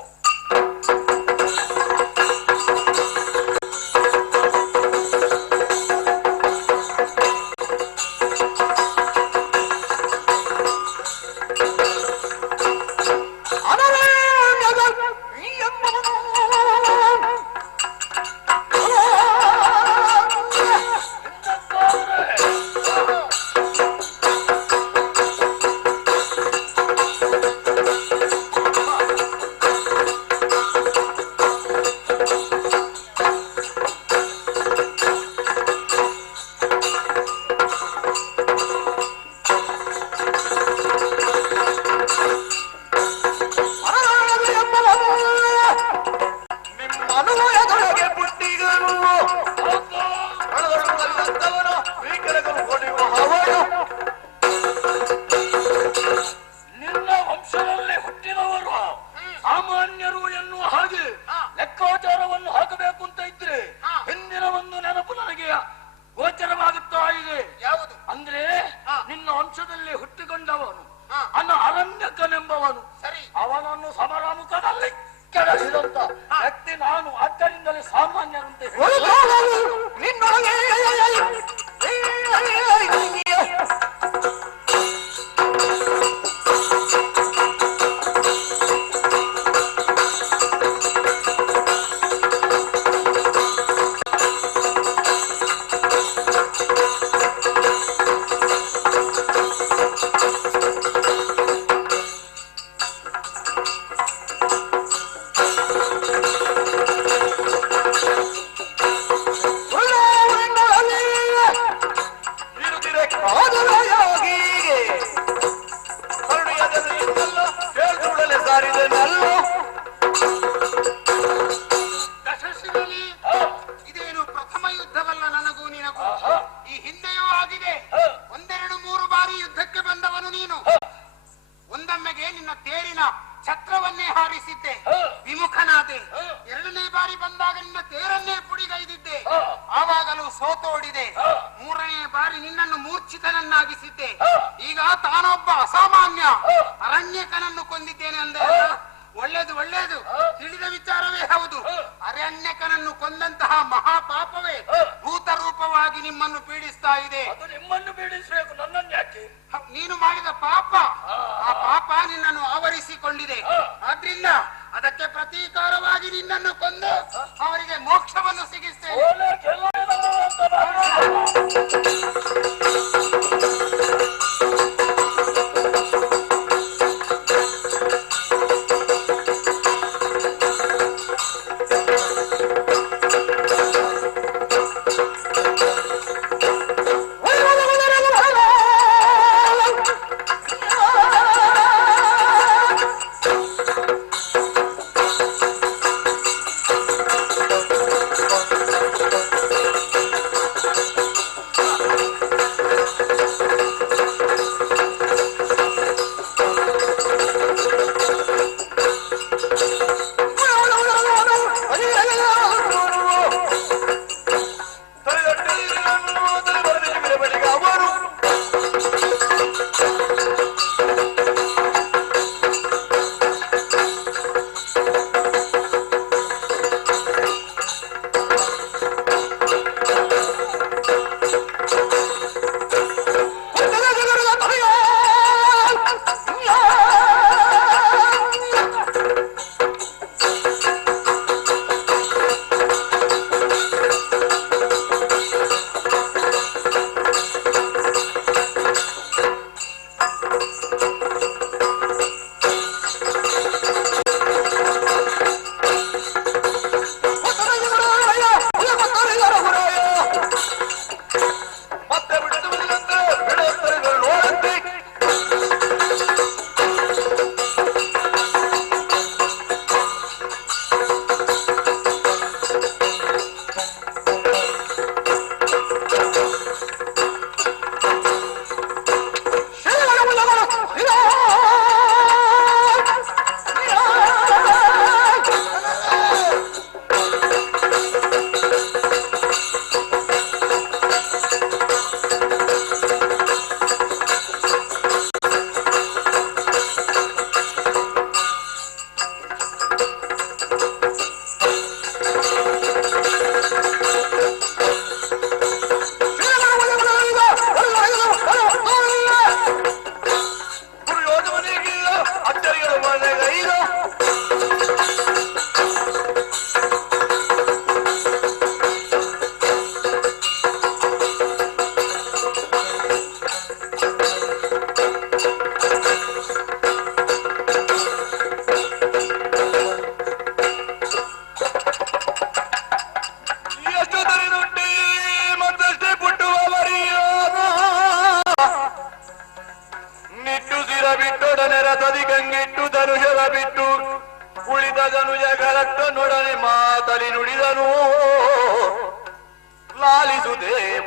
ಇದೇನು ಪ್ರಥಮ ಯುದ್ಧವಲ್ಲ ನನಗೂ ನಿನಗೂ. ಈ ಹಿಂದೆಯೂ ಆಗಿದೆ. 1, 2, 3 ಬಾರಿ ಯುದ್ಧಕ್ಕೆ ಬಂದವನು ನೀನು. ಒಂದೊಮ್ಮೆಗೆ ನಿನ್ನ ತೇರಿನ ಛತ್ರವನ್ನೇ ಹಾರಿಸಿದ್ದೆ, ವಿಮುಖನಾದೆ. 2ನೇ ಬಾರಿ ಬಂದಾಗ ನಿನ್ನ ತೇರನ್ನೇ ಪುಡಿಗೈದಿದ್ದೆ, ಆವಾಗಲೂ ಸೋತೋಡಿದೆ. 3ನೇ ಬಾರಿ ನಿನ್ನನ್ನು ಮೂರ್ಛಿತನನ್ನಾಗಿಸಿದ್ದೆ. ಈಗ ತಾನೊಬ್ಬ ಅಸಾಮಾನ್ಯ ಅರಣ್ಯಕನನ್ನು ಕೊಂದಿದ್ದೇನೆ ಅಂದೆ. ಒಳ್ಳೇದು ಒಳ್ಳೇದು, ತಿಳಿದ ವಿಚಾರವೇ ಹೌದು. ಅರಣ್ಯಕನನ್ನು ಕೊಂದಂತಹ ಮಹಾಪಾಪವೇ ಭೂತ ರೂಪವಾಗಿ ನಿಮ್ಮನ್ನು ಪೀಡಿಸ್ತಾ ಇದೆ. ನಿಮ್ಮನ್ನು ಪೀಡಿಸಬೇಕು, ನನ್ನನ್ನು ಯಾಕೆ? ನೀನು ಮಾಡಿದ ಪಾಪ, ಆ ಪಾಪ ನಿನ್ನನ್ನು ಆವರಿಸಿಕೊಂಡಿದೆ. ಆದ್ರಿಂದ ಅದಕ್ಕೆ ಪ್ರತೀಕಾರವಾಗಿ ನಿನ್ನನ್ನು ಕೊಂದು ಅವರಿಗೆ ಮೋಕ್ಷವನ್ನು ಸಿಗಿಸ್ತೇನೆ.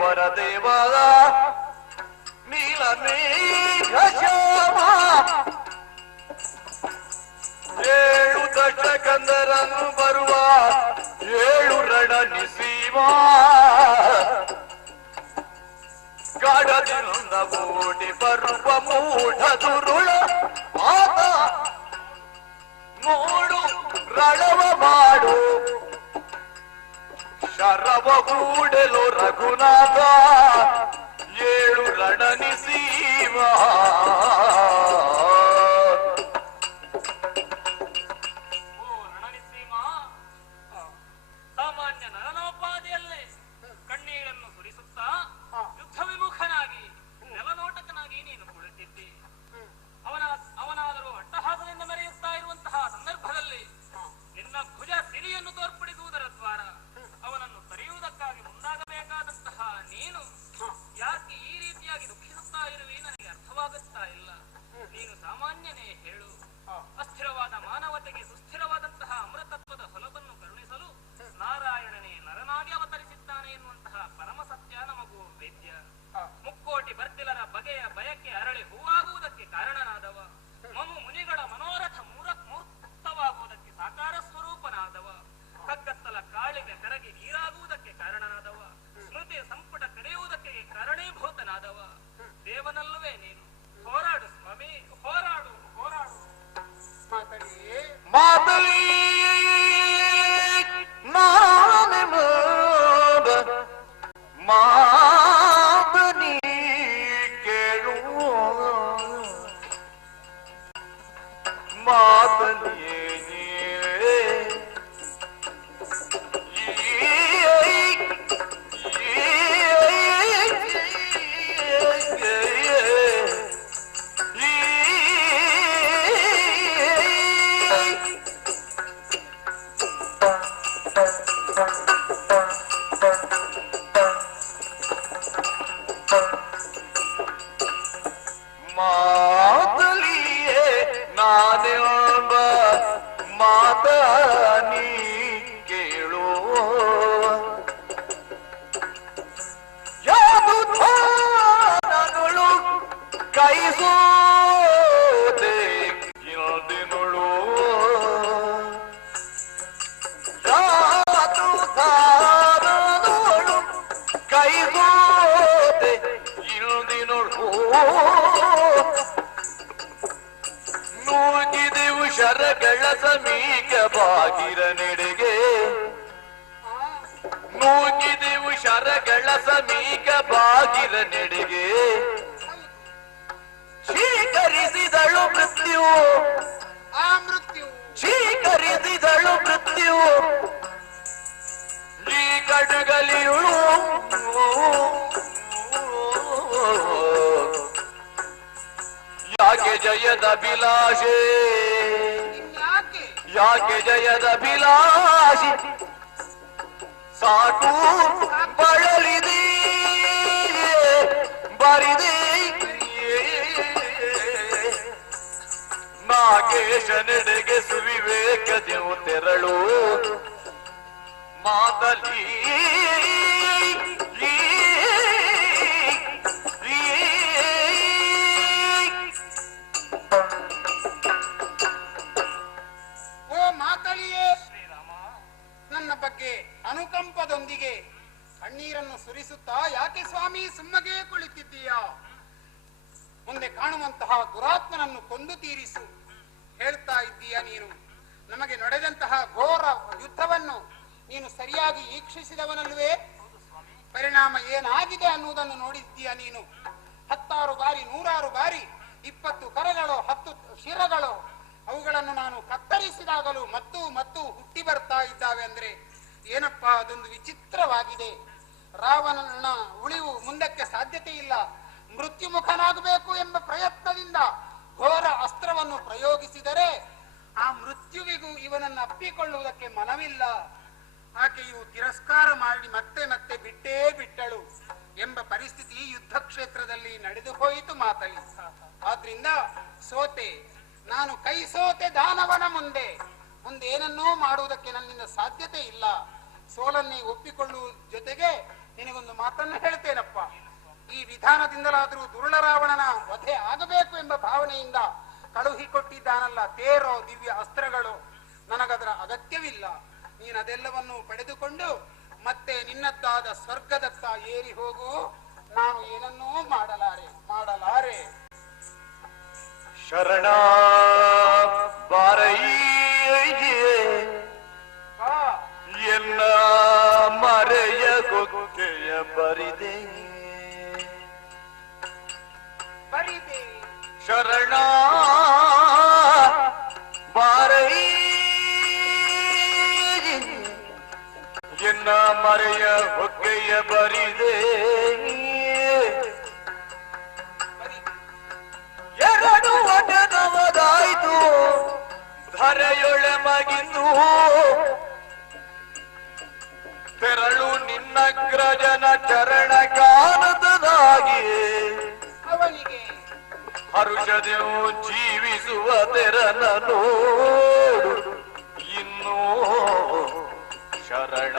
ವರದೇವ ನೀಲಮೇಘ ಶ್ಯಾಮ 7 ದಶಕಂದರನ್ನು ಬರುವ 7 ರಣನಿಸೀಮ ಗಡದಿಂದ ಓಡಿ ಬರುವ ಮೂಢ ದುರುಳ ಆತ ನೋಡು ರಣವ ಮಾಡು ಶರವ ಕೂಡಲು ರಘುನಾಥ 7 ರಣನಿಸೀಮ ಸಾಮಾನ್ಯ ನರನೋಪಾದಿಯಲ್ಲೇ ಕಣ್ಣೀರನ್ನು ಸುರಿಸುತ್ತಾ ಯುದ್ಧ ವಿಮುಖನಾಗಿ ನೆಲನೋಟಕನಾಗಿ ನೀನು ಕುಳಿತಿದ್ದಿ. ಅವನಾದರೂ ಅಟ್ಟಹಾಸದಿಂದ ಮೆರೆಯುತ್ತಾ ಇರುವಂತಹ ಸಂದರ್ಭದಲ್ಲಿ ನಿನ್ನ ಭುಜ ಸಿರಿಯನ್ನು ತೋರ್ಪಡಿಸುವುದರ ದ್ವಾರ ಅವನನ್ನು ತರೆಯುವುದಕ್ಕಾಗಿ ಮುಂದಾಗಬೇಕಾದಂತಹ ನೀನು ಯಾಕೆ ಈ ರೀತಿಯಾಗಿ ದುಃಖಿಸುತ್ತಾ ಇರುವಿ ನನಗೆ ಅರ್ಥವಾಗುತ್ತಾ ಇಲ್ಲ. ನೀನು ಸಾಮಾನ್ಯನೇ ಹೇಳು. ಅಸ್ಥಿರವಾದ ಮಾನವತೆಗೆ ಸುಸ್ಥಿರವಾದಂತಹ ಅಮೃತತ್ವದ ಹೊಲವನ್ನು ಕರುಣಿಸಲು ನಾರಾಯಣನೇ ನರನಾಗಿ ಅವತರಿಸಿದ್ದಾನೆ ಎನ್ನುವಂತಹ ಪರಮ ಸತ್ಯ ನಮಗೂ ವೇದ್ಯ. ಮುಕ್ಕೋಟಿ ಬರ್ತಿಲರ ಬಗೆಯ ಬಯಕೆ ಅರಳಿ ಹೂವಾಗುವುದಕ್ಕೆ ಕಾರಣನಾದವ, ಮಮು ಮುನಿಗಳ ಮನೋರಥ ಮೂರ್ತವಾಗುವುದಕ್ಕೆ ಸಾಕಾರ ಸ್ವರೂಪನಾದವ, ಕಗ್ಗತ್ತಲ ಕಾಳಿಗೆ ಕರಗಿ ನೀರಾಗುವುದಕ್ಕೆ ಕಾರಣನಾದವ, ಸ್ಮೃತಿ ಸಂಪುಟ ಕರೆಯುವುದಕ್ಕೆ ಕಾರಣೀಭೂತನಾದವ ದೇವನಲ್ಲವೇ ನೀನು. ಹೋರಾಡು ಸ್ವಾಮಿ, ಹೋರಾಡು ಹೋರಾಡು. ಮಾತಲಿ ಮಾತನಿ ಕೇಳು ಮಾತನಿಯೇ ಮಾತಲಿಯೇ ನಾನೆಂಬ ಮಾತನಿ ಕೇಳು ಯಾವುದು ಧಾನಗಳು ಕೈಸೋದೆ ಇಲ್ದಿನುಳು ಯಾವುದು ಧಾನಗಳು ಕೈಸೋದೆ ಇಲ್ದಿನುಳು ನೂಗಿದೆವು ಶರಗಳ ಸಮೀಕ ಬಾಗಿರ ನೆಡೆಗೆ ನೂಗಿದೆವು ಶರಗಳ ಸಮೀಕ ಬಾಗಿರ ನೆಡೆಗೆ ಸ್ವೀಕರಿಸಿದಳು ಮೃತ್ಯು ಆ ಮೃತ್ಯು ಸ್ವೀಕರಿಸಿದಳು ಮೃತ್ಯು ಈ ಕಡುಗಲಿಯುಳು ಯಾಕೆ ಜಯದ ಅಭಿಲಾಷೆ ಯಾಕೆ ಯಾಕೆ ಜಯದ ಅಭಿಲಾಷಿ ಸಾಕು ಬಳಲಿದೆ ಬರಿದೆ ನಾಗೇಶ ನೆಡೆಗೆ ಸುವಿವೇಕದೆವು ತೆರಳು ಮಾತಲಿ ಓ ಮಾತಳಿಯೇ, ನನ್ನ ಬಗ್ಗೆ ಅನುಕಂಪದೊಂದಿಗೆ ಕಣ್ಣೀರನ್ನು ಸುರಿಸುತ್ತಾ ಯಾಕೆ ಸ್ವಾಮಿ ಸುಮ್ಮಗೆ ಕುಳಿತಿದ್ದೀಯಾ? ಮುಂದೆ ಕಾಣುವಂತಹ ದುರಾತ್ಮನನ್ನು ಕೊಂದು ತೀರಿಸು ಹೇಳ್ತಾ ಇದ್ದೀಯ ನೀನು. ನಮಗೆ ನಡೆದಂತಹ ಘೋರ ಯುದ್ಧವನ್ನು ನೀನು ಸರಿಯಾಗಿ ಈಕ್ಷಿಸಿದವನಲ್ವೇ? ಪರಿಣಾಮ ಏನಾಗಿದೆ ಅನ್ನುವುದನ್ನು ನೋಡಿದ್ದೀಯ ನೀನು. 10 ಬಾರಿ 100 ಬಾರಿ 20 ಕರಗಳು 10 ಶಿರಗಳು ಅವುಗಳನ್ನು ನಾನು ಕತ್ತರಿಸಿದಾಗಲೂ ಮತ್ತು ಹುಟ್ಟಿ ಬರ್ತಾ ಇದ್ದಾವೆ ಅಂದ್ರೆ ಏನಪ್ಪಾ, ಅದೊಂದು ವಿಚಿತ್ರವಾಗಿದೆ. ರಾವಣನ ಉಳಿವು ಮುಂದಕ್ಕೆ ಸಾಧ್ಯತೆ ಇಲ್ಲ. ಮೃತ್ಯುಮುಖನಾಗಬೇಕು ಎಂಬ ಪ್ರಯತ್ನದಿಂದ ಘೋರ ಅಸ್ತ್ರವನ್ನು ಪ್ರಯೋಗಿಸಿದರೆ ಆ ಮೃತ್ಯುವಿಗೂ ಇವನನ್ನು ಅಪ್ಪಿಕೊಳ್ಳುವುದಕ್ಕೆ ಮನವಿಲ್ಲ. ಆಕೆಯು ತಿರಸ್ಕಾರ ಮಾಡಿ ಮತ್ತೆ ಮತ್ತೆ ಬಿಟ್ಟೇ ಬಿಟ್ಟಳು ಎಂಬ ಪರಿಸ್ಥಿತಿ ಯುದ್ಧ ಕ್ಷೇತ್ರದಲ್ಲಿ ನಡೆದು ಹೋಯಿತು ಮಾತಲಿ. ಆದ್ರಿಂದ ಸೋತೆ, ನಾನು ಕೈ ಸೋತೆ ದಾನವನ ಮುಂದೆ ಏನನ್ನೂ ಮಾಡುವುದಕ್ಕೆ ನನ್ನಿಂದ ಸಾಧ್ಯತೆ ಇಲ್ಲ. ಸೋಲನ್ನೇ ಒಪ್ಪಿಕೊಳ್ಳುವ ಜೊತೆಗೆ ನಿನಗೊಂದು ಮಾತನ್ನು ಹೇಳ್ತೇನಪ್ಪ. ಈ ವಿಧಾನದಿಂದಲಾದರೂ ದುರುಳ ರಾವಣನ ವಧೆ ಆಗಬೇಕು ಎಂಬ ಭಾವನೆಯಿಂದ ಕಳುಹಿಕೊಟ್ಟಿದ್ದಾನಲ್ಲ ತೇರೋ ದಿವ್ಯ ಅಸ್ತ್ರಗಳು, ನನಗದರ ಅಗತ್ಯವಿಲ್ಲ. ನೀನದೆಲ್ಲವನ್ನು ಪಡೆದುಕೊಂಡು ಮತ್ತೆ ನಿನ್ನದ್ದಾದ ಸ್ವರ್ಗದತ್ತ ಏರಿ ಹೋಗು. ನಾನು ಏನನ್ನೂ ಮಾಡಲಾರೆ. ಶರಣ ಬಾರಯ್ಯೇ ಎನ್ನ ಮರೆಯ ಗೊತ್ತೆಯ ಬರಿದೆ ಶರಣ ಬಾರಯ್ಯೇ ಎನ್ನ ಮರೆಯ ಹೊಕ್ಕೆಯ ಬರಿದೆ ಎರಡು ಒಡೆದವದಾಯ್ತು ಧರೆಯೊಳೆ ಮಗಿದು ತೆರಳು ನಿನ್ನಗ್ರಜನ ಚರಣ ಕಾಲದದಾಗಿಯೇ ಅವನಿಗೆ ಹರುಷದೆವು ಜೀವಿಸುವ ತೆರನ ನೋಡು ಇನ್ನೂ ಶರಣ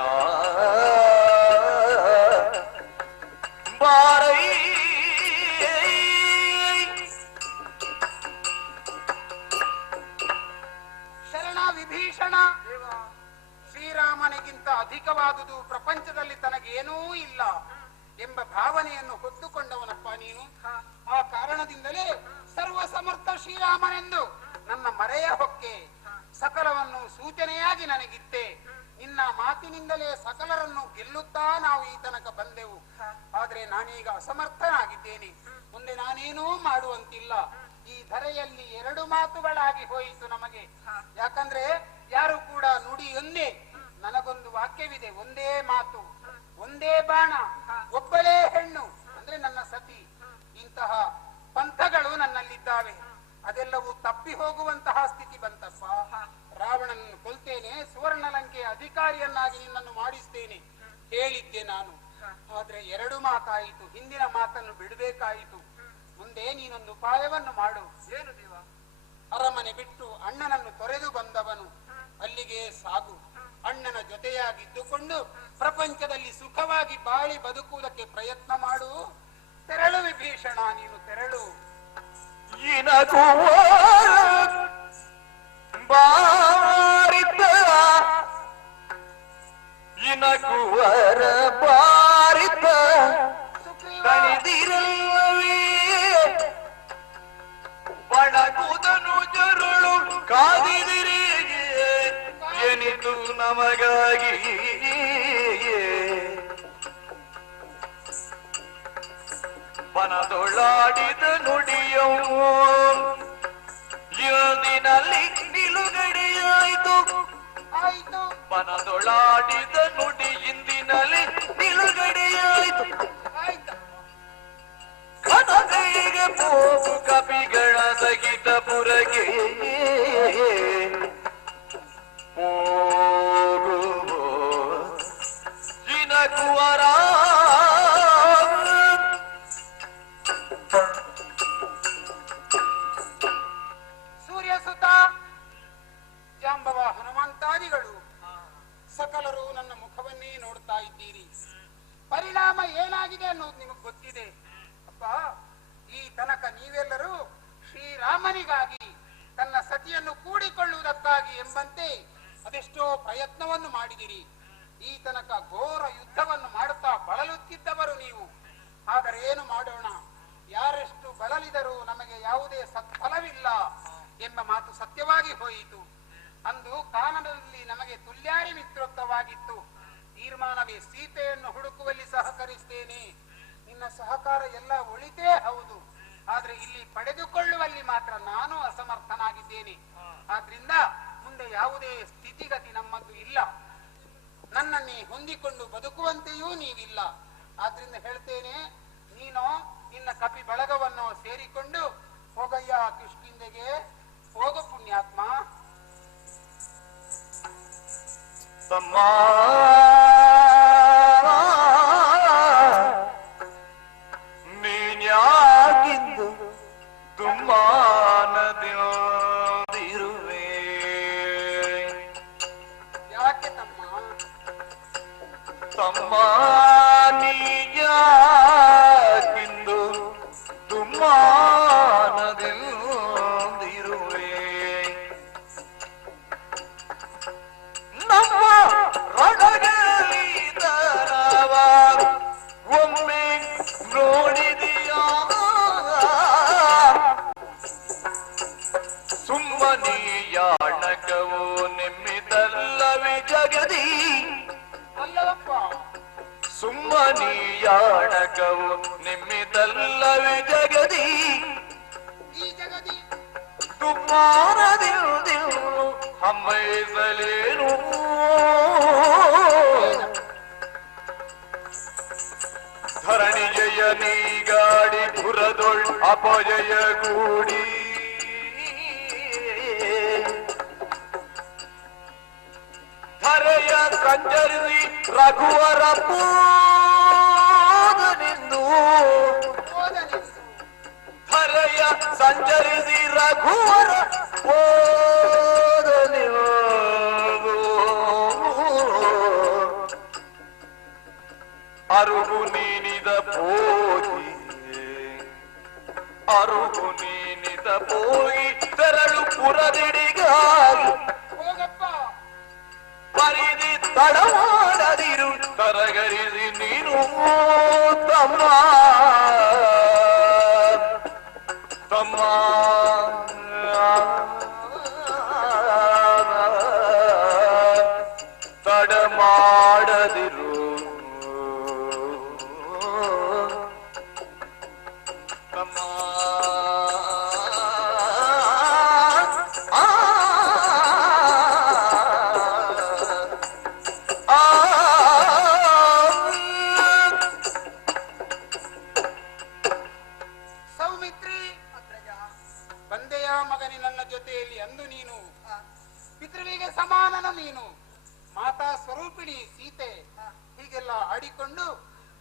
ಬಾರೈ ಶರಣ ವಿಭೀಷಣ. ಶ್ರೀರಾಮನಿಗಿಂತ ಅಧಿಕವಾದುದು ಪ್ರಪಂಚದಲ್ಲಿ ತನಗೇನೂ ಇಲ್ಲ ಎಂಬ ಭಾವನೆಯನ್ನು ಹೊತ್ತುಕೊಂಡವನಪ್ಪ ನೀನು. ಆ ಕಾರಣದಿಂದಲೇ ಸರ್ವ ಸಮರ್ಥ ಶ್ರೀರಾಮನೆಂದು ನನ್ನ ಮರೆಯ ಹೊಕ್ಕೆ ಸಕಲವನ್ನು ಸೂಚನೆಯಾಗಿ ನನಗಿತ್ತೆ. ನಿನ್ನ ಮಾತಿನಿಂದಲೇ ಸಕಲರನ್ನು ಗೆಲ್ಲುತ್ತಾ ನಾವು ಈ ತನಕ ಬಂದೆವು. ಆದ್ರೆ ನಾನೀಗ ಅಸಮರ್ಥನಾಗಿದ್ದೇನೆ. ಮುಂದೆ ನಾನೇನೂ ಮಾಡುವಂತಿಲ್ಲ. ಈ ಧರೆಯಲ್ಲಿ ಎರಡು ಮಾತುಗಳಾಗಿ ಹೋಯಿತು ನಮಗೆ. ಯಾಕಂದ್ರೆ ಯಾರು ಕೂಡ ನುಡಿಯೊಂದೇ. ನನಗೊಂದು ವಾಕ್ಯವಿದೆ, ಒಂದೇ ಮಾತು, ಒಂದೇ ಬಾಣ, ಒಬ್ಬಳೇ ಹೆಣ್ಣು ಅಂದ್ರೆ ನನ್ನ ಸತಿ. ಇಂತಹ ಪಂಥಗಳು ನನ್ನಲ್ಲಿದ್ದಾವೆ. ಅದೆಲ್ಲವೂ ತಪ್ಪಿ ಹೋಗುವಂತಹ ಸ್ಥಿತಿ ಬಂತಪ್ಪ. ರಾವಣನನ್ನು ಕೊಲ್ತೇನೆ, ಸುವರ್ಣಲಂಕೆಯ ಅಧಿಕಾರಿಯನ್ನಾಗಿ ನಿನ್ನನ್ನು ಮಾಡಿಸ್ತೇನೆ ಹೇಳಿದ್ದೆ ನಾನು. ಆದ್ರೆ ಎರಡು ಮಾತಾಯಿತು. ಹಿಂದಿನ ಮಾತನ್ನು ಬಿಡಬೇಕಾಯಿತು. ಮುಂದೆ ನೀನೊಂದು ಉಪಾಯವನ್ನು ಮಾಡು. ಏನು ದೇವ? ಅರಮನೆ ಬಿಟ್ಟು ಅಣ್ಣನನ್ನು ತೊರೆದು ಬಂದವನು, ಅಲ್ಲಿಗೆ ಸಾಗು. ಅಣ್ಣನ ಜೊತೆಯಾಗಿದ್ದುಕೊಂಡು ಪ್ರಪಂಚದಲ್ಲಿ ಸುಖವಾಗಿ ಬಾಳಿ ಬದುಕುವುದಕ್ಕೆ ಪ್ರಯತ್ನ ಮಾಡು. ತೆರಳು ವಿಭೀಷಣ, ನೀನು ತೆರಳು. ಇನಕುವರ ಬಾರಿತ ತಣಿದಿರಲ್ಲವೇ ಬಣಗುದನು ಜರುಳು ಕಾದಿದಿರಿ ಎನಿತು ನಮಗಾಗಿ ಬನದೊಳಾಡಿದ ನುಡಿಯವು ಇಂದಿನಲ್ಲಿ ನಿಲುಗಡೆಯಾಯಿತು. ಬನದೊಳಾಡಿದ ನುಡಿ ಇಂದಿನಲ್ಲಿ ನಿಲುಗಡೆಯಾಯಿತು. ಕನಕೈಗೆ ಪೋಪು ಕಪಿಗಳ ಸಹಿತ ಪುರಗೆ ಕುವರ ಸೂರ್ಯಸುತ ಜಾಂಬವ ಹನುಮಂತಾದಿಗಳು ಸಕಲರು ನನ್ನ ಮುಖವನ್ನೇ ನೋಡ್ತಾ ಇದ್ದೀರಿ. ಪರಿಣಾಮ ಏನಾಗಿದೆ ಅನ್ನೋದು ನಿಮಗೆ ಗೊತ್ತಿದೆ ಅಪ್ಪ. ಈ ತನಕ ನೀವೆಲ್ಲರೂ ಶ್ರೀರಾಮನಿಗಾಗಿ ತನ್ನ ಸತಿಯನ್ನು ಕೂಡಿಕೊಳ್ಳುವುದಕ್ಕಾಗಿ ಎಂಬಂತೆ ಅದೆಷ್ಟೋ ಪ್ರಯತ್ನವನ್ನು ಮಾಡಿದಿರಿ. ಈ ತನಕ ಘೋರ ಯುದ್ಧವನ್ನು ಮಾಡುತ್ತಾ ಬಳಲುತ್ತಿದ್ದವರು ನೀವು. ಆದರೆ ಏನು ಮಾಡೋಣ, ಯಾರೆಷ್ಟು ಬಳಲಿದರೂ ನಮಗೆ ಯಾವುದೇ ಸತ್ಫಲವಿಲ್ಲ ಎಂಬ ಮಾತು ಸತ್ಯವಾಗಿ ಹೋಯಿತು. ಅಂದು ಕಾನನದಲ್ಲಿ ನಮಗೆ ತುಲ್ಯಾರಿ ಮಿತ್ರತ್ವವಾಗಿತ್ತು. ತೀರ್ಮಾನವೇ ಸೀತೆಯನ್ನು ಹುಡುಕುವಲ್ಲಿ ಸಹಕರಿಸ್ತೇನೆ. ನಿನ್ನ ಸಹಕಾರ ಎಲ್ಲ ಒಳಿತೇ ಹೌದು, ಆದ್ರೆ ಇಲ್ಲಿ ಪಡೆದುಕೊಳ್ಳುವಲ್ಲಿ ಮಾತ್ರ ನಾನು ಅಸಮರ್ಥನಾಗಿದ್ದೇನೆ. ಆದ್ರಿಂದ ಮುಂದೆ ಯಾವುದೇ ಸ್ಥಿತಿಗತಿ ನಮ್ಮದು ಇಲ್ಲ. ನನ್ನನ್ನೇ ಹೊಂದಿಕೊಂಡು ಬದುಕುವಂತೆಯೂ ನೀವಿಲ್ಲ. ಆದ್ರಿಂದ ಹೇಳ್ತೇನೆ, ನೀನು ನಿನ್ನ ಕಪಿ ಬಳಗವನ್ನು ಸೇರಿಕೊಂಡು ಹೋಗಯ್ಯ ಕಿಷ್ಕಿಂದೆಗೆ ಹೋಗು ಪುಣ್ಯಾತ್ಮ. ತಮ್ಮ ನೀನ್ಯಾಗಿದ್ದು ದುಮ್ಮಾನದಿರುವೆ. ಯಾಕೆ ತಮ್ಮ? ತಮ್ಮ ನೀ ನಿಮ್ಮಿದಲ್ಲವೇ ಜಗದಿ ಈ ಜಗದಿ ತುಮ್ಮಾರದಿರು ಹಮ್ಮೈಸಲೇನು ಧರಣಿಜಯ ನೀಗಾಡಿ ಪುರದೊಳ್ ಅಪಜಯ ಗೂಡಿ ಧರೆಯ ಸಂಚರಿಸಿ ರಘುವರ ಪೂದನೆಂದು ಧರೆಯ ಸಂಚರಿಸಿ ರಘುವರ ಪೂದನೆಂದು ಅರುಗು ನೀನಿದ ಪೋಗಿ ಅರುಗು ನೀನಿದ ಪೋಗಿ ತೆರಳು ಪುರದಿಡಿಗಾಗಿ ಹೋಗಪ್ಪ ಪರಿದಿ ತಡವಾಡದಿರು ತರಗರಿಸಿ ನೀನು ತಮ್ಮ ತಮ್ಮ ತಡ ಮಾಡದಿರು ತಮ್ಮ ಸೌಮಿತ್ರಿ ಬಂದೆಯ ಮಗನಿ ನನ್ನ ಜೊತೆಯಲ್ಲಿ ಅಂದು ನೀನು ಪಿತೃವಿಗೆ ಸಮಾನನು ನೀನು ಮಾತಾ ಸ್ವರೂಪಿಣಿ ಸೀತೆ ಹೀಗೆಲ್ಲ ಆಡಿಕೊಂಡು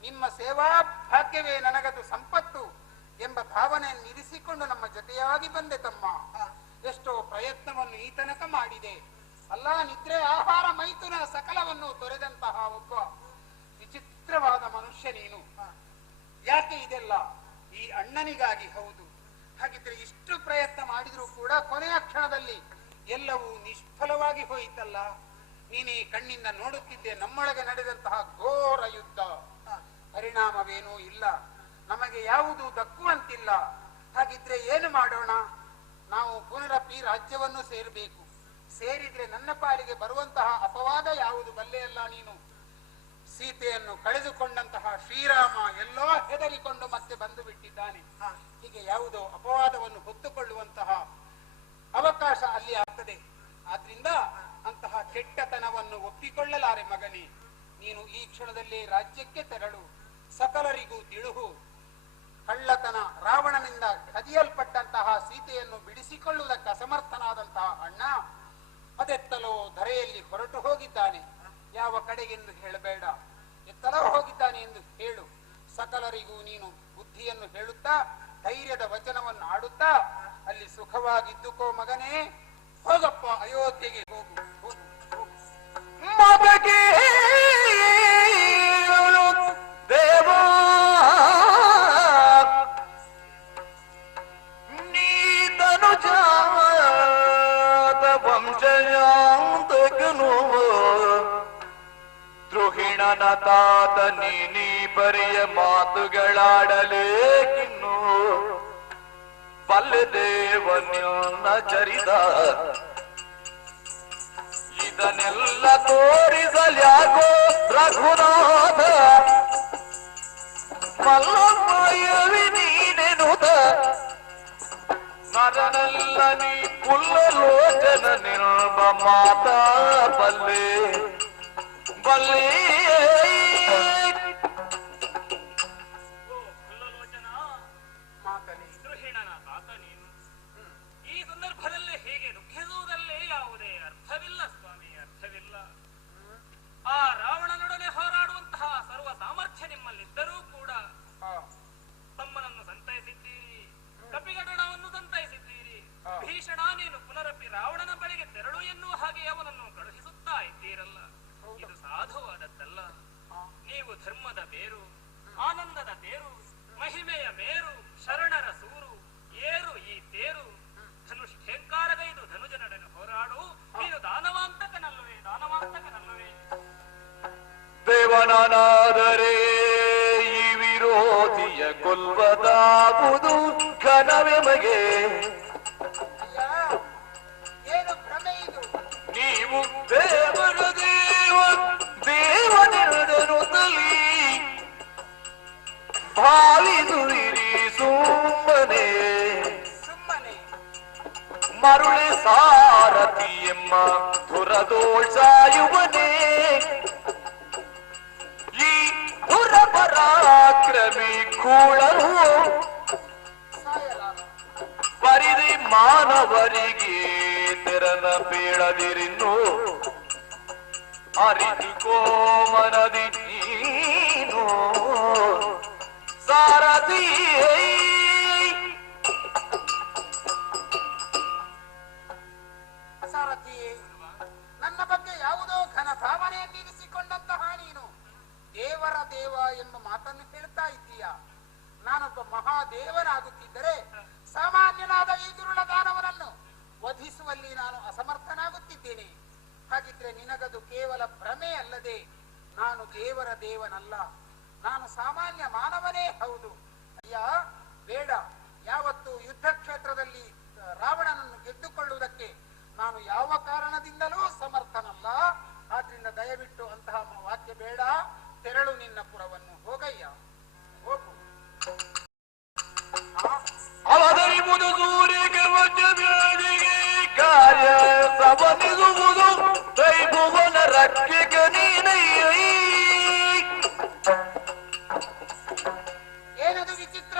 ನಿಮ್ಮ ಸೇವಾ ಭಾಗ್ಯವೇ ನನಗದು ಸಂಪತ್ತು ಎಂಬ ಭಾವನೆಯನ್ನು ಇರಿಸಿಕೊಂಡು ನಮ್ಮ ಜೊತೆಯಾಗಿ ಬಂದೆ ತಮ್ಮ. ಎಷ್ಟೋ ಪ್ರಯತ್ನವನ್ನು ಈ ತನಕ ಮಾಡಿದೆ. ಅಲ್ಲ, ನಿದ್ರೆ ಆಹಾರ ಮೈಥುನ ಸಕಲವನ್ನು ತೊರೆದಂತಹ ಒಬ್ಬ ವಿಚಿತ್ರವಾದ ಮನುಷ್ಯ ನೀನು. ಯಾಕೆ ಇದೆಲ್ಲ? ಈ ಅಣ್ಣನಿಗಾಗಿ. ಹೌದು. ಹಾಗಿದ್ರೆ ಇಷ್ಟು ಪ್ರಯತ್ನ ಮಾಡಿದ್ರೂ ಕೂಡ ಕೊನೆಯ ಕ್ಷಣದಲ್ಲಿ ಎಲ್ಲವೂ ನಿಷ್ಫಲವಾಗಿ ಹೋಯಿತಲ್ಲ. ನೀನೇ ಕಣ್ಣಿಂದ ನೋಡುತ್ತಿದ್ದೆ ನಮ್ಮೊಳಗೆ ನಡೆದಂತಹ ಘೋರ ಯುದ್ಧ. ಪರಿಣಾಮವೇನೂ ಇಲ್ಲ, ನಮಗೆ ಯಾವುದು ದಕ್ಕುವಂತಿಲ್ಲ. ಹಾಗಿದ್ರೆ ಏನು ಮಾಡೋಣ? ನಾವು ಪುನರಪಿ ರಾಜ್ಯವನ್ನು ಸೇರಬೇಕು. ಸೇರಿದ್ರೆ ನನ್ನ ಪಾಲಿಗೆ ಬರುವಂತಹ ಅಪವಾದ ಯಾವುದು ಬಲ್ಲೆಯಲ್ಲ ನೀನು. ಸೀತೆಯನ್ನು ಕಳೆದುಕೊಂಡಂತಹ ಶ್ರೀರಾಮ ಎಲ್ಲೋ ಹೆದರಿಕೊಂಡು ಮತ್ತೆ ಬಂದು ಬಿಟ್ಟಿದ್ದಾನೆ. ಹೀಗೆ ಯಾವುದೋ ಅಪವಾದವನ್ನು ಹೊತ್ತುಕೊಳ್ಳುವಂತಹ ಅವಕಾಶ ಅಲ್ಲಿ ಆಗ್ತದೆ. ಆದ್ರಿಂದ ಅಂತಹ ಕೆಟ್ಟತನವನ್ನು ಒಪ್ಪಿಕೊಳ್ಳಲಾರೆ ಮಗನೇ. ನೀನು ಈ ಕ್ಷಣದಲ್ಲಿ ರಾಜ್ಯಕ್ಕೆ ತೆರಳು, ಸಕಲರಿಗೂ ತಿಳುಹು. ಕಳ್ಳತನ ರಾವಣನಿಂದ ಕದಿಯಲ್ಪಟ್ಟಂತಹ ಸೀತೆಯನ್ನು ಬಿಡಿಸಿಕೊಳ್ಳುವುದಕ್ಕೆ ಅಸಮರ್ಥನಾದಂತಹ ಅಣ್ಣ ಅದೆತ್ತಲೋ ಧರೆಯಲ್ಲಿ ಹೊರಟು ಹೋಗಿದ್ದಾನೆ. ಯಾವ ಕಡೆಗೆಂದು ಹೇಳಬೇಡ, ಎತ್ತಲೋ ಹೋಗಿದ್ದಾನೆ ಎಂದು ಹೇಳು. ಸಕಲರಿಗೂ ನೀನು ಬುದ್ಧಿಯನ್ನು ಹೇಳುತ್ತಾ ಧೈರ್ಯದ ವಚನವನ್ನು ಆಡುತ್ತಾ ಅಲ್ಲಿ ಸುಖವಾಗಿದ್ದುಕೋ ಮಗನೇ. ಹೋಗಪ್ಪ, ಅಯೋಧ್ಯೆಗೆ ಹೋಗು, ಹೋಗು, ಹೋಗು. ದೇವ ನೀತನು ಜಾತ ವಂಶಯಾಂತಕನು ದ್ರೋಹಿಣನ ತಾತ ನೀ ಬರೆಯ ಮಾತುಗಳಾಡಲೇಕಿನ್ನು ಬಲ್ಲೆದೇವನ ಚರಿದ ಇದನ್ನೆಲ್ಲ ತೋರಿಸಲ್ಯಾಗೋ ರಘುನಾಥ ಮಲ್ಲಮ್ಮಯವಿ ನೀನೆನುತ ನರನೆಲ್ಲ ನೀ ಕುಲ್ಲಲೋಚನ ನಿರ್ಮ ಮಾತಾ ಬಲ್ಲೆ ಬಲ್ಲೆ ದ್ರೋಹಿಣನ ತಾತ ನೀನು. ಈ ಸಂದರ್ಭದಲ್ಲಿ ಹೇಗೆ ದುಃಖಿಸುವುದಲ್ಲೇ ಯಾವುದೇ ಅರ್ಥವಿಲ್ಲ ಸ್ವಾಮಿ, ಅರ್ಥವಿಲ್ಲ. ಆ ರಾವಣನೊಡನೆ ಹೋರಾಡುವಂತಹ ಸರ್ವ ಸಾಮರ್ಥ್ಯ ನಿಮ್ಮಲ್ಲಿದ್ದರೂ ಕೂಡ ತಮ್ಮನನ್ನು ಸಂತೈಸಿದ್ದೀರಿ, ಕಪಿಗಡಣವನ್ನು ಸಂತೈಸಿದ್ದೀರಿ. ಭೀಷಣ, ನೀನು ಪುನರಪಿ ರಾವಣನ ಬಳಿಗೆ ತೆರಳು ಎನ್ನುವ ಹಾಗೆ ಅವನನ್ನು ಕಳುಹಿಸುತ್ತಾ ಇದ್ದೀರಲ್ಲ, ಇದು ಸಾಧುವಾದದ್ದಲ್ಲ. ನೀವು ಧರ್ಮದ ಬೇರು, ಆನಂದದ ತೇರು, ಮಹಿಮೆಯ ಮೇರು, ಶರಣರ ಸೂರು, ಏರು ಈ ತೇರು. ಧನುಷ್ಠೇಂಕಾರಗೈದು ಧನುಜನೊಡನೆ ಹೋರಾಡು. ನೀನು ದಾನವಾಂತಕನಲ್ಲವೇ, ದಾನವಾಂತಕನಲ್ಲವೇ? ದೇವನಾದರೆ ಈ ವಿರೋಧಿಯ ಕೊಲ್ವದಾಗುವುದು ಘನವೇ ಮಗೆ. ಏನು ಭ್ರಮೆ ಇದು? ನೀವು ದೇವರ ದೇವ ದೇವನೆರಡನು ತಲಿ ಭಾ ತಾವಿದುವಿರಿ ಸುಮ್ಮನೆ ಸುಮ್ಮನೆ ಮರುಳೆ ಸಾರಥಿ ಎಂಬ ಧುರದೋಳ್ಸಾಯುವನೇ ಈ ಧುರಪರಾಕ್ರಮಿ ಕೂಳರು ಸಾಯಲಾರ. ಪರಿದಿ ಮಾನವರಿಗೆ ತೆರನ ಬೀಳದಿರಿನ್ನು ಅರಿತುಕೋ ಮನದಿ ನೀನು ಸಾರಥಿ ಸಾರಥಿಯೇ, ನನ್ನ ಬಗ್ಗೆ ಯಾವುದೋ ಘನ ಭಾವನೆಯನ್ನಿರಿಸಿಕೊಂಡಂತಹ ನೀನು ದೇವರ ದೇವ ಎಂಬ ಮಾತನ್ನು ಹೇಳ್ತಾ ಇದ್ದೀಯ. ನಾನೊಬ್ಬ ಮಹಾದೇವನಾಗುತ್ತಿದ್ದರೆ ಸಾಮಾನ್ಯನಾದ ಈ ದುರುಳ ದಾನವನನ್ನು ವಧಿಸುವಲ್ಲಿ ನಾನು ಅಸಮರ್ಥನಾಗುತ್ತಿದ್ದೇನೆ. ಹಾಗಿದ್ರೆ ನಿನಗದು ಕೇವಲ ಭ್ರಮೆ ಅಲ್ಲದೆ ನಾನು ದೇವರ ದೇವನಲ್ಲ, ನಾನು ಸಾಮಾನ್ಯ ಮಾನವನೇ ಹೌದು. ಅಯ್ಯ ಬೇಡ, ಯಾವತ್ತು ಯುದ್ಧ ಕ್ಷೇತ್ರದಲ್ಲಿ ರಾವಣನನ್ನು ಗೆದ್ದುಕೊಳ್ಳುವುದಕ್ಕೆ ನಾನು ಯಾವ ಕಾರಣದಿಂದಲೂ ಸಮರ್ಥನಲ್ಲ. ಆದ್ರಿಂದ ದಯವಿಟ್ಟು ಅಂತಹ ವಾಕ್ಯ ಬೇಡ. ತೆರಳು ನಿನ್ನ ಪುರವನ್ನು. ಹೋಗಯ್ಯ, ಹೋಗು. ಅವತರಿಬುದು ಸೂರ್ಯಗೆ ವಜ್ರವ್ಯಾಧಿಗೆ ಕಾರ್ಯ ಸಮನಿಸುವುದು ದೈಭುವನ ರಕ್ಷಕ ನೀನಯ್ಯ. ಏನದು ವಿಚಿತ್ರ?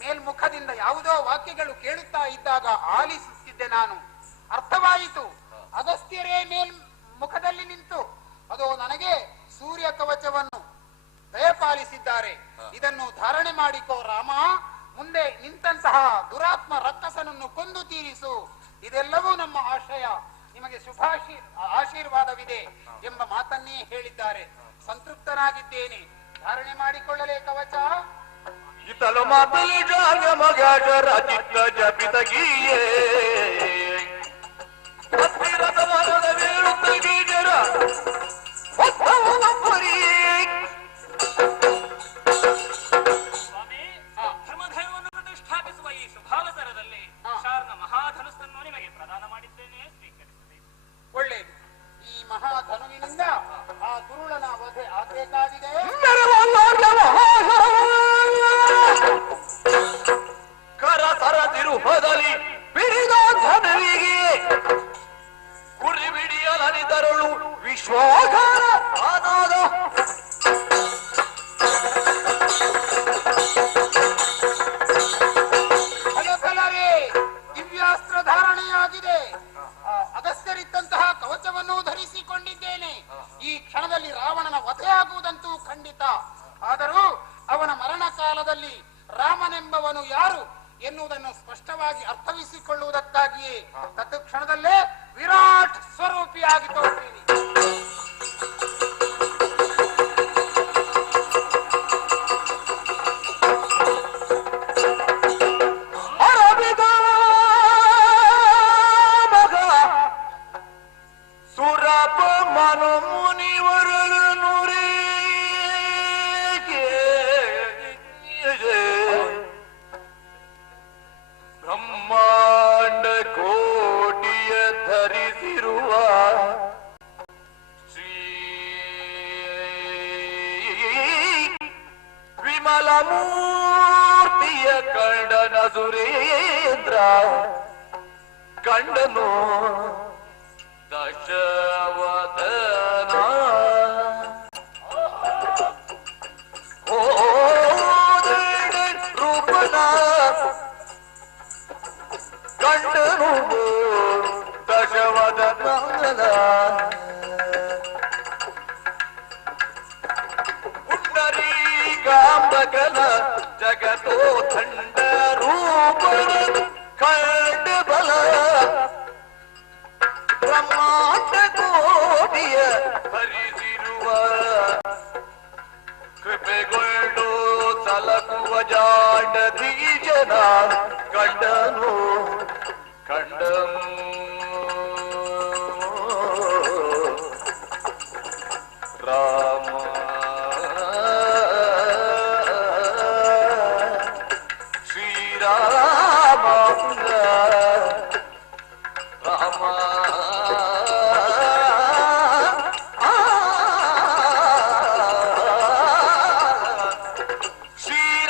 ಮೇಲ್ಮುಖದಿಂದ ಯಾವುದೋ ವಾಕ್ಯಗಳು ಕೇಳುತ್ತಾ ಇದ್ದಾಗ ಆಲಿಸುತ್ತಿದ್ದೆ ನಾನು. ಅರ್ಥವಾಯಿತು. ಅಗಸ್ತ್ಯರೇ ಮುಖದಲ್ಲಿ ನಿಂತು ಅದು ನನಗೆ ಸೂರ್ಯ ಕವಚವನ್ನು ದಯಪಾಲಿಸಿದ್ದಾರೆ. ಇದನ್ನು ಧಾರಣೆ ಮಾಡಿಕೋ ರಾಮ. ಮುಂದೆ ನಿಂತಹ ದುರಾತ್ಮ ರಕ್ಕಸನನ್ನು ಕೊಂದು ತೀರಿಸು. ಇದೆಲ್ಲವೂ ನಮ್ಮ ಆಶಯ. ನಿಮಗೆ ಆಶೀರ್ವಾದವಿದೆ ಎಂಬ ಮಾತನ್ನೇ ಹೇಳಿದ್ದಾರೆ. ಸಂತೃಪ್ತನಾಗಿದ್ದೇನೆ. ಧಾರಣೆ ಮಾಡಿಕೊಳ್ಳಲೇ ಕವಚ. ಇತಲು ಮಾತಲಿ ಜಾಗ ಮಗ ಚಿತ್ತ ಜಪಿತಗೀಯೇ ರಥವರದ ವೇಳುತ್ತಗೆ ಜರ ಸ್ವಾಮಿ, ಧರ್ಮಧರ್ಮವನ್ನು ಪ್ರತಿಷ್ಠಾಪಿಸುವ ಈ ಶುಭಾವಸರದಲ್ಲಿ ಶಾರ್ನ ಮಹಾಧನುಸ್ಸನ್ನು ನಿಮಗೆ ಪ್ರದಾನ ಮಾಡಿದ್ದೇನೆ, ಸ್ವೀಕರಿಸಬೇಕು. ಒಳ್ಳೆಯದು. ಈ ಮಹಾಧನುವಿನಿಂದ ಆ ದುರುಳನ ವಧೆ ಆಗಬೇಕಾಗಿದೆ. ಕರತರ ತಿರುಹದಲ್ಲಿ ಬಿಡಿದ ಧನುವಿಗೆ ಕುರಿ ಬಿಡಿಯಲನಿತರುಳು ವಿಶ್ವಾಘಾರ ಆನಾದ ಫಲಫಲವೇ ದಿವ್ಯಾಸ್ತ್ರ ಧಾರಣೆಯಾಗಿದೆ. ಅಗಸ್ತ್ಯರಿದ್ದಂತಹ ಕವಚವನ್ನು ಧರಿಸಿಕೊಂಡಿದ್ದೇನೆ. ಈ ಕ್ಷಣದಲ್ಲಿ ರಾವಣನ ವಧೆಯಾಗುವುದಂತೂ ಖಂಡಿತ. ಆದರೂ ಅವನ ಮರಣ ಕಾಲದಲ್ಲಿ ರಾಮನೆಂಬವನು ಯಾರು ಎನ್ನುವುದನ್ನು ಸ್ಪಷ್ಟವಾಗಿ ಅರ್ಥವಿಸಿಕೊಳ್ಳುವುದಕ್ಕಾಗಿಯೇ ತತ್ಕ್ಷಣದಲ್ಲೇ ವಿರಾಟ್ ಸ್ವರೂಪಿಯಾಗಿ ತೋರ್ತೀನಿ. ಸುರಪ ಮನು ಮುನಿವರಲು ನುರೇ ಬ್ರಹ್ಮಾಂಡ ಕೋಟಿಯ ಧರಿಸಿರುವ ಶ್ರೀ ವಿಮಲ ಮೂರ್ತಿಯ ಕಂಡನ ಸುರೇಂದ್ರ ಕಂಡನು ದಶವದನ ರೂಪನ ಕಂಡನು ದಶವದನ ಪುಂಡರೀಕಾಂಬಕನ ಜಗತೋ ಖಂಡ ರೂಪನ ಖಂಡ ಬಲ ಬ್ರಹ್ಮಾಂಡ ಕೋಟಿಯ ಹರಿದಿರುವ ಕೃಪೆಗೊಂಡು ತಲಕುವ ಜಾಂಡ ಧೀಜನ ಕಂಡನು ಕಂಡನು ರಾಮ ಶ್ರೀರಾಮ ರಾಮ ಶ್ರೀರಾಮ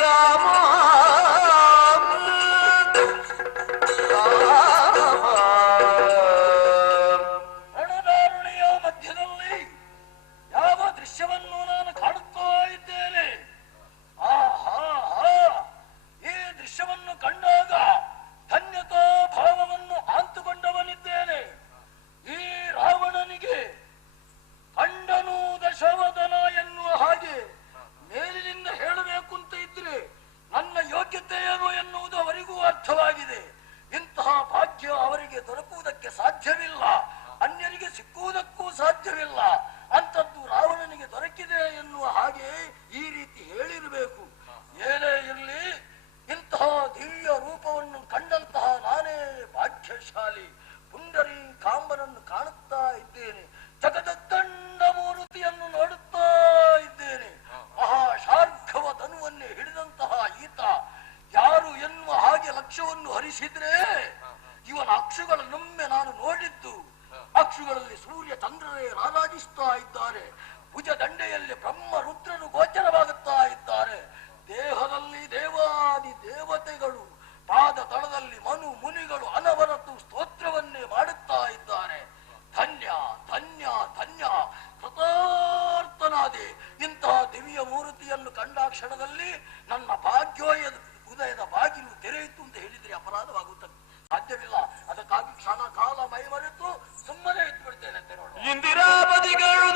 ವ್ಯರ್ಥವಾಗಿದೆ. ಇಂತಹ ಭಾಗ್ಯ ಅವರಿಗೆ ದೊರಕುವುದಕ್ಕೆ ಸಾಧ್ಯವಿಲ್ಲ, ಅನ್ಯರಿಗೆ ಸಿಕ್ಕುವುದಕ್ಕೂ ಸಾಧ್ಯವಿಲ್ಲ. ಅಂಥದ್ದು ರಾವಣನಿಗೆ ದೊರಕಿದೆ ಎನ್ನುವ ಹಾಗೆ ಈ ರೀತಿ ಹೇಳಿರಬೇಕು. ಏನೇ ಇರಲಿ, ಇಂತಹ ದಿವ್ಯ ರೂಪವನ್ನು ಕಂಡಂತಹ ನಾನೇ ಭಾಗ್ಯಶಾಲಿ. ಪುಂಡರೀಕಾಂಬನನ್ನು ಕಾಣುತ್ತಾ ಇದ್ದೇನೆ, ಜಗದಗ್ಗಂಡ ಮೂರ್ತಿಯನ್ನು ನೋಡುತ್ತಾ ಇದ್ದೇನೆ. ಮಹಾಶಾರ್ಘವ ಧನುವನ್ನೇ ಹಿಡಿದಂತಹ ಈತ ಯಾರು ಎನ್ನುವ ಹಾಗೆ ಲಕ್ಷ್ಯವನ್ನು ಹರಿಸಿದ್ರೆ, ಇವನ ಅಕ್ಷುಗಳನ್ನೊಮ್ಮೆ ನಾನು ನೋಡಿದ್ದು. ಅಕ್ಷುಗಳಲ್ಲಿ ಸೂರ್ಯ ಚಂದ್ರರೇ ರಾರಾಜಿಸ್ತಾ ಇದ್ದಾರೆ, ಭುಜ ದಂಡೆಯಲ್ಲಿ ಬ್ರಹ್ಮ ರುದ್ರರು ಗೋಚರವಾಗುತ್ತಾ ಇದ್ದಾರೆ, ದೇಹದಲ್ಲಿ ದೇವಾದಿ ದೇವತೆಗಳು, ಪಾದ ತಳದಲ್ಲಿ ಮನು ಮುನಿಗಳು ಅನವರತು ಸ್ತೋತ್ರವನ್ನೇ ಮಾಡುತ್ತಾ ಇದ್ದಾರೆ. ಧನ್ಯ ಧನ್ಯ ಧನ್ಯ, ಕೃತಾರ್ಥನಾದೆ. ಇಂತಹ ದಿವ್ಯ ಮೂರ್ತಿಯನ್ನು ಕಂಡ ಕ್ಷಣದಲ್ಲಿ ನನ್ನ ಭಾಗ್ಯೋಯದ ಉದಯದ ಬಾಗಿಲು ತೆರೆಯಿತು ಅಂತ ಹೇಳಿದ್ರೆ ಅಪರಾಧವಾಗುತ್ತದೆ, ಸಾಧ್ಯವಿಲ್ಲ. ಅದಕ್ಕಾಗಿ ಕ್ಷಣ ಕಾಲ ಮೈಮರೆತು ಸುಮ್ಮನೆ ಇದ್ದು ಬಿಡ್ತೇನೆ ಅಂತ ನೋಡು. ಇಂದಿರಾಪತಿಗಳು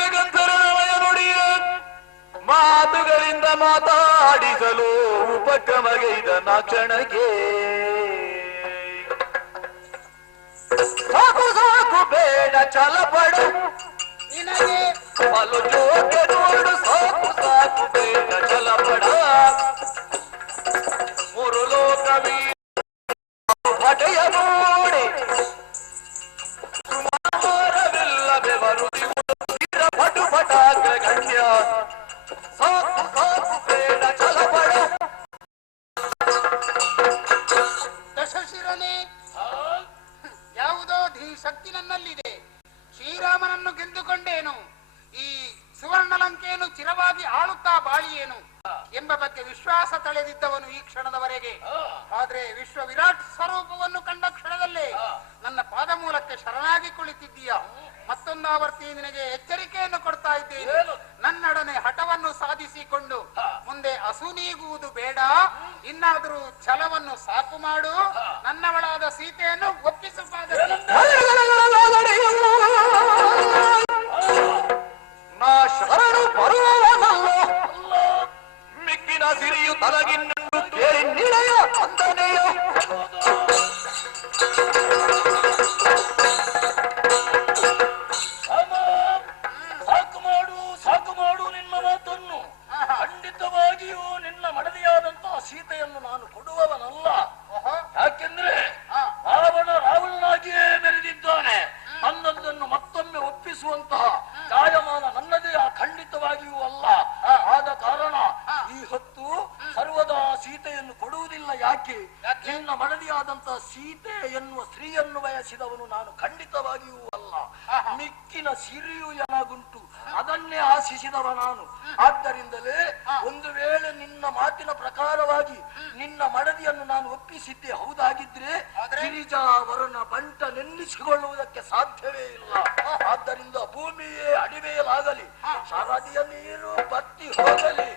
ಜಗಂಧರಮಯ ನುಡಿಯ ಮಾತುಗಳಿಂದ ಮಾತಾಡಿಸಲು ಉಪಕ್ರಮಗೈದ ನಾಕ್ಷಣಕ್ಕೆ ಸಾಕು ಸಾಕು ಬೇಡ ಛಲಪಡು ನಿನಗೆ ಬಲು ಜೋಕೆ ನೋಡು, ಸಾಕು ಸಾಕು ಬೇಡ ಛಲಪಡ. ಮೂರು ಲೋಕವೀ ಭಟೆಯ ನೋಡಿ ಸುಮಾರವಿಲ್ಲದೆ ಬರುತ್ತಿರುವ ಭಟು ಭಟಾಗ ಗಣ್ಯ. ಸಾಕು ಸಾಕು ಬೇಡ ಛಲಪಡ. ದಶಶಿರನೇ, ಯಾವುದೋ ಶಕ್ತಿ ನನ್ನಲ್ಲಿದೆ. ಶ್ರೀರಾಮನನ್ನು ಗೆದ್ದುಕೊಂಡೇನು, ಈ ಸುವರ್ಣಲಂಕೆಯನ್ನು ಚಿರವಾಗಿ ಆಳುತ್ತಾ ಬಾಳಿಯೇನು ಎಂಬ ಬಗ್ಗೆ ವಿಶ್ವಾಸ ತಳೆದಿದ್ದವನು ಈ ಕ್ಷಣದವರೆಗೆ. ಆದ್ರೆ ವಿಶ್ವ ವಿರಾಟ್ ಸ್ವರೂಪವನ್ನು ಕಂಡ ಕ್ಷಣದಲ್ಲೇ ನನ್ನ ಪಾದ ಮೂಲಕ್ಕೆ ಶರಣಾಗಿ ಕುಳಿತಿದ್ದೀಯ. ಮತ್ತೊಂದಾವರ್ತಿ ನಿನಗೆ ಎಚ್ಚರಿಕೆಯನ್ನು ಕೊಡ್ತಾ ಇದ್ದೇನೆ. ನನ್ನೊಡನೆ ಹಠವನ್ನು ಸಾಧಿಸಿಕೊಂಡು ಮುಂದೆ ಅಸುನೀಗುವುದು ಬೇಡ. ಇನ್ನಾದರೂ ಛಲವನ್ನು ಸಾಕು ಮಾಡು. ನನ್ನವಳಾದ ಸೀತೆಯನ್ನು ಒಪ್ಪಿಸು. ನಾ ಶರಣು ಬರುವವನಲ್ಲ, ಮಿಕ್ಕಿನ ಸಿರಿಯು ತಲಗಿನ್ನು ಕೇಳಿ ನಿಳೆಯ ಅಂದನೆಯ. ಸಾಕು ಮಾಡು, ಸಾಕು ಮಾಡು ನಿನ್ನ ಮಾತನ್ನು. ಖಂಡಿತವಾಗಿಯೂ ನಿನ್ನ ಮಡದಿಯಾದಂತಹ ಸೀತೆಯನ್ನು ನಾನು ಕೊಡುವವನಲ್ಲ. ಯಾಕೆಂದ್ರೆ ರಾವಣನಾಗಿಯೇ ಮೆರೆದಿದ್ದಾನೆ. ನನ್ನದನ್ನು ಮತ್ತೊಮ್ಮೆ ಒಪ್ಪಿಸುವಂತಹ ಜಾಯಮಾನ ನನ್ನದೇ ಖಂಡಿತವಾಗಿಯೂ ಅಲ್ಲ. ಆದ ಕಾರಣ ಈ ಹೊತ್ತು ಸರ್ವದಾ ಸೀತೆಯನ್ನು ಕೊಡುವುದಿಲ್ಲ. ಯಾಕೆ? ನಿನ್ನ ಮಡದಿಯಾದಂತಹ ಸೀತೆ ಎನ್ನುವ ಸ್ತ್ರೀಯನ್ನು ಬಯಸಿದವನು ನಾನು ಖಂಡಿತವಾಗಿಯೂ ಅಲ್ಲ. ಮಿಕ್ಕಿನ ಸಿರಿಯು ಏನಾಗುಂಟು ಅದನ್ನೇ ಆಶಿಸಿದವ ನಾನು. ಆದ್ದರಿಂದಲೇ ಒಂದು ವೇಳೆ ನಿನ್ನ ಮಾತಿನ ಪ್ರಕಾರವಾಗಿ ನಿನ್ನ ಮಡದಿಯನ್ನು ನಾನು ಒಪ್ಪಿಸಿದ್ದೆ ಹೌದಾಗಿದ್ರೆ ಗಿರಿಜಾ ವರುಣ ಬಂಟ ನೆನ್ನಿಸಿಕೊಳ್ಳುವುದಕ್ಕೆ ಸಾಧ್ಯವೇ ಇಲ್ಲ. ಆದ್ದರಿಂದ ಭೂಮಿಯೇ ಅಡಿಮೇಲಾಗಲಿ, ಶರದಿಯ ನೀರು ಬತ್ತಿ ಹೋಗಲಿ.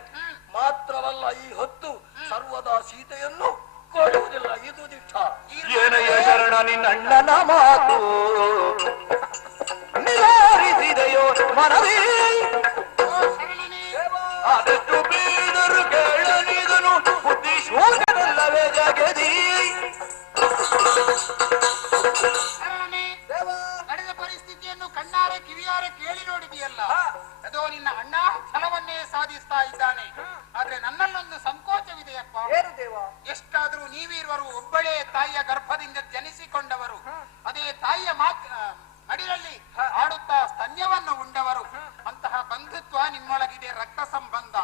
ಮಾತ್ರವಲ್ಲ, ಈ ಹೊತ್ತು ಸರ್ವದಾ ಸೀತೆಯನ್ನು ಕೊಡುವುದಿಲ್ಲ. ಇದು ದಿಟ್ಟ. ಏನಯ್ಯ ಶರಣ ನಿನ್ನಣ್ಣನ ಮಾತು ನಿವಾರಿಸಿದೆಯೋ ಮನವೇ? ಆದಷ್ಟು ಬೀದರು ಕೇಳನಿದನು ಬುದ್ಧಿ ಶೋಕನಲ್ಲವೇ ಜಗದಿ. ನಡೆದ ಪರಿಸ್ಥಿತಿಯನ್ನು ಕಣ್ಣಾರೆ ಕಿವಿಯಾರೆ ಕೇಳಿ ನೋಡಿದೆಯಲ್ಲ. ಅದೋ ನಿನ್ನ ಅಣ್ಣ ಛಲವನ್ನೇ ಸಾಧಿಸ್ತಾ ಇದ್ದಾನೆ. ಆದ್ರೆ ನನ್ನಲ್ಲೊಂದು ಸಂಕೋಚವಿದೆಯಪ್ಪ. ಎಷ್ಟಾದ್ರೂ ನೀವಿರುವರು ಒಬ್ಬಳೇ ತಾಯಿಯ ಗರ್ಭದಿಂದ ಜನಿಸಿಕೊಂಡವರು, ಅದೇ ತಾಯಿಯ ಮಡಿಲಲ್ಲಿ ಆಡುತ್ತಾ ಸ್ತನ್ಯವನ್ನು ಉಂಡವರು. ಅಂತಹ ಬಂಧುತ್ವ ನಿಮ್ಮೊಳಗಿದೆ, ರಕ್ತ ಸಂಬಂಧ.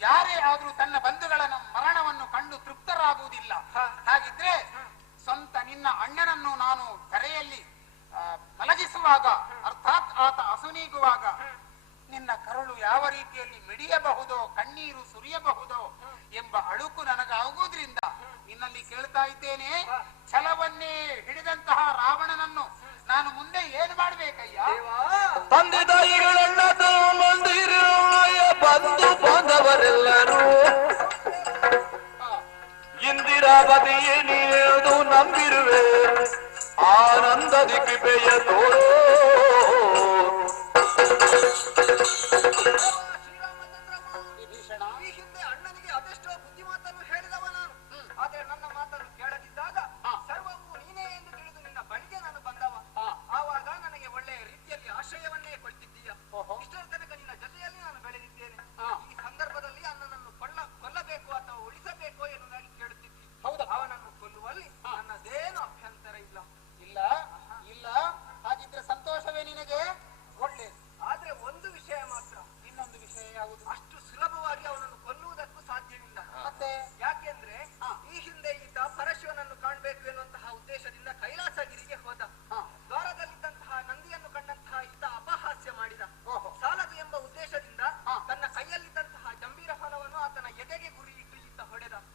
ಯಾರೇ ಆದ್ರೂ ತನ್ನ ಬಂಧುಗಳ ಮರಣವನ್ನು ಕಂಡು ತೃಪ್ತರಾಗುವುದಿಲ್ಲ. ಹಾಗಿದ್ರೆ ಸ್ವಂತ ನಿನ್ನ ಅಣ್ಣನನ್ನು ನಾನು ಕರೆಯಲ್ಲಿ ಮಲಗಿಸುವಾಗ, ಅರ್ಥಾತ್ ಆತ ಅಸುನೀಗುವಾಗ ನಿನ್ನ ಕರುಳು ಯಾವ ರೀತಿಯಲ್ಲಿ ಮಿಡಿಯಬಹುದೋ, ಕಣ್ಣೀರು ಸುರಿಯಬಹುದೋ ಎಂಬ ಅಳುಕು ನನಗಾಗುವುದರಿಂದ ನಿನ್ನಲ್ಲಿ ಕೇಳ್ತಾ ಇದ್ದೇನೆ. ಛಲವನ್ನೇ ಹಿಡಿದಂತಹ ರಾವಣನನ್ನು ನಾನು ಮುಂದೆ ಏನು ಮಾಡ್ಬೇಕಯ್ಯ? ತಂದೆ ತಾಯಿಗಳನ್ನ ತಮ್ಮಂದಿರಾಯ ಬಂಧು ಬಾಂಧವರೆಲ್ಲರೂ ಇಂದಿರಾವತಿಯೇ ನೀನು ನಂಬಿರುವೆ, ಆನಂದದಿ ಕೃಪೆಯ ತೋರೋ. ವಿಭೀಷಣ, ಈ ಹಿಂದೆ ಅಣ್ಣನಿಗೆ ಅದೆಷ್ಟೋ ಬುದ್ಧಿ ಮಾತನ್ನು ಹೇಳಿದವ ನಾನು. ಆದ್ರೆ ನನ್ನ ಮಾತನ್ನು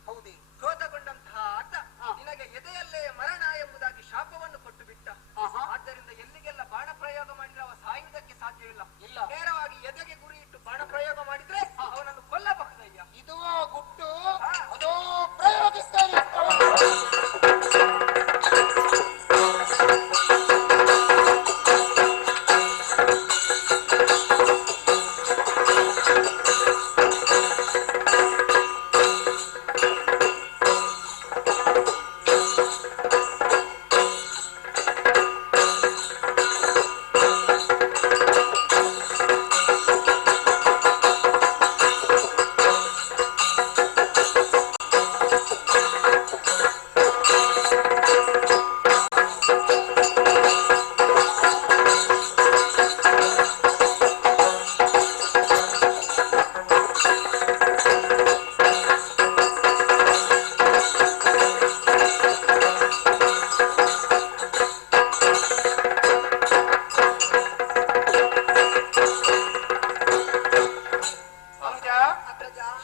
ಹೌದೇ? ಕ್ರೋಧಗೊಂಡಂತಹ ಆತ ನಿನಗೆ ಎದೆಯಲ್ಲೇ ಮರಣ ಎಂಬುದಾಗಿ ಶಾಪವನ್ನು ಕೊಟ್ಟು ಬಿಟ್ಟ. ಆದ್ದರಿಂದ ಎಲ್ಲಿಗೆಲ್ಲ ಬಾಣ ಪ್ರಯೋಗ ಮಾಡಿದ್ರೆ ಅವ ಸಾಯುವುದಕ್ಕೆ ಸಾಧ್ಯವಿಲ್ಲ. ಇಲ್ಲ. ನೇರವಾಗಿ ಎದೆಗೆ ಗುರಿ ಇಟ್ಟು ಬಾಣ ಪ್ರಯೋಗ ಮಾಡಿದ್ರೆ ಅವನನ್ನು ಕೊಲ್ಲಬಹುದಯ್ಯ. ಇದು ಗುಟ್ಟು, ಅದೋ ಪ್ರಯೋಗಿಸ್ತೇನೆ.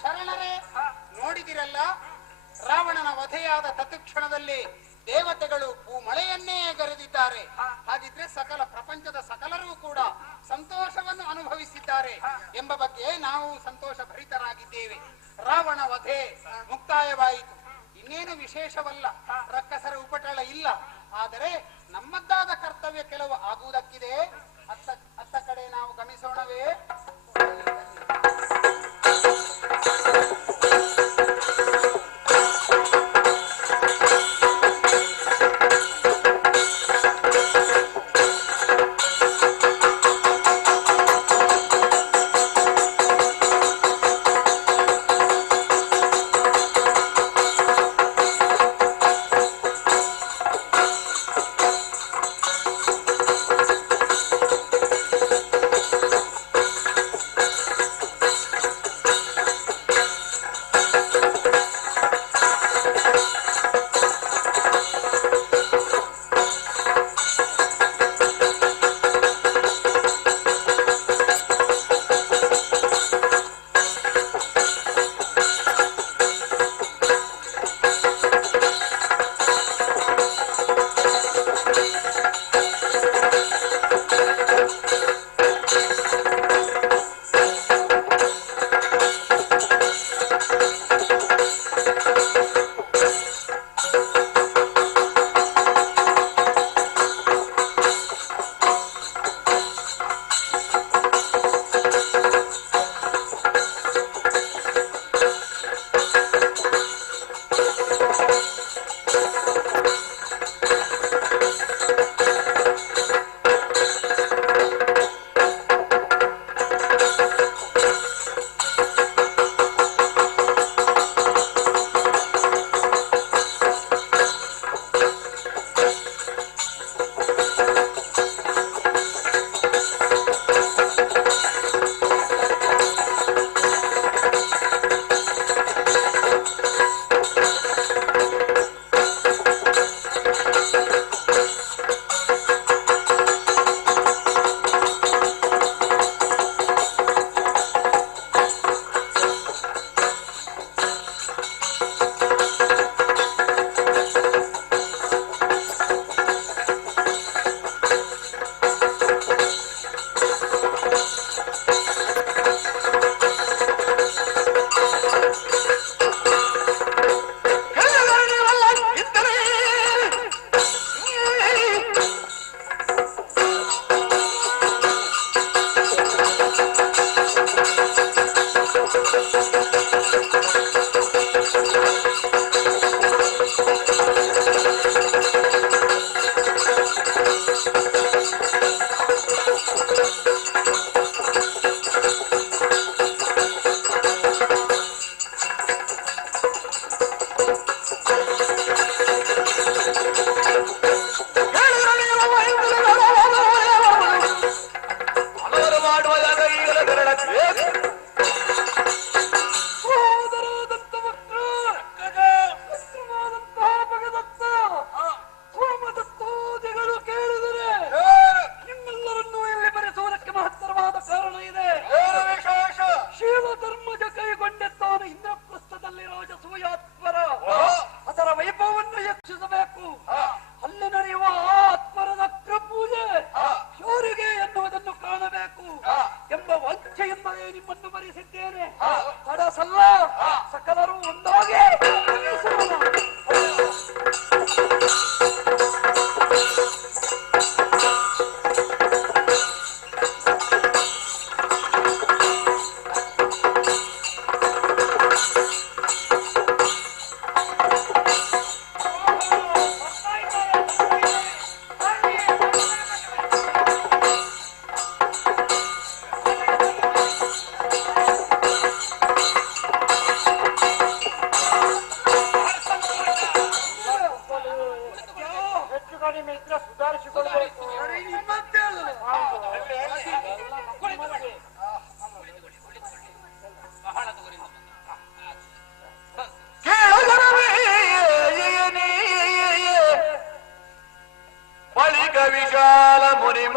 ಶರಣರೇ, ನೋಡಿದಿರಲ್ಲ, ರಾವಣನ ವಧೆಯಾದ ತತ್ಕ್ಷಣದಲ್ಲಿ ದೇವತೆಗಳು ಭೂಮಳೆಯನ್ನೇ ಗರೆದಿದ್ದಾರೆ. ಹಾಗಿದ್ರೆ ಸಕಲ ಪ್ರಪಂಚದ ಸಕಲರೂ ಕೂಡ ಸಂತೋಷವನ್ನು ಅನುಭವಿಸಿದ್ದಾರೆ ಎಂಬ ಬಗ್ಗೆ ನಾವು ಸಂತೋಷ ಭರಿತರಾಗಿದ್ದೇವೆ. ರಾವಣ ವಧೆ ಮುಕ್ತಾಯವಾಯಿತು. ಇನ್ನೇನು ವಿಶೇಷವಲ್ಲ, ರಕ್ಕಸರ ಉಪಟಳ ಇಲ್ಲ. ಆದರೆ ನಮ್ಮದ್ದಾದ ಕರ್ತವ್ಯ ಕೆಲವು ಆಗುವುದಕ್ಕಿದೆ. ಅತ್ತ ಕಡೆ ನಾವು ಗಮನಿಸೋಣವೇ?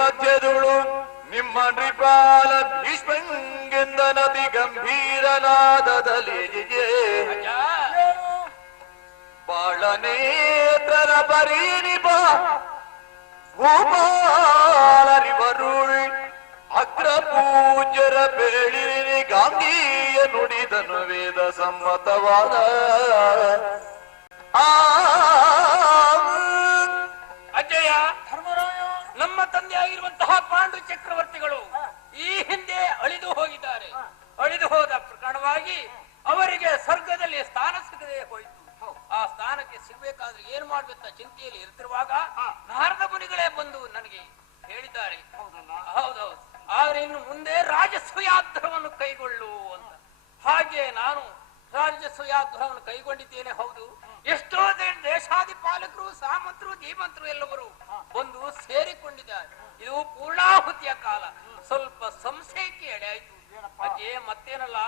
ಮಧ್ಯದುಳು ನಿಮ್ಮ ನೃಪಾಲ ಭೀಷ್ಮಂಗೆಂದ ನದಿ ಗಂಭೀರನಾದದಲ್ಲಿ ಬಾಳನೇತರ ಬರೀನಿಬ ಭೂಪಾಲರಿವರುಳ್ ಅಗ್ರ ಪೂಜ್ಯರ ಬೇಳಿನಿ ಗಾಂಧಿಯ ನುಡಿದನು ವೇದ ಸಮ್ಮತವಾದ ಅಜ್ಜಯ್ಯ, ನಮ್ಮ ತಂದೆ ಆಗಿರುವಂತಹ ಪಾಂಡು ಚಕ್ರವರ್ತಿಗಳು ಈ ಹಿಂದೆ ಅಳಿದು ಹೋಗಿದ್ದಾರೆ. ಅಳಿದು ಹೋದ ಪ್ರಕರಣವಾಗಿ ಅವರಿಗೆ ಸ್ವರ್ಗದಲ್ಲಿ ಸ್ಥಾನ ಸಿಗದೆ ಹೋಯಿತು. ಆ ಸ್ಥಾನಕ್ಕೆ ಸಿಗಬೇಕಾದ್ರೆ ಏನ್ ಮಾಡ್ಬೇಕ ಚಿಂತೆಯಲ್ಲಿ ಇರ್ತಿರುವಾಗ ನಾರದ ಮುನಿಗಳೇ ಬಂದು ನನಗೆ ಹೇಳಿದ್ದಾರೆ. ಹೌದೌದು, ಆದ್ರೆ ಇನ್ನು ಮುಂದೆ ರಾಜಸ್ವಯಾತ್ರವನ್ನು ಕೈಗೊಳ್ಳು ಅಂತ. ಹಾಗೆ ನಾನು ರಾಜಸ್ವಯಾತ್ರವನ್ನು ಕೈಗೊಂಡಿದ್ದೇನೆ. ಹೌದು, ಎಷ್ಟೋ ದೇಶಾಧಿಪಾಲಕರು, ಸಾಮಂತರು, ಧೀಮಂತರು ಎಲ್ಲವರು ಬಂದು ಸೇರಿಕೊಂಡಿದ್ದಾರೆ. ಇದು ಪೂರ್ಣಾಹುತಿಯ ಕಾಲ. ಸ್ವಲ್ಪ ಸಂಶಯಕ್ಕೆ ಎಡೆಯಾಯ್ತು ಅದೇ ಮತ್ತೇನಲ್ಲ,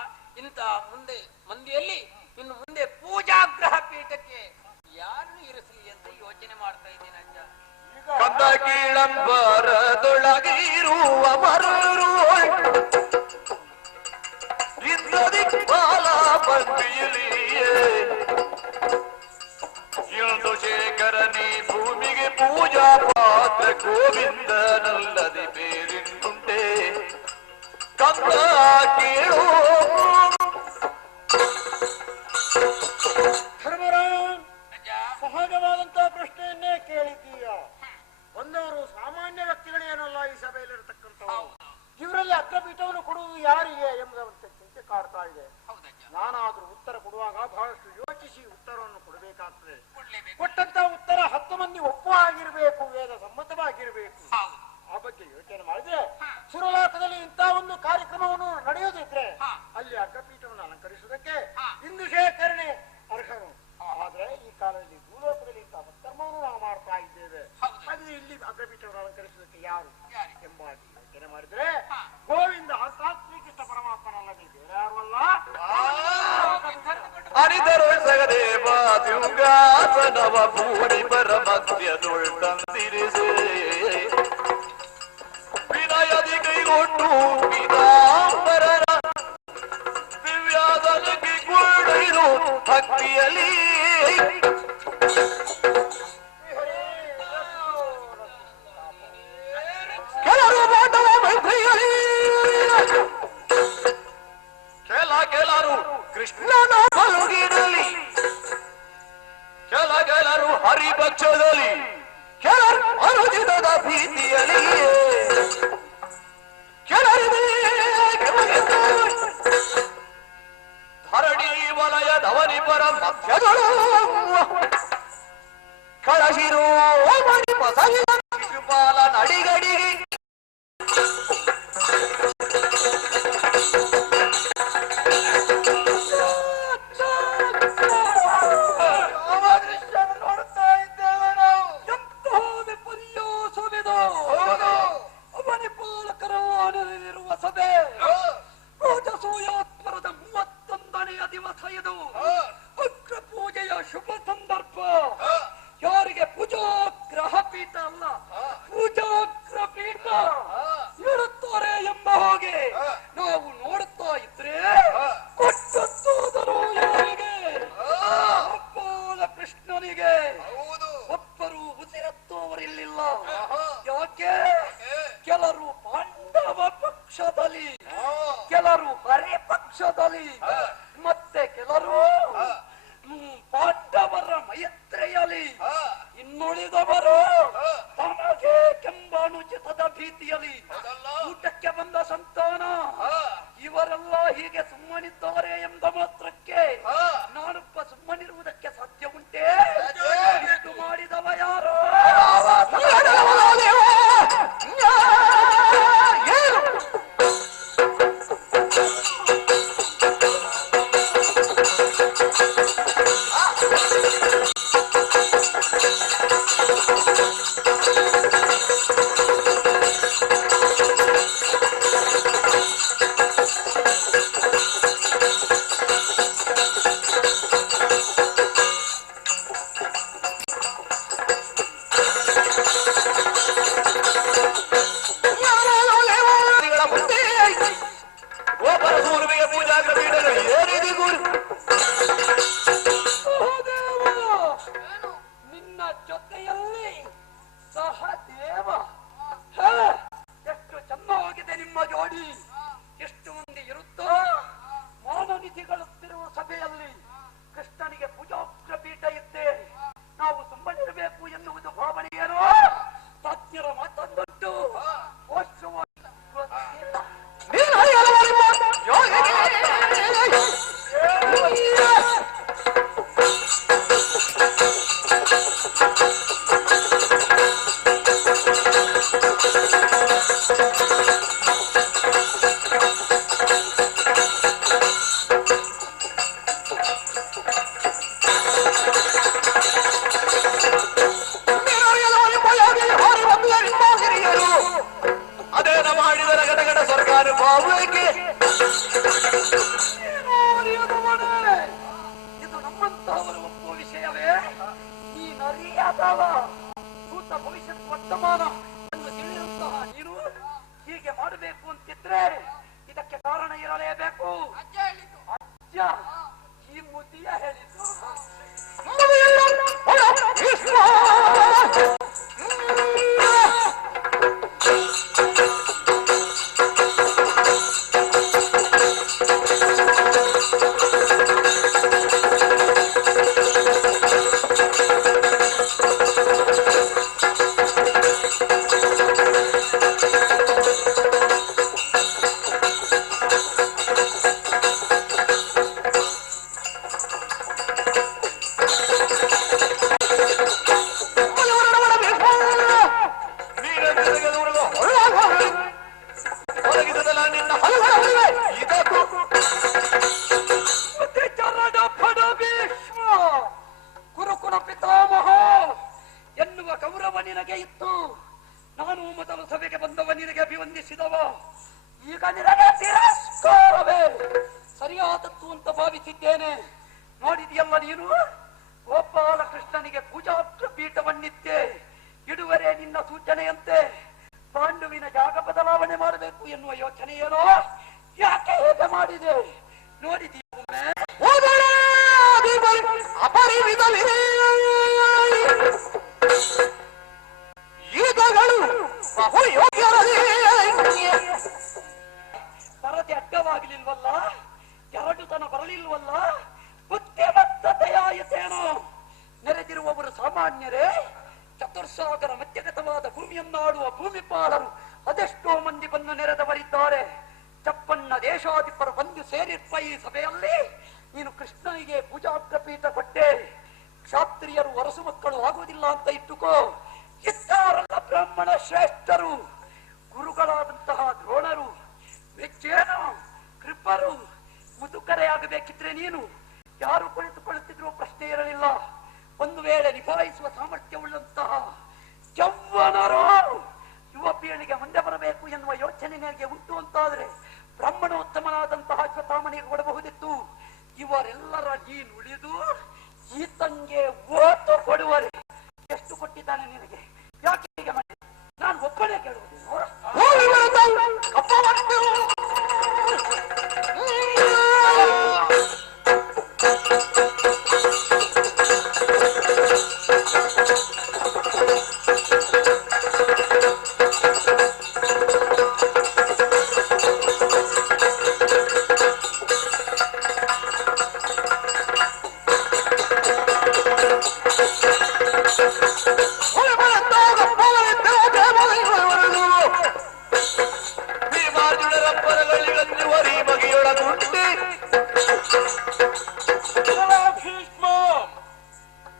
ಇಂತ ಮುಂದೆ ಮಂದಿಯಲ್ಲಿ ಇನ್ನು ಮುಂದೆ ಪೂಜಾಗ್ರಹ ಪೀಠಕ್ಕೆ ಯಾರನ್ನು ಇರಿಸಲಿ ಅಂತ ಯೋಚನೆ ಮಾಡ್ತಾ ಇದ್ದೇನೆ ಅಜ್ಜ. ಕಂದ ಕೀಳಂಬರದೊಳಗಿರುವ ಮರರು ಇಂದ್ರದಿ ಬಾಲ ಬಂದಿಯಲಿಯೇ ಇಂದು ಶೇಖರನಿ ಭೂಮಿಗೆ ಪೂಜಾ ಪಾತ್ರ ಗೋವಿಂದನಲ್ಲದೆ ಬೇರಿಂದುಂಟೆ ಕಂದ ಕೇಳು. ಸಹಜವಾದಂತಹ ಪ್ರಶ್ನೆಯನ್ನೇ ಕೇಳಿದ್ದೀಯ. ಒಂದವರು ಸಾಮಾನ್ಯ ವ್ಯಕ್ತಿಗಳೇನಲ್ಲ ಈ ಸಭೆಯಲ್ಲಿರತಕ್ಕಂಥವ್ರು. ಇವರಲ್ಲಿ ಅಗ್ರಪೀಠವನ್ನು ಕೊಡುವುದು ಯಾರಿಗೆ ಎಂಬುದಂತ ಚಿಂತೆ ಕಾಡ್ತಾ ಇದೆ. ನಾನಾದ್ರೂ ಉತ್ತರ ಕೊಡುವಾಗ ಬಹಳಷ್ಟು ಯೋಚಿಸಿ ಉತ್ತರವನ್ನು ಕೊಡಬೇಕಾಗ್ತದೆ. ಕೊಟ್ಟಂತ ಉತ್ತರ 10 ಮಂದಿ ಒಪ್ಪು ಆಗಿರ್ಬೇಕು, ವೇದ ಸಮ್ಮತವಾಗಿರ್ಬೇಕು. ಆ ಬಗ್ಗೆ ಯೋಚನೆ ಮಾಡಿದ್ರೆ ಸುರಲೋಕದಲ್ಲಿ ಇಂಥ ಒಂದು ಕಾರ್ಯಕ್ರಮವನ್ನು ನಡೆಯೋದಿದ್ರೆ ಅಲ್ಲಿ ಅಗ್ರಪೀಠವನ್ನು ಅಲಂಕರಿಸುವುದಕ್ಕೆ ಇಂದು ಶೇಖರಣೆ ಅರ್ಹರು. ಆದ್ರೆ ಈ ಕಾಲದಲ್ಲಿ ಭೂಲೋಕದಲ್ಲಿ ಇಂತಹ ಸತ್ಕರ್ಮವನ್ನು ನಾವು ಮಾಡ್ತಾ ಇದ್ದೇವೆ. ಹಾಗೆ ಇಲ್ಲಿ ಅಗ್ರಪೀಠವನ್ನು ಅಲಂಕರಿಸುವುದಕ್ಕೆ ಯಾರು ಎಂಬ ಯೋಚನೆ ಮಾಡಿದ್ರೆ ಗೋವಿಂದ ಅರ್ಥಾತ್ ಶ್ರೀಕೃಷ್ಣ ಪರಮಾತ್ಮನಲ್ಲದೆ ಬೇರೆ ಯಾರು ಅಲ್ಲ. ಅರಿದರು ಸಗದೇವ ದ್ಯುಗಾಸನವ ಭೂರಿ ಪರ ಮಧ್ಯದೊಳ್ತಂದಿರಿಸೆ ವಿನಯದಿ ಕೈಗೊಂಡು ಪೀತಾಂಬರರ ದಿವ್ಯಾದನಿಗೆ ಗುರುಳಿದು ಭಕ್ತಿಯಲ್ಲಿ ಕೆಲರು ಮಾತವ ಮೈತ್ರಿಯಲಿ ಕೆಲರು ಕೃಷ್ಣನ ಬಲುಗಿರಲಿ ಕೆಲರು ಹರಿಪಕ್ಷದಲ್ಲಿ ಕೆಲರು ಅನುಚಿತದ ಭೀತಿಯಲ್ಲಿ ಧರಣಿ ವಲಯದವನಿ ಪರ ಮಧ್ಯಗಳು ಕಳಶಿರೋ ಮಣಿಪ ಶಿಶುಪಾಲ ನಡಿಗಡಿಗೆ ಯಾರಿಗೆ ಪೂಜಾಗ್ರಹ ಪೀಠ ಅಲ್ಲ, ಪೂಜಾಗ್ರ ಪೀಠ ಅಂತಹವರು ಒಪ್ಪುವ ವಿಷಯವೇ? ಈ ನರಿಯಾದವ ಭೂತ ಭವಿಷ್ಯತ್ ವರ್ತಮಾನ ಎಂದು ತಿಳಿಯುವಂತಹ ನೀನು ಹೀಗೆ ಮಾಡಬೇಕು ಅಂತಿದ್ರೆ ಇದಕ್ಕೆ ಕಾರಣ ಇರಲೇಬೇಕು. ಅಜ್ಜ ಈ ಮುದಿಯ ಹೇಳಿದ್ದು. ಗುರುಕುಲ ಪಿತಾಮಹ ಎನ್ನುವ ಗೌರವ ನಿನಗೆ ಇತ್ತು. ನಾನು ಮೊದಲು ಸಭೆಗೆ ಬಂದವ ನಿನಗೆ ಅಭಿವಂದಿಸಿದವ. ಈಗ ನಿನಗೆ ತಿರಸ್ಕಾರವೇ ಸರಿಯಾದದ್ದು ಅಂತ ಭಾವಿಸಿದ್ದೇನೆ. ನೋಡಿದೆಯಲ್ಲ ನೀನು, ಗೋಪಾಲಕೃಷ್ಣನಿಗೆ ಪೂಜಾಗ್ರ ಪೀಠವನ್ನಿದ್ದೆ. ಇಡುವರೆ ನಿನ್ನ ಸೂಚನೆಯಂತೆ ಪಾಂಡುವಿನ ಜಾಗ ಬದಲಾವಣೆ ಮಾಡಬೇಕು ಎನ್ನುವ ಯೋಚನೆ ಏನೋ, ಯಾಕೆ ಹೇಗೆ ಮಾಡಿದೆ ನೋಡಿದೆಯೇ? ಪರದೆ ಅಡ್ಡವಾಗಲಿಲ್ವಲ್ಲ, ಎರಡುತನ ಬರಲಿಲ್ವಲ್ಲ, ಬುದ್ಧಿಮತ್ತತೆಯಾಯಿತೇನೋ. ನೆರೆದಿರುವವರು ಸಾಮಾನ್ಯರೇ? ಚತುರ್ಸಾಗರ ಮಧ್ಯಗತವಾದ ಭೂಮಿಯನ್ನಾಡುವ ಭೂಮಿಪಾಲರು ಅದೆಷ್ಟೋ ಮಂದಿ ಬಂದು ನೆರೆದವರಿದ್ದಾರೆ. ಚಪ್ಪನ್ನ ದೇಶಾಧಿಪರು ಬಂದು ಸೇರಿರುವ ಈ ಸಭೆಯಲ್ಲಿ ನೀನು ಕೃಷ್ಣನಿಗೆ ಪೂಜಾಗ್ರ ಪೀಠ ಕೊಟ್ಟೆ. ಕ್ಷಾತ್ರಿಯರು ವರಸು ಮಕ್ಕಳು ಆಗುವುದಿಲ್ಲ ಅಂತ ಇಟ್ಟುಕೋ. ಇದ್ದಾರಲ್ಲ ಬ್ರಾಹ್ಮಣ ಶ್ರೇಷ್ಠರು, ಗುರುಗಳಾದಂತಹ ದ್ರೋಣರು, ವೆಚ್ಚೇನು ಕೃಪರು, ಮುದುಕರೆ ಆಗಬೇಕಿದ್ರೆ ನೀನು ಯಾರು ಕುಳಿತುಕೊಳ್ಳುತ್ತಿದ್ರು ಪ್ರಶ್ನೆ ಇರಲಿಲ್ಲ. ಒಂದು ವೇಳೆ ನಿಭಾಯಿಸುವ ಸಾಮರ್ಥ್ಯವುಳ್ಳಂತಹ ಯೌವನರು ಯುವ ಪೀಳಿಗೆ ಮುಂದೆ ಬರಬೇಕು ಎನ್ನುವ ಯೋಚನೆ ನಿನಗೆ ಉಂಟು ಅಂತಾದ್ರೆ ಬ್ರಾಹ್ಮಣೋತ್ತಮನಾದಂತಹ ಅಶ್ವತ್ಥಾಮನಿಗೆ ಕೊಡಬಹುದಿತ್ತು. ಇವರೆಲ್ಲರ ನೀನು ಉಳಿದು ಈತಂಗೆ ಓಟು ಕೊಡುವರೆ. ಎಷ್ಟು ಕೊಟ್ಟಿದ್ದಾನೆ ನಿನಗೆ? ಯಾಕೆ ಹೀಗೆ ಮಾಡಿ? ನಾನು ಒಬ್ಬನೇ ಕೇಳುವುದು.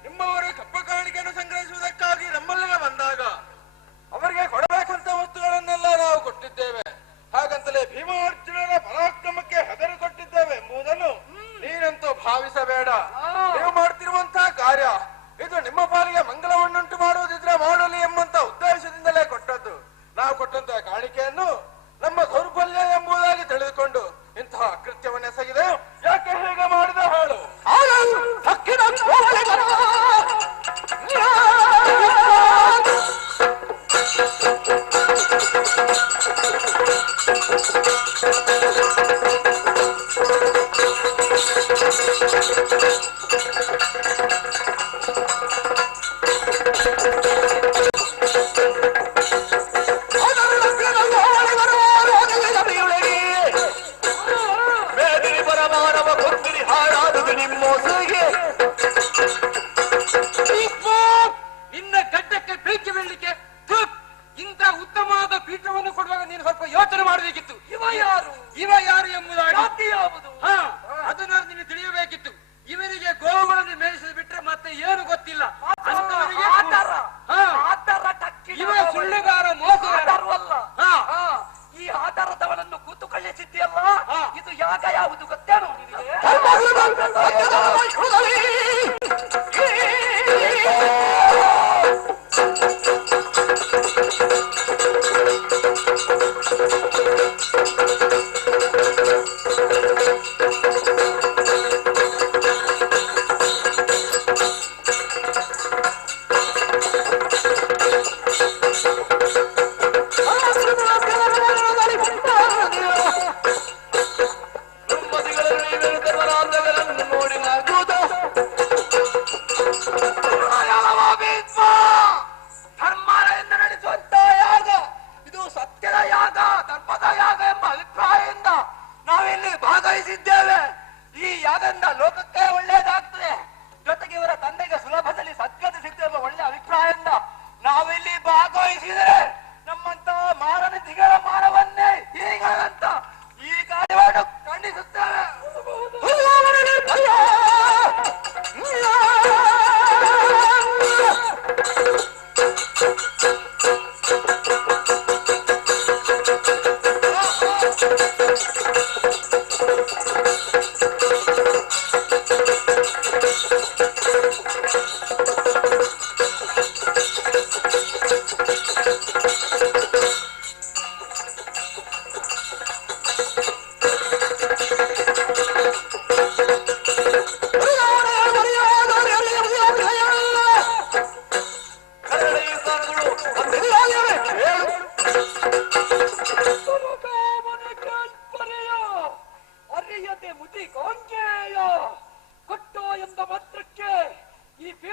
ನಿಮ್ಮವರು ಕಪ್ಪ ಕಾಣಿಕೆಯನ್ನು ಸಂಗ್ರಹಿಸುವುದಕ್ಕಾಗಿ ನಮ್ಮಲ್ಲಿಗೆ ಬಂದಾಗ ಅವರಿಗೆ ಕೊಡಬೇಕಂತ ವಸ್ತುಗಳನ್ನೆಲ್ಲ ನಾವು ಕೊಟ್ಟಿದ್ದೇವೆ. ಹಾಗಂತಲೇ ಭೀಮಾರ್ಜುನರ ಪರಾಕ್ರಮಕ್ಕೆ ಹೆದರು ಕೊಟ್ಟಿದ್ದೇವೆ ಎಂಬುದನ್ನು ನೀನಂತೂ ಭಾವಿಸಬೇಡ. ನೀವು ಮಾಡ್ತಿರುವಂತಹ ಕಾರ್ಯ ಇದು ನಿಮ್ಮ ಪಾಲಿಗೆ ಮಂಗಲವನ್ನುಂಟು ಮಾಡುವುದಿದ್ರೆ ಮಾಡಲಿ ಎಂಬಂತ ಉದ್ದೇಶದಿಂದಲೇ ಕೊಟ್ಟದ್ದು. ನಾವು ಕೊಟ್ಟಂತಹ ಕಾಣಿಕೆಯನ್ನು ನಮ್ಮ ದೌರ್ಬಲ್ಯ ಎಂಬುದಾಗಿ ತಿಳಿದುಕೊಂಡು ಇಂತಹ ಕೃತ್ಯವನ್ನೆಸಗಿದೆ. ಯಾಕೆ ಹೇಗೆ ಮಾಡಿದ ಹೇಳು? ಮೇದಿನಿ ಪರಮ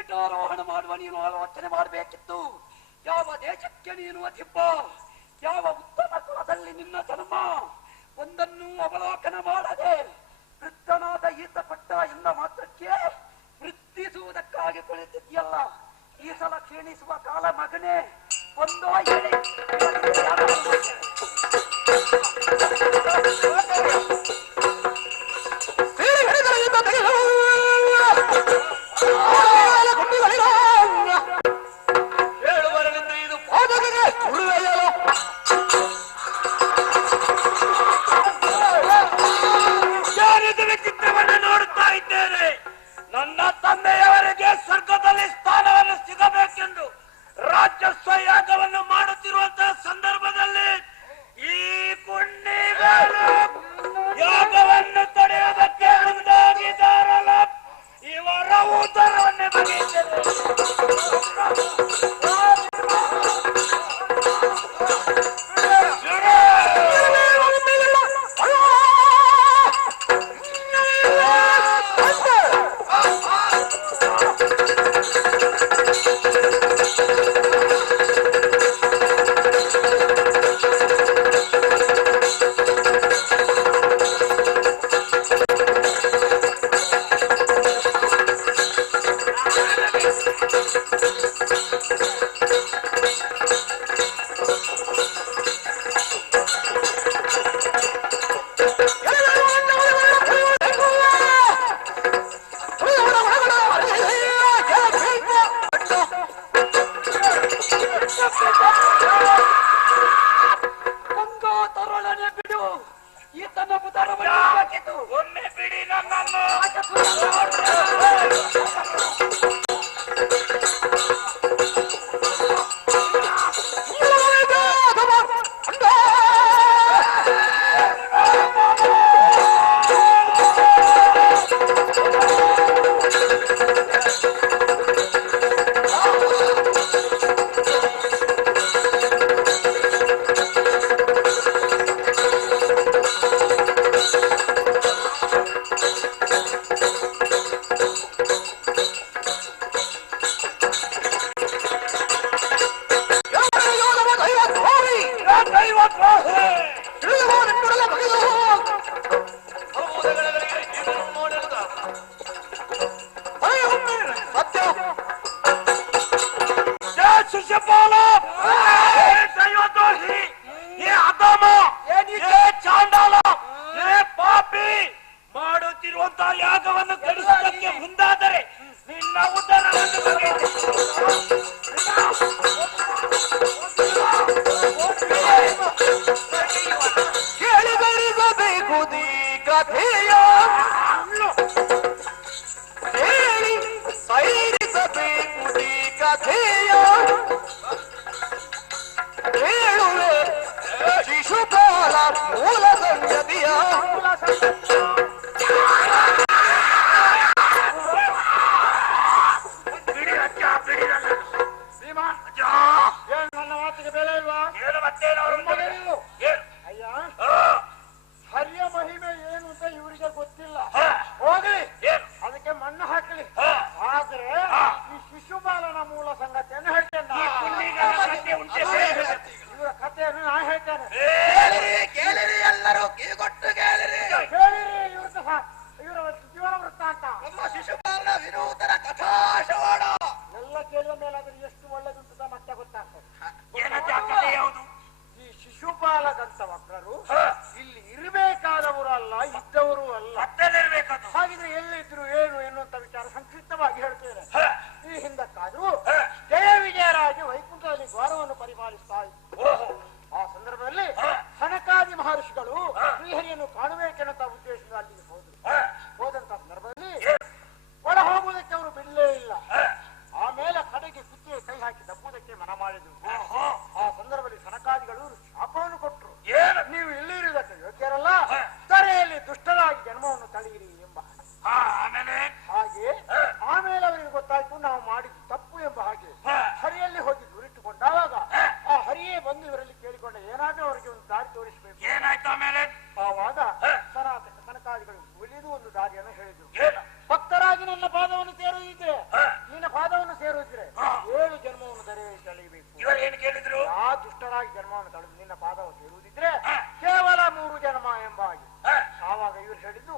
ಕಿರೀಟಾರೋಹಣ ಮಾಡುವ ನೀನು ಆಲೋಚನೆ ಮಾಡಬೇಕಿತ್ತು. ಯಾವ ದೇಶಕ್ಕೆ ನೀನು ಅಧಿಪ, ಯಾವ ಉತ್ತಮ ಕುಲದಲ್ಲಿ ನಿನ್ನ ಜನ್ಮ, ಒಂದನ್ನು ಅವಲೋಕನ ಮಾಡದೆ ವೃದ್ಧನಾದ ಈತ ಪಟ್ಟ ಎಂದ ಮಾತ್ರಕ್ಕೆ ವೃದ್ಧಿಸುವುದಕ್ಕಾಗಿ ಕುಳಿತಿದ್ಯಲ್ಲ. ಈ ಸಲ ಕ್ಷೀಣಿಸುವ ಕಾಲ ಮಗನೇ, ಒಂದೋ ಹೇಳಿ ಹೇಳುವರೆಂದು ಇದು ಪಾದಗಳಿಗೆ ಉರುವೆಯಲು ಯಾರಿದು ವಿಚಿತ್ರವನ್ನು ನೋಡುತ್ತಾ ಇದ್ದೇನೆ. ನನ್ನ ತಂದೆಯವರಿಗೆ ಸ್ವರ್ಗದಲ್ಲಿ ಸ್ಥಾನವನ್ನು ಸಿಗಬೇಕೆಂದು ರಾಜ್ಯಸ್ವ ಯಾಗವನ್ನು ಮಾಡುತ್ತಿರುವಂತಹ ಸಂದರ್ಭದಲ್ಲಿ ಈ ಪುಣ್ಯಗಳು ಯಾಗವನ್ನು ತಡೆಯುವುದಕ್ಕೆ ಮುಂದಾಗಿದ್ದಾರಲ್ಲ, ಇವರ ಉದರವನ್ನೇ ಬಗೆಯಿದ್ದೇನೆ. ತರುಣನೆ ಬಿಡು, ಈತನ ಉದರವನ್ನು ಒಮ್ಮೆ ಬಿಡಿ ನನ್ನನ್ನು. ಶಿಶುಪಾಲ, ದೈವದ್ರೋಹಿ, ಏ ಅಧಮ, ಏ ಚಾಂಡಾಲ, ಏ ಪಾಪಿ, ಮಾಡುತ್ತಿರುವಂತಹ ಯಾಗವನ್ನು ಕೆಡಿಸುವುದಕ್ಕೆ ಮುಂದಾದರೆ ನಿನ್ನ ಉದರವನ್ನು ಕೇಳಿಬರಿಸಬೇಕು ಕಥೆಯ ಹೇಳಿ ಸೈರಿಸಬೇಕು ಕಥೆಯ ಹೇಳುವೆ ಶಿಶುಪಾಲ ಮೂಲ ಸಂಗತಿಯ. ನನ್ನ ಮಾತಿಗೆ ಬೆಲೆ ಇಲ್ವಾ? ಅಯ್ಯ, ಹರಿಯ ಮಹಿಮೆ ಏನು ಅಂತ ಇವರಿಗೆ ಗೊತ್ತಿಲ್ಲ. ಹೋಗ್ಲಿ, ಅದಕ್ಕೆ ಮಣ್ಣು ಹಾಕಲಿ. ಆದ್ರೆ ಈ ಶಿಶುಪಾಲನ ಮೂಲ ಸಂಗತಿಯನ್ನು ಹೇಳ್ತೇನೆ. ಇವರ ಕಥೆಯನ್ನು ನಾ ಹೇಳ್ತೇನೆ. ಕೇಳಿರಿ, ಎಲ್ಲರೂ ಕಿವಿಗೊಟ್ಟು ಕೇಳಿರಿ. ಕೇಳಿರಿ ಇವರ ಜೀವನ ವೃತ್ತಾಂತ. ಶಿಶುಪಾಲನ ವಿನೂತನ ಕಥಾಶವಾಡ ಎಲ್ಲ ಕೇಳಿದ ಮೇಲೆ ಅದ್ರ ಎಷ್ಟು ಒಳ್ಳೆದುಂಟದ ಮತ್ತೆ ಗೊತ್ತಾಗ್ತದೆ. ಈ ಶಿಶುಪಾಲಕಂತ ಮಕ್ಕಳು ಇಲ್ಲಿ ಇರಬೇಕಾದವರು ಅಲ್ಲ, ಇದ್ದವರು ಅಲ್ಲ. ಹಾಗಿದ್ರೆ ಎಲ್ಲಿದ್ರು ಏನು ಎನ್ನುವಂತ ವಿಚಾರ ಸಂಕ್ಷಿಪ್ತವಾಗಿ ಹೇಳ್ತೇನೆ. ಜನ್ಮವನ್ನು ಕಳೆದು ನಿನ್ನ ಪಾದವನ್ನು ಸೇರುವುದಿದ್ರೆ ಕೇವಲ 3 ಜನ್ಮ ಎಂಬ ಹಾಗೆ. ಆವಾಗ ಇವರು ಹೇಳಿದ್ದು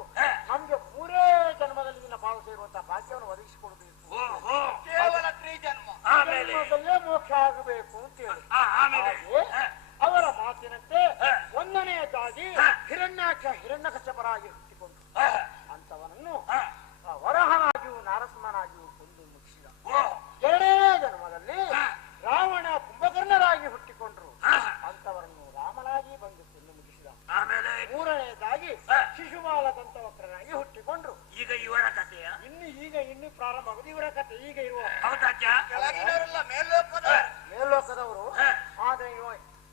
ನಮ್ಗೆ 3 ಜನ್ಮದಲ್ಲಿ ನಿನ್ನ ಪಾದ ಸೇರುವಂತಹ ಭಾಗ್ಯವನ್ನು ಒದಗಿಸಿಕೊಡಬೇಕು, ಕೇವಲ 3 ಜನ್ಮ ಜನ್ಮದಲ್ಲೇ ಮೋಕ್ಷ ಆಗಬೇಕು ಅಂತ ಹೇಳಿ. ಹಾಗೆ ಅವರ ಮಾತಿನಂತೆ 1ನೇದಾಗಿ ಹಿರಣ್ಯಕಶ್ಯಪರಾಗಿ ಹುಟ್ಟಿಕೊಂಡು ಅಂತವನನ್ನು ವರಹನಾಗಿಯೂ ನಾರಸಿಂಹನಾಗಿಯೂ ಕೊಂದು ಮುಗಿಸಿದ. 2ನೇ ಜನ್ಮದಲ್ಲಿ ರಾವಣ ಕುಂಭಕರ್ಣರಾಗಿ ಹುಟ್ಟಿಕೊಂಡ್ರು, ಅಂತವರನ್ನು ರಾಮನಾಗಿ ಬಂದು ಕೊಂದು ಮುಗಿಸಿದ. 3ನೇದಾಗಿ ಶಿಶುಪಾಲದಂತವಕ್ರನಾಗಿ ಹುಟ್ಟಿಕೊಂಡ್ರು. ಈಗ ಇವರ ಕಥೆಯ ಇನ್ನು ಪ್ರಾರಂಭ ಆಗುದು ಇವರ ಕಥೆ. ಈಗ ಇರುವ ಕೆಳಗಿನವರೆಲ್ಲ ಮೇಲ್ಲೋಕದವರು. ಆದ್ರೆ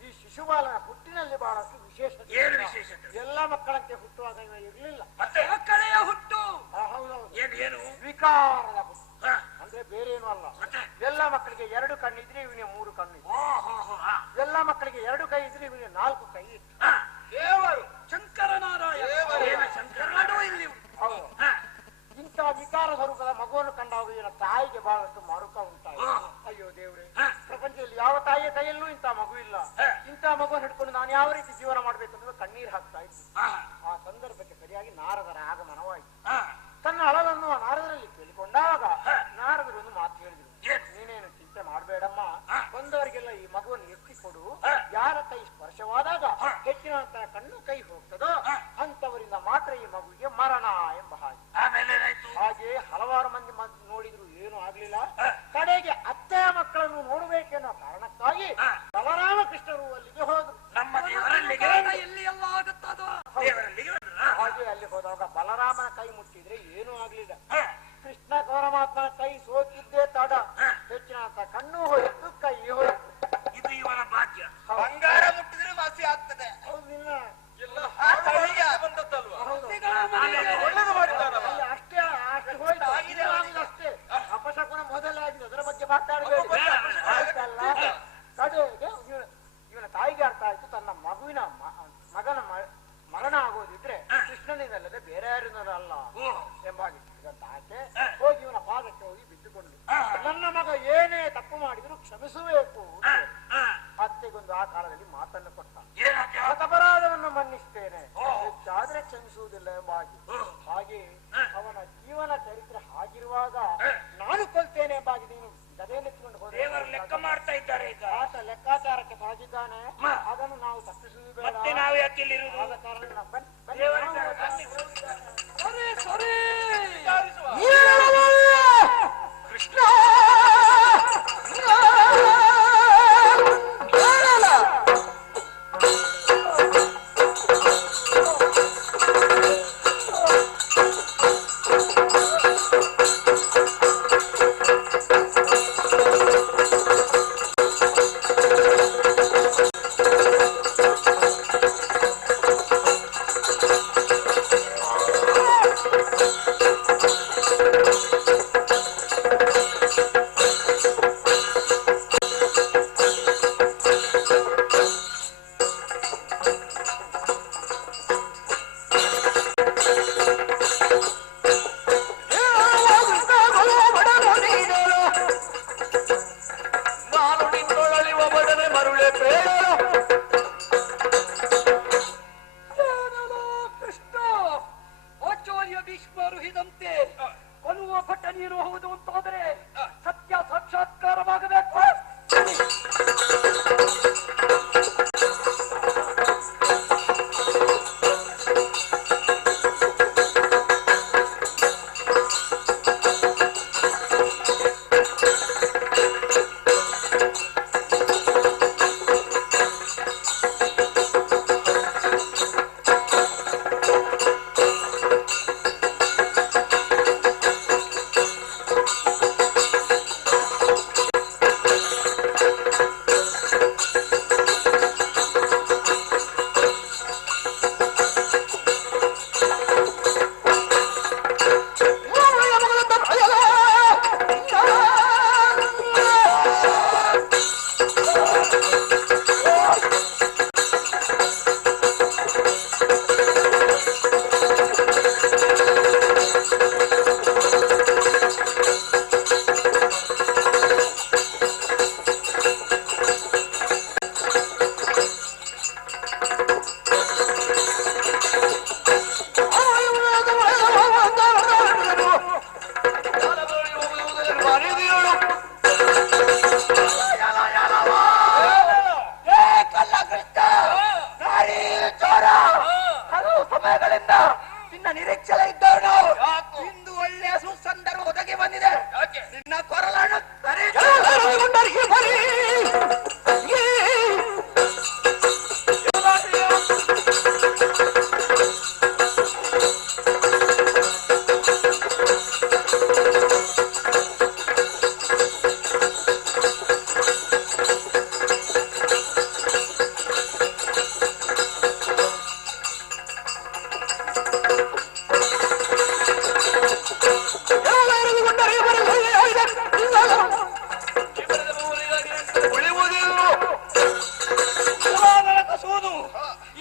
ಈ ಶಿಶುಪಾಲನ ಹುಟ್ಟಿನಲ್ಲಿ ಬಹಳಷ್ಟು ವಿಶೇಷತೆ. ಏನು ವಿಶೇಷತೆ? ಎಲ್ಲ ಮಕ್ಕಳಂತೆ ಹುಟ್ಟುವಾಗ ಇವ ಇರ್ಲಿಲ್ಲ. ಮತ್ತೆ ಮಕ್ಕಳೆಯ ಹುಟ್ಟು ಹೌದೌದು, ಏನು ವಿಕಾರದ ಹುಟ್ಟು. ಅಂದ್ರೆ ಬೇರೆ ಏನು ಅಲ್ಲ. ಎಲ್ಲ ಮಕ್ಕಳಿಗೆ 2 ಕಣ್ಣಿದ್ರೆ ಇವನಿಗೆ 3 ಕಣ್ಣು ಇತ್ತು. ಎಲ್ಲ ಮಕ್ಕಳಿಗೆ 2 ಕೈ ಇದ್ರೆ ಇವನಿಗೆ 4 ಕೈ ಇತ್ತು. ದೇವರು ಶಂಕರನಾರಾಯಣ ಶಂಕರನಾಡು ಇಲ್ಲಿ ಹೌದು. ಇಂಥ ವಿಕಾರ ಸ್ವರೂಪದ ಮಗುವನ್ನು ಕಂಡಾಗ ಇವನ ತಾಯಿಗೆ ಬಹಳಷ್ಟು ಮರುಕ ಉಂಟಾಯಿತು. ಅಯ್ಯೋ ದೇವ್ರೆ, ಪ್ರಪಂಚದಲ್ಲಿ ಯಾವ ತಾಯಿಯ ಕೈಯಲ್ಲೂ ಇಂಥ ಮಗು ಇಲ್ಲ. ಇಂಥ ಮಗುವನ್ನು ಹಿಡ್ಕೊಂಡು ನಾನು ಯಾವ ರೀತಿ ಜೀವನ ಮಾಡ್ಬೇಕು ಅಂತ ಕಣ್ಣೀರು ಹಾಕ್ತಾ ಇತ್ತು. ಆ ಸಂದರ್ಭಕ್ಕೆ ಸರಿಯಾಗಿ ನಾರದರ ಆಗಮನವಾಯಿತು. ತನ್ನ ಅಳಲನ್ನು ಆ ನಾರದರಲ್ಲಿ ಕೇಳಿಕೊಂಡಾಗ ನಾರದರು ಒಂದು ಮಾತು ಹೇಳಿದ್ರು, ನೀನೇನು ಚಿಂತೆ ಮಾಡಬೇಡಮ್ಮ, ಬಂದವರಿಗೆಲ್ಲ ಈ ಮಗುವನ್ನು ಎತ್ತಿಕೊಡು. ಯಾರ ಕೈ ಸ್ಪರ್ಶವಾದಾಗ ಹೆಚ್ಚಿನಂತಹ ಕಣ್ಣು ಕೈ ಹೋಗ್ತದೋ ಅಂತವರಿಂದ ಮಾತ್ರ ಈ ಮಗುವಿಗೆ ಮರಣ ಎಂಬ ಹಾಗೆ. ಹಾಗೆ ಹಲವಾರು ಮಂದಿ ನೋಡಿದ್ರು ಏನೂ ಆಗ್ಲಿಲ್ಲ. ಕಡೆಗೆ ಅತ್ತೆಯ ಮಕ್ಕಳನ್ನು ನೋಡಬೇಕೆನ್ನೋ ಕಾರಣಕ್ಕಾಗಿ ಬಲರಾಮಕೃಷ್ಣರು ಅಲ್ಲಿಗೆ ಹೋದ್ರು. ನಮ್ಮ ದೇವರಲ್ಲಿಗೆ ಎಲ್ಲಿ ಎಲ್ಲ ಆಗುತ್ತದೋ ದೇವರಲ್ಲಿಗೆ ಹಾಗೆ ಅಲ್ಲಿ ಹೋದಾಗ ಬಲರಾಮನ ಕೈ ಮುಟ್ಟಿದ್ರೆ ಏನೂ ಆಗ್ಲಿಲ್ಲ. ಕೃಷ್ಣ ಗೌರಮಾತ ನಿನ್ನ ಕೊರಳನ್ನು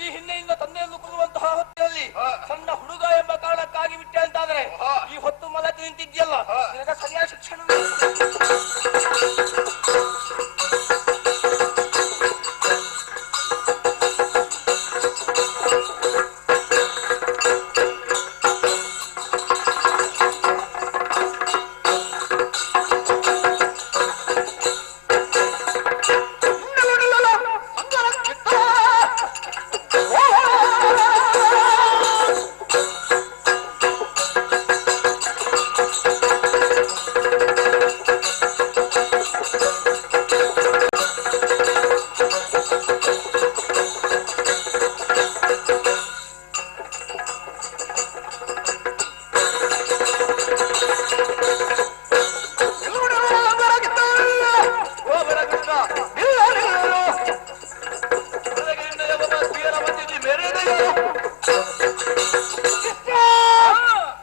ಈ ಹಿಂದೆಯಿಂದ ತಂದೆಯನ್ನು ಕೊಲ್ಲುವಂತಹ ಹೊತ್ತಿನಲ್ಲಿ ಸಣ್ಣ ಹುಡುಗ ಎಂಬ ಕಾರಣಕ್ಕಾಗಿ ಬಿಟ್ಟೆ ಅಂತಾದ್ರೆ ಈ ಹೊತ್ತು ಮಲತಿ ನಿಂತಿದ್ಯಲ್ಲ ನಿನಗೆ ಸರಿಯಾದ ಶಿಕ್ಷಣ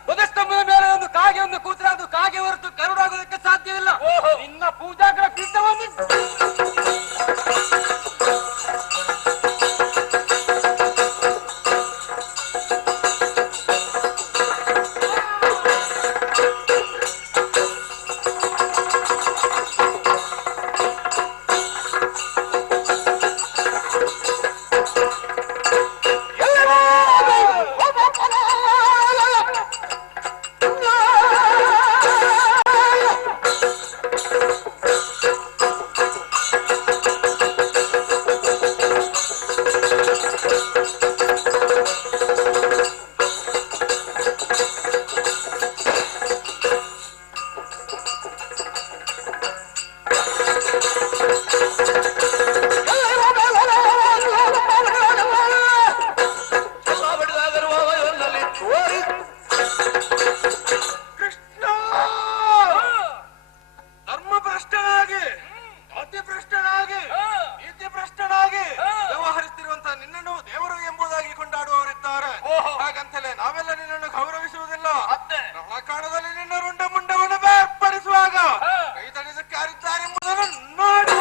ಧ್ವಜಸ್ತಂಭದ ಮೇಲೆ ಒಂದು ಕಾಗೆ ಒಂದು ಕೂತ್ರೆ ಅದು ಕಾಗೆ ಹೊರತು ಕರುಡಾಗೋದಕ್ಕೆ ಸಾಧ್ಯವಿಲ್ಲ. ನಿನ್ನ ಪೂಜಾಗ್ರ ಪೀಠವನ್ನು ವ್ಯವಹರಿಸುತ್ತಿರುವಂತಹ ನಿನ್ನನ್ನು ದೇವರು ಎಂಬುದಾಗಿ ಕೊಂಡಾಡುವವರಿದ್ದಾರೆ. ಹಾಗಂತಲೇ ನಾವೆಲ್ಲ ನಿನ್ನನ್ನು ಗೌರವಿಸುವುದಿಲ್ಲ. ರಣಕಾಣದಲ್ಲಿ ನಿನ್ನ ರುಂಡ ಮುಂಡವನ್ನು ಬೇರ್ಪಡಿಸುವಾಗ ಕೈ ತಡೆದಕ್ಕೆ ಯಾರಿದ್ದಾರೆ ಎಂಬುದನ್ನು ನೋಡಿ.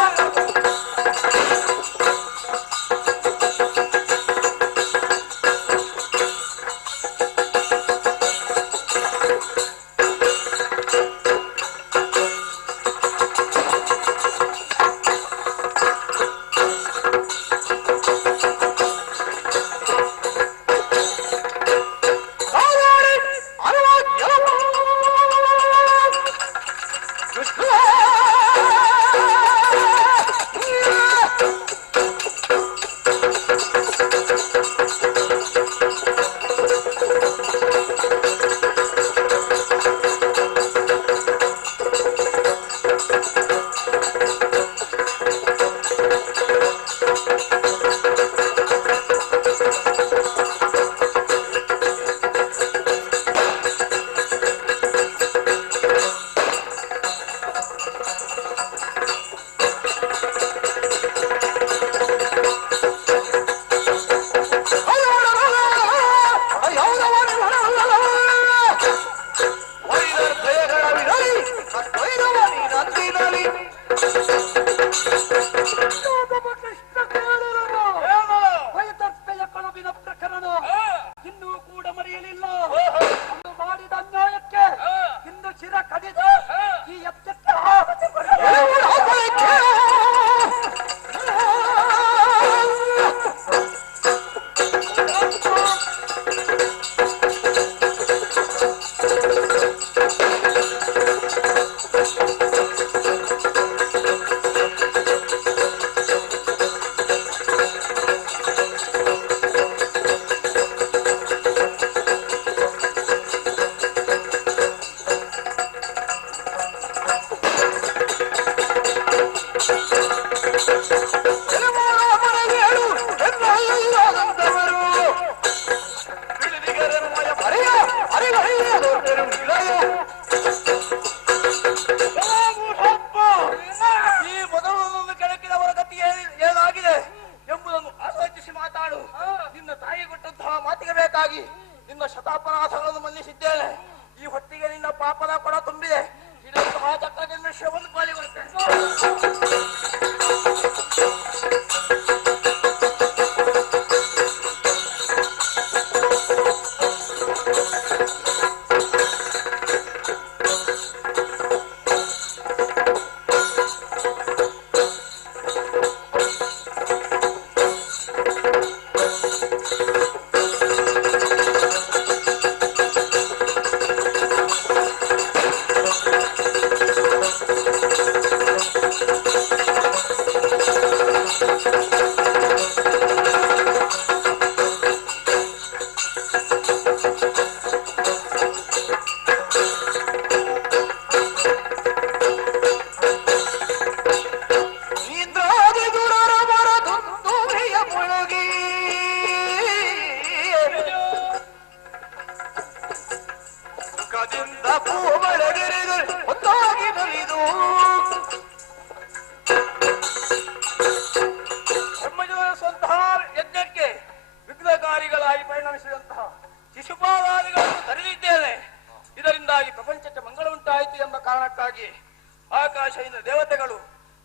ಆಕಾಶದಿಂದ ದೇವತೆಗಳು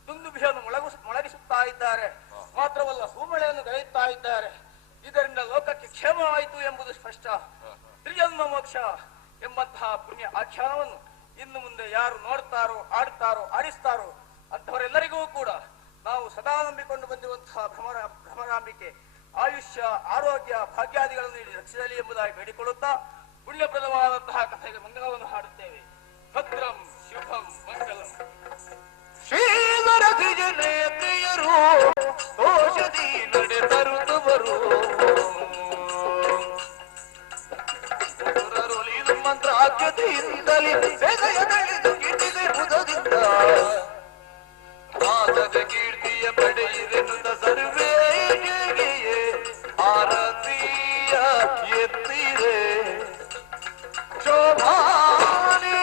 ದುಂದುಭಿಯನ್ನು ಮೊಳಗಿಸುತ್ತಾ ಇದ್ದಾರೆ. ಮಾತ್ರವಲ್ಲ ಸೂಮಳೆಯನ್ನು ಗೈಯುತ್ತಾ ಇದ್ದಾರೆ. ಇದರಿಂದ ಲೋಕಕ್ಕೆ ಕ್ಷೇಮವಾಯಿತು ಎಂಬುದು ಸ್ಪಷ್ಟ. ತ್ರಿಜನ್ಮ ಮೋಕ್ಷ ಎಂಬಂತಹ ಪುಣ್ಯ ಆಖ್ಯಾನವನ್ನು ಇನ್ನು ಮುಂದೆ ಯಾರು ನೋಡ್ತಾರೋ, ಆಡ್ತಾರೋ, ಆಡಿಸ್ತಾರೋ ಅಂಥವರೆಲ್ಲರಿಗೂ ಕೂಡ ನಾವು ಸದಾ ನಂಬಿಕೊಂಡು ಬಂದಿರುವಂತಹ ಭ್ರಮರಾಂಬಿಕೆ ಆಯುಷ್ಯ, ಆರೋಗ್ಯ, ಭಾಗ್ಯಾದಿಗಳನ್ನು ನೀಡಿ ರಕ್ಷಿಸಲಿ ಎಂಬುದಾಗಿ ಬೇಡಿಕೊಳ್ಳುತ್ತಾ ಪುಣ್ಯಪ್ರದವಾದಂತಹ ಕಥೆಗೆ ಮಂಗಲವನ್ನು ಹಾಡುತ್ತೇವೆ. ಭದ್ರಂ ಶುಭಂ ಮಂಗಲಂ. ಶ್ರೀಧರ ದ್ವಿಜನೇತೆಯರು ದೋಷದಿ ನಡೆ ತರುತ್ತವರು ಮಂತ್ರಾಕ್ಷತೆಯಿಂದಲೇ ಬೇಗಯ ಬೆಳೆದು ಗಿಟ್ಟಿದೆ ಬುಧದಿಂದ ಮಾತದ ಕೀರ್ತಿಯ ಪಡೆಯಿರೆನುತ ಸರ್ವೇಗೆ ಆರತಿಯ ಎತ್ತಿದೆ ಶೋಭಾನಿ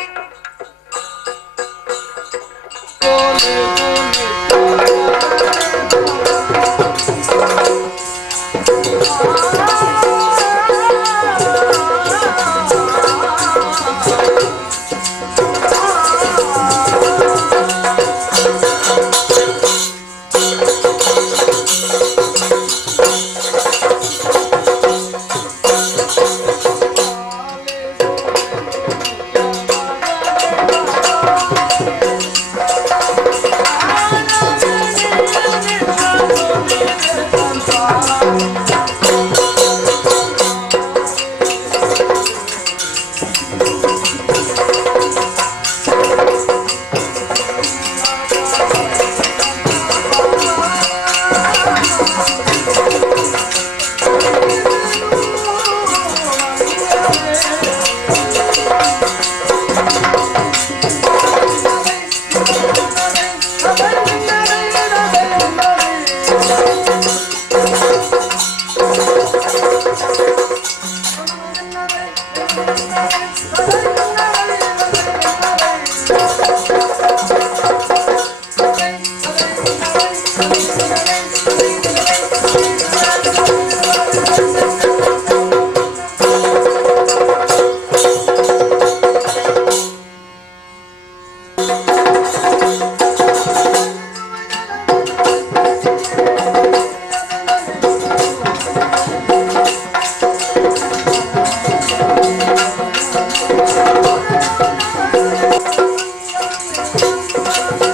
Thank you.